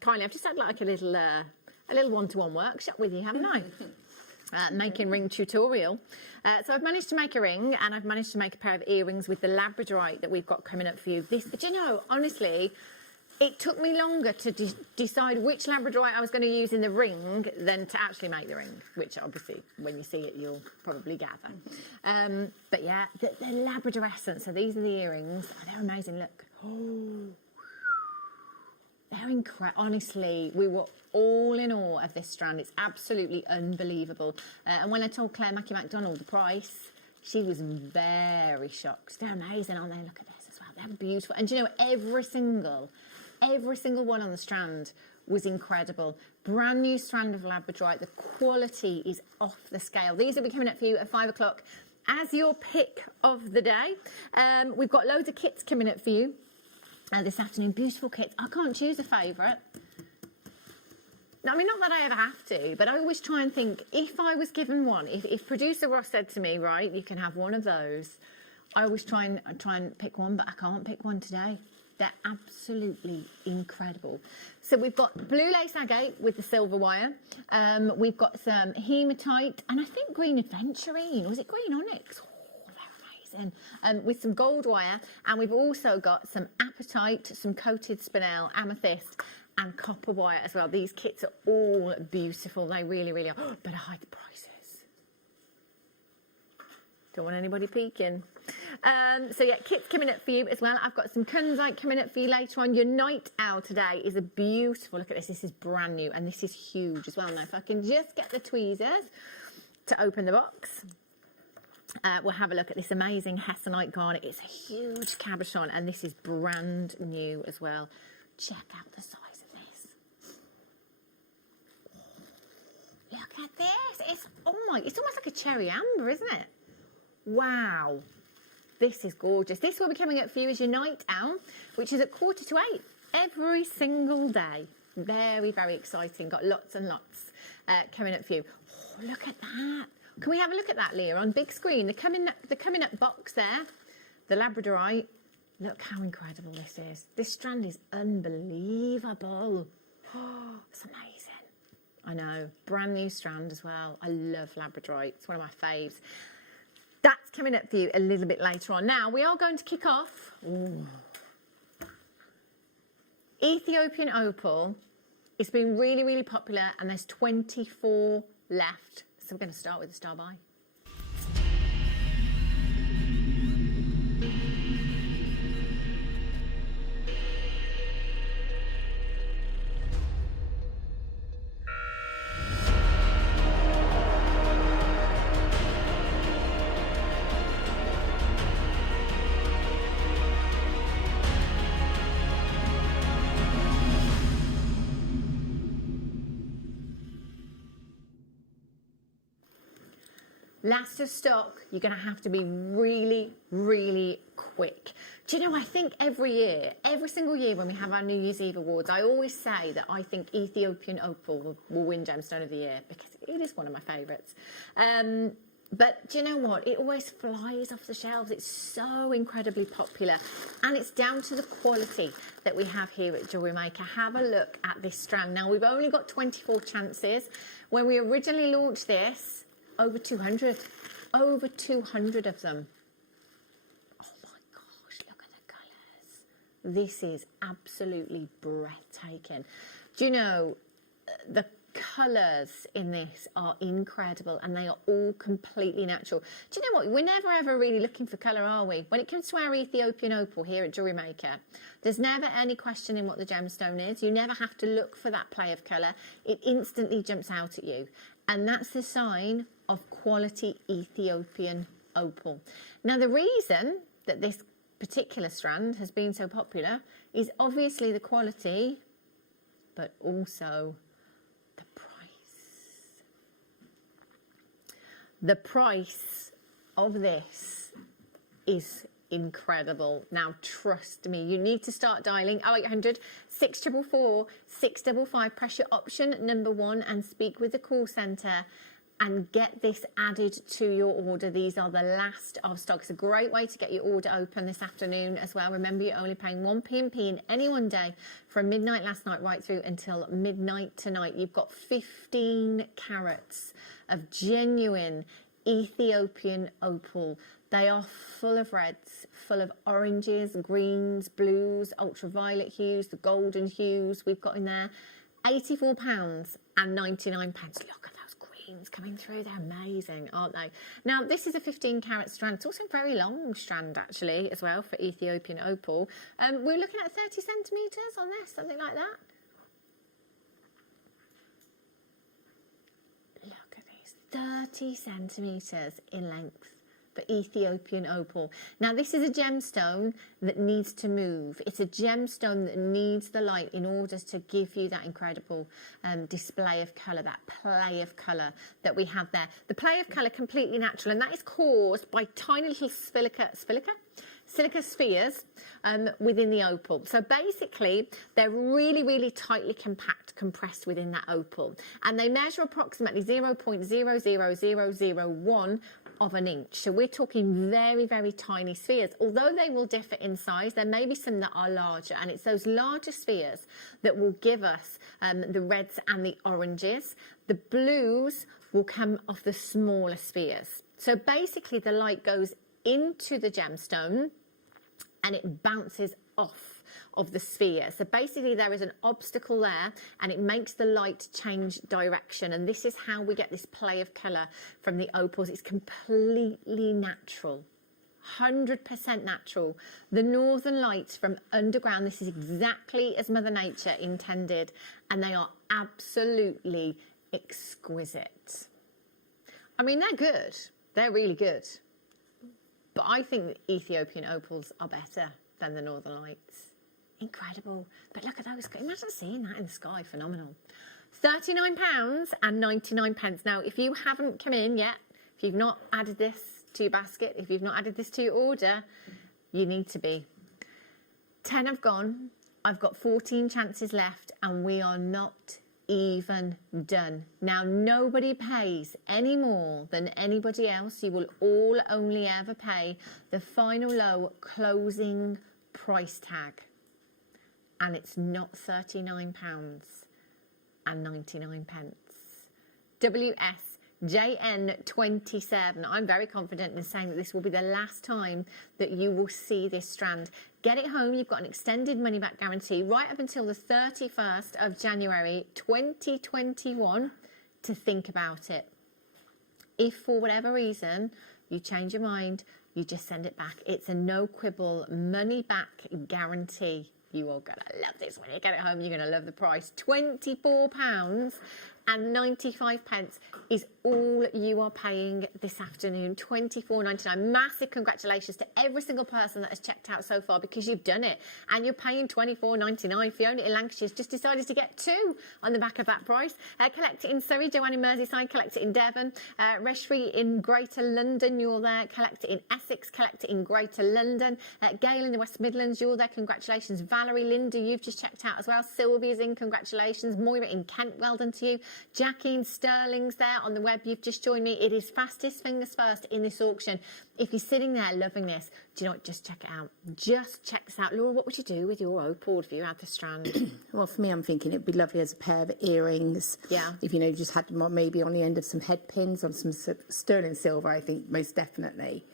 kindly, I've just had like a little one-to-one workshop with you, haven't I? Making ring tutorial. So I've managed to make a ring, and I've managed to make a pair of earrings with the Labradorite that we've got coming up for you. Do you know, honestly, it took me longer to decide which Labradorite I was going to use in the ring than to actually make the ring, which obviously, when you see it, you'll probably gather. But yeah, the Labrador essence. So these are the earrings. Oh, they're amazing. Look. They're incredible. Honestly, we were all in awe of this strand. It's absolutely unbelievable. And when I told Claire Mackie MacDonald the price, she was very shocked. They're amazing, aren't they? Look at this as well. They're beautiful. And do you know, every single one on the strand was incredible. Brand new strand of Labradorite. The quality is off the scale. These will be coming up for you at 5 o'clock as your pick of the day. We've got loads of kits coming up for you this afternoon. Beautiful kits. I can't choose a favourite. I mean, not that I ever have to, but I always try and think, if I was given one, if producer Ross said to me, right, you can have one of those, I always try and pick one, but I can't pick one today. They're absolutely incredible. So we've got blue lace agate with the silver wire. We've got some hematite, and I think green adventurine. Was it green onyx? Oh, they're amazing. With some gold wire, and we've also got some apatite, some coated spinel, amethyst, and copper wire as well. These kits are all beautiful. They really, really are. Oh, better hide the prices. Don't want anybody peeking. So yeah, kits coming up for you as well. I've got some kunzite coming up for you later on. Your night owl today is a beautiful, look at this. This is brand new, and this is huge as well. Now, if I can just get the tweezers to open the box. We'll have a look at this amazing hessonite garnet. It's a huge cabochon, and this is brand new as well. Check out the size of this. Look at this. It's almost like a cherry amber, isn't it? Wow. This is gorgeous. This will be coming up for you as your night owl, which is at 7:45 every single day. Very, very exciting. Got lots and lots coming up for you. Oh, look at that. Can we have a look at that, Leah, on big screen? The coming up box there, the Labradorite. Look how incredible this is. This strand is unbelievable. Oh, it's amazing. I know. Brand new strand as well. I love Labradorite. It's one of my faves. That's coming up for you a little bit later on. Now, we are going to kick off. Ooh. Ethiopian opal. It's been really, really popular, and there's 24 left. So we're going to start with the star buy. Last of stock, you're going to have to be really, really quick. Do you know, I think every single year when we have our New Year's Eve awards, I always say that I think Ethiopian opal will win Gemstone of the Year because it is one of my favourites. But do you know what? It always flies off the shelves. It's so incredibly popular. And it's down to the quality that we have here at JewelleryMaker. Have a look at this strand. Now, we've only got 24 chances. When we originally launched this, over 200 of them. Oh my gosh, look at the colours. This is absolutely breathtaking. Do you know, the colours in this are incredible, and they are all completely natural. Do you know what? We're never ever really looking for colour, are we? When it comes to our Ethiopian opal here at JewelleryMaker, there's never any questioning what the gemstone is. You never have to look for that play of colour. It instantly jumps out at you. And that's the sign of quality Ethiopian opal. Now, the reason that this particular strand has been so popular is obviously the quality, but also the price. The price of this is incredible. Now, trust me, you need to start dialing 0800 644 655. Press your option number 1 and speak with the call centre and get this added to your order. These are the last of stock. It's a great way to get your order open this afternoon as well. Remember, you're only paying 1 p.m. in any one day from midnight last night right through until midnight tonight. You've got 15 carats of genuine Ethiopian opal. They are full of reds, full of oranges, greens, blues, ultraviolet hues, the golden hues we've got in there. £84 and £99. Look at those greens. veins coming through. They're amazing, aren't they? Now, this is a 15 carat strand. It's also a very long strand, actually, as well, for Ethiopian opal. We're looking at 30 centimetres on this, something like that. Look at these, 30 centimetres in length for Ethiopian opal. Now, this is a gemstone that needs to move. It's a gemstone that needs the light in order to give you that incredible display of colour, that play of colour that we have there. The play of colour, completely natural, and that is caused by tiny little silica spheres within the opal. So basically, they're really, really tightly compressed within that opal, and they measure approximately 0.00001 of an inch. So we're talking very, very tiny spheres. Although they will differ in size, there may be some that are larger, and it's those larger spheres that will give us the reds and the oranges. The blues will come off the smaller spheres. So basically, the light goes into the gemstone and it bounces off of the sphere. So basically there is an obstacle there, and it makes the light change direction, and this is how we get this play of colour from the opals. It's completely natural, 100% natural. The northern lights from underground, this is exactly as Mother Nature intended, and they are absolutely exquisite. I mean, they're good, they're really good, but I think the Ethiopian opals are better than the northern lights. Incredible. But look at those. Imagine seeing that in the sky. Phenomenal. £39.99. Now, if you haven't come in yet, if you've not added this to your basket, if you've not added this to your order, you need to be. 10 have gone. I've got 14 chances left, and we are not even done. Now, nobody pays any more than anybody else. You will all only ever pay the final low closing price tag. And it's not £39.99. WSJN27. I'm very confident in saying that this will be the last time that you will see this strand. Get it home. You've got an extended money back guarantee right up until the 31st of January 2021 to think about it. If for whatever reason you change your mind, you just send it back. It's a no quibble money back guarantee. You are going to love this when you get it home. You're going to love the price. £24.95 is all you are paying this afternoon. £24.99. Massive congratulations to every single person that has checked out so far, because you've done it. And you're paying £24.99. Fiona in Lancashire's just decided to get 2 on the back of that price. Collect it in Surrey. Joanne in Merseyside. Collect it in Devon. Reshri in Greater London. You're there. Collect it in Essex. Collect it in Greater London. Gail in the West Midlands. You're there. Congratulations. Valerie, Linda, you've just checked out as well. Sylvia's in. Congratulations. Moira in Kent. Well done to you. Jackie in Sterling's there on the web. You've just joined me. It is fastest fingers first in this auction. If you're sitting there loving this, do you know what? Just check it out. Just check this out. Laura, what would you do with your opal if you had the strand? Well, for me, I'm thinking it'd be lovely as a pair of earrings. Yeah. If, you know, you just had them maybe on the end of some head pins, on some sterling silver, I think, most definitely.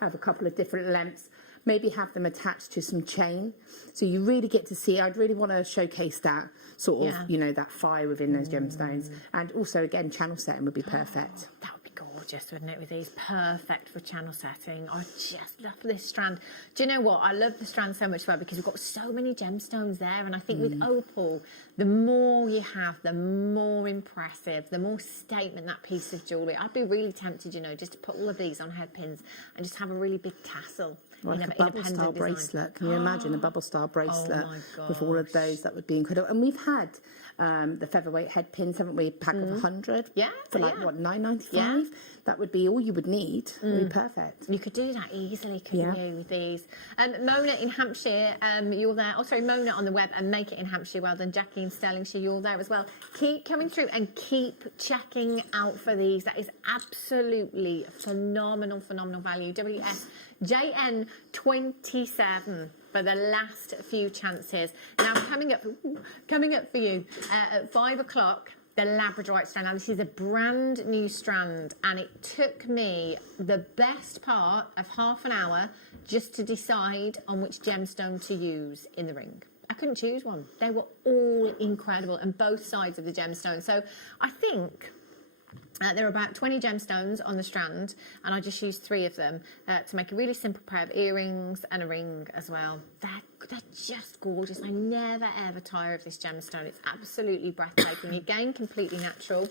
Have a couple of different lengths. Maybe have them attached to some chain, so you really get to see. I'd really want to showcase that sort of, you know, that fire within those gemstones, and also again, channel setting would be perfect. That would be gorgeous, wouldn't it? With these, perfect for channel setting. I just love this strand. Do you know what? I love the strand so much, well, because we've got so many gemstones there, and I think with opal, the more you have, the more impressive, the more statement that piece of jewellery. I'd be really tempted, you know, just to put all of these on head pins and just have a really big tassel. Like a bubble style bracelet. Can you imagine a bubble style bracelet with all of those? That would be incredible. And we've had the featherweight head pins, haven't we? A pack of 100. Yeah. For like, what, $9.95? Yeah. That would be all you would need. It would be perfect. You could do that easily, couldn't you, with these? Mona in Hampshire, you're there. Oh, sorry, Mona on the web, and Make It in Hampshire. Well done. Jackie in Stirlingshire, you're there as well. Keep coming through and keep checking out for these. That is absolutely phenomenal, phenomenal value. WSJN27 for the last few chances. Now, coming up for you at 5 o'clock, the Labradorite strand. Now, this is a brand new strand, and it took me the best part of half an hour just to decide on which gemstone to use in the ring. I couldn't choose one. They were all incredible, and both sides of the gemstone. So I think There are about 20 gemstones on the strand, and I just used 3 of them to make a really simple pair of earrings and a ring as well. They're just gorgeous. I never ever tire of this gemstone. It's absolutely breathtaking. Again, completely natural,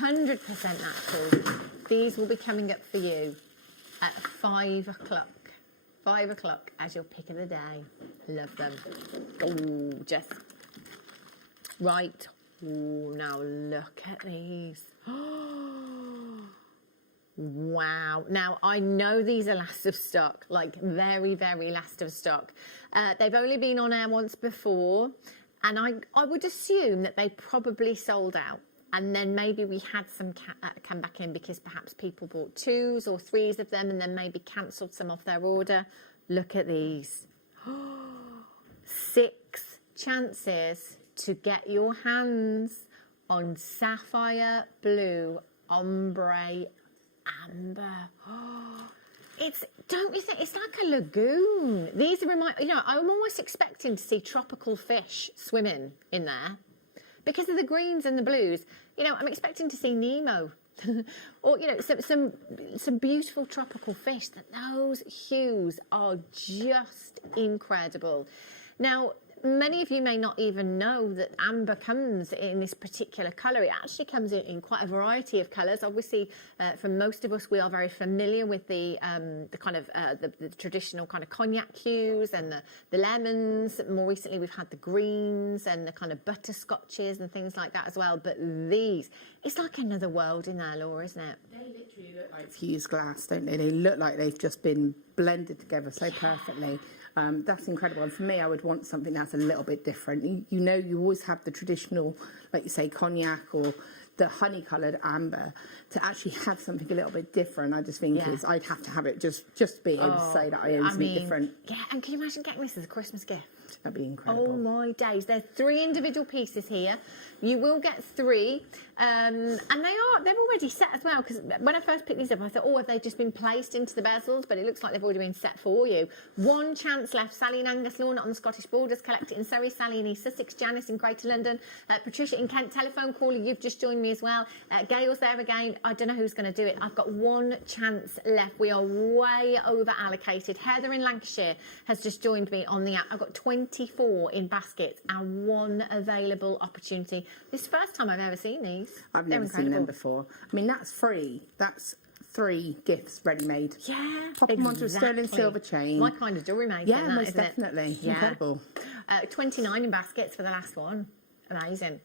100% natural. These will be coming up for you at 5 o'clock. 5 o'clock as your pick of the day. Love them. Gorgeous. Right. Ooh, now look at these. Wow. Now, I know these are last of stock, like very, very last of stock. They've only been on air once before, and I would assume that they probably sold out. And then maybe we had some come back in because perhaps people bought 2s or 3s of them and then maybe cancelled some off their order. Look at these. 6 chances to get your hands on sapphire blue ombre amber. Don't you think it's like a lagoon? These are I'm almost expecting to see tropical fish swimming in there because of the greens and the blues. I'm expecting to see Nemo or some beautiful tropical fish. Those hues are just incredible. Now, many of you may not even know that amber comes in this particular colour. It actually comes in quite a variety of colours. Obviously, for most of us, we are very familiar with the kind of the traditional kind of cognac hues and the lemons. More recently, we've had the greens and the kind of butterscotches and things like that as well. But these, it's like another world in there, Laura, isn't it? They literally look like fused glass, don't they? They look like they've just been blended together so perfectly. That's incredible. And for me, I would want something that's a little bit different. You always have the traditional, like you say, cognac or the honey-coloured amber. To actually have something a little bit different, I just think I'd have to have it just to be able to say that I own something different. Yeah, and can you imagine getting this as a Christmas gift? That'd be incredible. Oh my days! There's 3 individual pieces here. You will get 3, and they're already set as well. Because when I first picked these up, I thought, have they just been placed into the bezels? But it looks like they've already been set for you. 1 chance left. Sally in Angus, Lorna on the Scottish borders, collect it in Surrey, Sally in East Sussex, Janice in Greater London, Patricia in Kent, telephone caller. You've just joined me as well. Gail's there again. I don't know who's going to do it. I've got 1 chance left. We are way over allocated. Heather in Lancashire has just joined me on the app. I've got 24 in baskets and 1 available opportunity. This is the first time I've ever seen these. I've never seen them before. I mean, that's free. That's 3 gifts ready-made. Yeah, Pop them onto a sterling silver chain. My kind of jewellery making. Yeah, most definitely. Yeah. Incredible. 29 in baskets for the last one. Amazing.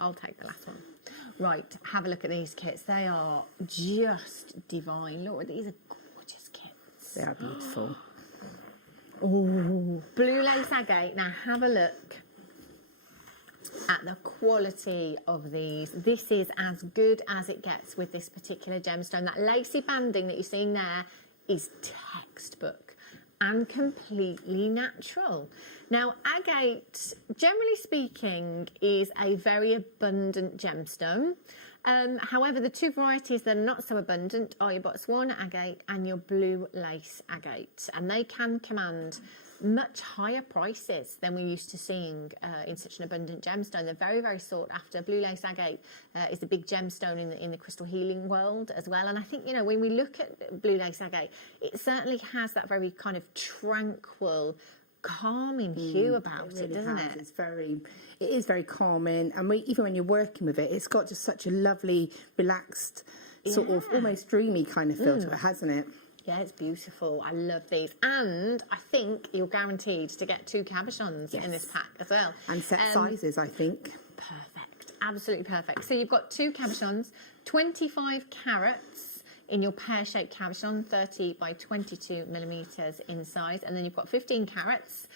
I'll take the last one. Right, have a look at these kits. They are just divine. Look, these are gorgeous kits. They are beautiful. Oh, blue lace agate. Now have a look at the quality of these. This is as good as it gets with this particular gemstone. That lacy banding that you're seeing there is textbook and completely natural. Now, agate, generally speaking, is a very abundant gemstone. However, the 2 varieties that are not so abundant are your Botswana agate and your blue lace agate, and they can command much higher prices than we're used to seeing in such an abundant gemstone. They're very, very sought after. Blue lace agate is a big gemstone in the crystal healing world as well. And I think, when we look at blue lace agate, it certainly has that very kind of tranquil, calming hue about it, doesn't it? It is very calming, and even when you're working with it, it's got just such a lovely, relaxed, sort of almost dreamy kind of feel to it, hasn't it? Yeah, it's beautiful. I love these. And I think you're guaranteed to get 2 cabochons in this pack as well. And set sizes, I think. Perfect. Absolutely perfect. So you've got 2 cabochons, 25 carats in your pear-shaped cabochon, 30 by 22 millimetres in size. And then you've got 15 carats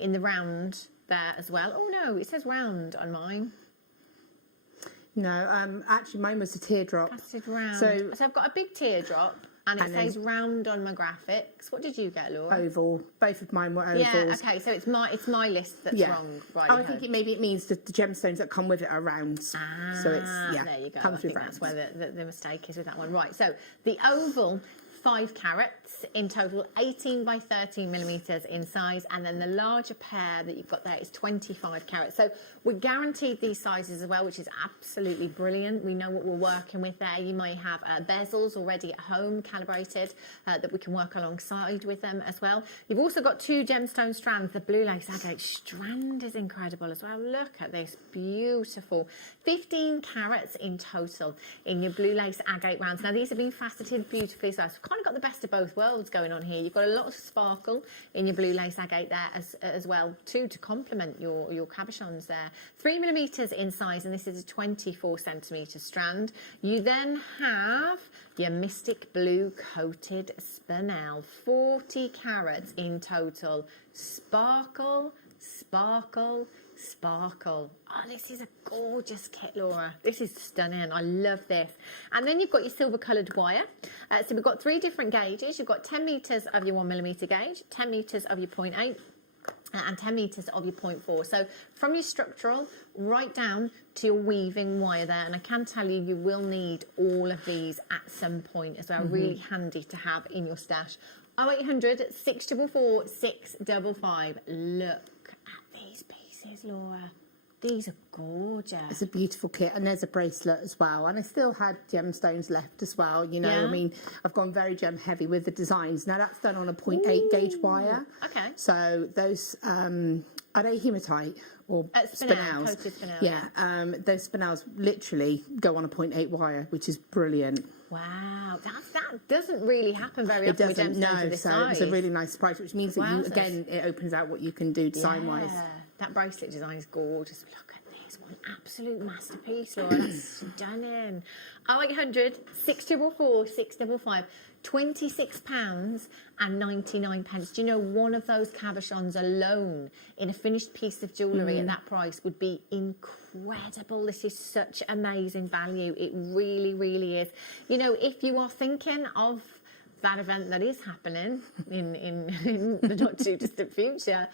in the round there as well. Oh, no, it says round on mine. No, actually mine was a teardrop. Casted round. So I've got a big teardrop. And it says round on my graphics. What did you get, Laura? Oval. Both of mine were ovals. Yeah, okay, so it's my list that's wrong. Right. I think it means that the gemstones that come with it are rounds. So it's, there you go. comes I think with rounds. that's where the mistake is with that one. Right, so the oval 5 carats in total, 18 by 13 millimeters in size, and then the larger pair that you've got there is 25 carats. So we're guaranteed these sizes as well, which is absolutely brilliant. We know what we're working with there. You might have bezels already at home calibrated that we can work alongside with them as well. You've also got 2 gemstone strands. The blue lace agate strand is incredible as well. Look at this, beautiful. 15 carats in total in your blue lace agate rounds. Now these have been faceted beautifully, so I've kind of got the best of both worlds going on here. You've got a lot of sparkle in your blue lace agate there as well too, to complement your cabochons there. 3 millimeters in size, and this is a 24 centimeter strand. You then have your mystic blue coated spinel, 40 carats in total. Sparkle, sparkle, sparkle. Oh, this is a gorgeous kit, Laura. This is stunning. I love this. And then you've got your silver coloured wire. So we've got 3 different gauges. You've got 10 metres of your 1 millimetre gauge, 10 metres of your 0.8, and 10 metres of your 0.4. So from your structural right down to your weaving wire there, and I can tell you, you will need all of these at some point as well. Really handy to have in your stash. 0800 644 655. Look at these pieces, Laura. These are gorgeous. It's a beautiful kit, and there's a bracelet as well. And I still had gemstones left as well. You know, Yeah. I mean, I've gone very gem heavy with the designs. Now that's done on a 0.8 gauge wire. Okay. So those are they hematite or spinels? Coated spinel, Yeah. Those spinels literally go on a 0.8 wire, which is brilliant. Wow, that doesn't really happen very It often with doesn't, gemstones no. of this So size. it's a really nice surprise, which means that you, Wowzers. again, it opens out what you can do design-wise. Yeah, that bracelet design is gorgeous. Look at this one, absolute masterpiece, Laura. That's stunning. 0800 644 655. £26 and 99 pence. Do you know, one of those cabochons alone in a finished piece of jewellery at that price would be incredible. This is such amazing value. It really, really is. You know, if you are thinking of that event that is happening in the not too distant future,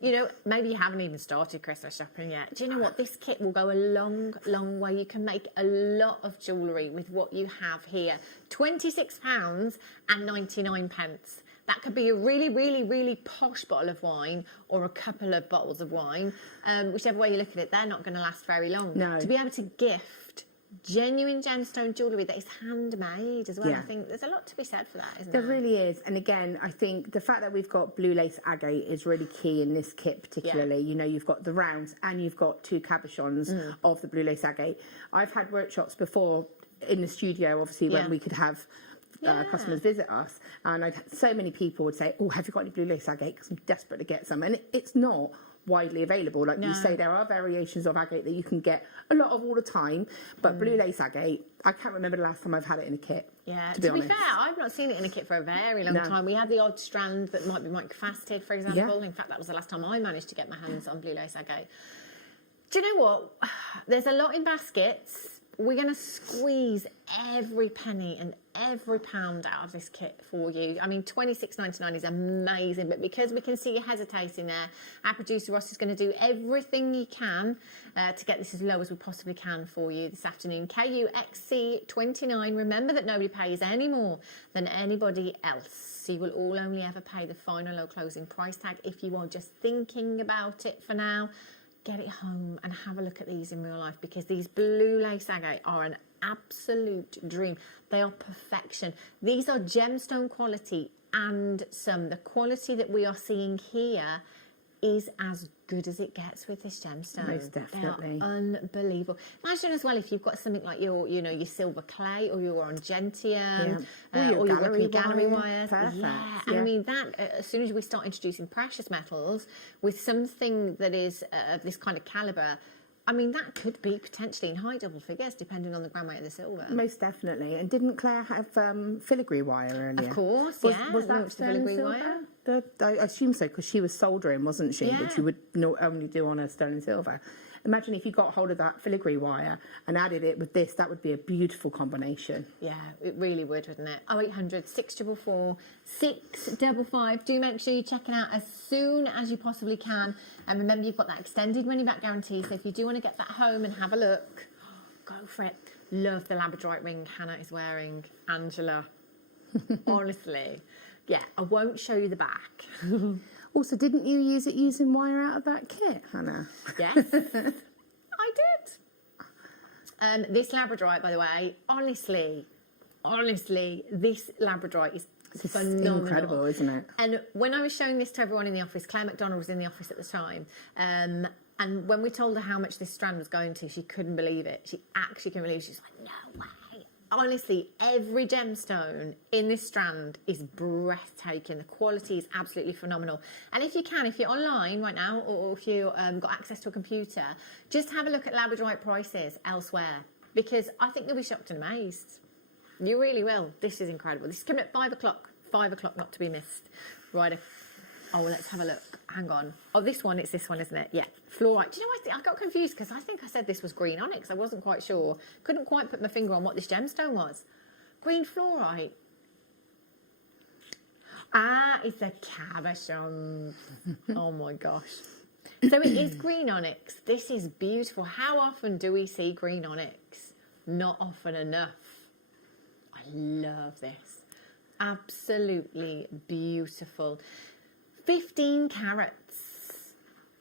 you know, maybe you haven't even started Christmas shopping yet. Do you know what? This kit will go a long, long way. You can make a lot of jewellery with what you have here. £26 and 99 pence. That could be a really, really, really posh bottle of wine or a couple of bottles of wine. Whichever way you look at it, they're not going to last very long. No. To be able to gift genuine gemstone jewellery that is handmade as well. Yeah. I think there's a lot to be said for that, isn't There there? really is. And again, I think the fact that we've got blue lace agate is really key in this kit particularly. You know, you've got the rounds and you've got 2 cabochons of the blue lace agate. I've had workshops before in the studio, obviously, when we could have customers visit us, and I'd had so many people would say, oh, have you got any blue lace agate, because I'm desperate to get some. And it's not widely available. Like you say, there are variations of agate that you can get a lot of all the time, but blue lace agate, I can't remember the last time I've had it in a kit. Yeah, to be honest. fair, I've not seen it in a kit for a very long No. time. We had the odd strand that might be microfaceted, for example. In fact, that was the last time I managed to get my hands on blue lace agate. Do you know what? There's a lot in baskets. We're going to squeeze every penny and every pound out of this kit for you. I mean, $26.99 is amazing, but because we can see you hesitating there, our producer Ross is going to do everything he can to get this as low as we possibly can for you this afternoon. KUXC29. Remember that nobody pays any more than anybody else. So you will all only ever pay the final low closing price tag. If you are just thinking about it for now, get it home and have a look at these in real life, because these blue lace agate are an absolute dream. They are perfection. These are gemstone quality and some. The quality that we are seeing here is as good as it gets with this gemstone. Most definitely. They are unbelievable. Imagine as well if you've got something like your, you know, your silver clay or your argentium, Or your or you're gallery working gallery wire. wires. Perfect, Yeah, and I mean that as soon as we start introducing precious metals with something that is of this kind of calibre, I mean, that could be potentially in high double figures, depending on the gram weight of the silver. Most definitely. And didn't Claire have filigree wire earlier? Of course, was, yeah. Was that launched the filigree sterling wire. silver? I assume so, because she was soldering, wasn't she? Yeah. Which you would not only do on a sterling silver. Imagine if you got hold of that filigree wire and added it with this, that would be a beautiful combination. Yeah, it really would, wouldn't it? 0800 644 655. Do make sure you check it out as soon as you possibly can. And remember, you've got that extended money back guarantee. So if you do want to get that home and have a look, go for it. Love the labradorite ring Hannah is wearing. Angela, Honestly. Yeah, I won't show you the back. Also, didn't you use it using wire out of that kit, Hannah? Yes, I did. This labradorite, by the way, honestly, this labradorite is phenomenal. Incredible, isn't it? And when I was showing this to everyone in the office, Claire McDonald was in the office at the time, and when we told her how much this strand was going to, she couldn't believe it. She actually couldn't believe it. She's like, no way. Honestly, every gemstone in this strand is breathtaking. The quality is absolutely phenomenal. And if you can, if you're online right now, or if you've got access to a computer, just have a look at labradorite prices elsewhere, because I think you'll be shocked and amazed. You really will. This is incredible. This is coming at 5 o'clock. 5 o'clock, not to be missed. Right. Oh, well, let's have a look. Hang on. Oh, this one, it's this one, isn't it? Yeah. Fluorite. Do you know what? I got confused because I think I said this was green onyx. I wasn't quite sure. Couldn't quite put my finger on what this gemstone was. Green fluorite. Ah, it's a cabochon. Oh, my gosh. So it is green onyx. This is beautiful. How often do we see green onyx? Not often enough. I love this. Absolutely beautiful. 15 carats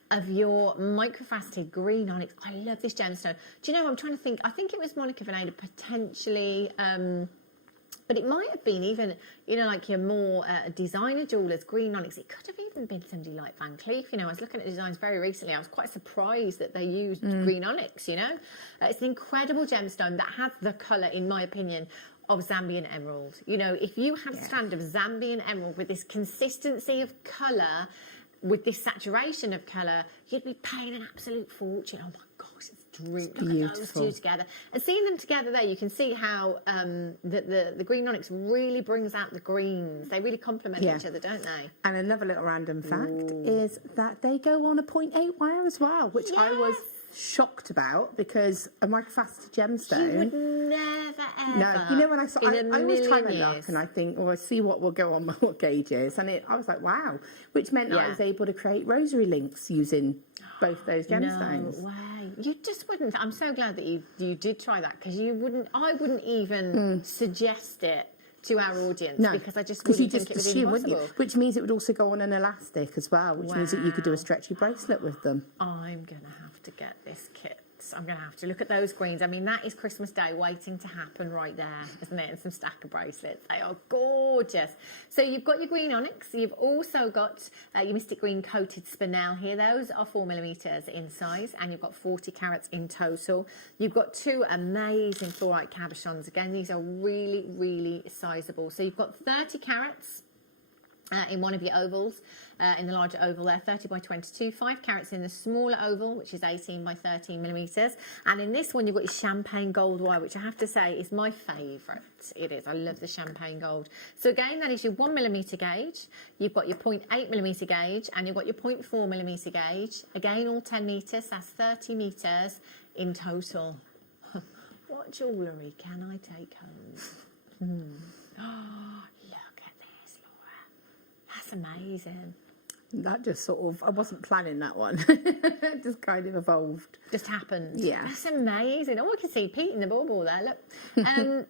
of your microfaceted green onyx. I love this gemstone. Do you know, I'm trying to think, I think it was Monica Veneda potentially, but it might have been even, you know, like your more designer jewellers, green onyx. It could have even been somebody like Van Cleef. You know, I was looking at designs very recently. I was quite surprised that they used green onyx, you know. It's an incredible gemstone that has the colour, in my opinion, of Zambian emerald. You know, if you had a strand of Zambian emerald with this consistency of colour, with this saturation of colour, you'd be paying an absolute fortune. Oh my gosh, it's drink. Look at those two together. And seeing them together there, you can see how the green onyx really brings out the greens. They really complement each other, don't they? And another little random fact is that they go on a 0.8 wire as well, which I was shocked about, because a microfaceted gemstone. You would never ever. No, you know, when I saw, I always try my luck and I think, oh, I see what will go on what gauges, and I was like, wow, which meant I was able to create rosary links using both those gemstones. No way. You just wouldn't. I'm so glad that you did try that, because you wouldn't. I wouldn't even suggest it to our audience, because I just wouldn't think it would be possible. Which means it would also go on an elastic as well, which means that you could do a stretchy bracelet with them. I'm going to have to get this kit. I'm going to have to look at those greens. I mean, that is Christmas Day waiting to happen right there, isn't it? And some stack of bracelets. They are gorgeous. So you've got your green onyx. You've also got your Mystic Green coated spinel here. Those are 4mm in size, and you've got 40 carats in total. You've got two amazing fluorite cabochons. Again, these are really, really sizable. So you've got 30 carats in one of your ovals, in the larger oval there, 30 by 22, 5 carats in the smaller oval, which is 18 by 13mm, and in this one you've got your champagne gold wire, which I have to say is my favourite. It is. I love the champagne gold. So again, that is your 1mm gauge. You've got your 0.8mm gauge, and you've got your 0.4mm gauge. Again, all 10 metres. That's 30 metres in total. What jewellery can I take home? Oh, look at this, Laura. That's amazing. That just sort of, I wasn't planning that one. Just kind of evolved. Just happened. Yeah. That's amazing. Oh, I can see Pete in the bauble there, look. £19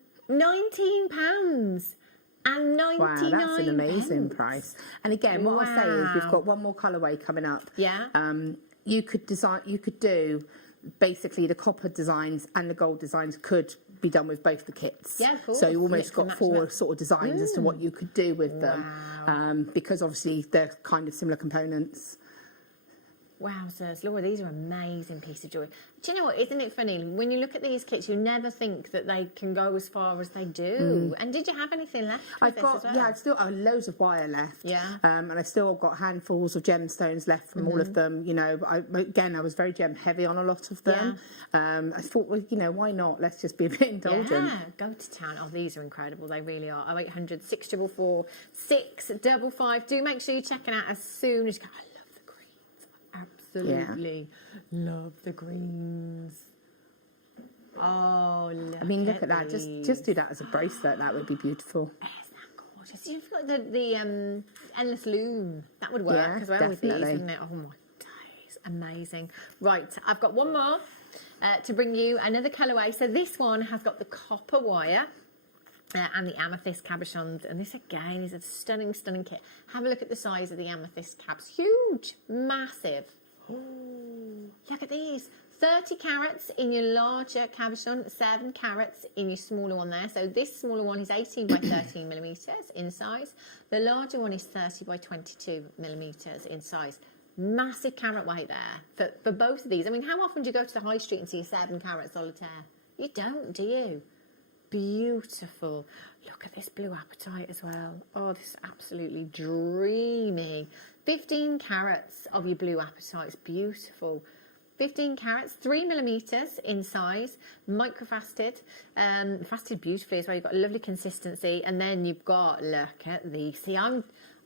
and 99. Wow, that's an amazing price. And again, what I say is we've got one more colourway coming up. Yeah. You could do basically the copper designs and the gold designs could be done with both the kits. Yeah, of course. So you almost got 4 sort of designs as to what you could do with them, because obviously they're kind of similar components. Wowzers, Laura, these are amazing pieces of jewellery. Do you know what, isn't it funny? When you look at these kits, you never think that they can go as far as they do. And did you have anything left with this as well? Yeah, I've still got loads of wire left. Yeah. And I still got handfuls of gemstones left from all of them, you know. But I was very gem heavy on a lot of them. I thought, well, you know, why not? Let's just be a bit indulgent. Yeah, go to town. Oh, these are incredible. They really are. 0800 644 655. Do make sure you're checking out as soon as you go. Absolutely love the greens. Oh, look. I mean, look at that. Just do that as a bracelet. That would be beautiful. Isn't that gorgeous? You've got the endless loom. That would work as well definitely. with these, wouldn't it? Oh my days, amazing. Right, I've got one more to bring you another colourway. So this one has got the copper wire. and the amethyst cabochons. And this again is a stunning, stunning kit. Have a look at the size of the amethyst cabs. Huge, massive. Ooh, look at these. 30 carats in your larger cabochon, 7 carats in your smaller one there. So this smaller one is 18 by 13 millimeters in size. The larger one is 30 by 22 millimeters in size. Massive carat weight there for both of these. I mean, how often do you go to the high street and see a 7 carat solitaire? You don't, do you? Beautiful. Look at this blue apatite as well. Oh, this is absolutely dreamy. 15 carats of your blue apatite. It's beautiful. 15 carats, 3 millimeters in size, microfaceted, faceted beautifully as well. You've got a lovely consistency, and then you've got, look at these. See, I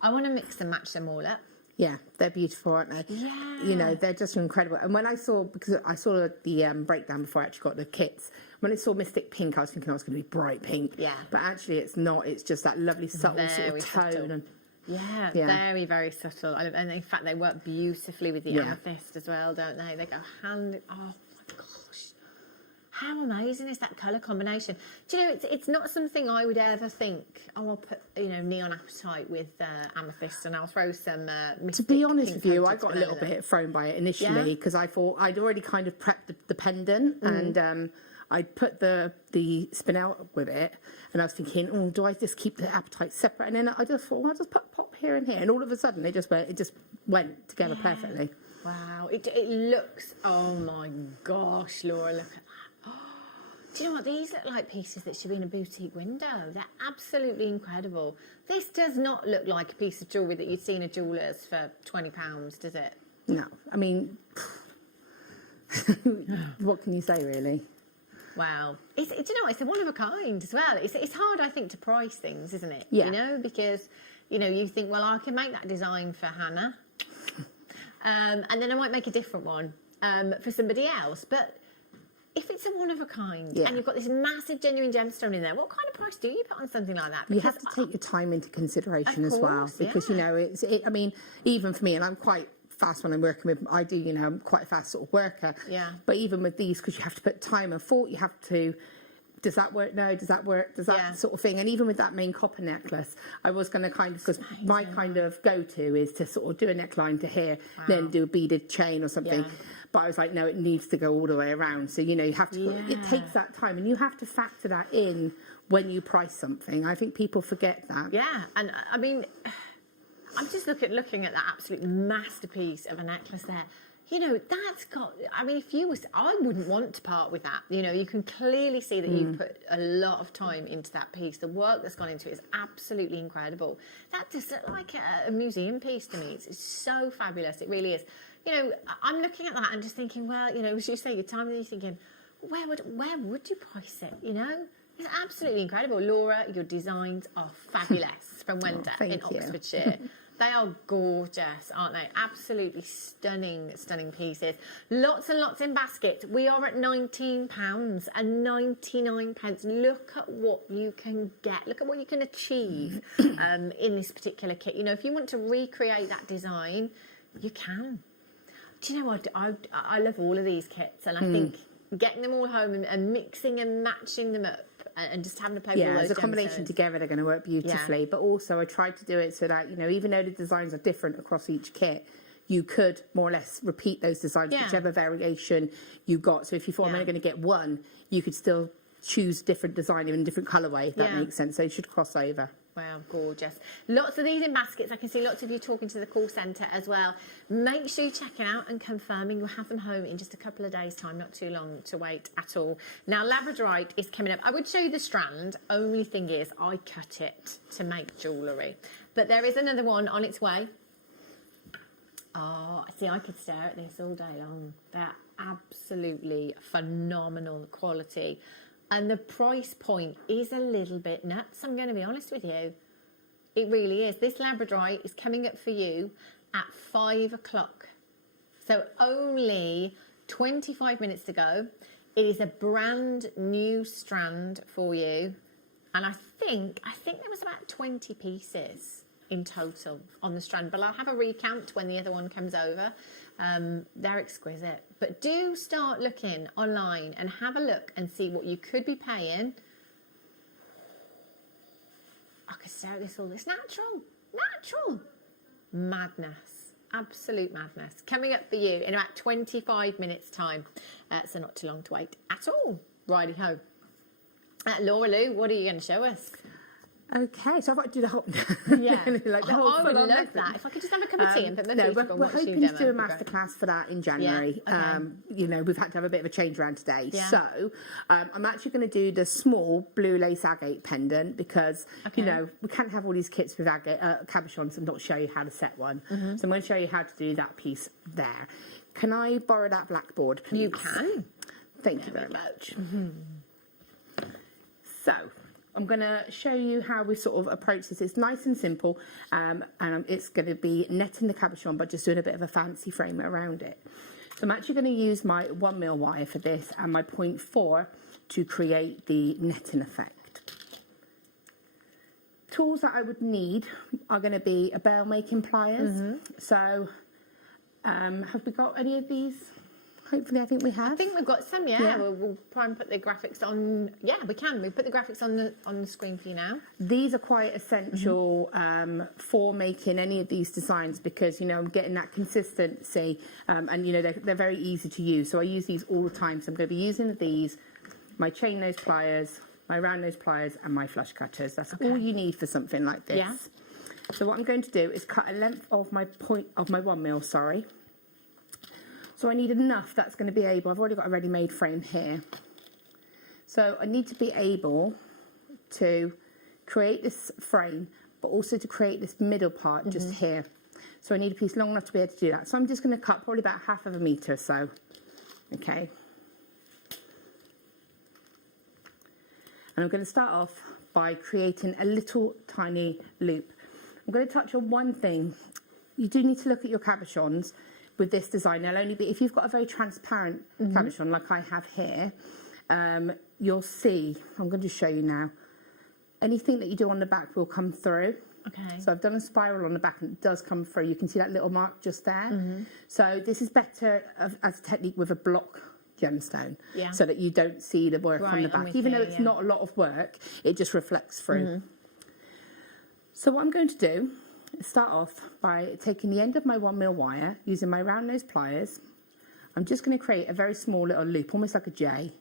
want to mix and match them all up. Yeah, they're beautiful, aren't they? Yeah. You know, they're just incredible. And when I saw, because I saw the breakdown before I actually got the kits, when I saw Mystic Pink, I was thinking I was going to be bright pink. Yeah. But actually it's not. It's just that lovely subtle sort Very of tone. subtle. And Yeah, Yeah. very, very subtle. And in fact, they work beautifully with the Yeah. amethyst as well, don't they? They go hand in, oh my gosh. How amazing is that colour combination? Do you know, it's not something I would ever think, oh, I'll put, you know, neon apatite with amethyst and I'll throw some to be honest with you, I coated got a little over bit thrown by it initially because I thought I'd already kind of prepped the pendant and I put the spinel with it, and I was thinking, oh, do I just keep the apatite separate? And then I just thought, well, I'll just put pop here and here, and all of a sudden it just went together perfectly. Wow, it looks, oh my gosh, Laura, look at that. Do you know what? These look like pieces that should be in a boutique window. They're absolutely incredible. This does not look like a piece of jewellery that you'd see in a jeweller's for £20, does it? No, I mean, what can you say, really? Wow. Do you know, it's a one of a kind as well. It's hard, I think, to price things, isn't it? Yeah. You know, because, you know, you think, well, I can make that design for Hannah. And then I might make a different one for somebody else. But if it's a one of a kind and you've got this massive genuine gemstone in there, what kind of price do you put on something like that? You have to take your time into consideration as well, because, you know, I mean, even for me, and I'm quite fast when I'm working with, you know, I'm quite a fast sort of worker. Yeah. But even with these, because you have to put time and thought, you have to, does that work? No, does that work? Does that sort of thing? And even with that main copper necklace, I was going to kind of, because my kind of go-to is to sort of do a neckline to here, then do a beaded chain or something. Yeah. But I was like, no, it needs to go all the way around. So, you know, you have to, it takes that time, and you have to factor that in when you price something. I think people forget that. Yeah, and I mean, I'm just looking at that absolute masterpiece of a necklace there. You know, that's got, I mean, I wouldn't want to part with that. You know, you can clearly see that you've put a lot of time into that piece. The work that's gone into it is absolutely incredible. That just looked like a museum piece to me. It's so fabulous. It really is. You know, I'm looking at that and just thinking, well, you know, as you say, your time, and you're thinking, where would you price it, you know? It's absolutely incredible. Laura, your designs are fabulous from Wender in Oxfordshire. They are gorgeous, aren't they? Absolutely stunning, stunning pieces. Lots and lots in baskets. We are at £19.99. Look at what you can get. Look at what you can achieve in this particular kit. You know, if you want to recreate that design, you can. Do you know what? I love all of these kits, and I think getting them all home and mixing and matching them up and just having to play with all those as a combination gemstones. together, they're going to work beautifully. But also, I tried to do it so that, you know, even though the designs are different across each kit, you could more or less repeat those designs, whichever variation you got. So if you thought I'm only going to get one, you could still choose different design in different colourway, if that makes sense. So you should cross over. Wow, gorgeous. Lots of these in baskets. I can see lots of you talking to the call centre as well. Make sure you check it out and confirming. You'll have them home in just a couple of days' time, not too long to wait at all. Now, labradorite is coming up. I would show you the strand. Only thing is, I cut it to make jewellery. But there is another one on its way. Oh, see, I could stare at this all day long. They're absolutely phenomenal quality. And the price point is a little bit nuts, I'm going to be honest with you. It really is. This labradorite is coming up for you at 5 o'clock. So only 25 minutes to go. It is a brand new strand for you. And I think there was about 20 pieces in total on the strand. But I'll have a recount when the other one comes over. They're exquisite. But do start looking online and have a look and see what you could be paying I could stare at this all. It's natural. Natural. Madness. Absolute madness. Coming up for you in about 25 minutes' time. So not too long to wait at all. Righty ho. Laura Lou, what are you going to show us? Okay, so I've got to do the whole, Yeah, like the whole I would full-on love method. that. If I could just have a cup of tea and put my No, feet up and we're watch you hoping to demo, do a it'd be great. masterclass for that in January. Yeah, okay. You know, we've had to have a bit of a change around today. Yeah. So I'm actually going to do the small blue lace agate pendant because, you know, we can't have all these kits with agate, cabochons and not show you how to set one. So I'm going to show you how to do that piece there. Can I borrow that blackboard, please? You can. Thank you very much. So I'm going to show you how we sort of approach this. It's nice and simple, and it's going to be netting the cabochon, but just doing a bit of a fancy frame around it. So I'm actually going to use my 1mm wire for this and my 0.4 to create the netting effect. Tools that I would need are going to be a Beryl making pliers. So have we got any of these? Hopefully, I think we have. I think we've got some, yeah. We'll try and put the graphics on. Yeah, we can. We put the graphics on the screen for you now. These are quite essential for making any of these designs because, you know, I'm getting that consistency and, you know, they're very easy to use. So I use these all the time. So I'm going to be using these, my chain nose pliers, my round nose pliers and my flush cutters. That's all you need for something like this. Yeah. So what I'm going to do is cut a length of my 1mm, sorry. So I need enough that's going to be able, I've already got a ready-made frame here. So I need to be able to create this frame, but also to create this middle part just here. So I need a piece long enough to be able to do that. So I'm just going to cut probably about 1/2 metre or so. Okay. And I'm going to start off by creating a little tiny loop. I'm going to touch on one thing. You do need to look at your cabochons with this design. They'll only be, if you've got a very transparent cabochon like I have here, you'll see, I'm going to show you now, anything that you do on the back will come through. Okay. So I've done a spiral on the back and it does come through. You can see that little mark just there. So this is better as a technique with a block gemstone, so that you don't see the work on the back. Even though it's not a lot of work, it just reflects through. So what I'm going to do is start off by taking the end of my 1mm wire, using my round nose pliers. I'm just going to create a very small little loop, almost like a J.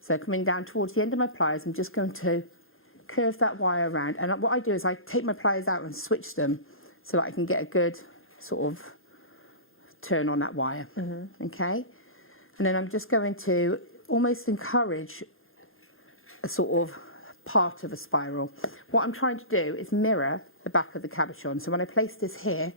So coming down towards the end of my pliers, I'm just going to curve that wire around. And what I do is I take my pliers out and switch them so that I can get a good sort of turn on that wire. Okay? And then I'm just going to almost encourage a sort of part of a spiral. What I'm trying to do is mirror the back of the cabochon. So when I place this here,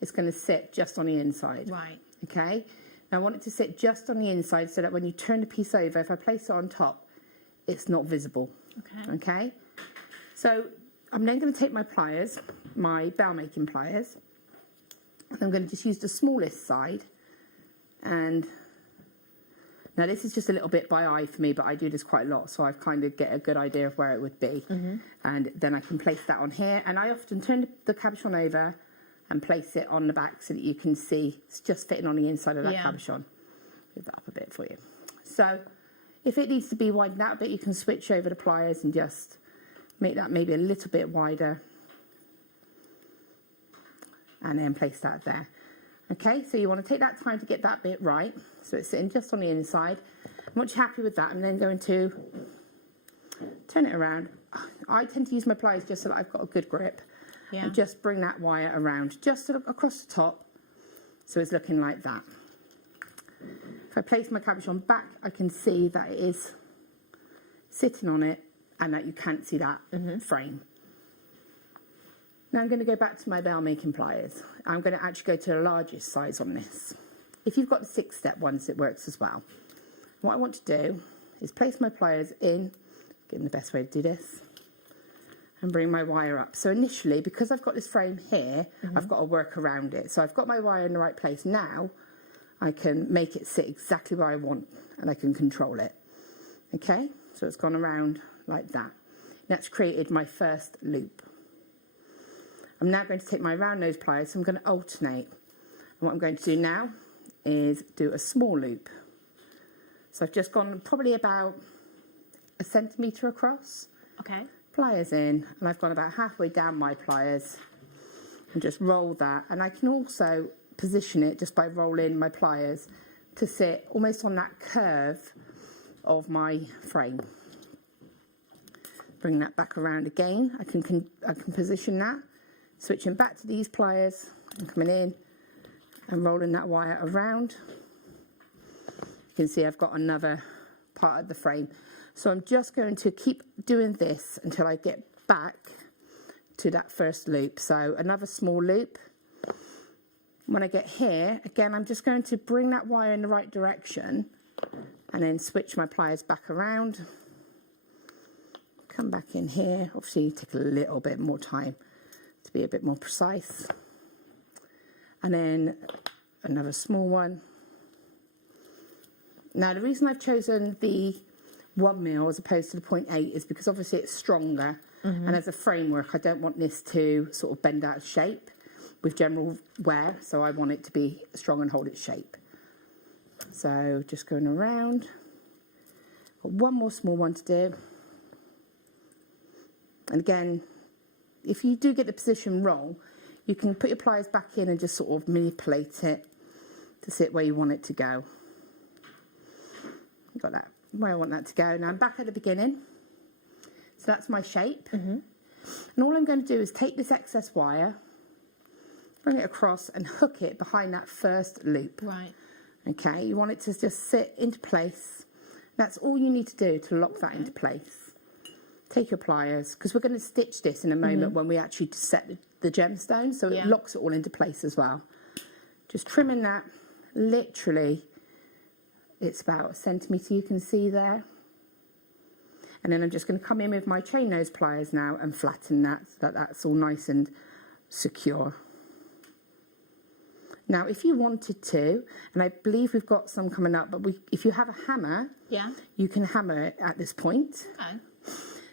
it's going to sit just on the inside. Right. Okay? Now I want it to sit just on the inside so that when you turn the piece over, if I place it on top, it's not visible. Okay. Okay? So I'm then going to take my pliers, my Beryl making pliers, and I'm going to just use the smallest side. And now this is just a little bit by eye for me, but I do this quite a lot, so I kind of get a good idea of where it would be. And then I can place that on here. And I often turn the cabochon over and place it on the back so that you can see it's just fitting on the inside of that cabochon. Move that up a bit for you. So if it needs to be widened out a bit, you can switch over the pliers and just make that maybe a little bit wider. And then place that there. Okay, so you want to take that time to get that bit right. So it's sitting just on the inside. And once you're happy with that, I'm then going to turn it around. I tend to use my pliers just so that I've got a good grip. And just bring that wire around, just across the top. So it's looking like that. If I place my cabochon back, I can see that it is sitting on it and that you can't see that frame. Now I'm going to go back to my Beryl making pliers. I'm going to actually go to the largest size on this. If you've got the 6-step ones, it works as well. What I want to do is place my pliers in, getting the best way to do this, and bring my wire up. So initially, because I've got this frame here, I've got to work around it. So I've got my wire in the right place. Now I can make it sit exactly where I want and I can control it. Okay, so it's gone around like that. That's created my first loop. I'm now going to take my round nose pliers, so I'm going to alternate. And what I'm going to do now is do a small loop. So I've just gone probably about 1 centimetre across. Okay. pliers in, and I've gone about halfway down my pliers and just roll that. And I can also position it just by rolling my pliers to sit almost on that curve of my frame. Bring that back around again. I can position that, switching back to these pliers and coming in and rolling that wire around. You can see I've got another part of the frame. So I'm just going to keep doing this until I get back to that first loop. So another small loop. When I get here, again, I'm just going to bring that wire in the right direction and then switch my pliers back around. Come back in here. Obviously, take a little bit more time to be a bit more precise. And then another small one. Now, the reason I've chosen the 1 mil as opposed to the 0.8 is because obviously it's stronger. And as a framework, I don't want this to sort of bend out of shape with general wear. So I want it to be strong and hold its shape. So just going around. Got one more small one to do. And again, if you do get the position wrong, you can put your pliers back in and just sort of manipulate it to sit where you want it to go. Got that where I want that to go. Now I'm back at the beginning. So that's my shape. And all I'm going to do is take this excess wire, bring it across and hook it behind that first loop. Right. Okay, you want it to just sit into place. That's all you need to do to lock that into place. Take your pliers, because we're going to stitch this in a moment when we actually set the gemstone, so it locks it all into place as well. Just trimming that, literally, it's about a centimetre you can see there. And then I'm just going to come in with my chain nose pliers now and flatten that so that that's all nice and secure. Now, if you wanted to, and I believe we've got some coming up, but if you have a hammer, you can hammer it at this point. Okay.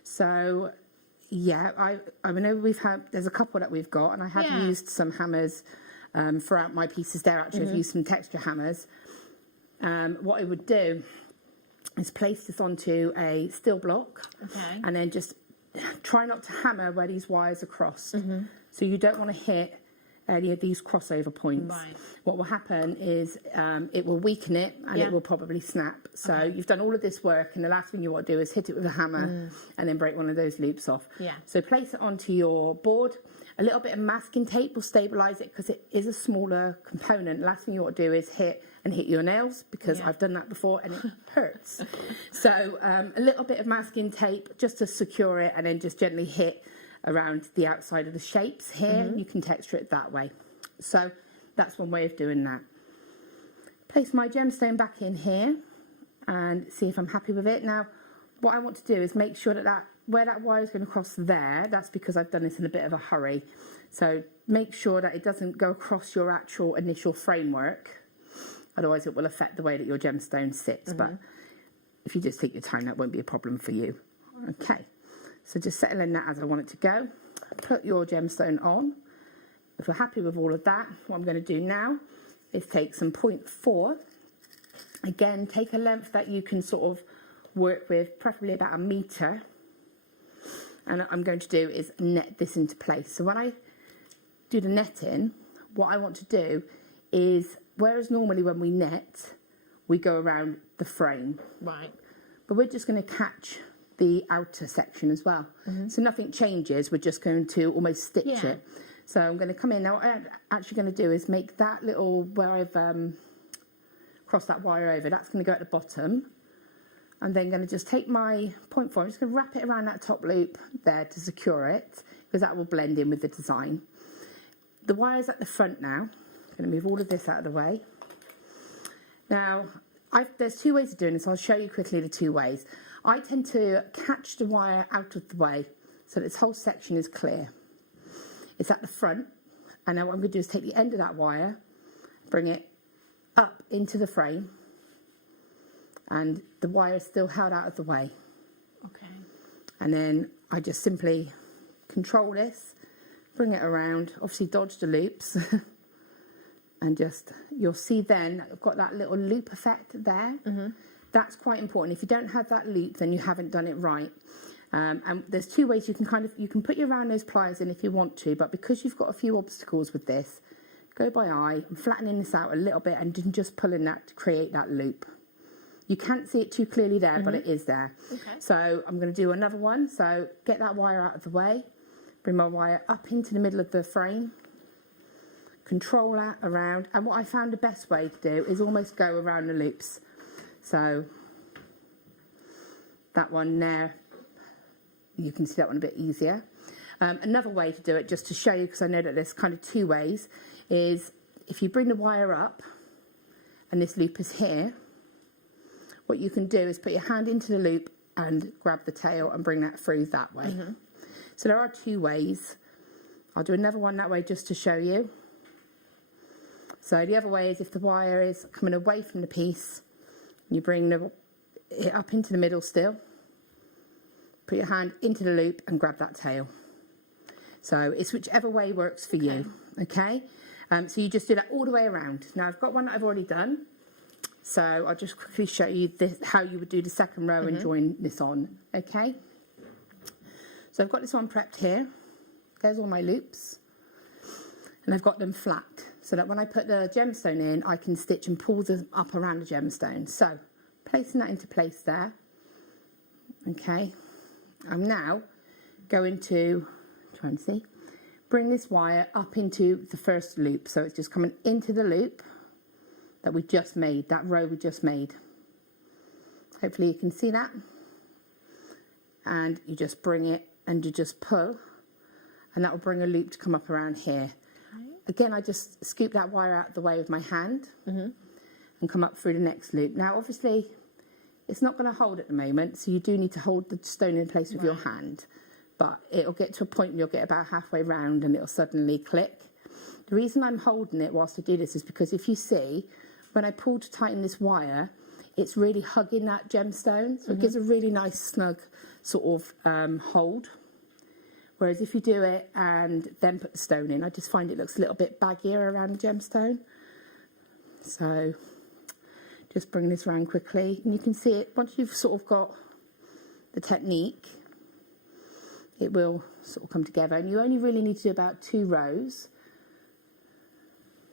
So, yeah, I know there's a couple that we've got, and I have used some hammers throughout my pieces there. Actually, I've used some texture hammers. What I would do is place this onto a steel block, and then just try not to hammer where these wires are crossed. So you don't want to hit any of these crossover points. What will happen is it will weaken it and it will probably snap. So you've done all of this work, and the last thing you want to do is hit it with a hammer and then break one of those loops off. So place it onto your board. A little bit of masking tape will stabilise it because it is a smaller component. Last thing you want to do is hit your nails, because I've done that before and it hurts. So a little bit of masking tape just to secure it, and then just gently hit around the outside of the shapes here. You can texture it that way. So that's one way of doing that. Place my gemstone back in here and see if I'm happy with it. Now, what I want to do is make sure that where that wire is going to cross there, that's because I've done this in a bit of a hurry. So make sure that it doesn't go across your actual initial framework. Otherwise it will affect the way that your gemstone sits. But if you just take your time, that won't be a problem for you. Okay. So just settling that as I want it to go. Put your gemstone on. If we're happy with all of that, what I'm going to do now is take some 0.4. Again, take a length that you can sort of work with, preferably about 1 metre. And what I'm going to do is net this into place. So when I do the netting, what I want to do is, whereas normally when we net, we go around the frame. Right. But we're just going to catch the outer section as well. So nothing changes, we're just going to almost stitch it. So I'm going to come in. Now what I'm actually going to do is make that little, where I've crossed that wire over, that's going to go at the bottom. I'm then going to just take my 0.4, I'm just going to wrap it around that top loop there to secure it, because that will blend in with the design. The wire's at the front now. I'm going to move all of this out of the way. Now, there's 2 ways of doing this. I'll show you quickly the 2 ways. I tend to catch the wire out of the way so that this whole section is clear. It's at the front, and now what I'm going to do is take the end of that wire, bring it up into the frame, and the wire is still held out of the way. Okay. And then I just simply control this, bring it around, obviously dodge the loops, and just, you'll see then I've got that little loop effect there. That's quite important. If you don't have that loop, then you haven't done it right. And there's two ways you can put your round nose pliers in if you want to, but because you've got a few obstacles with this, go by eye and flattening this out a little bit and then just pulling that to create that loop. You can't see it too clearly there, but it is there. Okay. So I'm going to do another one. So get that wire out of the way, bring my wire up into the middle of the frame, control that around. And what I found the best way to do is almost go around the loops. So that one there, you can see that one a bit easier. Another way to do it, just to show you, because I know that there's kind of two ways, is if you bring the wire up and this loop is here, what you can do is put your hand into the loop and grab the tail and bring that through that way. So there are two ways. I'll do another one that way just to show you. So the other way is if the wire is coming away from the piece, you bring it up into the middle still, put your hand into the loop and grab that tail. So it's whichever way works for you, okay? So you just do that all the way around. Now I've got one that I've already done. So I'll just quickly show you how you would do the second row and join this on, okay? So I've got this one prepped here. There's all my loops. And I've got them flat, so that when I put the gemstone in, I can stitch and pull them up around the gemstone. So placing that into place there, okay? I'm now going to, try and see, bring this wire up into the first loop. So it's just coming into the loop that we just made, that row we just made. Hopefully you can see that. And you just bring it and you just pull, and that will bring a loop to come up around here. Again, I just scoop that wire out of the way with my hand and come up through the next loop. Now, obviously, it's not going to hold at the moment, so you do need to hold the stone in place with your hand. But it'll get to a point where you'll get about halfway round and it'll suddenly click. The reason I'm holding it whilst I do this is because if you see, when I pull to tighten this wire, it's really hugging that gemstone. So it gives a really nice snug sort of hold. Whereas if you do it and then put the stone in, I just find it looks a little bit baggier around the gemstone. So just bring this around quickly. And you can see it, once you've sort of got the technique, it will sort of come together. And you only really need to do about 2 rows.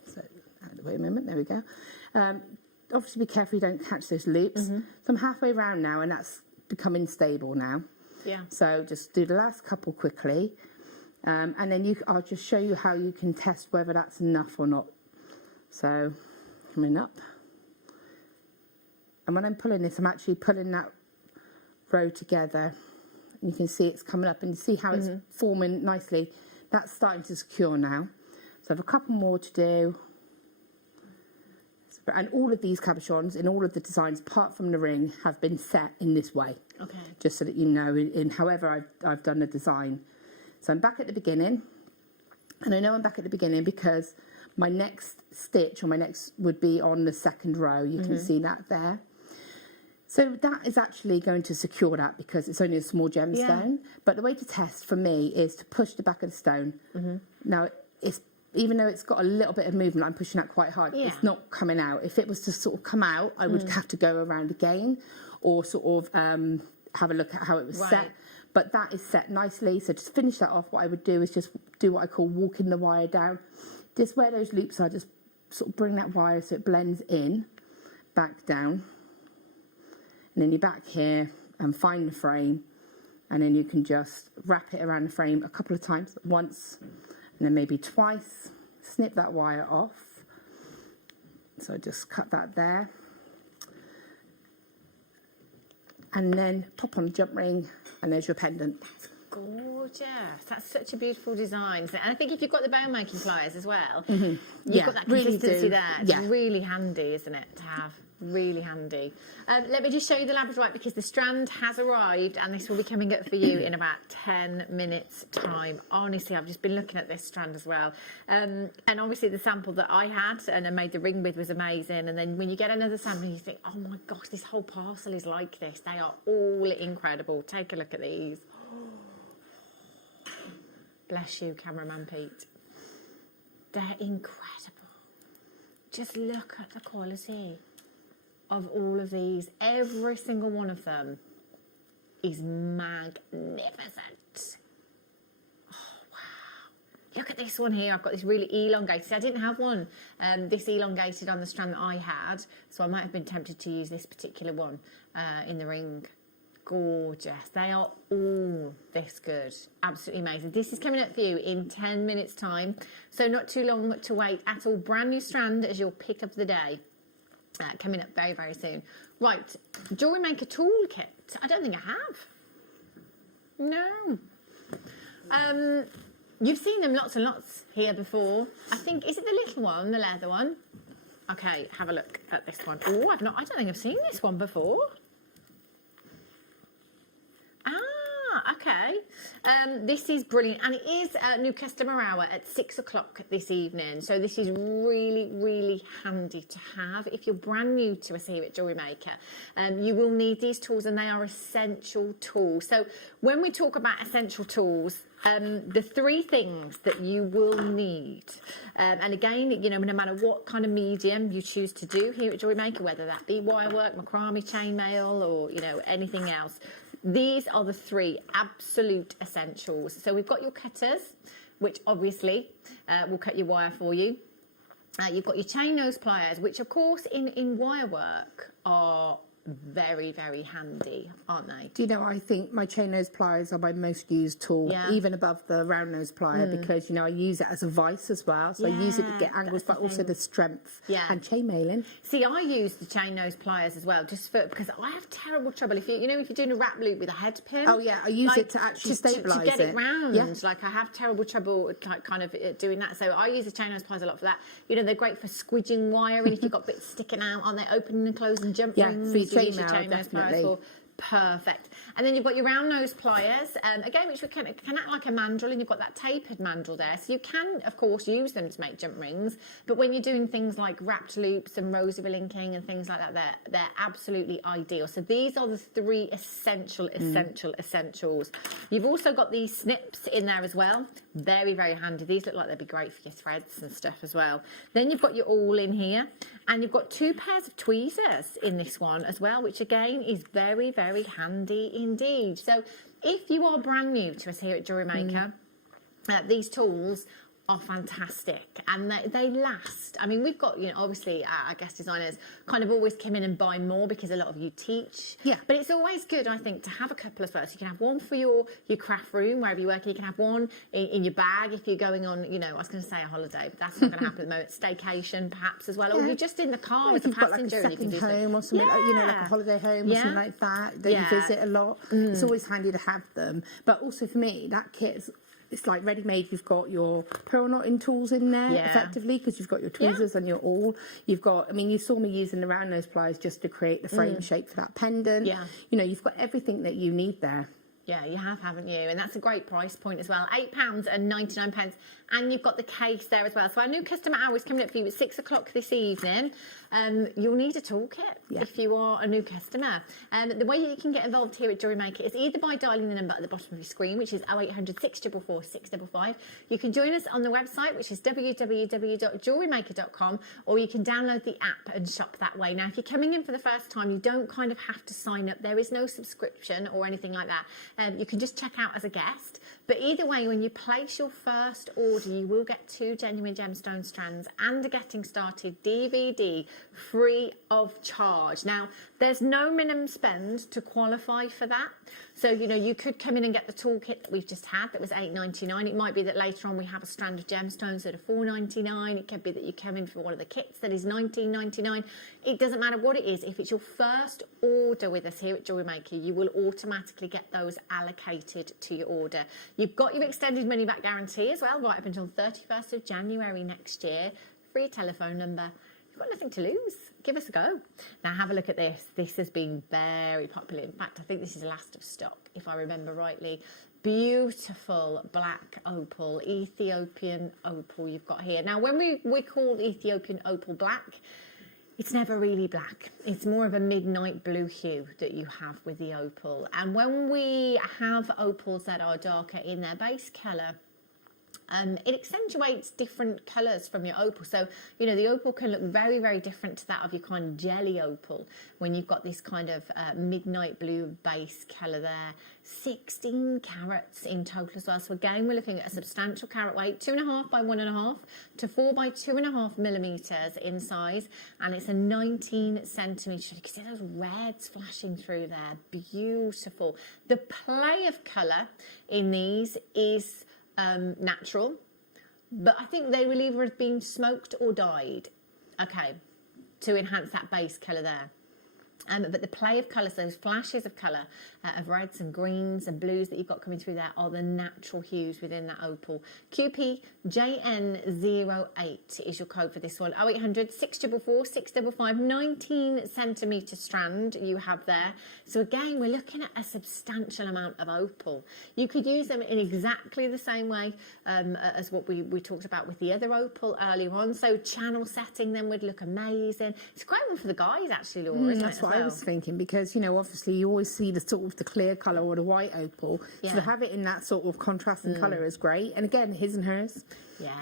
So out of the way a moment, there we go. Obviously be careful you don't catch those loops. So I'm halfway around now and that's becoming stable now. Yeah. So just do the last couple quickly, and then I'll just show you how you can test whether that's enough or not. So coming up, and when I'm pulling this, I'm actually pulling that row together. And you can see it's coming up, and you see how it's forming nicely. That's starting to secure now. So I have a couple more to do. And all of these cabochons in all of the designs, apart from the ring, have been set in this way. Okay. Just so that you know, in however I've done the design. So I'm back at the beginning. And I know I'm back at the beginning because my next stitch, or my next, would be on the second row. You can see that there. So that is actually going to secure that because it's only a small gemstone. But the way to test for me is to push the back of the stone. Now, even though it's got a little bit of movement, I'm pushing that quite hard. It's not coming out. If it was to sort of come out, I would have to go around again or sort of have a look at how it was set. But that is set nicely. So to finish that off, what I would do is just do what I call walking the wire down. Just where those loops are, just sort of bring that wire so it blends in, back down. And then you're back here and find the frame. And then you can just wrap it around the frame a couple of times, once, and then maybe twice. Snip that wire off. So just cut that there. And then pop on the jump ring, and there's your pendant. Gorgeous. That's such a beautiful design. And I think if you've got the bone making pliers as well, Mm-hmm. you've got that consistency do. there. It's really handy, isn't it, to have? Really handy. Let me just show you the labradorite because the strand has arrived and this will be coming up for you in about 10 minutes time. Honestly, I've just been looking at this strand as well. And obviously the sample that I had and I made the ring with was amazing. And then when you get another sample, you think, oh my gosh, this whole parcel is like this. They are all incredible. Take a look at these. Bless you, cameraman Pete. They're incredible. Just look at the quality of all of these. Every single one of them is magnificent. Look at this one here. I've got this really elongated. See, I didn't have one this elongated on the strand that I had, so I might have been tempted to use this particular one in the ring. Gorgeous. They are all this good. Absolutely amazing. This is coming up for you in 10 minutes time, so not too long to wait at all. Brand new strand as your pick of the day. Coming up very, very soon. Right, Jewellery Maker toolkit. I don't think I have. No. You've seen them lots and lots here before. I think, is it the little one, the leather one? Okay, have a look at this one. Oh, I don't think I've seen this one before. Okay. This is brilliant, and it is a new customer hour at 6 o'clock this evening. So this is really, really handy to have if you're brand new to us here at Jewellery Maker. You will need these tools, and they are essential tools. So when we talk about essential tools, the three things that you will need, and again, you know, no matter what kind of medium you choose to do here at Jewellery Maker, whether that be wire work, macrame, chainmail, or you know anything else, these are the three absolute essentials. So we've got your cutters, which obviously will cut your wire for you. You've got your chain nose pliers, which of course in wire work are very, very handy, aren't they? Do you know, I think my chain nose pliers are my most used tool, even above the round nose plier, because, you know, I use it as a vice as well. So I use it to get angles, but also the strength and chain mailing. See, I use the chain nose pliers as well, just for, because I have terrible trouble. If you know, if you're doing a wrap loop with a head pin. Oh yeah, I use it to actually stabilise to get it round. Yeah. Like I have terrible trouble kind of doing that. So I use the chain nose pliers a lot for that. You know, they're great for squidging wire, and if you've got bits sticking out, aren't they? Opening and closing jump rings. Chain nose pliers for. Perfect. And then you've got your round nose pliers, again, which can act like a mandrel, and you've got that tapered mandrel there. So you can, of course, use them to make jump rings, but when you're doing things like wrapped loops and rosary linking and things like that, they're absolutely ideal. So these are the three essentials. You've also got these snips in there as well. Very, very handy. These look like they'd be great for your threads and stuff as well. Then you've got your awl in here, and you've got 2 pairs of tweezers in this one as well, which again is very, very handy indeed. So if you are brand new to us here at Jewellery Maker, these tools are fantastic, and they last. I mean, we've got, you know, obviously our guest designers kind of always come in and buy more because a lot of you teach. Yeah. But it's always good, I think, to have a couple as well. So you can have one for your craft room, wherever you work. You can have one in your bag if you're going on, you know, I was going to say a holiday, but that's not going to happen at the moment. Staycation, perhaps, as well. Or you're just in the car as a passenger. Like a second home or something, like, you know, like a holiday home or something like that you visit a lot. It's always handy to have them. But also for me, that kit is, it's like ready-made. You've got your pearl knotting tools in there, effectively, because you've got your tweezers and your awl. You've got, I mean, you saw me using the round nose pliers just to create the frame shape for that pendant. Yeah. You know, you've got everything that you need there. Yeah, you have, haven't you? And that's a great price point as well. £8.99. And you've got the case there as well. So our new customer hour is coming up for you at 6 o'clock this evening. You'll need a toolkit if you are a new customer. The way that you can get involved here at Jewellery Maker is either by dialing the number at the bottom of your screen, which is 0800 644 655. You can join us on the website, which is www.jewellerymaker.com, or you can download the app and shop that way. Now, if you're coming in for the first time, you don't kind of have to sign up. There is no subscription or anything like that. You can just check out as a guest. But either way, when you place your first order, you will get 2 genuine gemstone strands and a Getting Started DVD free of charge. Now, there's no minimum spend to qualify for that. So, you know, you could come in and get the toolkit that we've just had that was $8.99. It might be that later on we have a strand of gemstones that are $4.99. It could be that you come in for one of the kits that is $19.99. It doesn't matter what it is. If it's your first order with us here at Jewellery Maker, you will automatically get those allocated to your order. You've got your extended money back guarantee as well, right up until 31st of January next year. Free telephone number. You've got nothing to lose. Give us a go. Now have a look at this. This has been very popular. In fact, I think this is last of stock, if I remember rightly. Beautiful black opal, Ethiopian opal you've got here. Now, when we call Ethiopian opal black, it's never really black. It's more of a midnight blue hue that you have with the opal. And when we have opals that are darker in their base colour, It accentuates different colours from your opal. So, you know, the opal can look very, very different to that of your kind of jelly opal when you've got this kind of midnight blue base colour there. 16 carats in total as well. So again, we're looking at a substantial carat weight, 2.5 by 1.5 to 4 by 2.5 millimetres in size. And it's a 19 centimetres. You can see those reds flashing through there. Beautiful. The play of colour in these is natural, but I think they will either have been smoked or dyed, okay, to enhance that base colour there. But the play of colours, those flashes of colour of reds and greens and blues that you've got coming through there are the natural hues within that opal. QPJN08 is your code for this one. 0800 644 655, 19 centimetre strand you have there. So again, we're looking at a substantial amount of opal. You could use them in exactly the same way as what we talked about with the other opal earlier on. So channel setting them would look amazing. It's a great one for the guys actually, Laura, isn't that's it? what I was thinking, because, you know, obviously you always see the sort of the clear colour or the white opal. Yeah. So to have it in that sort of contrasting colour is great. And again, his and hers.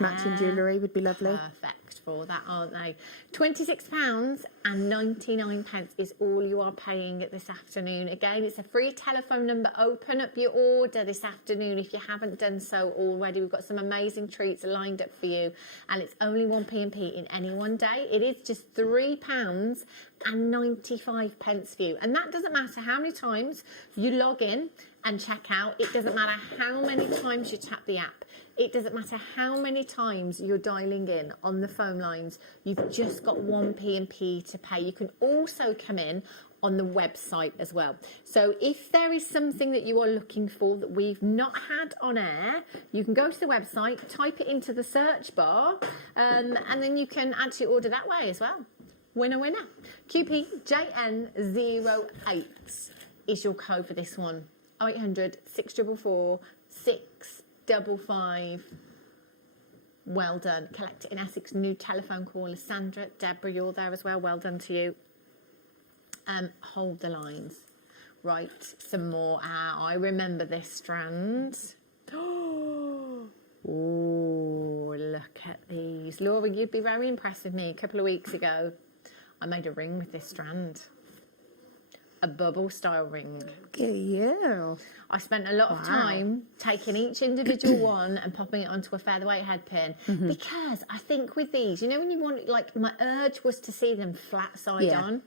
Matching jewellery would be lovely. Perfect for that, aren't they? £26.99 is all you are paying this afternoon. Again, it's a free telephone number. Open up your order this afternoon if you haven't done so already. We've got some amazing treats lined up for you, and it's only 1p&p in any one day. It is just £3.95 for you, and that doesn't matter how many times you log in and check out. It doesn't matter how many times you tap the app. It doesn't matter how many times you're dialing in on the phone lines. You've just got 1p&p to pay. You can also come in on the website as well. So if there is something that you are looking for that we've not had on air, you can go to the website, type it into the search bar, and then you can actually order that way as well. Winner, winner. QPJN08 is your code for this one. 0800 644 655. Well done. Collect It in Essex, new telephone caller. Sandra, Deborah, you're there as well. Well done to you. Hold the lines. Right, some more. I remember this strand. Oh, look at these. Laura, you'd be very impressed with me. A couple of weeks ago, I made a ring with this strand. A bubble style ring. Yeah. I spent a lot of time taking each individual one and popping it onto a featherweight head pin, because I think with these, you know, when you want, like, my urge was to see them flat side on,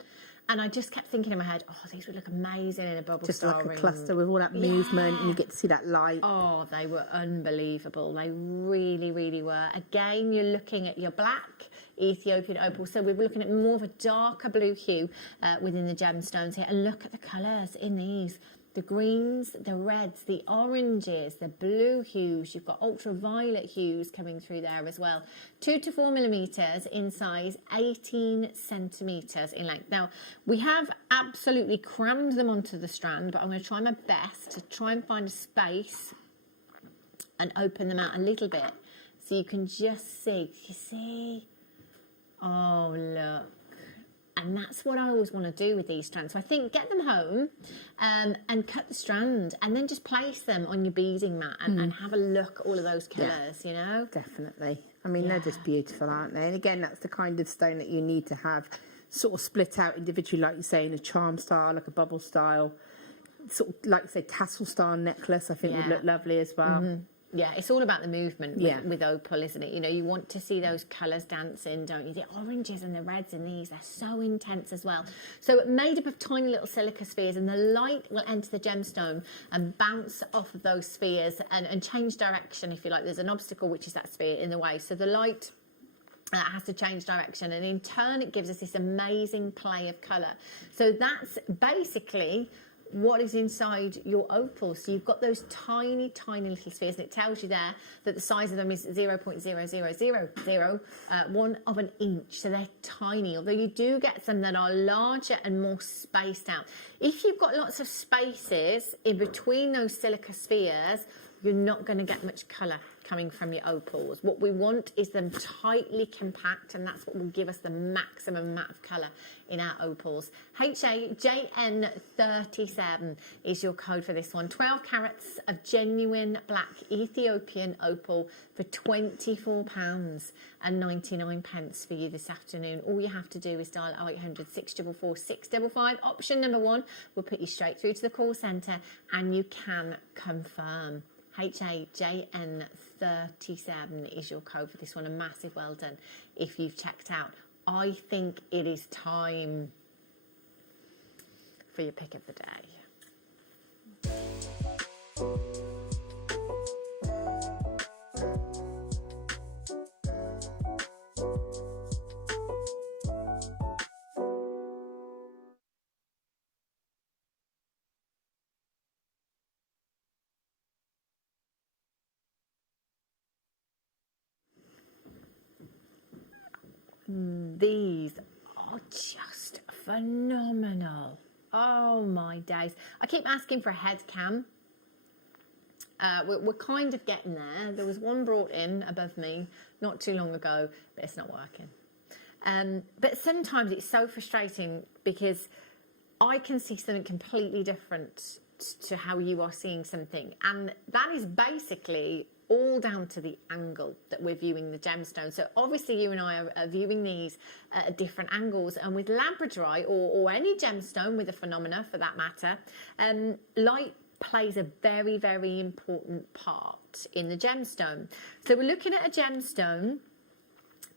and I just kept thinking in my head, oh, these would look amazing in a bubble style ring. Just like a cluster with all that movement, and you get to see that light. Oh, they were unbelievable. They really, really were. Again, you're looking at your black Ethiopian opal, so we're looking at more of a darker blue hue within the gemstones here, and look at the colours in these. The greens, the reds, the oranges, the blue hues. You've got ultraviolet hues coming through there as well. 2 to 4 millimetres in size, 18 centimetres in length. Now, we have absolutely crammed them onto the strand, but I'm going to try my best to try and find a space and open them out a little bit so you can just see. You see? Oh, look. And that's what I always want to do with these strands. So I think get them home and cut the strand, and then just place them on your beading mat and have a look at all of those colours, you know? Definitely. I mean, they're just beautiful, aren't they? And again, that's the kind of stone that you need to have sort of split out individually, like you say, in a charm style, like a bubble style, sort of, like you say, tassel style necklace, I think would look lovely as well. Yeah, it's all about the movement with opal, isn't it? You know, you want to see those colours dancing, don't you? The oranges and the reds in these, they're so intense as well. So made up of tiny little silica spheres, and the light will enter the gemstone and bounce off of those spheres and change direction, if you like. There's an obstacle, which is that sphere, in the way. So the light has to change direction, and in turn it gives us this amazing play of colour. So that's basically what is inside your opal. So you've got those tiny, tiny little spheres, and it tells you there that the size of them is 0.0001 of an inch. So they're tiny, although you do get some that are larger and more spaced out. If you've got lots of spaces in between those silica spheres, you're not going to get much colour coming from your opals. What we want is them tightly compact, and that's what will give us the maximum amount of colour in our opals. HAJN37 is your code for this one. 12 carats of genuine black Ethiopian opal for £24.99 for you this afternoon. All you have to do is dial 0800 644 655. Option number 1 will put you straight through to the call centre, and you can confirm. HAJN37 is your code for this one. A massive well done if you've checked out. I think it is time for your pick of the day. These are just phenomenal. Oh my days. I keep asking for a head cam. We're kind of getting there. There was one brought in above me not too long ago, but it's not working. But sometimes it's so frustrating because I can see something completely different to how you are seeing something. And that is basically all down to the angle that we're viewing the gemstone. So obviously you and I are viewing these at different angles, and with labradorite or any gemstone with a phenomena for that matter, light plays a very, very important part in the gemstone. So we're looking at a gemstone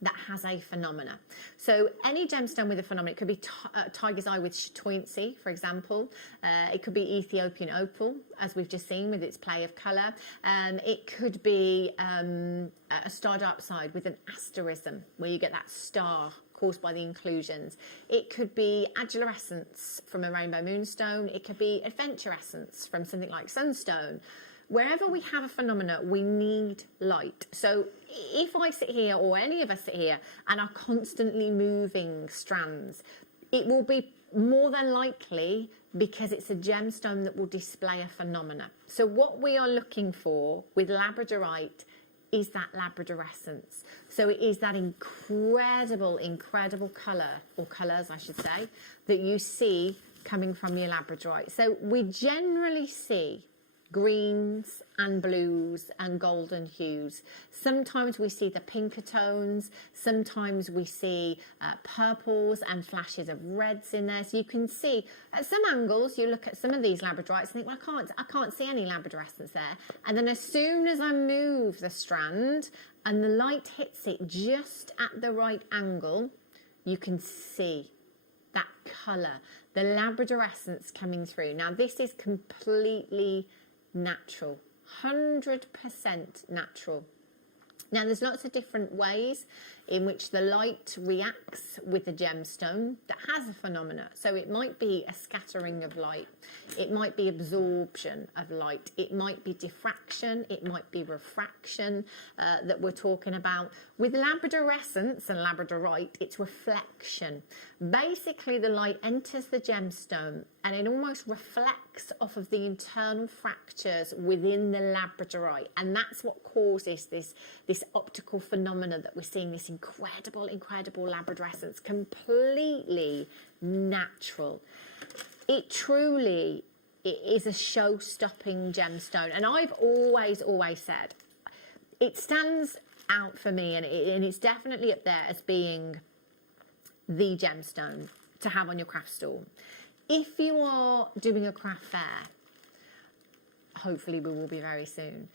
that has a phenomena. So any gemstone with a phenomena, it could be tiger's eye with chatoyancy, for example. It could be Ethiopian opal, as we've just seen with its play of colour. It could be a star dioxide with an asterism, where you get that star caused by the inclusions. It could be adularescence from a rainbow moonstone. It could be adventurescence from something like sunstone. Wherever we have a phenomena, we need light. So if I sit here, or any of us sit here, and are constantly moving strands, it will be more than likely because it's a gemstone that will display a phenomena. So what we are looking for with labradorite is that labradorescence. So it is that incredible, incredible colour, or colours I should say, that you see coming from your labradorite. So we generally see greens and blues and golden hues. Sometimes we see the pinker tones, sometimes we see purples and flashes of reds in there. So you can see at some angles, you look at some of these labradorites and think, well, I can't see any labradorescence there. And then as soon as I move the strand and the light hits it just at the right angle, you can see that colour, the labradorescence coming through. Now this is completely natural, 100% natural. Now there's lots of different ways in which the light reacts with the gemstone that has a phenomena. So it might be a scattering of light, it might be absorption of light, it might be diffraction, it might be refraction that we're talking about. With labradorescence and labradorite, it's reflection. Basically the light enters the gemstone and it almost reflects off of the internal fractures within the labradorite, and that's what causes this optical phenomena that we're seeing, this incredible labradorescence, completely natural. It truly is a show-stopping gemstone, and I've always said it stands out for me, and it's definitely up there as being the gemstone to have on your craft stall. If you are doing a craft fair, hopefully we will be very soon,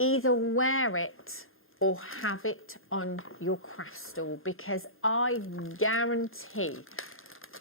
either wear it or have it on your craft stall, because I guarantee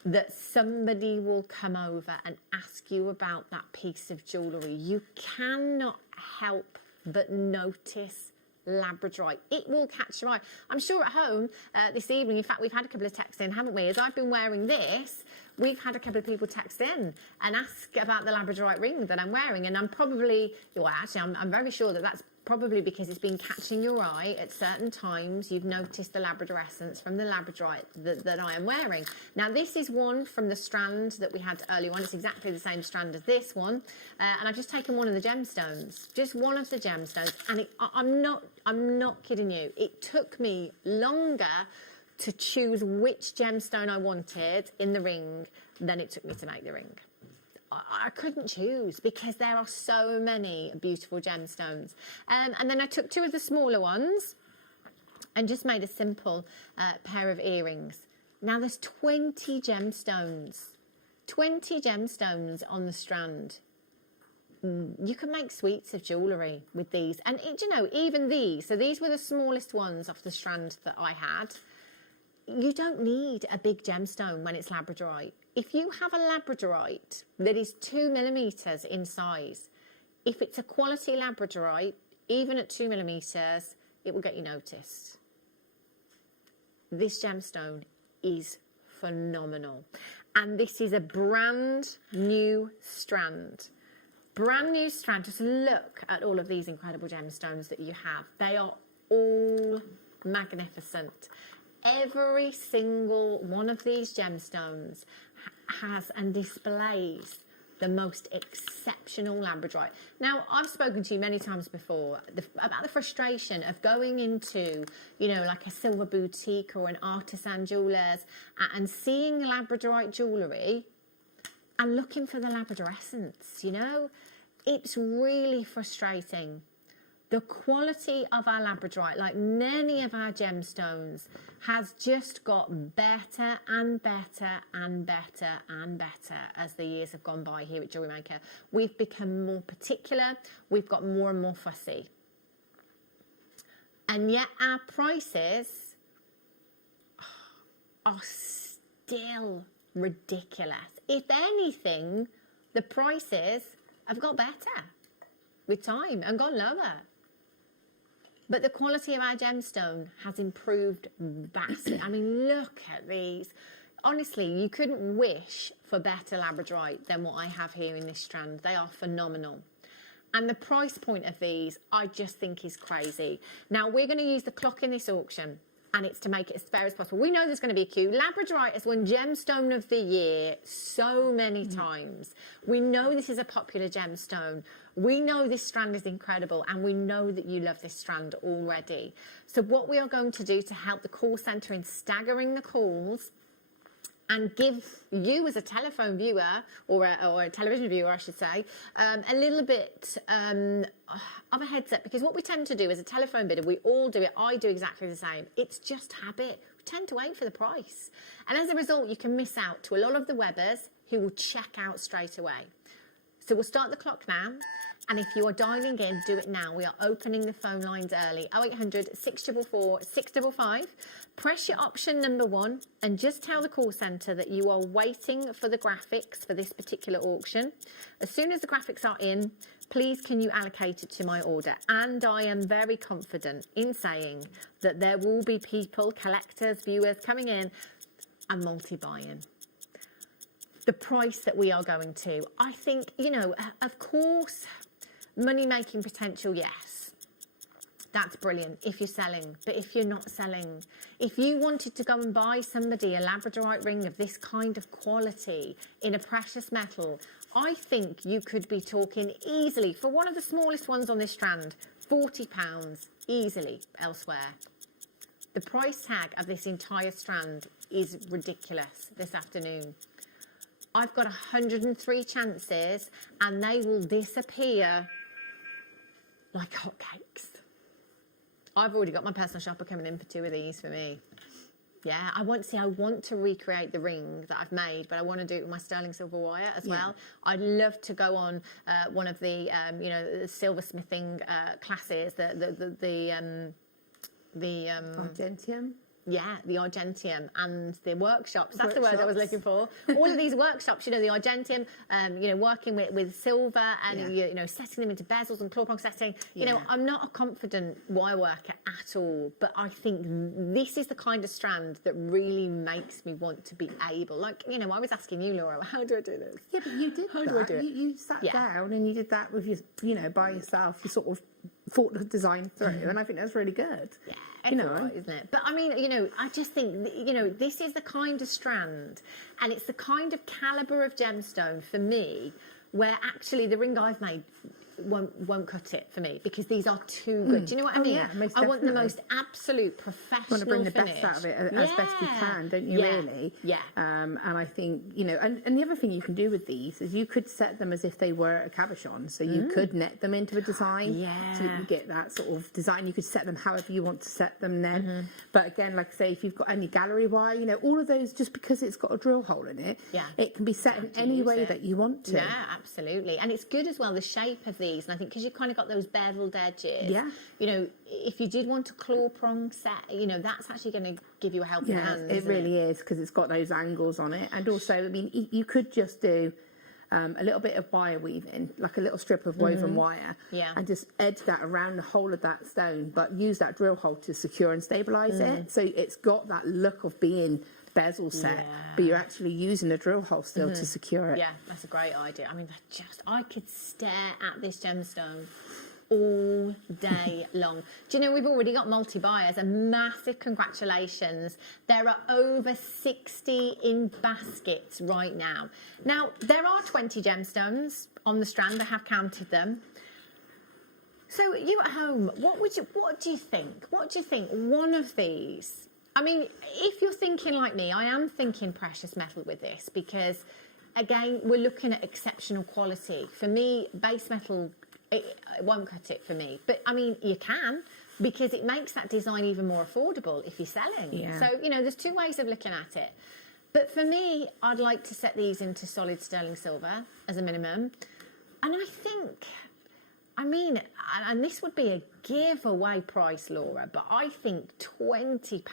that somebody will come over and ask you about that piece of jewellery. You cannot help but notice labradorite. It will catch your eye. I'm sure at home this evening, in fact we've had a couple of texts in, haven't we? As I've been wearing this, we've had a couple of people text in and ask about the labradorite ring that I'm wearing, and I'm probably, well actually I'm very sure that that's probably because it's been catching your eye at certain times. You've noticed the Labrador essence from the Labradorite that I am wearing. Now, this is one from the strand that we had earlier on. It's exactly the same strand as this one. And I've just taken one of the gemstones, just one of the gemstones. And I'm not kidding you. It took me longer to choose which gemstone I wanted in the ring than it took me to make the ring. I couldn't choose because there are so many beautiful gemstones. And then I took two of the smaller ones and just made a simple pair of earrings. Now there's 20 gemstones. 20 gemstones on the strand. You can make suites of jewellery with these. And, you know, even these. So these were the smallest ones off the strand that I had. You don't need a big gemstone when it's Labradorite. If you have a Labradorite that is 2 millimeters in size, if it's a quality Labradorite, even at 2 millimeters, it will get you noticed. This gemstone is phenomenal. And this is a brand new strand. Brand new strand. Just look at all of these incredible gemstones that you have. They are all magnificent. Every single one of these gemstones has and displays the most exceptional Labradorite. Now, I've spoken to you many times before about the frustration of going into, you know, like a silver boutique or an artisan jewellers and seeing Labradorite jewellery and looking for the Labrador essence, you know. It's really frustrating. The quality of our Labradorite, like many of our gemstones, has just got better and better and better and better as the years have gone by here at JewelleryMaker. We've become more particular, we've got more and more fussy. And yet our prices are still ridiculous. If anything, the prices have got better with time and gone lower. But the quality of our gemstone has improved vastly. I mean, look at these. Honestly, you couldn't wish for better Labradorite than what I have here in this strand. They are phenomenal. And the price point of these, I just think is crazy. Now, we're going to use the clock in this auction, and it's to make it as fair as possible. We know there's going to be a queue. Labradorite has won Gemstone of the Year so many times. We know this is a popular gemstone. We know this strand is incredible, and we know that you love this strand already. So what we are going to do to help the call centre in staggering the calls and give you as a telephone viewer, or a television viewer, I should say, a little bit of a heads up, because what we tend to do as a telephone bidder, we all do it, I do exactly the same. It's just habit. We tend to wait for the price. And as a result, you can miss out to a lot of the webbers who will check out straight away. So we'll start the clock now. And if you are dialing in, do it now. We are opening the phone lines early. 0800 644 655. Press your option number 1 and just tell the call centre that you are waiting for the graphics for this particular auction. As soon as the graphics are in, please can you allocate it to my order? And I am very confident in saying that there will be people, collectors, viewers coming in and multi-buying. The price that we are going to, I think, you know, of course, money-making potential, yes. That's brilliant if you're selling. But if you're not selling, if you wanted to go and buy somebody a Labradorite ring of this kind of quality in a precious metal, I think you could be talking easily, for one of the smallest ones on this strand, £40 easily elsewhere. The price tag of this entire strand is ridiculous this afternoon. I've got 103 chances and they will disappear like hotcakes. I've already got my personal shopper coming in for 2 of these for me. Yeah, I want to recreate the ring that I've made, but I want to do it with my sterling silver wire as well. I'd love to go on one of the, you know, the silversmithing classes, the Argentium. Yeah, the Argentium and the workshops. That's the word I was looking for. All of these workshops, you know, the Argentium, you know, working with silver and, you know, setting them into bezels and claw prong setting. You know, I'm not a confident wire worker at all, but I think this is the kind of strand that really makes me want to be able, like, you know, I was asking you, Laura, how do I do this? Yeah, but you did How that. do I do it? You sat down and you did that with your, you know, by yourself. You sort of thought the design through, and I think that's really good. Yeah, it's all right, isn't it? But I mean, I just think, this is the kind of strand, and it's the kind of calibre of gemstone for me, where actually the ring I've made won't cut it for me, because these are too good. Do you know what I mean? Yeah, most I want the definitely. most absolute professional You want to bring the finish. best out of it as best you can, don't you, really? Yeah. And I think, and the other thing you can do with these is you could set them as if they were a cabochon. So you could net them into a design. Yeah. So that you get that sort of design. You could set them however you want to set them then. But again, like I say, if you've got any gallery wire, all of those, just because it's got a drill hole in it, it can be set in any way that you want to. Yeah, absolutely. And it's good as well, the shape of these. And I think because you've kind of got those beveled edges, if you did want a claw prong set, that's actually going to give you a helping hand. It really is, because it's got those angles on it. And also, I mean, you could just do a little bit of wire weaving, like a little strip of woven wire, and just edge that around the whole of that stone, but use that drill hole to secure and stabilise it. So it's got that look of being bezel set, but you're actually using a drill hole still to secure it. Yeah, that's a great idea. I mean, I could stare at this gemstone all day long. Do you know, we've already got multi-buyers, and massive congratulations. There are over 60 in baskets right now. Now, there are 20 gemstones on the strand. I have counted them. So you at home, what do you think? What do you think one of these? I mean, if you're thinking like me, I am thinking precious metal with this, because again, we're looking at exceptional quality. For me, base metal, it won't cut it for me. But I mean, you can, because it makes that design even more affordable if you're selling. Yeah. So, there's two ways of looking at it. But for me, I'd like to set these into solid sterling silver as a minimum. And I think, and this would be a giveaway price, Laura, but I think £20.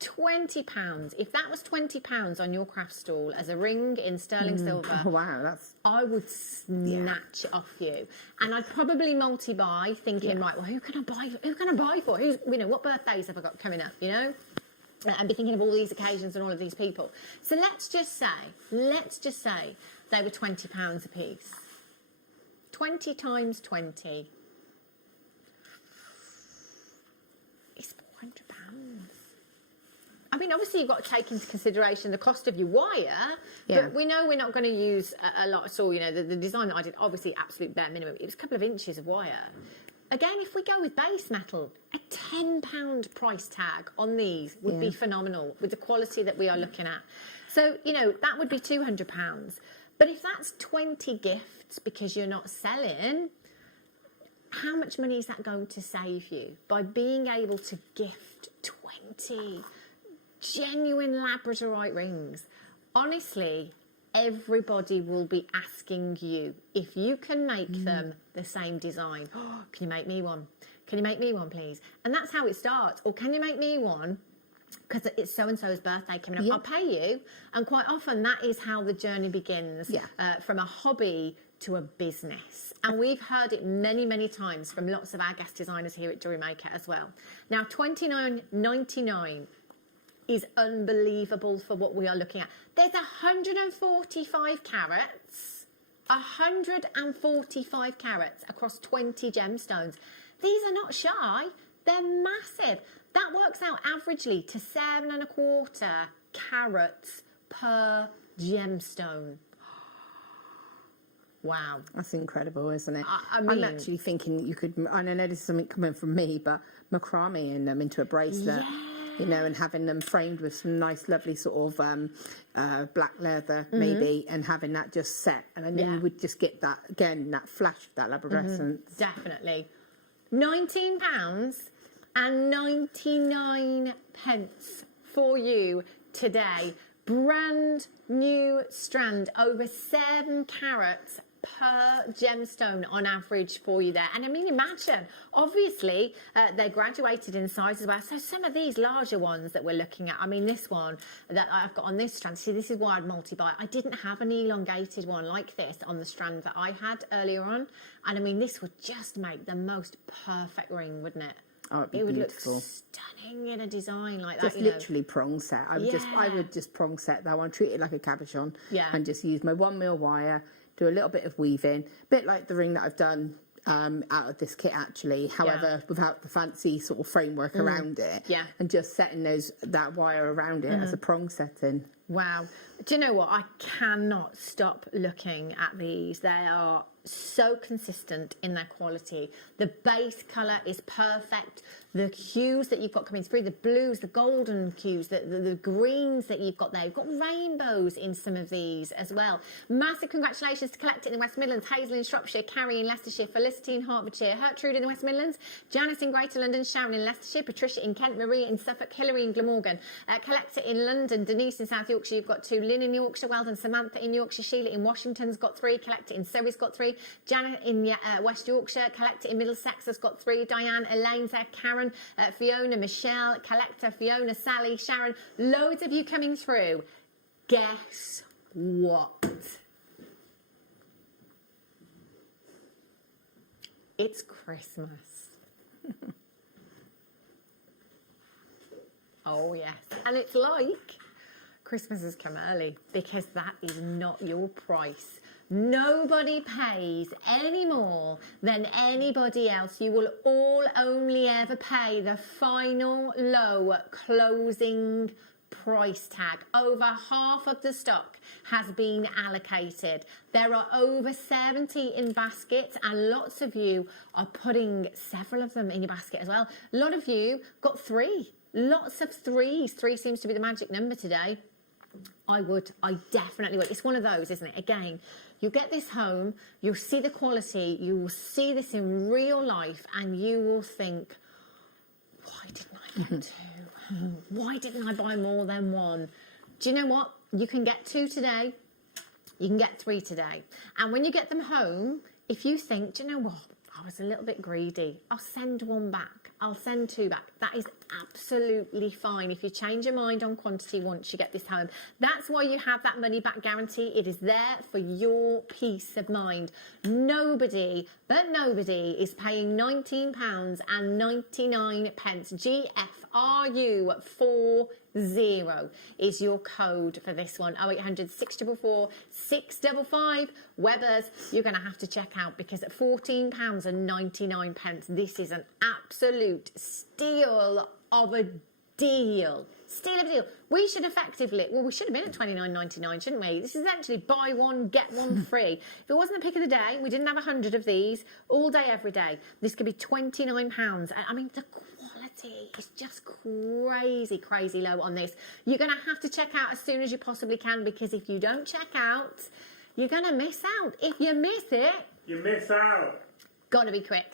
£20. If that was £20 on your craft stall as a ring in sterling silver, wow, I would snatch it off you. And I'd probably multi-buy, thinking, right, well, who can I buy for? What birthdays have I got coming up, And be thinking of all these occasions and all of these people. So let's just say they were £20 a piece. 20 times 20 is £400. I mean, obviously, you've got to take into consideration the cost of your wire, but we know we're not going to use a lot at all. The design that I did, obviously, absolute bare minimum. It was a couple of inches of wire. Again, if we go with base metal, a £10 price tag on these would be phenomenal with the quality that we are looking at. So, that would be £200. But if that's 20 gifts because you're not selling, how much money is that going to save you by being able to gift 20 genuine labradorite rings? Honestly, everybody will be asking you if you can make them the same design. Oh, can you make me one? Can you make me one, please? And that's how it starts. Or can you make me one? Because it's so-and-so's birthday coming up. I'll pay you. And quite often that is how the journey begins, from a hobby to a business. And we've heard it many, many times from lots of our guest designers here at JewelleryMaker as well. Now, $29.99 is unbelievable for what we are looking at. There's 145 carats, 145 carats across 20 gemstones. These are not shy, they're massive. That works out averagely to 7¼ carats per gemstone. Wow. That's incredible, isn't it? I mean, I'm actually thinking you could, and I know this is something coming from me, but macrame in them into a bracelet. And having them framed with some nice, lovely sort of black leather, maybe, and having that just set. And I know you would just get that, again, that flash of that labrarescence. Definitely. £19 and 99 pence for you today. Brand new strand, over 7 carats per gemstone on average for you there. And I mean, imagine, obviously, they're graduated in size as well. So some of these larger ones that we're looking at, I mean, this one that I've got on this strand, see, this is why I'd multi-buy. I didn't have an elongated one like this on the strand that I had earlier on. And I mean, this would just make the most perfect ring, wouldn't it? Oh, it'd be it would beautiful. Look stunning in a design like Just that. literally prong set. I would just prong set that one, treat it like a cabochon, and just use my 1 mil wire, do a little bit of weaving, a bit like the ring that I've done out of this kit actually. However, without the fancy sort of framework around it, and just setting that wire around it as a prong setting. Wow. Do you know what? I cannot stop looking at these. They are so consistent in their quality. The base colour is perfect. The hues that you've got coming through, the blues, the golden hues, the greens that you've got there. You've got rainbows in some of these as well. Massive congratulations to Collect It in the West Midlands, Hazel in Shropshire, Carrie in Leicestershire, Felicity in Hertfordshire, Gertrude in the West Midlands, Janice in Greater London, Sharon in Leicestershire, Patricia in Kent, Maria in Suffolk, Hilary in Glamorgan, Collect It in London, Denise in South Yorkshire, you've got 2, Lynn in Yorkshire, well done, Samantha in Yorkshire, Sheila in Washington's got 3, Collect It in Surrey's got 3, Janet in West Yorkshire, Collect It in Middlesex has got 3, Diane, Elaine's there, Karen, Fiona, Michelle, Collector, Fiona, Sally, Sharon, loads of you coming through. Guess what? It's Christmas. Oh yes, and it's like Christmas has come early because that is not your price. Nobody pays any more than anybody else. You will all only ever pay the final low closing price tag. Over half of the stock has been allocated. There are over 70 in baskets, and lots of you are putting several of them in your basket as well. A lot of you got 3. Lots of 3s. 3 seems to be the magic number today. I definitely would. It's one of those, isn't it? Again, you'll get this home, you'll see the quality, you will see this in real life, and you will think, why didn't I get 2? Why didn't I buy more than 1? Do you know what? You can get 2 today, you can get 3 today. And when you get them home, if you think, do you know what? I was a little bit greedy. I'll send 1 back. I'll send 2 back. That is absolutely fine. If you change your mind on quantity once you get this home, that's why you have that money back guarantee. It is there for your peace of mind. Nobody is paying £19.99. GFRU40 is your code for this one. 0800 644 655. Webbers, you're going to have to check out, because at £14.99, this is an absolute steal of a deal. Steal of a deal. We should effectively, we should have been at £29.99, shouldn't we? This is actually buy 1, get 1 free. If it wasn't the pick of the day, we didn't have 100 of these all day, every day, this could be £29. I mean, the quality is just crazy, crazy low on this. You're going to have to check out as soon as you possibly can, because if you don't check out, you're going to miss out. If you miss it, you miss out. Gotta be quick.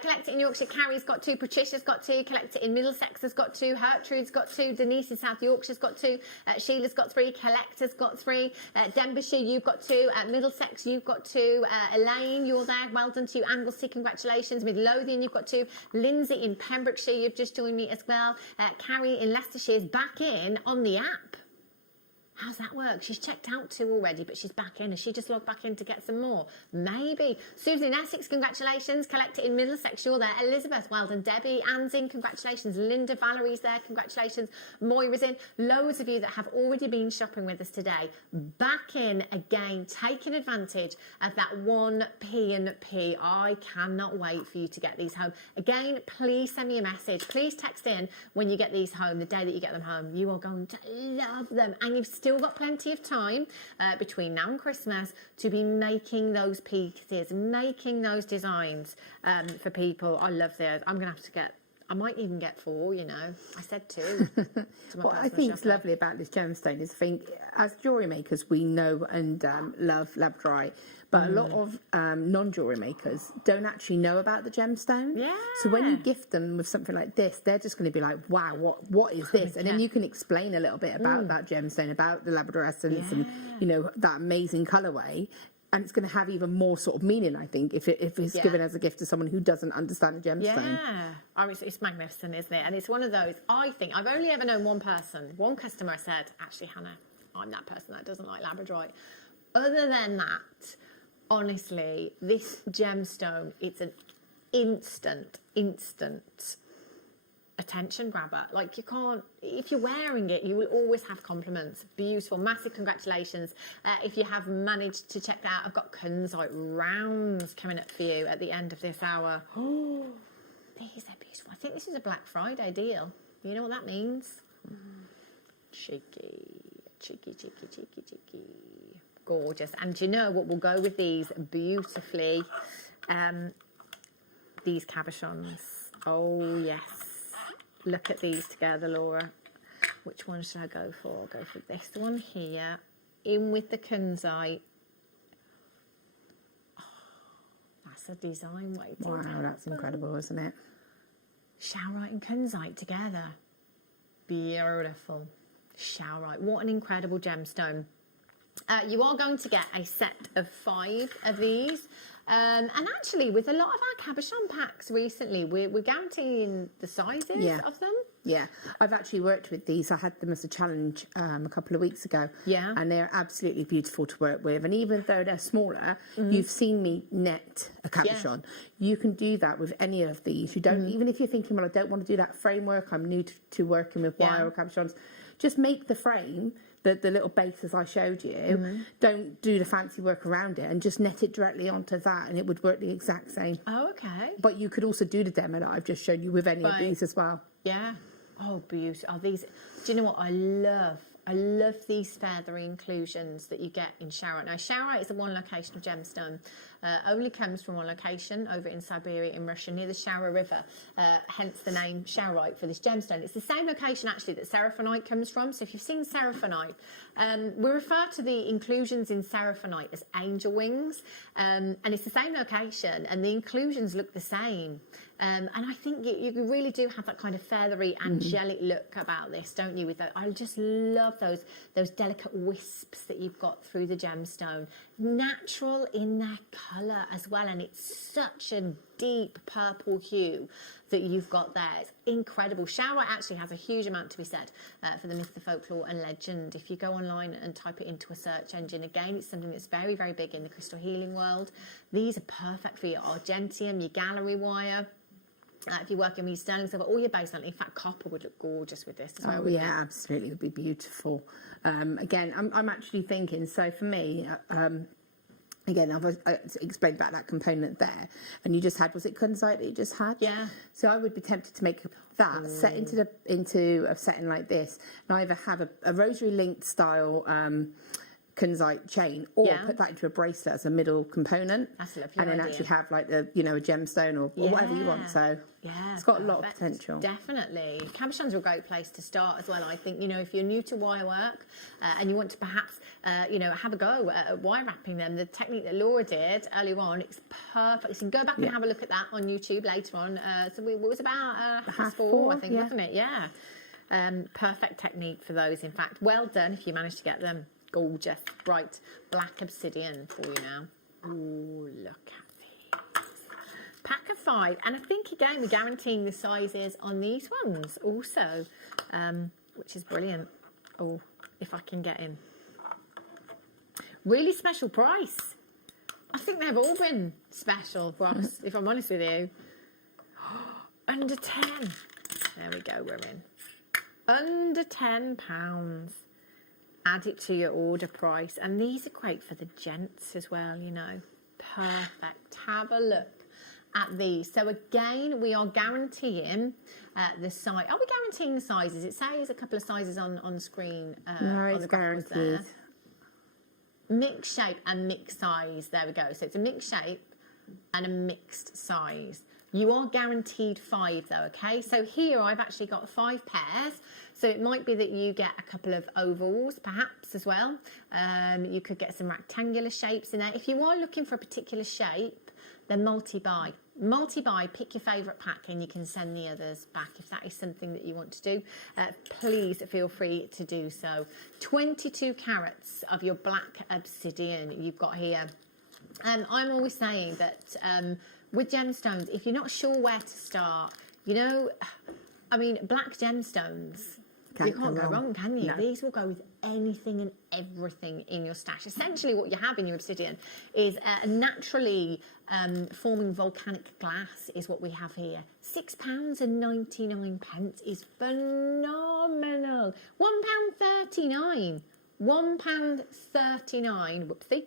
Collect It in Yorkshire, Carrie's got 2, Patricia's got 2, Collect It in Middlesex has got 2, Gertrude's got 2, Denise in South Yorkshire's got 2, Sheila's got 3, Collector's got 3, Denbighshire, you've got 2, Middlesex, you've got 2, Elaine, you're there, well done to you, Anglesey, congratulations, Midlothian, you've got 2, Lindsay in Pembrokeshire, you've just joined me as well, Carrie in Leicestershire's back in on the app. How's that work? She's checked out 2 already, but she's back in. Has she just logged back in to get some more? Maybe. Susan in Essex, congratulations. Collect It in Middlesex, you're there. Elizabeth, well done. Debbie, Anne's in, congratulations. Linda, Valerie's there, congratulations. Moira's in. Loads of you that have already been shopping with us today. Back in again, taking advantage of that 1p&p. I cannot wait for you to get these home. Again, please send me a message. Please text in when you get these home, the day that you get them home. You are going to love them. And you've still got plenty of time between now and Christmas to be making those pieces, making those designs for people. I love this. I'm going to have to get, I might even get 4, you know. I said 2. What I think is lovely about this gemstone is, I think, as jewellery makers, we know and love labradorite, but a lot of non-jewellery makers don't actually know about the gemstone. Yeah. So when you gift them with something like this, they're just going to be like, wow, what is this? And then you can explain a little bit about that gemstone, about the Labrador essence and, you know, that amazing colourway. And it's going to have even more sort of meaning, I think, if it's given as a gift to someone who doesn't understand a gemstone. Yeah. I mean, it's magnificent, isn't it? And it's one of those, I think, I've only ever known one person, one customer said, actually, Hannah, I'm that person that doesn't like labradorite. Other than that, honestly, this gemstone, it's an instant attention grabber. Like, you can't, if you're wearing it, you will always have compliments. Beautiful, massive congratulations. If you have managed to check that out, I've got Kunzite rounds coming up for you at the end of this hour. Oh, these are beautiful. I think this is a Black Friday deal. You know what that means? Cheeky, cheeky, cheeky, cheeky, cheeky. Gorgeous. And do you know what will go with these beautifully? These cabochons. Oh, yes. Look at these together, Laura. Which one should I go for? I'll go for this one here. In with the Kunzite. Oh, that's a design waiting. Wow, that's incredible, isn't it? Showerite and Kunzite together. Beautiful. Showerite. What an incredible gemstone. You are going to get a set of 5 of these. And actually, with a lot of our cabochon packs recently, we're guaranteeing the sizes of them. Yeah, I've actually worked with these. I had them as a challenge a couple of weeks ago. Yeah. And they're absolutely beautiful to work with. And even though they're smaller, you've seen me net a cabochon. You can do that with any of these. You don't, even if you're thinking, well, I don't want to do that framework, I'm new to working with wire or cabochons, just make the frame. The little bases I showed you, don't do the fancy work around it and just net it directly onto that and it would work the exact same. Oh, okay. But you could also do the demo that I've just shown you with any of these as well. Yeah. Oh, beautiful. Oh, these, do you know what I love? I love these feathery inclusions that you get in Showerite. Now, Showerite is the one location of gemstone. Only comes from one location over in Siberia in Russia near the Shower River, hence the name Showerite for this gemstone. It's the same location actually that Seraphinite comes from. So if you've seen Seraphinite, we refer to the inclusions in Seraphinite as angel wings, and it's the same location and the inclusions look the same. And I think you really do have that kind of feathery, angelic look about this, don't you? With that, I just love those delicate wisps that you've got through the gemstone, natural in their colour as well, and it's such a deep purple hue that you've got there. It's incredible. Showerite actually has a huge amount to be said for the myth, the folklore and legend. If you go online and type it into a search engine, again, it's something that's very, very big in the crystal healing world. These are perfect for your argentium, your gallery wire. If you're working with your sterling silver or your base metal, in fact, copper would look gorgeous with this as well. Oh, yeah, absolutely. It would be beautiful. Again, I'm actually thinking, so for me, again, I explained about that component there, and you just had, was it Kunzite that you just had? Yeah. So I would be tempted to make that set into a setting like this, and either have a rosary linked style Kunzite chain, or put that into a bracelet as a middle component. That's a lovely and then idea. actually have like a gemstone or whatever you want. So it's got a lot of potential. Definitely. Cabochons are a great place to start as well. I think, if you're new to wire work and you want to perhaps, have a go at wire wrapping them, the technique that Laura did earlier on, it's perfect. So go back and have a look at that on YouTube later on. So it was about half 4, I think, wasn't it? Yeah. Perfect technique for those, in fact. Well done if you managed to get them. Gorgeous, bright black obsidian for you now. Ooh, look at these. Pack of 5, and I think again we're guaranteeing the sizes on these ones also, which is brilliant. Oh, if I can get in. Really special price. I think they've all been special for us, if I'm honest with you. Under 10. There we go, we're in. Under £10. Add it to your order price, and these are great for the gents as well, Perfect. Have a look at these. So again, we are guaranteeing the size. Are we guaranteeing the sizes? It says a couple of sizes on screen. No, it's guaranteed. Mixed shape and mixed size. There we go. So it's a mixed shape and a mixed size. You are guaranteed 5 though, okay? So here I've actually got 5 pairs. So it might be that you get a couple of ovals perhaps as well. You could get some rectangular shapes in there. If you are looking for a particular shape, then multi-buy. Multi-buy, pick your favourite pack and you can send the others back if that is something that you want to do. Please feel free to do so. 22 carats of your black obsidian you've got here. I'm always saying that with gemstones, if you're not sure where to start, black gemstones, You can't go wrong, can you? No. These will go with anything and everything in your stash. Essentially, what you have in your obsidian is a naturally forming volcanic glass is what we have here. £6.99 is phenomenal. £1.39. £1.39, whoopsie,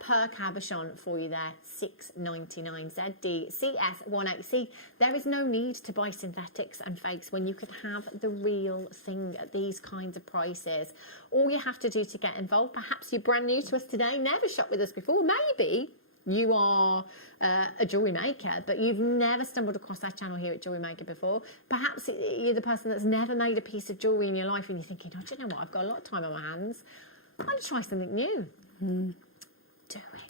per cabochon for you there, $6.99 ZD CS18C. There is no need to buy synthetics and fakes when you can have the real thing at these kinds of prices. All you have to do to get involved, perhaps you're brand new to us today, never shopped with us before, maybe you are a jewellery maker, but you've never stumbled across our channel here at Jewellery Maker before. Perhaps you're the person that's never made a piece of jewellery in your life and you're thinking, oh, do you know what, I've got a lot of time on my hands. I'm going to try something new. Do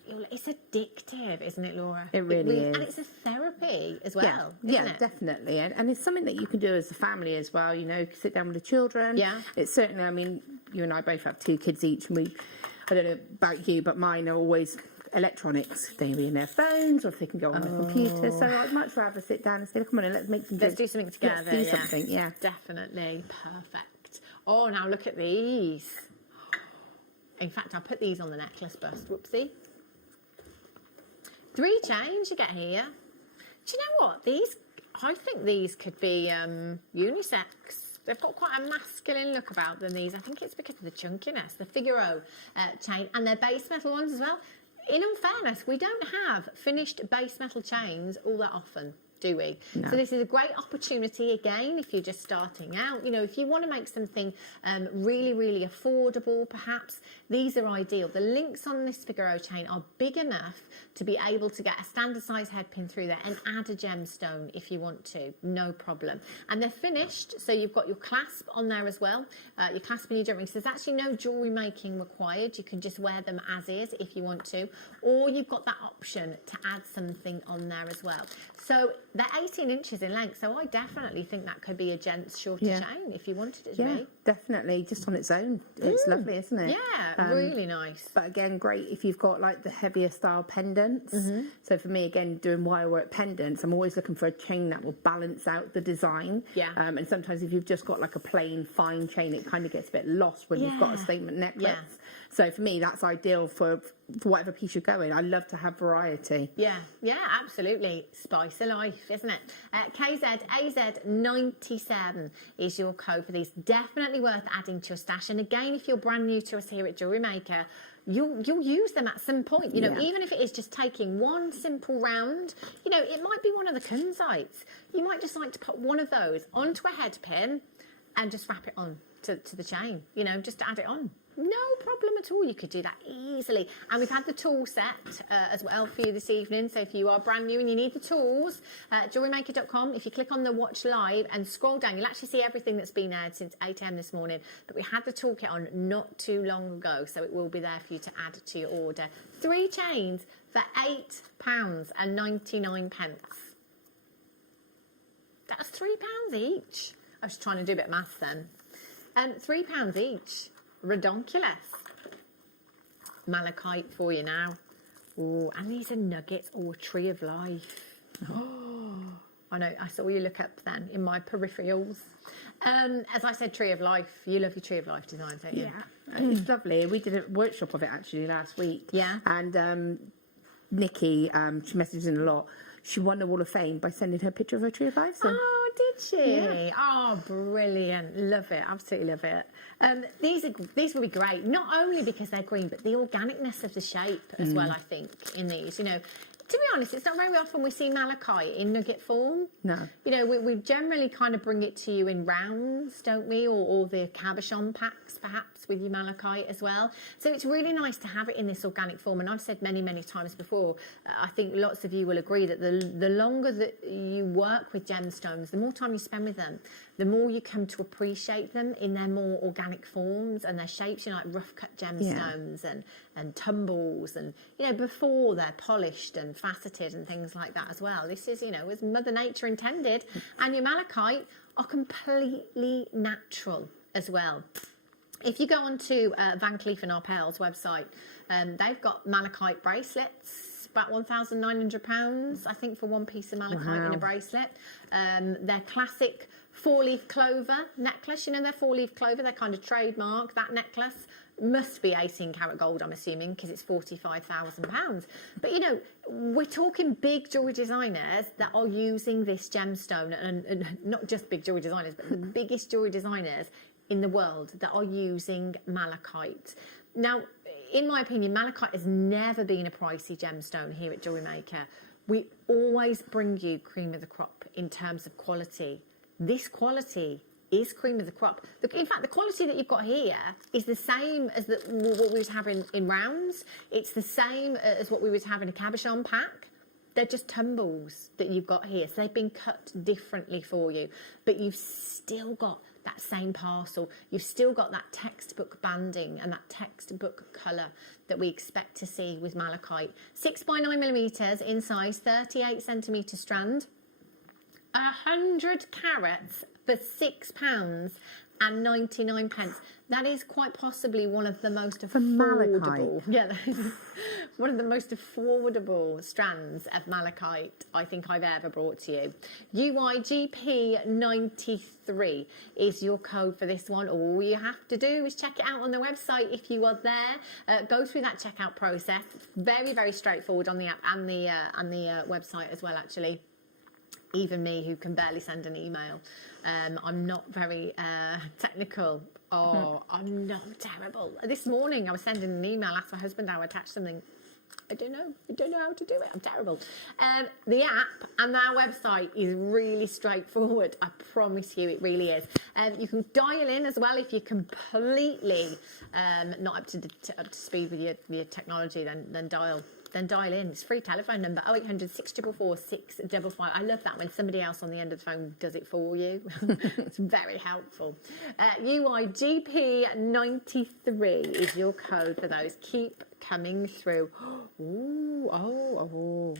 it. It's addictive, isn't it, Laura? It really is. And it's a therapy as well, Yeah, isn't it? definitely. And it's something that you can do as a family as well, you know, sit down with the children. Yeah. It's certainly, I mean, you and I both have 2 kids each, and I don't know about you, but mine are always electronics. They be in their phones, or if they can go on the computer. So I'd much rather sit down and say, come on, and let's make some. Let's do something together. Let's do something. Yeah, definitely. Perfect. Oh, now look at these. In fact, I'll put these on the necklace bust. Whoopsie. 3 chains you get here. Do you know what? I think these could be unisex. They've got quite a masculine look about them, these. I think it's because of the chunkiness, the Figaro chain, and they're base metal ones as well. In unfairness, we don't have finished base metal chains all that often, do we? No. So this is a great opportunity, again, if you're just starting out. You know, if you want to make something really, really affordable, perhaps, these are ideal. The links on this Figaro chain are big enough to be able to get a standard size head pin through there and add a gemstone if you want to, no problem. And they're finished, so you've got your clasp on there as well, your clasp and your jewellery. So there's actually no jewellery making required. You can just wear them as is if you want to, or you've got that option to add something on there as well. So they're 18 inches in length, so I definitely think that could be a gent's shorter chain if you wanted it to be. Definitely, just on its own. It's lovely, isn't it? Yeah, really nice. But again, great if you've got like the heavier style pendants. So for me, again, doing wirework pendants, I'm always looking for a chain that will balance out the design. Yeah. And sometimes if you've just got like a plain fine chain, it kind of gets a bit lost when you've got a statement necklace. So for me, that's ideal for whatever piece you're going. I love to have variety. Yeah, absolutely. Spice of life, isn't it? KZAZ97 is your code for these. Definitely worth adding to your stash. And again, if you're brand new to us here at Jewellery Maker, you'll use them at some point. You know, even if it is just taking one simple round, you know, it might be one of the kunzites. You might just like to put one of those onto a head pin and just wrap it on to the chain, you know, just to add it on. No problem at all. You could do that easily. And we've had the tool set as well for you this evening. So if you are brand new and you need the tools, JewelleryMaker.com, if you click on the watch live and scroll down, you'll actually see everything that's been aired since 8 AM this morning. But we had the toolkit on not too long ago, so it will be there for you to add to your order. 3 chains for £8.99. That's £3 each. I was trying to do a bit of maths then. £3 each. Redonkulous. Malachite for you now. Oh, and these are nuggets or tree of life. Oh, I know, I saw you look up then in my peripherals. As I said, tree of life. You love your tree of life design, don't you? Yeah, it's lovely. We did a workshop of it actually last week. Yeah. And Nikki, she messaged in a lot. She won the Wall of Fame by sending her picture of her tree of life. So. Oh, did she? Yeah. Oh, brilliant. Love it. Absolutely love it. These will be great, not only because they're green, but the organicness of the shape as well, I think, in these. You know, to be honest, it's not very often we see malachite in nugget form. No. You know, we generally kind of bring it to you in rounds, don't we? Or the cabochon packs, perhaps, with your malachite as well. So it's really nice to have it in this organic form. And I've said many, many times before, I think lots of you will agree that the longer that you work with gemstones, the more time you spend with them, the more you come to appreciate them in their more organic forms and their shapes, you know, like rough cut gemstones and tumbles, and, you know, before they're polished and faceted and things like that as well. This is, you know, as Mother Nature intended. And your malachite are completely natural as well. If you go onto Van Cleef & Arpels website, they've got malachite bracelets, about £1,900, I think, for one piece of malachite in a bracelet. They're classic 4-leaf clover necklace. You know, their 4-leaf clover, they're kind of trademark. That necklace must be 18 karat gold, I'm assuming, because it's £45,000. But, you know, we're talking big jewellery designers that are using this gemstone, and not just big jewellery designers, but the biggest jewellery designers in the world that are using malachite. Now, in my opinion, malachite has never been a pricey gemstone here at JewelleryMaker. We always bring you cream of the crop in terms of quality. This quality is cream of the crop. In fact, the quality that you've got here is the same as what we would have in rounds. It's the same as what we would have in a cabochon pack. They're just tumbles that you've got here. So they've been cut differently for you. But you've still got that same parcel. You've still got that textbook banding and that textbook colour that we expect to see with malachite. 6 by 9 millimetres in size, 38 centimetre strand. 100 carats for £6.99. That is quite possibly one of the most affordable. Yeah, that is one of the most affordable strands of malachite I think I've ever brought to you. UIGP93 is your code for this one. All you have to do is check it out on the website if you are there. Go through that checkout process. Very, very straightforward on the app and the website as well, actually. Even me, who can barely send an email. I'm not very technical. Oh, I'm not terrible. This morning I was sending an email, asked my husband how to attach something. I don't know how to do it. I'm terrible. The app and our website is really straightforward. I promise you, it really is. You can dial in as well if you're completely not up to speed with your technology. Then dial in. It's a free telephone number, 0800 644 655. I love that when somebody else on the end of the phone does it for you. It's very helpful. UIGP93 is your code for those. Keep coming through. Ooh, oh.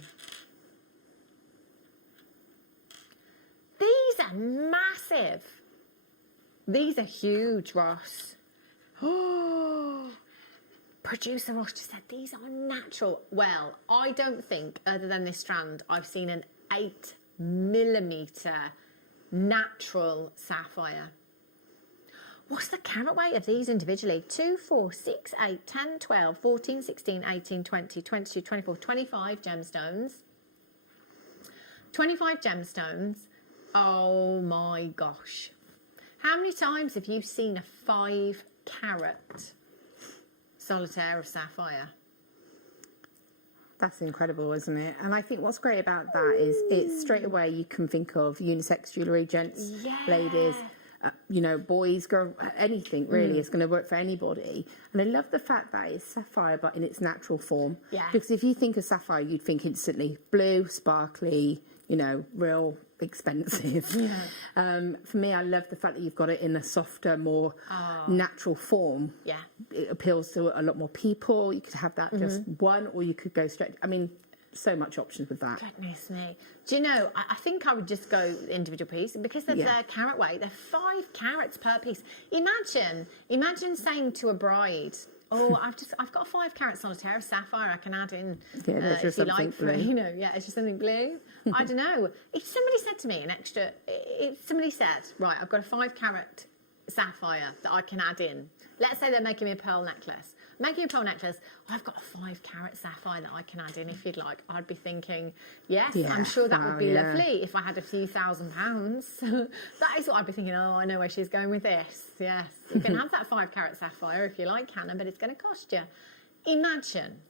These are massive. These are huge, Ross. Oh. Producer Ross just said these are natural. Well, I don't think, other than this strand, I've seen an 8 millimetre natural sapphire. What's the carat weight of these individually? 2, 4, 6, 8, 10, 12, 14, 16, 18, 20, 22, 24, 25 gemstones. 25 gemstones. Oh my gosh. How many times have you seen a 5 carat solitaire of sapphire? That's incredible, isn't it? And I think what's great about that is it's straight away you can think of unisex jewellery, gents, ladies, you know, boys, girls, anything really is going to work for anybody. And I love the fact that it's sapphire but in its natural form. Yeah. Because if you think of sapphire, you'd think instantly blue, sparkly, you know, real expensive. Yeah. For me, I love the fact that you've got it in a softer, more natural form. Yeah. It appeals to a lot more people. You could have that just one, or you could go straight. I mean, so much options with that. Goodness me. Do you know, I think I would just go individual piece because of their carat weight. They're 5 carats per piece. Imagine saying to a bride, oh, I've got a 5 carat solitaire of sapphire I can add in if you like for you know, it's just something blue. I don't know. If somebody said to me if somebody said, right, I've got a 5 carat sapphire that I can add in. Let's say they're making me a pearl necklace. Making a pearl necklace, I've got a 5 carat sapphire that I can add in if you'd like. I'd be thinking, yes, I'm sure that would be lovely if I had a few £1,000s. That is what I'd be thinking, oh, I know where she's going with this. Yes, you can have that 5 carat sapphire if you like, Hannah, but it's going to cost you. Imagine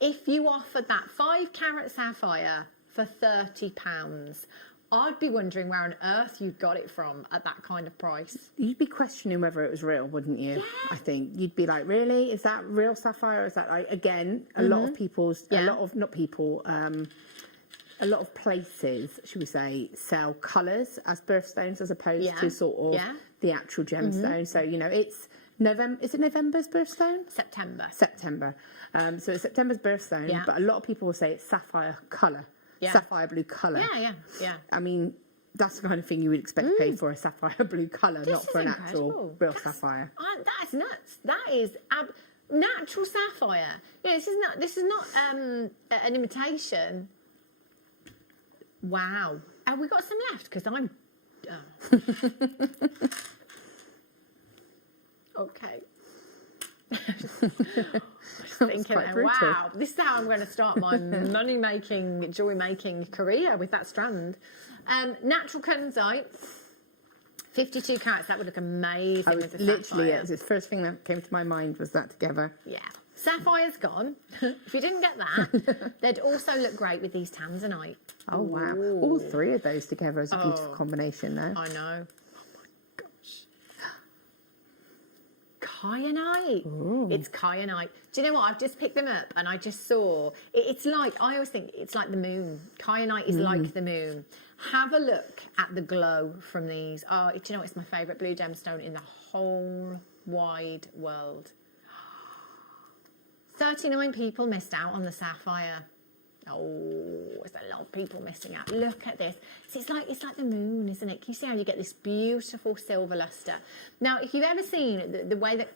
if you offered that 5 carat sapphire for £30. I'd be wondering where on earth you got it from at that kind of price. You'd be questioning whether it was real, wouldn't you? Yeah. I think you'd be like, really? Is that real sapphire? Is that like, again, a lot of people's, a lot of places, should we say, sell colours as birthstones as opposed to sort of the actual gemstone. So, you know, it's November. Is it November's birthstone? September. So it's September's birthstone, but a lot of people will say it's sapphire colour. Yeah. Sapphire blue colour. Yeah. I mean, that's the kind of thing you would expect to pay for a sapphire blue colour, not for an actual real sapphire. That is nuts. That is natural sapphire. Yeah, this is not an imitation. Wow. Have we got some left? Because I'm Okay. Thinking, wow, this is how I'm going to start my money-making, jewellery-making career with that strand. Natural Kunzite, 52 carats. That would look amazing with the literally, sapphire. the first thing that came to my mind was that together. Yeah. Sapphire's gone. If you didn't get that, they'd also look great with these tanzanite. Oh, wow. Ooh. All three of those together is a beautiful combination there. I know. Kyanite. Ooh. It's kyanite. Do you know what? I've just picked them up and I just saw. It's like, I always think it's like the moon. Kyanite is like the moon. Have a look at the glow from these. Oh, do you know what? It's my favourite blue gemstone in the whole wide world. 39 people missed out on the sapphire. Oh, there's a lot of people missing out. Look at this. So it's like the moon, isn't it? Can you see how you get this beautiful silver luster? Now, if you've ever seen the way that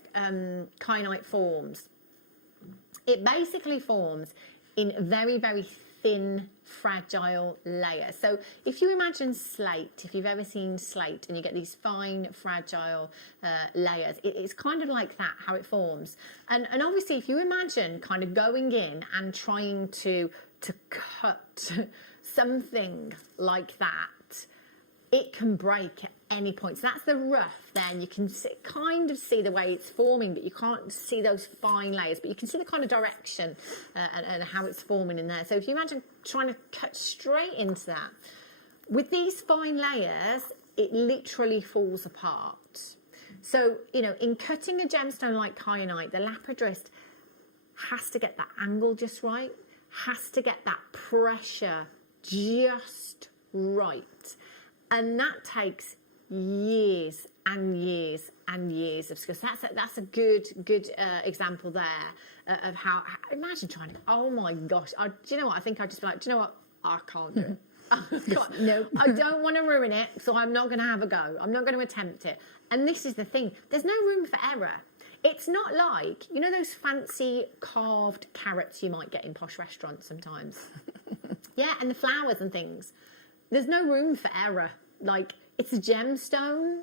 kyanite forms, it basically forms in very, very thin, fragile layers. So if you imagine slate, if you've ever seen slate and you get these fine, fragile layers, it's kind of like that, how it forms. And obviously, if you imagine kind of going in and trying to cut something like that, it can break at any point. So that's the rough then. You can kind of see the way it's forming, but you can't see those fine layers, but you can see the kind of direction and how it's forming in there. So if you imagine trying to cut straight into that, with these fine layers, it literally falls apart. So, you know, in cutting a gemstone like kyanite, the lapidrist has to get that angle just right, has to get that pressure just right. And that takes years and years and years of skill. So that's a good example there of how, imagine trying to, oh my gosh, do you know what, I think I'd just be like, do you know what, I can't do it. No, I don't want to ruin it, so I'm not going to have a go. I'm not going to attempt it. And this is the thing, there's no room for error. It's not like, you know those fancy carved carrots you might get in posh restaurants sometimes? Yeah, and the flowers and things. There's no room for error. Like, it's a gemstone.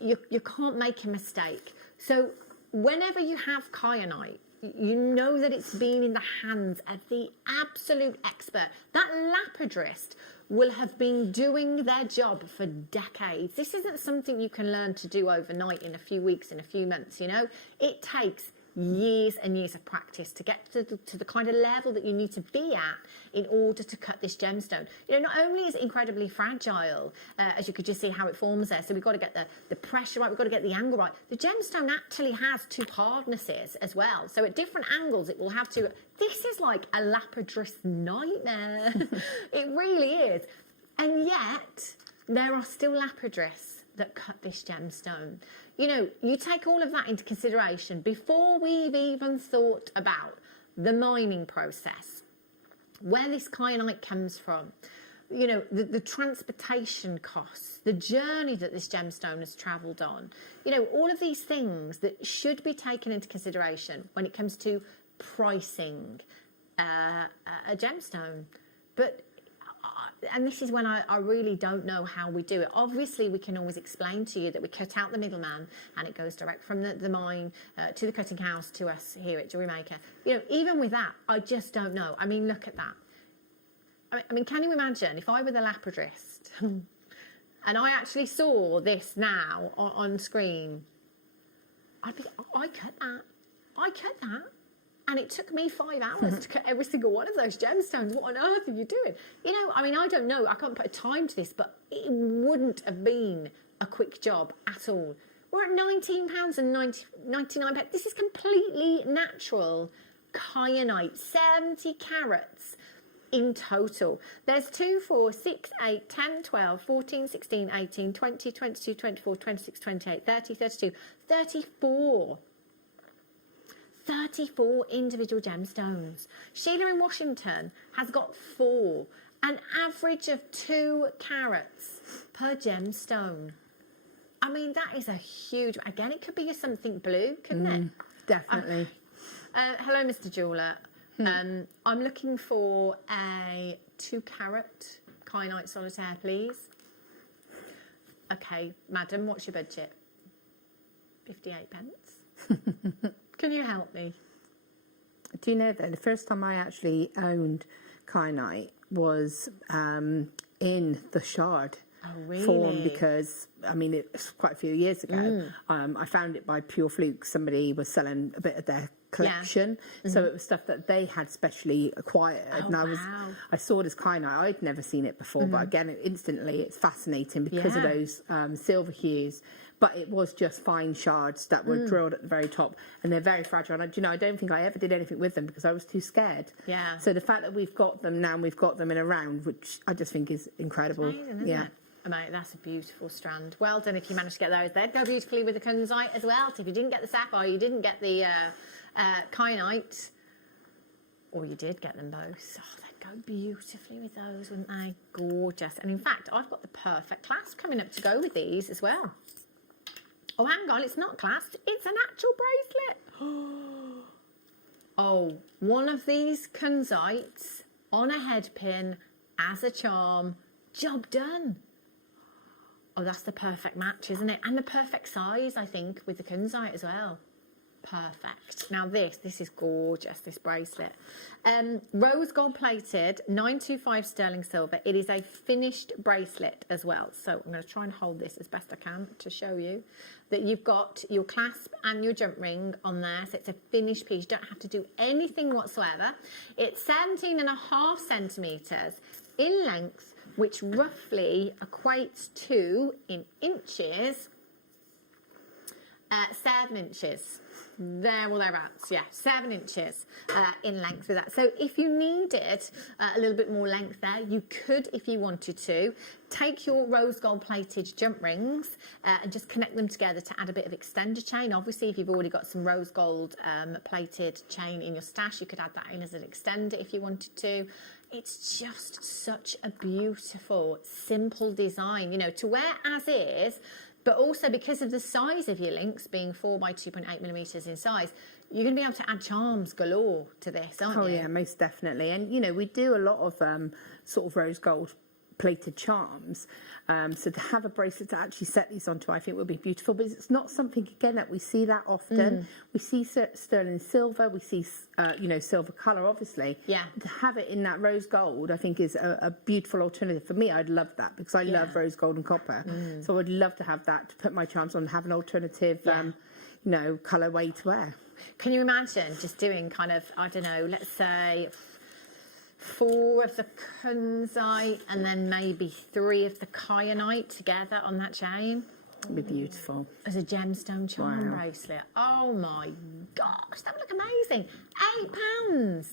You can't make a mistake. So whenever you have kyanite, you know that it's been in the hands of the absolute expert. That lapidrist will have been doing their job for decades. This isn't something you can learn to do overnight in a few weeks, in a few months, you know. It takes years and years of practice to get to the kind of level that you need to be at in order to cut this gemstone. You know, not only is it incredibly fragile, as you could just see how it forms there, so we've got to get the pressure right, we've got to get the angle right. The gemstone actually has two hardnesses as well, so at different angles it will have to. This is like a lapidrist nightmare. It really is. And yet there are still lapidrists that cut this gemstone. You know, you take all of that into consideration before we've even thought about the mining process, where this kyanite comes from, you know, the transportation costs, the journey that this gemstone has travelled on, you know, all of these things that should be taken into consideration when it comes to pricing a gemstone. But and this is when I really don't know how we do it. Obviously, we can always explain to you that we cut out the middleman and it goes direct from the mine to the cutting house to us here at JewelleryMaker. You know, even with that, I just don't know. I mean, look at that. I mean, can you imagine if I were the lapidrist and I actually saw this now on screen? I'd be, oh, I cut that. I cut that. And it took me 5 hours to cut every single one of those gemstones. What on earth are you doing? You know, I mean, I don't know. I can't put a time to this, but it wouldn't have been a quick job at all. We're at £19.99. This is completely natural kyanite, 70 carats in total. There's 2, 4, 6, 8, 10, 12, 14, 16, 18, 20, 22, 24, 26, 28, 30, 32, 34. 34 individual gemstones. Sheila in Washington has got 4, an average of 2 carats per gemstone. I mean, that is a huge, again, it could be something blue, couldn't it? Definitely. Hello, Mr. Jeweller. I'm looking for a 2 carat kyanite solitaire, please. okay, madam, what's your budget? 58 pence. Can you help me? Do you know that the first time I actually owned kyanite was in the shard form, because I mean it was quite a few years ago. I found it by pure fluke. Somebody was selling a bit of their collection, so it was stuff that they had specially acquired, and I saw this kyanite. I'd never seen it before, but again, instantly it's fascinating because of those silver hues. But it was just fine shards that were drilled at the very top, and they're very fragile. And, you know, I don't think I ever did anything with them because I was too scared. Yeah. So the fact that we've got them now, and we've got them in a round, which I just think is incredible. It's amazing, isn't it? Oh, mate, that's a beautiful strand. Well done if you managed to get those. They'd go beautifully with the kunzite as well. So if you didn't get the sapphire, you didn't get the kyanite, or you did get them both. Oh, they'd go beautifully with those, wouldn't they? Gorgeous. And in fact, I've got the perfect clasp coming up to go with these as well. Oh, hang on, it's not clasped, it's an actual bracelet. Oh, one of these kunzites on a head pin as a charm, job done. Oh, that's the perfect match, isn't it? And the perfect size, I think, with the kunzite as well. Perfect. Now this is gorgeous, this bracelet. Rose gold plated, 925 sterling silver. It is a finished bracelet as well. So I'm going to try and hold this as best I can to show you that you've got your clasp and your jump ring on there. So it's a finished piece. You don't have to do anything whatsoever. It's 17.5 centimetres in length, which roughly equates to, in inches, 7 inches. There or thereabouts, yeah, 7 inches in length with that. So if you needed a little bit more length there, you could, if you wanted to, take your rose gold plated jump rings and just connect them together to add a bit of extender chain. Obviously, if you've already got some rose gold plated chain in your stash, you could add that in as an extender if you wanted to. It's just such a beautiful, simple design, you know, to wear as is. But also because of the size of your links being 4 by 2.8 millimeters in size, you're going to be able to add charms galore to this, aren't you? Oh yeah, most definitely. And you know, we do a lot of sort of rose gold plated charms. So to have a bracelet to actually set these onto, I think would be beautiful. But it's not something, again, that we see that often. We see sterling silver, we see, you know, silver colour, obviously. Yeah. To have it in that rose gold, I think is a beautiful alternative. For me, I'd love that because I love rose gold and copper. So I would love to have that, to put my charms on and have an alternative, you know, colourway to wear. Can you imagine just doing kind of, I don't know, let's say 4 of the kunzite and then maybe 3 of the kyanite together on that chain? It'd be beautiful. As a gemstone charm bracelet. Oh my gosh, that would look amazing. £8.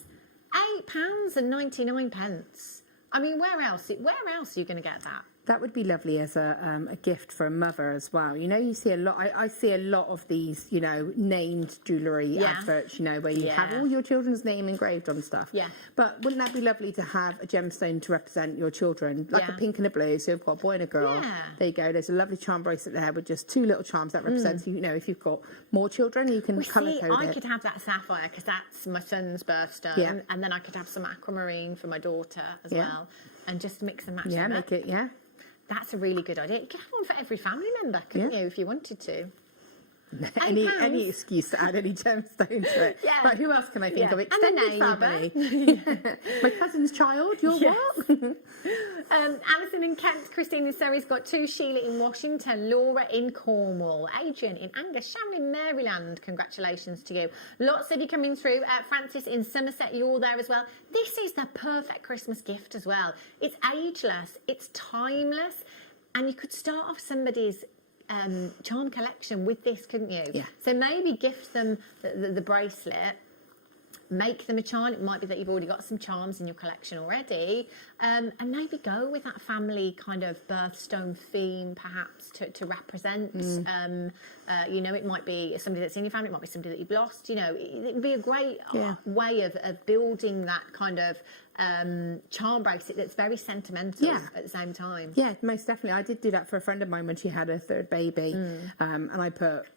£8.99. I mean, where else are you going to get that? That would be lovely as a gift for a mother as well. You know, you see a lot, I see a lot of these, you know, named jewellery adverts, you know, where you have all your children's name engraved on stuff. Yeah. But wouldn't that be lovely to have a gemstone to represent your children, like a pink and a blue, so you've got a boy and a girl. Yeah. There you go, there's a lovely charm bracelet there with just 2 little charms that represents, you know, if you've got more children, you can colour code it. I could have that sapphire because that's my son's birthstone, and then I could have some aquamarine for my daughter as well, and just mix and match them. Make it, That's a really good idea. You could have one for every family member, couldn't you, if you wanted to? Any excuse to add any gemstone to it. Yeah. Right, who else can I think of? And Extended a family. My cousin's child, what? Alison in Kent, Christine in Surrey's got 2, Sheila in Washington, Laura in Cornwall, Adrian in Angus, Sharon in Maryland. Congratulations to you. Lots of you coming through. Francis in Somerset, you're all there as well. This is the perfect Christmas gift as well. It's ageless, it's timeless, and you could start off somebody's charm collection with this, couldn't you? Yeah. So maybe gift them the bracelet, make them a charm. It might be that you've already got some charms in your collection already, and maybe go with that family kind of birthstone theme perhaps to represent. You know, it might be somebody that's in your family, it might be somebody that you've lost. You know, it would be a great way of building that kind of charm bracelet that's very sentimental at the same time. Yeah, most definitely. I did do that for a friend of mine when she had her 3rd baby, and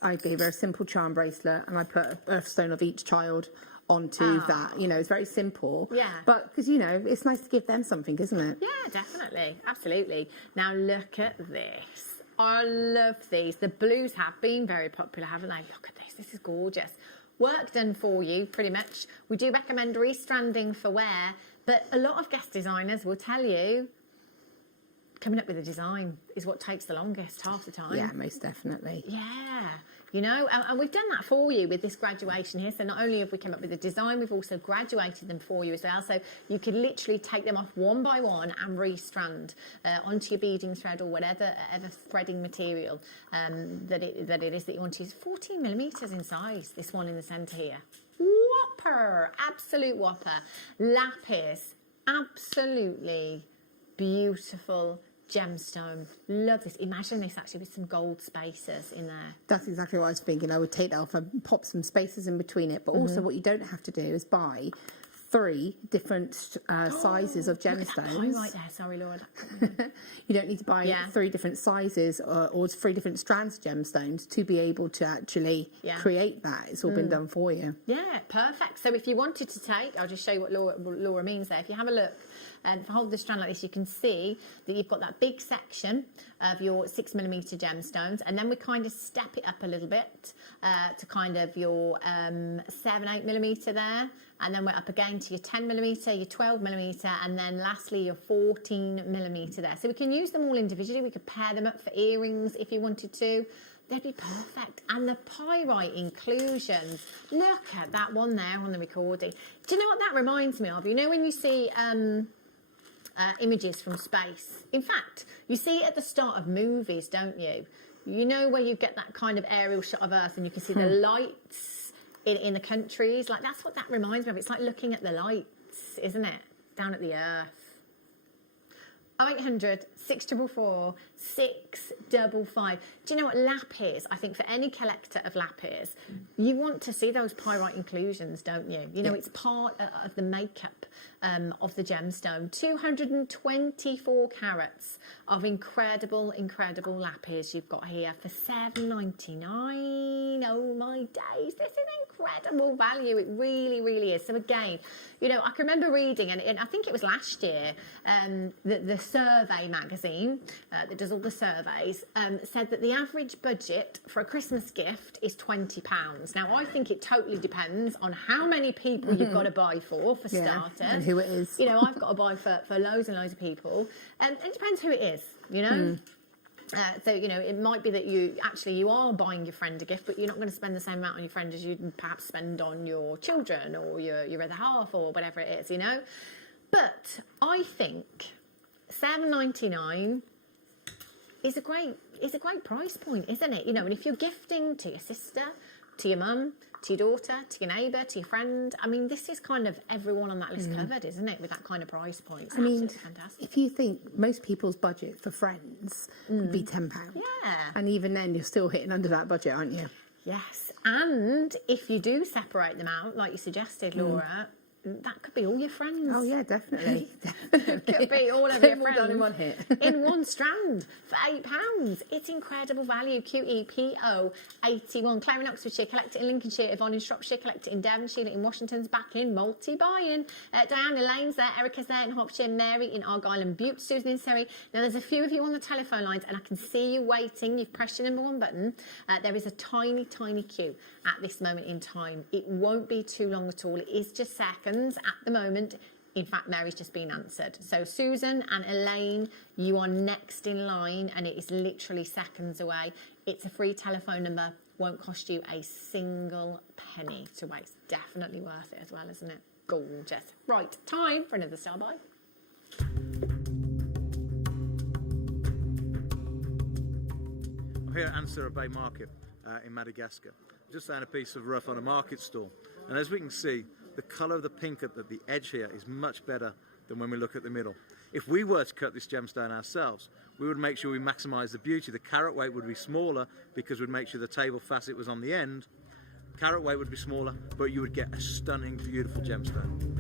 I gave her a simple charm bracelet, and I put a birthstone of each child onto that. You know, it's very simple. Yeah. But because, you know, it's nice to give them something, isn't it? Yeah, definitely. Absolutely. Now look at this. I love these. The blues have been very popular, haven't they? Look at this. This is gorgeous. Work done for you, pretty much. We do recommend restranding for wear, but a lot of guest designers will tell you coming up with a design is what takes the longest half the time. Yeah, most definitely. Yeah, you know, and we've done that for you with this graduation here. So not only have we come up with a design, we've also graduated them for you as well. So you could literally take them off one by one and restrand onto your beading thread or whatever threading material that it is that you want to use. 14 millimeters in size, this one in the centre here. Whopper, absolute whopper. Lapis, absolutely beautiful gemstone. Love this. Imagine this actually with some gold spacers in there. That's exactly what I was thinking. I would take that off and pop some spacers in between it. But also what you don't have to do is buy 3 different sizes of gemstones. Look at that right there. Sorry, Laura. You don't need to buy 3 different sizes or 3 different strands of gemstones to be able to actually create that. It's all been done for you. Yeah, perfect. So if you wanted to take, I'll just show you what Laura means there. If you have a look, and hold the strand like this, you can see that you've got that big section of your 6mm gemstones, and then we kind of step it up a little bit to kind of your 7-8mm there, and then we're up again to your 10mm, your 12mm, and then lastly your 14mm there. So we can use them all individually. We could pair them up for earrings if you wanted to. They'd be perfect. And the pyrite inclusions, look at that one there on the recording. Do you know what that reminds me of? You know when you see images from space. In fact, you see it at the start of movies, don't you? You know where you get that kind of aerial shot of Earth and you can see the lights in the countries. Like, that's what that reminds me of. It's like looking at the lights, isn't it? Down at the Earth. 0800 644 655. Do you know what lapis? I think for any collector of lapis, you want to see those pyrite inclusions, don't you? You know, it's part of the makeup of the gemstone. 224 carats of incredible lapis you've got here for $7.99. Oh my days, this is incredible value. It really, really is. So again, you know, I can remember reading, and I think it was last year, the Survey magazine that does all the surveys said that the average budget for a Christmas gift is £20. Now, I think it totally depends on how many people you've got to buy for starters. And who it is. You know, I've got to buy for loads and loads of people. And it depends who it is, you know. So, you know, it might be that you are buying your friend a gift, but you're not going to spend the same amount on your friend as you'd perhaps spend on your children or your other half or whatever it is, you know. But I think $7.99 is a great price point, isn't it? You know, and if you're gifting to your sister, to your mum, to your daughter, to your neighbour, to your friend, I mean, this is kind of everyone on that list covered, isn't it, with that kind of price point? It's absolutely fantastic. If you think most people's budget for friends would be £10. Yeah. And even then, you're still hitting under that budget, aren't you? Yes. And if you do separate them out, like you suggested, Laura, that could be all your friends. Oh, yeah, definitely. Could be all of your All done in one hit. in one strand for £8. It's incredible value. QEPO 81. Claire in Oxfordshire, collect it in Lincolnshire. Yvonne in Shropshire, collect it in Devonshire. In Washington's back in multi-buying. Diana Lane's there. Erica's there in Hertfordshire. Mary in Argyll and Butte. Susan in Surrey. Now, there's a few of you on the telephone lines, and I can see you waiting. You've pressed your number 1 button. There is a tiny, tiny queue at this moment in time. It won't be too long at all. It is just seconds at the moment. In fact, Mary's just been answered. So Susan and Elaine, you are next in line, and it is literally seconds away. It's a free telephone number. Won't cost you a single penny to waste. Definitely worth it as well, isn't it? Gorgeous. Right, time for another star buy. I'm here at Ansara Bay Market in Madagascar. I'm just found a piece of rough on a market stall, and as we can see, the colour of the pink at the edge here is much better than when we look at the middle. If we were to cut this gemstone ourselves, we would make sure we maximise the beauty. The carat weight would be smaller because we'd make sure the table facet was on the end. Carat weight would be smaller, but you would get a stunning, beautiful gemstone.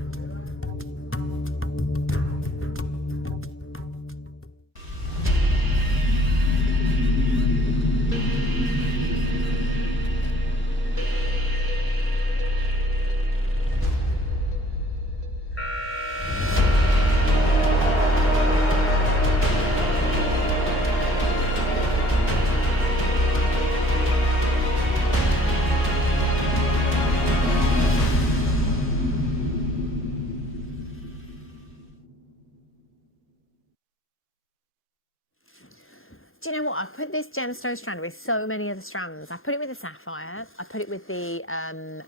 do you know what? I put this gemstone strand with so many other strands. I put it with the sapphire. I put it with the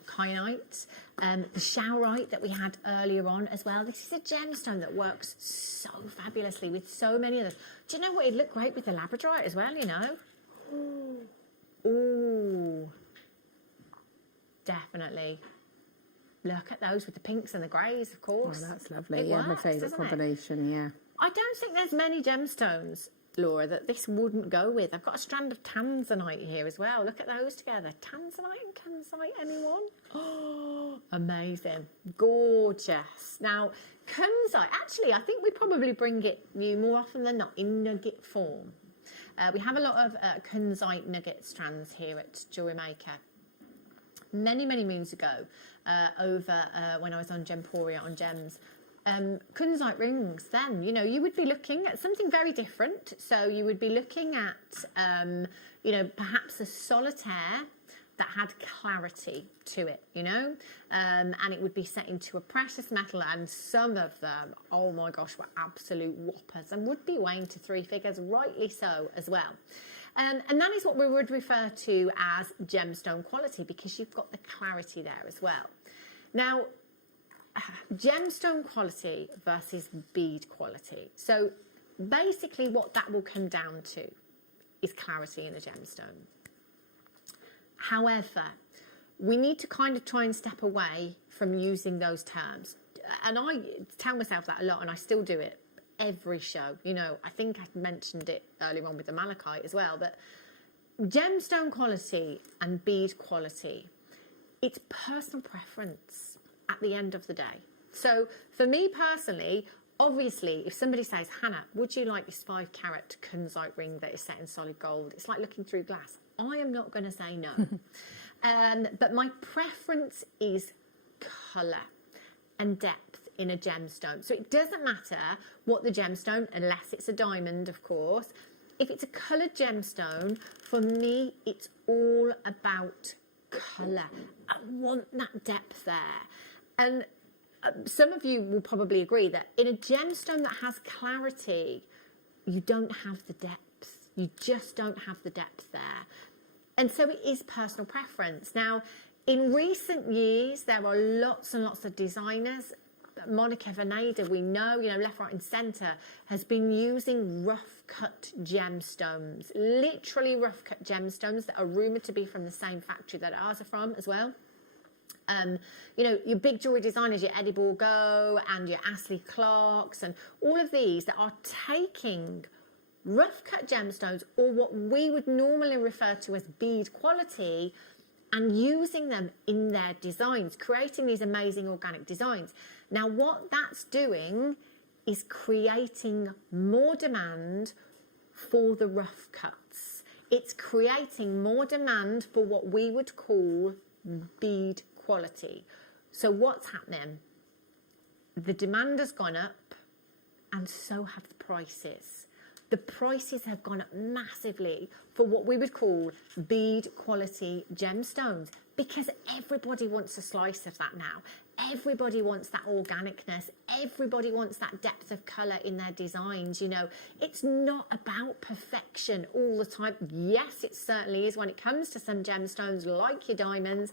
kyanite, the showerite that we had earlier on as well. This is a gemstone that works so fabulously with so many others. Do you know what? It'd look great with the labradorite as well, you know? Ooh. Definitely. Look at those with the pinks and the greys, of course. Oh, that's lovely. It Yeah, my works, favourite doesn't it? combination, yeah. I don't think there's many gemstones, Laura, that this wouldn't go with. I've got a strand of tanzanite here as well. Look at those together. Tanzanite and kunzite, anyone? Oh, amazing. Gorgeous. Now, kunzite, actually, I think we probably bring you more often than not in nugget form. We have a lot of kunzite nugget strands here at JewelleryMaker. Many, many moons ago, when I was on Gemporia on Gems, kunzite rings then, you know, you would be looking at something very different. So you would be looking at, you know, perhaps a solitaire that had clarity to it, you know, and it would be set into a precious metal, and some of them, oh my gosh, were absolute whoppers and would be weighing to 3 figures, rightly so as well. And that is what we would refer to as gemstone quality, because you've got the clarity there as well. Now, gemstone quality versus bead quality. So basically what that will come down to is clarity in a gemstone. However, we need to kind of try and step away from using those terms. And I tell myself that a lot, and I still do it every show. You know, I think I mentioned it earlier on with the malachite as well, but gemstone quality and bead quality, it's personal preference at the end of the day. So for me personally, obviously, if somebody says, Hannah, would you like this 5-carat kunzite ring that is set in solid gold? It's like looking through glass. I am not going to say no. But my preference is colour and depth in a gemstone. So it doesn't matter what the gemstone, unless it's a diamond, of course. If it's a coloured gemstone, for me, it's all about colour. I want that depth there. And some of you will probably agree that in a gemstone that has clarity, you don't have the depth. You just don't have the depth there. And so it is personal preference. Now, in recent years, there are lots and lots of designers. Monica Veneda, we know, you know, left, right and centre, has been using rough cut gemstones, literally rough cut gemstones that are rumoured to be from the same factory that ours are from as well. You know, your big jewellery designers, your Eddie Bourgault and your Ashley Clarks and all of these that are taking rough cut gemstones, or what we would normally refer to as bead quality, and using them in their designs, creating these amazing organic designs. Now, what that's doing is creating more demand for the rough cuts. It's creating more demand for what we would call bead quality. So what's happening? The demand has gone up, and so have the prices. The prices have gone up massively for what we would call bead quality gemstones, because everybody wants a slice of that now. Everybody wants that organicness. Everybody wants that depth of colour in their designs. You know, it's not about perfection all the time. Yes, it certainly is when it comes to some gemstones like your diamonds,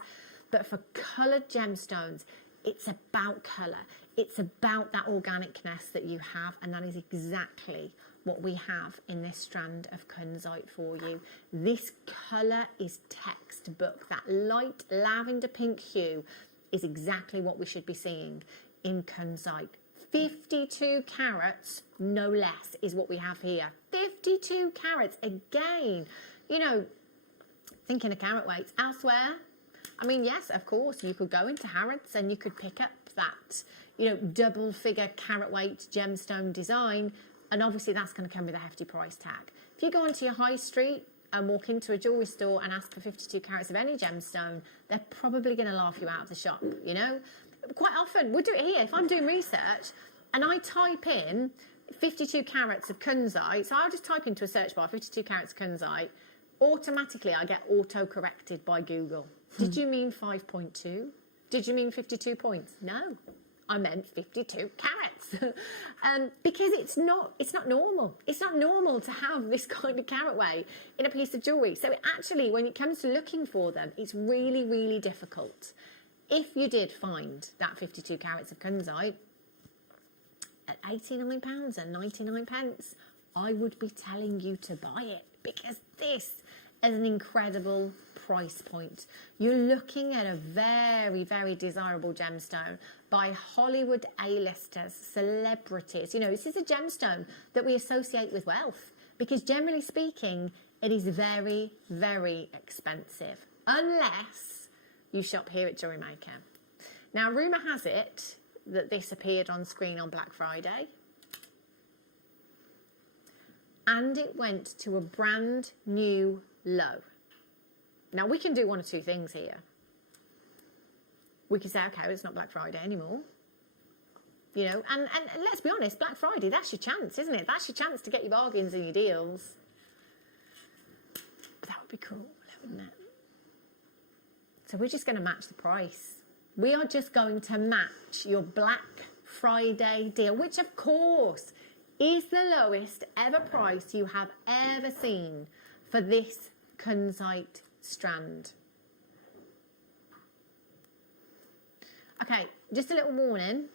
but for coloured gemstones, it's about colour. It's about that organicness that you have, and that is exactly what we have in this strand of kunzite for you. This colour is textbook. That light lavender pink hue is exactly what we should be seeing in kunzite. 52 carats, no less, is what we have here. 52 carats, again, you know, thinking of carat weights elsewhere. I mean, yes, of course, you could go into Harrods and you could pick up that, you know, double figure carat weight gemstone design, and obviously that's going to come with a hefty price tag. If you go onto your high street and walk into a jewellery store and ask for 52 carats of any gemstone, they're probably going to laugh you out of the shop, you know. Quite often, we'll do it here. If I'm doing research and I type in 52 carats of kunzite, so I'll just type into a search bar 52 carats of kunzite, automatically I get auto-corrected by Google. Did you mean 5.2? Did you mean 52 points? No. I meant 52 carats. Because it's not normal. It's not normal to have this kind of carat weight in a piece of jewellery. So actually, when it comes to looking for them, it's really, really difficult. If you did find that 52 carats of kunzite at £89 and 99 pence, I would be telling you to buy it, because this is an incredible price point. You're looking at a very, very desirable gemstone by Hollywood A-listers, celebrities. You know, this is a gemstone that we associate with wealth, because generally speaking, it is very, very expensive, unless you shop here at JewelleryMaker. Now, rumour has it that this appeared on screen on Black Friday, and it went to a brand new low. Now, we can do one of two things here. We can say, okay, well, it's not Black Friday anymore. You know, and let's be honest, Black Friday, that's your chance, isn't it? That's your chance to get your bargains and your deals. But that would be cool, wouldn't it? So we're just going to match the price. We are just going to match your Black Friday deal, which of course is the lowest ever price you have ever seen for this kunzite strand. Okay, just a little warning.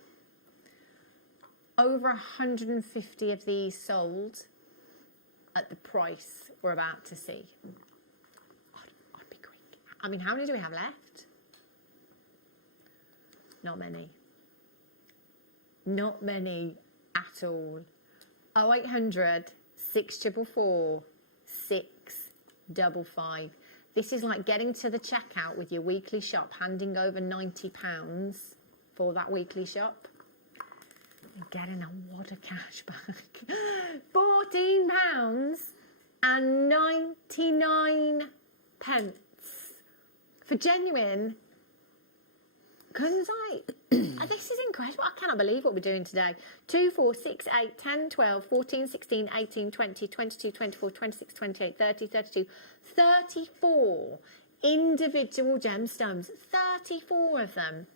Over 150 of these sold at the price we're about to see. I'd be quick. I mean, how many do we have left? Not many. Not many at all. 0800 644 655. This is like getting to the checkout with your weekly shop, handing over £90 for that weekly shop, and getting a wad of cash back. £14 and 99 pence for genuine kunzite. This is incredible. I cannot believe what we're doing today. 2, 4, 6, 8, 10, 12, 14, 16, 18, 20, 22, 24, 26, 28, 30, 32, 34 individual gemstones. 34 of them.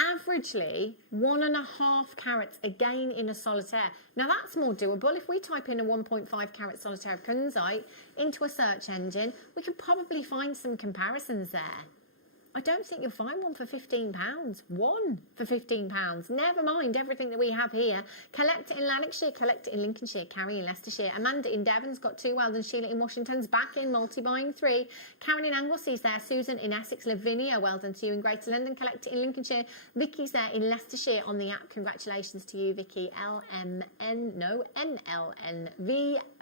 Averagely 1.5 carats, again in a solitaire. Now that's more doable. If we type in a 1.5 carat solitaire of kunzite into a search engine, we can probably find some comparisons there. I don't think you'll find one for £15. One for £15. Never mind everything that we have here. Collect it in Lanarkshire, collect it in Lincolnshire, Carrie in Leicestershire. Amanda in Devon's got 2, Weldon, Sheila in Washington's back in, multi-buying 3. Karen in Anglesea's there, Susan in Essex, Lavinia, well done to you in Greater London, collect it in Lincolnshire. Vicky's there in Leicestershire on the app. Congratulations to you, Vicky.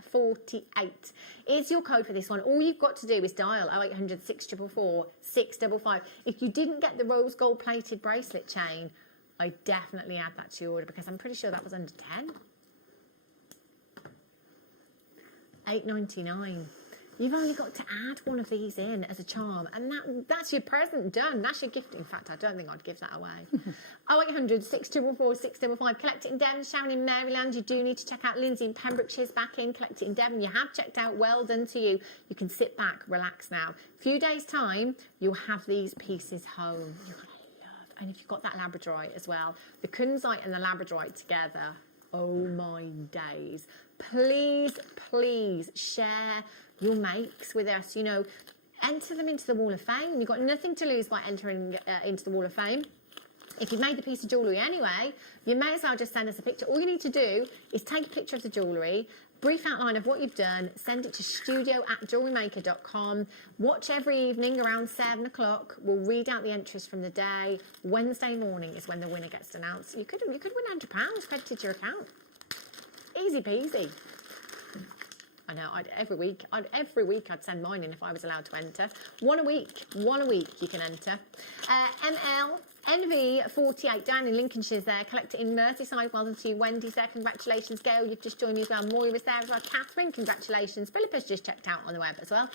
NLV48 is your code for this one. All you've got to do is dial 0800 644 655. If you didn't get the rose gold plated bracelet chain, I definitely add that to your order, because I'm pretty sure that was under 10. £8.99. You've only got to add one of these in as a charm, and that's your present done. That's your gift. In fact, I don't think I'd give that away. 0800 644 655. Collect it in Devon, Sharon in Maryland. You do need to check out Lindsay in Pembrokeshire's back in. Collect it in Devon. You have checked out. Well done to you. You can sit back, relax now. A few days' time, you'll have these pieces home. You're going to love. And if you've got that labradorite as well, the kunzite and the labradorite together. Oh my days. Please, please share your makes with us. You know, enter them into the Wall of Fame. You've got nothing to lose by entering into the Wall of Fame. If you've made the piece of jewellery anyway, you may as well just send us a picture. All you need to do is take a picture of the jewellery, brief outline of what you've done, send it to studio@jewellerymaker.com. Watch every evening around 7 o'clock. We'll read out the entries from the day. Wednesday morning is when the winner gets announced. You could win £100 credited to your account. Easy peasy. I know, every week I'd send mine in if I was allowed to enter. One a week you can enter. NV48 down in Lincolnshire's there. Collect it in Merseyside. Well done to you. Wendy's there. Congratulations. Gail, you've just joined me as well. Moira's there as well. Catherine, congratulations. Philippa's just checked out on the web as well.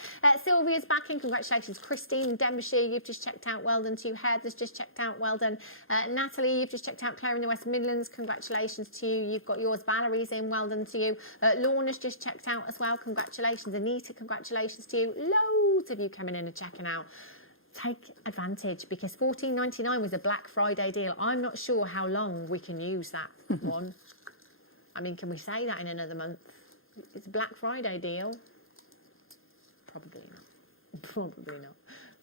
Sylvia's back in. Congratulations. Christine in Denbighshire, you've just checked out. Well done to you. Heather's just checked out. Well done. Natalie, you've just checked out. Claire in the West Midlands, congratulations to you. You've got yours. Valerie's in. Well done to you. Lorna's just checked out as well. Congratulations. Anita, congratulations to you. Loads of you coming in and checking out. take advantage, because $14.99 was a Black Friday deal. I'm not sure how long we can use that one. I mean, can we say that in another month? It's a Black Friday deal. Probably not. Probably not.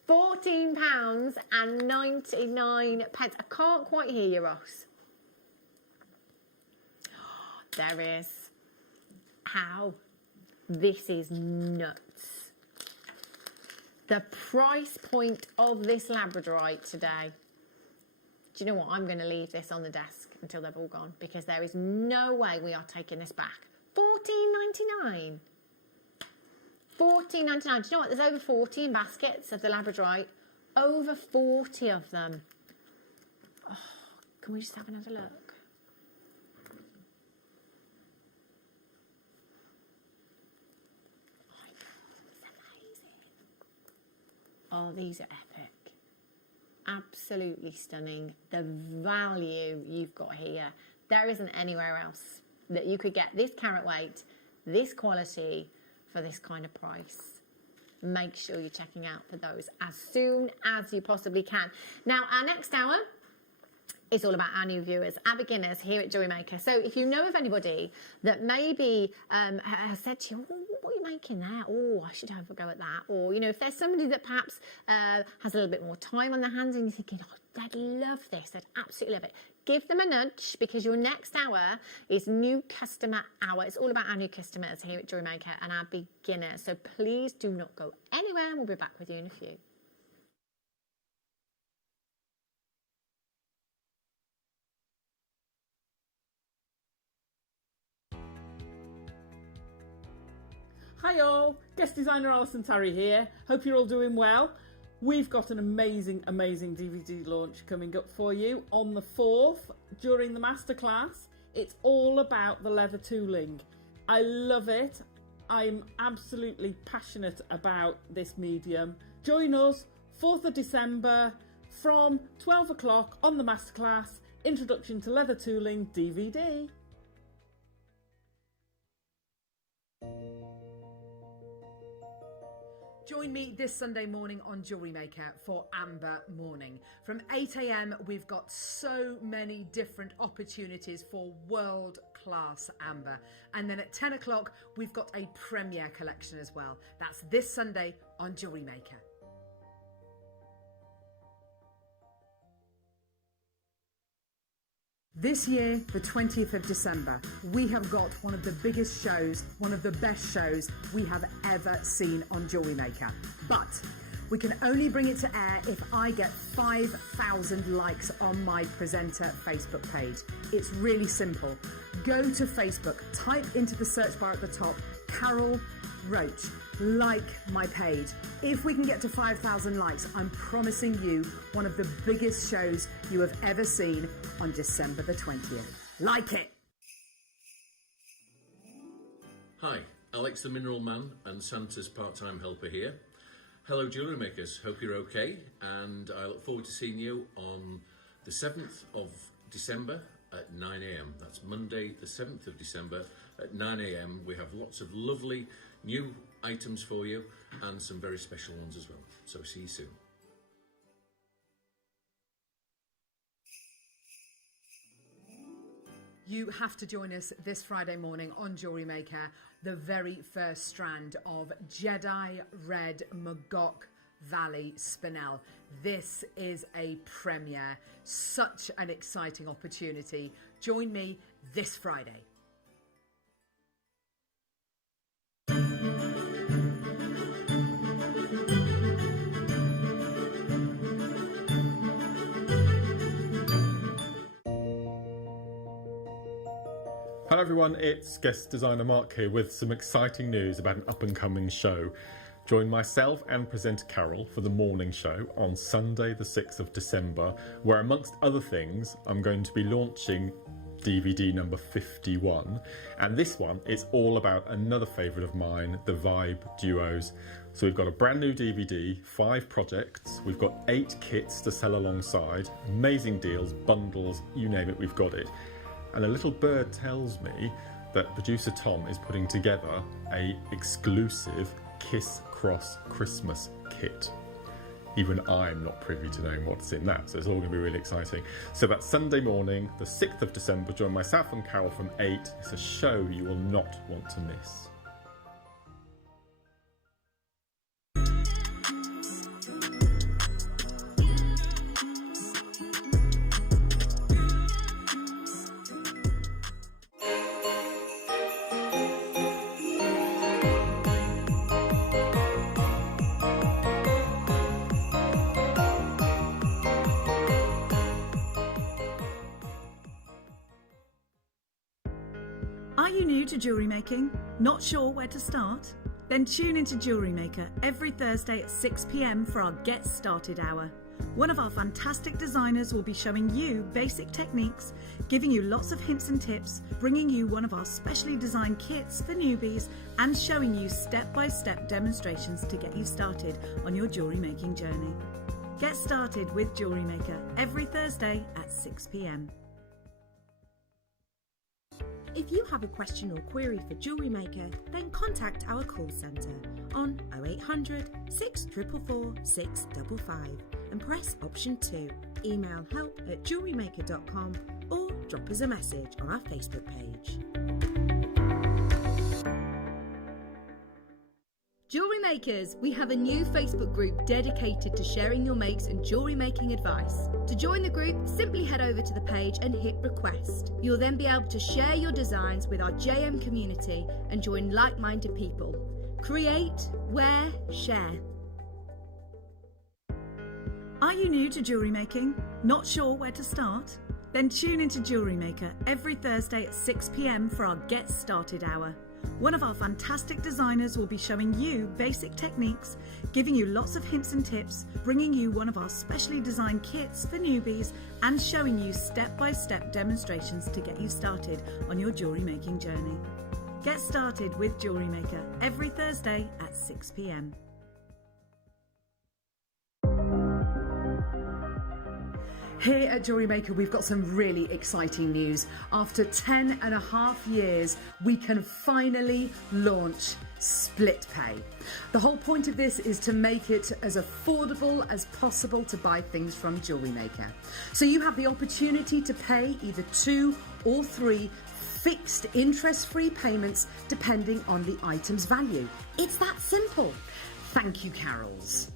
£14.99. I can't quite hear you, Ross. There is. How? This is nuts. The price point of this labradorite today. Do you know what? I'm going to leave this on the desk until they've all gone, because there is no way we are taking this back. $14.99. $14.99. Do you know what? There's over 40 in baskets of the labradorite. Over 40 of them. Oh, can we just have another look? Oh, these are epic. Absolutely stunning. The value you've got here. There isn't anywhere else that you could get this carat weight, this quality, for this kind of price. Make sure you're checking out for those as soon as you possibly can. Now, our next hour is all about our new viewers, our beginners here at JewelleryMaker. So if you know of anybody that maybe has said to you, oh, what are you making there? Oh, I should have a go at that. Or, you know, if there's somebody that perhaps has a little bit more time on their hands and you're thinking, oh, they'd love this, they'd absolutely love it, give them a nudge, because your next hour is new customer hour. It's all about our new customers here at JewelleryMaker and our beginners. So please do not go anywhere, and we'll be back with you in a few. Hi all, guest designer Alison Tarry here. Hope you're all doing well. We've got an amazing DVD launch coming up for you on the 4th during the masterclass. It's all about the leather tooling. I love it. I'm absolutely passionate about this medium. Join us 4th of December from 12 o'clock on the masterclass, Introduction to Leather Tooling DVD. Join me this Sunday morning on JewelleryMaker for Amber Morning. From 8 a.m, we've got so many different opportunities for world-class amber. And then at 10 o'clock, we've got a premiere collection as well. That's this Sunday on JewelleryMaker. This year, the 20th of December, we have got one of the biggest shows, one of the best shows we have ever seen on JewelleryMaker. But we can only bring it to air if I get 5,000 likes on my presenter Facebook page. It's really simple. Go to Facebook, type into the search bar at the top, Carol Roach, like my page. If we can get to 5,000 likes, I'm promising you one of the biggest shows you have ever seen on December the 20th. Like it! Hi, Alex the Mineral Man and Santa's part-time helper here. Hello jewellery makers, hope you're okay, and I look forward to seeing you on the 7th of December at 9 a.m. That's Monday the 7th of December at 9 a.m. We have lots of lovely new items for you and some very special ones as well. So see you soon. You have to join us this Friday morning on JewelleryMaker, the very first strand of Jedi Red Magok Valley Spinel. This is a premiere, such an exciting opportunity. Join me this Friday. Hello everyone, it's guest designer Mark here with some exciting news about an up-and-coming show. Join myself and presenter Carol for the morning show on Sunday the 6th of December, where amongst other things I'm going to be launching DVD number 51, and this one is all about another favourite of mine, the Vibe Duos. So we've got a brand new DVD, 5 projects, we've got 8 kits to sell alongside, amazing deals, bundles, you name it, we've got it. And a little bird tells me that producer Tom is putting together a exclusive Kiss Cross Christmas kit. Even I'm not privy to knowing what's in that, so it's all going to be really exciting. So that's Sunday morning, the 6th of December. Join myself and Carol from 8. It's a show you will not want to miss. Are you new to jewellery making? Not sure where to start? Then tune into JewelleryMaker every Thursday at 6 p.m. for our Get Started Hour. One of our fantastic designers will be showing you basic techniques, giving you lots of hints and tips, bringing you one of our specially designed kits for newbies, and showing you step-by-step demonstrations to get you started on your jewellery making journey. Get started with JewelleryMaker every Thursday at 6 p.m. If you have a question or query for JewelleryMaker, then contact our call centre on 0800 644 655 and press option 2. Email help@jewellerymaker.com or drop us a message on our Facebook page. Jewellery Makers, we have a new Facebook group dedicated to sharing your makes and jewellery making advice. To join the group, simply head over to the page and hit request. You'll then be able to share your designs with our JM community and join like-minded people. Create, wear, share. Are you new to jewellery making? Not sure where to start? Then tune into JewelleryMaker every Thursday at 6 p.m. for our Get Started Hour. One of our fantastic designers will be showing you basic techniques, giving you lots of hints and tips, bringing you one of our specially designed kits for newbies, and showing you step-by-step demonstrations to get you started on your jewellery making journey. Get started with JewelleryMaker every Thursday at 6 p.m. Here at JewelleryMaker, we've got some really exciting news. After 10.5 years, we can finally launch split pay. The whole point of this is to make it as affordable as possible to buy things from JewelleryMaker. So you have the opportunity to pay either 2 or 3 fixed interest-free payments depending on the item's value. It's that simple. Thank you, Carols.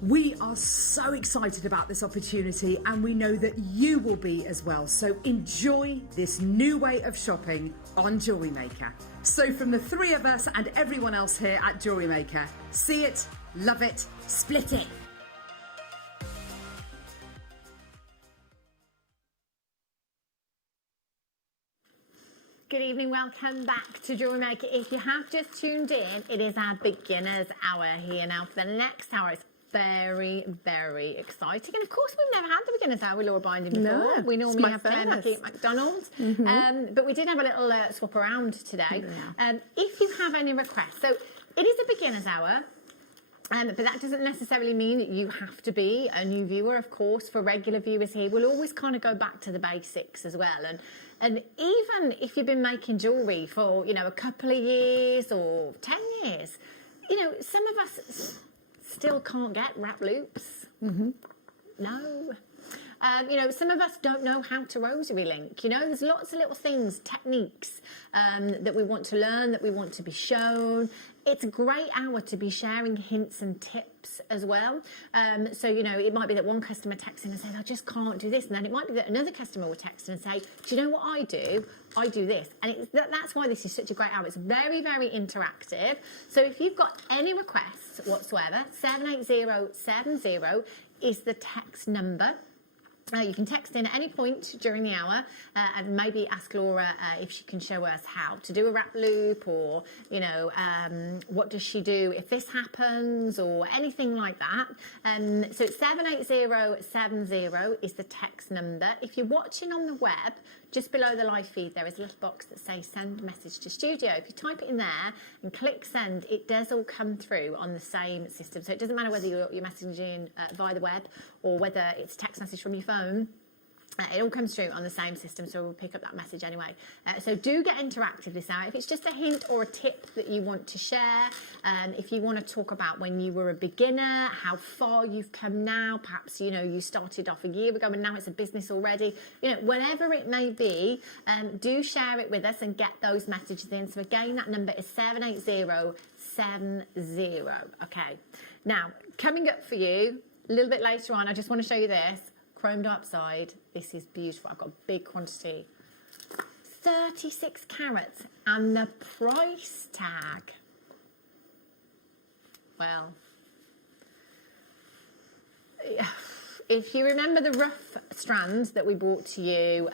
We are so excited about this opportunity and we know that you will be as well. So enjoy this new way of shopping on JewelleryMaker. So from the 3 of us and everyone else here at JewelleryMaker, see it, love it, split it. Good evening, welcome back to JewelleryMaker. If you have just tuned in, it is our beginner's hour here now for the next hour. It's very, very exciting. And of course, we've never had the beginner's hour with Laura Binding before. No, we it's normally my have Claire first. Mackey at McDonald's. But we did have a little swap around today. Yeah. If you have any requests, so it is a beginner's hour. But that doesn't necessarily mean that you have to be a new viewer, of course. For regular viewers here, we'll always kind of go back to the basics as well. And even if you've been making jewellery for, you know, a couple of years or 10 years, you know, some of us still can't get wrap loops. No. You know, some of us don't know how to rosary link. You know, there's lots of little things, techniques that we want to learn, that we want to be shown. It's a great hour to be sharing hints and tips as well. So, you know, it might be that one customer texts in and says, I just can't do this. And then it might be that another customer will text in and say, do you know what I do? I do this. And that's why this is such a great hour. It's very, very interactive. So if you've got any requests whatsoever, 78070 is the text number. You can text in at any point during the hour and maybe ask Laura if she can show us how to do a wrap loop, or, you know, what does she do if this happens, or anything like that. So it's 78070 is the text number. If you're watching on the web, just below the live feed, there is a little box that says send message to studio. If you type it in there and click send, it does all come through on the same system. So it doesn't matter whether you're messaging via the web or whether it's a text message from your phone. It all comes through on the same system, so we'll pick up that message anyway. So do get interactive this hour. If it's just a hint or a tip that you want to share, if you want to talk about when you were a beginner, how far you've come now, perhaps, you know, you started off a year ago and now it's a business already, you know, whatever it may be, do share it with us and get those messages in. So again, that number is 78070. Okay. Now, coming up for you, a little bit later on, I just want to show you this. Chromed upside. This is beautiful. I've got a big quantity. 36 carats and the price tag. Well, if you remember the rough strands that we brought to you,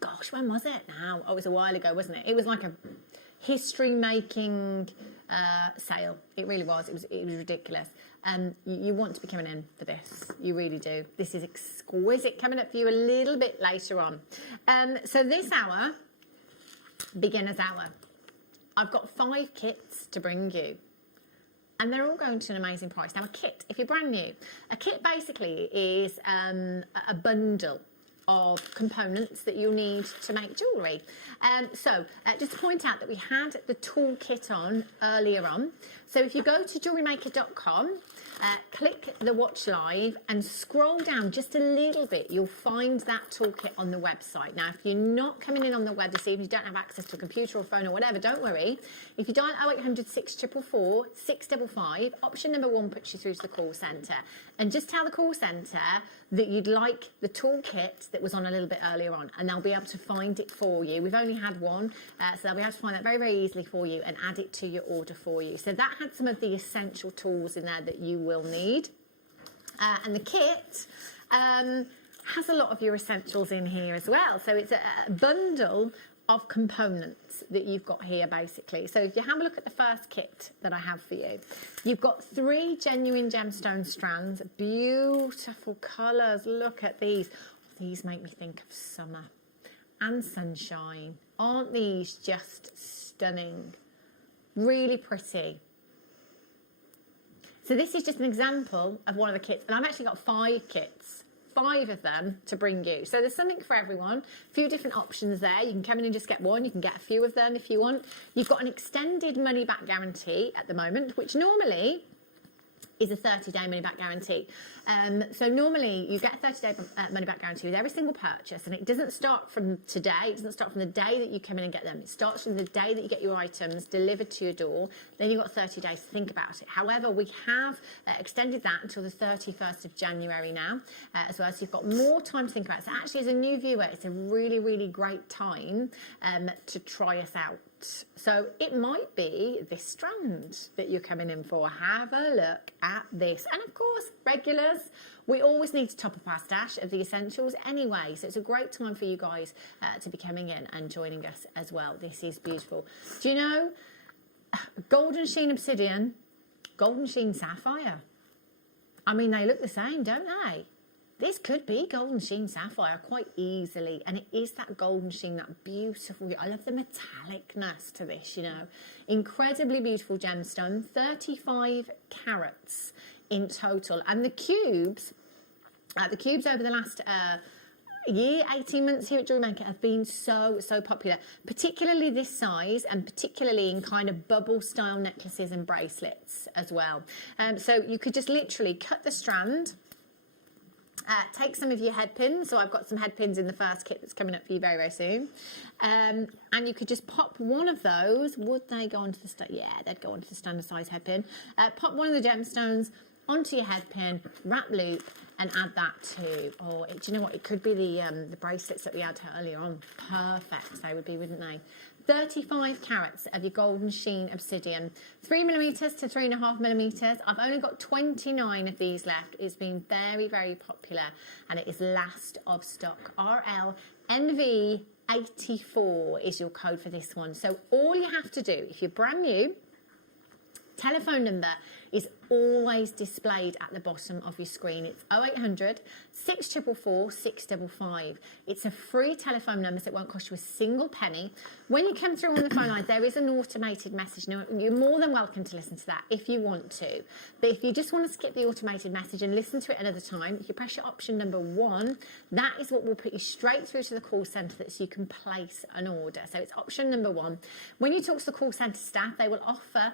gosh, when was it now? Oh, it was a while ago, wasn't it? It was like a history-making sale. It really was. It was ridiculous. You want to be coming in for this. You really do. This is exquisite. Coming up for you a little bit later on. So this hour, beginner's hour, I've got 5 kits to bring you. And they're all going to an amazing price. Now, a kit, if you're brand new, a kit basically is a bundle of components that you'll need to make jewellery. Just to point out that we had the toolkit on earlier on. So if you go to JewelleryMaker.com, click the watch live and scroll down just a little bit, you'll find that toolkit on the website. Now, if you're not coming in on the web this evening, you don't have access to a computer or phone or whatever, don't worry. If you dial 0800 644 655, option number 1 puts you through to the call centre. And just tell the call centre that you'd like the toolkit that was on a little bit earlier on, and they'll be able to find it for you. We've only had one, so they'll be able to find that very, very easily for you and add it to your order for you. So that had some of the essential tools in there that you will need. And the kit has a lot of your essentials in here as well. So it's a bundle of components that you've got here basically. So if you have a look at the first kit that I have for you, you've got 3 genuine gemstone strands, beautiful colours. Look at these. These make me think of summer and sunshine. Aren't these just stunning? Really pretty. So this is just an example of one of the kits, and I've actually got 5 kits. 5 of them to bring you. So there's something for everyone. A few different options there. You can come in and just get one. You can get a few of them if you want. You've got an extended money back guarantee at the moment, which normally is a 30-day money back guarantee. So normally you get a 30-day money back guarantee with every single purchase, and it doesn't start from today. It doesn't start from the day that you come in and get them. It starts from the day that you get your items delivered to your door. Then you've got 30 days to think about it. However, we have extended that until the 31st of January now, as well. So you've got more time to think about it. So actually, as a new viewer, it's a really, really great time to try us out. So it might be this strand that you're coming in for. Have a look at this. And of course, regulars, we always need to top up our stash of the essentials anyway. So it's a great time for you guys to be coming in and joining us as well. This is beautiful. Do you know, golden sheen obsidian, golden sheen sapphire. I mean, they look the same, don't they? This could be golden sheen sapphire quite easily, and it is that golden sheen, that beautiful, I love the metallicness to this, you know. Incredibly beautiful gemstone, 35 carats in total. And the cubes over the last year, 18 months here at JewelleryMaker have been so popular, particularly this size and particularly in kind of bubble style necklaces and bracelets as well. So you could just literally cut the strand, take some of your head pins. So I've got some head pins in the first kit that's coming up for you very, very soon. And you could just pop one of those. Would they go onto the yeah, they'd go onto the standard size head pin. Pop one of the gemstones onto your head pin, wrap loop, and add that to, do you know what? It could be the bracelets that we had earlier on. Perfect, they would be, wouldn't they? 35 carats of your golden sheen obsidian, 3mm to 3.5mm. I've only got 29 of these left. It's been very, very popular, and it is last of stock. RLNV84 is your code for this one. So all you have to do, if you're brand new, telephone number is always displayed at the bottom of your screen. It's 0800 644 655. It's a free telephone number, so it won't cost you a single penny. When you come through on the phone line, there is an automated message. Now, you're more than welcome to listen to that if you want to. But if you just want to skip the automated message and listen to it another time, if you press your option number 1, that is what will put you straight through to the call centre so you can place an order. So it's option number 1. When you talk to the call centre staff, they will offer,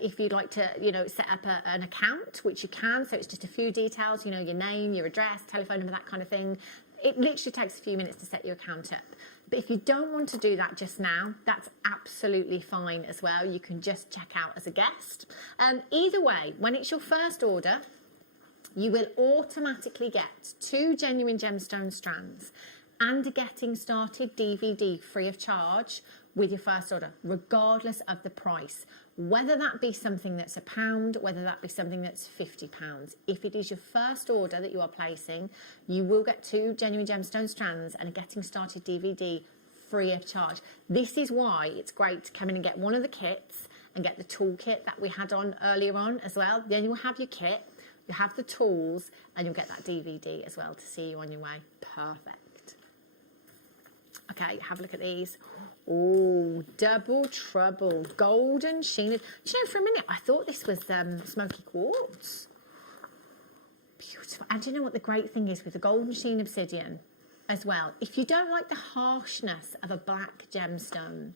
if you'd like to, set up an account, which you can. So it's just a few details, your name, your address, telephone number, that kind of thing. It literally takes a few minutes to set your account up. But if you don't want to do that just now, that's absolutely fine as well. You can just check out as a guest. Either way, when it's your first order, you will automatically get 2 genuine gemstone strands and a getting started DVD free of charge with your first order, regardless of the price. Whether that be something that's £1, whether that be something that's £50. If it is your first order that you are placing, you will get 2 genuine gemstone strands and a getting started DVD free of charge. This is why it's great to come in and get one of the kits and get the toolkit that we had on earlier on as well. Then you'll have your kit, you'll have the tools, and you'll get that DVD as well to see you on your way. Perfect. Okay, have a look at these. Oh, double trouble, golden sheen. Do you know, for a minute I thought this was smoky quartz. Beautiful. And do you know what the great thing is with the golden sheen obsidian as well? If you don't like the harshness of a black gemstone,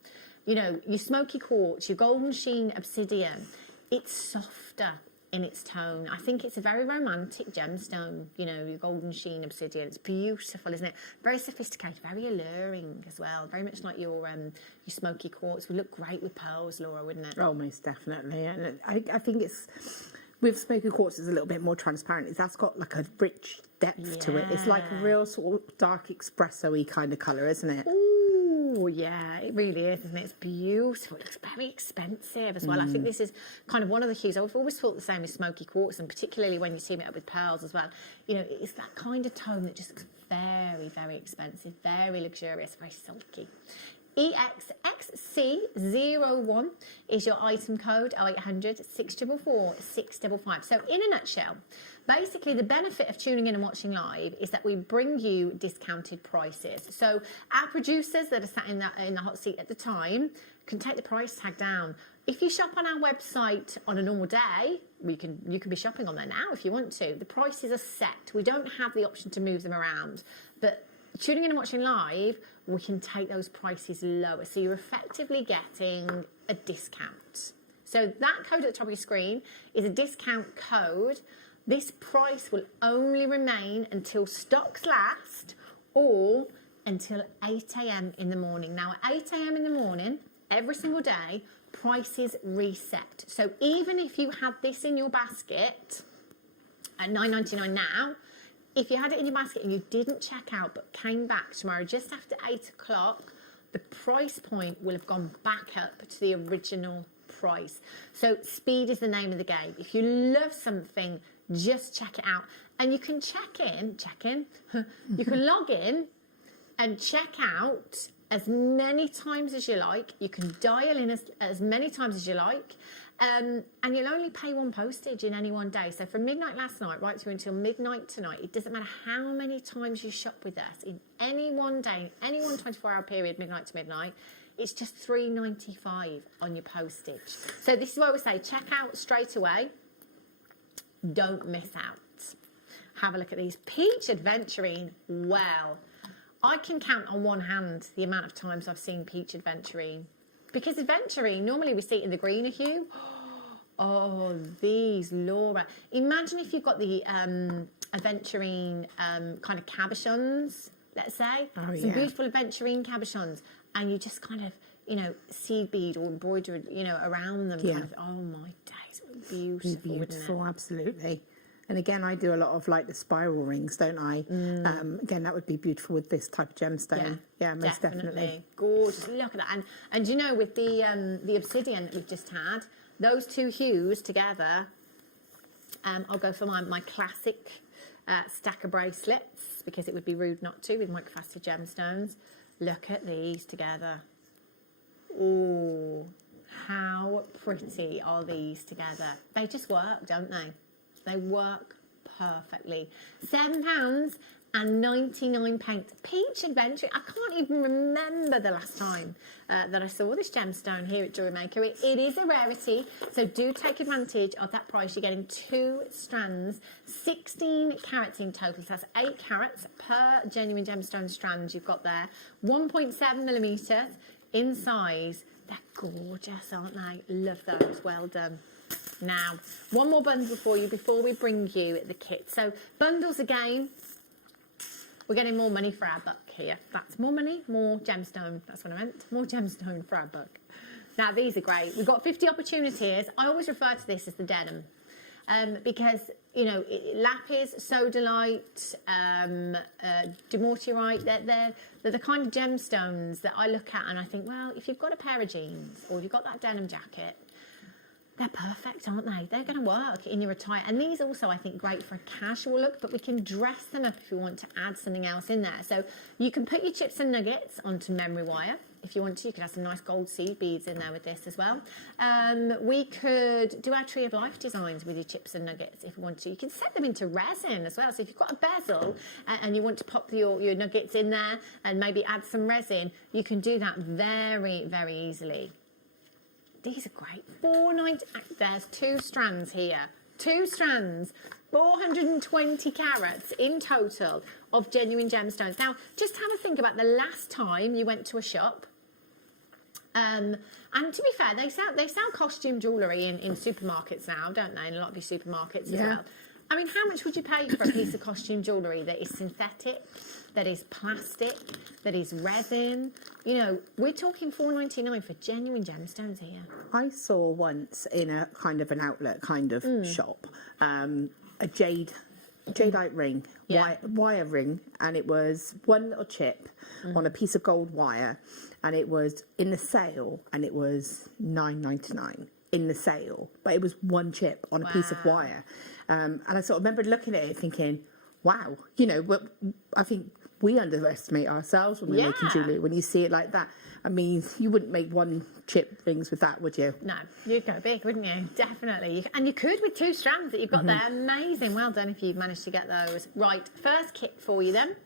your smoky quartz, your golden sheen obsidian, it's softer in its tone. I think it's a very romantic gemstone, your golden sheen obsidian. It's beautiful, isn't it? Very sophisticated, very alluring as well. Very much like your smoky quartz. Would look great with pearls, Laura, wouldn't it? Oh, most definitely. And I think it's, with smoky quartz, it's a little bit more transparent. That's got like a rich depth to it. It's like a real sort of dark espresso-y kind of colour, isn't it? Oh, yeah, it really is, isn't it? It's beautiful. It looks very expensive as well. I think this is kind of one of the hues. I've always thought the same with smoky quartz, and particularly when you team it up with pearls as well. It's that kind of tone that just looks very, very expensive, very luxurious, very silky. EXXC01 is your item code, 0800 644 655. So in a nutshell, basically the benefit of tuning in and watching live is that we bring you discounted prices. So our producers that are sat in the hot seat at the time can take the price tag down. If you shop on our website on a normal day, you can be shopping on there now if you want to. The prices are set. We don't have the option to move them around, but tuning in and watching live, we can take those prices lower. So you're effectively getting a discount. So that code at the top of your screen is a discount code. This price will only remain until stocks last or until 8 a.m. in the morning. Now, at 8 a.m. in the morning, every single day, prices reset. So even if you had this in your basket at $9.99 now, if you had it in your basket and you didn't check out but came back tomorrow just after 8 o'clock, the price point will have gone back up to the original price. So speed is the name of the game. If you love something, just check it out. And you can you can log in and check out as many times as you like. You can dial in as many times as you like. And you'll only pay 1 postage in any one day. So from midnight last night right through until midnight tonight, it doesn't matter how many times you shop with us in any one day, any one 24-hour period, midnight to midnight, it's just $3.95 on your postage. So this is what we say, check out straight away. Don't miss out. Have a look at these. Peach Adventurine. Well, I can count on one hand the amount of times I've seen Peach Adventurine. Because aventurine, normally we see it in the greener hue. Oh, these, Laura. Imagine if you've got the aventurine kind of cabochons, let's say. Oh, some beautiful aventurine cabochons. And you just kind of, seed bead or embroidered, around them. Yeah. Kind of, oh, my days. It would be beautiful, Beautiful, wouldn't it? absolutely. And again, I do a lot of like the spiral rings, don't I? Again, that would be beautiful with this type of gemstone. Yeah, most definitely. Gorgeous. Look at that. And with the obsidian that we've just had, those two hues together, I'll go for my classic stack of bracelets because it would be rude not to with microfaceted gemstones. Look at these together. Oh. How pretty are these together? They just work, don't they? They work perfectly. £7.99. Peach Adventure. I can't even remember the last time that I saw this gemstone here at JewelleryMaker. It is a rarity, so do take advantage of that price. You're getting 2 strands, 16 carats in total. So that's 8 carats per genuine gemstone strand you've got there. 1.7 millimetres in size. They're gorgeous, aren't they? Love those. Well done. Now, one more bundle for you before we bring you the kit. So bundles again. We're getting more money for our buck here. That's more money, more gemstone. That's what I meant. More gemstone for our buck. Now, these are great. We've got 50 opportunities. I always refer to this as the denim because, you know, lapis, sodalite, demortierite, they're the kind of gemstones that I look at and I think, well, if you've got a pair of jeans or if you've got that denim jacket, they're perfect, aren't they? They're going to work in your attire. And these also, I think, great for a casual look, but we can dress them up if you want to add something else in there. So you can put your chips and nuggets onto memory wire. If you want to, you could have some nice gold seed beads in there with this as well. We could do our Tree of Life designs with your chips and nuggets if you want to. You can set them into resin as well. So if you've got a bezel and you want to pop your nuggets in there and maybe add some resin, you can do that very, very easily. These are great. There's 2 strands here. 2 strands, 420 carats in total of genuine gemstones. Now, just have a think about the last time you went to a shop. And to be fair, they sell costume jewellery in supermarkets now, don't they? In a lot of your supermarkets as well. I mean, how much would you pay for a piece of costume jewellery that is synthetic, that is plastic, that is resin? You know, we're talking $4.99 for genuine gemstones here. I saw once in a kind of an outlet kind of shop, a jadeite ring, wire ring, and it was one little chip on a piece of gold wire, and it was in the sale, and it was $9.99 in the sale, but it was one chip on a piece of wire. And I sort of remember looking at it thinking, wow, you know, but I think we underestimate ourselves when we're making jewellery, when you see it like that. I mean, you wouldn't make one chip rings with that, would you? No, you'd go big, wouldn't you? Definitely. And you could with 2 strands that you've got there. Amazing. Well done if you've managed to get those. Right, first kit for you then.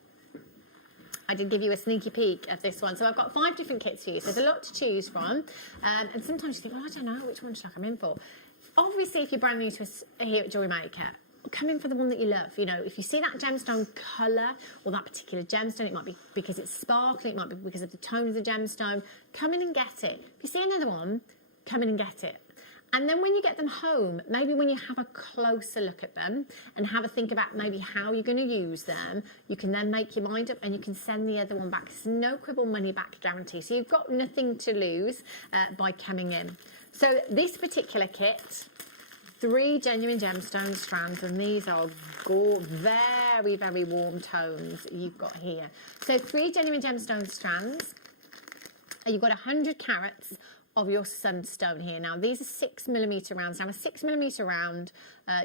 I did give you a sneaky peek of this one. So I've got 5 different kits for you. So there's a lot to choose from. And sometimes you think, well, I don't know, which one should I come in for? Obviously, if you're brand new to us here at JewelleryMaker, come in for the one that you love. You know, if you see that gemstone colour or that particular gemstone, it might be because it's sparkling, it might be because of the tone of the gemstone, come in and get it. If you see another one, come in and get it. And then when you get them home, maybe when you have a closer look at them and have a think about maybe how you're going to use them, you can then make your mind up and you can send the other one back. It's no quibble money back guarantee. So you've got nothing to lose by coming in. So this particular kit, 3 genuine gemstone strands, and these are very, very warm tones you've got here. So 3 genuine gemstone strands, and you've got 100 carats of your sunstone here. Now, these are 6mm rounds. Now, a 6mm round,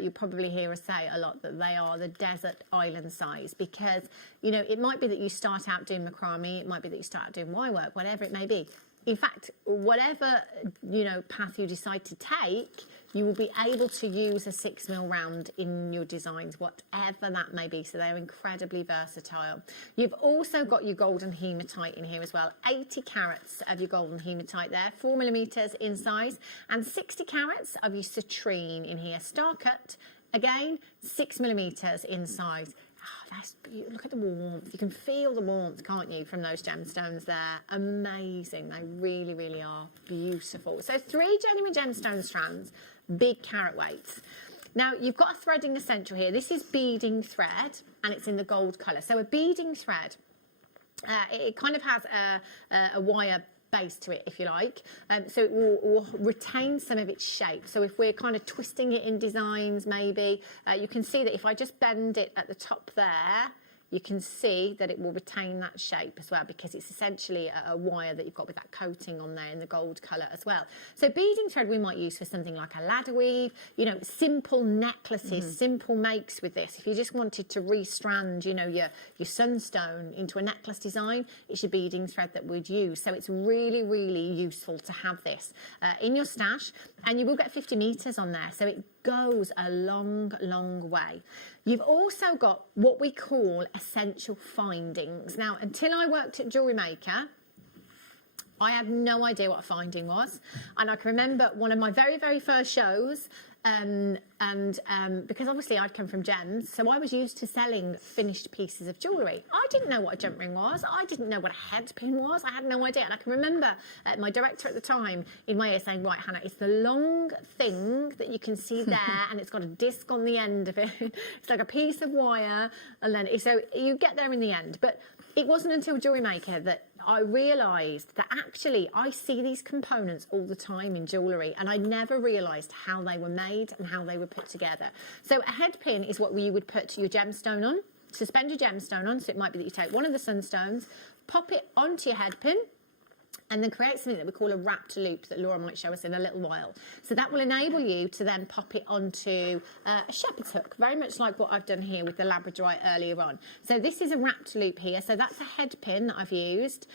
you'll probably hear us say a lot that they are the desert island size because, you know, it might be that you start out doing macrame, it might be that you start out doing wire work, whatever it may be. In fact, whatever, you know, path you decide to take, you will be able to use a 6mm round in your designs, whatever that may be. So they're incredibly versatile. You've also got your golden hematite in here as well. 80 carats of your golden hematite there, 4mm in size, and 60 carats of your citrine in here. Star cut, again, 6mm in size. Oh, that's beautiful. Look at the warmth. You can feel the warmth, can't you, from those gemstones there. Amazing. They really, really are beautiful. So 3 genuine gemstone strands, big carat weights. Now, you've got a threading essential here. This is beading thread, and it's in the gold colour. So a beading thread, it kind of has a wire base to it, if you like, so it will retain some of its shape. So if we're kind of twisting it in designs, maybe you can see that if I just bend it at the top there, you can see that it will retain that shape as well, because it's essentially a wire that you've got with that coating on there in the gold colour as well. So beading thread we might use for something like a ladder weave, you know, simple necklaces, simple makes with this. If you just wanted to restrand, you know, your sunstone into a necklace design, it's your beading thread that we'd use. So it's really, really useful to have this in your stash, and you will get 50 metres on there. So it goes a long, long way. You've also got what we call essential findings. Now, until I worked at JewelleryMaker, I had no idea what a finding was. And I can remember one of my very, very first shows, because obviously I'd come from gems, so I was used to selling finished pieces of jewellery. I didn't know what a jump ring was. I didn't know what a head pin was. I had no idea. And I can remember my director at the time in my ear saying, right, Hannah, it's the long thing that you can see there, and it's got a disc on the end of it. It's like a piece of wire, and then so you get there in the end. But it wasn't until JewelleryMaker that I realised that actually I see these components all the time in jewellery, and I never realised how they were made and how they were put together. So a head pin is what you would put your gemstone on, suspend your gemstone on. So it might be that you take one of the sunstones, pop it onto your head pin, and then create something that we call a wrapped loop that Laura might show us in a little while. So that will enable you to then pop it onto a shepherd's hook, very much like what I've done here with the Labradorite earlier on. So this is a wrapped loop here. So that's a head pin that I've used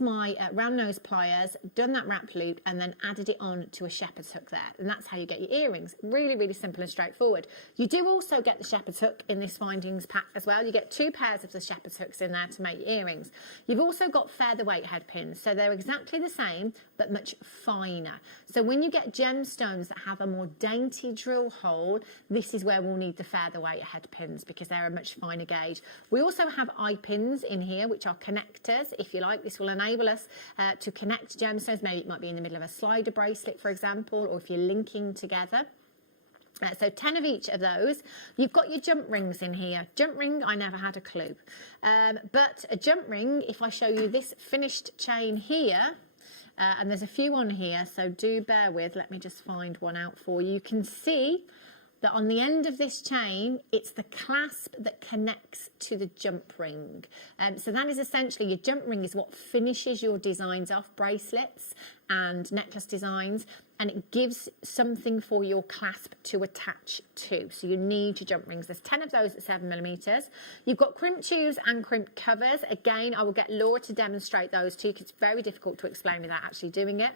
my round nose pliers, done that wrapped loop, and then added it on to a shepherd's hook there. And that's how you get your earrings. Really, really simple and straightforward. You do also get the shepherd's hook in this findings pack as well. You get 2 pairs of the shepherd's hooks in there to make your earrings. You've also got featherweight head pins. So they're exactly the same, but much finer. So when you get gemstones that have a more dainty drill hole, this is where we'll need the featherweight head pins, because they're a much finer gauge. We also have eye pins in here, which are connectors, if you like. This will enable us to connect gemstones. Maybe it might be in the middle of a slider bracelet, for example, or if you're linking together. So 10 of each of those. You've got your jump rings in here. Jump ring, I never had a clue. But a jump ring, if I show you this finished chain here, and there's a few on here, so do bear with, let me just find one out for you. You can see that on the end of this chain, it's the clasp that connects to the jump ring. So that is essentially, your jump ring is what finishes your designs off, bracelets and necklace designs, and it gives something for your clasp to attach to. So you need your jump rings. There's 10 of those at 7mm. You've got crimp tubes and crimp covers. Again, I will get Laura to demonstrate those too, because it's very difficult to explain without actually doing it.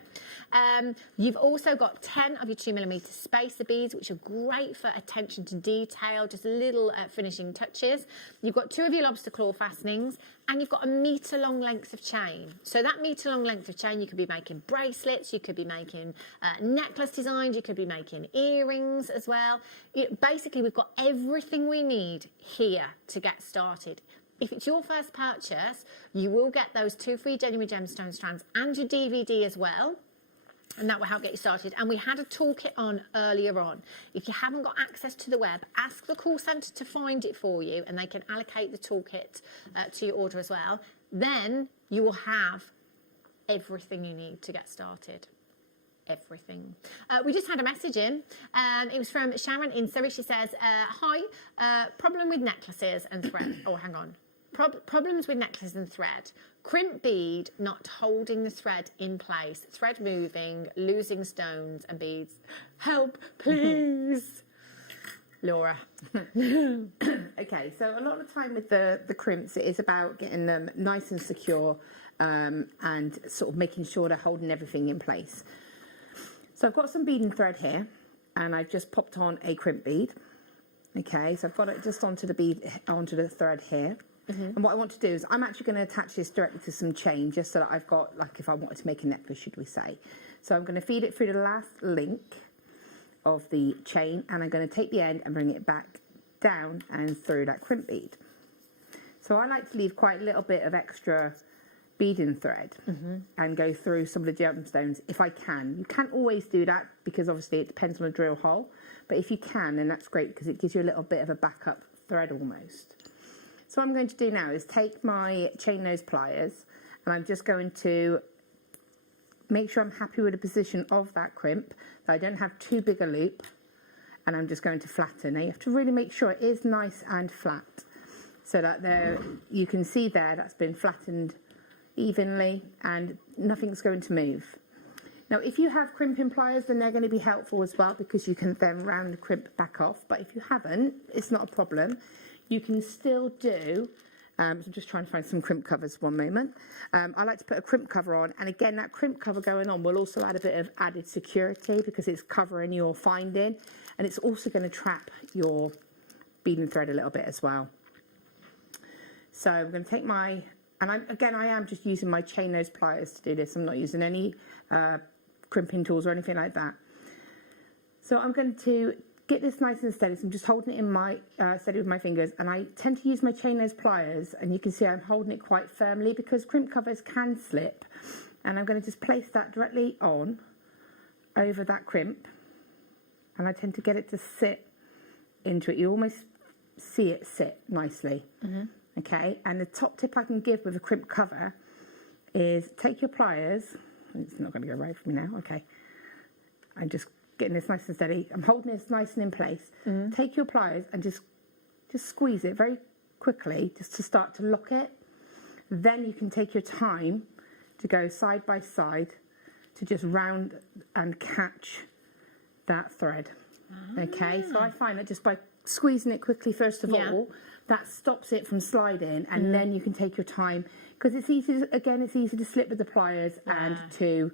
You've also got 10 of your 2mm spacer beads, which are great for attention to detail, just little finishing touches. You've got 2 of your lobster claw fastenings, and you've got a metre-long length of chain. So that metre-long length of chain, you could be making bracelets, you could be making necklace designs, you could be making earrings as well. Basically, we've got everything we need here to get started. If it's your first purchase, you will get those 2 free genuine gemstone strands and your DVD as well. And that will help get you started. And we had a toolkit on earlier on. If you haven't got access to the web, ask the call centre to find it for you, and they can allocate the toolkit to your order as well. Then you will have everything you need to get started. Everything. We just had a message in, and it was from Sharon in Surrey. She says, hi, problem with necklaces and thread. Oh, hang on. Problems with necklaces and thread. Crimp bead not holding the thread in place, thread moving, losing stones and beads. Help, please. Laura. Okay, so a lot of the time with the crimps, it is about getting them nice and secure and sort of making sure they're holding everything in place. So I've got some bead and thread here, and I've just popped on a crimp bead. Okay, so I've got it just onto the bead, onto the thread here. And what I want to do is I'm actually going to attach this directly to some chain, just so that I've got, like, if I wanted to make a necklace, should we say. So I'm going to feed it through the last link of the chain, and I'm going to take the end and bring it back down and through that crimp bead. So I like to leave quite a little bit of extra beading thread and go through some of the gemstones if I can. You can't always do that, because obviously it depends on the drill hole, but if you can, then that's great, because it gives you a little bit of a backup thread almost. So what I'm going to do now is take my chain nose pliers, and I'm just going to make sure I'm happy with the position of that crimp, that I don't have too big a loop, and I'm just going to flatten. Now you have to really make sure it is nice and flat. so that there, you can see there that's been flattened evenly and nothing's going to move. Now, if you have crimping pliers, then they're going to be helpful as well, because you can then round the crimp back off. But if you haven't, it's not a problem. You can still do, so I'm just trying to find some crimp covers, one moment. I like to put a crimp cover on, and again, that crimp cover going on will also add a bit of added security, because it's covering your finding, and it's also going to trap your bead and thread a little bit as well. So I'm going to take my, and I am just using my chain nose pliers to do this. I'm not using any crimping tools or anything like that. So I'm going to get this nice and steady. So I'm just holding it in my steady with my fingers, and I tend to use my chain nose pliers, and you can see I'm holding it quite firmly because crimp covers can slip. And I'm going to just place that directly on over that crimp, and I tend to get it to sit into it. You almost see it sit nicely. Okay, and the top tip I can give with a crimp cover is take your pliers. It's not going to go right for me now. Okay, I'm just getting this nice and steady. I'm holding this nice and in place. Take your pliers and just squeeze it very quickly, just to start to lock it. Then you can take your time to go side by side to just round and catch that thread. Okay, so I find that just by squeezing it quickly first of all, that stops it from sliding, and then you can take your time, because it's easy to, again, it's easy to slip with the pliers and to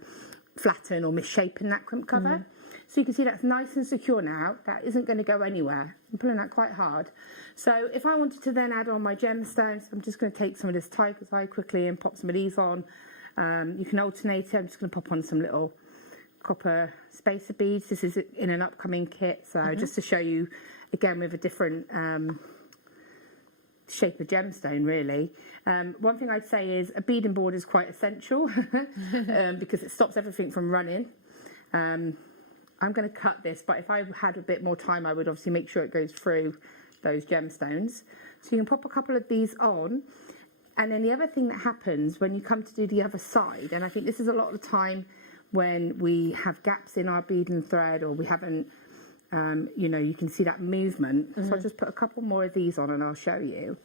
flatten or misshapen that crimp cover. So you can see that's nice and secure now. That isn't going to go anywhere. I'm pulling that quite hard. So if I wanted to then add on my gemstones, I'm just going to take some of this tiger's eye quickly and pop some of these on. You can alternate it. I'm just going to pop on some little copper spacer beads. This is in an upcoming kit, so just to show you again with a different shape of gemstone, really. One thing I'd say is a beading board is quite essential because it stops everything from running. I'm going to cut this, but if I had a bit more time, I would obviously make sure it goes through those gemstones. So you can pop a couple of these on, and then the other thing that happens when you come to do the other side, and I think this is a lot of the time when we have gaps in our bead and thread, or we haven't, you know, you can see that movement. So I'll just put a couple more of these on, and I'll show you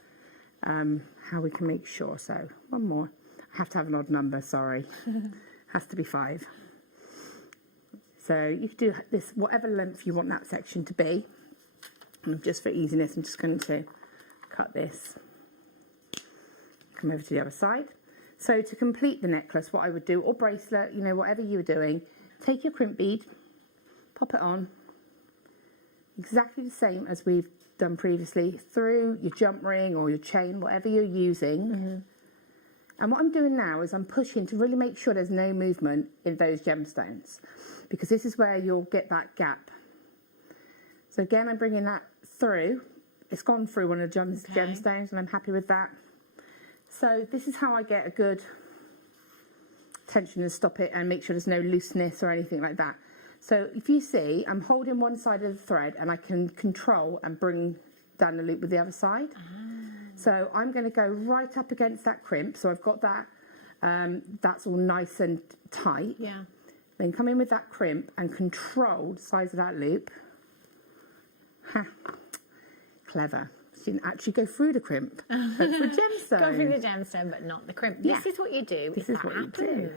how we can make sure. So one more. I have to have an odd number, sorry. Has to be 5. So you can do this whatever length you want that section to be. And just for easiness, I'm just going to cut this. Come over to the other side. So to complete the necklace, what I would do, or bracelet, you know, whatever you were doing, take your crimp bead, pop it on, exactly the same as we've done previously, through your jump ring or your chain, whatever you're using. And what I'm doing now is I'm pushing to really make sure there's no movement in those gemstones, because this is where you'll get that gap. So again, I'm bringing that through. It's gone through one of the gemstones, and I'm happy with that. So this is how I get a good tension and stop it and make sure there's no looseness or anything like that. So if you see, I'm holding one side of the thread, and I can control and bring down the loop with the other side. So I'm going to go right up against that crimp. So I've got that, that's all nice and tight. Then come in with that crimp and control the size of that loop. Ha, clever. So you didn't actually go through the crimp, but for gemstone. Go through the gemstone, but not the crimp. This is what you do. This is what you do.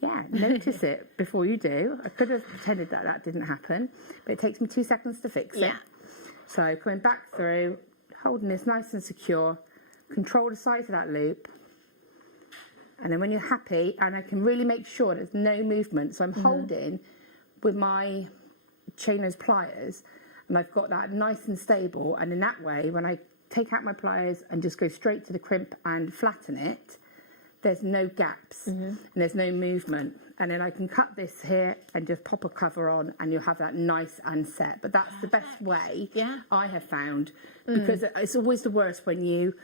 Yeah, notice it before you do. I could have pretended that that didn't happen, but it takes me 2 seconds to fix it. So coming back through, holding this nice and secure, control the size of that loop, and then when you're happy, and I can really make sure there's no movement, so I'm holding with my chain nose pliers, and I've got that nice and stable, and in that way, when I take out my pliers and just go straight to the crimp and flatten it, there's no gaps and there's no movement. And then I can cut this here and just pop a cover on, and you'll have that nice and set. But that's the best way I have found, because it's always the worst when you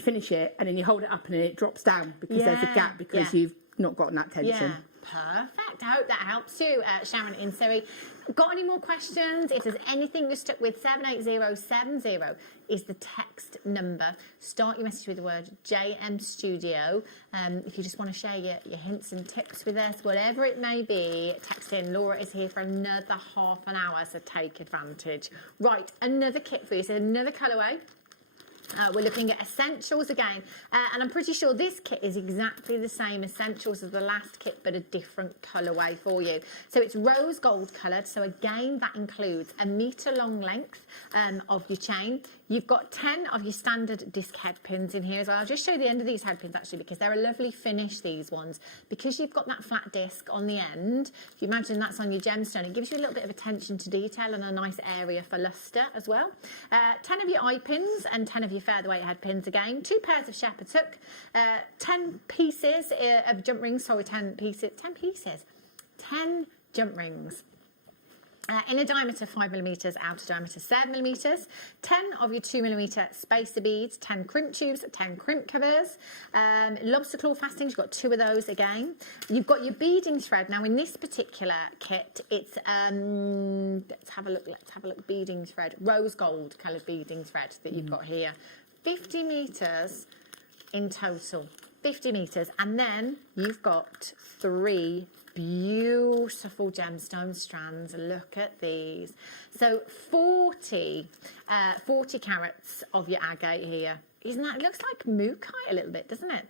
finish it and then you hold it up and then it drops down because there's a gap because you've not gotten that tension. Perfect. I hope that helps you, Sharon in Surrey. Got any more questions? If there's anything you're stuck with, 78070 is the text number. Start your message with the word JM Studio. If you just want to share your hints and tips with us, whatever it may be, text in. Laura is here for another half an hour, so take advantage. Right, another kit for you. So another colourway. We're looking at essentials again, and I'm pretty sure this kit is exactly the same essentials as the last kit, but a different colourway for you. So it's rose gold coloured, so again that includes a metre long length of your chain. You've got 10 of your standard disc head pins in here as well. I'll just show you the end of these head pins actually, because they're a lovely finish, these ones. Because you've got that flat disc on the end, if you imagine that's on your gemstone, it gives you a little bit of attention to detail and a nice area for lustre as well. 10 of your eye pins and 10 of your featherweight head pins again. 2 pairs of shepherd's hook, 10 pieces of jump rings, 10 jump rings. Inner diameter 5mm, outer diameter 7mm, 10 of your 2mm spacer beads, 10 crimp tubes, 10 crimp covers, lobster claw fastenings, you've got 2 of those again. You've got your beading thread. Now in this particular kit, it's, let's have a look, beading thread, rose gold coloured beading thread that you've got here. 50 metres in total, 50 metres, and then you've got 3 beautiful gemstone strands. Look at these. So 40 carats of your agate here. Isn't that, it looks like mookaite a little bit, doesn't it?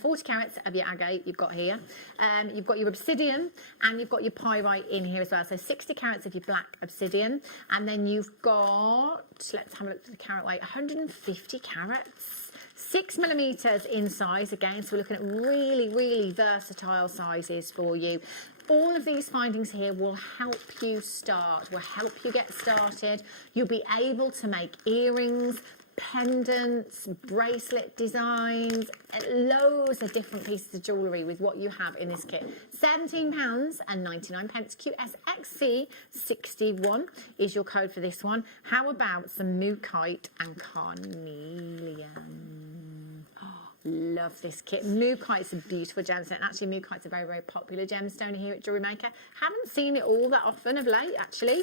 40 carats of your agate you've got here. You've got your obsidian and you've got your pyrite in here as well. So 60 carats of your black obsidian. And then you've got, let's have a look at the carat weight, 150 carats. 6mm in size again, so we're looking at really versatile sizes for you. All of these findings here will help you start, will help you get started. You'll be able to make earrings, pendants, bracelet designs, loads of different pieces of jewellery with what you have in this kit. £17.99. QSXC61 is your code for this one. How about some mookaite and carnelian? Oh, love this kit. Mookaite's a beautiful gemstone. Actually, mookaite's a very popular gemstone here at JewelleryMaker. Haven't seen it all that often of late, actually.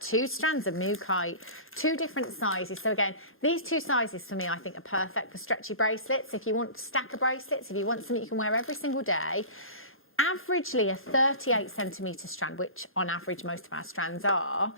2 strands of mookaite, 2 different sizes. So again, these 2 sizes for me I think are perfect for stretchy bracelets. If you want a stack of bracelets, if you want something you can wear every single day, averagely a 38cm strand, which on average most of our strands are,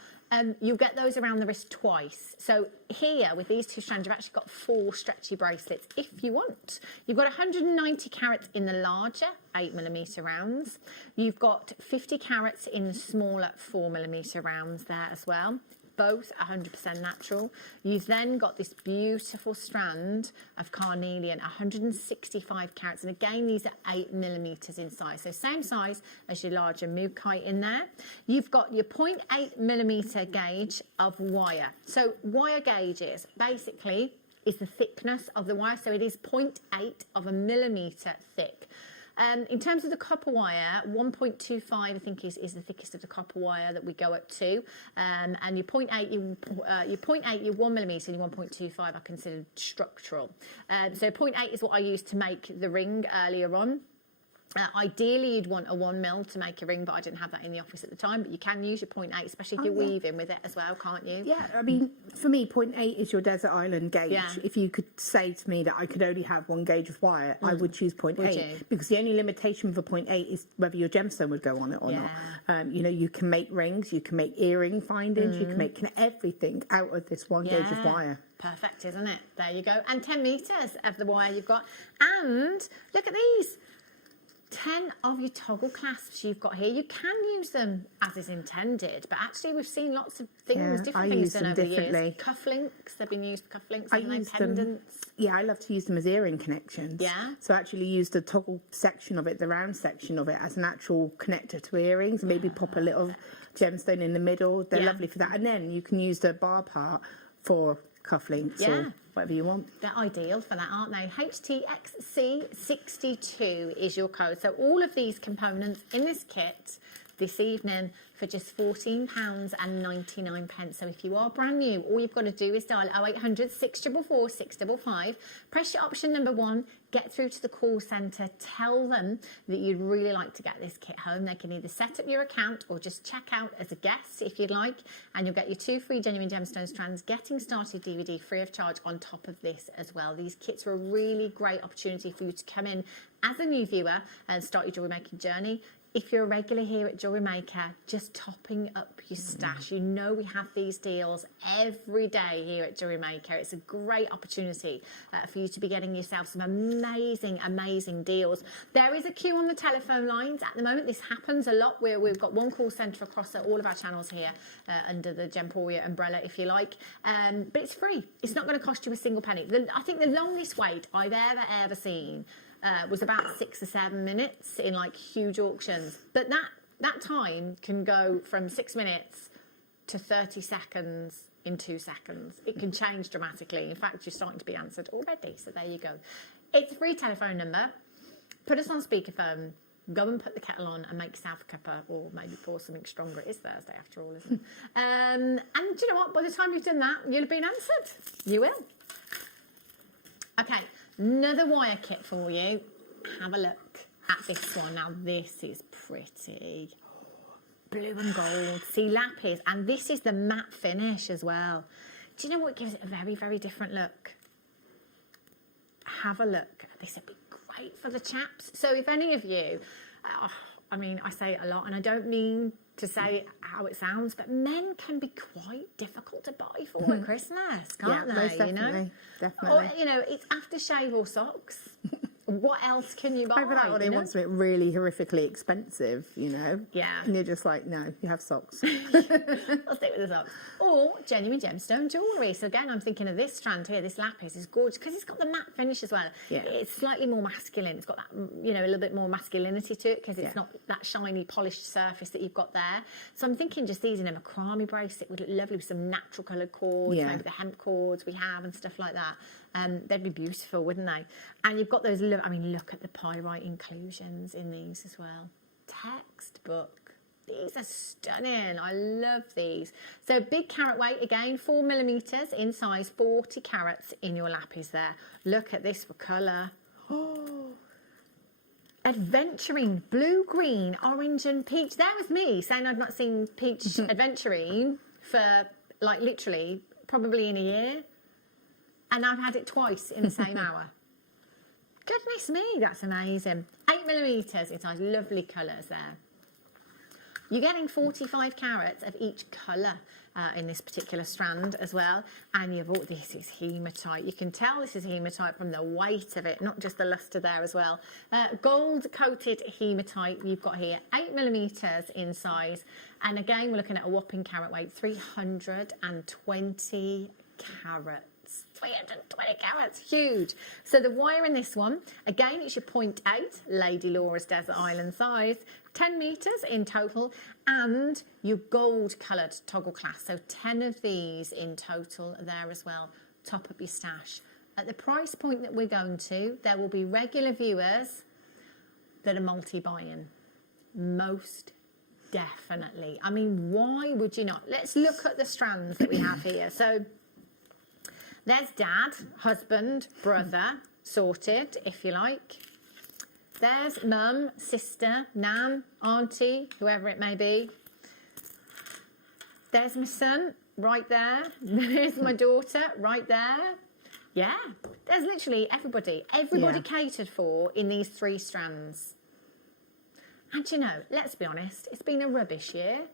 you'll get those around the wrist twice. So here with these 2 strands, you've actually got 4 stretchy bracelets if you want. You've got 190 carats in the larger 8mm rounds. You've got 50 carats in the smaller 4mm rounds there as well. Both 100% natural. You've then got this beautiful strand of carnelian, 165 carats, and again these are 8mm in size, so same size as your larger mookaite in there. You've got your 0.8mm gauge of wire. So wire gauges basically is the thickness of the wire, so it is 0.8 thick. In terms of the copper wire, 1.25 I think is the thickest of the copper wire that we go up to, and your 0.8, your 1mm and your 1.25 are considered structural. So 0.8 is what I used to make the ring earlier on. Ideally, you'd want a 1mm to make a ring, but I didn't have that in the office at the time. But you can use your 0.8, especially if you're weaving with it as well, can't you? Yeah, I mean, for me, 0.8 is your desert island gauge. Yeah. If you could say to me that I could only have 1 gauge of wire, I would choose 0.8. Because the only limitation for 0.8 is whether your gemstone would go on it or not. You know, you can make rings, you can make earring findings, you can make everything out of this 1 gauge of wire. Perfect, isn't it? There you go. And 10 metres of the wire you've got. And look at these. 10 of your toggle clasps you've got here. You can use them as is intended, but actually we've seen lots of things, different things done over the years. Cufflinks, they've been used for cufflinks, pendants. Yeah, I love to use them as earring connections. Yeah. So I actually use the toggle section of it, the round section of it, as an actual connector to earrings. Maybe pop a little gemstone in the middle. They're lovely for that. And then you can use the bar part for cufflinks or whatever you want. They're ideal for that, aren't they? HTXC62 is your code. So all of these components in this kit this evening for just £14.99. So if you are brand new, all you've got to do is dial 0800 644 655, press your option number 1, get through to the call centre, tell them that you'd really like to get this kit home. They can either set up your account or just check out as a guest if you'd like, and you'll get your 2 free genuine gemstone strands getting started DVD free of charge on top of this as well. These kits are a really great opportunity for you to come in as a new viewer and start your jewellery making journey. if you're a regular here at Jewellery Maker, just topping up your stash. You know we have these deals every day here at Jewellery Maker. It's a great opportunity for you to be getting yourself some amazing, amazing deals. There is a queue on the telephone lines at the moment. This happens a lot where we've got one call centre across all of our channels here under the Gemporia umbrella, if you like. But it's free. It's not going to cost you a single penny. I think the longest wait I've ever seen was about 6 or 7 minutes in like huge auctions. But that time can go from 6 minutes to 30 seconds in 2 seconds. It can change dramatically. In fact, you're starting to be answered already. So there you go. It's a free telephone number. Put us on speakerphone. Go and put the kettle on and make yourself a cuppa, or maybe pour something stronger. It is Thursday after all, isn't it? And do you know what? By the time you've done that, you'll have been answered. You will. Okay, another wire kit for you. Have a look at this one. Now, this is pretty. Blue and gold. See, lapis. And this is the matte finish as well. Do you know what gives it a very, very different look? Have a look. This would be great for the chaps. So if any of you, I mean, I say it a lot, and I don't mean to say how it sounds, but men can be quite difficult to buy for at Christmas, can't they? Most definitely, definitely. Or, you know, it's aftershave or socks. What else can you buy? Over that one, they want something really horrifically expensive, you know? Yeah. And you're just like, no, you have socks. I'll stick with the socks. Or genuine gemstone jewellery. So again, I'm thinking of this strand here, this lapis is gorgeous because it's got the matte finish as well. Yeah. It's slightly more masculine. It's got that, you know, a little bit more masculinity to it because it's not that shiny, polished surface that you've got there. So I'm thinking just these in a macrame bracelet would look lovely with some natural coloured cords, maybe the hemp cords we have and stuff like that. They'd be beautiful, wouldn't they? And you've got those, I mean, look at the pyrite inclusions in these as well. Textbook. These are stunning. I love these. So big carat weight, again, 4mm in size, 40 carats in your lapis there. Look at this for colour. Oh, adventuring, blue, green, orange and peach. There was me saying I've not seen peach adventuring for, like, literally, probably in a year. And I've had it twice in the same hour. Goodness me, that's amazing. 8mm in size, lovely colours there. You're getting 45 carats of each colour in this particular strand as well. And you've all, this is hematite. You can tell this is hematite from the weight of it, not just the lustre there as well. Gold coated hematite you've got here, 8mm in size. And again, we're looking at a whopping carat weight, 320 carats. 320 carats, huge. So the wire in this one, again, it's your 0.8 Lady Laura's Desert Island size, 10 metres in total, and your gold coloured toggle clasp. So 10 of these in total there as well. Top up your stash. At the price point that we're going to, there will be regular viewers that are multi-buying. Most definitely. I mean, why would you not? Let's look at the strands that we have here. So there's dad, husband, brother, sorted, if you like. There's mum, sister, nan, auntie, whoever it may be. There's my son, right there. There's my daughter, right there. Yeah, there's literally everybody. Everybody catered for in these 3 strands. And you know, let's be honest, it's been a rubbish year.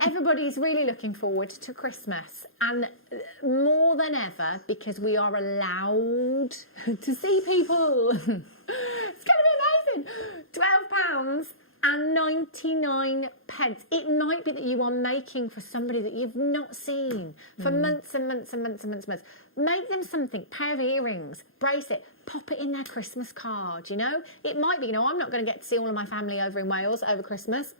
Everybody's really looking forward to Christmas. And more than ever, because we are allowed to see people. It's going to be amazing. £12.99. It might be that you are making for somebody that you've not seen for months and months and months and months and months. Make them something, pair of earrings, bracelet, pop it in their Christmas card, you know? It might be, you know, I'm not going to get to see all of my family over in Wales over Christmas.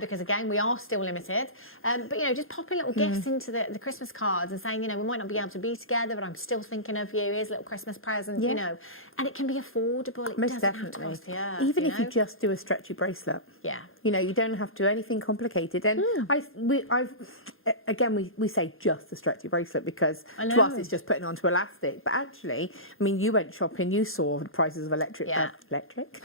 Because again, we are still limited. But you know, just popping little gifts into the Christmas cards and saying, you know, we might not be able to be together, but I'm still thinking of you. Here's a little Christmas present, you know. And it can be affordable. It Most doesn't definitely. have to cost the earth, Even you if know? you just do a stretchy bracelet. Yeah. You know, you don't have to do anything complicated. And we say just a stretchy bracelet because to us it's just putting onto elastic. But actually, I mean, you went shopping, you saw the prices of elastic bracelets.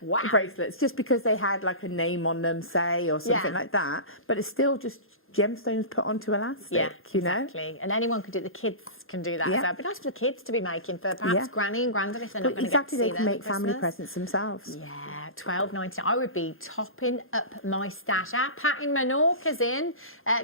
Wow. Bracelets, just because they had like a name on them, say, or something like that. But it's still just gemstones put onto elastic, you know? Exactly. And anyone could do it. The kids can do that. Yeah. So it'd be nice for the kids to be making for perhaps granny and granddad if they're not But going to get to exactly, see they them can at make family Christmas. presents themselves. Yeah, $12.99. I would be topping up my stash. Pat in Menorca's in.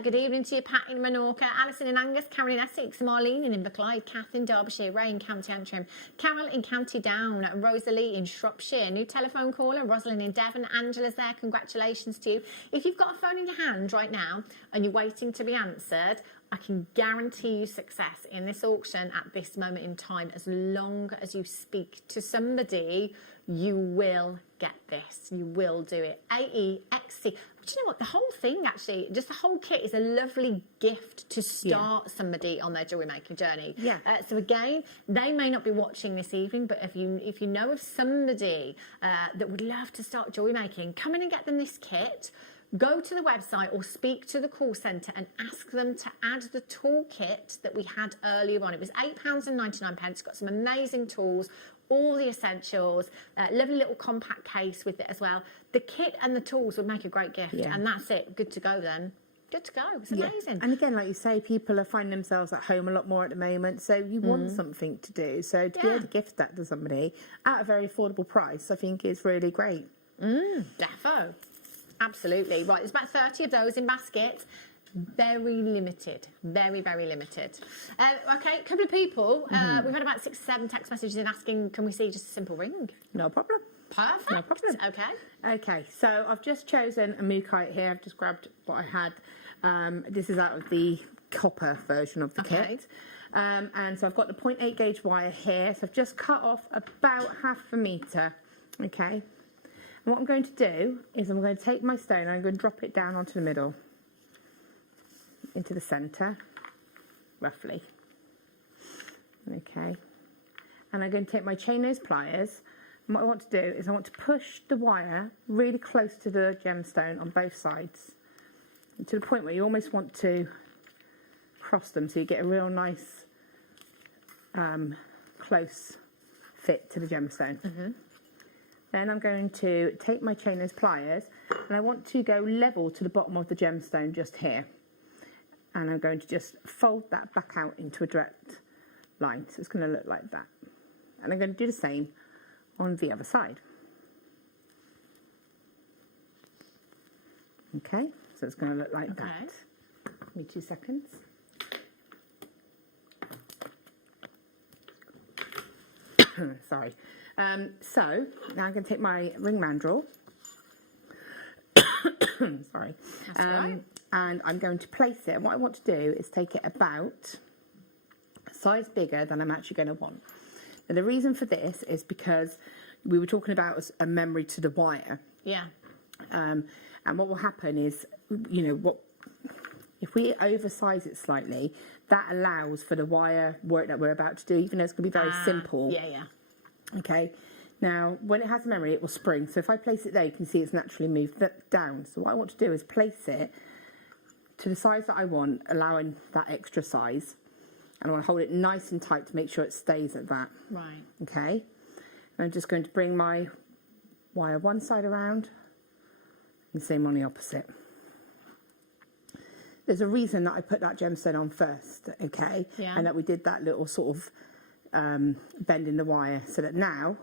Good evening to you, Pat in Menorca. Alison in Angus, Karen in Essex, Marlene in Inverclyde, Kath in Derbyshire, Ray in County Antrim, Carol in County Down, Rosalie in Shropshire, new telephone caller, Rosalind in Devon, Angela's there. Congratulations to you. If you've got a phone in your hand right now and you're waiting to be answered, I can guarantee you success in this auction at this moment in time. As long as you speak to somebody, you will get this. You will do it. AEXC. But you know what? The whole thing, actually, just the whole kit is a lovely gift to start somebody on their jewellery making journey. Yeah. So again, they may not be watching this evening, but if you know of somebody that would love to start jewellery making, come in and get them this kit. Go to the website or speak to the call centre and ask them to add the toolkit that we had earlier on. It was £8.99. It's got some amazing tools, all the essentials, lovely little compact case with it as well. The kit and the tools would make a great gift, and that's it. Good to go then. Good to go. It's amazing. And again, like you say, people are finding themselves at home a lot more at the moment, so you want something to do. So to be able to gift that to somebody at a very affordable price, I think is really great. Defo. Absolutely. Right, there's about 30 of those in baskets. Very limited. Very, very limited. Okay, a couple of people. We've had about 6 or 7 text messages in asking, can we see just a simple ring? No problem. Perfect. No problem. Okay. Okay, so I've just chosen a Malachite here. I've just grabbed what I had. This is out of the copper version of the kit. And so I've got the 0.8 gauge wire here. So I've just cut off about half a metre. Okay. And what I'm going to do is I'm going to take my stone and I'm going to drop it down onto the middle, into the centre, roughly. Okay. And I'm going to take my chain nose pliers, and what I want to do is I want to push the wire really close to the gemstone on both sides, to the point where you almost want to cross them so you get a real nice close fit to the gemstone. Then I'm going to take my chain nose pliers and I want to go level to the bottom of the gemstone just here. And I'm going to just fold that back out into a direct line. So it's going to look like that. And I'm going to do the same on the other side. Okay, so it's going to look like that. Give me 2 seconds. Sorry. So now I'm going to take my ring mandrel. Sorry. That's all right. And I'm going to place it. And what I want to do is take it about a size bigger than I'm actually going to want. And the reason for this is because we were talking about a memory to the wire. Yeah. And what will happen is, you know, if we oversize it slightly, that allows for the wire work that we're about to do, even though it's going to be very simple. Yeah, yeah. Okay. Now, when it has a memory, it will spring. So if I place it there, you can see it's naturally moved down. So what I want to do is place it to the size that I want, allowing that extra size. And I want to hold it nice and tight to make sure it stays at that. Right. Okay. And I'm just going to bring my wire one side around and the same on the opposite. There's a reason that I put that gemstone on first, okay? Yeah. And that we did that little sort of bend in the wire, so that now,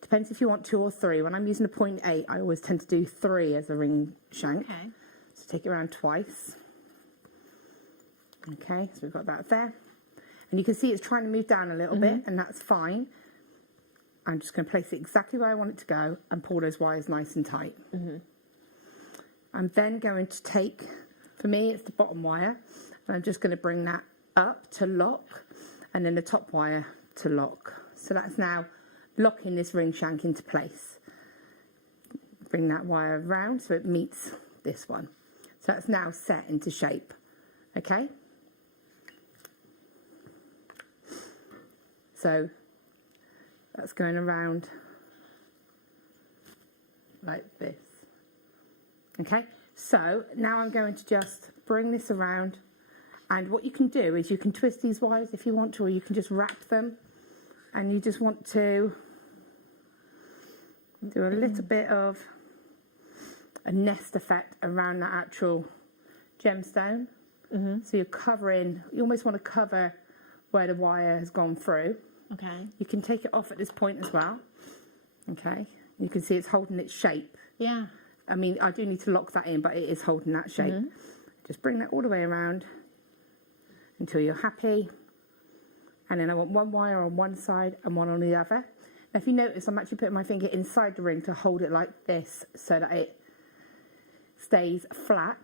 depends if you want 2 or 3. When I'm using a 0.8, I always tend to do 3 as a ring shank. Okay. So take it around twice. Okay, so we've got that there. And you can see it's trying to move down a little bit, and that's fine. I'm just going to place it exactly where I want it to go and pull those wires nice and tight. I'm then going to take, for me, it's the bottom wire, and I'm just going to bring that up to lock, and then the top wire to lock. So that's now locking this ring shank into place. Bring that wire around so it meets this one. So that's now set into shape. Okay? So that's going around like this. Okay, so now I'm going to just bring this around, and what you can do is you can twist these wires if you want to, or you can just wrap them, and you just want to do a little bit of a nest effect around that actual gemstone. So you're covering, you almost want to cover where the wire has gone through. Okay. You can take it off at this point as well. Okay. You can see it's holding its shape. Yeah. I mean, I do need to lock that in, but it is holding that shape. Just bring that all the way around until you're happy. And then I want one wire on one side and one on the other. Now, if you notice, I'm actually putting my finger inside the ring to hold it like this so that it stays flat.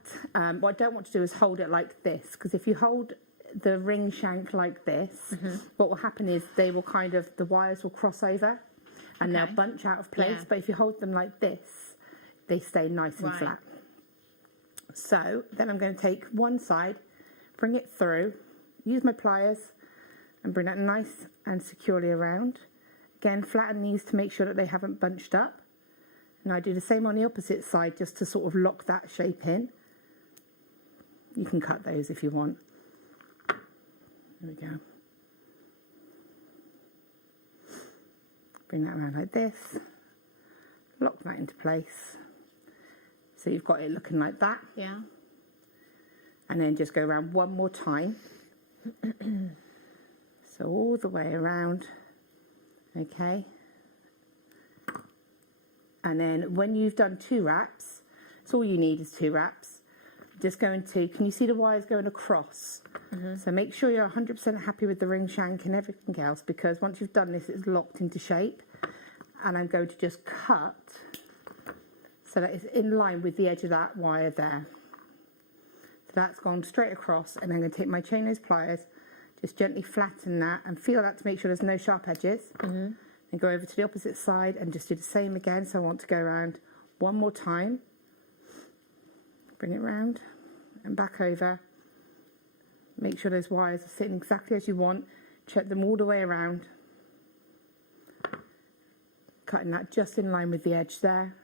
What I don't want to do is hold it like this, because if you hold the ring shank like this, what will happen is they will kind of, the wires will cross over and they'll bunch out of place. Yeah. But if you hold them like this, they stay nice and flat. So then I'm going to take one side, bring it through, use my pliers and bring that nice and securely around. Again, flatten these to make sure that they haven't bunched up. And I do the same on the opposite side just to sort of lock that shape in. You can cut those if you want. There we go. Bring that around like this. Lock that into place. So you've got it looking like that. Yeah. And then just go around one more time. So all the way around. Okay. And then when you've done 2 wraps, so all you need is 2 wraps. Just going to, can you see the wires going across? So make sure you're 100% happy with the ring shank and everything else, because once you've done this, it's locked into shape. And I'm going to just cut so that it's in line with the edge of that wire there. So that's gone straight across, and I'm going to take my chain nose pliers, just gently flatten that and feel that to make sure there's no sharp edges. And go over to the opposite side and just do the same again. So I want to go around one more time. Bring it round and back over. Make sure those wires are sitting exactly as you want. Check them all the way around. Cutting that just in line with the edge there.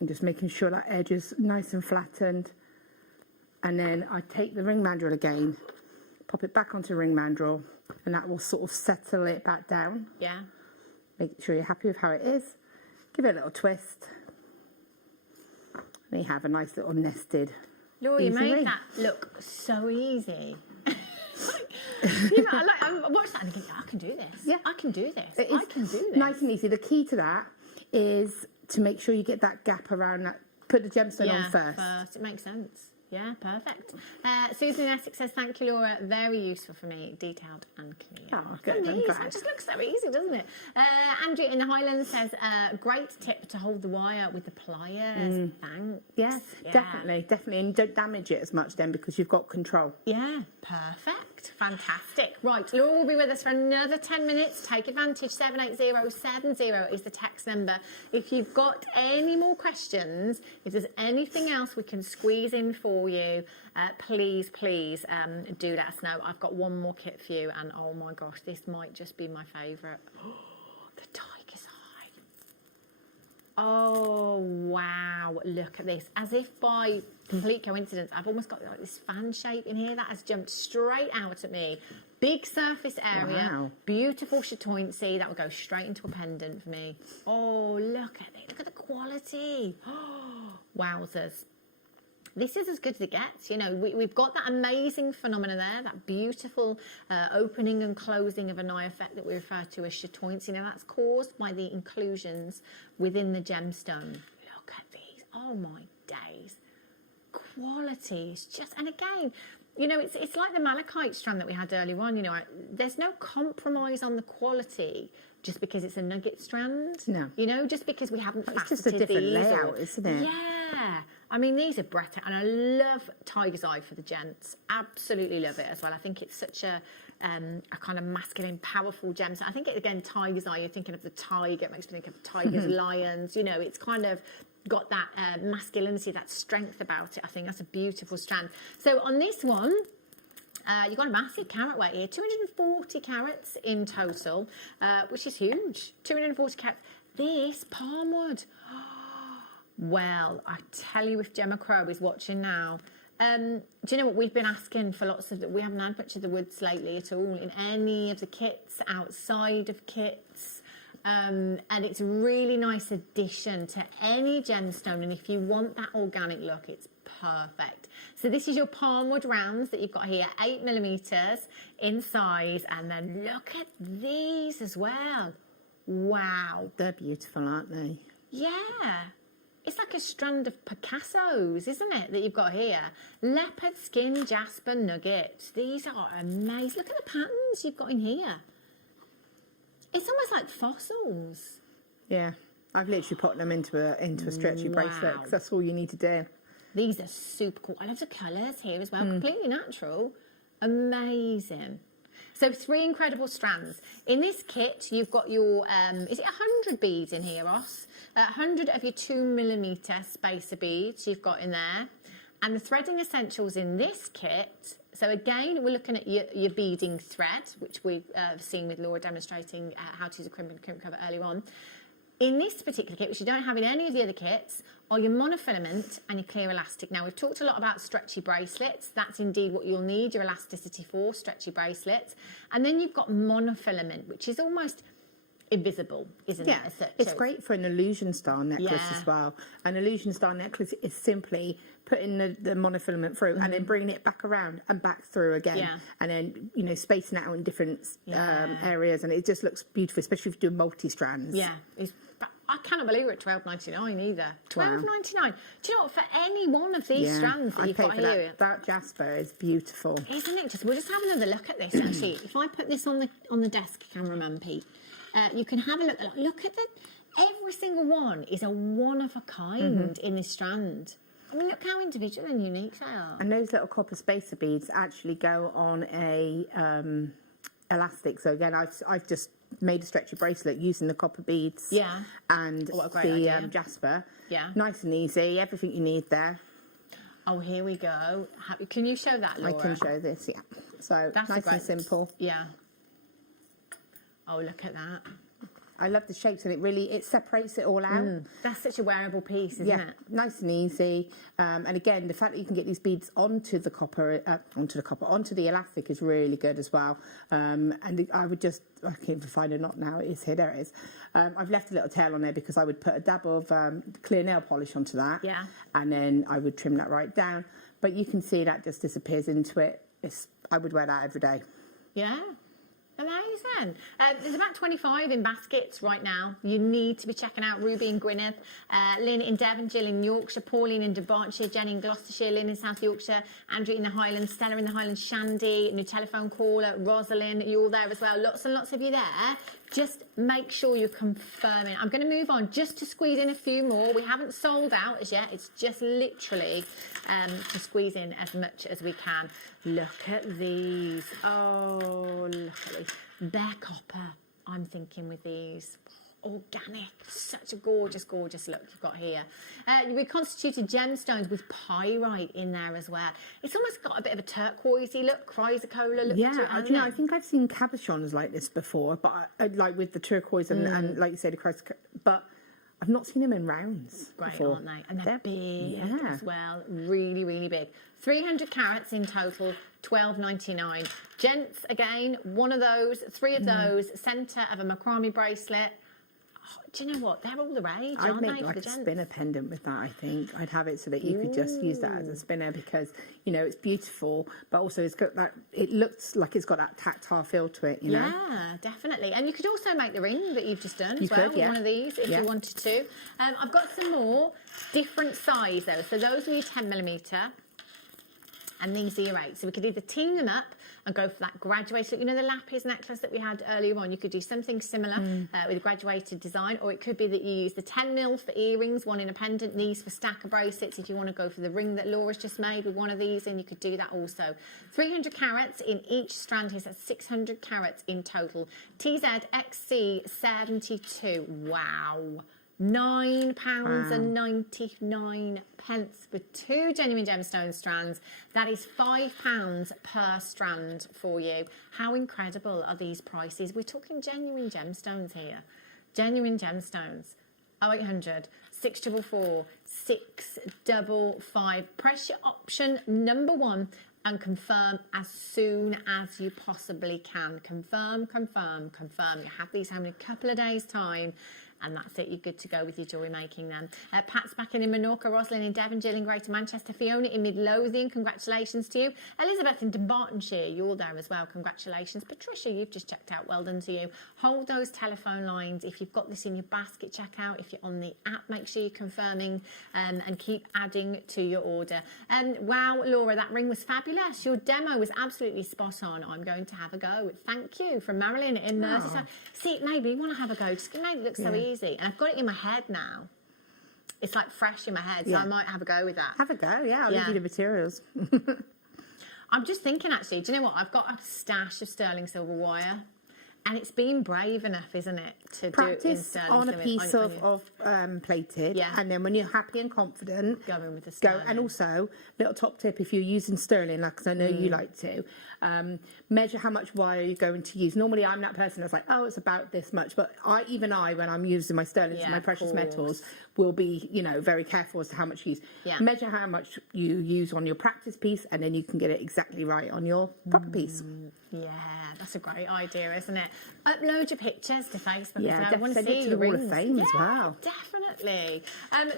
And just making sure that edge is nice and flattened. And then I take the ring mandrel again, pop it back onto the ring mandrel, and that will sort of settle it back down. Yeah. Make sure you're happy with how it is. Give it a little twist. And you have a nice little nested. Laura, you easy made ring. that look so easy. You know, I watch that and I think, I can do this. Yeah. I can do this. It is I can do this. nice and easy. The key to that is to make sure you get that gap around that. Put the gemstone on first. It makes sense. Yeah, perfect. Susan in Essex says, thank you, Laura. Very useful for me. Detailed and clear. Oh, good. I'm It glad. just looks so easy, doesn't it? Andrew in the Highlands says, great tip to hold the wire with the pliers. Thanks. Yeah, definitely. And don't damage it as much then, because you've got control. Yeah, perfect. Fantastic. Right, Laura will be with us for another 10 minutes. Take advantage. 78070 is the text number. If you've got any more questions, if there's anything else we can squeeze in for you, please do let us know. I've got one more kit for you, and oh my gosh, this might just be my favourite. The tiger's eye. Oh wow, look at this. As if by complete coincidence, I've almost got like this fan shape in here that has jumped straight out at me. Big surface area, Wow. beautiful chatoyancy. That will go straight into a pendant for me. Oh, look at it. Look at the quality. Oh, wowzers. This is as good as it gets. You know, we've got that amazing phenomena there, that beautiful opening and closing of an eye effect that we refer to as chatoyancy. Now, that's caused by the inclusions within the gemstone. Look at these. Oh, my days. Quality is just, and again, you know, it's like the malachite strand that we had earlier on. You know, there's no compromise on the quality just because it's a nugget strand. No. You know, just because we haven't faceted It's just a different these layout, isn't it? Yeah. I mean, these are breathtaking, and I love tiger's eye for the gents. Absolutely love it as well. I think it's such a kind of masculine, powerful gem. So I think, again, tiger's eye, you're thinking of the tiger. It makes me think of tigers, lions. You know, it's kind of got that masculinity, that strength about it. I think that's a beautiful strand. So on this one, you've got a massive carat weight here, 240 carats in total, which is huge. 240 carats. This palm wood. Well, I tell you, if Gemma Crow is watching now, do you know what we've been asking for lots of, we haven't had much of the woods lately at all in any of the kits, outside of kits. And it's a really nice addition to any gemstone. And if you want that organic look, it's perfect. So this is your palmwood rounds that you've got here, 8mm in size. And then look at these as well. Wow. They're beautiful, aren't they? Yeah. It's like a strand of Picasso's, isn't it, that you've got here? Leopard skin jasper nuggets. These are amazing. Look at the patterns you've got in here. It's almost like fossils. Yeah. I've literally put them into a stretchy bracelet, 'cause that's all you need to do. These are super cool. I love the colours here as well. Completely natural. Amazing. So 3 incredible strands. In this kit, you've got your, is it 100 beads in here, Ross? 100 of your 2mm spacer beads you've got in there. And the threading essentials in this kit, so again, we're looking at your beading thread, which we've seen with Laura demonstrating how to use a crimp and crimp cover earlier on. In this particular kit, which you don't have in any of the other kits, are your monofilament and your clear elastic. Now, we've talked a lot about stretchy bracelets. That's indeed what you'll need your elasticity for, stretchy bracelets. And then you've got monofilament, which is almost invisible, isn't it? Yeah, it's great for an illusion style necklace as well. An illusion style necklace is simply putting the monofilament through and then bringing it back around and back through again, and then, you know, spacing it out in different areas, and it just looks beautiful, especially if you do multi-strands. Yeah, I cannot believe we're at $12.99 either. $12.99. Do you know what? For any one of these strands that you've got here, that jasper is beautiful, isn't it? We'll just have another look at this. Actually, if I put this on the desk, cameraman Pete, you can have a look. Look at every single one is a one of a kind in this strand. I mean, look how individual and unique they are. And those little copper spacer beads actually go on a elastic. So again, I've just made a stretchy bracelet using the copper beads and the jasper. Yeah. Nice and easy, everything you need there. Oh, here we go. Can you show that, Laura? I can show this, yeah. So that's nice and simple. Yeah. Oh, look at that. I love the shapes, and it separates it all out. That's such a wearable piece, isn't it? Nice and easy. And again, the fact that you can get these beads onto the elastic is really good as well. And I would just, I can't even find a knot now. It is here, there it is. I've left a little tail on there because I would put a dab of clear nail polish onto that. Yeah. And then I would trim that right down. But you can see that just disappears into it. I would wear that every day. Yeah. Amazing. There's about 25 in baskets right now. You need to be checking out Ruby in Gwynedd, Lynn in Devon, Jill in Yorkshire, Pauline in Derbyshire, Jenny in Gloucestershire, Lynn in South Yorkshire, Andrew in the Highlands, Stella in the Highlands, Shandy, new telephone caller, Rosalind, you're all there as well. Lots and lots of you there. Just make sure you're confirming. I'm going to move on just to squeeze in a few more. We haven't sold out as yet. It's just literally to squeeze in as much as we can. Look at these. Oh, look at these. Bare copper, I'm thinking with these. Organic. Such a gorgeous, gorgeous look you've got here. We constituted gemstones with pyrite in there as well. It's almost got a bit of a turquoisey look, Chrysocolla look to it, I think I've seen cabochons like this before, but like with the turquoise and like you say, the Chrysocolla, but I've not seen them in rounds before. Aren't they? And they're big as well. Really, really big. 300 carats in total, $12.99. Gents, again, one of those, 3 of those, centre of a macrame bracelet. Oh, do you know what? They're all the rage, I'd aren't they, make for like the a gents? spinner pendant with that, I think. I'd have it so that you could just use that as a spinner because, you know, it's beautiful, but also it's got that, it looks like it's got that tactile feel to it, you know? Yeah, definitely. And you could also make the ring that you've just done You as well could, with one of these if you wanted to. I've got some more different size though. So those are your 10mm and these are your 8. So we could either team them up and go for that graduated, you know, the lapis necklace that we had earlier on. You could do something similar with a graduated design, or it could be that you use the 10mm for earrings, one in a pendant, these for stacker bracelets. If you want to go for the ring that Laura's just made with one of these, then you could do that also. 300 carats in each strand here, so that's 600 carats in total. TZXC72, wow. £9.99 for 2 genuine gemstone strands. That is £5 per strand for you. How incredible are these prices? We're talking genuine gemstones here. Genuine gemstones. 0800 644 655. Press your option number 1 and confirm as soon as you possibly can. Confirm, confirm, confirm. You have these home in a couple of days' time, and that's it. You're good to go with your jewellery making then. Pat's back in Menorca, Rosalind in Devon, Jill in Greater Manchester, Fiona in Midlothian, congratulations to you. Elizabeth in Dumbartonshire, you're there as well, congratulations. Patricia, you've just checked out, well done to you. Hold those telephone lines. If you've got this in your basket, check out. If you're on the app, make sure you're confirming and keep adding to your order. Wow, Laura, that ring was fabulous. Your demo was absolutely spot on. I'm going to have a go. Thank you. From Marilyn in Merseyside. See, it made me want to have a go. Just made it look so easy. And I've got it in my head now. It's like fresh in my head, so I might have a go with that. Have a go, yeah. I'll leave you the materials. I'm just thinking, actually, do you know what? I've got a stash of sterling silver wire, and it's been brave enough, isn't it, to practice do it in sterling on a silver, piece of plated, and then when you're happy and confident, go in with the sterling. And also, little top tip, if you're using sterling, like 'cause I know you like to, measure how much wire you're going to use. Normally, I'm that person that's like, oh, it's about this much, but when I'm using my sterling, my precious metals, will be, very careful as to how much you use. Yeah. Measure how much you use on your practice piece, and then you can get it exactly right on your proper piece. Yeah, that's a great idea, isn't it? Upload your pictures to Facebook. Yeah, I want to send see it to your the Wall of rings. Fame as well. Definitely.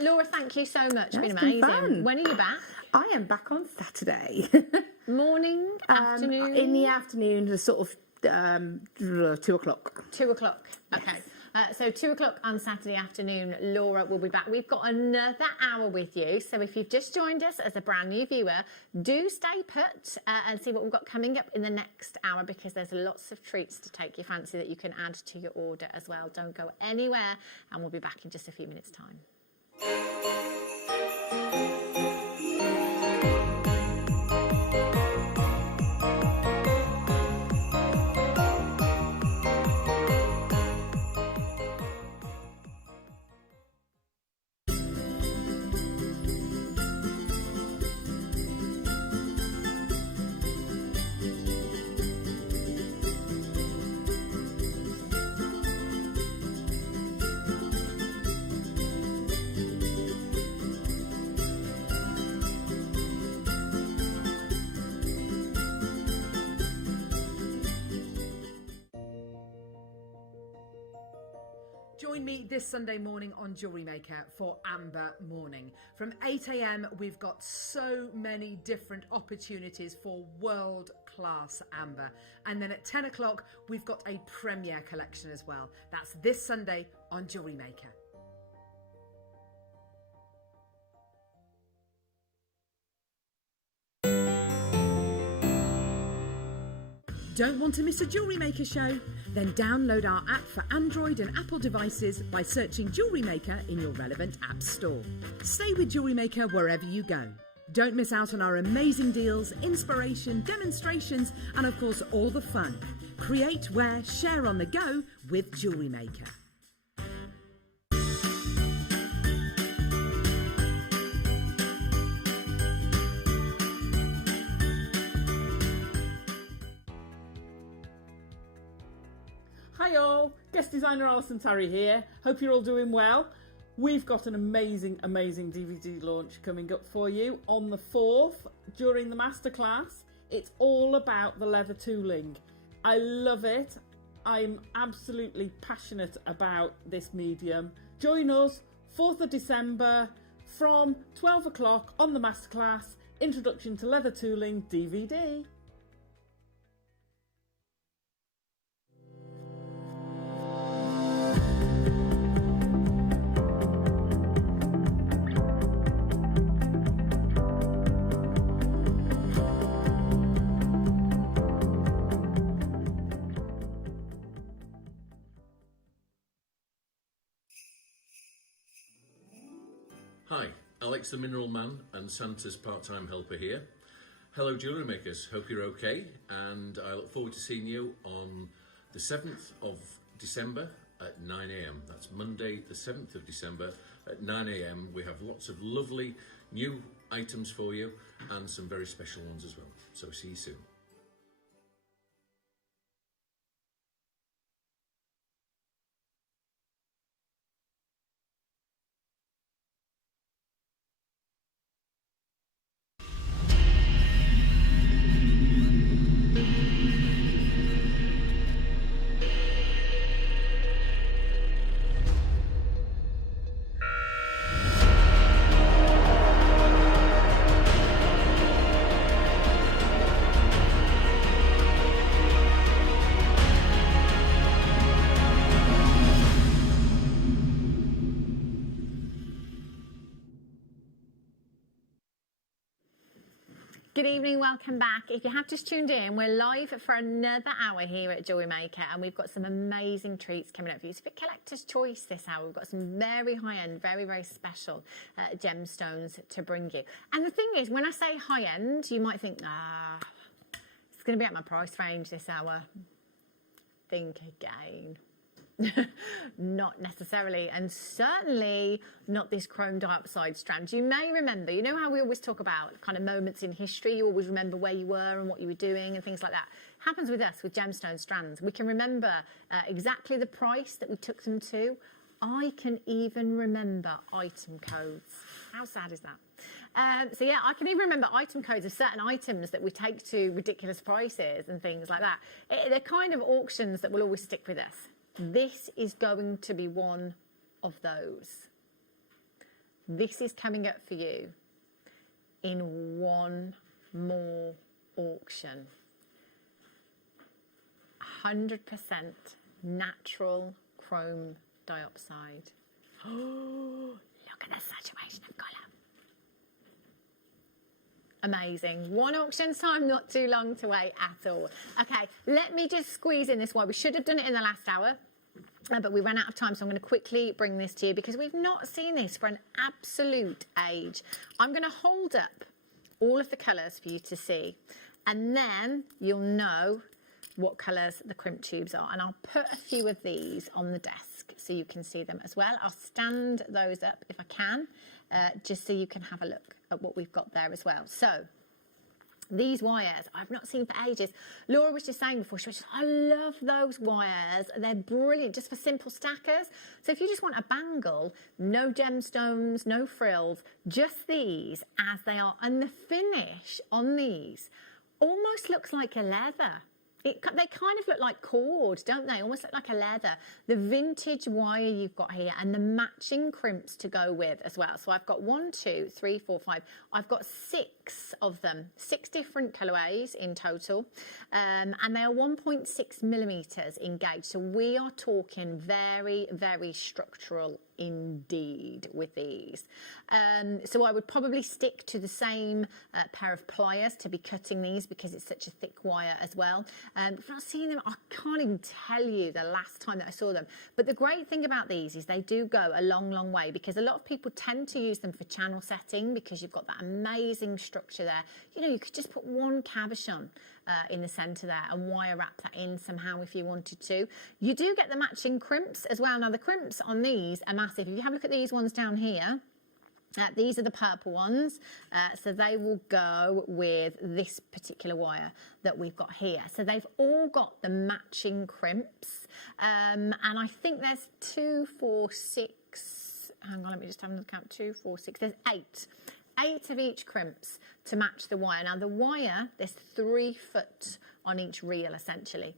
Laura, thank you so much. It's That's been been amazing. fun. When are you back? I am back on Saturday. Morning, afternoon? In the afternoon, the sort of 2 o'clock. 2 o'clock. Okay. So 2 o'clock on Saturday afternoon, Laura will be back. We've got another hour with you. So if you've just joined us as a brand new viewer, do stay put and see what we've got coming up in the next hour, because there's lots of treats to take your fancy that you can add to your order as well. Don't go anywhere, and we'll be back in just a few minutes' time. Join me this Sunday morning on JewelleryMaker for Amber Morning. From 8 a.m, we've got so many different opportunities for world-class amber. And then at 10 o'clock, we've got a premiere collection as well. That's this Sunday on JewelleryMaker. Don't want to miss a Jewellery Maker show? Then download our app for Android and Apple devices by searching Jewellery Maker in your relevant app store. Stay with Jewellery Maker wherever you go. Don't miss out on our amazing deals, inspiration, demonstrations, and of course all the fun. Create, wear, share on the go with Jewellery Maker. Hi all, guest designer Alison Tarry here. Hope you're all doing well. We've got an amazing DVD launch coming up for you on the 4th during the masterclass. It's all about the leather tooling. I love it. I'm absolutely passionate about this medium. Join us 4th of December from 12 o'clock on the masterclass, Introduction to Leather Tooling DVD. Hi, Alex the Mineral Man and Santa's part-time helper here. Hello jewellery makers, hope you're okay, and I look forward to seeing you on the 7th of December at 9 a.m. That's Monday the 7th of December at 9 a.m. We have lots of lovely new items for you and some very special ones as well. So see you soon. Good evening, welcome back. If you have just tuned in, we're live for another hour here at JewelleryMaker, and we've got some amazing treats coming up for you. It's a bit collector's choice this hour. We've got some very high-end, very, very special gemstones to bring you. And the thing is, when I say high-end, you might think, it's going to be at my price range this hour. Think again. Not necessarily, and certainly not this chrome dioxide strand. You may remember, you know how we always talk about kind of moments in history, you always remember where you were and what you were doing and things like that. Happens with us with gemstone strands. We can remember exactly the price that we took them to. I can even remember item codes. How sad is that? So yeah, I can even remember item codes of certain items that we take to ridiculous prices and things like that. They're kind of auctions that will always stick with us. This is going to be one of those. This is coming up for you in one more auction. 100% natural chrome dioxide. Oh, look at the saturation of colour. Amazing. One auction time, not too long to wait at all. Okay, let me just squeeze in this one. We should have done it in the last hour, but we ran out of time, so I'm going to quickly bring this to you because we've not seen this for an absolute age. I'm going to hold up all of the colours for you to see, and then you'll know what colours the crimp tubes are. And I'll put a few of these on the desk so you can see them as well. I'll stand those up if I can, just so you can have a look at what we've got there as well. So these wires I've not seen for ages. Laura was just saying before, she was just, I love those wires. They're brilliant just for simple stackers. So if you just want a bangle, no gemstones, no frills, just these as they are. And the finish on these almost looks like a leather. They kind of look like cord, don't they? Almost look like a leather. The vintage wire you've got here and the matching crimps to go with as well. So I've got 1, 2, 3, 4, 5. I've got 6 of them, 6 different colourways in total. And they are 1.6 millimetres in gauge. So we are talking very, very structural indeed with these. So I would probably stick to the same pair of pliers to be cutting these because it's such a thick wire as well. If I've not seen them, I can't even tell you the last time that I saw them. But the great thing about these is they do go a long, long way because a lot of people tend to use them for channel setting because you've got that amazing structure there. You know, you could just put one cabochon in the centre there and wire wrap that in somehow if you wanted to. You do get the matching crimps as well. Now the crimps on these are massive. If you have a look at these ones down here, these are the purple ones, so they will go with this particular wire that we've got here. So they've all got the matching crimps, and I think there's 2, 4, 6, hang on, let me just have another count, 2, 4, 6, there's 8 of each crimps to match the wire. Now the wire, there's 3 foot on each reel essentially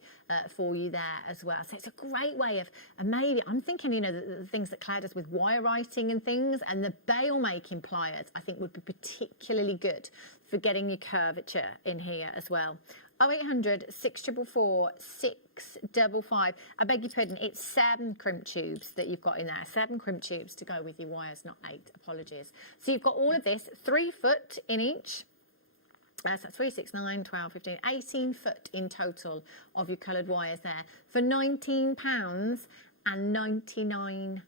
for you there as well. So it's a great way of, and maybe I'm thinking, you know, the things that Claire does with wire writing and things, and the bail making pliers I think would be particularly good for getting your curvature in here as well. 0800 644 655. I beg your pardon, it's 7 crimp tubes that you've got in there. 7 crimp tubes to go with your wires, not 8, apologies. So you've got all of this, 3 foot in each. So 3, 6, 9, 12, 15, 18 foot in total of your coloured wires there for £19.99.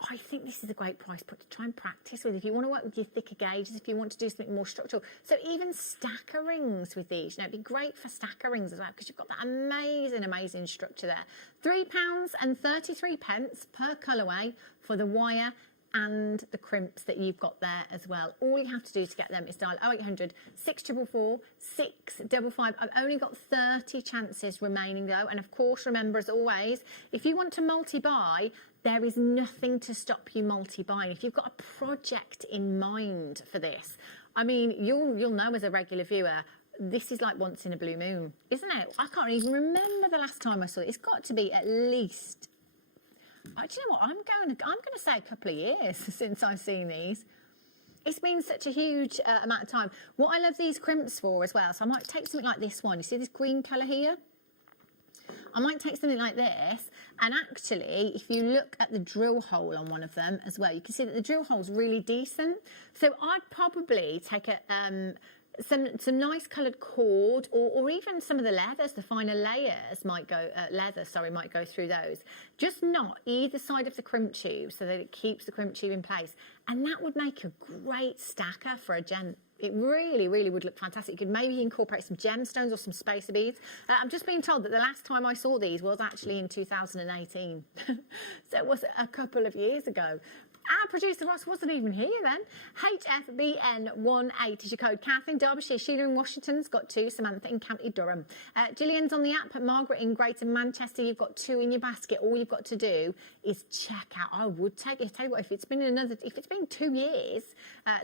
I think this is a great price point to try and practice with if you want to work with your thicker gauges, if you want to do something more structural. So even stacker rings with these, you know, it'd be great for stacker rings as well because you've got that amazing, amazing structure there. £3.33 per colourway for the wire and the crimps that you've got there as well. All you have to do to get them is dial 0800 644 655. I've only got 30 chances remaining though, and of course remember as always, if you want to multi-buy, there is nothing to stop you multi-buying. If you've got a project in mind for this, I mean, you'll know as a regular viewer, this is like once in a blue moon, isn't it? I can't even remember the last time I saw it. It's got to be at least, do you know what? I'm going to say a couple of years since I've seen these. It's been such a huge amount of time. What I love these crimps for as well, so I might take something like this one. You see this green colour here? I might take something like this, and actually, if you look at the drill hole on one of them as well, you can see that the drill hole's really decent. So I'd probably take a, some nice coloured cord, or even some of the leathers, the finer layers might go might go through those. Just not either side of the crimp tube so that it keeps the crimp tube in place, and that would make a great stacker for a gent. It really, really would look fantastic. You could maybe incorporate some gemstones or some spacer beads. I'm just being told that the last time I saw these was actually in 2018. So it was a couple of years ago. Our producer Ross wasn't even here then. HFBN18 is your code. Kath in Derbyshire, Sheila in Washington's got 2, Samantha in County Durham. Gillian's on the app, Margaret in Greater Manchester, you've got 2 in your basket. All you've got to do is check out. I would tell you what, if it's been 2 years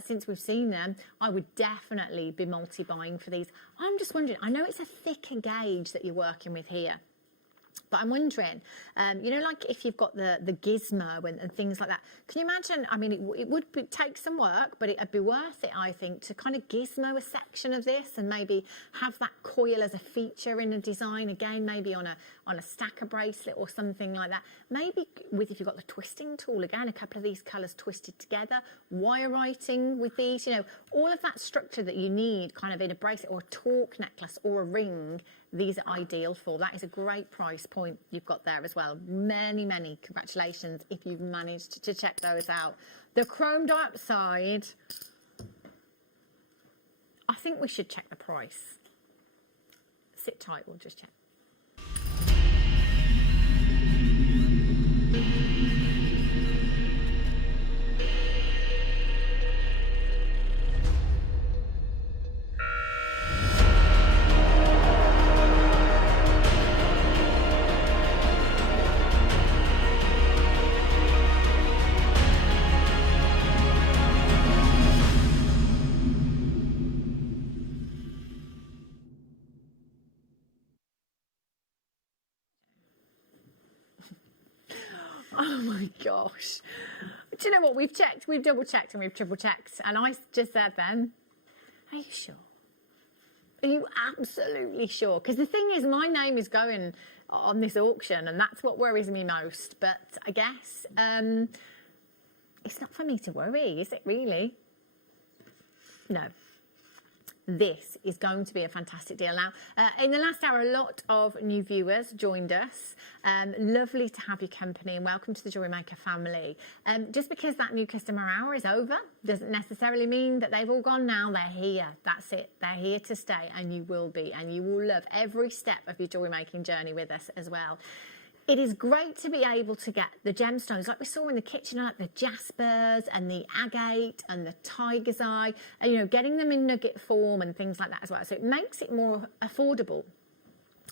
since we've seen them, I would definitely be multi-buying for these. I'm just wondering, I know it's a thicker gauge that you're working with here, but I'm wondering, you know, like if you've got the gizmo and things like that, can you imagine? I mean, it would take some work, but it'd be worth it, I think, to kind of gizmo a section of this and maybe have that coil as a feature in a design, again, maybe on a stacker bracelet or something like that. Maybe if you've got the twisting tool, again, a couple of these colours twisted together, wire writing with these, you know, all of that structure that you need kind of in a bracelet or a torque necklace or a ring. These are ideal for. That is a great price point you've got there as well. Many, many congratulations if you've managed to check those out. The chrome dioxide, I think we should check the price. Sit tight, we'll just check. Oh my gosh. Do you know what? We've double checked and we've triple checked. And I just said then, are you sure? Are you absolutely sure? Because the thing is, my name is going on this auction and that's what worries me most. But I guess it's not for me to worry, is it really? No. This is going to be a fantastic deal. Now, in the last hour, a lot of new viewers joined us. Lovely to have your company and welcome to the Jewellery Maker family. Just because that new customer hour is over doesn't necessarily mean that they've all gone now. They're here. That's it. They're here to stay and you will be. And you will love every step of your jewellery making journey with us as well. It is great to be able to get the gemstones like we saw in the kitchen, like the jaspers and the agate and the tiger's eye, and, you know, getting them in nugget form and things like that as well. So it makes it more affordable.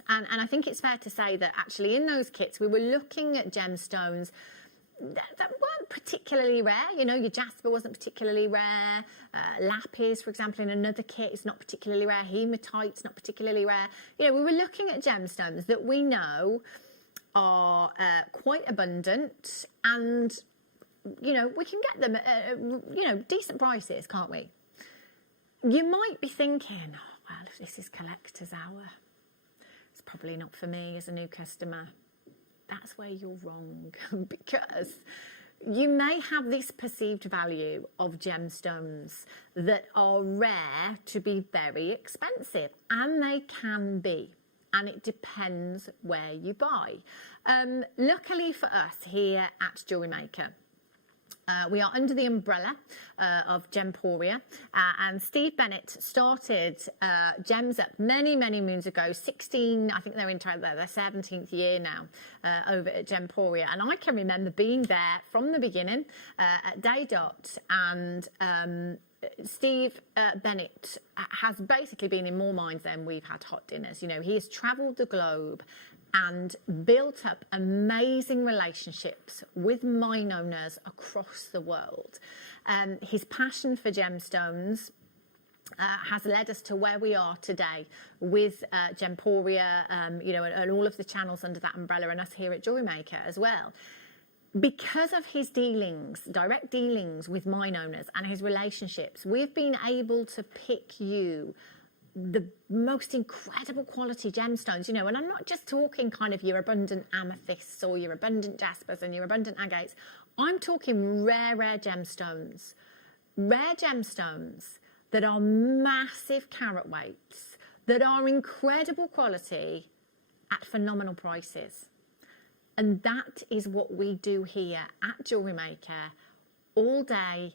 And I think it's fair to say that actually in those kits we were looking at gemstones that weren't particularly rare. You know, your jasper wasn't particularly rare. Lapis, for example, in another kit is not particularly rare. Hematite's not particularly rare. You know, we were looking at gemstones that we know are quite abundant, and you know, we can get them at you know, decent prices, can't we? You might be thinking, oh, well, this is collector's hour, it's probably not for me as a new customer. That's where you're wrong, because you may have this perceived value of gemstones that are rare to be very expensive, and they can be. And it depends where you buy. Luckily for us here at Jewellery Maker, we are under the umbrella of Gemporia, and Steve Bennett started Gems Up many, many moons ago, I think they're into their 17th year now over at Gemporia, and I can remember being there from the beginning at Day Dot, and Steve Bennett has basically been in more minds than we've had hot dinners. You know, he has travelled the globe and built up amazing relationships with mine owners across the world. His passion for gemstones has led us to where we are today with Gemporia, you know, and all of the channels under that umbrella, and us here at Jewellery Maker as well. Because of his dealings, direct dealings with mine owners and his relationships, we've been able to pick you the most incredible quality gemstones, you know, and I'm not just talking kind of your abundant amethysts or your abundant jaspers and your abundant agates. I'm talking rare gemstones that are massive carat weights, that are incredible quality at phenomenal prices. And that is what we do here at JewelleryMaker all day,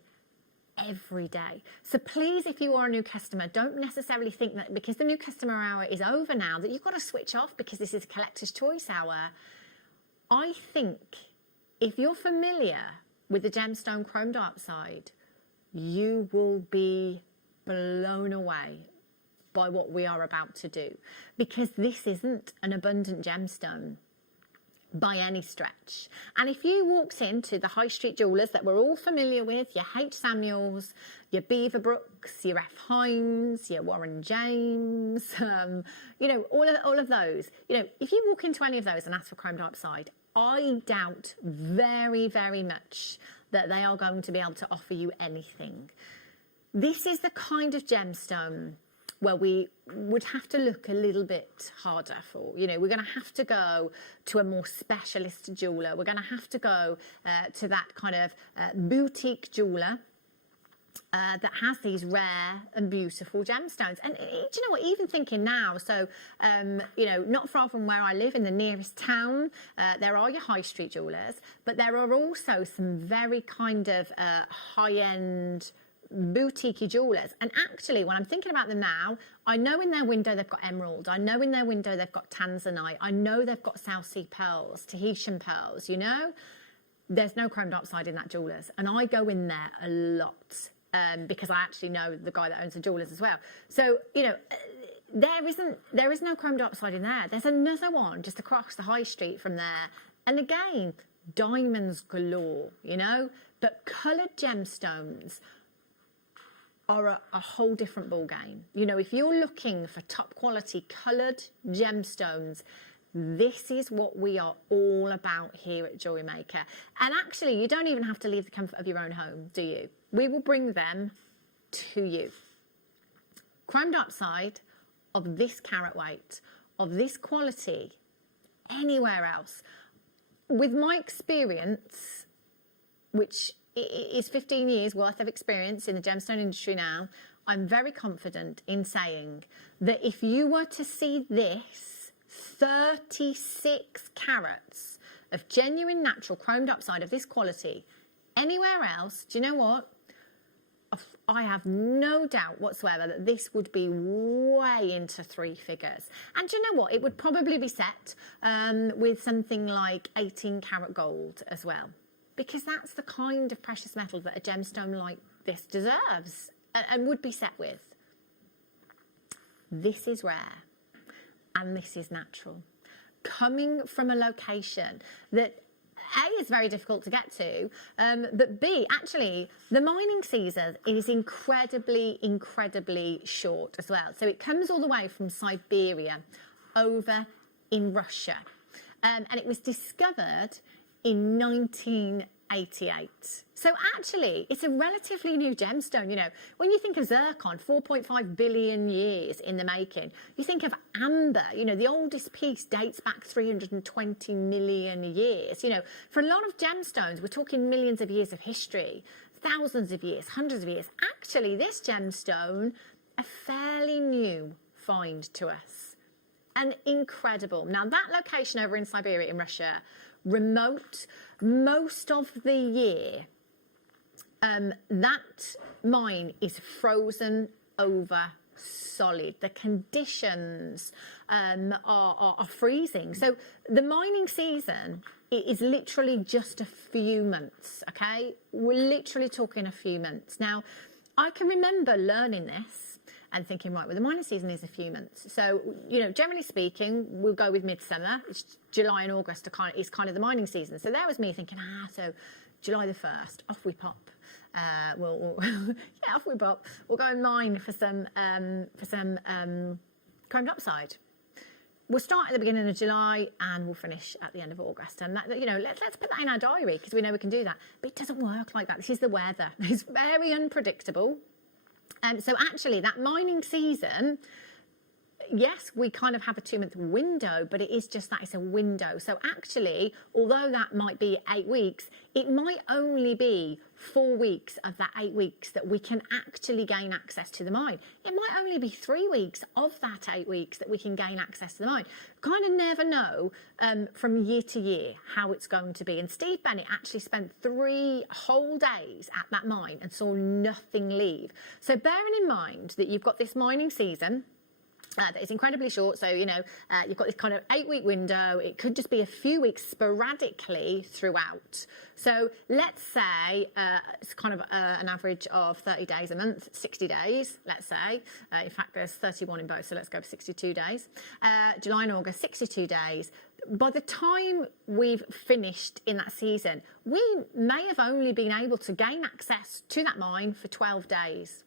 every day. So please, if you are a new customer, don't necessarily think that because the new customer hour is over now that you've got to switch off because this is a collector's choice hour. I think if you're familiar with the Gemstone chrome dioxide, you will be blown away by what we are about to do, because this isn't an abundant gemstone by any stretch. And if you walked into the high street jewellers that we're all familiar with, your H. Samuels, your Beaverbrooks, your F. Hines, your Warren James, you know, all of those, you know, if you walk into any of those and ask for chrome dioxide, I doubt very, very much that they are going to be able to offer you anything. This is the kind of gemstone where we would have to look a little bit harder for. You know, we're going to have to go to a more specialist jeweller. We're going to have to go to that kind of boutique jeweller that has these rare and beautiful gemstones. And do you know what, even thinking now, so, you know, not far from where I live in the nearest town, there are your high street jewellers, but there are also some very kind of high-end boutique jewellers. And actually, when I'm thinking about them now, I know in their window they've got emerald, I know in their window they've got tanzanite, I know they've got South Sea pearls, Tahitian pearls, you know. There's no chrome dioxide in that jewellers, and I go in there a lot because I actually know the guy that owns the jewellers as well. So, you know, there is no chrome dioxide in there. There's another one just across the high street from there, and again, diamonds galore, you know. But coloured gemstones are a whole different ball game. You know, if you're looking for top quality coloured gemstones, this is what we are all about here at JewelleryMaker. And actually, you don't even have to leave the comfort of your own home, do you? We will bring them to you. Chrome dioxide of this carat weight, of this quality, anywhere else. With my experience, which is 15 years worth of experience in the gemstone industry now, I'm very confident in saying that if you were to see this 36 carats of genuine natural chrome dioxide of this quality anywhere else, do you know what? I have no doubt whatsoever that this would be way into 3 figures. And do you know what? It would probably be set with something like 18 karat gold as well, because that's the kind of precious metal that a gemstone like this deserves and would be set with. This is rare and this is natural. Coming from a location that A, is very difficult to get to, but B, actually, the mining season is incredibly, incredibly short as well. So it comes all the way from Siberia over in Russia. And it was discovered in 1988. So actually, it's a relatively new gemstone. You know, when you think of zircon, 4.5 billion years in the making. You think of amber, you know, the oldest piece dates back 320 million years. You know, for a lot of gemstones, we're talking millions of years of history, thousands of years, hundreds of years. Actually, this gemstone, a fairly new find to us. And incredible. Now, that location over in Siberia in Russia, remote most of the year, that mine is frozen over solid. The conditions are freezing. So the mining season is literally just a few months, okay? We're literally talking a few months. Now, I can remember learning this and thinking, right, well, the mining season is a few months. So, you know, generally speaking, we'll go with midsummer. It's July and August is kind of the mining season. So there was me thinking, so July the 1st, off we pop. Yeah, off we pop. We'll go and mine for some chrome dioxide. We'll start at the beginning of July and we'll finish at the end of August. And that, you know, let's put that in our diary because we know we can do that. But it doesn't work like that. This is the weather. It's very unpredictable. So actually, that mining season, yes, we kind of have a 2-month window, but it is just that, it's a window. So actually, although that might be 8 weeks, it might only be 4 weeks of that 8 weeks that we can actually gain access to the mine. It might only be 3 weeks of that 8 weeks that we can gain access to the mine. Kind of never know from year to year how it's going to be. And Steve Bennett actually spent 3 whole days at that mine and saw nothing leave. So bearing in mind that you've got this mining season, that is incredibly short, so you've got this kind of 8-week window. It could just be a few weeks sporadically throughout. So let's say it's kind of an average of 30 days a month, 60 days, let's say. In fact, there's 31 in both, so let's go for 62 days. July and August, 62 days. By the time we've finished in that season, we may have only been able to gain access to that mine for 12 days.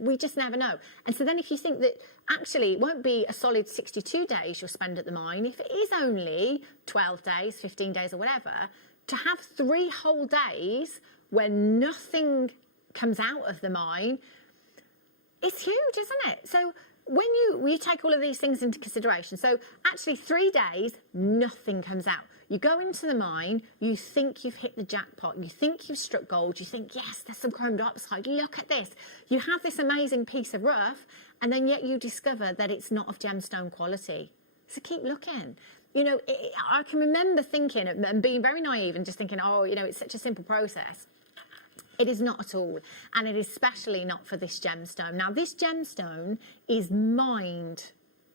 We just never know. And so then if you think that actually it won't be a solid 62 days you'll spend at the mine, if it is only 12 days, 15 days or whatever, to have 3 whole days where nothing comes out of the mine, it's huge, isn't it? So when you take all of these things into consideration, so actually 3 days, nothing comes out. You go into the mine, you think you've hit the jackpot, you think you've struck gold, you think, yes, there's some chrome dioxide, look at this. You have this amazing piece of rough, and then yet you discover that it's not of gemstone quality. So keep looking. I can remember thinking and being very naive and just thinking, it's such a simple process. It is not at all, and it is especially not for this gemstone. Now, this gemstone is mined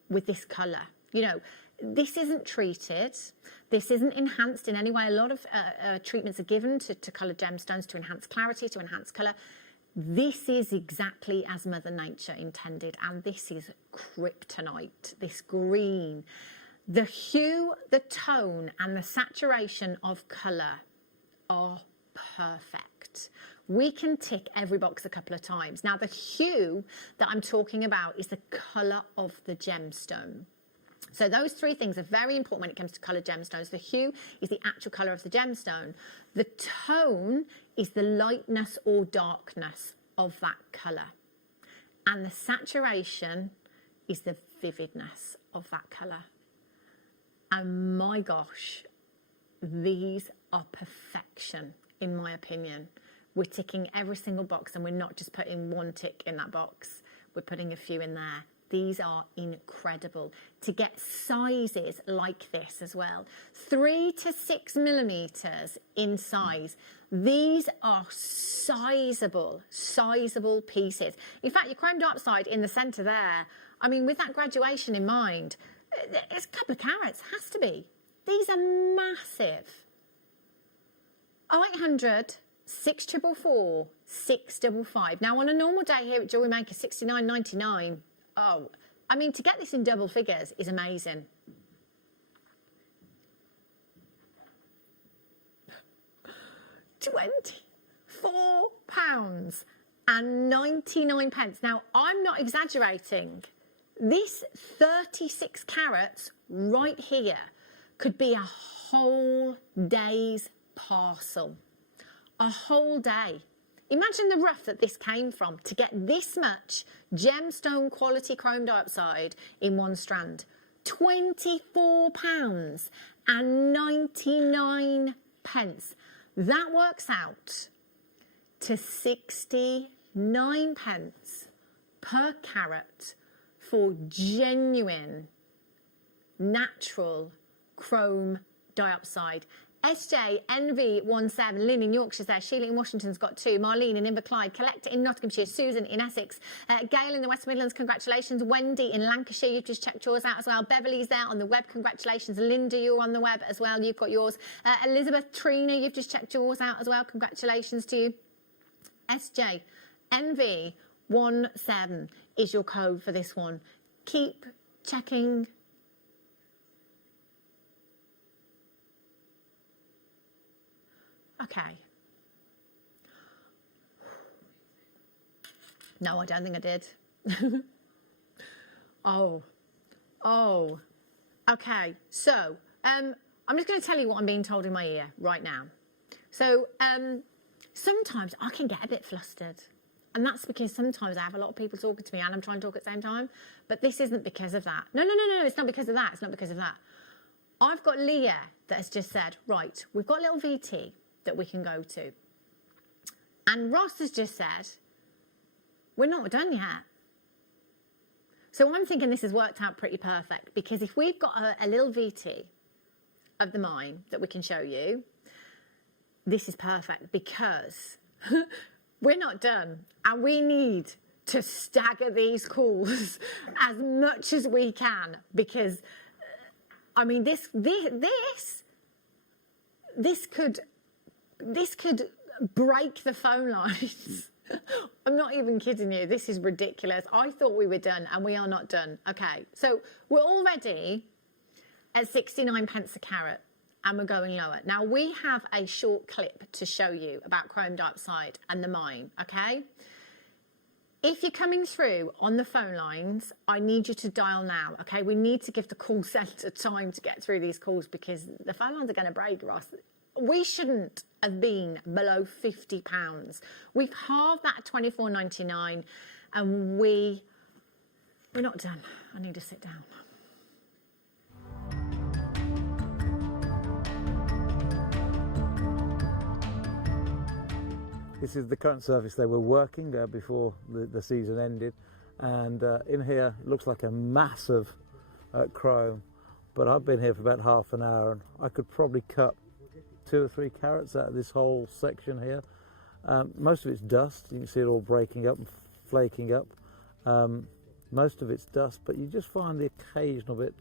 with this colour. This isn't treated. This isn't enhanced in any way. A lot of treatments are given to coloured gemstones to enhance clarity, to enhance colour. This is exactly as Mother Nature intended, and this is kryptonite, this green. The hue, the tone, and the saturation of colour are perfect. We can tick every box a couple of times. Now, the hue that I'm talking about is the colour of the gemstone. So those 3 things are very important when it comes to coloured gemstones. The hue is the actual colour of the gemstone. The tone is the lightness or darkness of that colour. And the saturation is the vividness of that colour. And my gosh, these are perfection, in my opinion. We're ticking every single box, and we're not just putting 1 tick in that box. We're putting a few in there. These are incredible. To get sizes like this as well, 3 to 6 millimeters in size. These are sizable pieces. In fact, your chrome dioxide in the centre there, with that graduation in mind, it's a couple of carats, has to be. These are massive. 0800 644 655. Now, on a normal day here at JewelleryMaker, $69.99. Oh, to get this in double figures is amazing. £24.99. Now, I'm not exaggerating. This 36 carats right here could be a whole day's parcel. A whole day. Imagine the rough that this came from to get this much gemstone quality chrome dioxide in 1 strand. £24.99. That works out to 69 pence per carat for genuine, natural chrome dioxide. SJ, NV17, Lynn in Yorkshire's there, Sheila in Washington's got 2, Marlene in Inverclyde, Collector in Nottinghamshire, Susan in Essex, Gail in the West Midlands, congratulations, Wendy in Lancashire, you've just checked yours out as well, Beverly's there on the web, congratulations, Linda, you're on the web as well, you've got yours, Elizabeth, Trina, you've just checked yours out as well, congratulations to you. SJ, NV17 is your code for this one. Keep checking. Okay. No, I don't think I did. Oh. Okay, so I'm just going to tell you what I'm being told in my ear right now. So sometimes I can get a bit flustered. And that's because sometimes I have a lot of people talking to me and I'm trying to talk at the same time. But this isn't because of that. No, it's not because of that. It's not because of that. I've got Leah that has just said, right, we've got a little VT that we can go to. And Ross has just said, we're not done yet. So I'm thinking this has worked out pretty perfect, because if we've got a little VT of the mine that we can show you, this is perfect, because we're not done and we need to stagger these calls as much as we can, because I mean this could break the phone lines. I'm not even kidding you. This is ridiculous. I thought we were done and we are not done. Okay, so we're already at 69 pence a carat and we're going lower. Now we have a short clip to show you about chrome dioxide and the mine, okay? If you're coming through on the phone lines, I need you to dial now, okay? We need to give the call centre time to get through these calls, because the phone lines are going to break, Ross. We shouldn't have been below £50. We've halved that at $24.99 and we're not done. I need to sit down. This is the current surface they were working before the season ended, and in here it looks like a massive chrome, but I've been here for about half an hour and I could probably cut 2 or 3 carats out of this whole section here. Most of it's dust. You can see it all breaking up and flaking up. Most of it's dust, but you just find the occasional bit.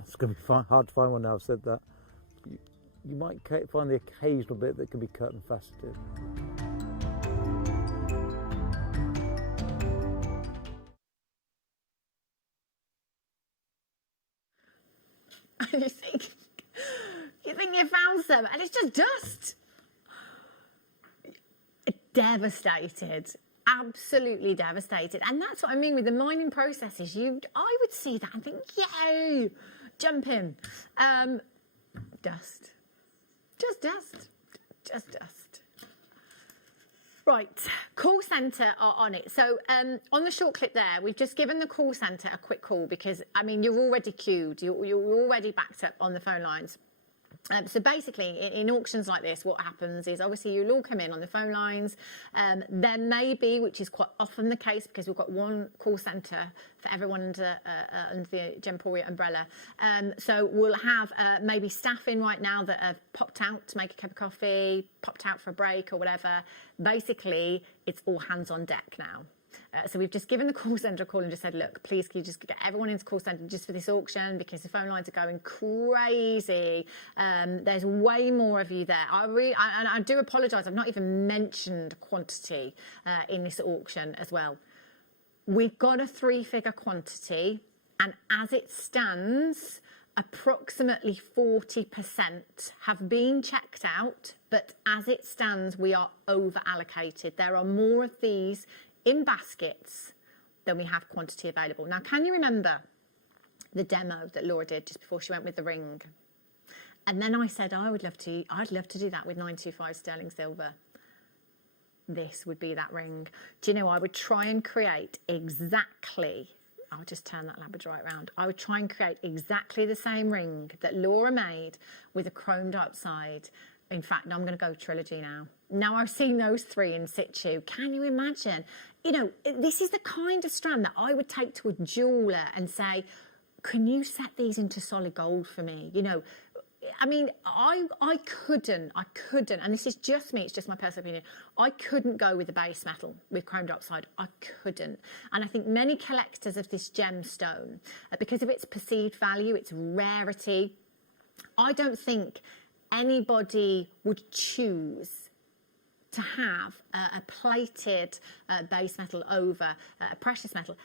It's going to be hard to find one now I've said that. You might find the occasional bit that can be cut and faceted. You think you found some and it's just dust. Devastated, absolutely devastated. And that's what I mean with the mining processes. I would see that and think, yay, jump in. Dust. Just dust. Just dust. Right, call centre are on it. So on the short clip there, we've just given the call centre a quick call, because, I mean, you're already queued. You're already backed up on the phone lines. So basically, in auctions like this, what happens is, obviously, you'll all come in on the phone lines. There may be, which is quite often the case, because we've got one call centre for everyone under the Gemporia umbrella. So we'll have maybe staff in right now that have popped out to make a cup of coffee, popped out for a break or whatever. Basically, it's all hands on deck now. So we've just given the call centre a call and just said, look, please can you just get everyone into call centre just for this auction, because the phone lines are going crazy. There's way more of you there. I do apologise, I've not even mentioned quantity in this auction as well. We've got a 3-figure quantity, and as it stands, approximately 40% have been checked out, but as it stands, we are over allocated. There are more of these in baskets than we have quantity available. Now, can you remember the demo that Laura did just before she went with the ring? And then I said, I'd love to do that with 925 sterling silver. This would be that ring. Do you know, I would try and create exactly, I'll just turn that labradorite around. I would try and create exactly the same ring that Laura made with a chrome dioxide. In fact, I'm going to go trilogy now. Now I've seen those 3 in situ. Can you imagine? You know, this is the kind of strand that I would take to a jeweller and say, can you set these into solid gold for me? You know, I mean, I couldn't, and this is just me, it's just my personal opinion, I couldn't go with the base metal, with chrome dioxide. I couldn't. And I think many collectors of this gemstone, because of its perceived value, its rarity, I don't think anybody would choose to have a plated base metal over a precious metal.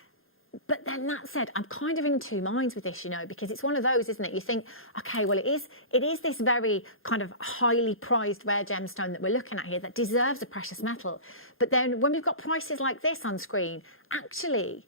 But then that said, I'm kind of in two minds with this, you know, because it's one of those, isn't it? You think, okay, well, it is this very kind of highly prized rare gemstone that we're looking at here that deserves a precious metal. But then when we've got prices like this on screen, actually,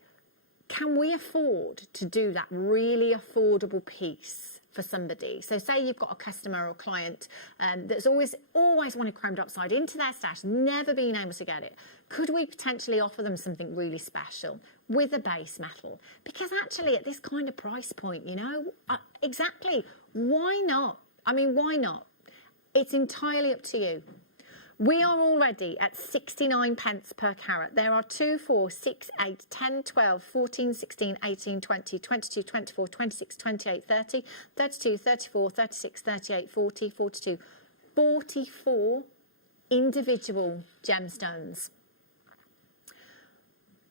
can we afford to do that really affordable piece for somebody? So say you've got a customer or client that's always wanted chrome dioxide into their stash, never been able to get it. Could we potentially offer them something really special with a base metal? Because actually at this kind of price point, you know, exactly, why not? I mean, why not? It's entirely up to you. We are already at 69 pence per carat. There are 2, 4, 6, 8, 10, 12, 14, 16, 18, 20, 22, 24, 26, 28, 30, 32, 34, 36, 38, 40, 42, 44 individual gemstones.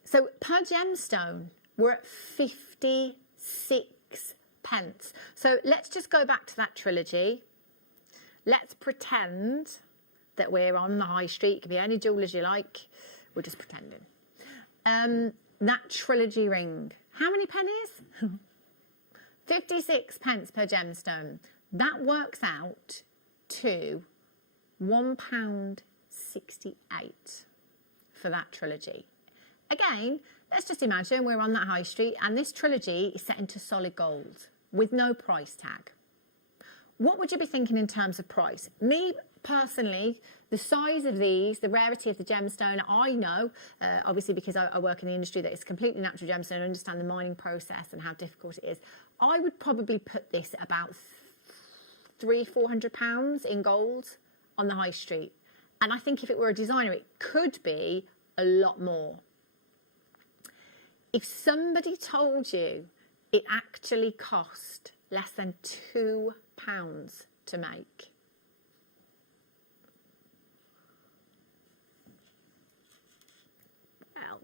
So per gemstone, we're at 56 pence. So let's just go back to that trilogy. Let's pretend that we're on the high street. It can be any jewellers you like. We're just pretending. That trilogy ring. How many pennies? 56 pence per gemstone. That works out to £1.68 for that trilogy. Again, let's just imagine we're on that high street and this trilogy is set into solid gold with no price tag. What would you be thinking in terms of price? Me personally, the size of these, the rarity of the gemstone, I know, obviously because I work in the industry that it's completely natural gemstone, I understand the mining process and how difficult it is. I would probably put this at about £300-400 in gold on the high street. And I think if it were a designer, it could be a lot more. If somebody told you it actually cost less than £2 to make, well,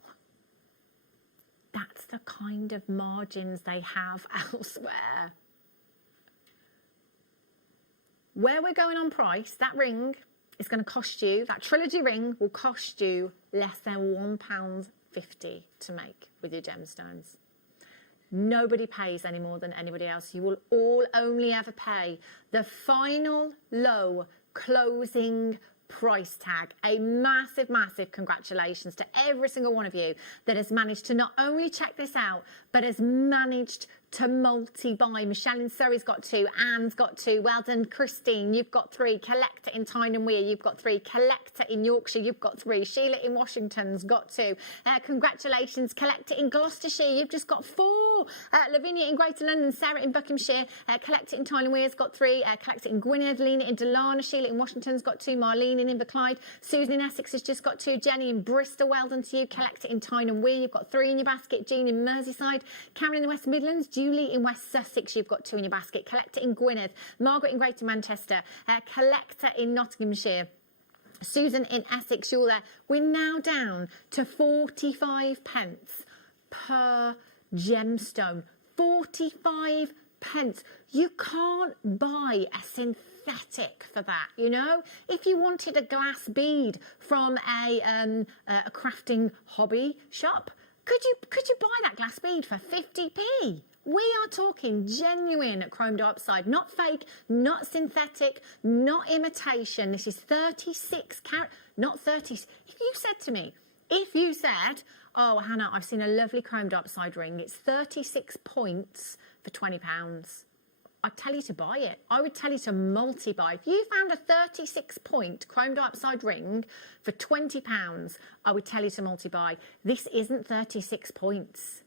that's the kind of margins they have elsewhere. Where we're going on price, that ring is going to cost you, that trilogy ring will cost you less than £1.50 to make with your gemstones. Nobody pays any more than anybody else. You will all only ever pay the final low closing price tag. A massive, massive congratulations to every single one of you that has managed to not only check this out, but has managed to multi-buy. Michelle in Surrey's got 2, Anne's got 2, well done Christine, you've got 3, Collector in Tyne and Wear, you've got 3, Collector in Yorkshire, you've got 3, Sheila in Washington's got 2, congratulations Collector in Gloucestershire, you've just got 4, Lavinia in Greater London, Sarah in Buckinghamshire, Collector in Tyne and Wear's got 3, Collector in Gwynedd, Lena in Delana, Sheila in Washington's got 2, Marlene in Inverclyde, Susan in Essex has just got 2, Jenny in Bristol, well done to you, Collector in Tyne and Wear, you've got 3 in your basket, Jean in Merseyside, Karen in the West Midlands, Julie in West Sussex, you've got 2 in your basket. Collector in Gwynedd, Margaret in Greater Manchester, Collector in Nottinghamshire, Susan in Essex, you're there. We're now down to 45 pence per gemstone. 45 pence. You can't buy a synthetic for that, you know? If you wanted a glass bead from a crafting hobby shop, could you buy that glass bead for 50p? We are talking genuine chrome dioxide, not fake, not synthetic, not imitation. This is 36 carat, not 30. If you said, oh, Hannah, I've seen a lovely chrome dioxide ring, it's 36 points for £20, I'd tell you to buy it. I would tell you to multi-buy. If you found a 36-point chrome dioxide ring for £20, I would tell you to multi-buy. This isn't 36 points.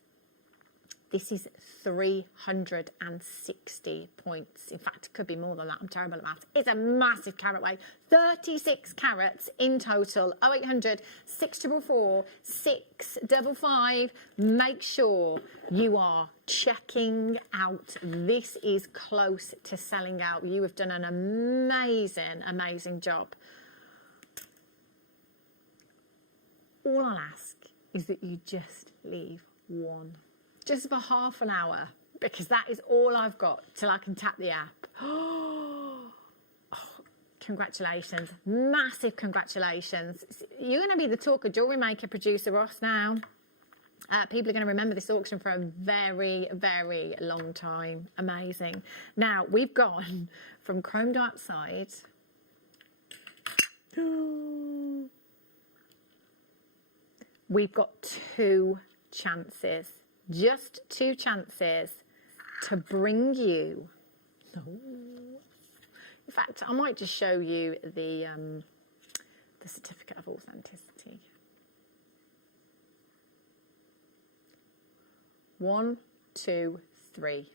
This is 360 points. In fact, it could be more than that. I'm terrible at maths. It's a massive carat weight. 36 carats in total. 0800 644 655. Make sure you are checking out. This is close to selling out. You have done an amazing, amazing job. All I'll ask is that you just leave one. Just for half an hour, because that is all I've got till I can tap the app. Oh, congratulations. Massive congratulations. You're going to be the talk of Jewellery Maker producer, Ross, now. People are going to remember this auction for a very, very long time. Amazing. Now, we've gone from chrome dioxide. We've got 2 chances. Just 2 chances to bring you. In fact, I might just show you the certificate of authenticity. 1, 2, 3.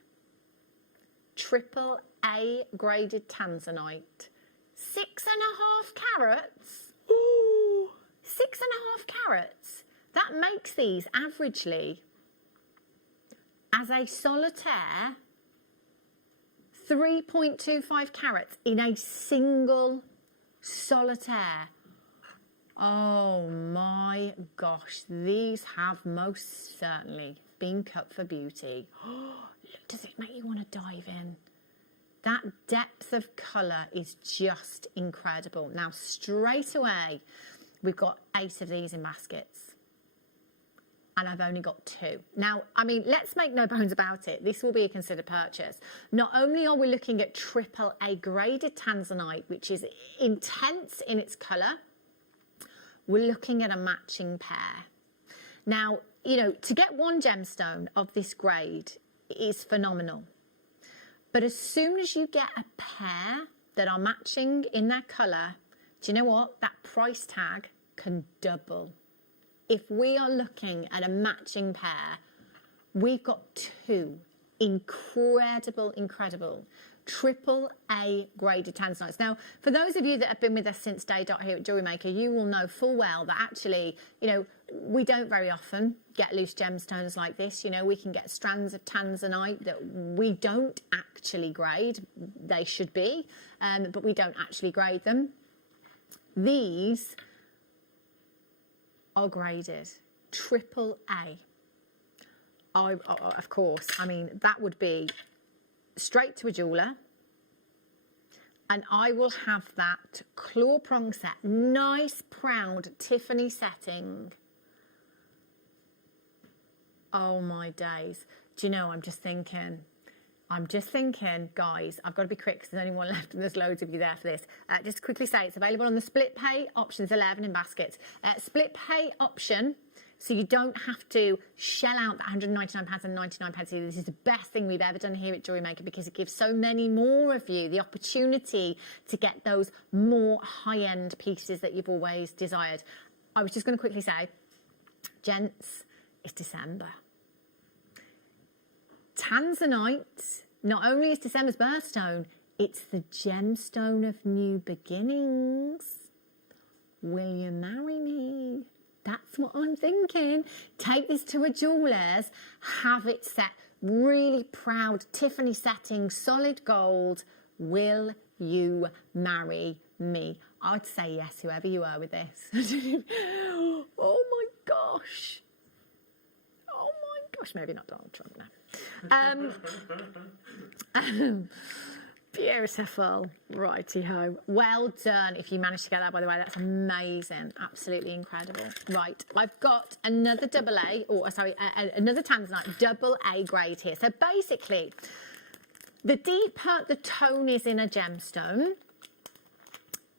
Triple A graded tanzanite. 6.5 carats. Ooh, 6.5 carats. That makes these averagely, as a solitaire, 3.25 carats in a single solitaire. Oh my gosh, these have most certainly been cut for beauty. Does it make you want to dive in? That depth of colour is just incredible. Now, straight away, we've got 8 of these in baskets. And I've only got 2. Now, I mean, let's make no bones about it. This will be a considered purchase. Not only are we looking at triple A graded tanzanite, which is intense in its colour, we're looking at a matching pair. Now, you know, to get one gemstone of this grade is phenomenal. But as soon as you get a pair that are matching in their colour, do you know what? That price tag can double. If we are looking at a matching pair, we've got 2 incredible triple A graded tanzanites. Now, for those of you that have been with us since day dot here at JewelleryMaker, you will know full well that actually, you know, we don't very often get loose gemstones like this. You know, we can get strands of tanzanite that we don't actually grade. They should be, but we don't actually grade them. These are graded triple A. Of course, I mean, that would be straight to a jeweller, and I will have that claw prong set, nice proud Tiffany setting. Oh my days. Do you know, I'm just thinking, guys, I've got to be quick because there's only one left and there's loads of you there for this. Just to quickly say, it's available on the split pay, options 11 in baskets. Split pay option, so you don't have to shell out that £199 and 99 pence. This is the best thing we've ever done here at JewelleryMaker because it gives so many more of you the opportunity to get those more high-end pieces that you've always desired. I was just going to quickly say, gents, it's December. Tanzanite, not only is December's birthstone, it's the gemstone of new beginnings. Will you marry me? That's what I'm thinking. Take this to a jeweller's, have it set, really proud Tiffany setting, solid gold. Will you marry me? I'd say yes, whoever you are with this. Oh my gosh. Oh my gosh, maybe not Donald Trump now. Beautiful. Righty-ho. Well done if you managed to get that, by the way. That's amazing. Absolutely incredible. Right, I've got another double A, or sorry, another tanzanite double A grade here. So basically, the deeper the tone is in a gemstone,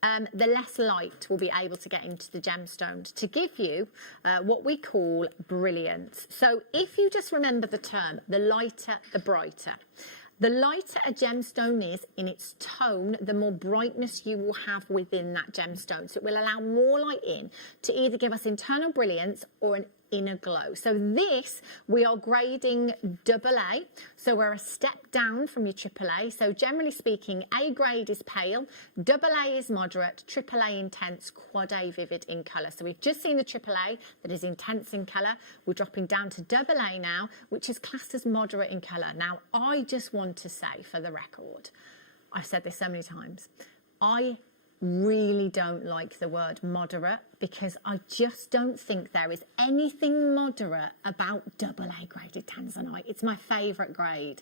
the less light will be able to get into the gemstone to give you what we call brilliance. So if you just remember the term, the lighter, the brighter. The lighter a gemstone is in its tone, the more brightness you will have within that gemstone. So it will allow more light in to either give us internal brilliance or an inner glow. So this, we are grading double A. So we're a step down from your triple A. So generally speaking, A grade is pale, double A is moderate, triple A intense, quad A vivid in colour. So we've just seen the triple A that is intense in colour. We're dropping down to double A now, which is classed as moderate in colour. Now, I just want to say for the record, I've said this so many times, I really don't like the word moderate because I just don't think there is anything moderate about double A graded tanzanite. It's my favourite grade.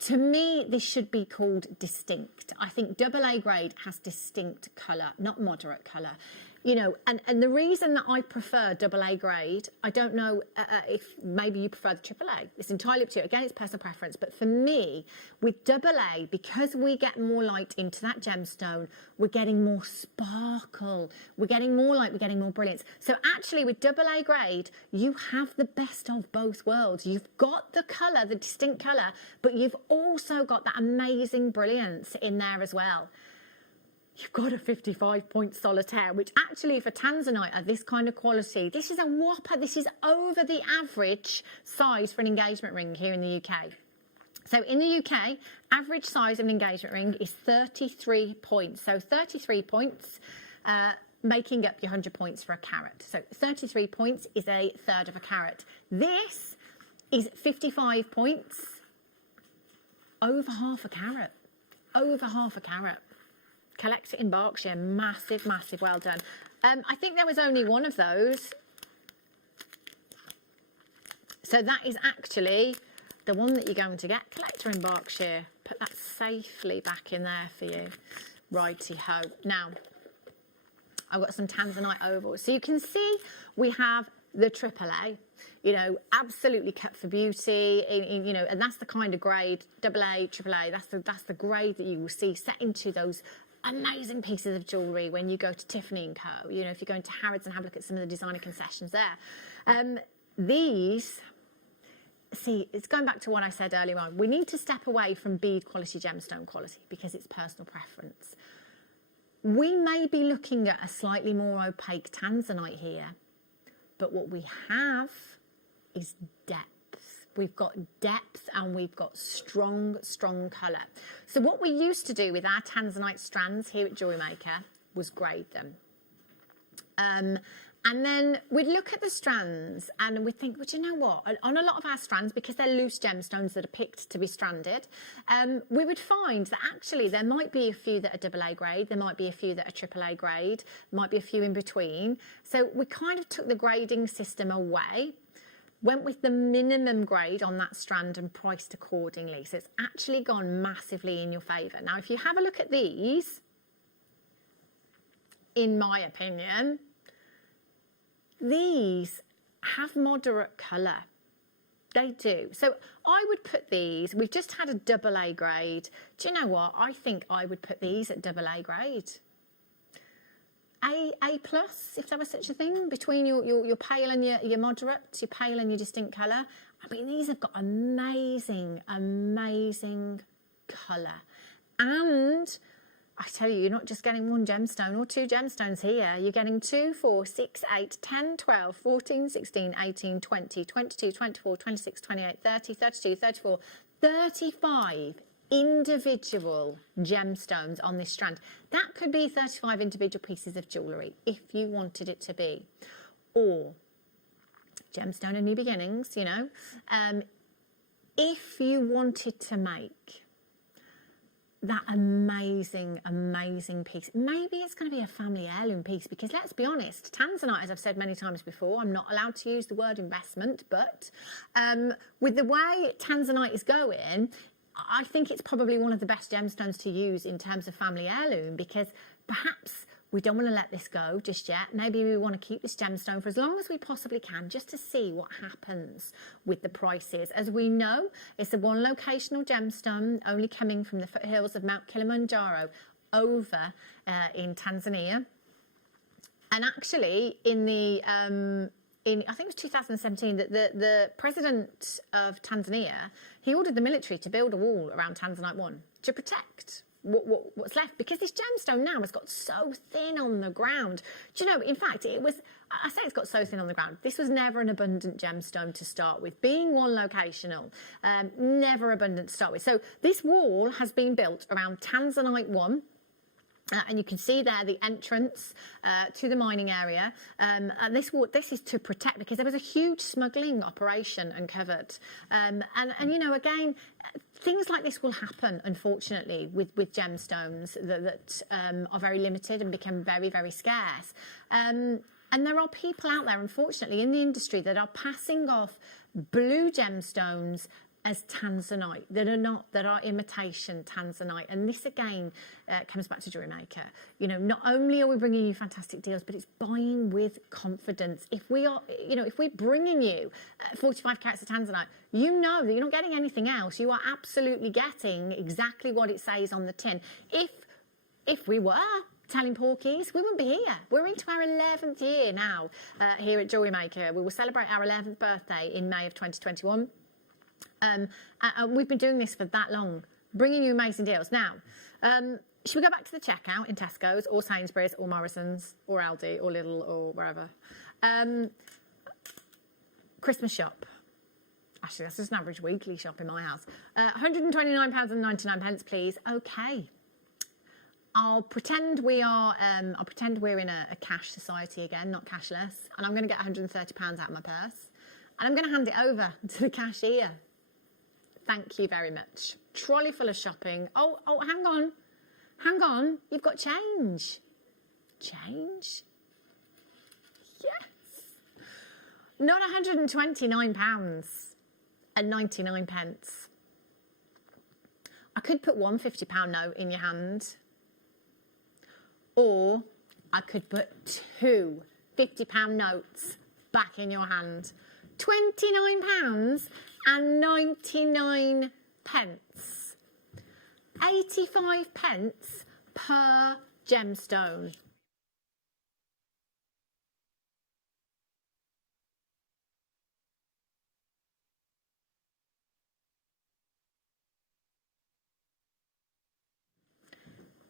To me, this should be called distinct. I think double A grade has distinct colour, not moderate colour. You know, and the reason that I prefer double A grade, I don't know if maybe you prefer the triple A. It's entirely up to you. Again, it's personal preference. But for me, with double A, because we get more light into that gemstone, we're getting more sparkle. We're getting more light, we're getting more brilliance. So actually, with double A grade, you have the best of both worlds. You've got the colour, the distinct colour, but you've also got that amazing brilliance in there as well. you've got a 55-point solitaire, which actually for tanzanite at this kind of quality, this is a whopper. This is over the average size for an engagement ring here in the UK. So in the UK, average size of an engagement ring is 33 points. So 33 points, making up your 100 points for a carat. So 33 points is a third of a carat. This is 55 points, over half a carat. Over half a carat. Collect it in Berkshire. Massive, massive, well done. I think there was only one of those. So that is actually the one that you're going to get. Collector in Berkshire. Put that safely back in there for you. Righty-ho. Now, I've got some tanzanite ovals. So you can see we have the AAA, you know, absolutely cut for beauty, you know, and that's the kind of grade, AA, AAA, that's the grade that you will see set into those amazing pieces of jewellery when you go to Tiffany & Co. You know, if you're going to Harrods and have a look at some of the designer concessions there. These, see, it's going back to what I said earlier on. We need to step away from bead quality, gemstone quality, because it's personal preference. We may be looking at a slightly more opaque tanzanite here, but what we have is depth. We've got depth and we've got strong, strong colour. So what we used to do with our tanzanite strands here at JewelleryMaker was grade them. And then we'd look at the strands and we'd think, well, do you know what? On a lot of our strands, because they're loose gemstones that are picked to be stranded, we would find that actually there might be a few that are AA grade, there might be a few that are AAA grade, there might be a few in between. So we kind of took the grading system away, went with the minimum grade on that strand and priced accordingly. So it's actually gone massively in your favour. Now, if you have a look at these, in my opinion, these have moderate colour. They do. So I would put these, we've just had a AA grade. Do you know what? I think I would put these at AA grade. A plus, if there was such a thing, between your pale and your moderate, your pale and your distinct colour. I mean, these have got amazing, amazing colour. And I tell you, you're not just getting one gemstone or two gemstones here. You're getting 2, 4, 6, 8, 10, 12, 14, 16, 18, 20, 22, 24, 26, 28, 30, 32, 34, 35 individual gemstones on this strand. That could be 35 individual pieces of jewellery if you wanted it to be. Or gemstone and new beginnings, you know. If you wanted to make that amazing, amazing piece. Maybe it's going to be a family heirloom piece, because let's be honest, tanzanite, as I've said many times before, I'm not allowed to use the word investment, but with the way tanzanite is going, I think it's probably one of the best gemstones to use in terms of family heirloom, because perhaps we don't want to let this go just yet. Maybe we want to keep this gemstone for as long as we possibly can, just to see what happens with the prices. As we know, it's a one locational gemstone, only coming from the foothills of Mount Kilimanjaro over in Tanzania. And actually, in the I think it was 2017, that the president of Tanzania, he ordered the military to build a wall around Tanzanite 1 to protect what's left, because this gemstone now has got so thin on the ground. Do you know, in fact, it was, I say it's got so thin on the ground, this was never an abundant gemstone to start with. Being one locational, never abundant to start with. So this wall has been built around Tanzanite 1. And you can see there the entrance to the mining area. And this is to protect, because there was a huge smuggling operation uncovered. And you know, again, things like this will happen, unfortunately, with gemstones that are very limited and become very, very scarce. And there are people out there, unfortunately, in the industry that are passing off blue gemstones as tanzanite, that are imitation tanzanite. And this again comes back to JewelleryMaker. You know, not only are we bringing you fantastic deals, but it's buying with confidence. If we are, you know, if we're bringing you 45 carats of tanzanite, you know that you're not getting anything else. You are absolutely getting exactly what it says on the tin. If we were telling porkies, we wouldn't be here. We're into our 11th year now here at JewelleryMaker. We will celebrate our 11th birthday in May of 2021. We've been doing this for that long, bringing you amazing deals. Now, should we go back to the checkout in Tesco's or Sainsbury's or Morrison's or Aldi or Lidl or wherever? Christmas shop. Actually, that's just an average weekly shop in my house. £129.99, please. Okay. I'll pretend we're in a cash society again, not cashless. And I'm going to get £130 out of my purse. And I'm going to hand it over to the cashier. Thank you very much. Trolley full of shopping. Oh, hang on. Hang on. You've got change. Change? Yes. Not £129.99. I could put one £50 note in your hand. Or I could put two £50 notes back in your hand. £29.99. 85 pence per gemstone.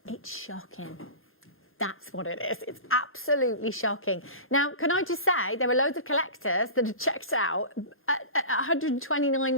It's shocking. That's what it is. It's absolutely shocking. Now, can I just say, there are loads of collectors that have checked out at £129.99.